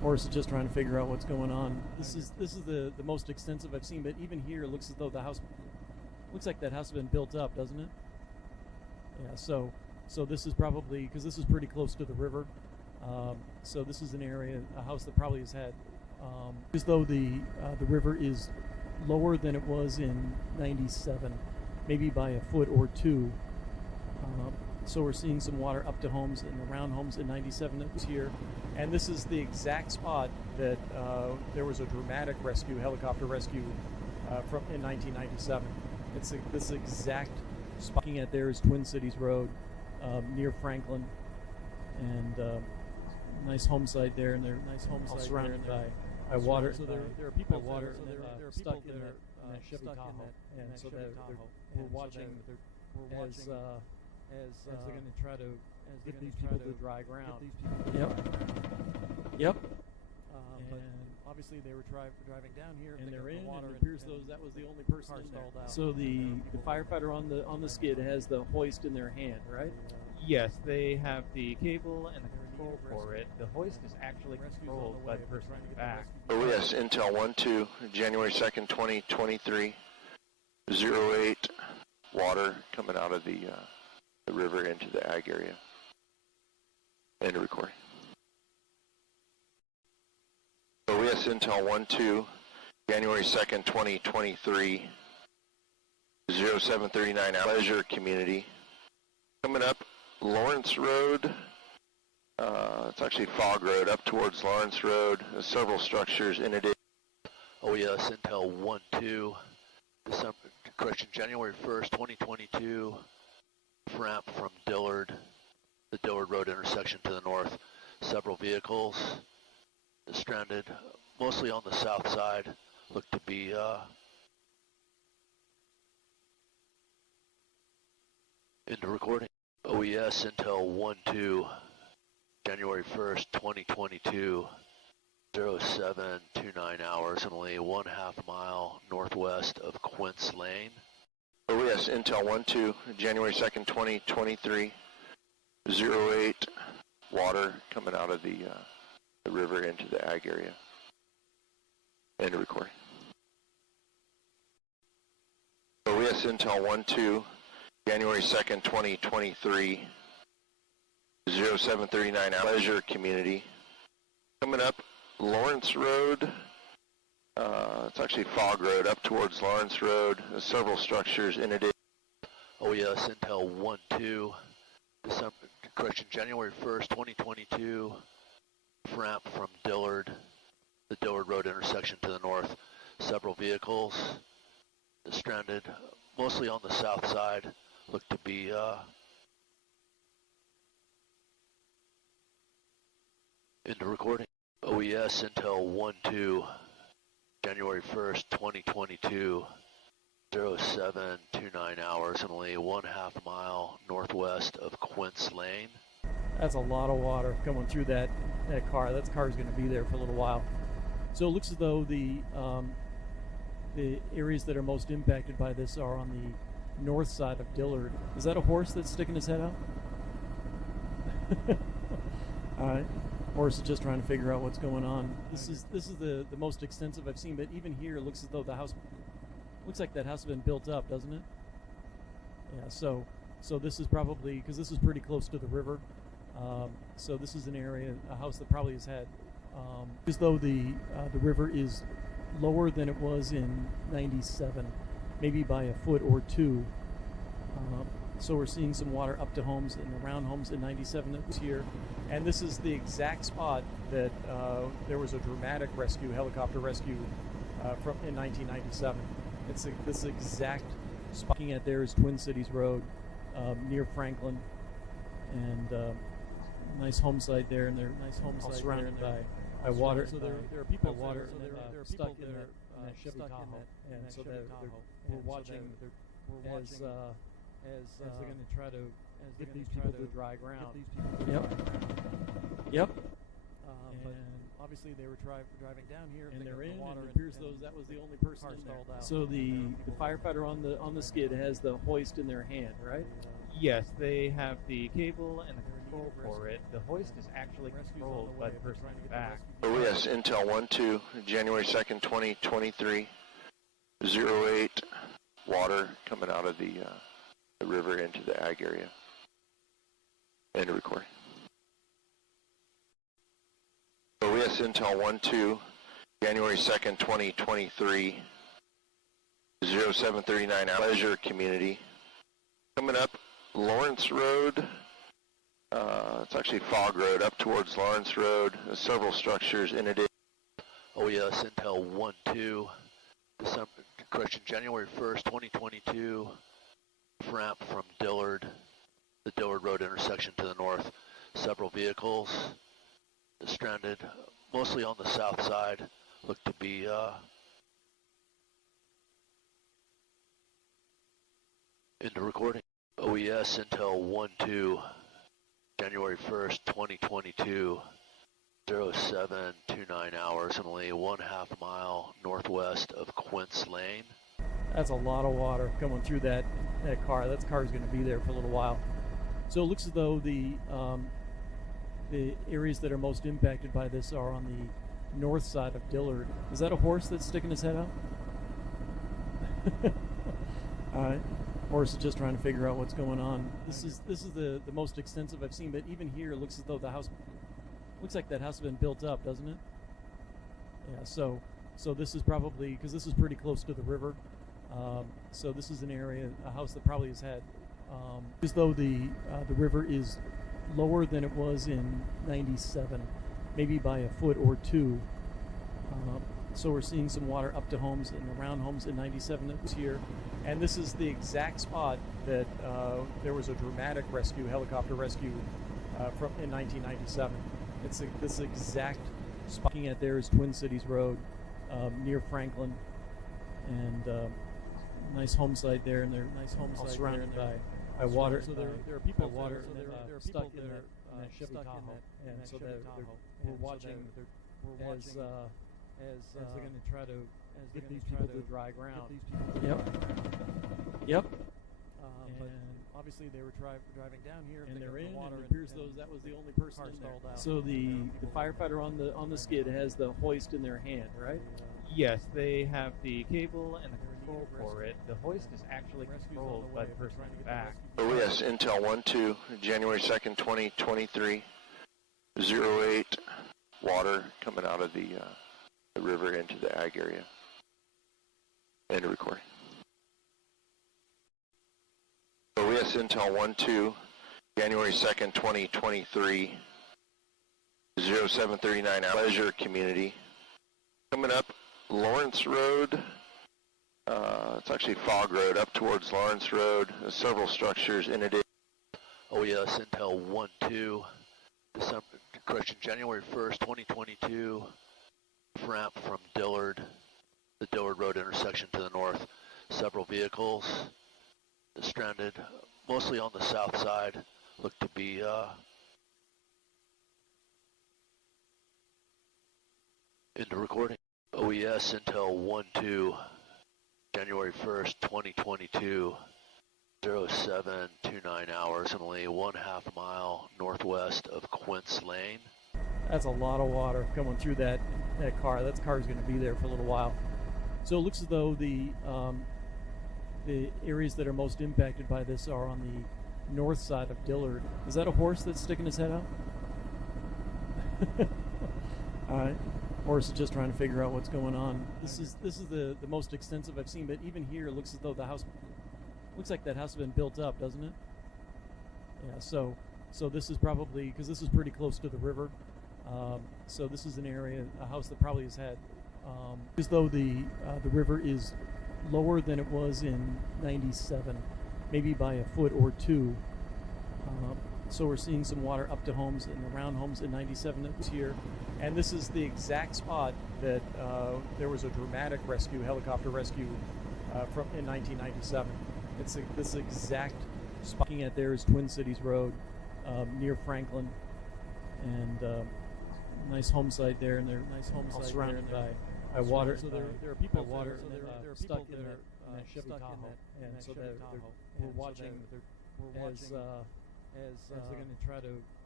Horse is just trying to figure out what's going on. This is the most extensive I've seen, but even here it looks as though the house looks like that house has been built up, doesn't it? Yeah. So this is probably because this is pretty close to the river. So this is an area, a house that probably has had as though the river is lower than it was in '97, maybe by a foot or two. So we're seeing some water up to homes and around homes in '97 that was here. And this is the exact spot that there was a dramatic rescue, helicopter rescue from in 1997. It's this exact spot. Looking at there is Twin Cities Road near Franklin, and nice home site there, and they're all surrounded by water. So there are people water stuck in that Chevy Tahoe, and so we're watching as they're going to try to get these people to dry ground. Yep. But obviously they were driving down here, and they're in water. It appears that was the only person installed out. So the firefighter on the skid has the hoist in their hand, right? Yes, they have the cable and the control for it. The hoist is actually controlled by the person in the back. Oh yes, Intel 1-2, January 2nd, 2023, 08, water coming out of the river into the ag area. End of recording. Oh yes, Intel 1-2, January 2nd, 2023, 0739, Pleasure Community. Coming up, Lawrence Road. It's actually Fog Road up towards Lawrence Road. There's several structures in it. Oh yes, Intel 1-2, January 1st, 2022, ramp from Dillard, the Dillard Road intersection to the north. Several vehicles stranded, mostly on the south side, look to be into recording. OES Intel 1-2, January 1st, 2022, 0729 hours, and only 1/2 mile northwest of Quince Lane. OES Intel 1-2, January 2nd, 2023, 08, water coming out of the river into the ag area. End of recording. OES Intel 1-2, January 2nd, 2023, 0739, Pleasure Community. Coming up, Lawrence Road. It's actually Fog Road up towards Lawrence Road. There's several structures in it. Oh yes, Intel 1-2, January 1st, 2022, ramp from Dillard, the Dillard Road intersection to the north. Several vehicles stranded, mostly on the south side, look to be into recording. OES Intel 1-2, January 1st, 2022, 0729 hours, and only 1/2 mile northwest of Quince Lane. That's a lot of water coming through that car. That car's going to be there for a little while. So it looks as though the areas that are most impacted by this are on the north side of Dillard. Is that a horse that's sticking his head out? All right. Horse is just trying to figure out what's going on. This is the most extensive I've seen, but even here it looks as though the house looks like that house has been built up, doesn't it? Yeah. So this is probably because this is pretty close to the river. So this is an area, a house that probably has had as though the river is lower than it was in '97, maybe by a foot or two. So we're seeing some water up to homes and around homes in '97 that was here. And this is the exact spot that there was a dramatic rescue, helicopter rescue from in 1997. It's this exact spot. Looking at there is Twin Cities Road near Franklin, and nice home site there, and they're all surrounded by water. So there are people water stuck in that Chevy Tahoe, and so we're watching as they're going to try to get these people to dry ground. Yep. But obviously they were driving down here, and they're in water. It appears that was the only person installed out. So the firefighter on the skid has the hoist in their hand, right? Yes, they have the cable and the vehicle for it. The hoist is actually controlled by the person in the back. OES Intel 1-2, January 2nd, 2023, 08, water coming out of the river into the ag area. End of recording. OES Intel 1-2, January 2nd, 2023, 0739 Leisure Community. Coming up Lawrence Road, it's actually Fog Road, up towards Lawrence Road. There's several structures in it. OES Intel 1-2, January 1st, 2022, ramp from Dillard, the Dillard Road intersection to the north. Several vehicles stranded, mostly on the south side, look to be into recording. OES Intel 1-2, January 1st, 2022, 0729 hours, only 1/2 mile northwest of Quince Lane. That's a lot of water coming through that car. That car's going to be there for a little while. So it looks as though the areas that are most impacted by this are on the north side of Dillard. Is that a horse that's sticking his head out? All right. Horse is just trying to figure out what's going on. This is the most extensive I've seen, but even here it looks as though the house looks like that house has been built up, doesn't it? Yeah. So this is probably, because this is pretty close to the river. So this is an area, a house that probably has had, as though the river is lower than it was in '97, maybe by a foot or two. So we're seeing some water up to homes and around homes in '97 that was here. And this is the exact spot that there was a dramatic rescue, helicopter rescue from in 1997. It's this exact spot. Looking at there is Twin Cities Road near Franklin, and nice home site there, and they're all surrounded by water. So there are people water stuck in that Chevy Tahoe, and so we're watching as they're going to try to get these people to dry ground. Yep. But obviously they were driving down here, and they're in water. It appears that was the only person in there. So the firefighter on the skid has the hoist in their hand, right? Yes, they have the cable and the control for it. The hoist is actually controlled by the person in the back. OES Intel 1-2, January 2nd, 2023, 08, water coming out of the river into the ag area. End of recording. OES Intel 1-2, January 2nd, 2023, 0739 Leisure Community. Coming up Lawrence Road, it's actually Fog Road, up towards Lawrence Road. There's several structures in it. OES Intel 1-2, January 1st, 2022, ramp from Dillard, the Dillard Road intersection to the north. Several vehicles stranded, mostly on the south side, look to be into recording. OES Intel 1-2, January 1st, 2022, 0729 hours, only 1/2 mile northwest of Quince Lane. That's a lot of water coming through that car. That car's going to be there for a little while. So it looks as though the areas that are most impacted by this are on the north side of Dillard. Is that a horse that's sticking his head out? All right. Horse is just trying to figure out what's going on. This is the most extensive I've seen, but even here it looks as though the house looks like that house has been built up, doesn't it? Yeah. So this is probably, because this is pretty close to the river. So this is an area, a house that probably has had, as though the river is lower than it was in '97, maybe by a foot or two. So we're seeing some water up to homes and around homes in '97 that was here. And this is the exact spot that there was a dramatic rescue, helicopter rescue from in 1997. It's this exact spot. Looking at there is Twin Cities Road near Franklin, and nice home site there, and they're all surrounded by water. So there are people water stuck in that Chevy Tahoe, and so we're watching as they're going to try to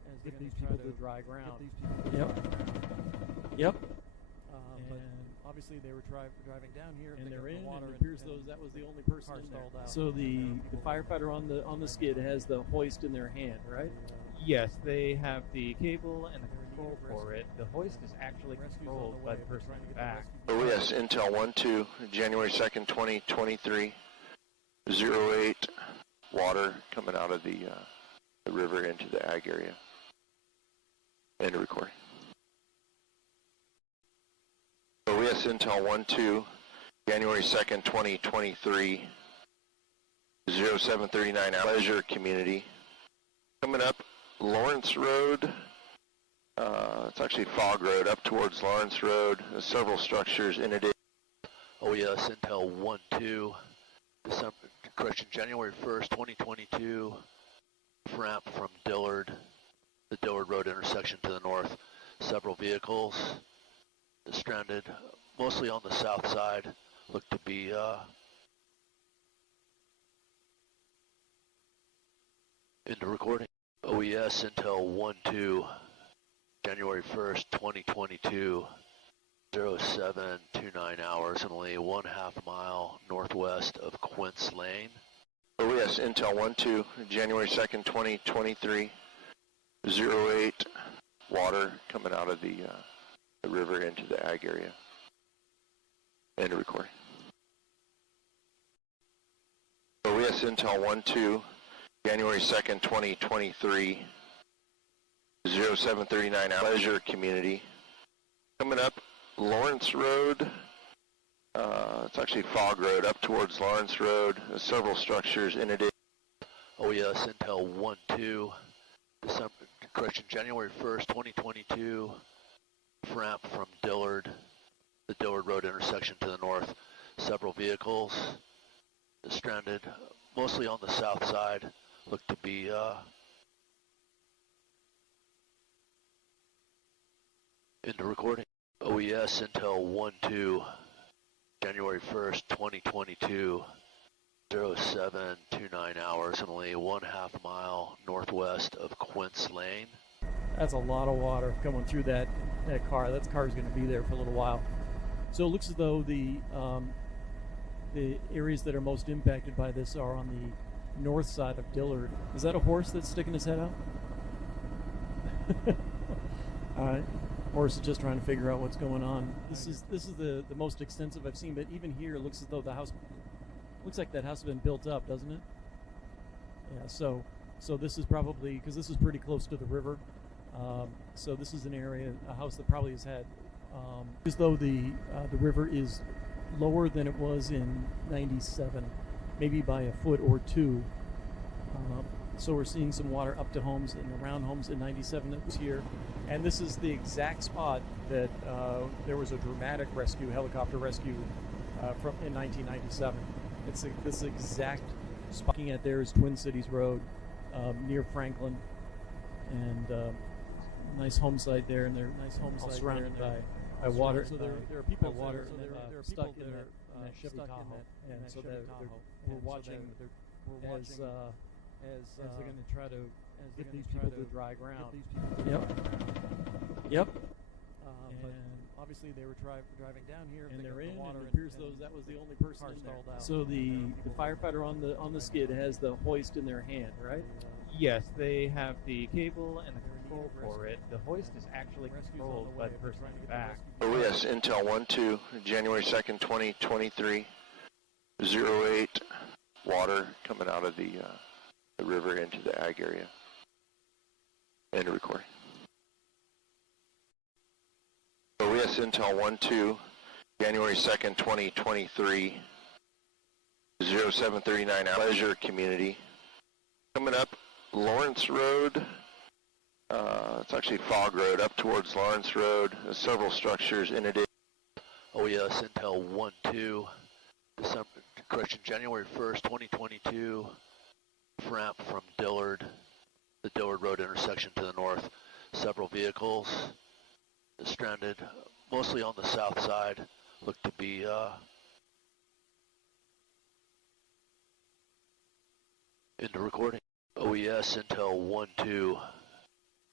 get these people to dry ground. Yep. But obviously they were driving down here, and they're in. Water, and it appears that was the only person in there. So the firefighter on the skid has the hoist in their hand, right? Yes, they have the cable and the control for it. The hoist is actually controlled by the person in the back. Oh yes, Intel 1-2, January 2nd, 2023, 08, water coming out of the river into the ag area. End of recording. Oh yes, Intel 1-2, January 2nd, 2023, 0739, Pleasure Community. Coming up Lawrence Road, it's actually Fog Road, up towards Lawrence Road. There's several structures in it. Oh yes, Intel 1-2, January 1st, 2022, ramp from Dillard, the Dillard Road intersection to the north. Several vehicles stranded, mostly on the south side, look to be into recording. OES Intel 1-2, January 1st, 2022, 0729 hours, and only 1/2 mile northwest of Quince Lane. OES Intel 1-2, January 2nd, 2023, 08, water coming out of the river into the ag area. End of recording. OES Intel 1-2, January 2nd, 2023, 0739, Pleasure Community. Coming up Lawrence Road, it's actually Fog Road, up towards Lawrence Road. There's several structures in it. Oh yes, Intel 1-2, January 1st, 2022, ramp from Dillard, the Dillard Road intersection to the north. Several vehicles stranded, mostly on the south side, look to be into recording. OES Intel 1-2, January 1st, 2022, 0729 hours, and only 1/2 mile northwest of Quince Lane. That's a lot of water coming through that car. That car's going to be there for a little while. So it looks as though the areas that are most impacted by this are on the north side of Dillard. Is that a horse that's sticking his head out? All right. Horse is just trying to figure out what's going on. This is the most extensive I've seen, but even here it looks as though the house looks like that house has been built up, doesn't it? Yeah. So this is probably, because this is pretty close to the river. So this is an area, a house that probably has had, as though the river is lower than it was in '97, maybe by a foot or two. So we're seeing some water up to homes and around homes in '97 that was here. And this is the exact spot that there was a dramatic rescue, helicopter rescue from in 1997. It's this exact spot. Looking at there is Twin Cities Road near Franklin, and nice home site there, and they're all surrounded by water. So there are people water stuck in that Chevy Tahoe, and so we're watching as they're going to try to get these people to dry ground. Yep. But obviously they were driving down here, and they're in. Water, and it appears that was the only person in there. So the firefighter on the skid has the hoist in their hand, right? Yes, they have the cable and the control for it. The hoist is actually controlled by the person in the back. Oh yes, Intel 1-2, January 2nd, 2023, 08, water coming out of the river into the ag area. End of recording. OES Intel 1-2, January 2nd, 2023, 0739, Pleasure Community. Coming up Lawrence Road, it's actually Fog Road, up towards Lawrence Road. There's several structures in it. Oh yes, Intel 1-2, January 1st, 2022, ramp from Dillard, the Dillard Road intersection to the north. Several vehicles stranded, mostly on the south side, look to be into recording. OES Intel 1-2,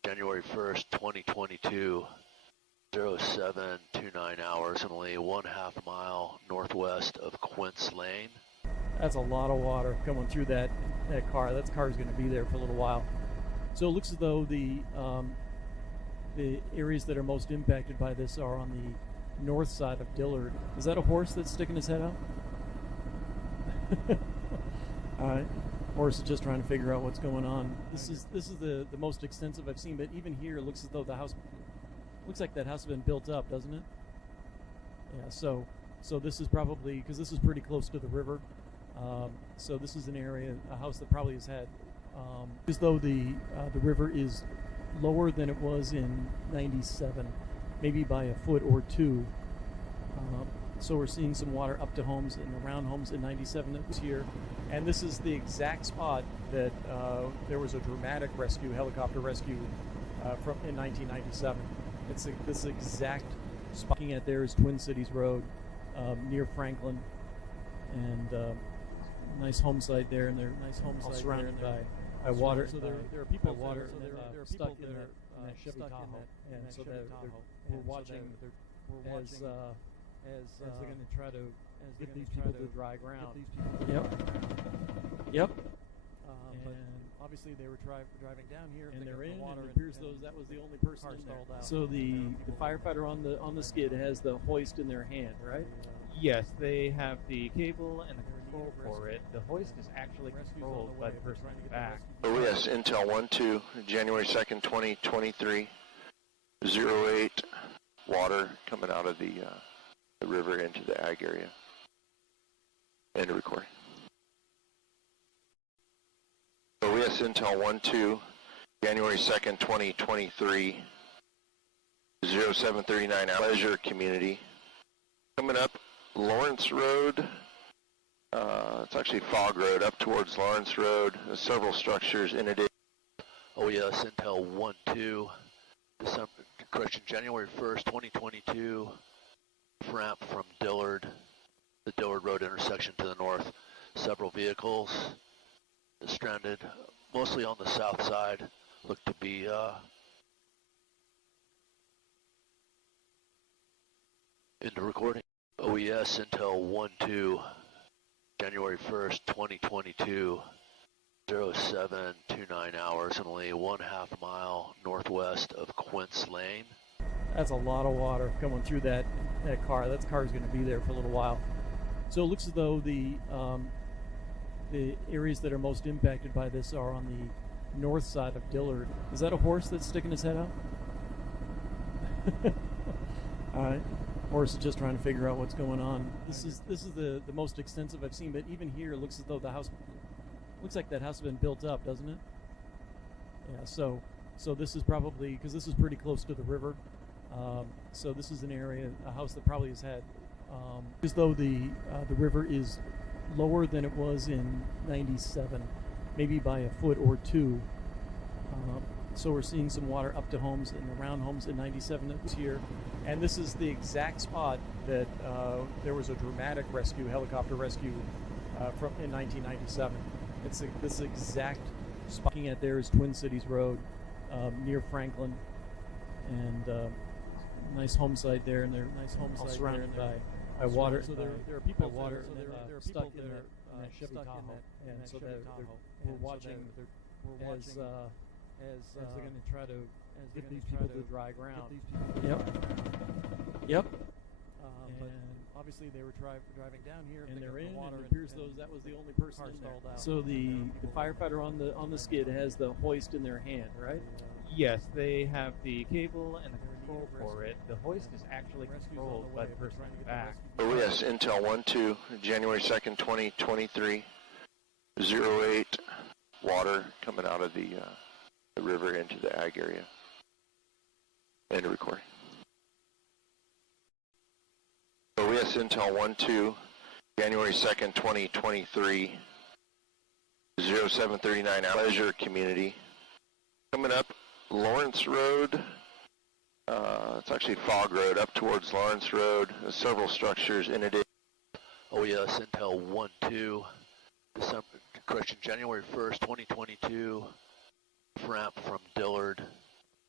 January 1st, 2022, 0729 hours, and only 1/2 mile northwest of Quince Lane. That's a lot of water coming through that car. That car's going to be there for a little while. So it looks as though the areas that are most impacted by this are on the north side of Dillard. Is that a horse that's sticking his head out? Horse is just trying to figure out what's going on. This is the most extensive I've seen, but even here it looks as though the house looks like that house has been built up, doesn't it? Yeah. So this is probably, because this is pretty close to the river. So this is an area, a house that probably has had, as though the river is lower than it was in '97, maybe by a foot or two. So we're seeing some water up to homes and around homes in '97 that was here. And this is the exact spot that there was a dramatic rescue, helicopter rescue from in 1997. It's this exact spot. Looking at there is Twin Cities Road near Franklin, and nice home site there, and they're nice home site surrounded by water. So there are people water, so they're stuck in that Chevy Tahoe, and so we're watching as they're going to try to get these people to dry ground. Yep. But obviously they were driving down here, and they're in. And it appears that was the only person in there. So the firefighter on the skid has the hoist in their hand, right? Yes, they have the cable and the control for it. The hoist is actually controlled by the person in the back. Oh yes, Intel 1-2, January 2nd, 2023, 08, water coming out of the river into the ag area. End of recording. Oh yes, Intel 1-2, January 2nd, 2023, 0739 Pleasure Community. Coming up, Lawrence Road. It's actually Fog Road up towards Lawrence Road. There's several structures in it. Oh yes, Intel 1-2, January 1st, 2022, ramp from Dillard, the Dillard Road intersection to the north. Several vehicles stranded, mostly on the south side, look to be into recording. OES Intel 1-2, January 1st, 2022, 0729 hours, and only 1/2 mile northwest of Quince Lane. That's a lot of water coming through that car. That car's going to be there for a little while. So it looks as though the areas that are most impacted by this are on the north side of Dillard. Is that a horse that's sticking his head out? Horse is just trying to figure out what's going on. This is the most extensive I've seen, but even here it looks as though the house looks like that house has been built up, doesn't it? Yeah. So this is probably, because this is pretty close to the river. So this is an area, a house that probably has had, as though the river is lower than it was in '97, maybe by a foot or two. So we're seeing some water up to homes and around homes in '97 that was here. And this is the exact spot that there was a dramatic rescue, helicopter rescue from in 1997. It's this exact spot. Looking at there is Twin Cities Road near Franklin, and nice home site there, and they're nice home site surrounded by water. So there are people water, so they're stuck in that Chevy Tahoe, and so we're watching as they're going to try to get these people to dry ground. Yep. But obviously they were driving down here, and they're in. And it appears that was the only person in there. So the firefighter on the skid has the hoist in their hand, right? Yes, they have the cable and the control for it. The hoist is actually controlled by the person in the back. Oh yes, Intel 1-2, January 2nd, 2023, 08, water coming out of the river into the ag area. End of recording. OES Intel 1-2, January 2nd, 2023, 0739 Pleasure Community. Coming up, Lawrence Road. It's actually Fog Road up towards Lawrence Road. There's several structures in it. OES Intel 1-2, January 1st, 2022, ramp from Dillard,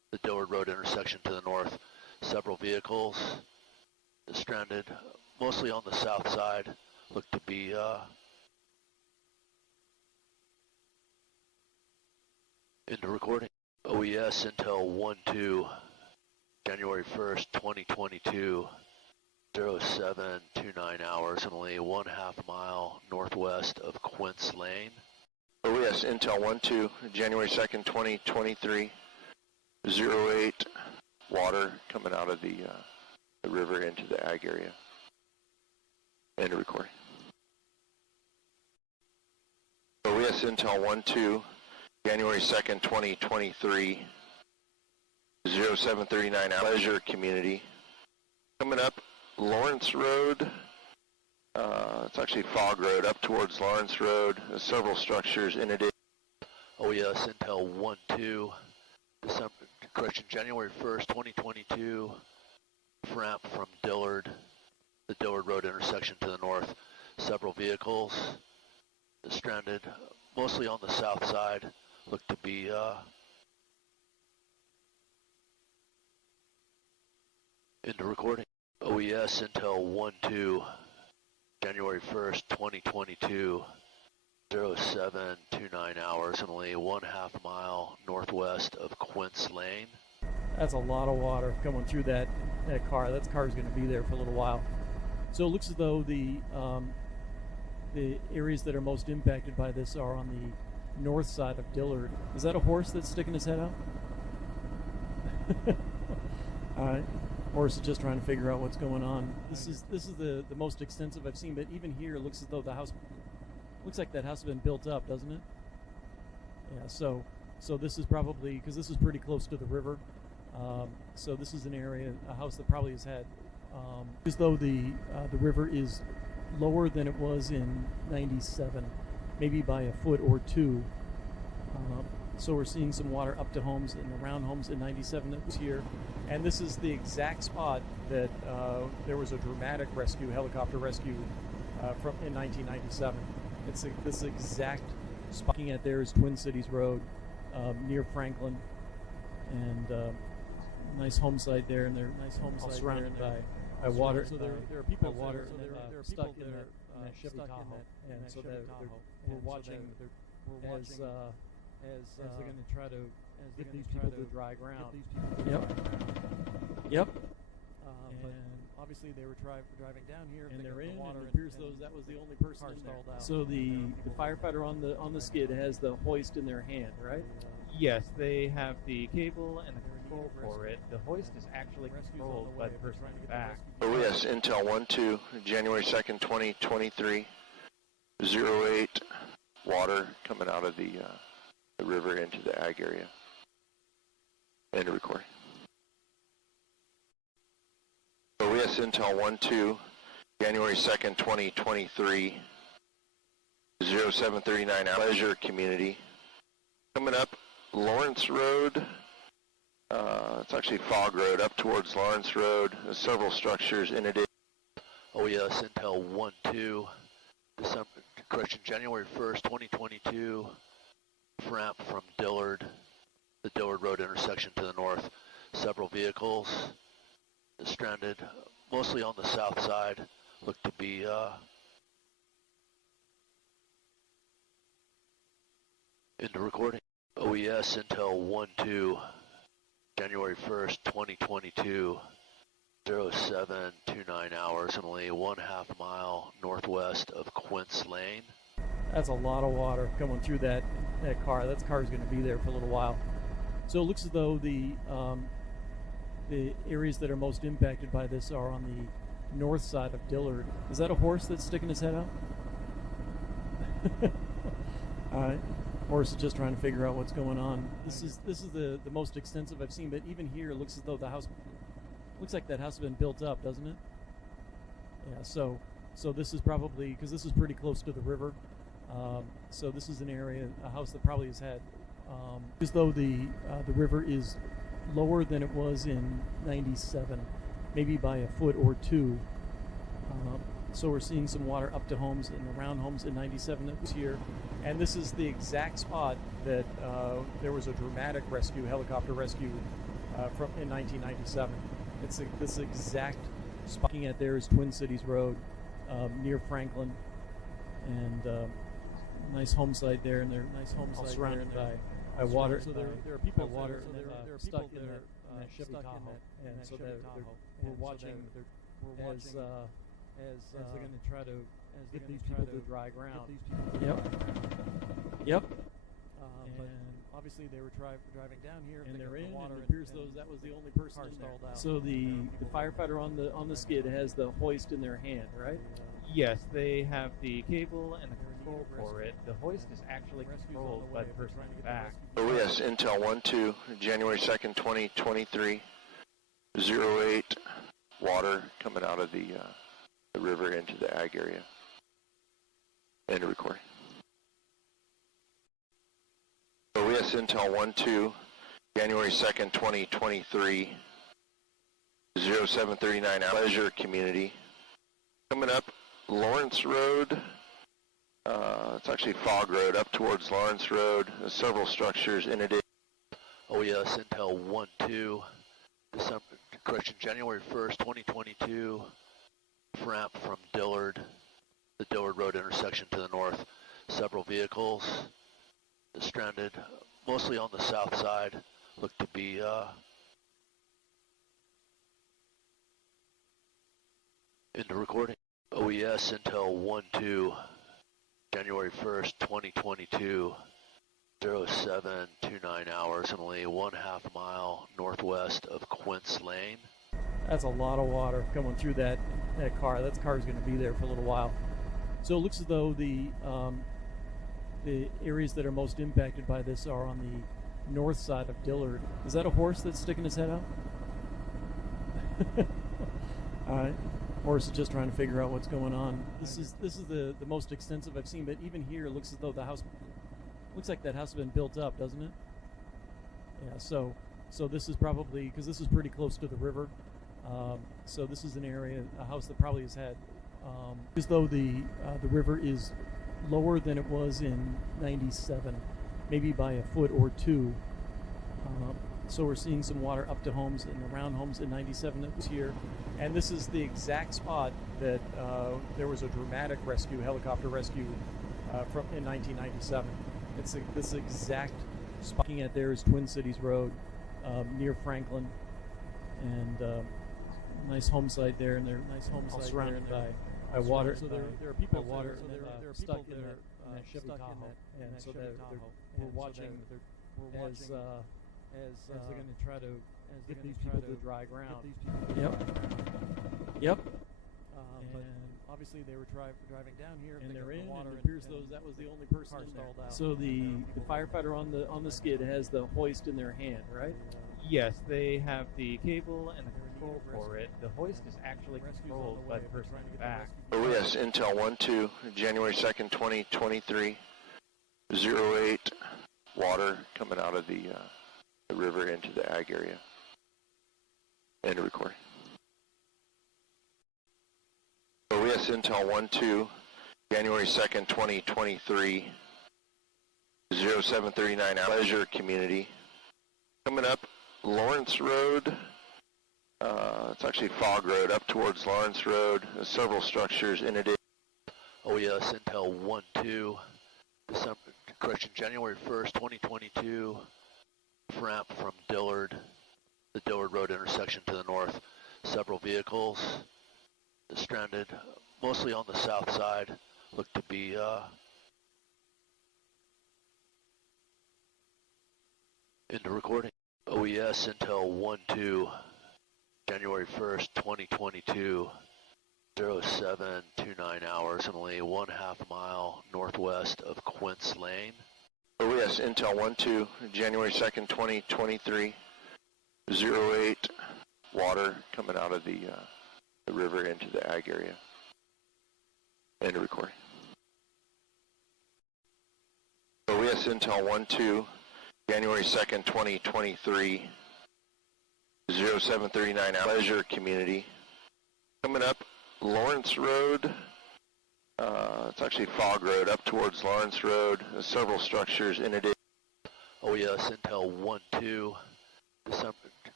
the Dillard Road intersection to the north. Several vehicles stranded, mostly on the south side, look to be into recording. OES Intel 1-2, January 1st, 2022, 0729 hours, and only 1/2 mile northwest of Quince Lane. OES Intel 1-2, January 2nd, 2023, 08, water coming out of the river into the ag area. End of recording. OES Intel 1-2, January 2nd, 2023, 0739 Leisure Community. Coming up Lawrence Road, it's actually Fog Road, up towards Lawrence Road. There's several structures in it. OES Intel 1-2, January 1st, 2022, ramp from Dillard, the Dillard Road intersection to the north. Several vehicles stranded, mostly on the south side, look to be into recording. OES Intel 1-2, January 1st, 2022, 0729 hours, and only 1/2 mile northwest of Quince Lane. That's a lot of water coming through that car. That car's going to be there for a little while. So it looks as though the areas that are most impacted by this are on the north side of Dillard. Is that a horse that's sticking his head out? All right. Horse is just trying to figure out what's going on. This is the most extensive I've seen, but even here it looks as though the house looks like that house has been built up, doesn't it? Yeah. So this is probably, because this is pretty close to the river. So this is an area, a house that probably has had, as though the river is lower than it was in '97, maybe by a foot or two. So we're seeing some water up to homes and around homes in '97 that was here. And this is the exact spot that there was a dramatic rescue, helicopter rescue from in 1997. It's this exact spot. Looking at there is Twin Cities Road near Franklin, and nice home site there, and they're surrounded by water. So there are people water stuck in that Chevy Tahoe, and so we're watching as they're going to try to get these people to dry ground. Yep. But obviously they were driving down here, and they're in water. It appears that was the only person in there. So the firefighter on the skid has the hoist in their hand, right? Yes, they have the cable and the control for it. The hoist is actually controlled by the person in the back. OES Intel 1-2, January 2nd, 2023, 08, water coming out of the river into the ag area. End of recording. OES Intel 1-2, January 2nd, 2023, 0739 Leisure Community. Coming up Lawrence Road, it's actually Fog Road, up towards Lawrence Road. There's several structures in it. OES Intel 1-2, January 1st, 2022, ramp from Dillard, the Dillard Road intersection to the north. Several vehicles stranded, mostly on the south side, look to be into recording. OES Intel 1-2, January 1st, 2022, 0729 hours, and only 1/2 mile northwest of Quince Lane. That's a lot of water coming through that car. That car's going to be there for a little while. So it looks as though the areas that are most impacted by this are on the north side of Dillard. Is that a horse that's sticking his head out? All right. Horse is just trying to figure out what's going on. This is the most extensive I've seen, but even here it looks as though the house looks like that house has been built up, doesn't it? Yeah. So this is probably, because this is pretty close to the river. So this is an area, a house that probably has had, as though the river is lower than it was in '97, maybe by a foot or two. So we're seeing some water up to homes and around homes in '97 that was here. And this is the exact spot that there was a dramatic rescue, helicopter rescue in 1997. It's this exact spot. Looking at there is Twin Cities Road, near Franklin, and nice home site there, and they're all surrounded by water. So there are people stuck in that Chevy Tahoe, and so we're watching as they're going to try to get these people to dry ground. Yep. But obviously they were driving down here, and they're in. And it appears that was the only person in there. So the firefighter on the skid has the hoist in their hand, right? Yes, they have the cable and the control for it. The hoist is actually controlled by the person in the back. Oh yes, Intel 1-2, January 2nd, 2023, 08, water coming out of the river into the ag area. End of recording. Oh yes, Intel 1-2, January 2nd, 2023, 0739, Pleasure Community. Coming up Lawrence Road, it's actually Fog Road, up towards Lawrence Road. There's several structures in it. Oh yes, Intel 1-2, January 1st, 2022, ramp from Dillard, the Dillard Road intersection to the north. Several vehicles stranded, mostly on the south side, look to be into recording. OES Intel 1-2, January 1st, 2022, 0729 hours, and only 1/2 mile northwest of Quince Lane. That's a lot of water coming through that car. That car's going to be there for a little while. So it looks as though the areas that are most impacted by this are on the north side of Dillard. Is that a horse that's sticking his head out? All right. Horse is just trying to figure out what's going on. This is the most extensive I've seen, but even here it looks as though the house looks like that house has been built up, doesn't it? Yeah. So this is probably, because this is pretty close to the river. So this is an area, a house that probably has had, as though the river is lower than it was in 97, maybe by a foot or two. So we're seeing some water up to homes and around homes in 97 that was here. And this is the exact spot that there was a dramatic rescue, helicopter rescue in 1997. It's this exact spot. Looking at there is Twin Cities Road, near Franklin, and nice home site there, and they're all surrounded by water. So there are people stuck in that Chevy Tahoe, and so we're watching as they're going to try to get these people to dry ground. Yep. But obviously they were driving down here, and they're in. And it appears that was the only person in there. So the firefighter on the skid has the hoist in their hand, right? Yes, they have the cable and the control for it. The hoist is actually controlled by the person in the back. Oh yes, Intel 1-2, January 2nd, 2023, 08, water coming out of the river into the ag area. End of recording. OES Intel 1-2, January 2nd, 2023, 0739, Pleasure Community. Coming up Lawrence Road, it's actually Fog Road, up towards Lawrence Road. There's several structures in it. OES Intel 1-2, January 1st, 2022, ramp from Dillard, the Dillard Road intersection to the north. Several vehicles stranded, mostly on the south side, look to be into recording. OES Intel 1-2, January 1st, 2022, 0729 hours, and only 1/2 mile northwest of Quince Lane. OES Intel 1-2, January 2nd, 2023, 08, water coming out of the river into the ag area. End of recording. OES Intel 1-2, January 2nd, 2023, 0739, Pleasure Community. Coming up Lawrence Road, it's actually Fog Road, up towards Lawrence Road. There's several structures in it. OES Intel 1-2,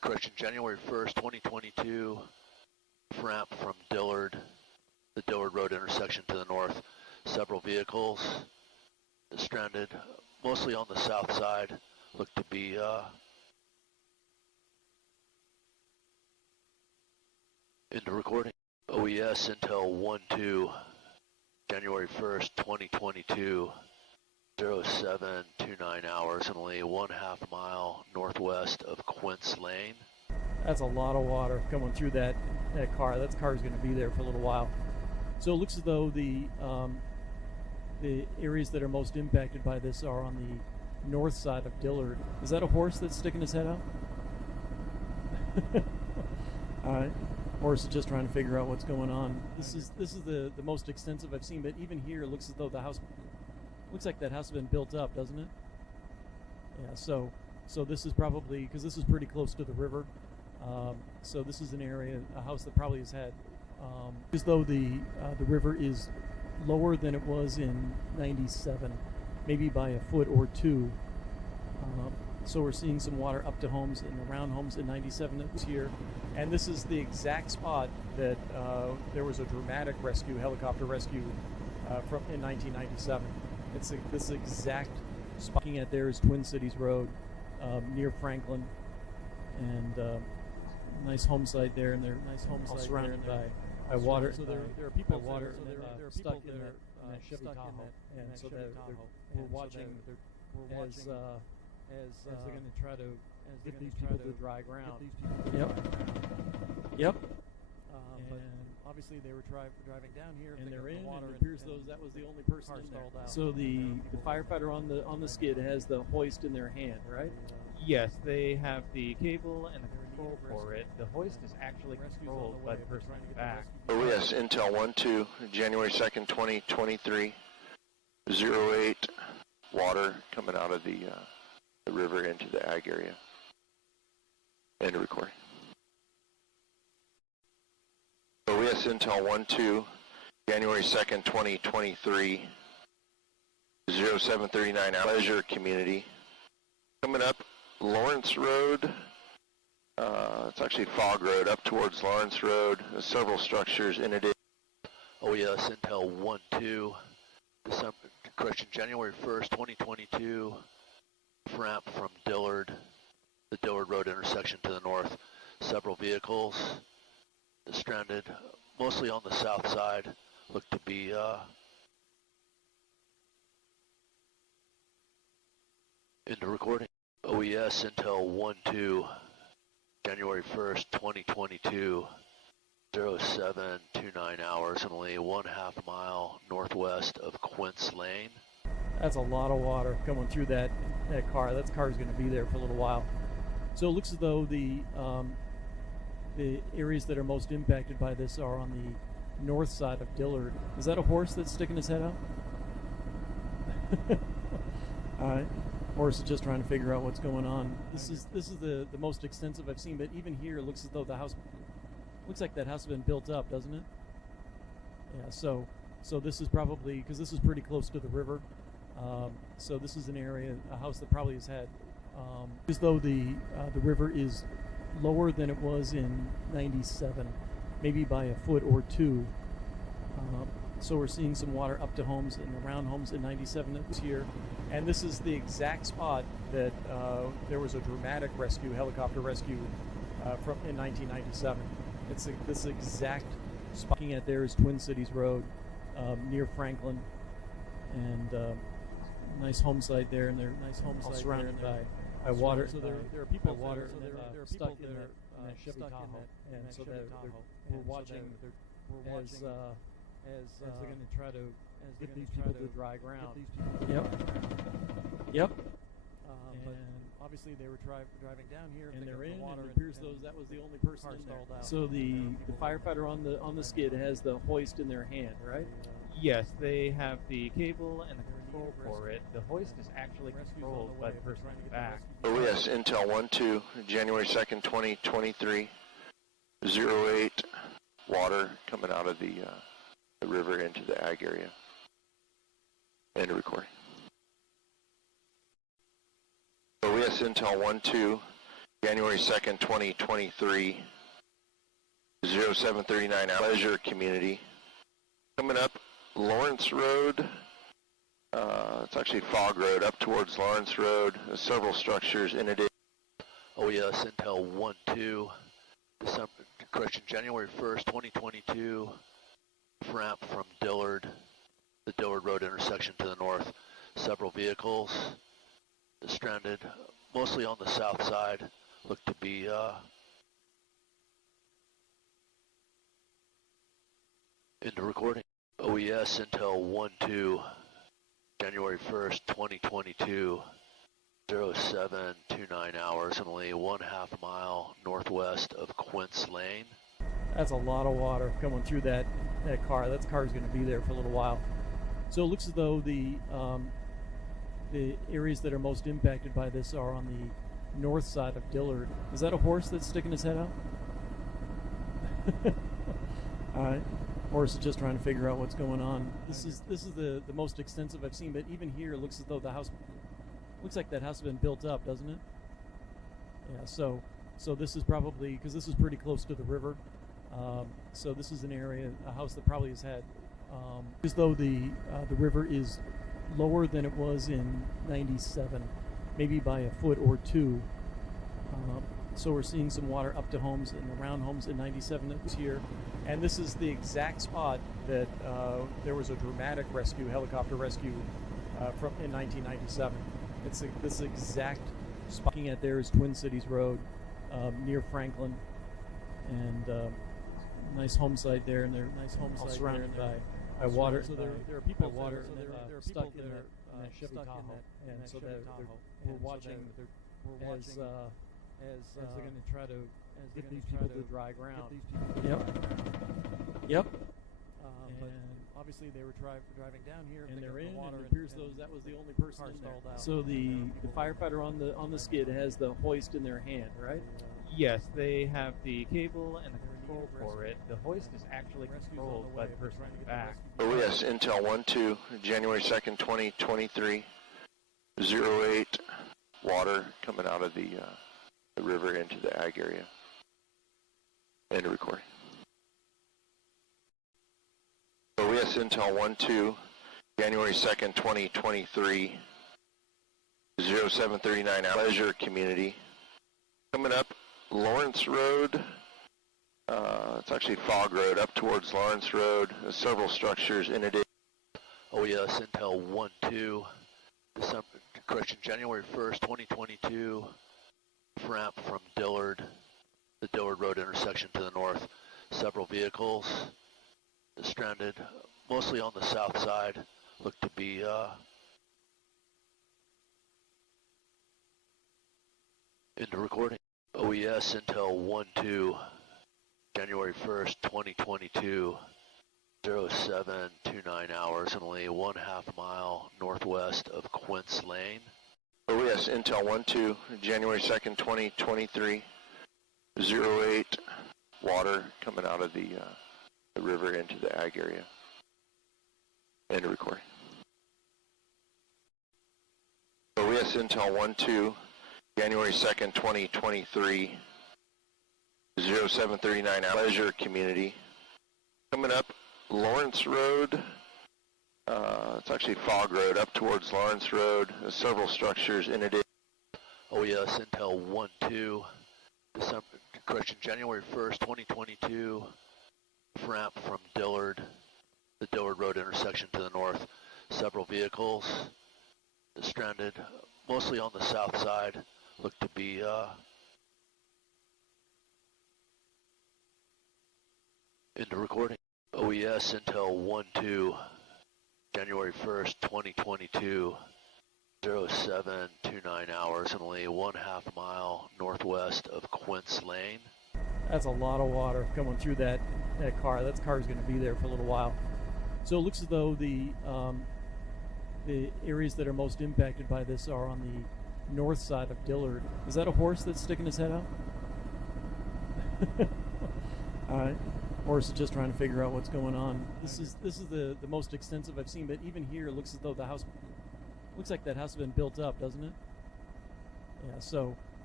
correction, January 1st, 2022, ramp from Dillard, the Dillard Road intersection to the north. Several vehicles stranded, mostly on the south side, look to be into recording. OES Intel 1-2, January 1st, 2022, 0729 hours, and only 1/2 mile northwest of Quince Lane. That's a lot of water coming through that car. That car's going to be there for a little while. So it looks as though the areas that are most impacted by this are on the north side of Dillard. Is that a horse that's sticking his head out? All right. Horse is just trying to figure out what's going on. This is the most extensive I've seen, but even here it looks as though the house looks like that house has been built up, doesn't it? Yeah. So this is probably, because this is pretty close to the river. So this is an area, a house that probably has had, as though the river is lower than it was in '97, maybe by a foot or two. So we're seeing some water up to homes and around homes in '97 that was here. And this is the exact spot that there was a dramatic rescue, helicopter rescue from in 1997. It's this exact spot. Looking at there is Twin Cities Road near Franklin, and nice home site there, and they're nice home site surrounded by water. So there are people water, so they're stuck in that Chevy Tahoe, and so we're watching as they're going to try to get these people to dry ground. Yep. But obviously they were driving down here, and they're in. And it appears that was the only person in there. So the firefighter on the skid has the hoist in their hand, right? Yes, they have the cable and the control for it. The hoist is actually controlled by the person in the back. OES Intel 1-2, January 2nd, 2023, 08, water coming out of the river into the ag area. End of recording. OES Intel 1-2, January 2nd, 2023, 0739 Pleasure Community. Coming up Lawrence Road, it's actually Fog Road, up towards Lawrence Road. There's several structures in it. OES Intel 1-2, correction, January 1st, 2022, ramp from Dillard, the Dillard Road intersection to the north. Several vehicles stranded, mostly on the south side, look to be into recording. OES Intel 1-2, January 1st, 2022, 0729 hours, and only 1/2 mile northwest of Quince Lane. That's a lot of water coming through that car. That car's going to be there for a little while. So it looks as though the areas that are most impacted by this are on the north side of Dillard. Is that a horse that's sticking his head out? All right. Horse is just trying to figure out what's going on. This is the most extensive I've seen, but even here it looks as though the house looks like that house has been built up, doesn't it? Yeah. So this is probably, because this is pretty close to the river. So this is an area, a house that probably has had, as though the river is lower than it was in '97, maybe by a foot or two. So we're seeing some water up to homes and around homes in '97 that was here. And this is the exact spot that there was a dramatic rescue, helicopter rescue from in 1997. It's this exact spot. Looking at there is Twin Cities Road near Franklin, and nice home site there, and they're nice home site surrounded by water. So there are people water, so they're stuck in that Chevy Tahoe, and so we're watching as they're going to try to get these people to dry ground. Yep. But obviously they were driving down here, and they're in. And it appears that was the only person in there. So the firefighter on the skid has the hoist in their hand, right? Yes, they have the cable and the control for it. The hoist is actually controlled by the person in the back. OES Intel 1-2, January 2nd, 2023, 08, water coming out of the river into the ag area. End of recording. OES Intel 1-2, January 2nd, 2023, 0739 Pleasure Community. Coming up Lawrence Road, it's actually Fog Road, up towards Lawrence Road. There's several structures in addition. OES Intel 1-2, January 1st, 2022, ramp from Dillard, the Dillard Road intersection to the north. Several vehicles stranded, mostly on the south side, look to be into recording. OES Intel 1-2, January 1st, 2022, 0729 hours, only 1/2 mile northwest of Quince Lane. That's a lot of water coming through that car. That car's going to be there for a little while. So it looks as though the areas that are most impacted by this are on the north side of Dillard. Is that a horse that's sticking his head out? All right. Horse is just trying to figure out what's going on. This is the most extensive I've seen, but even here it looks as though the house looks like that house has been built up, doesn't it? Yeah. So this is probably, because this is pretty close to the river. So this is an area, a house that probably has had, as though the river is lower than it was in '97, maybe by a foot or two. So we're seeing some water up to homes and around homes in '97 that was here. And this is the exact spot that there was a dramatic rescue, helicopter rescue from in 1997. It's this exact spot. Looking at there is Twin Cities Road near Franklin, and nice home site there, and they're all surrounded by water. So there are people stuck in that Chevy Tahoe, and so we're watching as they're going to try to get these people to dry ground. Yep. But obviously they were driving down here, and they're in. And it appears that was the only person in there. So the firefighter on the skid has the hoist in their hand, right? Yes, they have the cable and the control for it. The hoist is actually controlled by the person in the back. OES Intel 1-2, January 2nd, 2023, 08 water coming out of the river into the ag area. End of recording. OES Intel 1-2, January 2nd, 2023, 0739 Pleasure Community. Coming up Lawrence Road, it's actually Fog Road, up towards Lawrence Road. There's several structures in addition. OES Intel 1-2, January 1st, 2022, ramp from Dillard, the Dillard Road intersection to the north. Several vehicles stranded, mostly on the south side, look to be into recording. OES Intel 1-2, January 1st, 2022, 0729 hours, only 1/2 mile northwest of Quince Lane. OES Intel 1-2, January 2nd, 2023, 08 water coming out of the river into the ag area. End of recording. OES Intel 1-2, January 2nd, 2023, 0739 Pleasure Community. Coming up Lawrence Road, it's actually Fog Road, up towards Lawrence Road. There's several structures in addition. OES Intel 1-2, January 1st, 2022, ramp from Dillard, the Dillard Road intersection to the north. Several vehicles stranded, mostly on the south side, look to be into recording. OES Intel 1-2, January 1st, 2022, 0729 hours, only 1/2 mile northwest of Quince Lane. That's a lot of water coming through that car. That car's going to be there for a little while. So it looks as though the areas that are most impacted by this are on the north side of Dillard. Is that a horse that's sticking his head out? All right. Horse is just trying to figure out what's going on. This is the most extensive I've seen, but even here it looks as though the house looks like that house has been built up, doesn't it? Yeah. So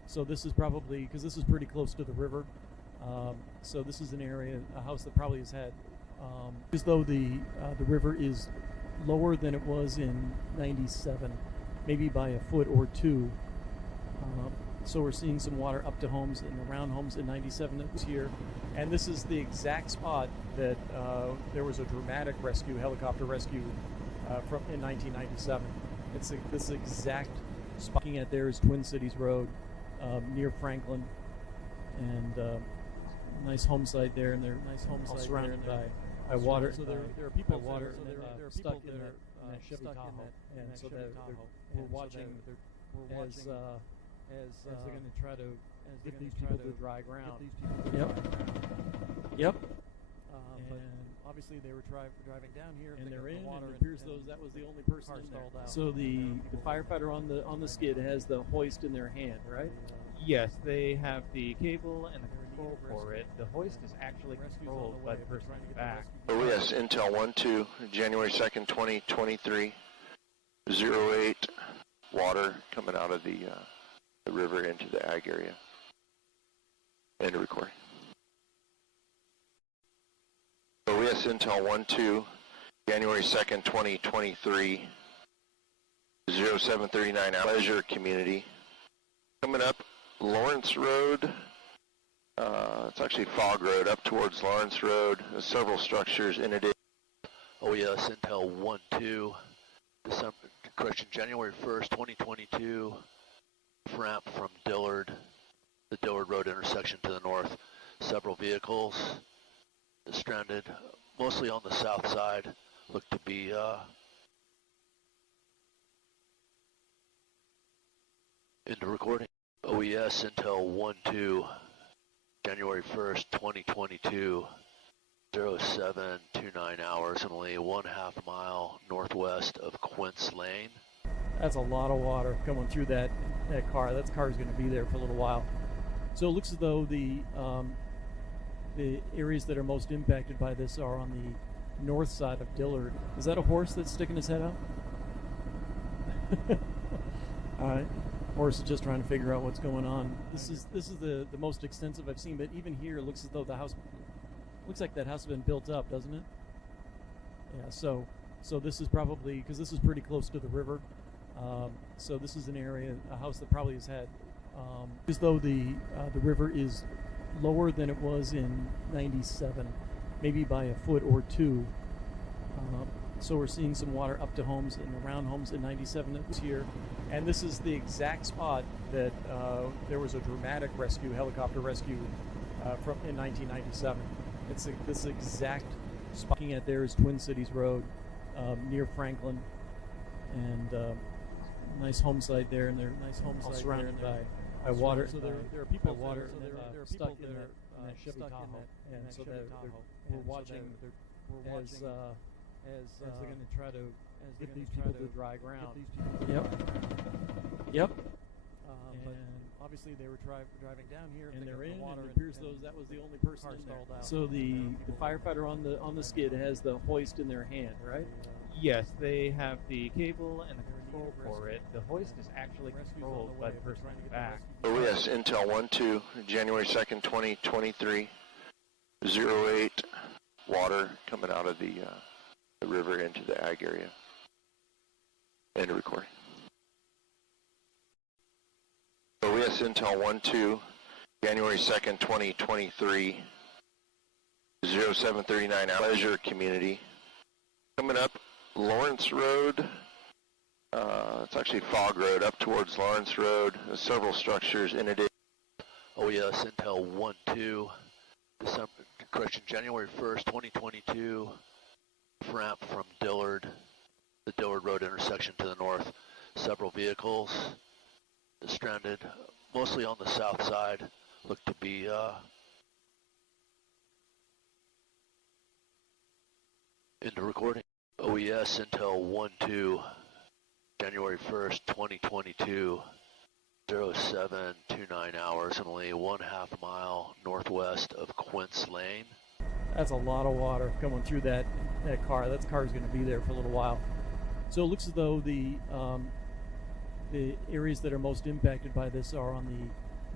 So this is probably, because this is pretty close to the river. So this is an area, a house that probably has had, as though the river is lower than it was in 97, maybe by a foot or two. So we're seeing some water up to homes and around homes in 97 that was here. And this is the exact spot that there was a dramatic rescue, helicopter rescue from in 1997. It's this exact spot. Looking at there is Twin Cities Road near Franklin, and nice home site there, and they're all surrounded by water. So there are people water stuck in that Chevy Tahoe, and so we're watching as they're going to try to get these people to dry ground. Yep. And obviously they were driving down here, and they're in. And it appears that was the only person in there. So the firefighter on the skid has the hoist in their hand, right? Yes, they have the cable and the control for it. The hoist is actually controlled by the person in the back. Oh yes, Intel 1-2, January 2nd, 2023, 08, water coming out of the river into the ag area. End of recording. Oh yes, Intel 1-2, January 2nd, 2023, 0739, Pleasure Community. Coming up, Lawrence Road, it's actually Fog Road, up towards Lawrence Road. There's several structures in it. Oh yes, Intel 1-2, January 1st, 2022, ramp from Dillard, the Dillard Road intersection to the north. Several vehicles stranded, mostly on the south side, look to be into recording. OES Intel 1-2, January 1st, 2022, 0729 hours, and only 1/2 mile northwest of Quince Lane. That's a lot of water coming through that car. That car is going to be there for a little while. So it looks as though the areas that are most impacted by this are on the north side of Dillard. Is that a horse that's sticking his head out? All right. Horse is just trying to figure out what's going on. This is the most extensive I've seen, but even here it looks as though the house looks like that house has been built up, doesn't it? Yeah. So this is probably, because this is pretty close to the river. So this is an area, a house that probably has had, as though the river is lower than it was in 97, maybe by a foot or two. So we're seeing some water up to homes and around homes in 97 that was here. And this is the exact spot that there was a dramatic rescue, helicopter rescue from in 1997. It's this exact spot. Looking at there is Twin Cities Road near Franklin, and nice home site there, and they're all surrounded by water. So there are people water stuck in that Chevy Tahoe, and so we're watching as they're going to try to get these people to dry ground. Yep. But obviously they were driving down here, and they're in. And it appears that was the only person in there. So the firefighter on the skid has the hoist in their hand, right? Yes, they have the cable and the control for it. The hoist is actually controlled by the person in the back. Oh yes, Intel 1-2, January 2nd, 2023, 08, water coming out of the river into the ag area. End of recording. Oh yes, Intel 1-2, January 2nd, 2023, 0739, Pleasure Community. Coming up, Lawrence Road, it's actually Fog Road, up towards Lawrence Road. There's several structures in it. Oh yes, Intel 1-2, January 1st, 2022, ramp from Dillard, the Dillard Road intersection to the north. Several vehicles stranded, mostly on the south side, look to be into recording. OES Intel 1-2, January 1st, 2022, 0729 hours, and only 1/2 mile northwest of Quince Lane. That's a lot of water coming through that car. That car is going to be there for a little while. So it looks as though the areas that are most impacted by this are on the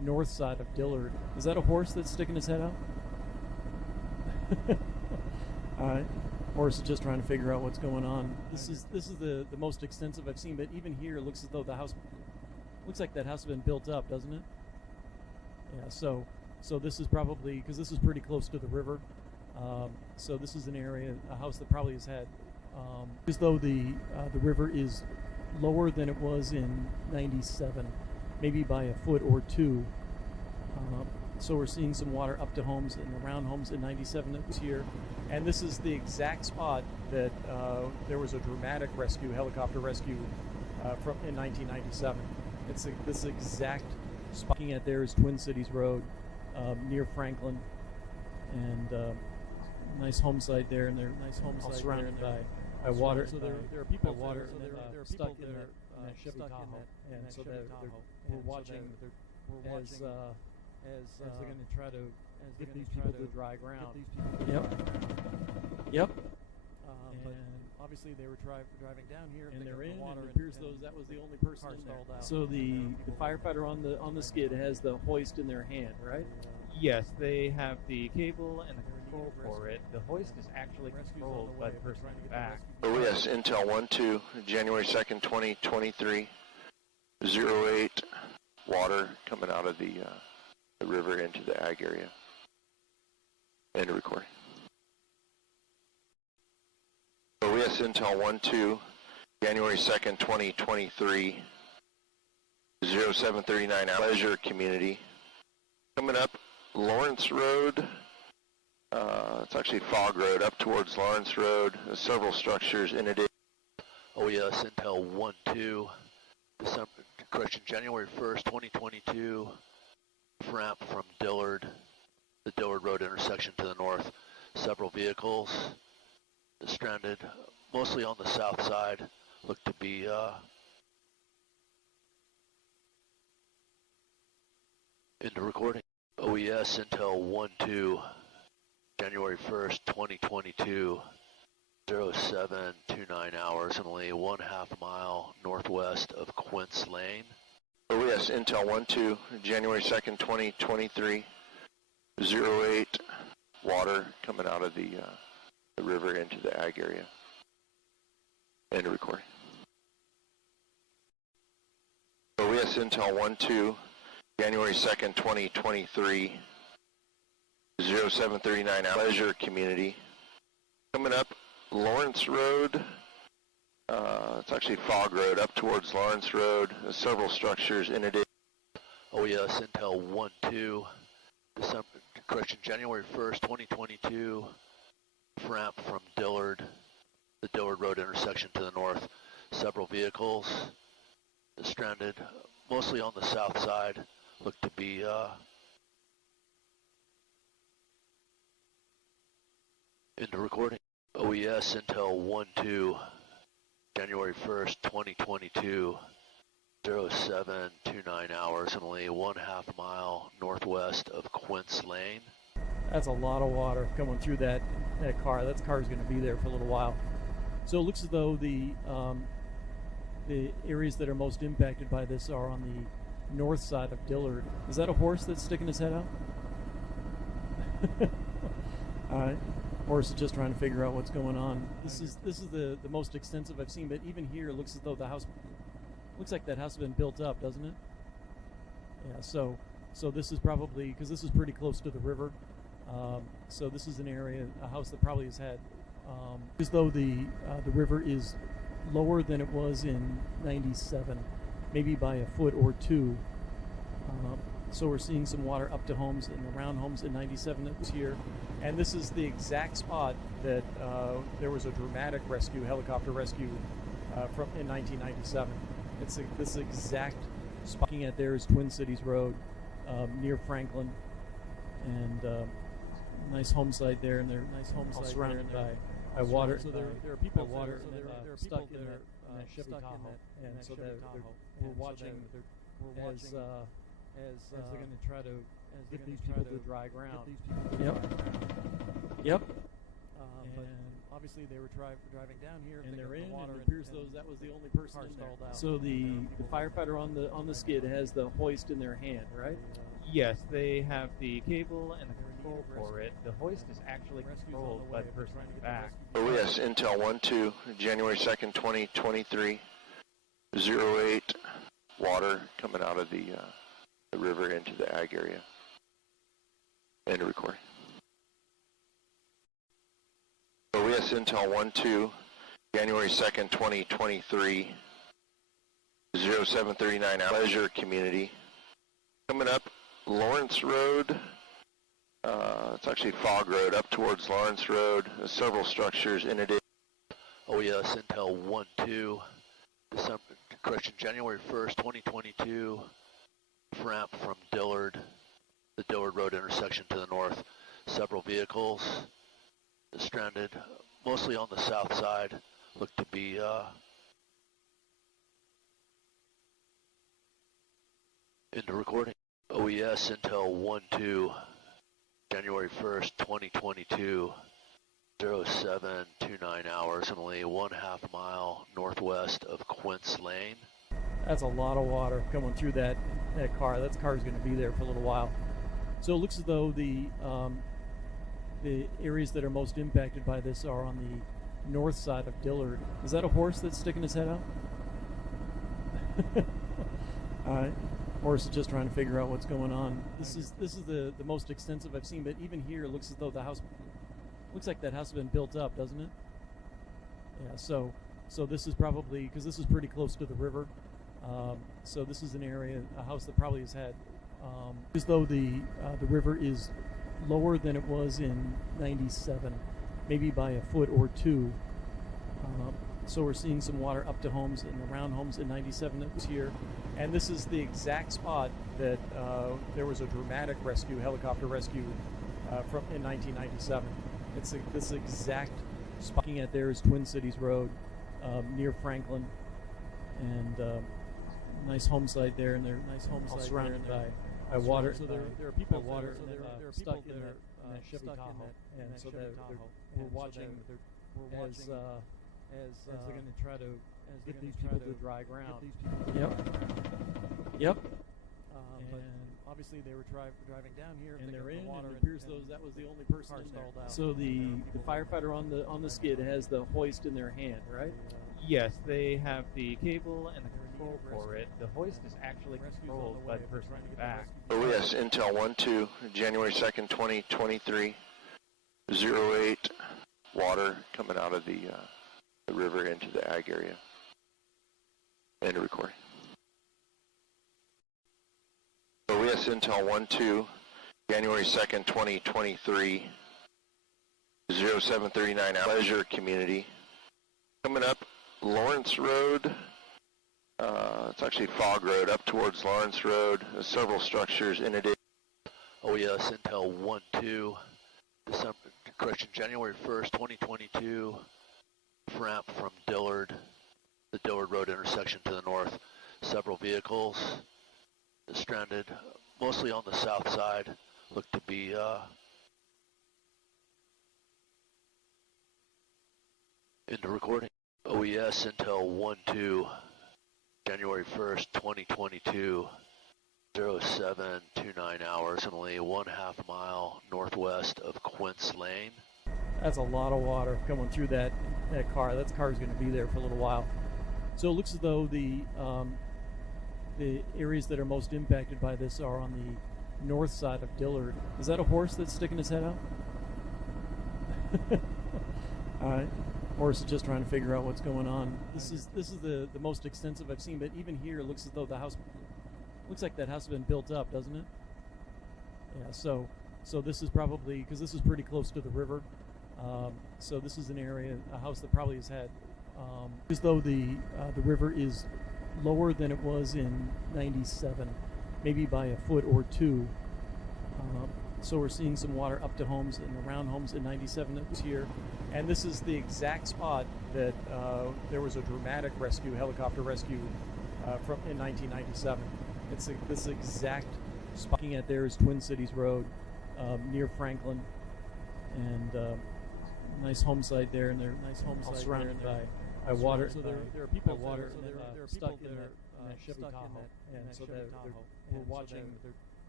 north side of Dillard. Is that a horse that's sticking his head out? All right. Horse is just trying to figure out what's going on. This is the most extensive I've seen, but even here it looks as though the house looks like that house has been built up, doesn't it? Yeah. So this is probably, because this is pretty close to the river. So this is an area, a house that probably has had, as though the river is lower than it was in '97, maybe by a foot or two. So we're seeing some water up to homes and around homes in '97 that was here. And this is the exact spot that there was a dramatic rescue, helicopter rescue from in 1997. It's this exact spot. Looking at there is Twin Cities Road near Franklin, and nice home site there, and they're nice home site surrounded by water. So there are people water stuck in that Chevy Tahoe, and so we're watching as they're going to try to get these people to dry ground. Yep. But obviously they were driving down here, and they're in. Water, and it appears that was the only person in there. So the firefighter on the skid has the hoist in their hand, right? Yes, they have the cable and the control for it. The hoist is actually controlled by the person in the back. Oh yes, Intel 1-2, January 2nd, 2023, 08, water coming out of the river into the ag area. End of recording. Oh yes, Intel 1-2, January 2nd, 2023, 0739, Pleasure Community. Coming up, Lawrence Road, it's actually Fog Road, up towards Lawrence Road. There's several structures in it. Oh yes, Intel 1-2, January 1st, 2022, ramp from Dillard, the Dillard Road intersection to the north. Several vehicles stranded, mostly on the south side, look to be into recording. OES Intel 1-2, January 1st, 2022, 0729 hours, only 1/2 mile northwest of Quince Lane. OES Intel 1-2, January 2nd, 2023, 08, water coming out of the river into the ag area. End of recording. OES Intel 1-2, January 2nd, 2023, 0739, Pleasure Community. Coming up, Lawrence Road, it's actually Fog Road, up towards Lawrence Road. There's several structures in it. Oh yes, Intel 1-2, January 1st, 2022, ramp from Dillard, the Dillard Road intersection to the north. Several vehicles stranded, mostly on the south side, look to be into recording. OES Intel 1-2, January 1st, 2022, 0729 hours, only 1/2 mile northwest of Quince Lane. That's a lot of water coming through that car. That car's going to be there for a little while. So it looks as though the areas that are most impacted by this are on the north side of Dillard. Is that a horse that's sticking his head out? All right. Horse is just trying to figure out what's going on. This is the most extensive I've seen, but even here it looks as though the house looks like that house has been built up, doesn't it? Yeah. So this is probably, because this is pretty close to the river. So this is an area, a house that probably has had, as though the river is lower than it was in '97, maybe by a foot or two. So we're seeing some water up to homes and around homes in '97 that was here. And this is the exact spot that there was a dramatic rescue, helicopter rescue from in 1997. It's this exact spot. Looking at there is Twin Cities Road near Franklin, and nice home site there, and they're nice home site surrounded by water. So there are people water, they're stuck in that Chevy Tahoe, and so we're watching as they're going to try to get these people to dry ground. Yep. But obviously they were driving down here, and they're in. Water, and it appears that was the only person in there. So the firefighter on the skid has the hoist in their hand, right? Yes, they have the cable and the control for it. The hoist is actually controlled by the person in the back. OES Intel 1-2, January 2nd, 2023, 08, water coming out of the river into the ag area. End of recording. OES Intel 1-2, January 2nd, 2023, 0739 Pleasure Community. Coming up Lawrence Road, it's actually Fog Road, up towards Lawrence Road. There's several structures in it. OES Intel 1-2, January 1st, 2022, ramp from Dillard, the Dillard Road intersection to the north. Several vehicles stranded, mostly on the south side, look to be into recording. OES Intel 1-2, January 1st, 2022, 0729 hours, only 1/2 mile northwest of Quince Lane. That's a lot of water coming through that car. That car's going to be there for a little while. So it looks as though the areas that are most impacted by this are on the north side of Dillard. Is that a horse that's sticking his head out? All right. Horse is just trying to figure out what's going on. This is the most extensive I've seen, but even here it looks as though the house looks like that house has been built up, doesn't it? Yeah. So this is probably, because this is pretty close to the river. So this is an area, a house that probably has had, as though the river is lower than it was in '97, maybe by a foot or two. So we're seeing some water up to homes and around homes in '97 that was here. And this is the exact spot that there was a dramatic rescue, helicopter rescue from in 1997. It's this exact spot. Looking at there is Twin Cities Road near Franklin, and nice home site there, and they're nice home site surrounded by water. So there are people water stuck in that Chevy Tahoe, and so we're watching as they're going to try to get these people to dry ground. Yep. And obviously they were driving down here, and they're in. Water, and it appears that was the only person in there. So the firefighter on the skid has the hoist in their hand, right? Yes, they have the cable and the control for it. The hoist is actually controlled by the person in the back. OES Intel 1-2, January 2nd, 2023, 08, water coming out of the river into the ag area. End of recording. OES Intel 1-2, January 2nd, 2023, 0739 Pleasure Community. Coming up Lawrence Road, it's actually Fog Road, up towards Lawrence Road. There's several structures in it. OES Intel 1-2, January 1st, 2022, ramp from Dillard, the Dillard Road intersection to the north. Several vehicles stranded, mostly on the south side, look to be into recording. OES Intel 1-2, January 1st, 2022, 0729 hours, only 1/2 mile northwest of Quince Lane. That's a lot of water coming through that car. That car's going to be there for a little while. So it looks as though the areas that are most impacted by this are on the north side of Dillard. Is that a horse that's sticking his head out? All right. Horse is just trying to figure out what's going on. This is the most extensive I've seen, but even here it looks as though the house looks like that house has been built up, doesn't it? Yeah. So this is probably, because this is pretty close to the river. So this is an area, a house that probably has had, as though the river is lower than it was in '97, maybe by a foot or two. So we're seeing some water up to homes and around homes in '97 that was here. And this is the exact spot that there was a dramatic rescue, helicopter rescue from in 1997. It's this exact spot. Looking at there is Twin Cities Road near Franklin, and nice home site there, and they're nice home site surrounded by water. So there are people water stuck in that Chevy Tahoe, and so we're watching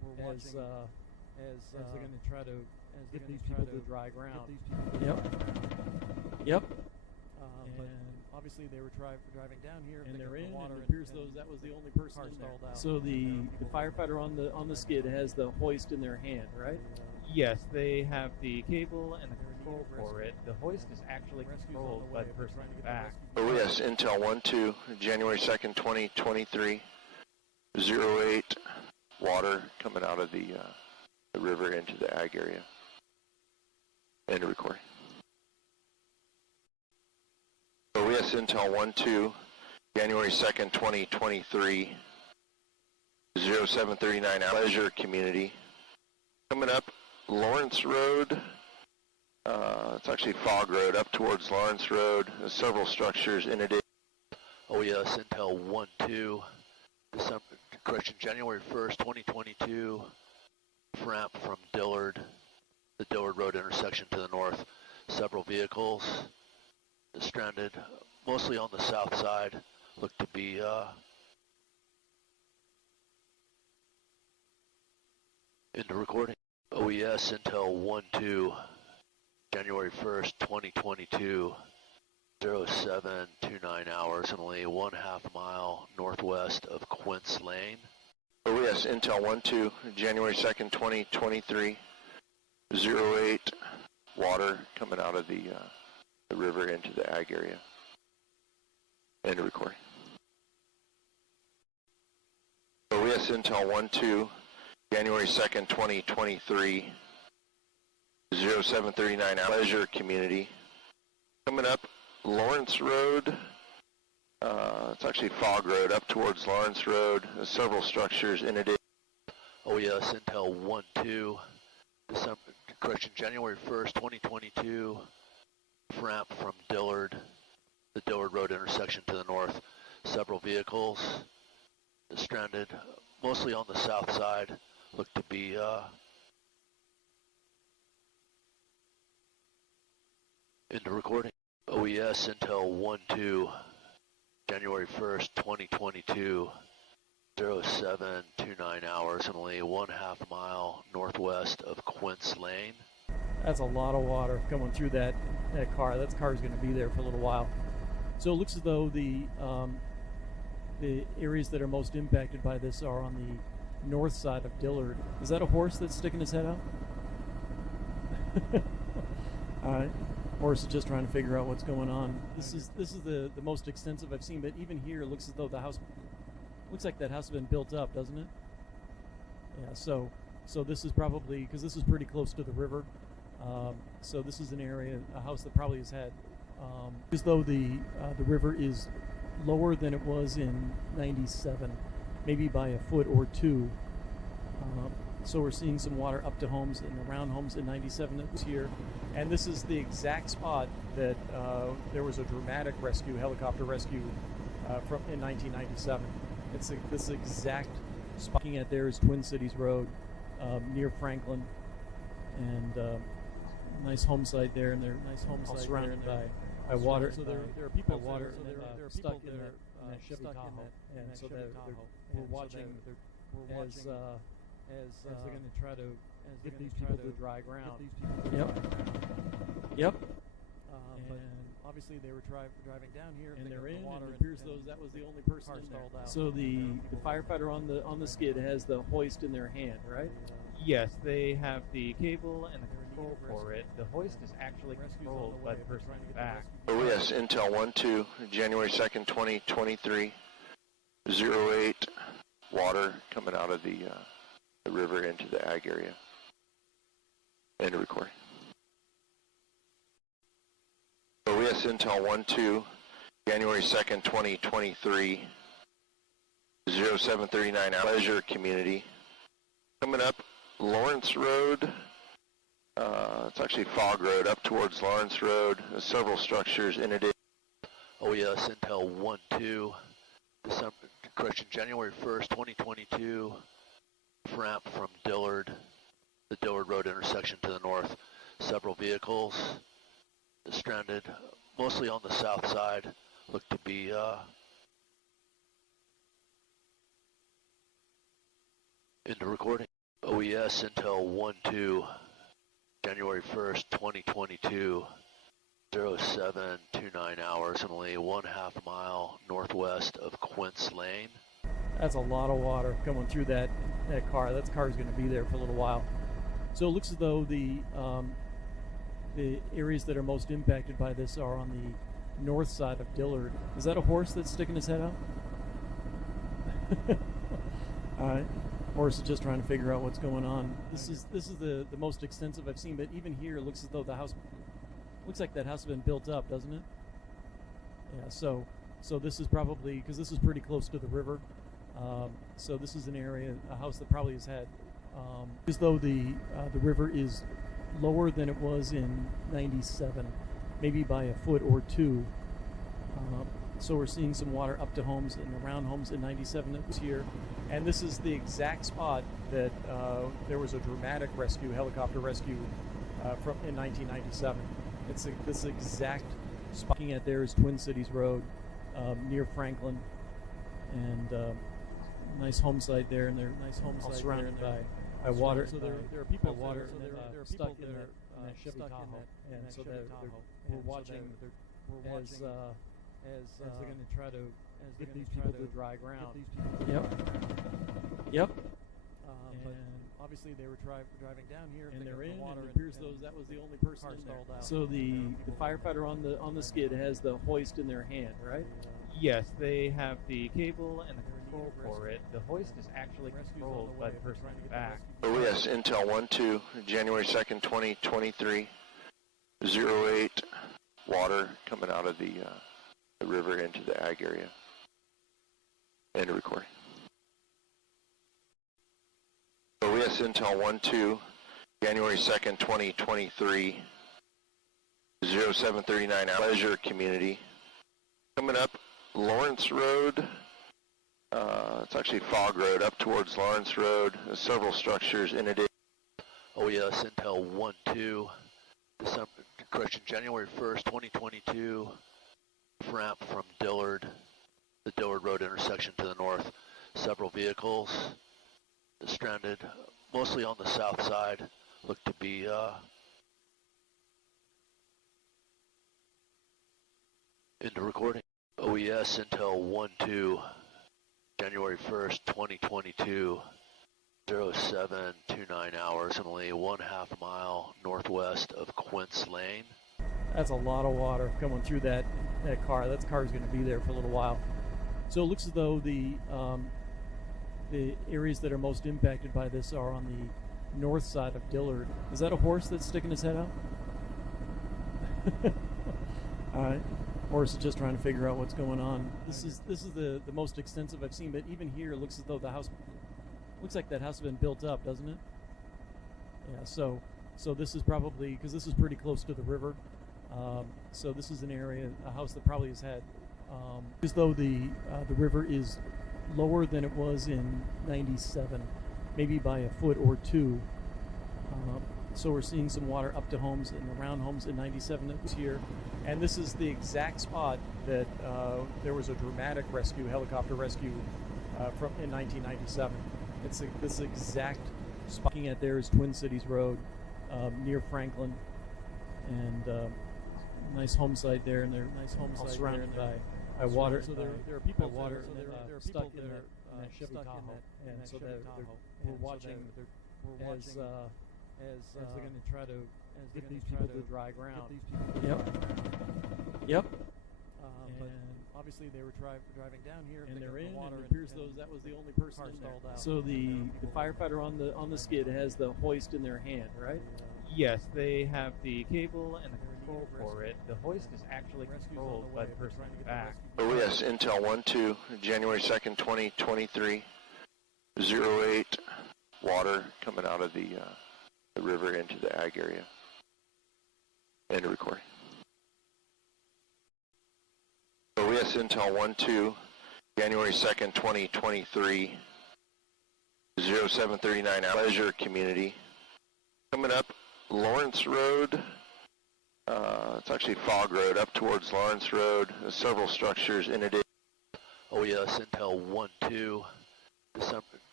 as they're going to try to get these people to dry ground. Yep. But obviously they were driving down here, and they're in. Water, and it appears that was the only person installed out. So the firefighter on the skid has the hoist in their hand, right? Yes, they have the cable and the control for it. The hoist is actually controlled by the person in the back. Oh yes, Intel 1-2, January 2nd, 2023, 08, water coming out of the river into the ag area. End of recording. Oh yes, Intel 1-2, January 2nd, 2023, 0739, Pleasure Community. Coming up, Lawrence Road, it's actually Fog Road, up towards Lawrence Road. There's several structures in it. Oh yes, Intel 1-2, January 1st, 2022, ramp from Dillard, the Dillard Road intersection to the north. Several vehicles stranded, mostly on the south side, look to be into recording. OES Intel 1-2, January 1st, 2022, 0729 hours, and only 1/2 mile northwest of Quince Lane. OES Intel 1-2, January 2nd, 2023, 08, water coming out of the river into the ag area. End of recording. OES Intel 1-2, January 2nd, 2023, 0739, Pleasure Community. Coming up, Lawrence Road, it's actually Fog Road, up towards Lawrence Road. There's several structures in it. Oh yes, Intel 1-2, January 1st, 2022, ramp from Dillard, the Dillard Road intersection to the north. Several vehicles stranded, mostly on the south side, look to be into recording. OES Intel 1-2, January 1st, 2022, 0729 hours, and only 1/2 mile northwest of Quince Lane. That's a lot of water coming through that car. That car's going to be there for a little while. So it looks as though the areas that are most impacted by this are on the north side of Dillard. Is that a horse that's sticking his head out? All right. Horse is just trying to figure out what's going on. This is the most extensive I've seen, but even here it looks as though the house looks like that house has been built up, doesn't it? Yeah. So this is probably, because this is pretty close to the river. So this is an area, a house that probably has had, as though the river is lower than it was in '97, maybe by a foot or two. So we're seeing some water up to homes and around homes in '97 that was here. And this is the exact spot that there was a dramatic rescue, helicopter rescue in 1997. It's this exact spot. Looking at there is Twin Cities Road near Franklin, and nice home site there, and they're all surrounded by water. So there are people water, and they're stuck in that Chevy Tahoe, and so we're watching as they're going to try to get these people to dry ground. Yep. But obviously they were driving down here, and they're in. And it appears that was the only person installed out. So the firefighter on the skid has the hoist in their hand, right? Yes, they have the cable and the control for it. The hoist is actually controlled by the person in the back. Oh yes, Intel 1-2, January 2nd, 2023, 08, water coming out of the river into the ag area. End of recording. OES Intel 1-2, January 2nd, 2023, 0739, Pleasure Community. Coming up, Lawrence Road, it's actually Fog Road, up towards Lawrence Road. There's several structures in it. OES Intel 1-2, January 1st, 2022, ramp from Dillard, the Dillard Road intersection to the north. Several vehicles stranded, mostly on the south side, look to be into recording. OES Intel 1-2, January 1st, 2022, 0729 hours, and only 1/2 mile northwest of Quince Lane. That's a lot of water coming through that car. That car's going to be there for a little while. So it looks as though the areas that are most impacted by this are on the north side of Dillard. Is that a horse that's sticking his head out? All right. Horse is just trying to figure out what's going on. This is the most extensive I've seen, but even here it looks as though the house looks like that house has been built up, doesn't it? Yeah. So this is probably, because this is pretty close to the river. So this is an area, a house that probably has had, as though the river is lower than it was in '97, maybe by a foot or two. So we're seeing some water up to homes and around homes in '97 that was here. And this is the exact spot that there was a dramatic rescue, helicopter rescue from in 1997. It's this exact spot. Looking at there is Twin Cities Road near Franklin, and nice home site there, and they're nice home site surrounded by water. So there are people water stuck in that Chevy Tahoe, and so we're watching as they're going to try to get these people to dry ground. Yep. But obviously they were driving down here, and they're in water. And it appears that was the only person in there. So the firefighter on the skid has the hoist in their hand, right? Yes, they have the cable and the control for it. The hoist is actually controlled by the person in the back. OES Intel 1-2, January 2nd, 2023, 08, water coming out of the river into the ag area. End of recording. OES Intel 1-2, January 2nd, 2023, 0739 Pleasure Community. Coming up Lawrence Road, it's actually Fog Road, up towards Lawrence Road. There's several structures in addition. OES Intel 1-2, January 1st, 2022, ramp from Dillard, the Dillard Road intersection to the north. Several vehicles stranded, mostly on the south side, look to be into recording. OES Intel 1-2, January 1st, 2022, 0729 hours, and only 1/2 mile northwest of Quince Lane. That's a lot of water coming through that car. That car's going to be there for a little while. So it looks as though the areas that are most impacted by this are on the north side of Dillard. Is that a horse that's sticking his head out? All right. Horse is just trying to figure out what's going on. This is the most extensive I've seen, but even here it looks as though the house looks like that house has been built up, doesn't it? Yeah. So this is probably, because this is pretty close to the river. So this is an area, a house that probably has had, as though the river is lower than it was in '97, maybe by a foot or two. So we're seeing some water up to homes and around homes in '97 that was here. And this is the exact spot that there was a dramatic rescue, helicopter rescue from in 1997. It's this exact spot. Looking at there is Twin Cities Road near Franklin, and nice home site there, and they're nice home site surrounded by water. So there are people water stuck in that Chevy Tahoe, and so we're watching as they're going to try to get these people to dry ground. Yep. But obviously they were driving down here, and they're in water. And it appears that was the only person in there. So the firefighter on the skid has the hoist in their hand, right? Yes, they have the cable and the control for it. The hoist is actually controlled by the person in the back. OES Intel 1-2, January 2nd, 2023, 08, water coming out of the river into the ag area. End of recording. OES Intel 1-2, January 2nd, 2023, 0739 Pleasure Community. Coming up Lawrence Road, it's actually Fog Road, up towards Lawrence Road. There's several structures in addition. OES Intel 1-2,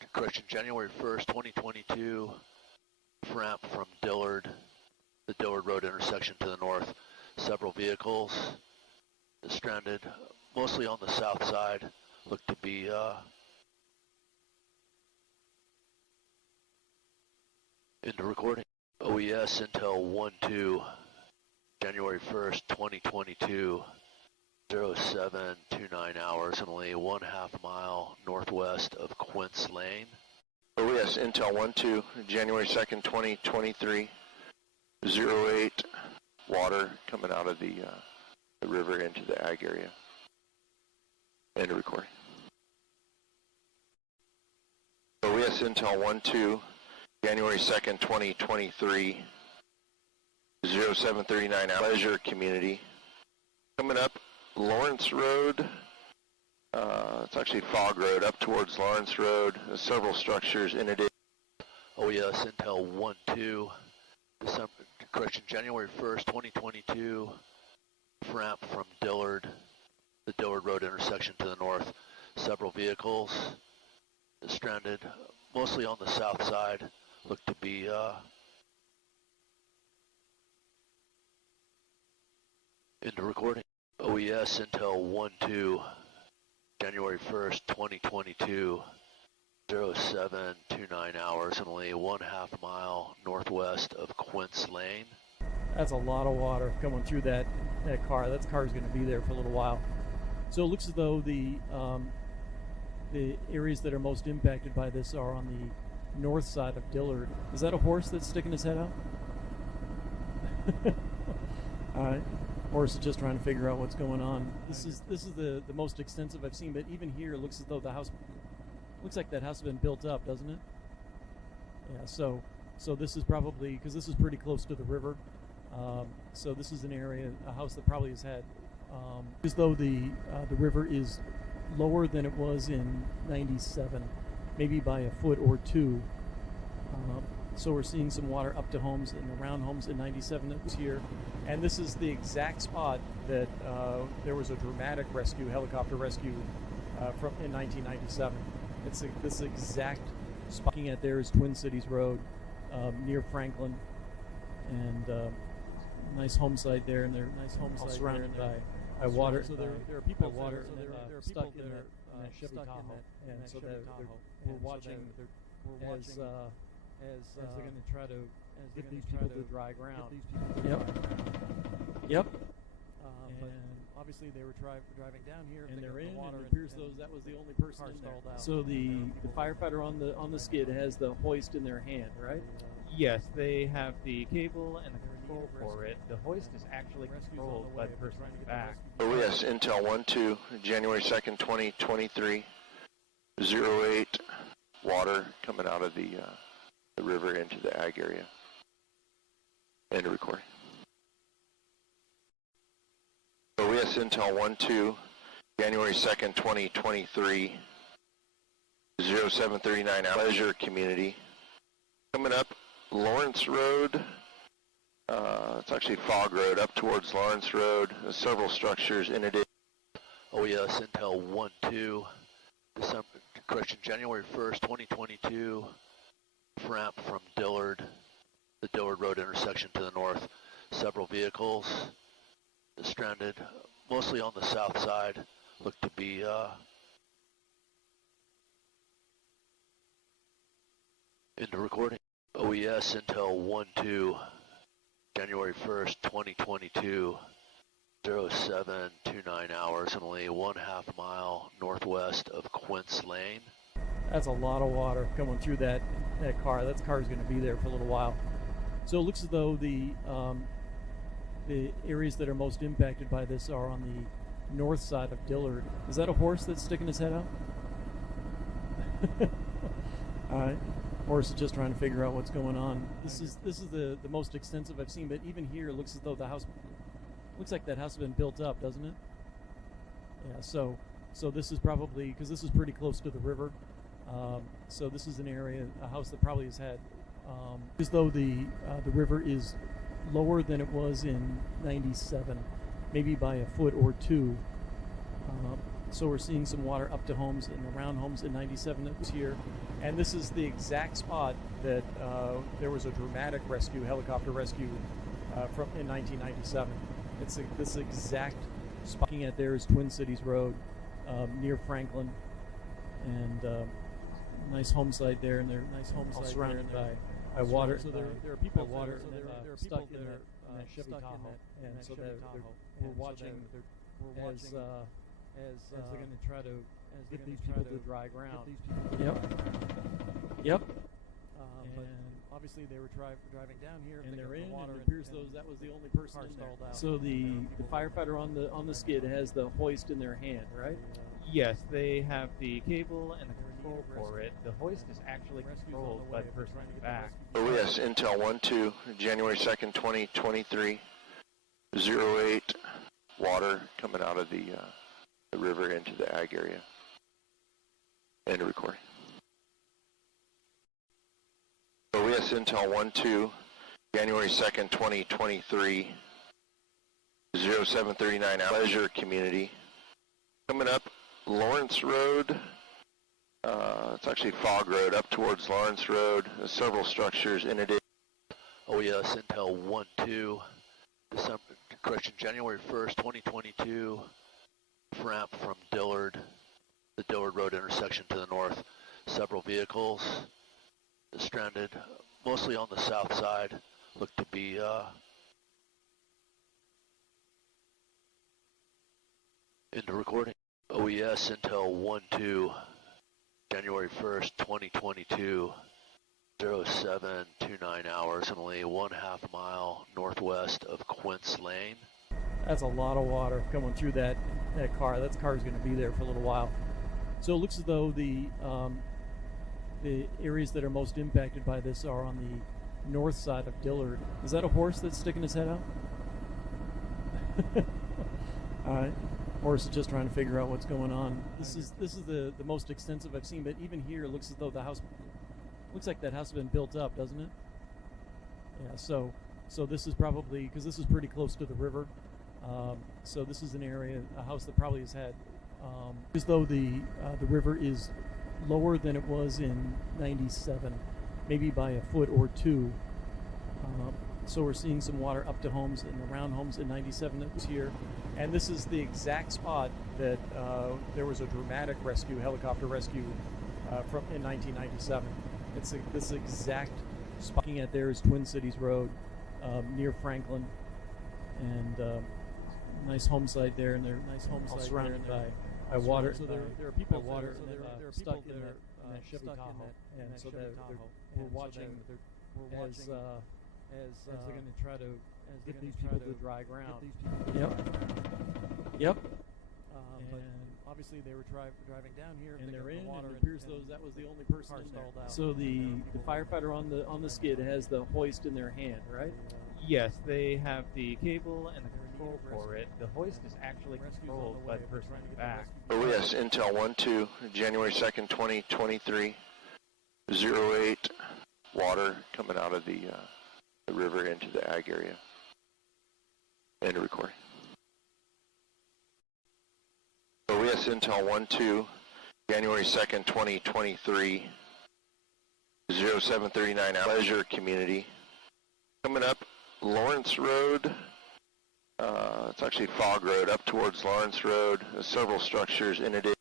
Christian, January 1st, 2022, ramp from Dillard, the Dillard Road intersection to the north. Several vehicles stranded, mostly on the south side, look to be into recording. OES Intel 1-2, January 1st, 2022, 0729 hours, and only 1/2 mile northwest of Quince Lane. OES Intel 1-2, January 2nd, 2023, 08, water coming out of the river into the ag area. End of recording. OES Intel 1-2, January 2nd, 2023, 0739 Pleasure Community. Coming up Lawrence Road, it's actually Fog Road, up towards Lawrence Road. There's several structures in it. OES Intel 1-2, correction, January 1st, 2022, ramp from Dillard, the Dillard Road intersection to the north. Several vehicles stranded, mostly on the south side, look to be into recording. OES Intel 1-2, January 1st, 2022, 0729 hours, and only 1/2 mile northwest of Quince Lane. That's a lot of water coming through that car. That car's going to be there for a little while. So it looks as though the areas that are most impacted by this are on the north side of Dillard. Is that a horse that's sticking his head out? All right. Horse is just trying to figure out what's going on. This is the most extensive I've seen, but even here it looks as though the house looks like that house has been built up, doesn't it? Yeah. So this is probably, because this is pretty close to the river. So this is an area, a house that probably has had, as though the river is lower than it was in '97, maybe by a foot or two. So we're seeing some water up to homes and around homes in '97 that was here. And this is the exact spot that there was a dramatic rescue, helicopter rescue from in 1997. It's this exact spot. Looking at there is Twin Cities Road near Franklin, and nice home site there, and they're all surrounded by water. So there are people water stuck in that Chevy Tahoe, and so we're watching as they're going to try to get these people to dry ground. Yep. But obviously they were driving down here, and they're in. And it appears that was the only person in there. So the firefighter on the skid has the hoist in their hand, right? Yes, they have the cable and the control for it. The hoist is actually controlled by the person in the back. OES Intel 1-2, January 2nd, 2023, 08, water coming out of the river into the ag area. End of recording. OES Intel 1-2, January 2nd, 2023, 0739 Pleasure Community. Coming up Lawrence Road, it's actually Fog Road, up towards Lawrence Road. There's several structures in it. OES Intel 1-2, correction, January 1st, 2022, ramp from Dillard, the Dillard Road intersection to the north. Several vehicles stranded, mostly on the south side, look to be into recording. OES Intel 1-2, January 1st, 2022, 0729 hours, and only 1/2 mile northwest of Quince Lane. That's a lot of water coming through that car. That car's going to be there for a little while. So it looks as though the areas that are most impacted by this are on the north side of Dillard. Is that a horse that's sticking his head out? All right. Horse is just trying to figure out what's going on. This is the most extensive I've seen, but even here it looks as though the house looks like that house has been built up, doesn't it? Yeah. So this is probably, because this is pretty close to the river. So this is an area, a house that probably has had, as though the river is lower than it was in '97, maybe by a foot or two. So we're seeing some water up to homes and around homes in '97 that was here. And this is the exact spot that there was a dramatic rescue, helicopter rescue, in 1997. It's this exact spot. Looking at there is Twin Cities Road, near Franklin, and nice home site there, and they're all surrounded by water. So there are people water, and they're stuck in that Chevy Tahoe, and so we're watching as they're going to try to get these people to dry ground. Yep. But obviously they were driving down here, and they're in. And it appears that was the only person in there. So the firefighter on the skid has the hoist in their hand, right? Yes, they have the cable and the control for it. The hoist is actually controlled by the person in the back. Oh yes, Intel 1-2, January 2nd, 2023, 08, water coming out of the river into the ag area. End of recording. Oh yes, Intel 1-2, January 2nd, 2023, 0739, Leisure Community. Coming up, Lawrence Road, it's actually Fog Road, up towards Lawrence Road. There's several structures in it. Oh yes, Intel 1-2, January 1st, 2022, ramp from Dillard, the Dillard Road intersection to the north. Several vehicles stranded, mostly on the south side, look to be into recording. OES Intel 1-2, January 1st, 2022, 0729 hours, only 1/2 mile northwest of Quince Lane. That's a lot of water coming through that car. That car is going to be there for a little while. So it looks as though the areas that are most impacted by this are on the north side of Dillard. Is that a horse that's sticking his head out? All right. Horse is just trying to figure out what's going on. This is the most extensive I've seen, but even here it looks as though the house looks like that house has been built up, doesn't it? Yeah. So this is probably, because this is pretty close to the river. So this is an area, a house that probably has had, as though the river is lower than it was in 97, maybe by a foot or two. So we're seeing some water up to homes and around homes in 97 that was here. And this is the exact spot that there was a dramatic rescue, helicopter rescue, in 1997. It's this exact spot. Looking at there is Twin Cities Road, near Franklin, and nice home site there, and they're all surrounded by water. So there are people water, and they're stuck in that Chevy Tahoe, and so we're watching as they're going to try to get these people to dry ground. Yep. But obviously they were driving down here, and they're in. And it appears that was the only person in there. So the firefighter on the skid has the hoist in their hand, right? Yes, they have the cable and the control for it. The hoist is actually controlled by the person in the back. Oh yes, Intel 1-2, January 2nd, 2023, 08, water coming out of the river into the ag area. End of recording. Oh yes, Intel 1-2, January 2nd, 2023, 0739, Leisure Community. Coming up, Lawrence Road, it's actually Fog Road, up towards Lawrence Road. There's several structures in it.